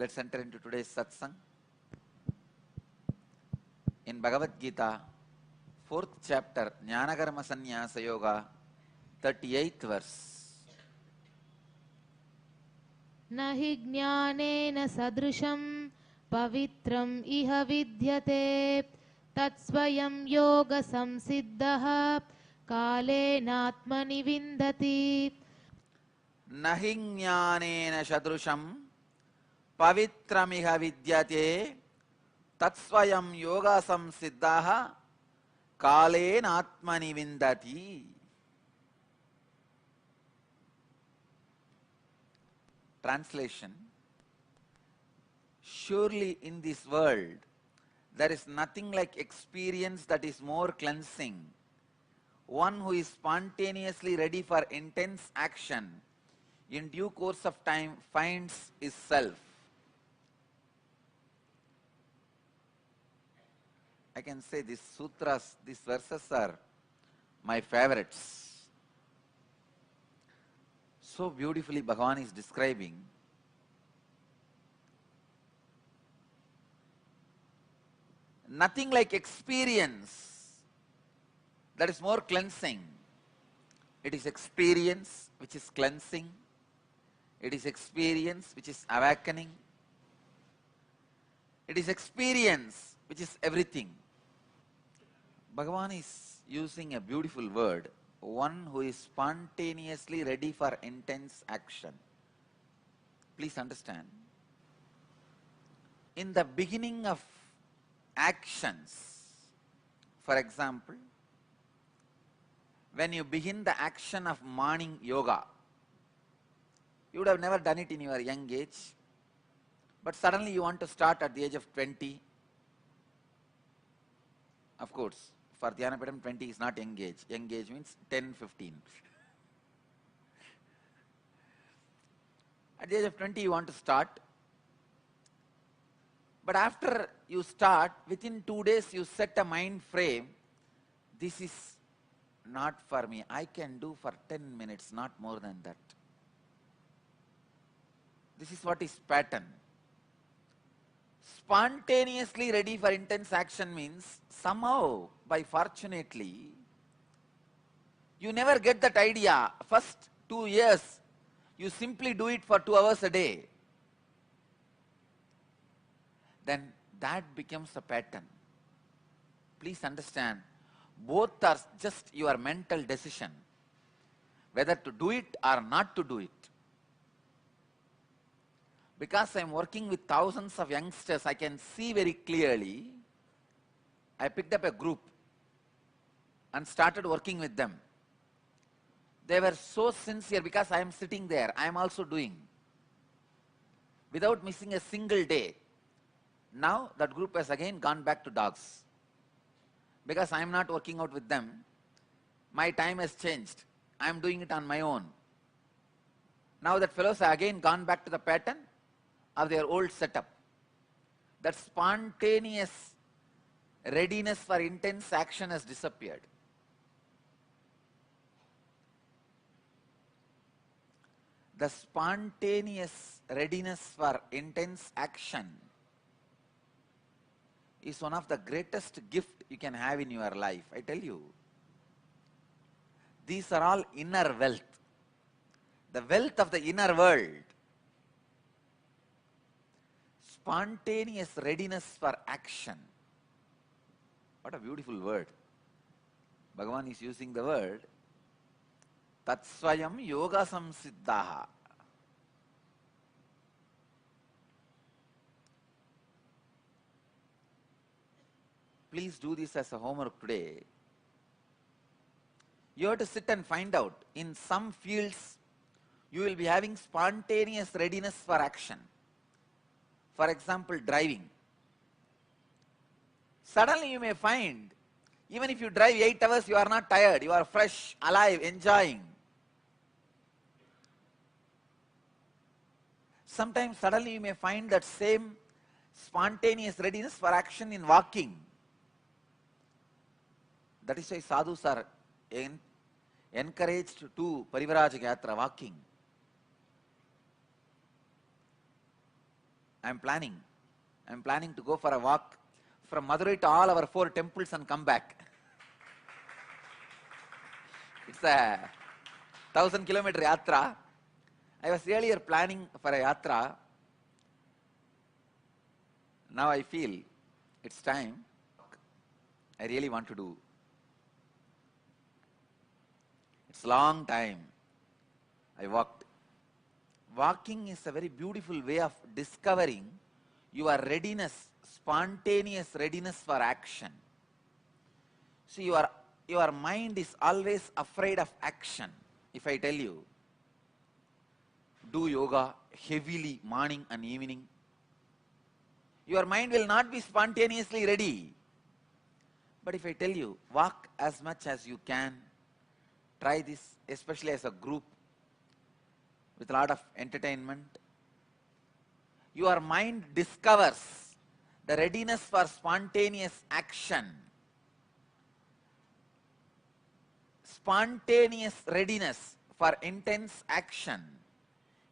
Let's enter into today's satsang. In Bhagavad Gita, 4th chapter, Jnanakarma Sannyasa Yoga, 38th verse. Nahi jnanena sadrisham pavitram iha vidyate tatsvayam yoga samsiddhaha kalenatmani vindati. Nahi jnanena sadrusham pavitramiha vidyate tatsvayam yoga samsiddhaha kalenatmani vindati. Translation: surely in this world there is nothing like experience that is more cleansing. One who is spontaneously ready for intense action in due course of time finds his self. I can say these sutras, these verses are my favorites. So beautifully Bhagavan is describing nothing like experience that is more cleansing. It is experience which is cleansing. It is experience which is awakening. It is experience which is everything. Bhagavan is using a beautiful word, one who is spontaneously ready for intense action. Please understand. In the beginning of actions, for example, when you begin the action of morning yoga, you would have never done it in your young age, but suddenly you want to start at the age of 20. Of course, for Dhyanapadam, 20 is not young age. Young age means 10, 15. At the age of 20, you want to start. But after you start, within 2 days, you set a mind frame. This is not for me. I can do for 10 minutes, not more than that. This is what is pattern. Spontaneously ready for intense action means somehow, by fortunately, you never get that idea. First 2 years, you simply do it for 2 hours a day. Then that becomes a pattern. Please understand, both are just your mental decision, whether to do it or not to do it. Because I am working with thousands of youngsters, I can see very clearly. I picked up a group and started working with them. They were so sincere because I am sitting there, I am also doing, without missing a single day. Now that group has again gone back to dogs. Because I am not working out with them, my time has changed. I am doing it on my own. Now that fellows have again gone back to the pattern of their old setup. That spontaneous readiness for intense action has disappeared. The spontaneous readiness for intense action is one of the greatest gift you can have in your life. I tell you, these are all inner wealth. The wealth of the inner world. Spontaneous readiness for action. What a beautiful word. Bhagavan is using the word Tatsvayam yoga samsiddhaha. Please do this as a homework today. You have to sit and find out. In some fields, you will be having spontaneous readiness for action. For example, driving. Suddenly you may find, even if you drive 8 hours, you are not tired. You are fresh, alive, enjoying. Sometimes suddenly you may find that same spontaneous readiness for action in walking. That is why sadhus are encouraged to do Parivrajaka Yatra, walking. I am planning to go for a walk from Madurai to all our 4 temples and come back. It's a 1,000-kilometer yatra. I was earlier planning for a yatra. Now I feel it's time. I really want to do. It's a long time. I walked. Walking is a very beautiful way of discovering your readiness, spontaneous readiness for action. See, your mind is always afraid of action. If I tell you, do yoga heavily morning and evening, your mind will not be spontaneously ready. But if I tell you, walk as much as you can, try this, especially as a group, with a lot of entertainment, your mind discovers the readiness for spontaneous action. Spontaneous readiness for intense action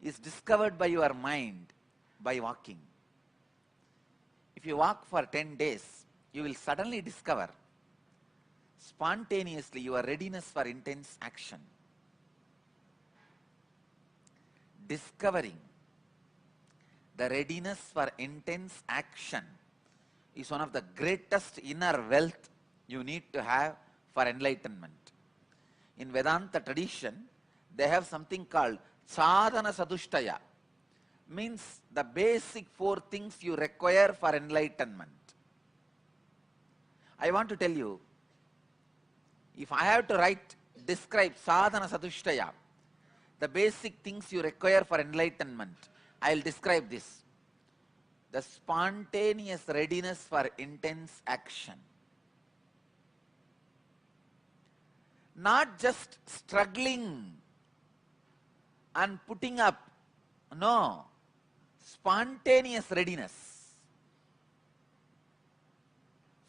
is discovered by your mind by walking. If you walk for 10 days, you will suddenly discover spontaneously your readiness for intense action. discovering the readiness for intense action is one of the greatest inner wealth you need to have for enlightenment. In Vedanta tradition, they have something called sadhana sadushtaya, means the basic 4 things you require for enlightenment. I want to tell you, if I have to describe sadhana sadushtaya, the basic things you require for enlightenment, I will describe this: the spontaneous readiness for intense action. Not just struggling and putting up, no, spontaneous readiness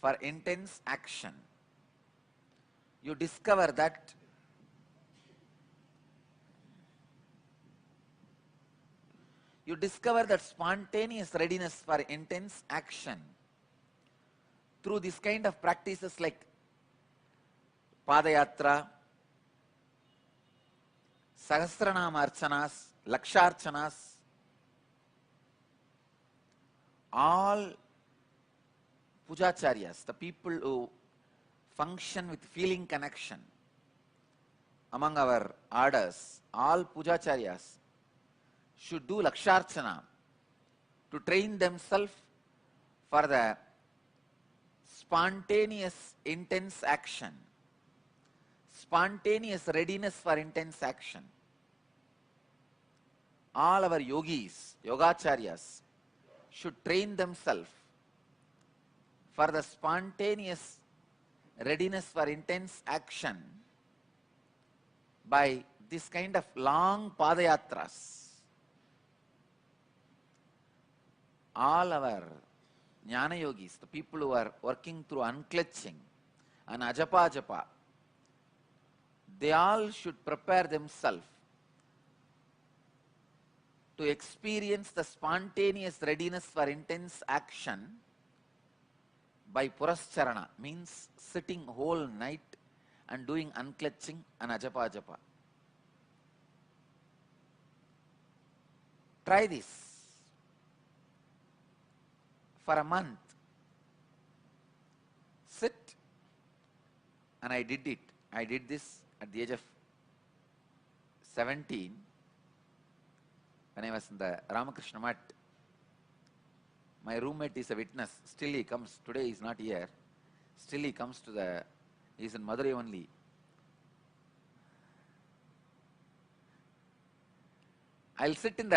for intense action. You discover that spontaneous readiness for intense action through this kind of practices like Padayatra, Sahasranama Archanas, Laksharchanas, all Pujacharyas, the people who function with feeling connection among our orders, all Pujacharyas should do Laksharchana to train themselves for the spontaneous intense action, spontaneous readiness for intense action. All our yogis, yogacharyas should train themselves for the spontaneous readiness for intense action by this kind of long padayatras. All our jnana yogis, the people who are working through unclutching and ajapa japa, they all should prepare themselves to experience the spontaneous readiness for intense action by purascharana, means sitting whole night and doing unclutching and ajapa japa. Try this for a month. Sit. And I did it. I did this at the age of 17 when I was in the Ramakrishna Mutt. My roommate is a witness. Still he comes. Today he is not here. Still he comes to the, he is in Madurai only. I'll sit on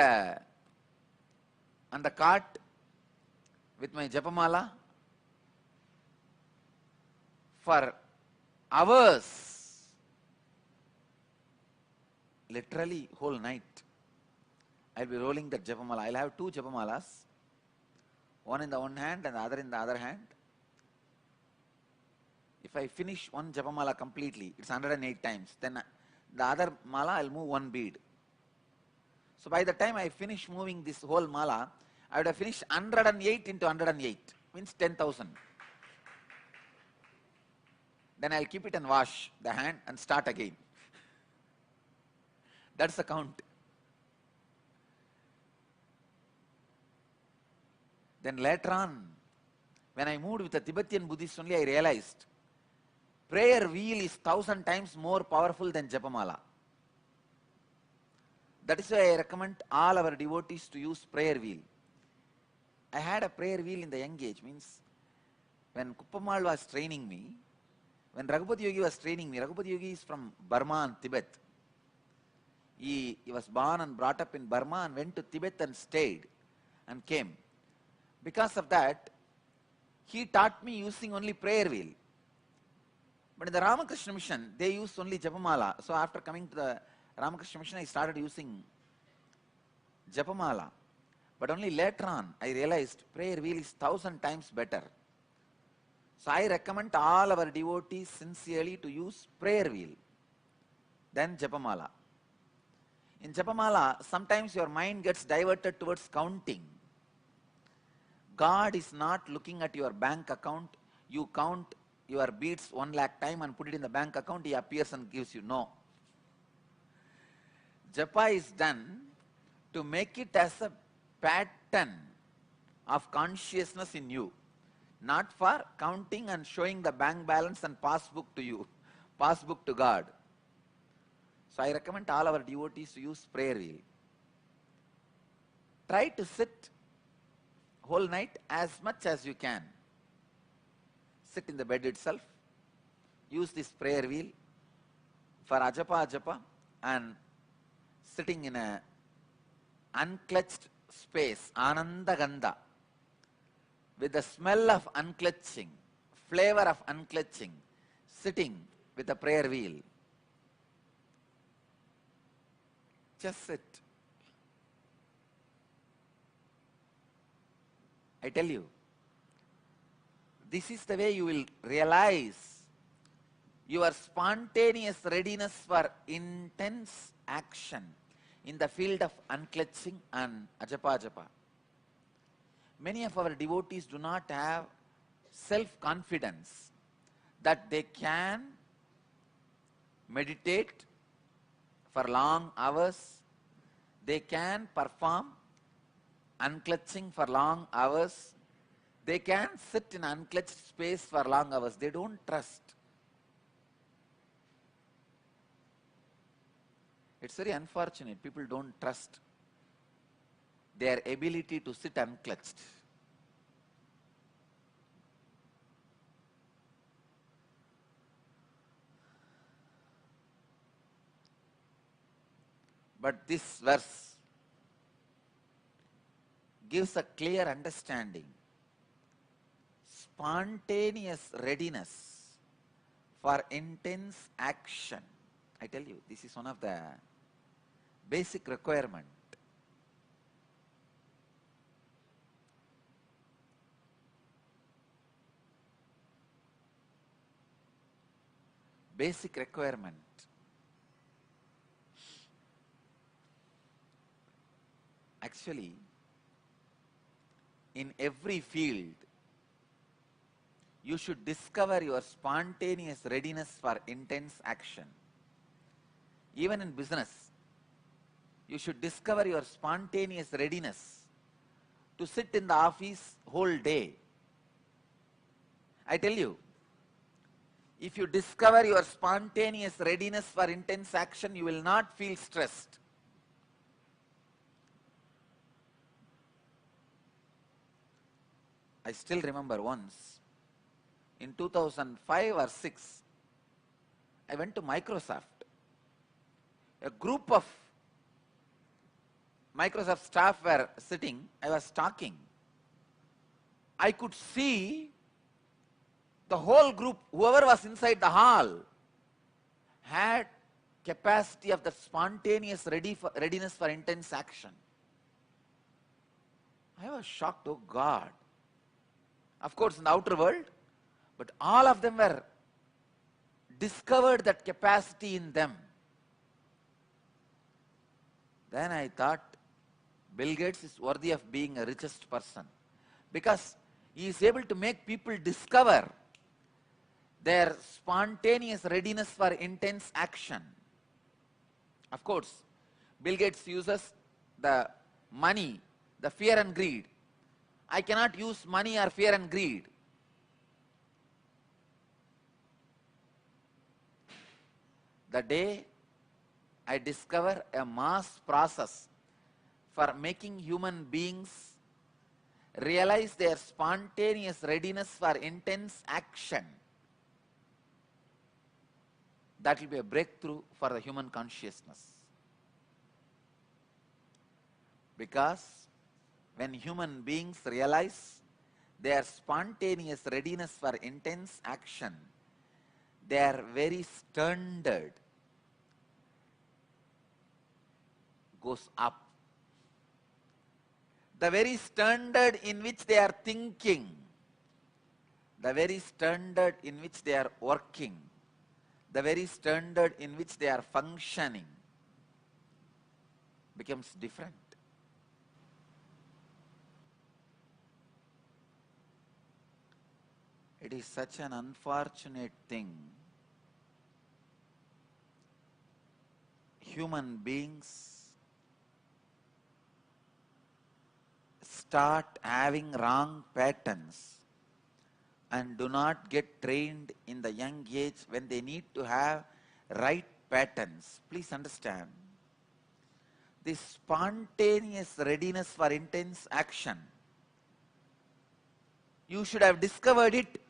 the cart with my japamala for hours, literally whole night. I'll be rolling that japamala. I'll have 2 japamalas, one in the one hand and the other in the other hand. If I finish one japamala completely, it's 108 times. Then the other mala, I'll move 1 bead. So by the time I finish moving this whole mala, I would have finished 108 into 108, means 10,000. Then I'll keep it and wash the hand and start again. That's the count. Then later on, when I moved with the Tibetan Buddhists only, I realized prayer wheel is 1,000 times more powerful than Japamala. That is why I recommend all our devotees to use prayer wheel. I had a prayer wheel in the young age, means when Kuppamal was training me, when Raghupati Yogi was training me, Raghupati Yogi is from Burma and Tibet. He was born and brought up in Burma and went to Tibet and stayed and came. Because of that, he taught me using only prayer wheel. But in the Ramakrishna mission, they use only Japamala. So after coming to the Ramakrishna mission, I started using Japamala. But only later on, I realized prayer wheel is 1,000 times better. So I recommend all our devotees sincerely to use prayer wheel than Japamala. In Japamala, sometimes your mind gets diverted towards counting. God is not looking at your bank account. You count your beads 1 lakh time and put it in the bank account, he appears and gives you. No. Japa is done to make it as a pattern of consciousness in you, not for counting and showing the bank balance and passbook to you, passbook to God. So I recommend all our devotees to use prayer wheel. Try to sit whole night as much as you can. Sit in the bed itself. Use this prayer wheel for ajapa and sitting in a unclutched space, ananda gandha, with the smell of unclutching, flavor of unclutching, sitting with a prayer wheel. Just sit. I tell you, this is the way you will realize your spontaneous readiness for intense action in the field of unclutching and ajapa. Many of our devotees do not have self-confidence that they can meditate for long hours, they can perform unclutching for long hours, they can sit in unclutched space for long hours. They don't trust. It's very unfortunate. People don't trust their ability to sit unclutched. But this verse gives a clear understanding. Spontaneous readiness for intense action. I tell you, this is one of the basic requirement. Basic requirement. Actually, in every field, you should discover your spontaneous readiness for intense action. Even in business, you should discover your spontaneous readiness to sit in the office whole day. I tell you, if you discover your spontaneous readiness for intense action, you will not feel stressed. I still remember once, in 2005 or 6, I went to Microsoft. A group of Microsoft staff were sitting. I was talking. I could see the whole group, whoever was inside the hall, had capacity of the spontaneous readiness for intense action. I was shocked, oh God. Of course, in the outer world, but all of them were discovered that capacity in them. Then I thought, Bill Gates is worthy of being a richest person, because he is able to make people discover their spontaneous readiness for intense action. Of course, Bill Gates uses the money, the fear and greed. I cannot use money or fear and greed. The day I discover a mass process for making human beings realize their spontaneous readiness for intense action, that will be a breakthrough for the human consciousness. Because when human beings realize their spontaneous readiness for intense action, their very standard goes up. The very standard in which they are thinking, the very standard in which they are working, the very standard in which they are functioning becomes different. It is such an unfortunate thing. Human beings start having wrong patterns and do not get trained in the young age when they need to have right patterns. Please understand, this spontaneous readiness for intense action, you should have discovered it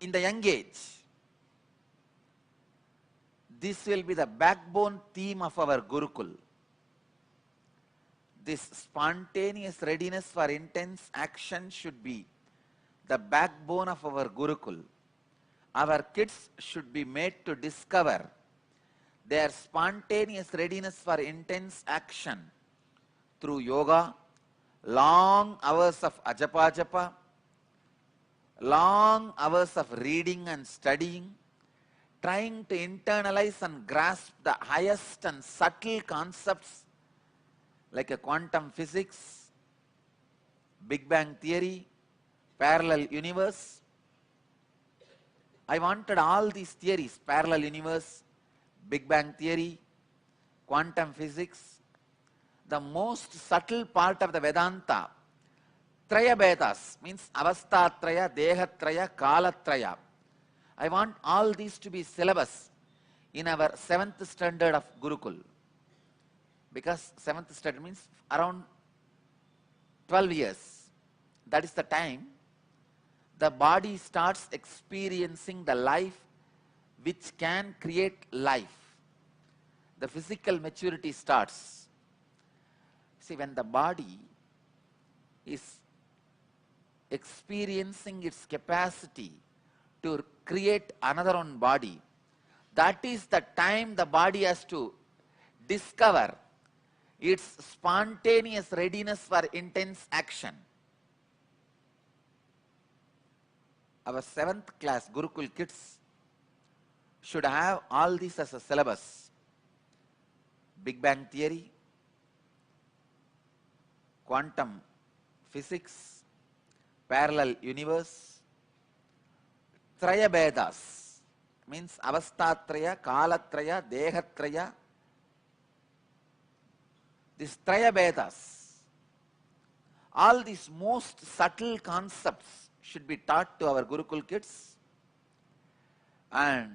in the young age. This will be the backbone theme of our Gurukul. This spontaneous readiness for intense action should be the backbone of our Gurukul. Our kids should be made to discover their spontaneous readiness for intense action through yoga, long hours of ajapa japa, long hours of reading and studying, trying to internalize and grasp the highest and subtle concepts like a quantum physics, Big Bang theory, parallel universe. I wanted all these theories, parallel universe, Big Bang theory, quantum physics, the most subtle part of the Vedanta, Traya Vedas, means Avastatraya, Dehatraya, Kalatraya. I want all these to be syllabus in our 7th standard of Gurukul. Because 7th standard means around 12 years. That is the time the body starts experiencing the life which can create life. The physical maturity starts. See, when the body is experiencing its capacity to create another own body, that is the time the body has to discover its spontaneous readiness for intense action. Our 7th class Gurukul kids should have all this as a syllabus. Big Bang theory, quantum physics, parallel universe, Traya Vedas, means Avastatraya, Kalatraya, Dehatraya. This Traya Vedas, all these most subtle concepts should be taught to our Gurukul kids, and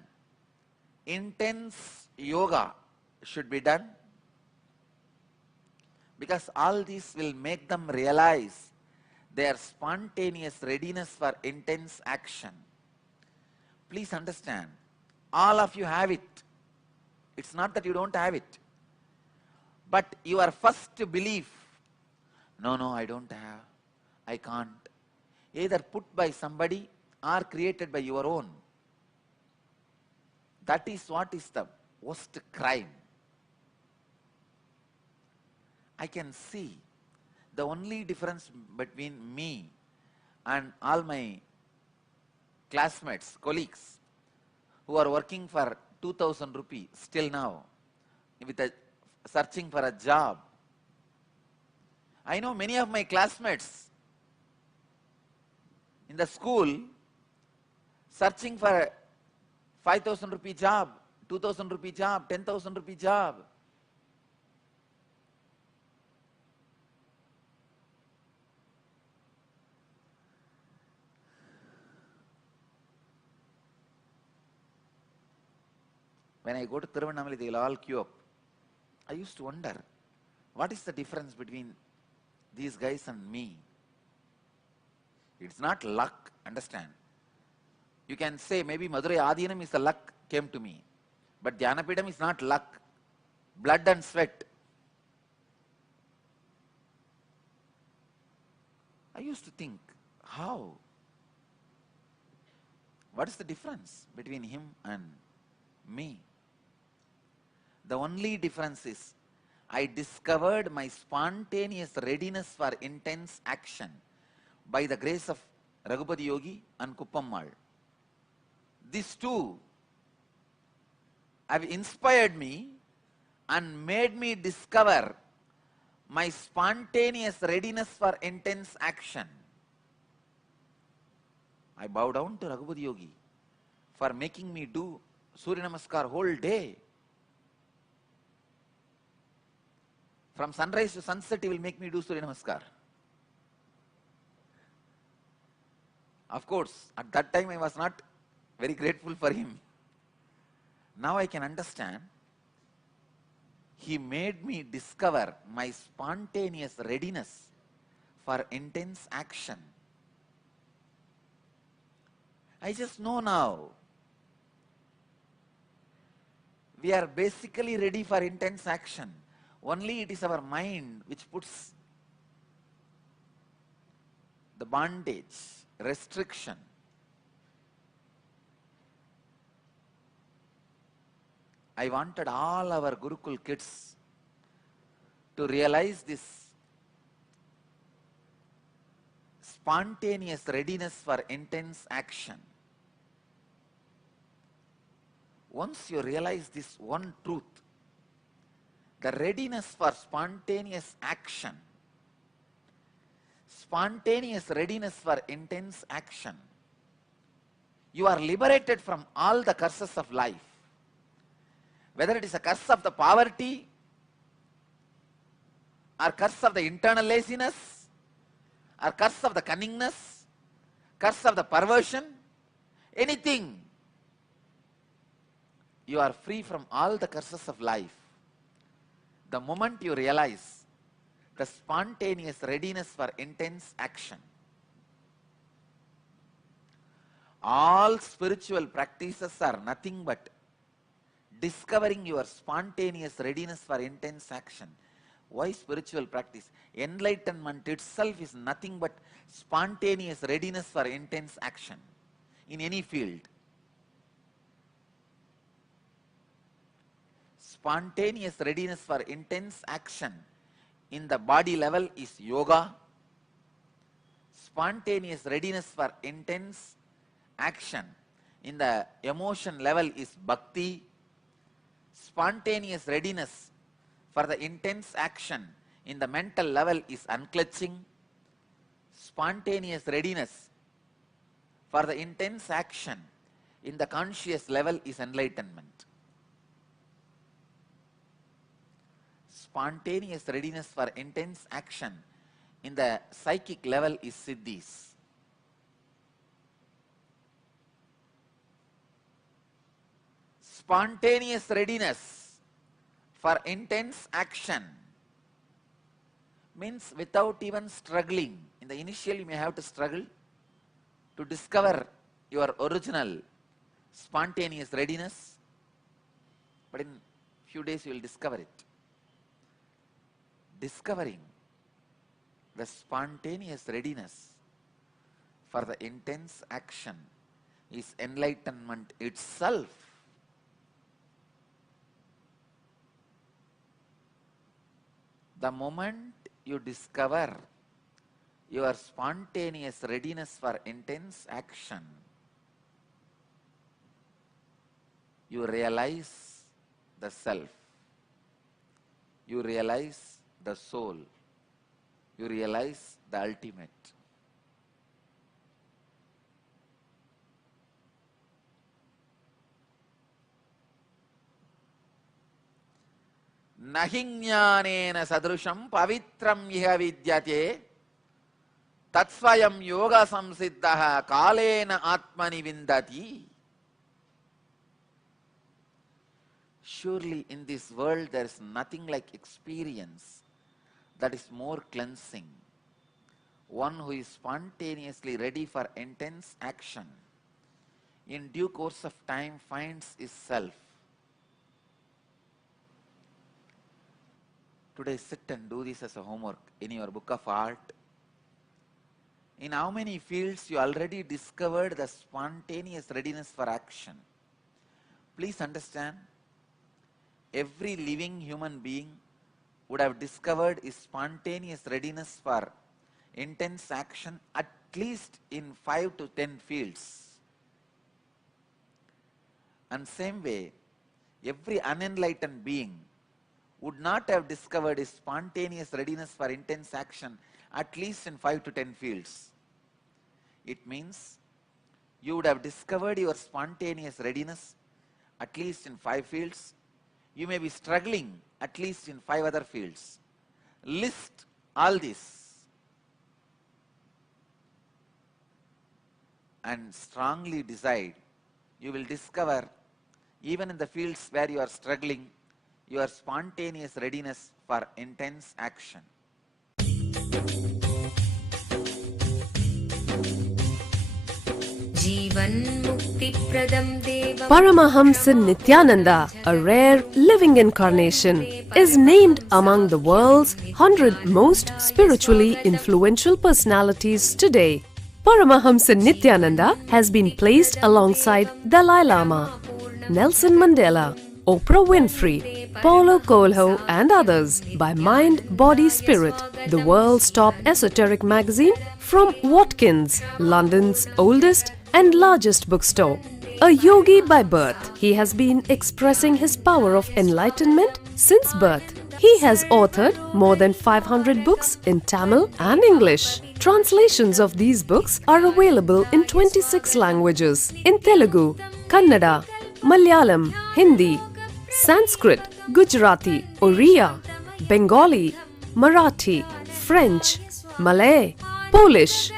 intense yoga should be done, because all these will make them realize their spontaneous readiness for intense action. Please understand, all of you have it. It's not that you don't have it. But your first belief, no, I don't have, I can't, either put by somebody or created by your own. That is what is the worst crime. I can see the only difference between me and all my classmates, colleagues, who are working for 2,000 rupees still now, searching for a job. I know many of my classmates in the school searching for a 5,000 rupee job, 2,000 rupee job, 10,000 rupee job. When I go to Thiruvannamalai, they will all queue up. I used to wonder, what is the difference between these guys and me? It's not luck, understand. You can say maybe Madurai Adinam is the luck came to me. But Dhyanapidam is not luck, blood and sweat. I used to think, how? What is the difference between him and me? The only difference is, I discovered my spontaneous readiness for intense action by the grace of Raghupati Yogi and Kuppammal. These two have inspired me and made me discover my spontaneous readiness for intense action. I bow down to Raghupati Yogi for making me do Surya Namaskar whole day. From sunrise to sunset, he will make me do Surya Namaskar. Of course, at that time I was not very grateful for him. Now I can understand. He made me discover my spontaneous readiness for intense action. I just know now. We are basically ready for intense action. Only it is our mind which puts the bondage, restriction. I wanted all our Gurukul kids to realize this spontaneous readiness for intense action. Once you realize this one truth, the readiness for spontaneous action, spontaneous readiness for intense action, you are liberated from all the curses of life. Whether it is a curse of the poverty, or curse of the internal laziness, or curse of the cunningness, curse of the perversion, anything, you are free from all the curses of life. The moment you realize the spontaneous readiness for intense action. All spiritual practices are nothing but discovering your spontaneous readiness for intense action. Why spiritual practice? Enlightenment itself is nothing but spontaneous readiness for intense action in any field. Spontaneous readiness for intense action in the body level is yoga. Spontaneous readiness for intense action in the emotion level is bhakti. Spontaneous readiness for the intense action in the mental level is unclutching. Spontaneous readiness for the intense action in the conscious level is enlightenment. Spontaneous readiness for intense action in the psychic level is siddhis. Spontaneous readiness for intense action means without even struggling. In the initial you may have to struggle to discover your original spontaneous readiness, but in few days you will discover it. Discovering the spontaneous readiness for the intense action is enlightenment itself. The moment you discover your spontaneous readiness for intense action, you realize the self, you realize the soul, you realize the ultimate. Nahinyanena sadrusham pavitram iha vidyate tatsvayam yoga samsiddhaha kalena atmani vindati. Surely in this world there is nothing like experience that is more cleansing. One who is spontaneously ready for intense action, in due course of time finds his self. Today sit and do this as a homework in your book of art. In how many fields you already discovered the spontaneous readiness for action? Please understand, every living human being would have discovered his spontaneous readiness for intense action at least in 5 to 10 fields. And same way, every unenlightened being would not have discovered his spontaneous readiness for intense action at least in 5 to 10 fields. It means you would have discovered your spontaneous readiness at least in 5 fields. You may be struggling at least in 5 other fields. List all this. and strongly decide, you will discover, even in the fields where you are struggling, your spontaneous readiness for intense action. Paramahamsa Nithyananda, a rare living incarnation, is named among the world's 100 most spiritually influential personalities today. Paramahamsa Nithyananda has been placed alongside Dalai Lama, Nelson Mandela, Oprah Winfrey, Paulo Coelho and others by Mind, Body, Spirit, the world's top esoteric magazine from Watkins, London's oldest and largest bookstore. A yogi by birth, he has been expressing his power of enlightenment since birth. He has authored more than 500 books in Tamil and English. Translations of these books are available in 26 languages in Telugu, Kannada, Malayalam, Hindi, Sanskrit, Gujarati, Oriya, Bengali, Marathi, French, Malay, Polish,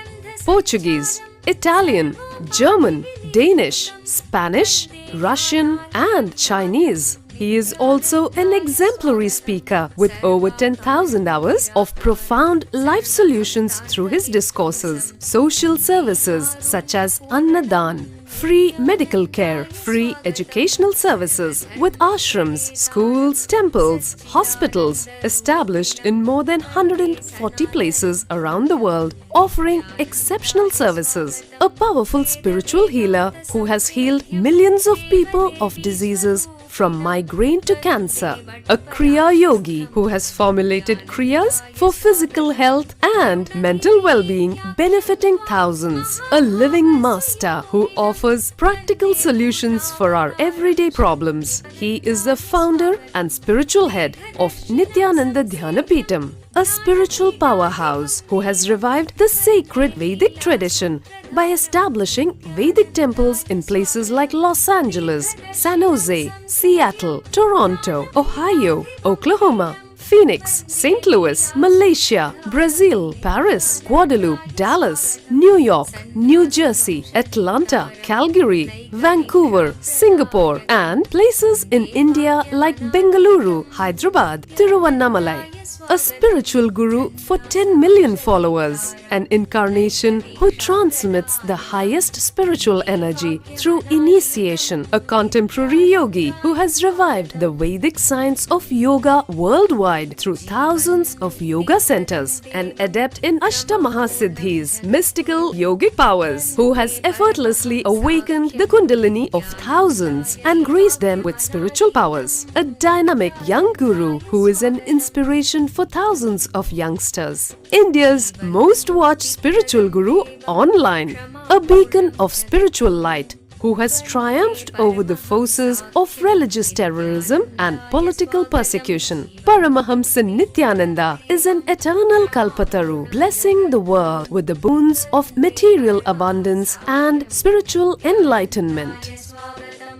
Portuguese, Italian, German, Danish, Spanish, Russian and Chinese. He is also an exemplary speaker with over 10,000 hours of profound life solutions through his discourses. Social services such as Annadan, free medical care, free educational services with ashrams, schools, temples, hospitals established in more than 140 places around the world, offering exceptional services. A powerful spiritual healer who has healed millions of people of diseases from migraine to cancer. A Kriya Yogi who has formulated Kriyas for physical health and mental well-being, benefiting thousands. A living master who offers practical solutions for our everyday problems. He is the founder and spiritual head of Nithyananda Dhyanapitham, a spiritual powerhouse who has revived the sacred Vedic tradition by establishing Vedic temples in places like Los Angeles, San Jose, Seattle, Toronto, Ohio, Oklahoma, Phoenix, St. Louis, Malaysia, Brazil, Paris, Guadeloupe, Dallas, New York, New Jersey, Atlanta, Calgary, Vancouver, Singapore, and places in India like Bengaluru, Hyderabad, Tiruvannamalai. A spiritual guru for 10 million followers, an incarnation who transmits the highest spiritual energy through initiation, a contemporary yogi who has revived the Vedic science of yoga worldwide through thousands of yoga centers, an adept in Ashtamahasiddhis, mystical yogic powers, who has effortlessly awakened the Kundalini of thousands and graced them with spiritual powers, a dynamic young guru who is an inspiration for thousands of youngsters, India's most watched spiritual guru online, a beacon of spiritual light who has triumphed over the forces of religious terrorism and political persecution. Paramahamsa Nithyananda is an eternal Kalpataru, blessing the world with the boons of material abundance and spiritual enlightenment.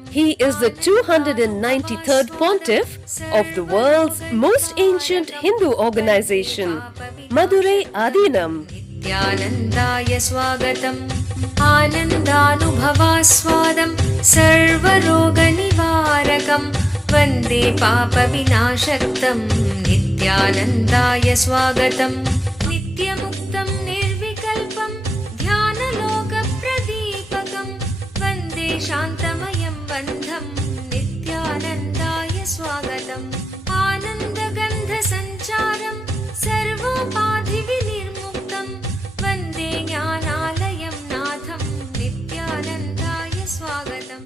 He is the 293rd Pontiff of the world's most ancient Hindu organization, Madurai Adinam. Nithyanandaya swagatam Anandanubhavaswadam Sarvaroga nivarakam Vande papa vinashaktam Nithyanandaya swagatam Nityamuktam nirvikalpam Dhyanaloka pradipakam Vande shantamayam bandham Nithyanandaya swagatam Anandagandha sancharam Sarvopadhi vinirmuktam Vande jnanalayam natham Nithyanandaya swagatam.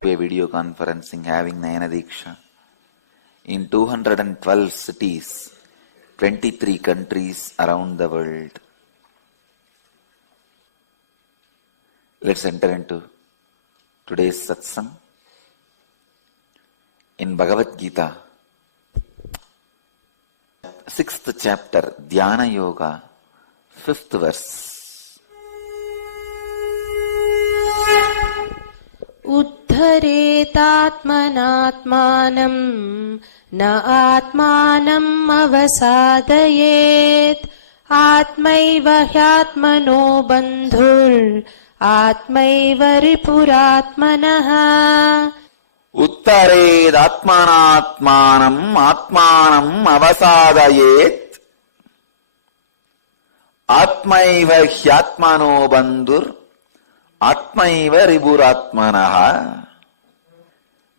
A video conferencing having Nayana Diksha in 212 cities, 23 countries around the world. Let's enter into today's satsang in Bhagavad Gita, 6th chapter, Dhyana Yoga, 5th verse. Uddharetatmanatmanam na atmanam avasadayet atmaiva hyatmano bandhur atmaiva ripuratmanaha. Uttared atmanatmanam atmanam avasadayet atmaiva hyatmano bandhur atmaiva ripuratmanaha.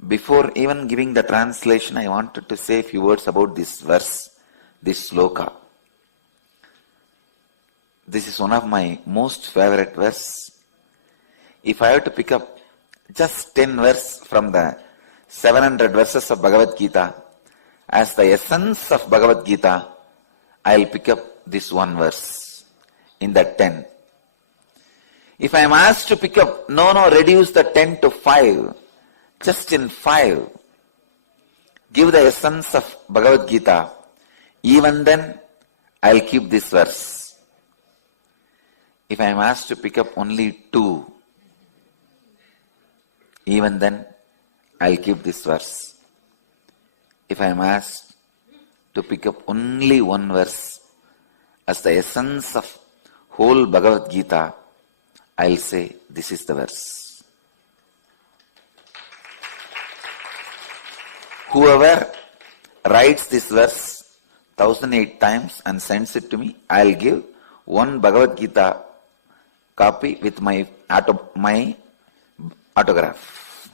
Before even giving the translation, I wanted to say a few words about this verse, this sloka. This is one of my most favorite verse. If I have to pick up just 10 verses from the 700 verses of Bhagavad Gita as the essence of Bhagavad Gita, I'll pick up this one verse in that 10. If I am asked to pick up, reduce the 10 to 5, just in 5, give the essence of Bhagavad Gita, even then I'll keep this verse. If I am asked to pick up only 2, even then I'll keep this verse. If I am asked to pick up only one verse as the essence of whole Bhagavad Gita, I'll say this is the verse. Whoever writes this verse 1008 times and sends it to me, I'll give one Bhagavad Gita copy with my autograph.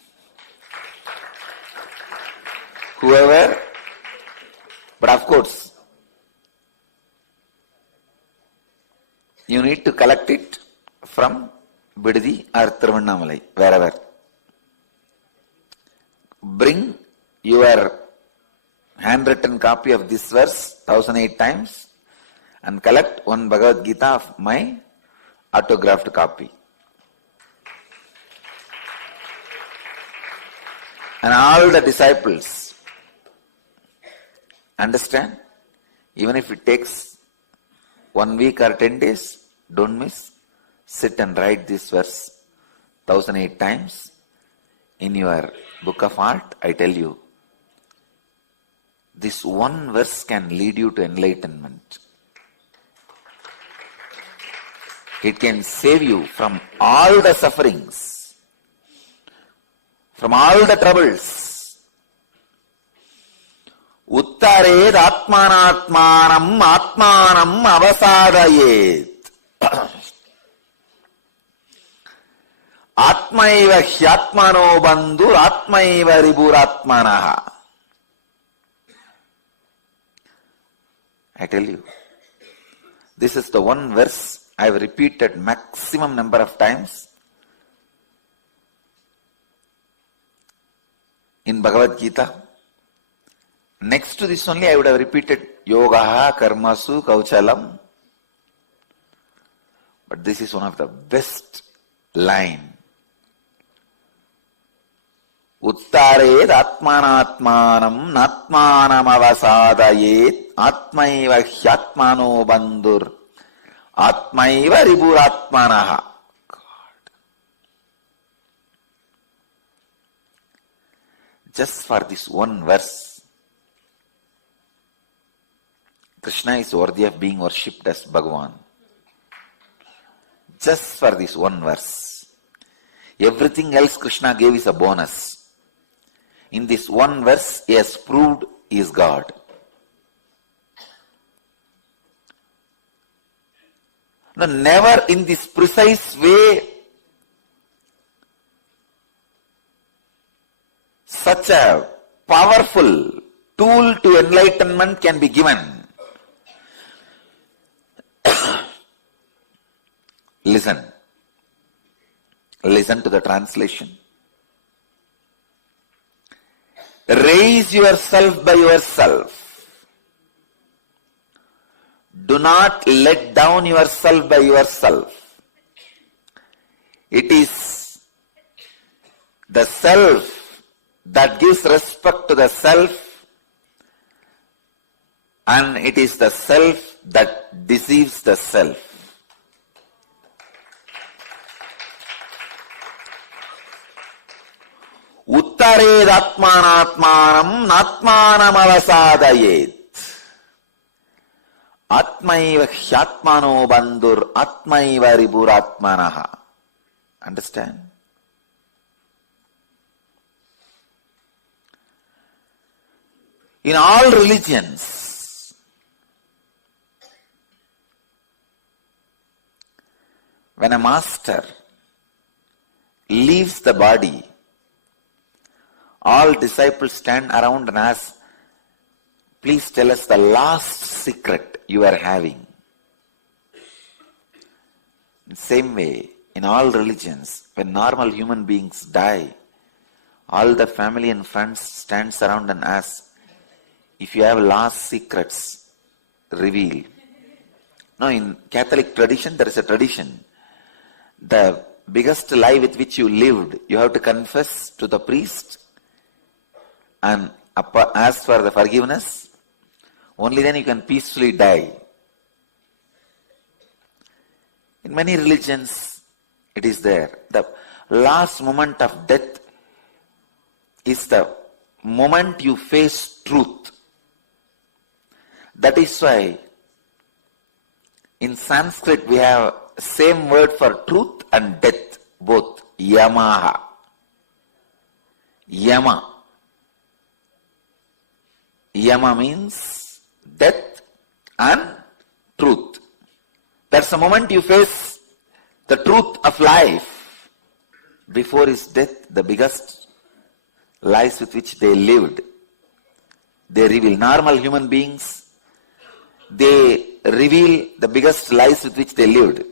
Whoever, but of course, you need to collect it from Bidadi or Tiruvannamalai, wherever. Bring your handwritten copy of this verse 1008 times and collect one Bhagavad Gita of my autographed copy. And all the disciples understand, even if it takes 1 week or 10 days, don't miss, sit and write this verse 1008 times in your book of art. I tell you, this one verse can lead you to enlightenment. It can save you from all the sufferings, from all the troubles. Uttared atmanatmanam atmanam avasadayet. Atmaiva hyatmano bandhur atmaiva ripuratmanaha. I tell you, this is the one verse I have repeated maximum number of times in Bhagavad Gita. Next to this only I would have repeated Yogaha Karmasu Kauchalam. But this is one of the best line. Uttared atmanatmanam natmanam avasadayet atmaiva hyatmano bandhur atmaiva ripuratmanaha. God. Just for this one verse, Krishna is worthy of being worshipped as Bhagavan. Just for this one verse. Everything else Krishna gave is a bonus. In this one verse, he has proved he is God. Now, never in this precise way such a powerful tool to enlightenment can be given. Listen to the translation. Raise yourself by yourself. Do not let down yourself by yourself. It is the self that gives respect to the self, and it is the self that deceives the self. Uttared atmanatmanam natmanam avasadayet. Atmaiva hyatmano bandhur atmaiva ripuratmanaha. Understand? In all religions, when a master leaves the body, all disciples stand around and ask, please tell us the last secret you are having. In the same way, in all religions, when normal human beings die, all the family and friends stands around and ask, if you have last secrets, reveal. Now in Catholic tradition, there is a tradition. The biggest lie with which you lived, you have to confess to the priest and ask for the forgiveness. Only then you can peacefully die. In many religions, it is there. The last moment of death is the moment you face truth. That is why in Sanskrit we have same word for truth and death, both yamaha. Yama. Yama means death and truth. That's the moment you face the truth of life. Before his death, the biggest lies with which they lived, they reveal. Normal human beings, they reveal the biggest lies with which they lived.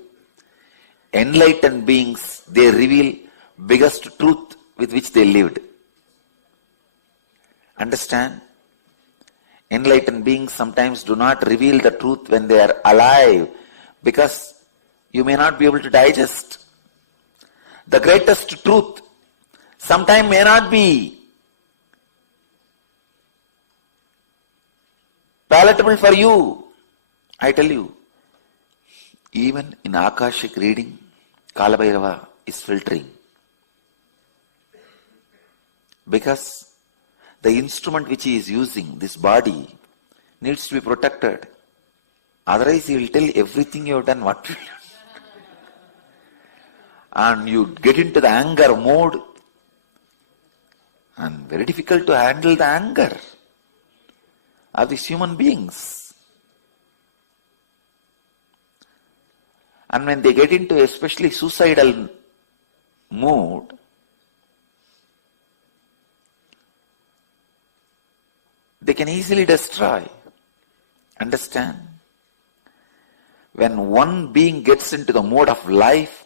Enlightened beings, they reveal biggest truth with which they lived. Understand? Enlightened beings sometimes do not reveal the truth when they are alive because you may not be able to digest. The greatest truth sometimes may not be palatable for you. I tell you, even in Akashic reading, Kalabhairava is filtering. Because the instrument which he is using, this body, needs to be protected. Otherwise he will tell everything you have done, what will you do? And you get into the anger mode, and very difficult to handle the anger of these human beings. And when they get into especially suicidal mood, they can easily destroy. Understand? When one being gets into the mode of life,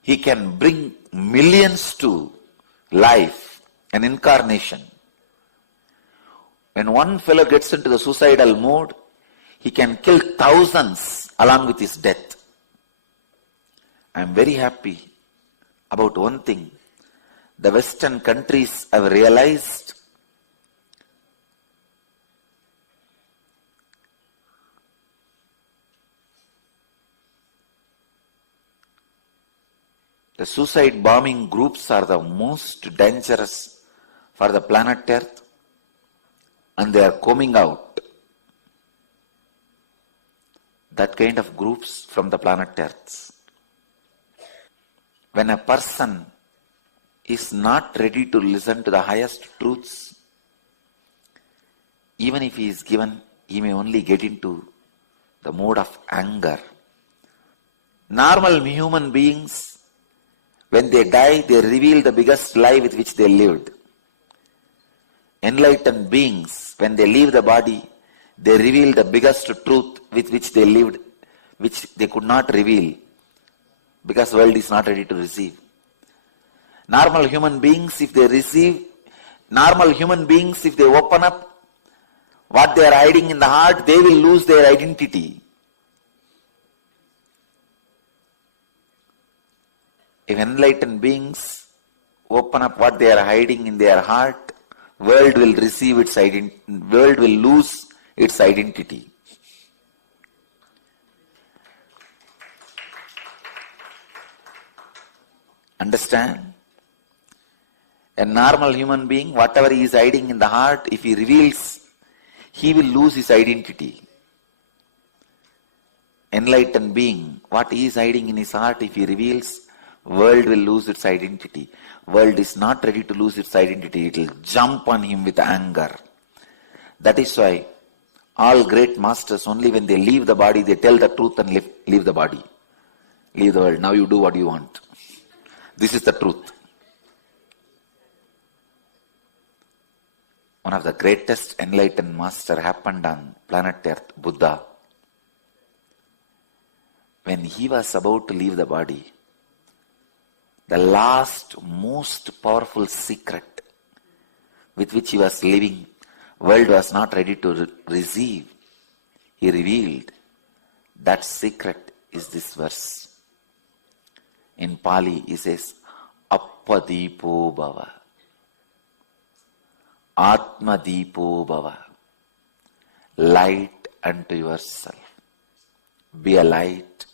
he can bring millions to life, an incarnation. When one fellow gets into the suicidal mode, he can kill thousands along with his death. I am very happy about one thing. The Western countries have realized the suicide bombing groups are the most dangerous for the planet Earth, and they are coming out. That kind of groups from the planet Earth. When a person is not ready to listen to the highest truths, even if he is given, he may only get into the mode of anger. Normal human beings, when they die, they reveal the biggest lie with which they lived. Enlightened beings, when they leave the body, they reveal the biggest truth with which they lived, which they could not reveal, because the world is not ready to receive. Normal human beings, if they open up what they are hiding in the heart, they will lose their identity. If enlightened beings open up what they are hiding in their heart, world will receive its world will lose its identity. Understand? A normal human being, whatever he is hiding in the heart, if he reveals, he will lose his identity. Enlightened being, what he is hiding in his heart, if he reveals, world will lose its identity. World is not ready to lose its identity. It will jump on him with anger. That is why all great masters, only when they leave the body, they tell the truth and leave the body. Leave the world. Now you do what you want. This is the truth. One of the greatest enlightened master happened on planet Earth, Buddha. When he was about to leave the body, the last, most powerful secret with which he was living, world was not ready to receive. He revealed that secret is this verse. In Pali, he says, Appadipo Bhava, Atmadipo Bhava, light unto yourself. Be a light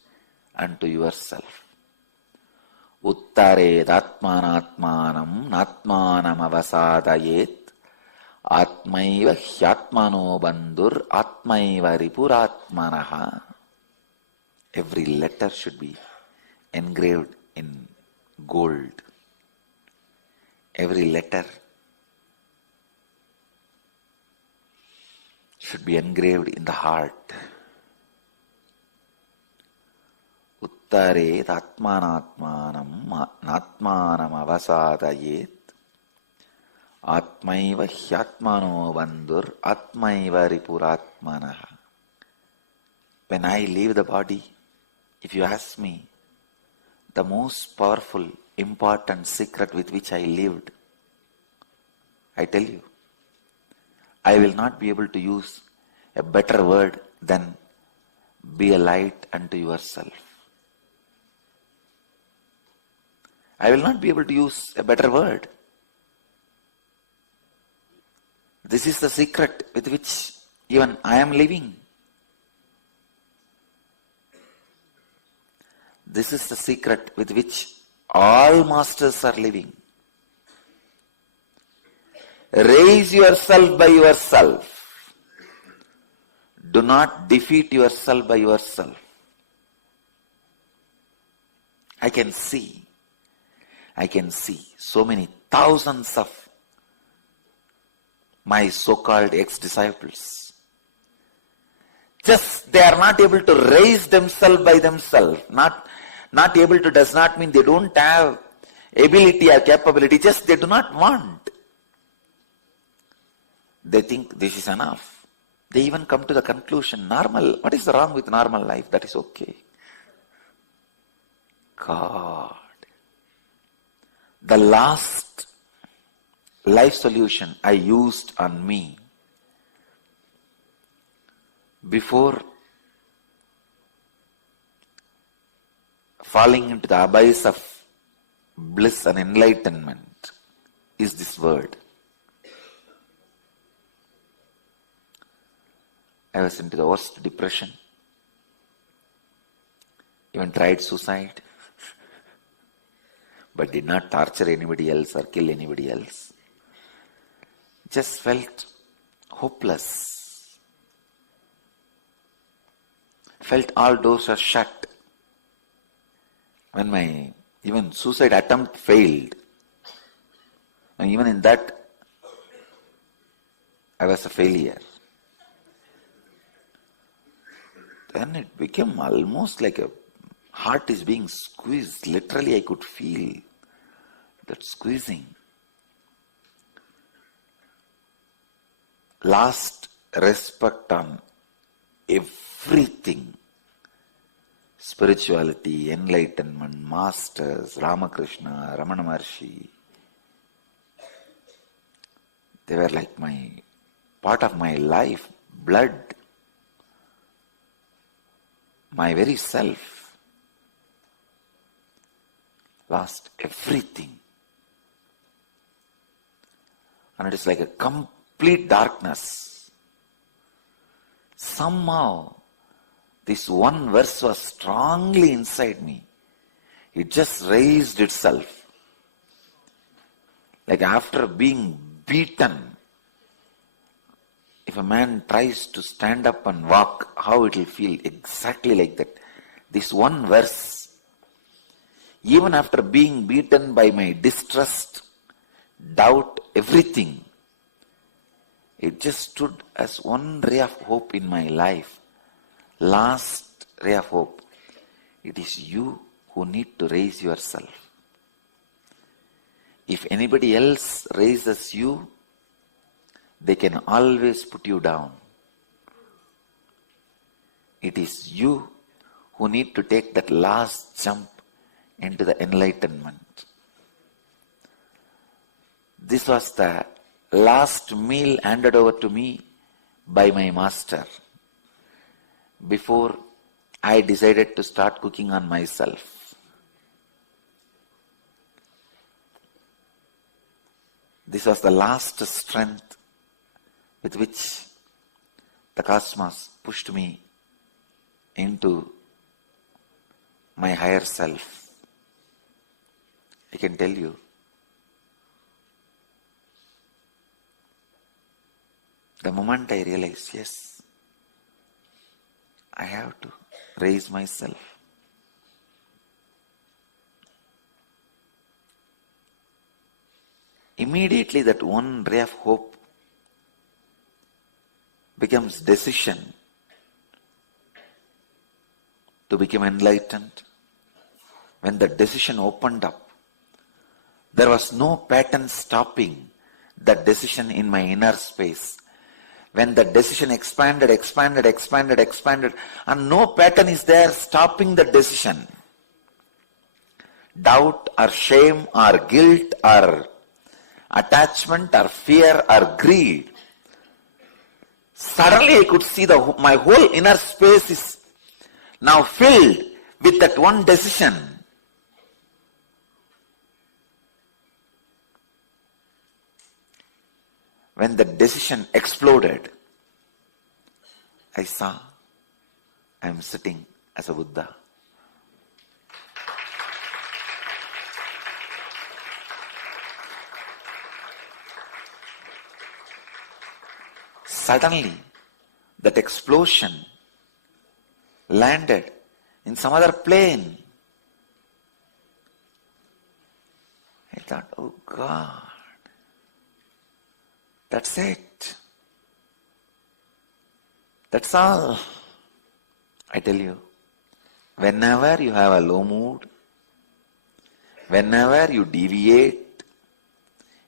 unto yourself. Uttared atmanatmanam natmanam avasadayet atmaiva hyatmano bandhur atmaiva ripuratmanaha. Every letter should be engraved in gold. Every letter should be engraved in the heart. Uttaret atmanatmanam natmanam avasadayet atmaiva hyatmano bandhur atmaiva ripuratmanaha. When I leave the body, if you ask me, the most powerful, important secret with which I lived, I tell you, I will not be able to use a better word than be a light unto yourself. I will not be able to use a better word. This is the secret with which even I am living. This is the secret with which all masters are living. Raise yourself by yourself. Do not defeat yourself by yourself. I can see so many thousands of my so-called ex-disciples. Just they are not able to raise themselves by themselves. Not able to does not mean they don't have ability or capability, just they do not want. They think this is enough. They even come to the conclusion, what is wrong with normal life? That is okay. God. The last life solution I used on me before falling into the abyss of bliss and enlightenment is this word. I was into the worst depression. Even tried suicide. But did not torture anybody else or kill anybody else. Just felt hopeless. Felt all doors are shut. When my even suicide attempt failed, and even in that, I was a failure. Then it became almost like a heart is being squeezed. Literally, I could feel that squeezing. Last respect on everything. Spirituality, enlightenment, masters, Ramakrishna, Ramana Maharshi. They were like part of my life, blood, my very self. Lost everything. and it is like a complete darkness. Somehow, this one verse was strongly inside me. It just raised itself. Like after being beaten, if a man tries to stand up and walk, how it will feel, exactly like that. This one verse, even after being beaten by my distrust, doubt, everything, it just stood as one ray of hope in my life. Last ray of hope. It is you who need to raise yourself. If anybody else raises you, they can always put you down. It is you who need to take that last jump into the enlightenment. This was the last meal handed over to me by my master before I decided to start cooking on myself. This was the last strength with which the cosmos pushed me into my higher self. I can tell you, the moment I realized, yes, I have to raise myself. Immediately that one ray of hope becomes decision to become enlightened. When the decision opened up, there was no pattern stopping that decision in my inner space. When the decision expanded, and no pattern is there stopping the decision. Doubt or shame or guilt or attachment or fear or greed. Suddenly I could see my whole inner space is now filled with that one decision. When the decision exploded, I saw I am sitting as a Buddha. Suddenly, that explosion landed in some other plane. I thought, oh God, that's it. That's all. I tell you, whenever you have a low mood, whenever you deviate,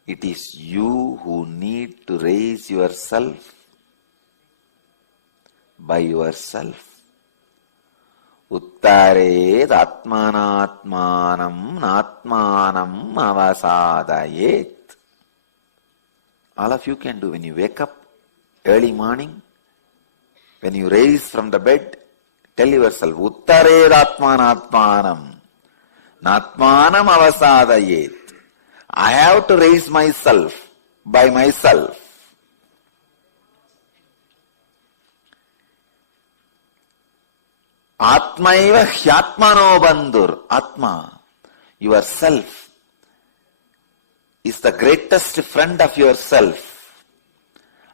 it is you who need to raise yourself by yourself. Uttared atmanatmanam natmanam avasadayet. All of you can do when you wake up early morning, when you rise from the bed, tell yourself, Uttared atmanatmanam natmanam avasadayet. I have to raise myself by myself. Atmaiva hyatmano bandhur. Atma, yourself, is the greatest friend of yourself.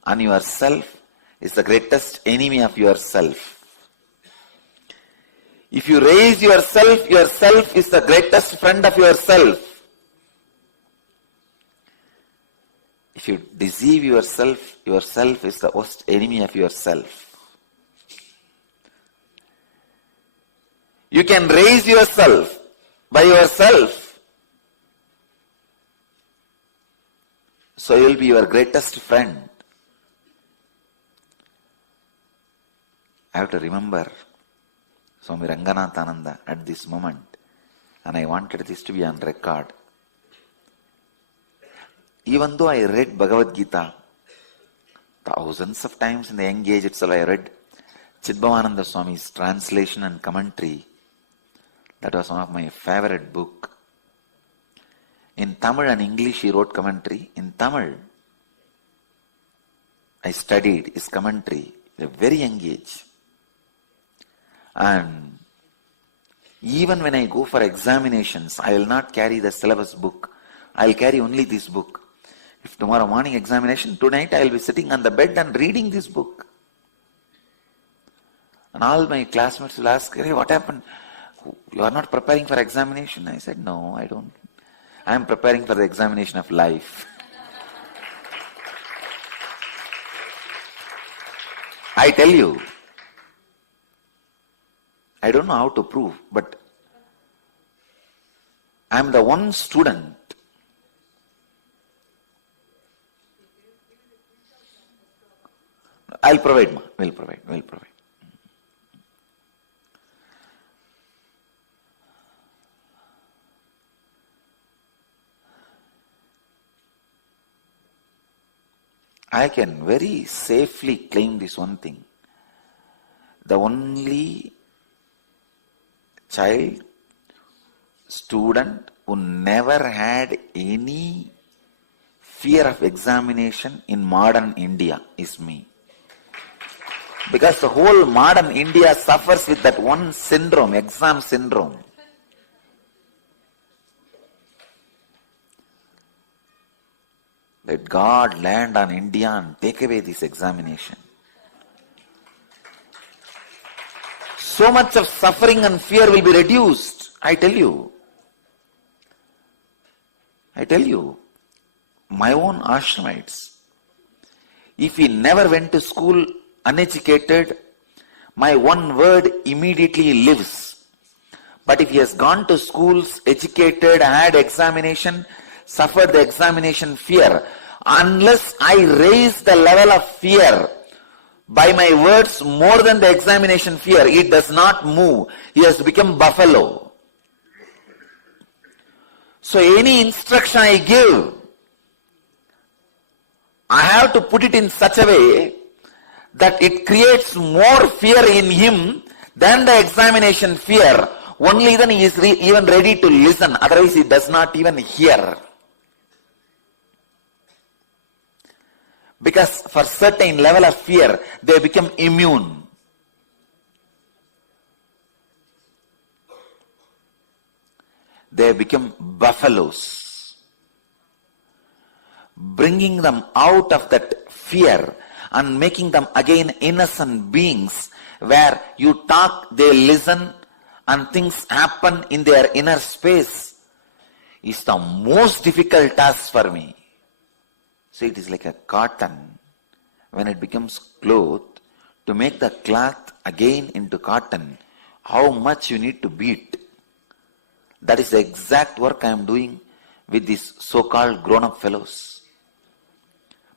And yourself is the greatest enemy of yourself. If you raise yourself, yourself is the greatest friend of yourself. If you deceive yourself, yourself is the worst enemy of yourself. You can raise yourself by yourself. So you will be your greatest friend. I have to remember Swami Ranganathananda at this moment, and I wanted this to be on record. Even though I read Bhagavad Gita thousands of times in the young age itself, I read Chidbhavananda Swami's translation and commentary. That was one of my favorite book. In Tamil and English he wrote commentary. In Tamil, I studied his commentary at a very young age. And even when I go for examinations, I will not carry the syllabus book. I will carry only this book. If tomorrow morning examination, tonight I will be sitting on the bed and reading this book. And all my classmates will ask, hey, what happened? You are not preparing for examination? I said, no, I don't. I am preparing for the examination of life. I tell you, I don't know how to prove, but I am the one student I'll provide, ma. We'll provide. I can very safely claim this one thing. The only child, student who never had any fear of examination in modern India is me. Because the whole modern India suffers with that one syndrome, exam syndrome. Let God land on India and take away this examination. So much of suffering and fear will be reduced. I tell you, my own ashramites, if he never went to school uneducated, my one word immediately lives. But if he has gone to schools, educated, had examination, suffered the examination fear, unless I raise the level of fear by my words more than the examination fear, it does not move. He has become buffalo. So any instruction I give, I have to put it in such a way that it creates more fear in him than the examination fear. Only then he is even ready to listen. Otherwise he does not even hear. Because for certain level of fear, they become immune. They become buffaloes. Bringing them out of that fear and making them again innocent beings where you talk, they listen, and things happen in their inner space is the most difficult task for me. So it is like a cotton. When it becomes cloth, to make the cloth again into cotton, how much you need to beat. That is the exact work I am doing with these so-called grown-up fellows.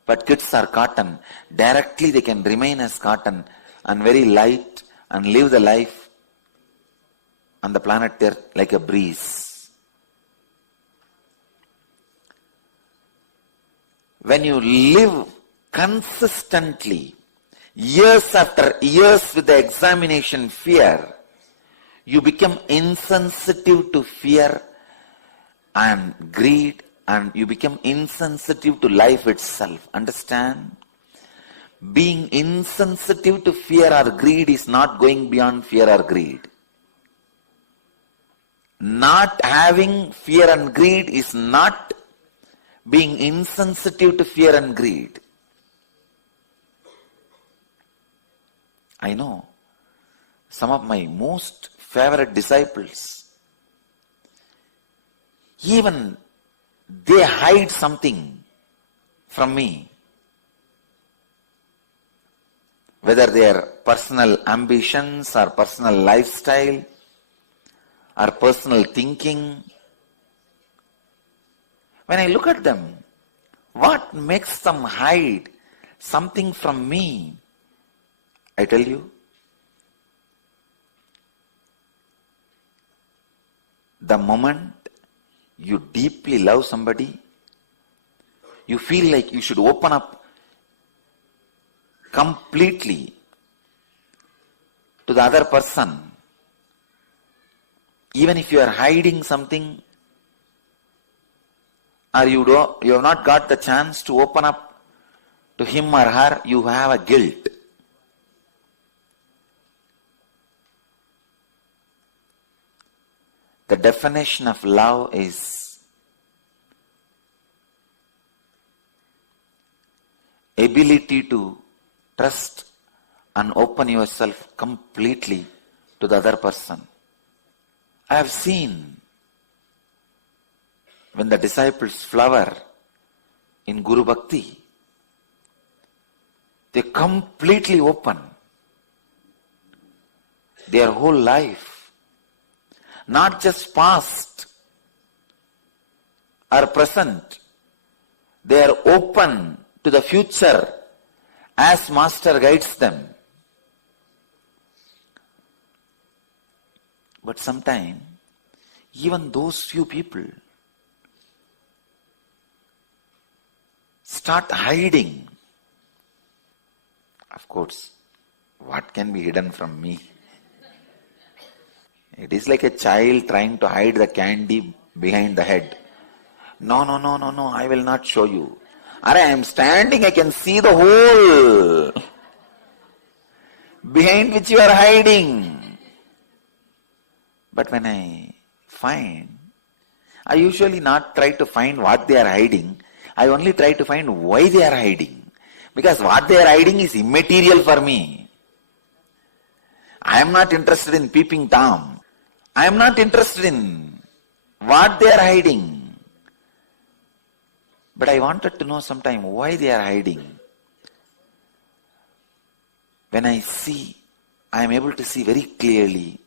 But kids are cotton. Directly they can remain as cotton and very light and live the life on the planet Earth like a breeze. When you live consistently, years after years with the examination fear, you become insensitive to fear and greed, and you become insensitive to life itself. Understand? Being insensitive to fear or greed is not going beyond fear or greed. Not having fear and greed is not being insensitive to fear and greed. I know some of my most favorite disciples, even they hide something from me. Whether their personal ambitions or personal lifestyle or personal thinking. When I look at them, what makes them hide something from me? I tell you, the moment you deeply love somebody, you feel like you should open up completely to the other person. Even if you are hiding something, or you have not got the chance to open up to him or her, you have a guilt. The definition of love is ability to trust and open yourself completely to the other person. I have seen when the disciples flower in Guru Bhakti, they completely open their whole life, not just past or present. They are open to the future as Master guides them. But sometimes, even those few people start hiding. Of course, what can be hidden from me? It is like a child trying to hide the candy behind the head. No, I will not show you. I am standing, I can see the hole behind which you are hiding. But when I usually not try to find what they are hiding. I only try to find why they are hiding. Because what they are hiding is immaterial for me. I am not interested in peeping Tom. I am not interested in what they are hiding. But I wanted to know sometime why they are hiding. When I see, I am able to see very clearly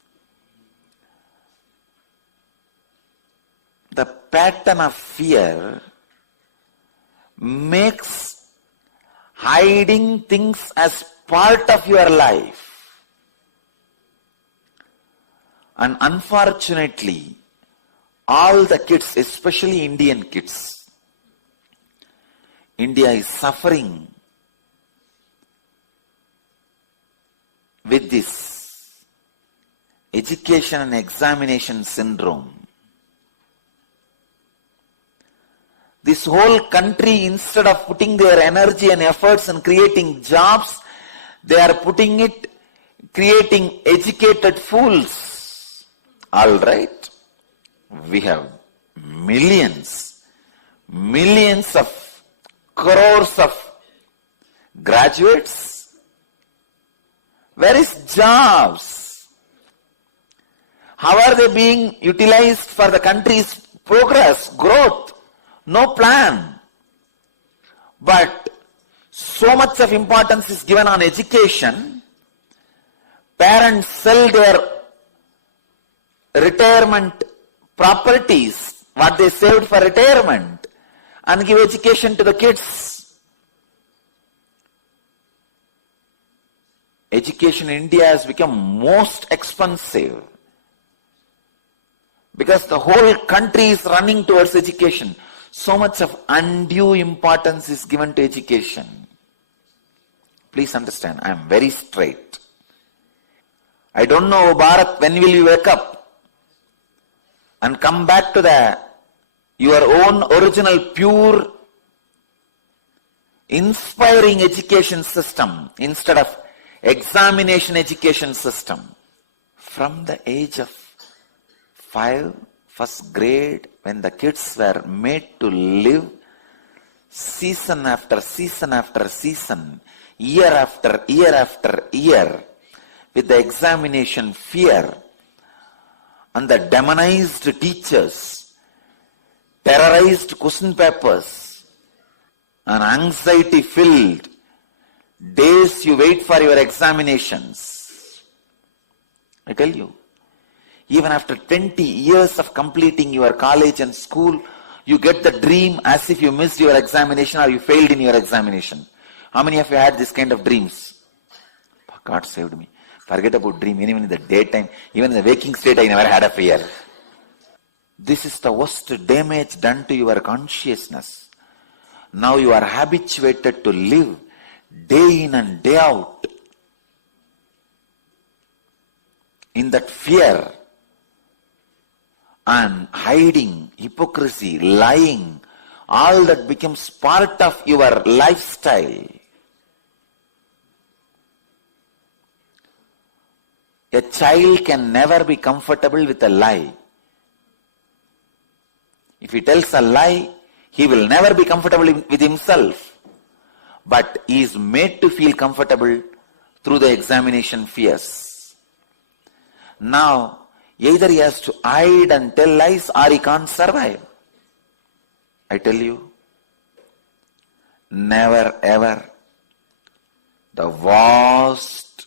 the pattern of fear makes hiding things as part of your life. And unfortunately, all the kids, especially Indian kids, India is suffering with this education and examination syndrome. This whole country, instead of putting their energy and efforts in creating jobs, they are putting it creating educated fools. All right, we have millions of crores of graduates. Where is jobs? How are they being utilized for the country's progress, growth? No plan. But so much of importance is given on education. Parents sell their retirement properties, what they saved for retirement, and give education to the kids. Education in India has become most expensive because the whole country is running towards education. So much of undue importance is given to education. Please understand, I am very straight. I don't know, Bharat, when will you wake up and come back to your own original, pure, inspiring education system instead of examination education system. From the age of 5, first grade, when the kids were made to live season after season after season, year after year after year, with the examination fear and the demonized teachers, terrorized question papers, and anxiety-filled days you wait for your examinations. I tell you, even after 20 years of completing your college and school, you get the dream as if you missed your examination or you failed in your examination. How many of you had this kind of dreams? God saved me. Forget about dream. Even in the daytime, even in the waking state, I never had a fear. This is the worst damage done to your consciousness. Now you are habituated to live day in and day out in that fear and hiding, hypocrisy, lying, all that becomes part of your lifestyle. A child can never be comfortable with a lie. If he tells a lie, he will never be comfortable with himself. But he is made to feel comfortable through the examination fears. Now, either he has to hide and tell lies or he can't survive. I tell you, never ever the vast,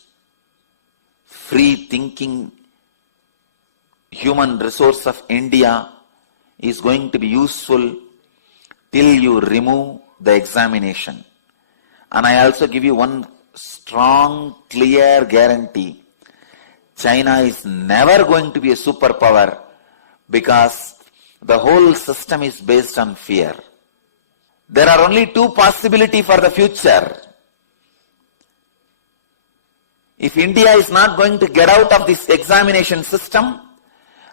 free-thinking human resource of India is going to be useful till you remove the examination. And I also give you one strong, clear guarantee. China is never going to be a superpower because the whole system is based on fear. There are only two possibilities for the future. If India is not going to get out of this examination system,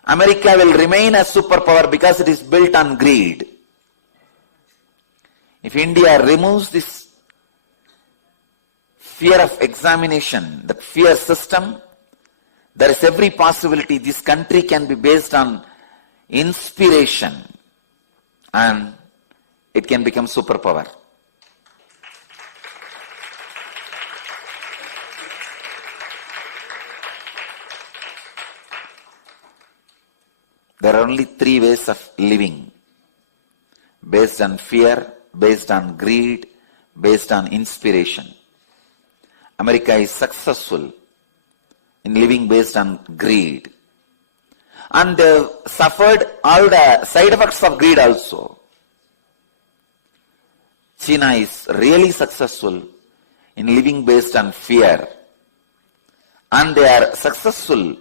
America will remain a superpower because it is built on greed. If India removes this fear of examination, the fear system, there is every possibility this country can be based on inspiration and it can become superpower. There are only three ways of living: based on fear, based on greed, based on inspiration. America is successful in living based on greed. And they suffered all the side effects of greed also. China is really successful in living based on fear. And they are successful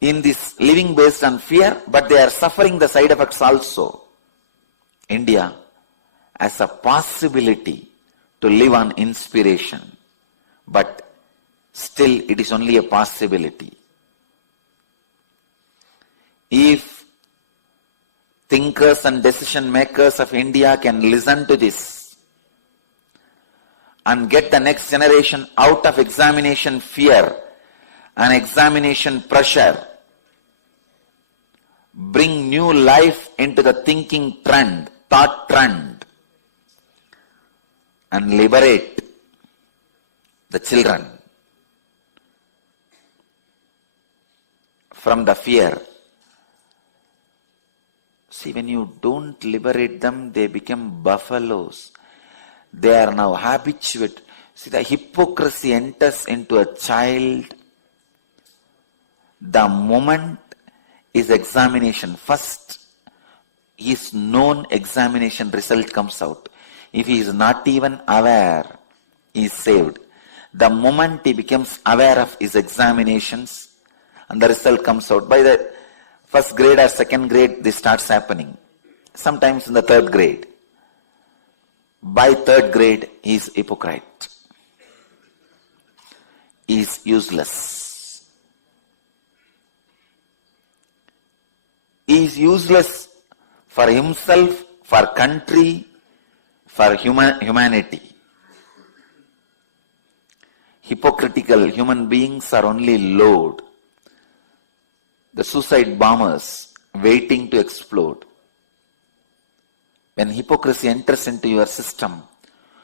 in this living based on fear, but they are suffering the side effects also. India has a possibility to live on inspiration, but still it is only a possibility. If thinkers and decision makers of India can listen to this and get the next generation out of examination fear and examination pressure, bring new life into the thinking trend, thought trend, and liberate the children from the fear. See, when you don't liberate them, they become buffaloes. They are now habituated. See, the hypocrisy enters into a child the moment his examination, first his known examination result comes out. If he is not even aware, he is saved. The moment he becomes aware of his examinations and the result comes out, by the first grade or second grade, this starts happening. Sometimes in the third grade. By third grade, he is hypocrite. He is useless. He is useless for himself, for country, for humanity. Hypocritical human beings are only load. The suicide bombers waiting to explode. When hypocrisy enters into your system,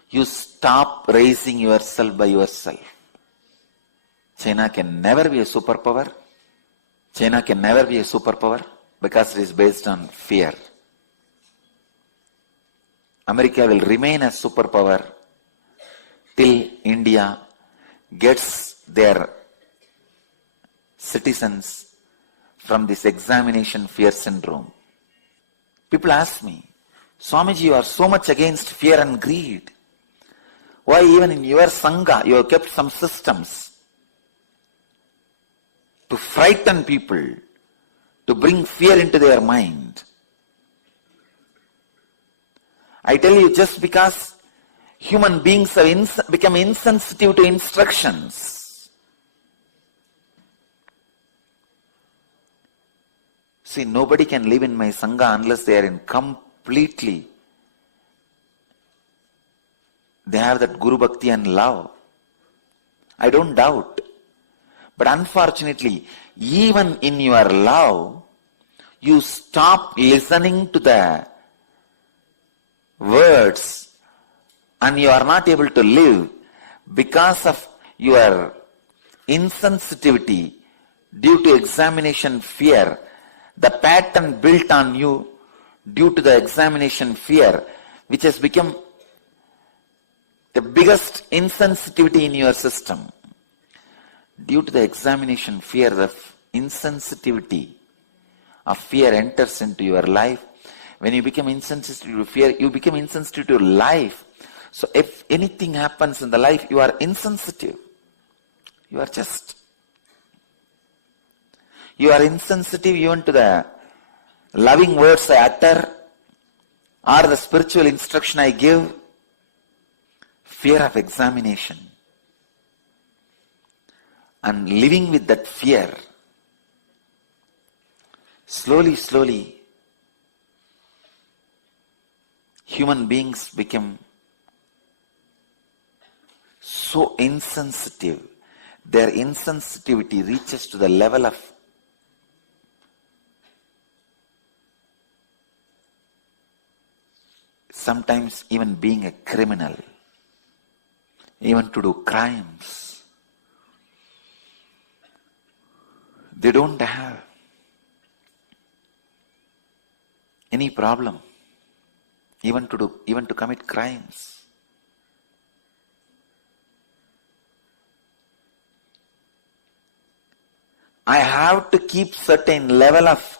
you stop raising yourself by yourself. China can never be a superpower. China can never be a superpower because it is based on fear. America will remain a superpower till India gets their citizens from this examination fear syndrome. People ask me, Swamiji, you are so much against fear and greed. Why even in your Sangha you have kept some systems to frighten people, to bring fear into their mind? I tell you, just because human beings have become insensitive to instructions, see, nobody can live in my Sangha unless they are in completely, they have that Guru Bhakti and love. I don't doubt. But unfortunately, even in your love, you stop listening to the words and you are not able to live because of your insensitivity due to examination fear. The pattern built on you due to the examination fear, which has become the biggest insensitivity in your system. Due to the examination fear, the insensitivity of fear enters into your life. When you become insensitive to fear, you become insensitive to life. So if anything happens in the life, you are insensitive. You are insensitive even to the loving words I utter or the spiritual instruction I give. Fear of examination. And living with that fear, slowly, human beings become so insensitive. Their insensitivity reaches to the level of sometimes even being a criminal, even to do crimes. They don't have any problem even to commit crimes. I have to keep certain level of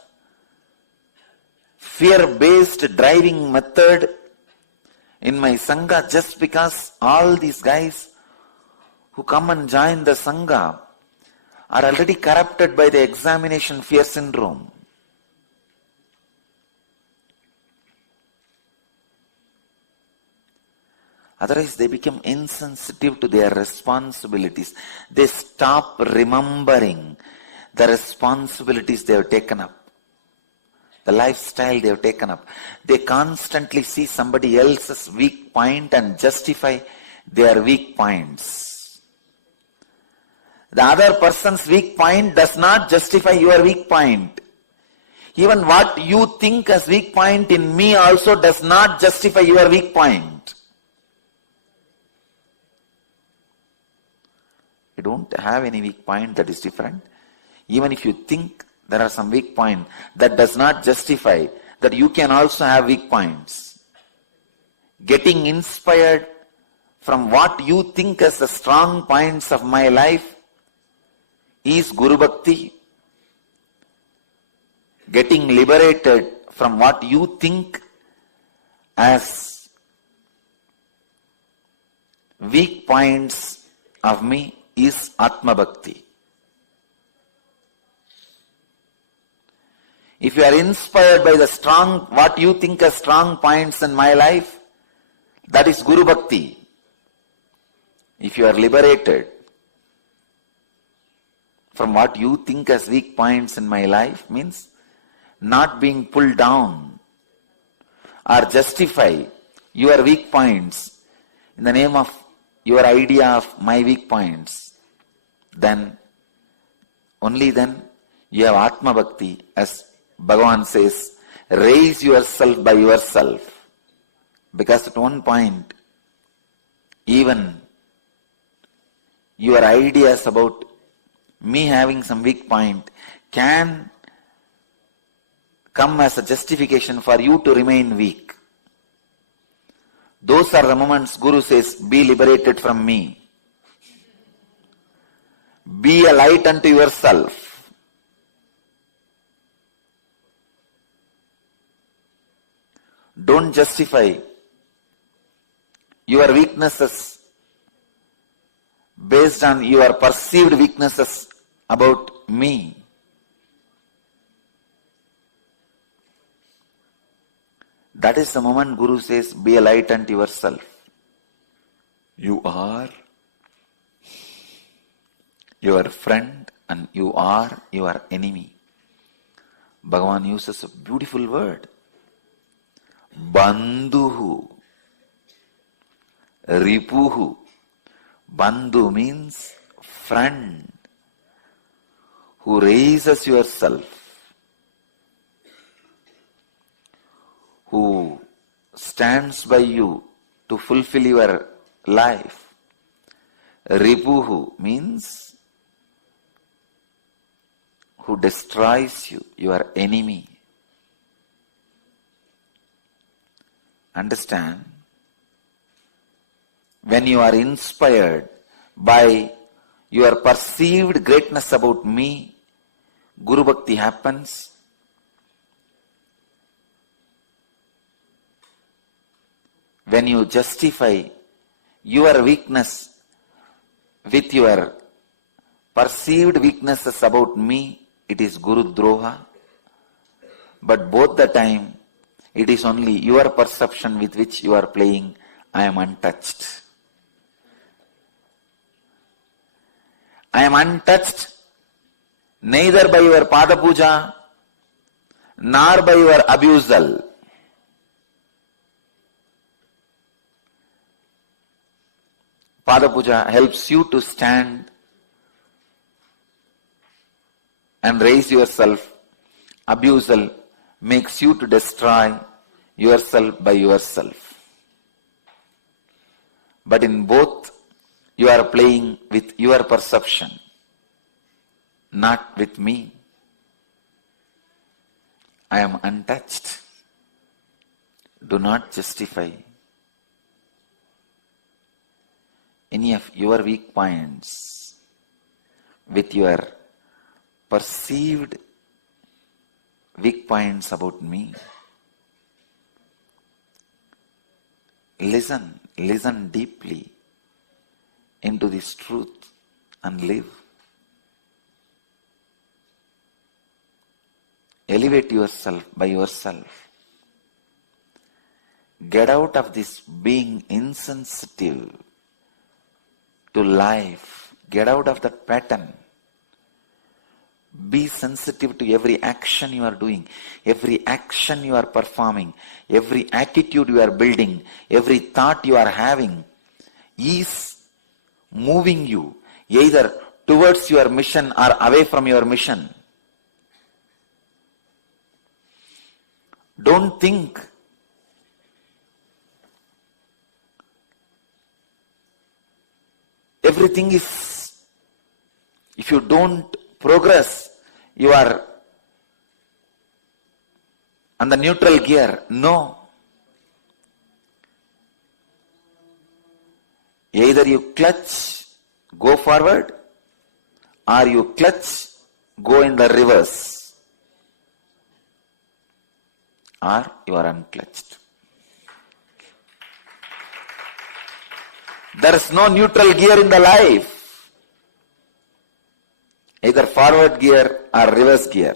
fear-based driving method in my Sangha just because all these guys who come and join the Sangha are already corrupted by the examination fear syndrome. Otherwise, they become insensitive to their responsibilities. They stop remembering the responsibilities they have taken up, the lifestyle they have taken up. They constantly see somebody else's weak point and justify their weak points. The other person's weak point does not justify your weak point. Even what you think as weak point in me also does not justify your weak point. You don't have any weak point that is different. Even if you think there are some weak point, that does not justify that you can also have weak points. Getting inspired from what you think as the strong points of my life is Guru Bhakti. Getting liberated from what you think as weak points of me is Atma Bhakti. If you are inspired by the strong, what you think as strong points in my life, that is Guru Bhakti. If you are liberated from what you think as weak points in my life, means not being pulled down or justify your weak points in the name of your idea of my weak points, then, only then, you have Atma Bhakti. As Bhagavan says, raise yourself by yourself. Because at one point, even your ideas about me having some weak point can come as a justification for you to remain weak. Those are the moments Guru says, be liberated from me. Be a light unto yourself. Don't justify your weaknesses based on your perceived weaknesses about me. That is the moment Guru says, be a light unto yourself. You are your friend and you are your enemy. Bhagavan uses a beautiful word. Bandhuhu. Ripuhu. Bandhu means friend. who raises yourself, who stands by you to fulfill your life. Ripuhu means who destroys you, your enemy. Understand? When you are inspired by your perceived greatness about me, Guru Bhakti happens. When you justify your weakness with your perceived weaknesses about me, it is Guru Droha. But both the time, it is only your perception with which you are playing, I am untouched. I am untouched neither by your Pada Puja nor by your abusal. Pada Puja helps you to stand and raise yourself. Abusal makes you to destroy yourself by yourself. But in both, you are playing with your perception, not with me. I am untouched. Do not justify any of your weak points with your perceived weak points about me. Listen deeply into this truth and live. Elevate yourself by yourself. Get out of this being insensitive to life. Get out of that pattern. Be sensitive to every action you are doing, every action you are performing, every attitude you are building, every thought you are having is moving you either towards your mission or away from your mission. Don't think everything is, if you don't progress, you are on the neutral gear. No. Either you clutch, go forward, or you clutch, go in the reverse, or you are unclutched. There is no neutral gear in the life. Either forward gear or reverse gear.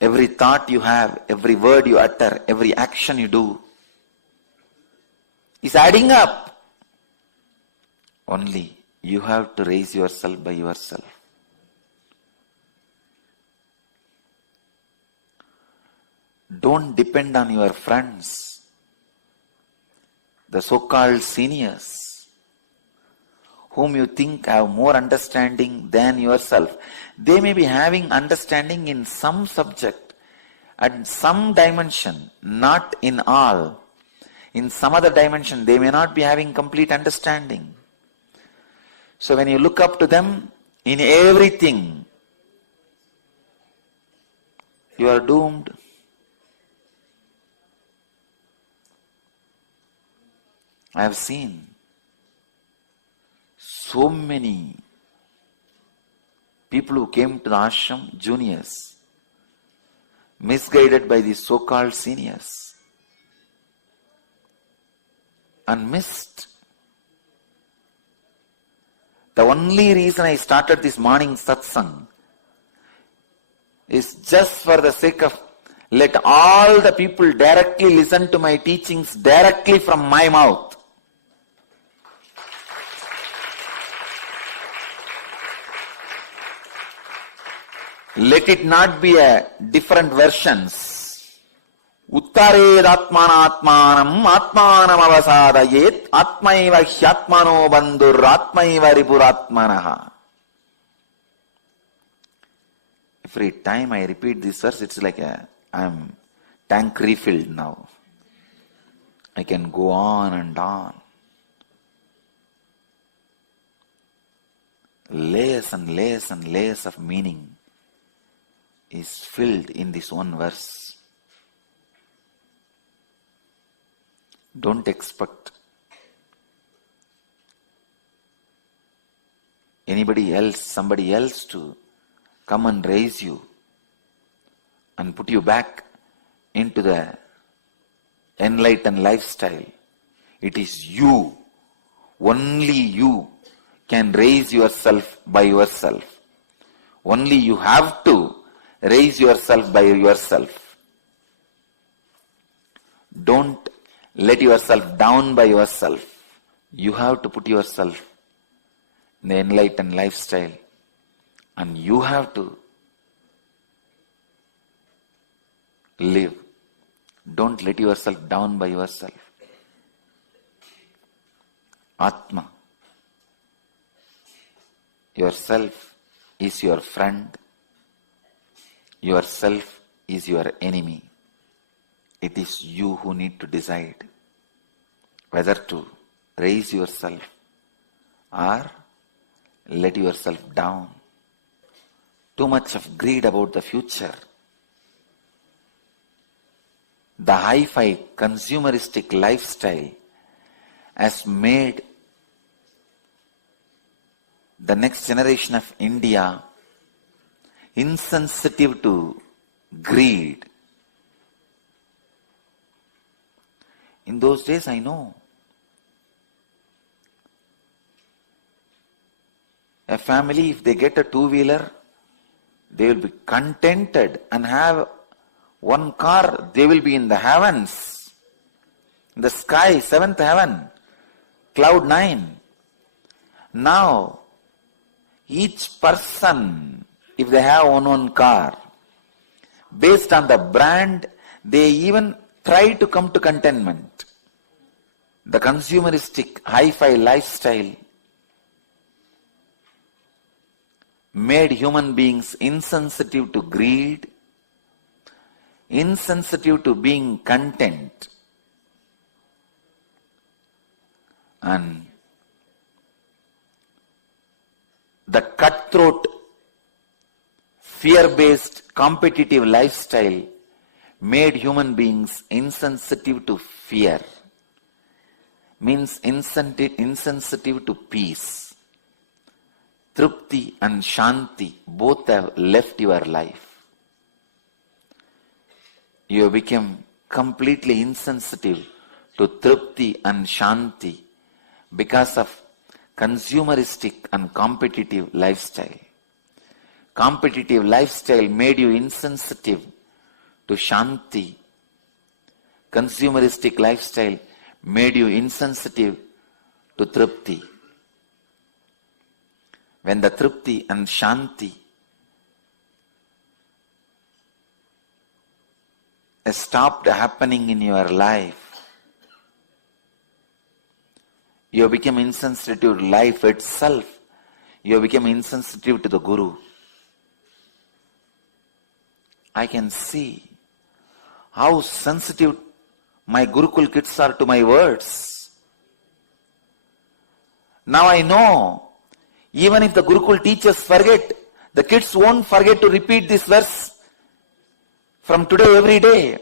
Every thought you have, every word you utter, every action you do is adding up. Only you have to raise yourself by yourself. Don't depend on your friends, the so-called seniors, whom you think have more understanding than yourself. They may be having understanding in some subject, at some dimension, not in all. In some other dimension, they may not be having complete understanding. So when you look up to them in everything, you are doomed. I have seen so many people who came to the ashram, juniors, misguided by these so-called seniors, and missed. The only reason I started this morning satsang is just for the sake of let all the people directly listen to my teachings directly from my mouth. Let it not be a different versions. Uttaredatmanatmanam atmanam avasadayet atmaiva hyatmano bandhur atmaiva ripuratmanaha. Every time I repeat this verse, it's like I'm tank refilled now. I can go on and on. Layers and layers and layers of meaning is filled in this one verse. Don't expect anybody else, somebody else to come and raise you and put you back into the enlightened lifestyle. It is you, only you can raise yourself by yourself. Only you have to raise yourself by yourself. Don't let yourself down by yourself. You have to put yourself in the enlightened lifestyle, and you have to live. Don't let yourself down by yourself. Atma. Yourself is your friend. Yourself is your enemy. It is you who need to decide whether to raise yourself or let yourself down. Too much of greed about the future. The hi-fi consumeristic lifestyle has made the next generation of India insensitive to greed. In those days, I know a family, if they get a two-wheeler, they will be contented and have one car. They will be in the heavens, in the sky, seventh heaven, cloud 9. Now, each person, if they have one car, based on the brand, they even try to come to contentment. The consumeristic hi-fi lifestyle made human beings insensitive to greed, insensitive to being content, and the cutthroat, fear-based, competitive lifestyle made human beings insensitive to fear, means insensitive to peace. Trupti and Shanti both have left your life. You have become completely insensitive to Trupti and Shanti because of consumeristic and competitive lifestyle. Competitive lifestyle made you insensitive to Shanti. Consumeristic lifestyle made you insensitive to Trupti. When the Trupti and Shanti stopped happening in your life, you have become insensitive to life itself. You have become insensitive to the Guru. I can see how sensitive my Gurukul kids are to my words. Now I know, even if the Gurukul teachers forget, the kids won't forget to repeat this verse from today every day.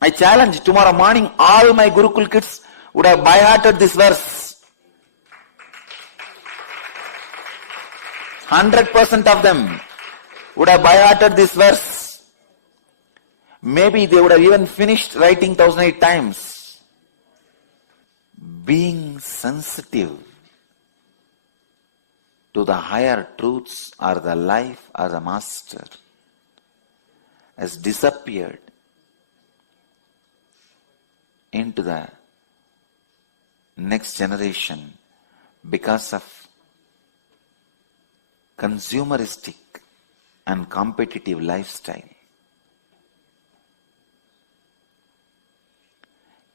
I challenge, tomorrow morning all my Gurukul kids would have by-hearted this verse. 100% of them would have by-hearted this verse. Maybe they would have even finished writing 1008 times. Being sensitive to the higher truths or the life or the master has disappeared into the next generation because of consumeristic and competitive lifestyle.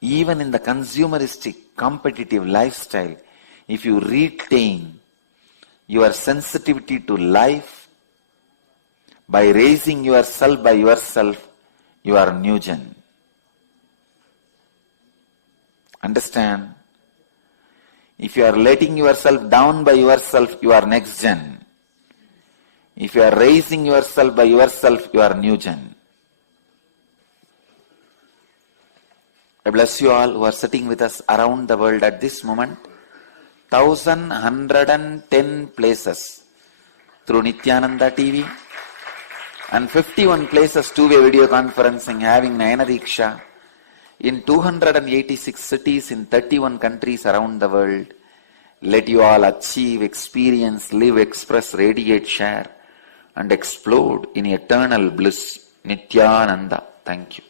even in the consumeristic competitive lifestyle, if you retain your sensitivity to life by raising yourself by yourself, you are new gen. Understand? If you are letting yourself down by yourself, you are next gen. If you are raising yourself by yourself, you are new gen. I bless you all who are sitting with us around the world at this moment. 1,110 places through Nithyananda TV and 51 places two-way video conferencing having Nayana Diksha in 286 cities in 31 countries around the world. Let you all achieve, experience, live, express, radiate, share and explode in eternal bliss. Nithyananda. Thank you.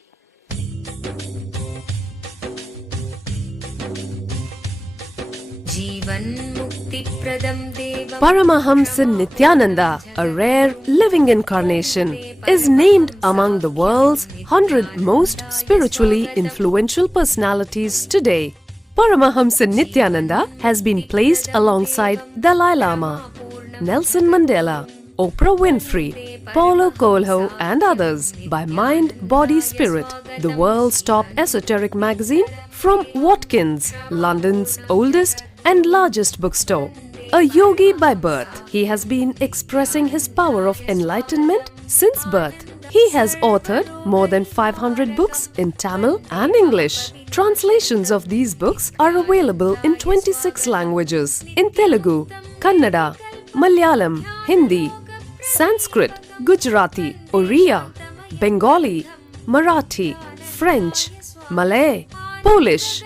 Paramahamsa Nithyananda, a rare living incarnation, is named among the world's 100 most spiritually influential personalities today. Paramahamsa Nithyananda has been placed alongside Dalai Lama, Nelson Mandela, Oprah Winfrey, Paulo Coelho and others by Mind, Body, Spirit, the world's top esoteric magazine from Watkins, London's oldest and largest bookstore. A yogi by birth, he has been expressing his power of enlightenment since birth. He has authored more than 500 books in Tamil and English. Translations of these books are available in 26 languages in Telugu, Kannada, Malayalam, Hindi, Sanskrit, Gujarati, Oriya, Bengali, Marathi, French, Malay, Polish,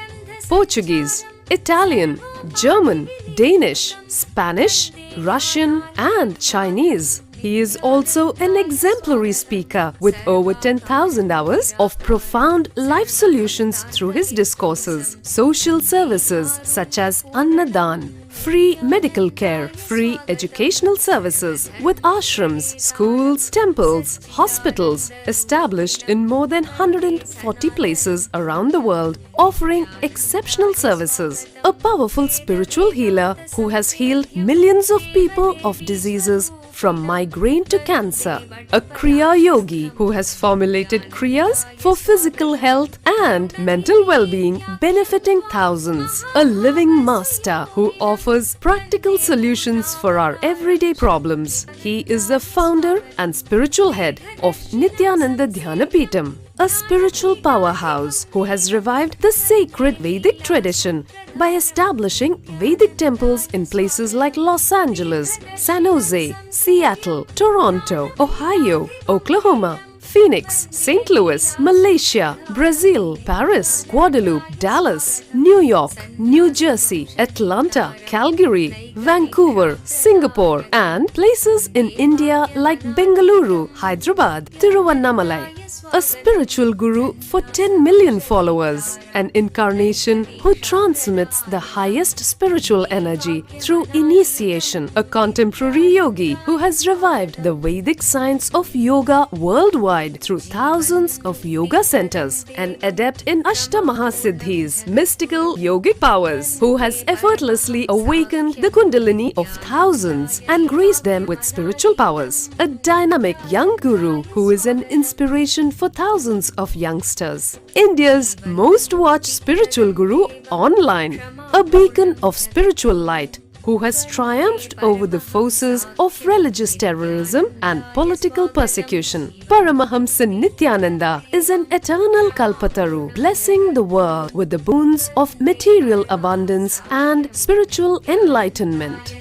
Portuguese, Italian, German, Danish, Spanish, Russian and Chinese. He is also an exemplary speaker with over 10,000 hours of profound life solutions through his discourses. Social services such as Annadan, free medical care, free educational services with ashrams, schools, temples, hospitals established in more than 140 places around the world, offering exceptional services. A powerful spiritual healer who has healed millions of people of diseases from migraine to cancer. A Kriya Yogi who has formulated Kriyas for physical health and mental well-being benefiting thousands. A living master who offers practical solutions for our everyday problems. He is the founder and spiritual head of Nithyananda Dhyanapitham, a spiritual powerhouse who has revived the sacred Vedic tradition by establishing Vedic temples in places like Los Angeles, San Jose, Seattle, Toronto, Ohio, Oklahoma, Phoenix, St. Louis, Malaysia, Brazil, Paris, Guadeloupe, Dallas, New York, New Jersey, Atlanta, Calgary, Vancouver, Singapore, and places in India like Bengaluru, Hyderabad, Tiruvannamalai. A spiritual guru for 10 million followers, an incarnation who transmits the highest spiritual energy through initiation, a contemporary yogi who has revived the Vedic science of yoga worldwide through thousands of yoga centers, an adept in Ashtamahasiddhis, mystical yogic powers, who has effortlessly awakened the Kundalini of thousands and graced them with spiritual powers, a dynamic young guru who is an inspiration for thousands of youngsters, India's most watched spiritual guru online, a beacon of spiritual light who has triumphed over the forces of religious terrorism and political persecution. Paramahamsa Nithyananda is an eternal Kalpataru, blessing the world with the boons of material abundance and spiritual enlightenment.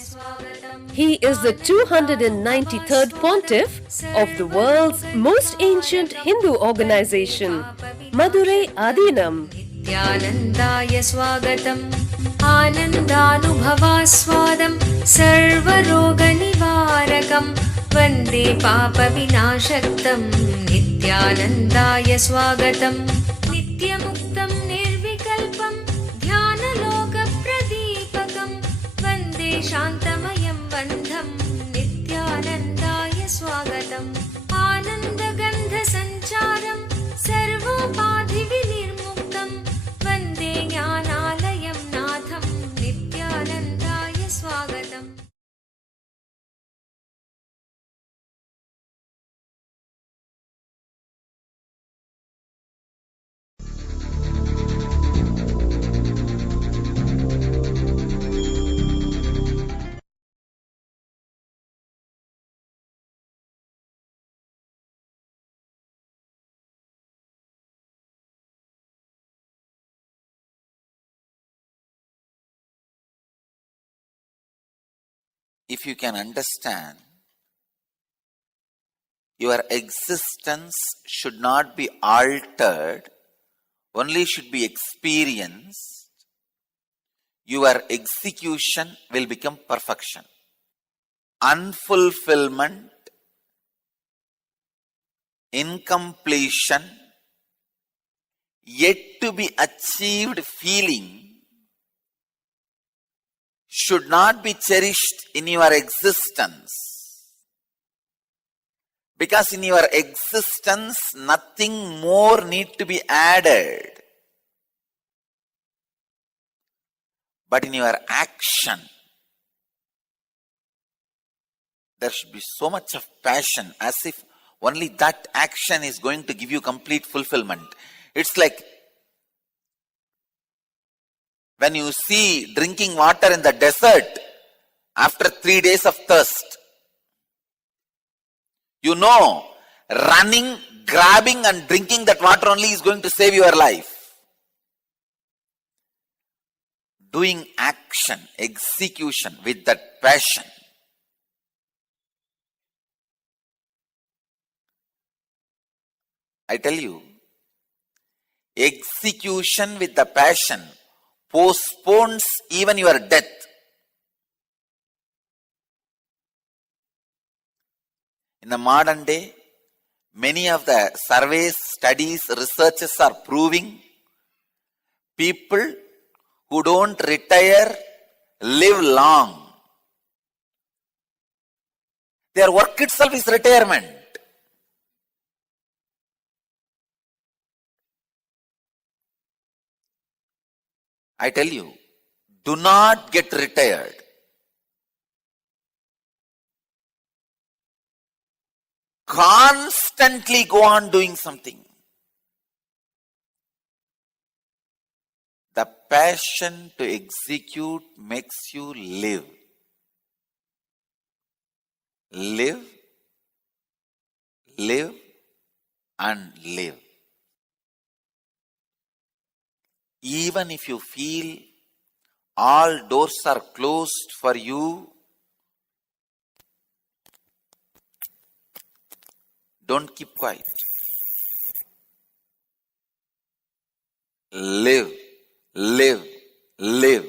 He is the 293rd Pontiff of the world's most ancient Hindu organization, Madurai Adinam. Nithyanandaya swagatam Anandanubhavaswadam Sarvaroganivarakam Vande Papa Vinashaktam Nithyanandaya swagatam Nityamuktam Nirvikalpam Dhyanaloka Pradipakam Vande Shantamayam Bandham Nithyanandaya swagatam Anandagandha Sancharam Sarvopadhi Vinirmuktam if you can understand, your existence should not be altered, only should be experienced, your execution will become perfection. Unfulfillment, incompletion, yet to be achieved feeling should not be cherished in your existence. Because in your existence, nothing more need to be added. But in your action, there should be so much of passion, as if only that action is going to give you complete fulfillment. It's like when you see drinking water in the desert after 3 days of thirst. You know, running, grabbing and drinking that water only is going to save your life. Doing action, execution with that passion. I tell you, execution with the passion postpones even your death. In the modern day, many of the surveys, studies, researches are proving people who don't retire live long. Their work itself is retirement. I tell you, do not get retired. Constantly go on doing something. The passion to execute makes you live. Live, live, and live. Even if you feel all doors are closed for you, don't keep quiet. Live, live, live.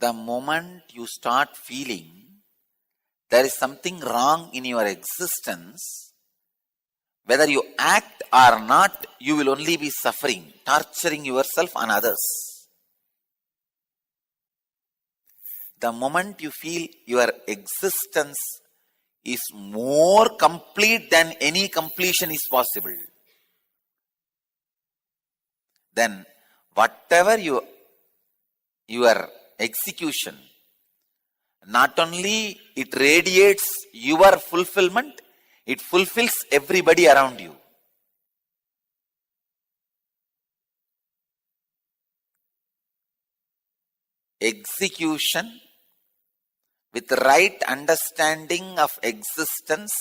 The moment you start feeling there is something wrong in your existence, whether you act or not, you will only be suffering, torturing yourself and others. The moment you feel your existence is more complete than any completion is possible, then whatever your execution, not only it radiates your fulfillment, it fulfills everybody around you. Execution with right understanding of existence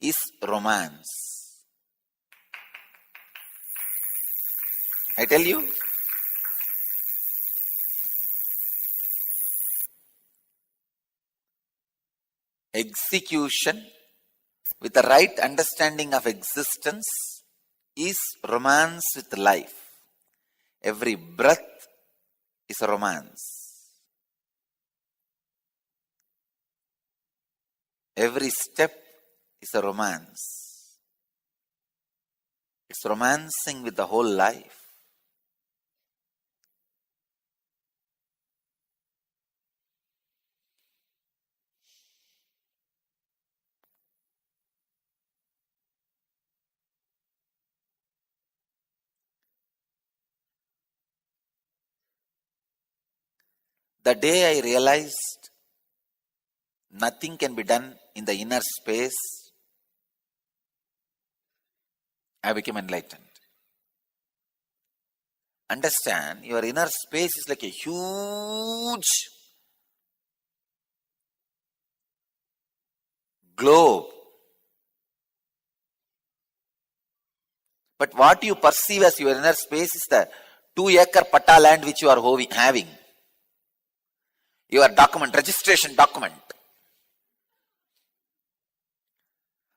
is romance. I tell you, execution with the right understanding of existence is romance with life. Every breath is a romance. Every step is a romance. It's romancing with the whole life. The day I realized nothing can be done in the inner space, I became enlightened. Understand, your inner space is like a huge globe. But what you perceive as your inner space is the 2-acre patta land which you are having. Your document, registration document.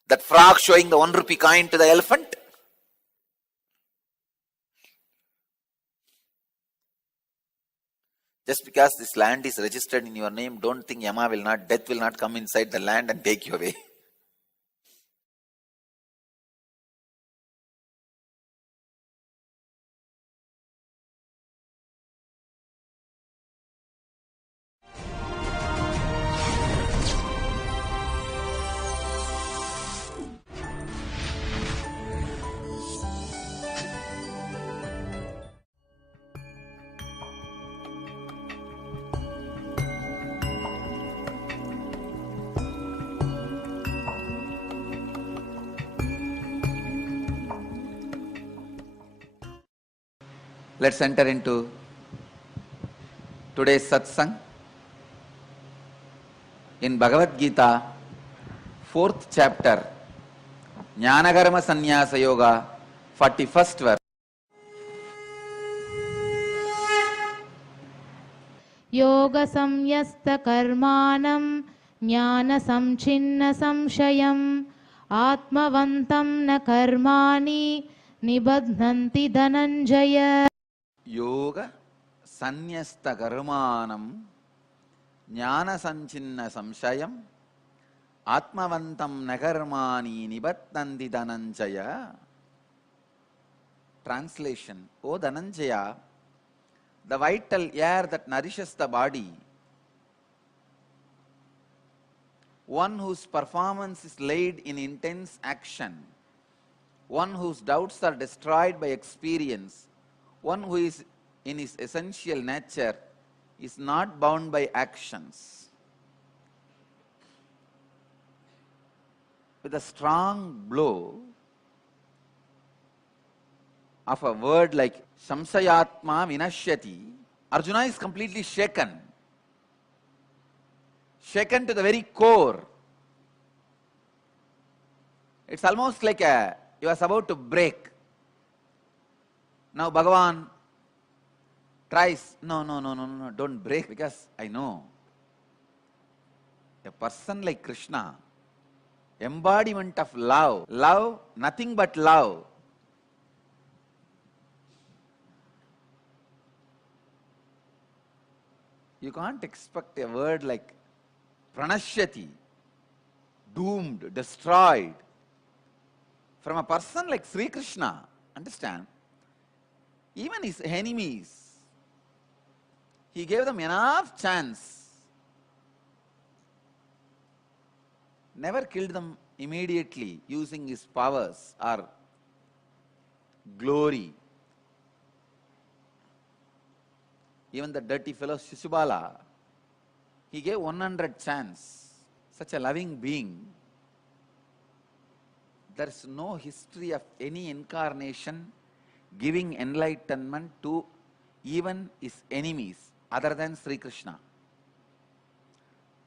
That frog showing the 1 rupee coin to the elephant. Just because this land is registered in your name, don't think death will not come inside the land and take you away. Let's enter into today's satsang. In Bhagavad Gita, 4th chapter, Jnanakarma Sannyasa Yoga, 41st verse. Yoga samyasta karmanam jnana samchinna samshayam atmavantam na karmani nibadhanti dhananjaya. Yoga Sanyasta Karmanam Jnana Sanchinna Samshayam Atmavantam Nakarmani Nibattanti Dhananjaya. Translation: O Dhananjaya, the vital air that nourishes the body, one whose performance is laid in intense action, one whose doubts are destroyed by experience, one who is in his essential nature is not bound by actions. With a strong blow of a word like Shamsayatma Vinashyati, Arjuna is completely shaken. Shaken to the very core. It's almost like you are about to break. Now Bhagavan tries, no, don't break, because I know. A person like Krishna, embodiment of love, nothing but love. You can't expect a word like pranashyati, doomed, destroyed, from a person like Sri Krishna. Understand? Even his enemies, he gave them enough chance. Never killed them immediately using his powers or glory. Even the dirty fellow Shishubala, he gave 100 chance. Such a loving being. There is no history of any incarnation giving enlightenment to even his enemies other than Sri Krishna.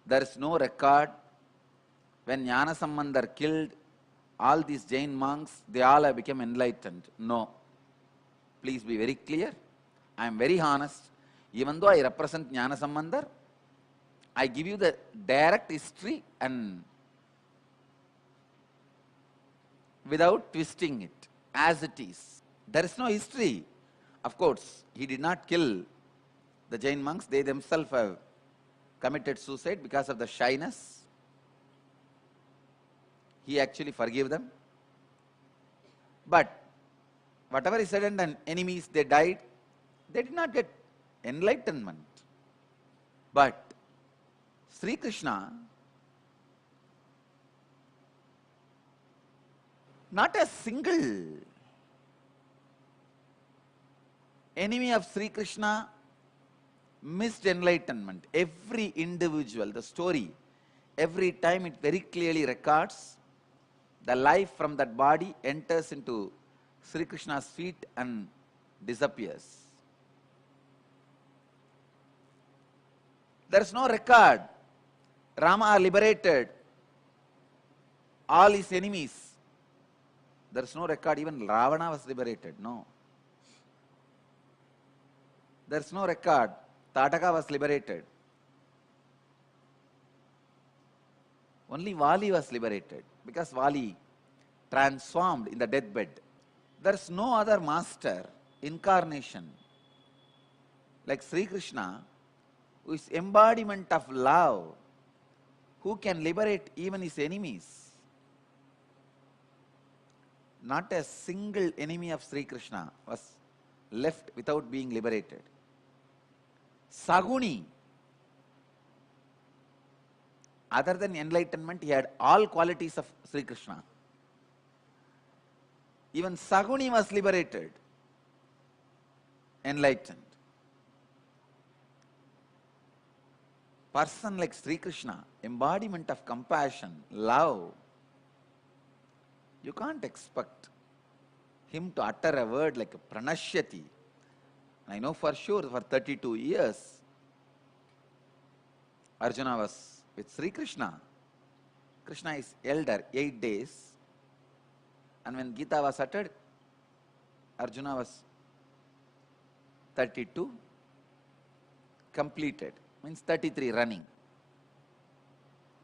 There is no record when Jnana Sambandar killed all these Jain monks, they all have become enlightened. No. Please be very clear. I am very honest. Even though I represent Jnana Sambandar, I give you the direct history and without twisting it as it is. There is no history. Of course, he did not kill the Jain monks. They themselves have committed suicide because of the shyness. He actually forgave them. But whatever is said and done, enemies, they died. They did not get enlightenment. But Sri Krishna, not a single enemy of Sri Krishna missed enlightenment. Every individual, the story, every time it very clearly records the life from that body enters into Sri Krishna's feet and disappears. There is no record. Rama liberated all his enemies. There's no record even Ravana was liberated. No. There's no record Tataka was liberated. Only Vali was liberated because Vali transformed in the deathbed. There's no other master, incarnation, like Sri Krishna, who is embodiment of love, who can liberate even his enemies. Not a single enemy of Sri Krishna was left without being liberated. Saguni, other than enlightenment, he had all qualities of Sri Krishna. Even Saguni was liberated, enlightened. Person like Sri Krishna, embodiment of compassion, love, you can't expect him to utter a word like a pranashyati. I know for sure for 32 years, Arjuna was with Sri Krishna. Krishna is elder, 8 days. And when Gita was uttered, Arjuna was 32, completed, means 33 running.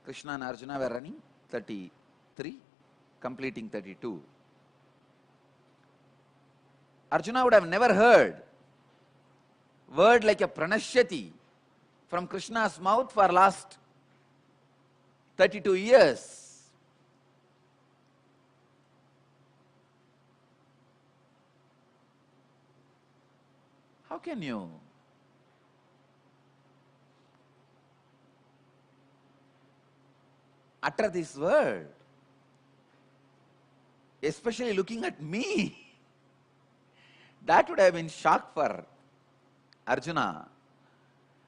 Krishna and Arjuna were running 33, completing 32. Arjuna would have never heard word like a pranashyati from Krishna's mouth for last 32 years. How can you utter this word? Especially looking at me. That would have been shock for Arjuna.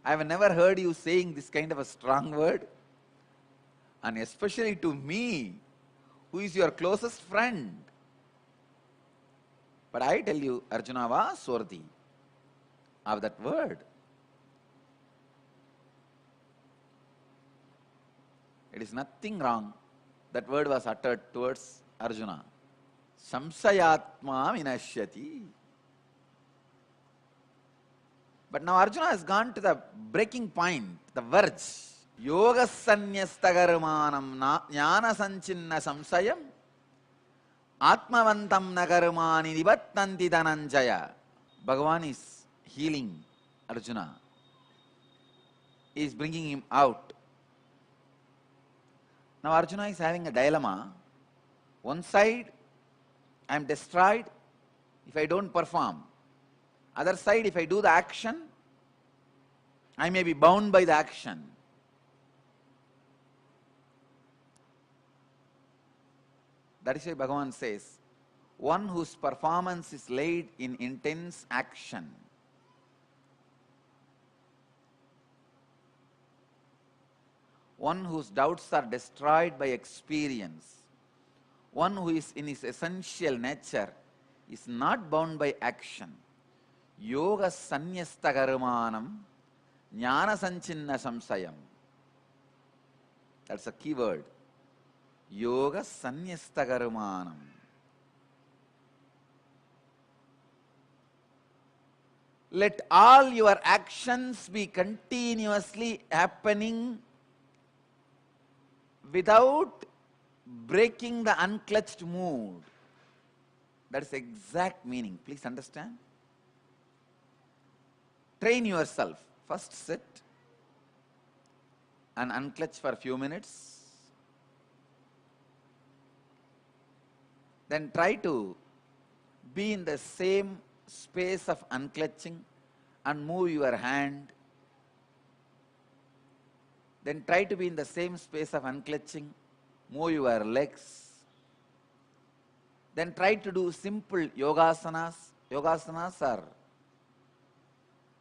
I have never heard you saying this kind of a strong word. And especially to me, who is your closest friend. But I tell you, Arjuna was worthy of that word. It is nothing wrong. That word was uttered towards Arjuna. Samsayatma vinashyati. But now Arjuna has gone to the breaking point, the verge. Yoga sanyastagarumanam jnana sanchinna samsayam atmavantam nagarumani nivattanti dhananjaya. Bhagavan is healing Arjuna. He is bringing him out. Now Arjuna is having a dilemma. One side, I am destroyed if I don't perform. Other side, if I do the action, I may be bound by the action. That is why Bhagavan says, one whose performance is laid in intense action, one whose doubts are destroyed by experience, one who is in his essential nature is not bound by action. Yoga sanyastagarumanam jnana sanchinna samsayam. That's a key word. Yoga sanyastagarumanam. Let all your actions be continuously happening without breaking the unclutched mood. That is exact meaning. Please understand. Train yourself. First sit and unclutch for a few minutes. Then try to be in the same space of unclutching and move your hand. Then try to be in the same space of unclutching, move your legs. Then try to do simple yogasanas. Yogasanas are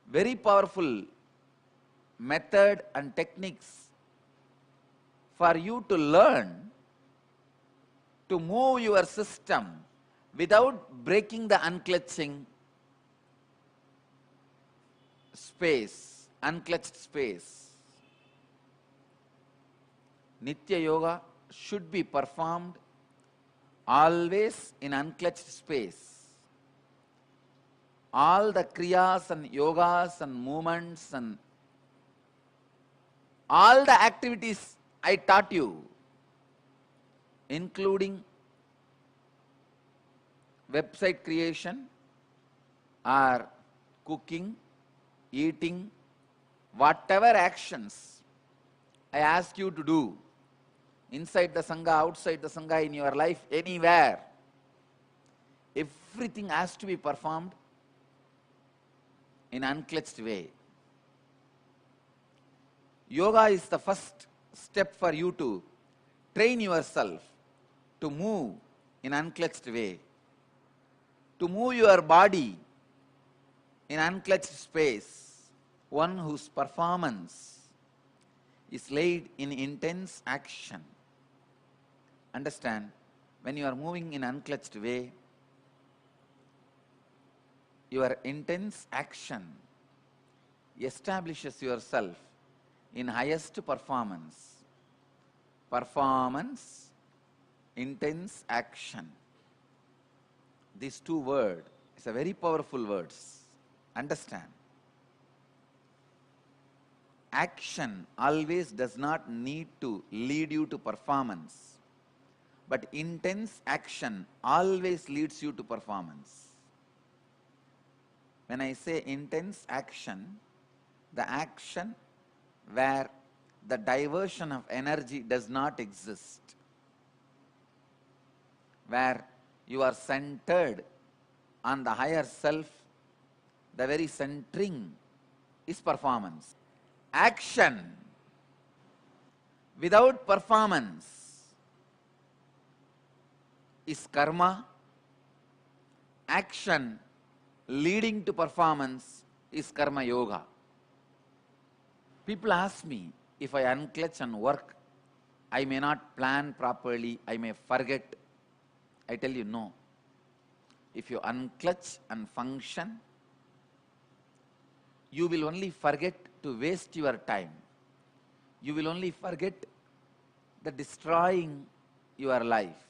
very powerful method and techniques for you to learn to move your system without breaking the unclutching space, unclutched space. Nitya yoga should be performed always in unclutched space. All the kriyas and yogas and movements and all the activities I taught you, including website creation or cooking, eating, whatever actions I ask you to do, inside the Sangha, outside the Sangha, in your life, anywhere, everything has to be performed in unclutched way. Yoga is the first step for you to train yourself to move in unclutched way, to move your body in unclutched space, one whose performance is laid in intense action. Understand, when you are moving in unclutched way, your intense action establishes yourself in highest performance. Performance, intense action. These two words is a very powerful words. Understand. Action always does not need to lead you to performance, but intense action always leads you to performance. When I say intense action, the action where the diversion of energy does not exist, where you are centered on the higher self, the very centering is performance. Action without performance is karma. Action leading to performance is karma yoga. People ask me, if I unclutch and work, I may not plan properly, I may forget. I tell you, no. If you unclutch and function, you will only forget to waste your time. You will only forget the destroying your life.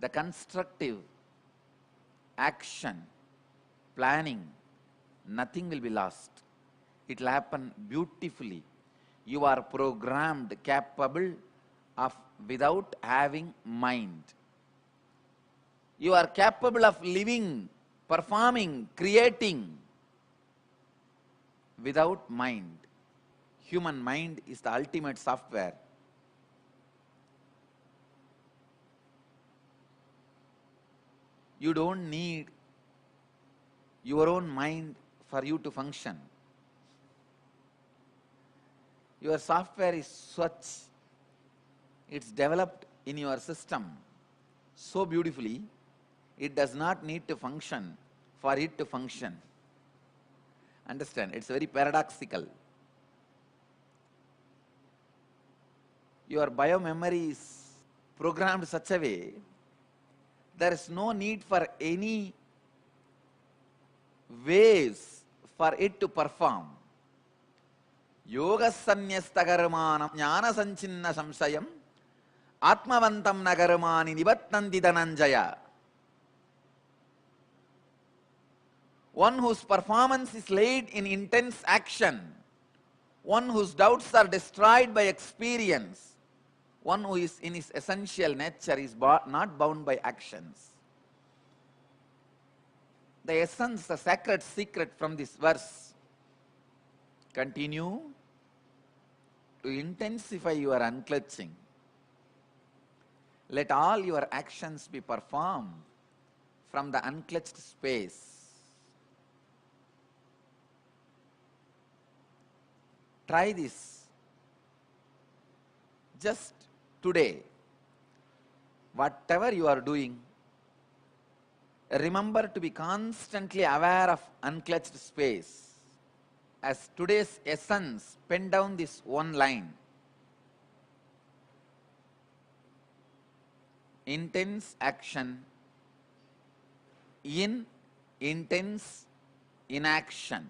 The constructive action, planning, nothing will be lost. It will happen beautifully. You are programmed, capable of without having mind. You are capable of living, performing, creating without mind. Human mind is the ultimate software. You don't need your own mind for you to function. Your software is such, it's developed in your system so beautifully, it does not need to function for it to function. Understand? It's very paradoxical. Your biomemory is programmed such a way, there is no need for any ways for it to perform. Yoga sanyasta karmanam jnana sanchinna samsayam atmavantam nagarmani nibattanti dhananjaya. One whose performance is laid in intense action, one whose doubts are destroyed by experience, one who is in his essential nature is not bound by actions. The essence, the sacred secret from this verse, continue to intensify your unclutching. Let all your actions be performed from the unclutched space. Try this just today. Whatever you are doing, remember to be constantly aware of unclutched space. As today's essence, pen down this one line. Intense action in intense inaction.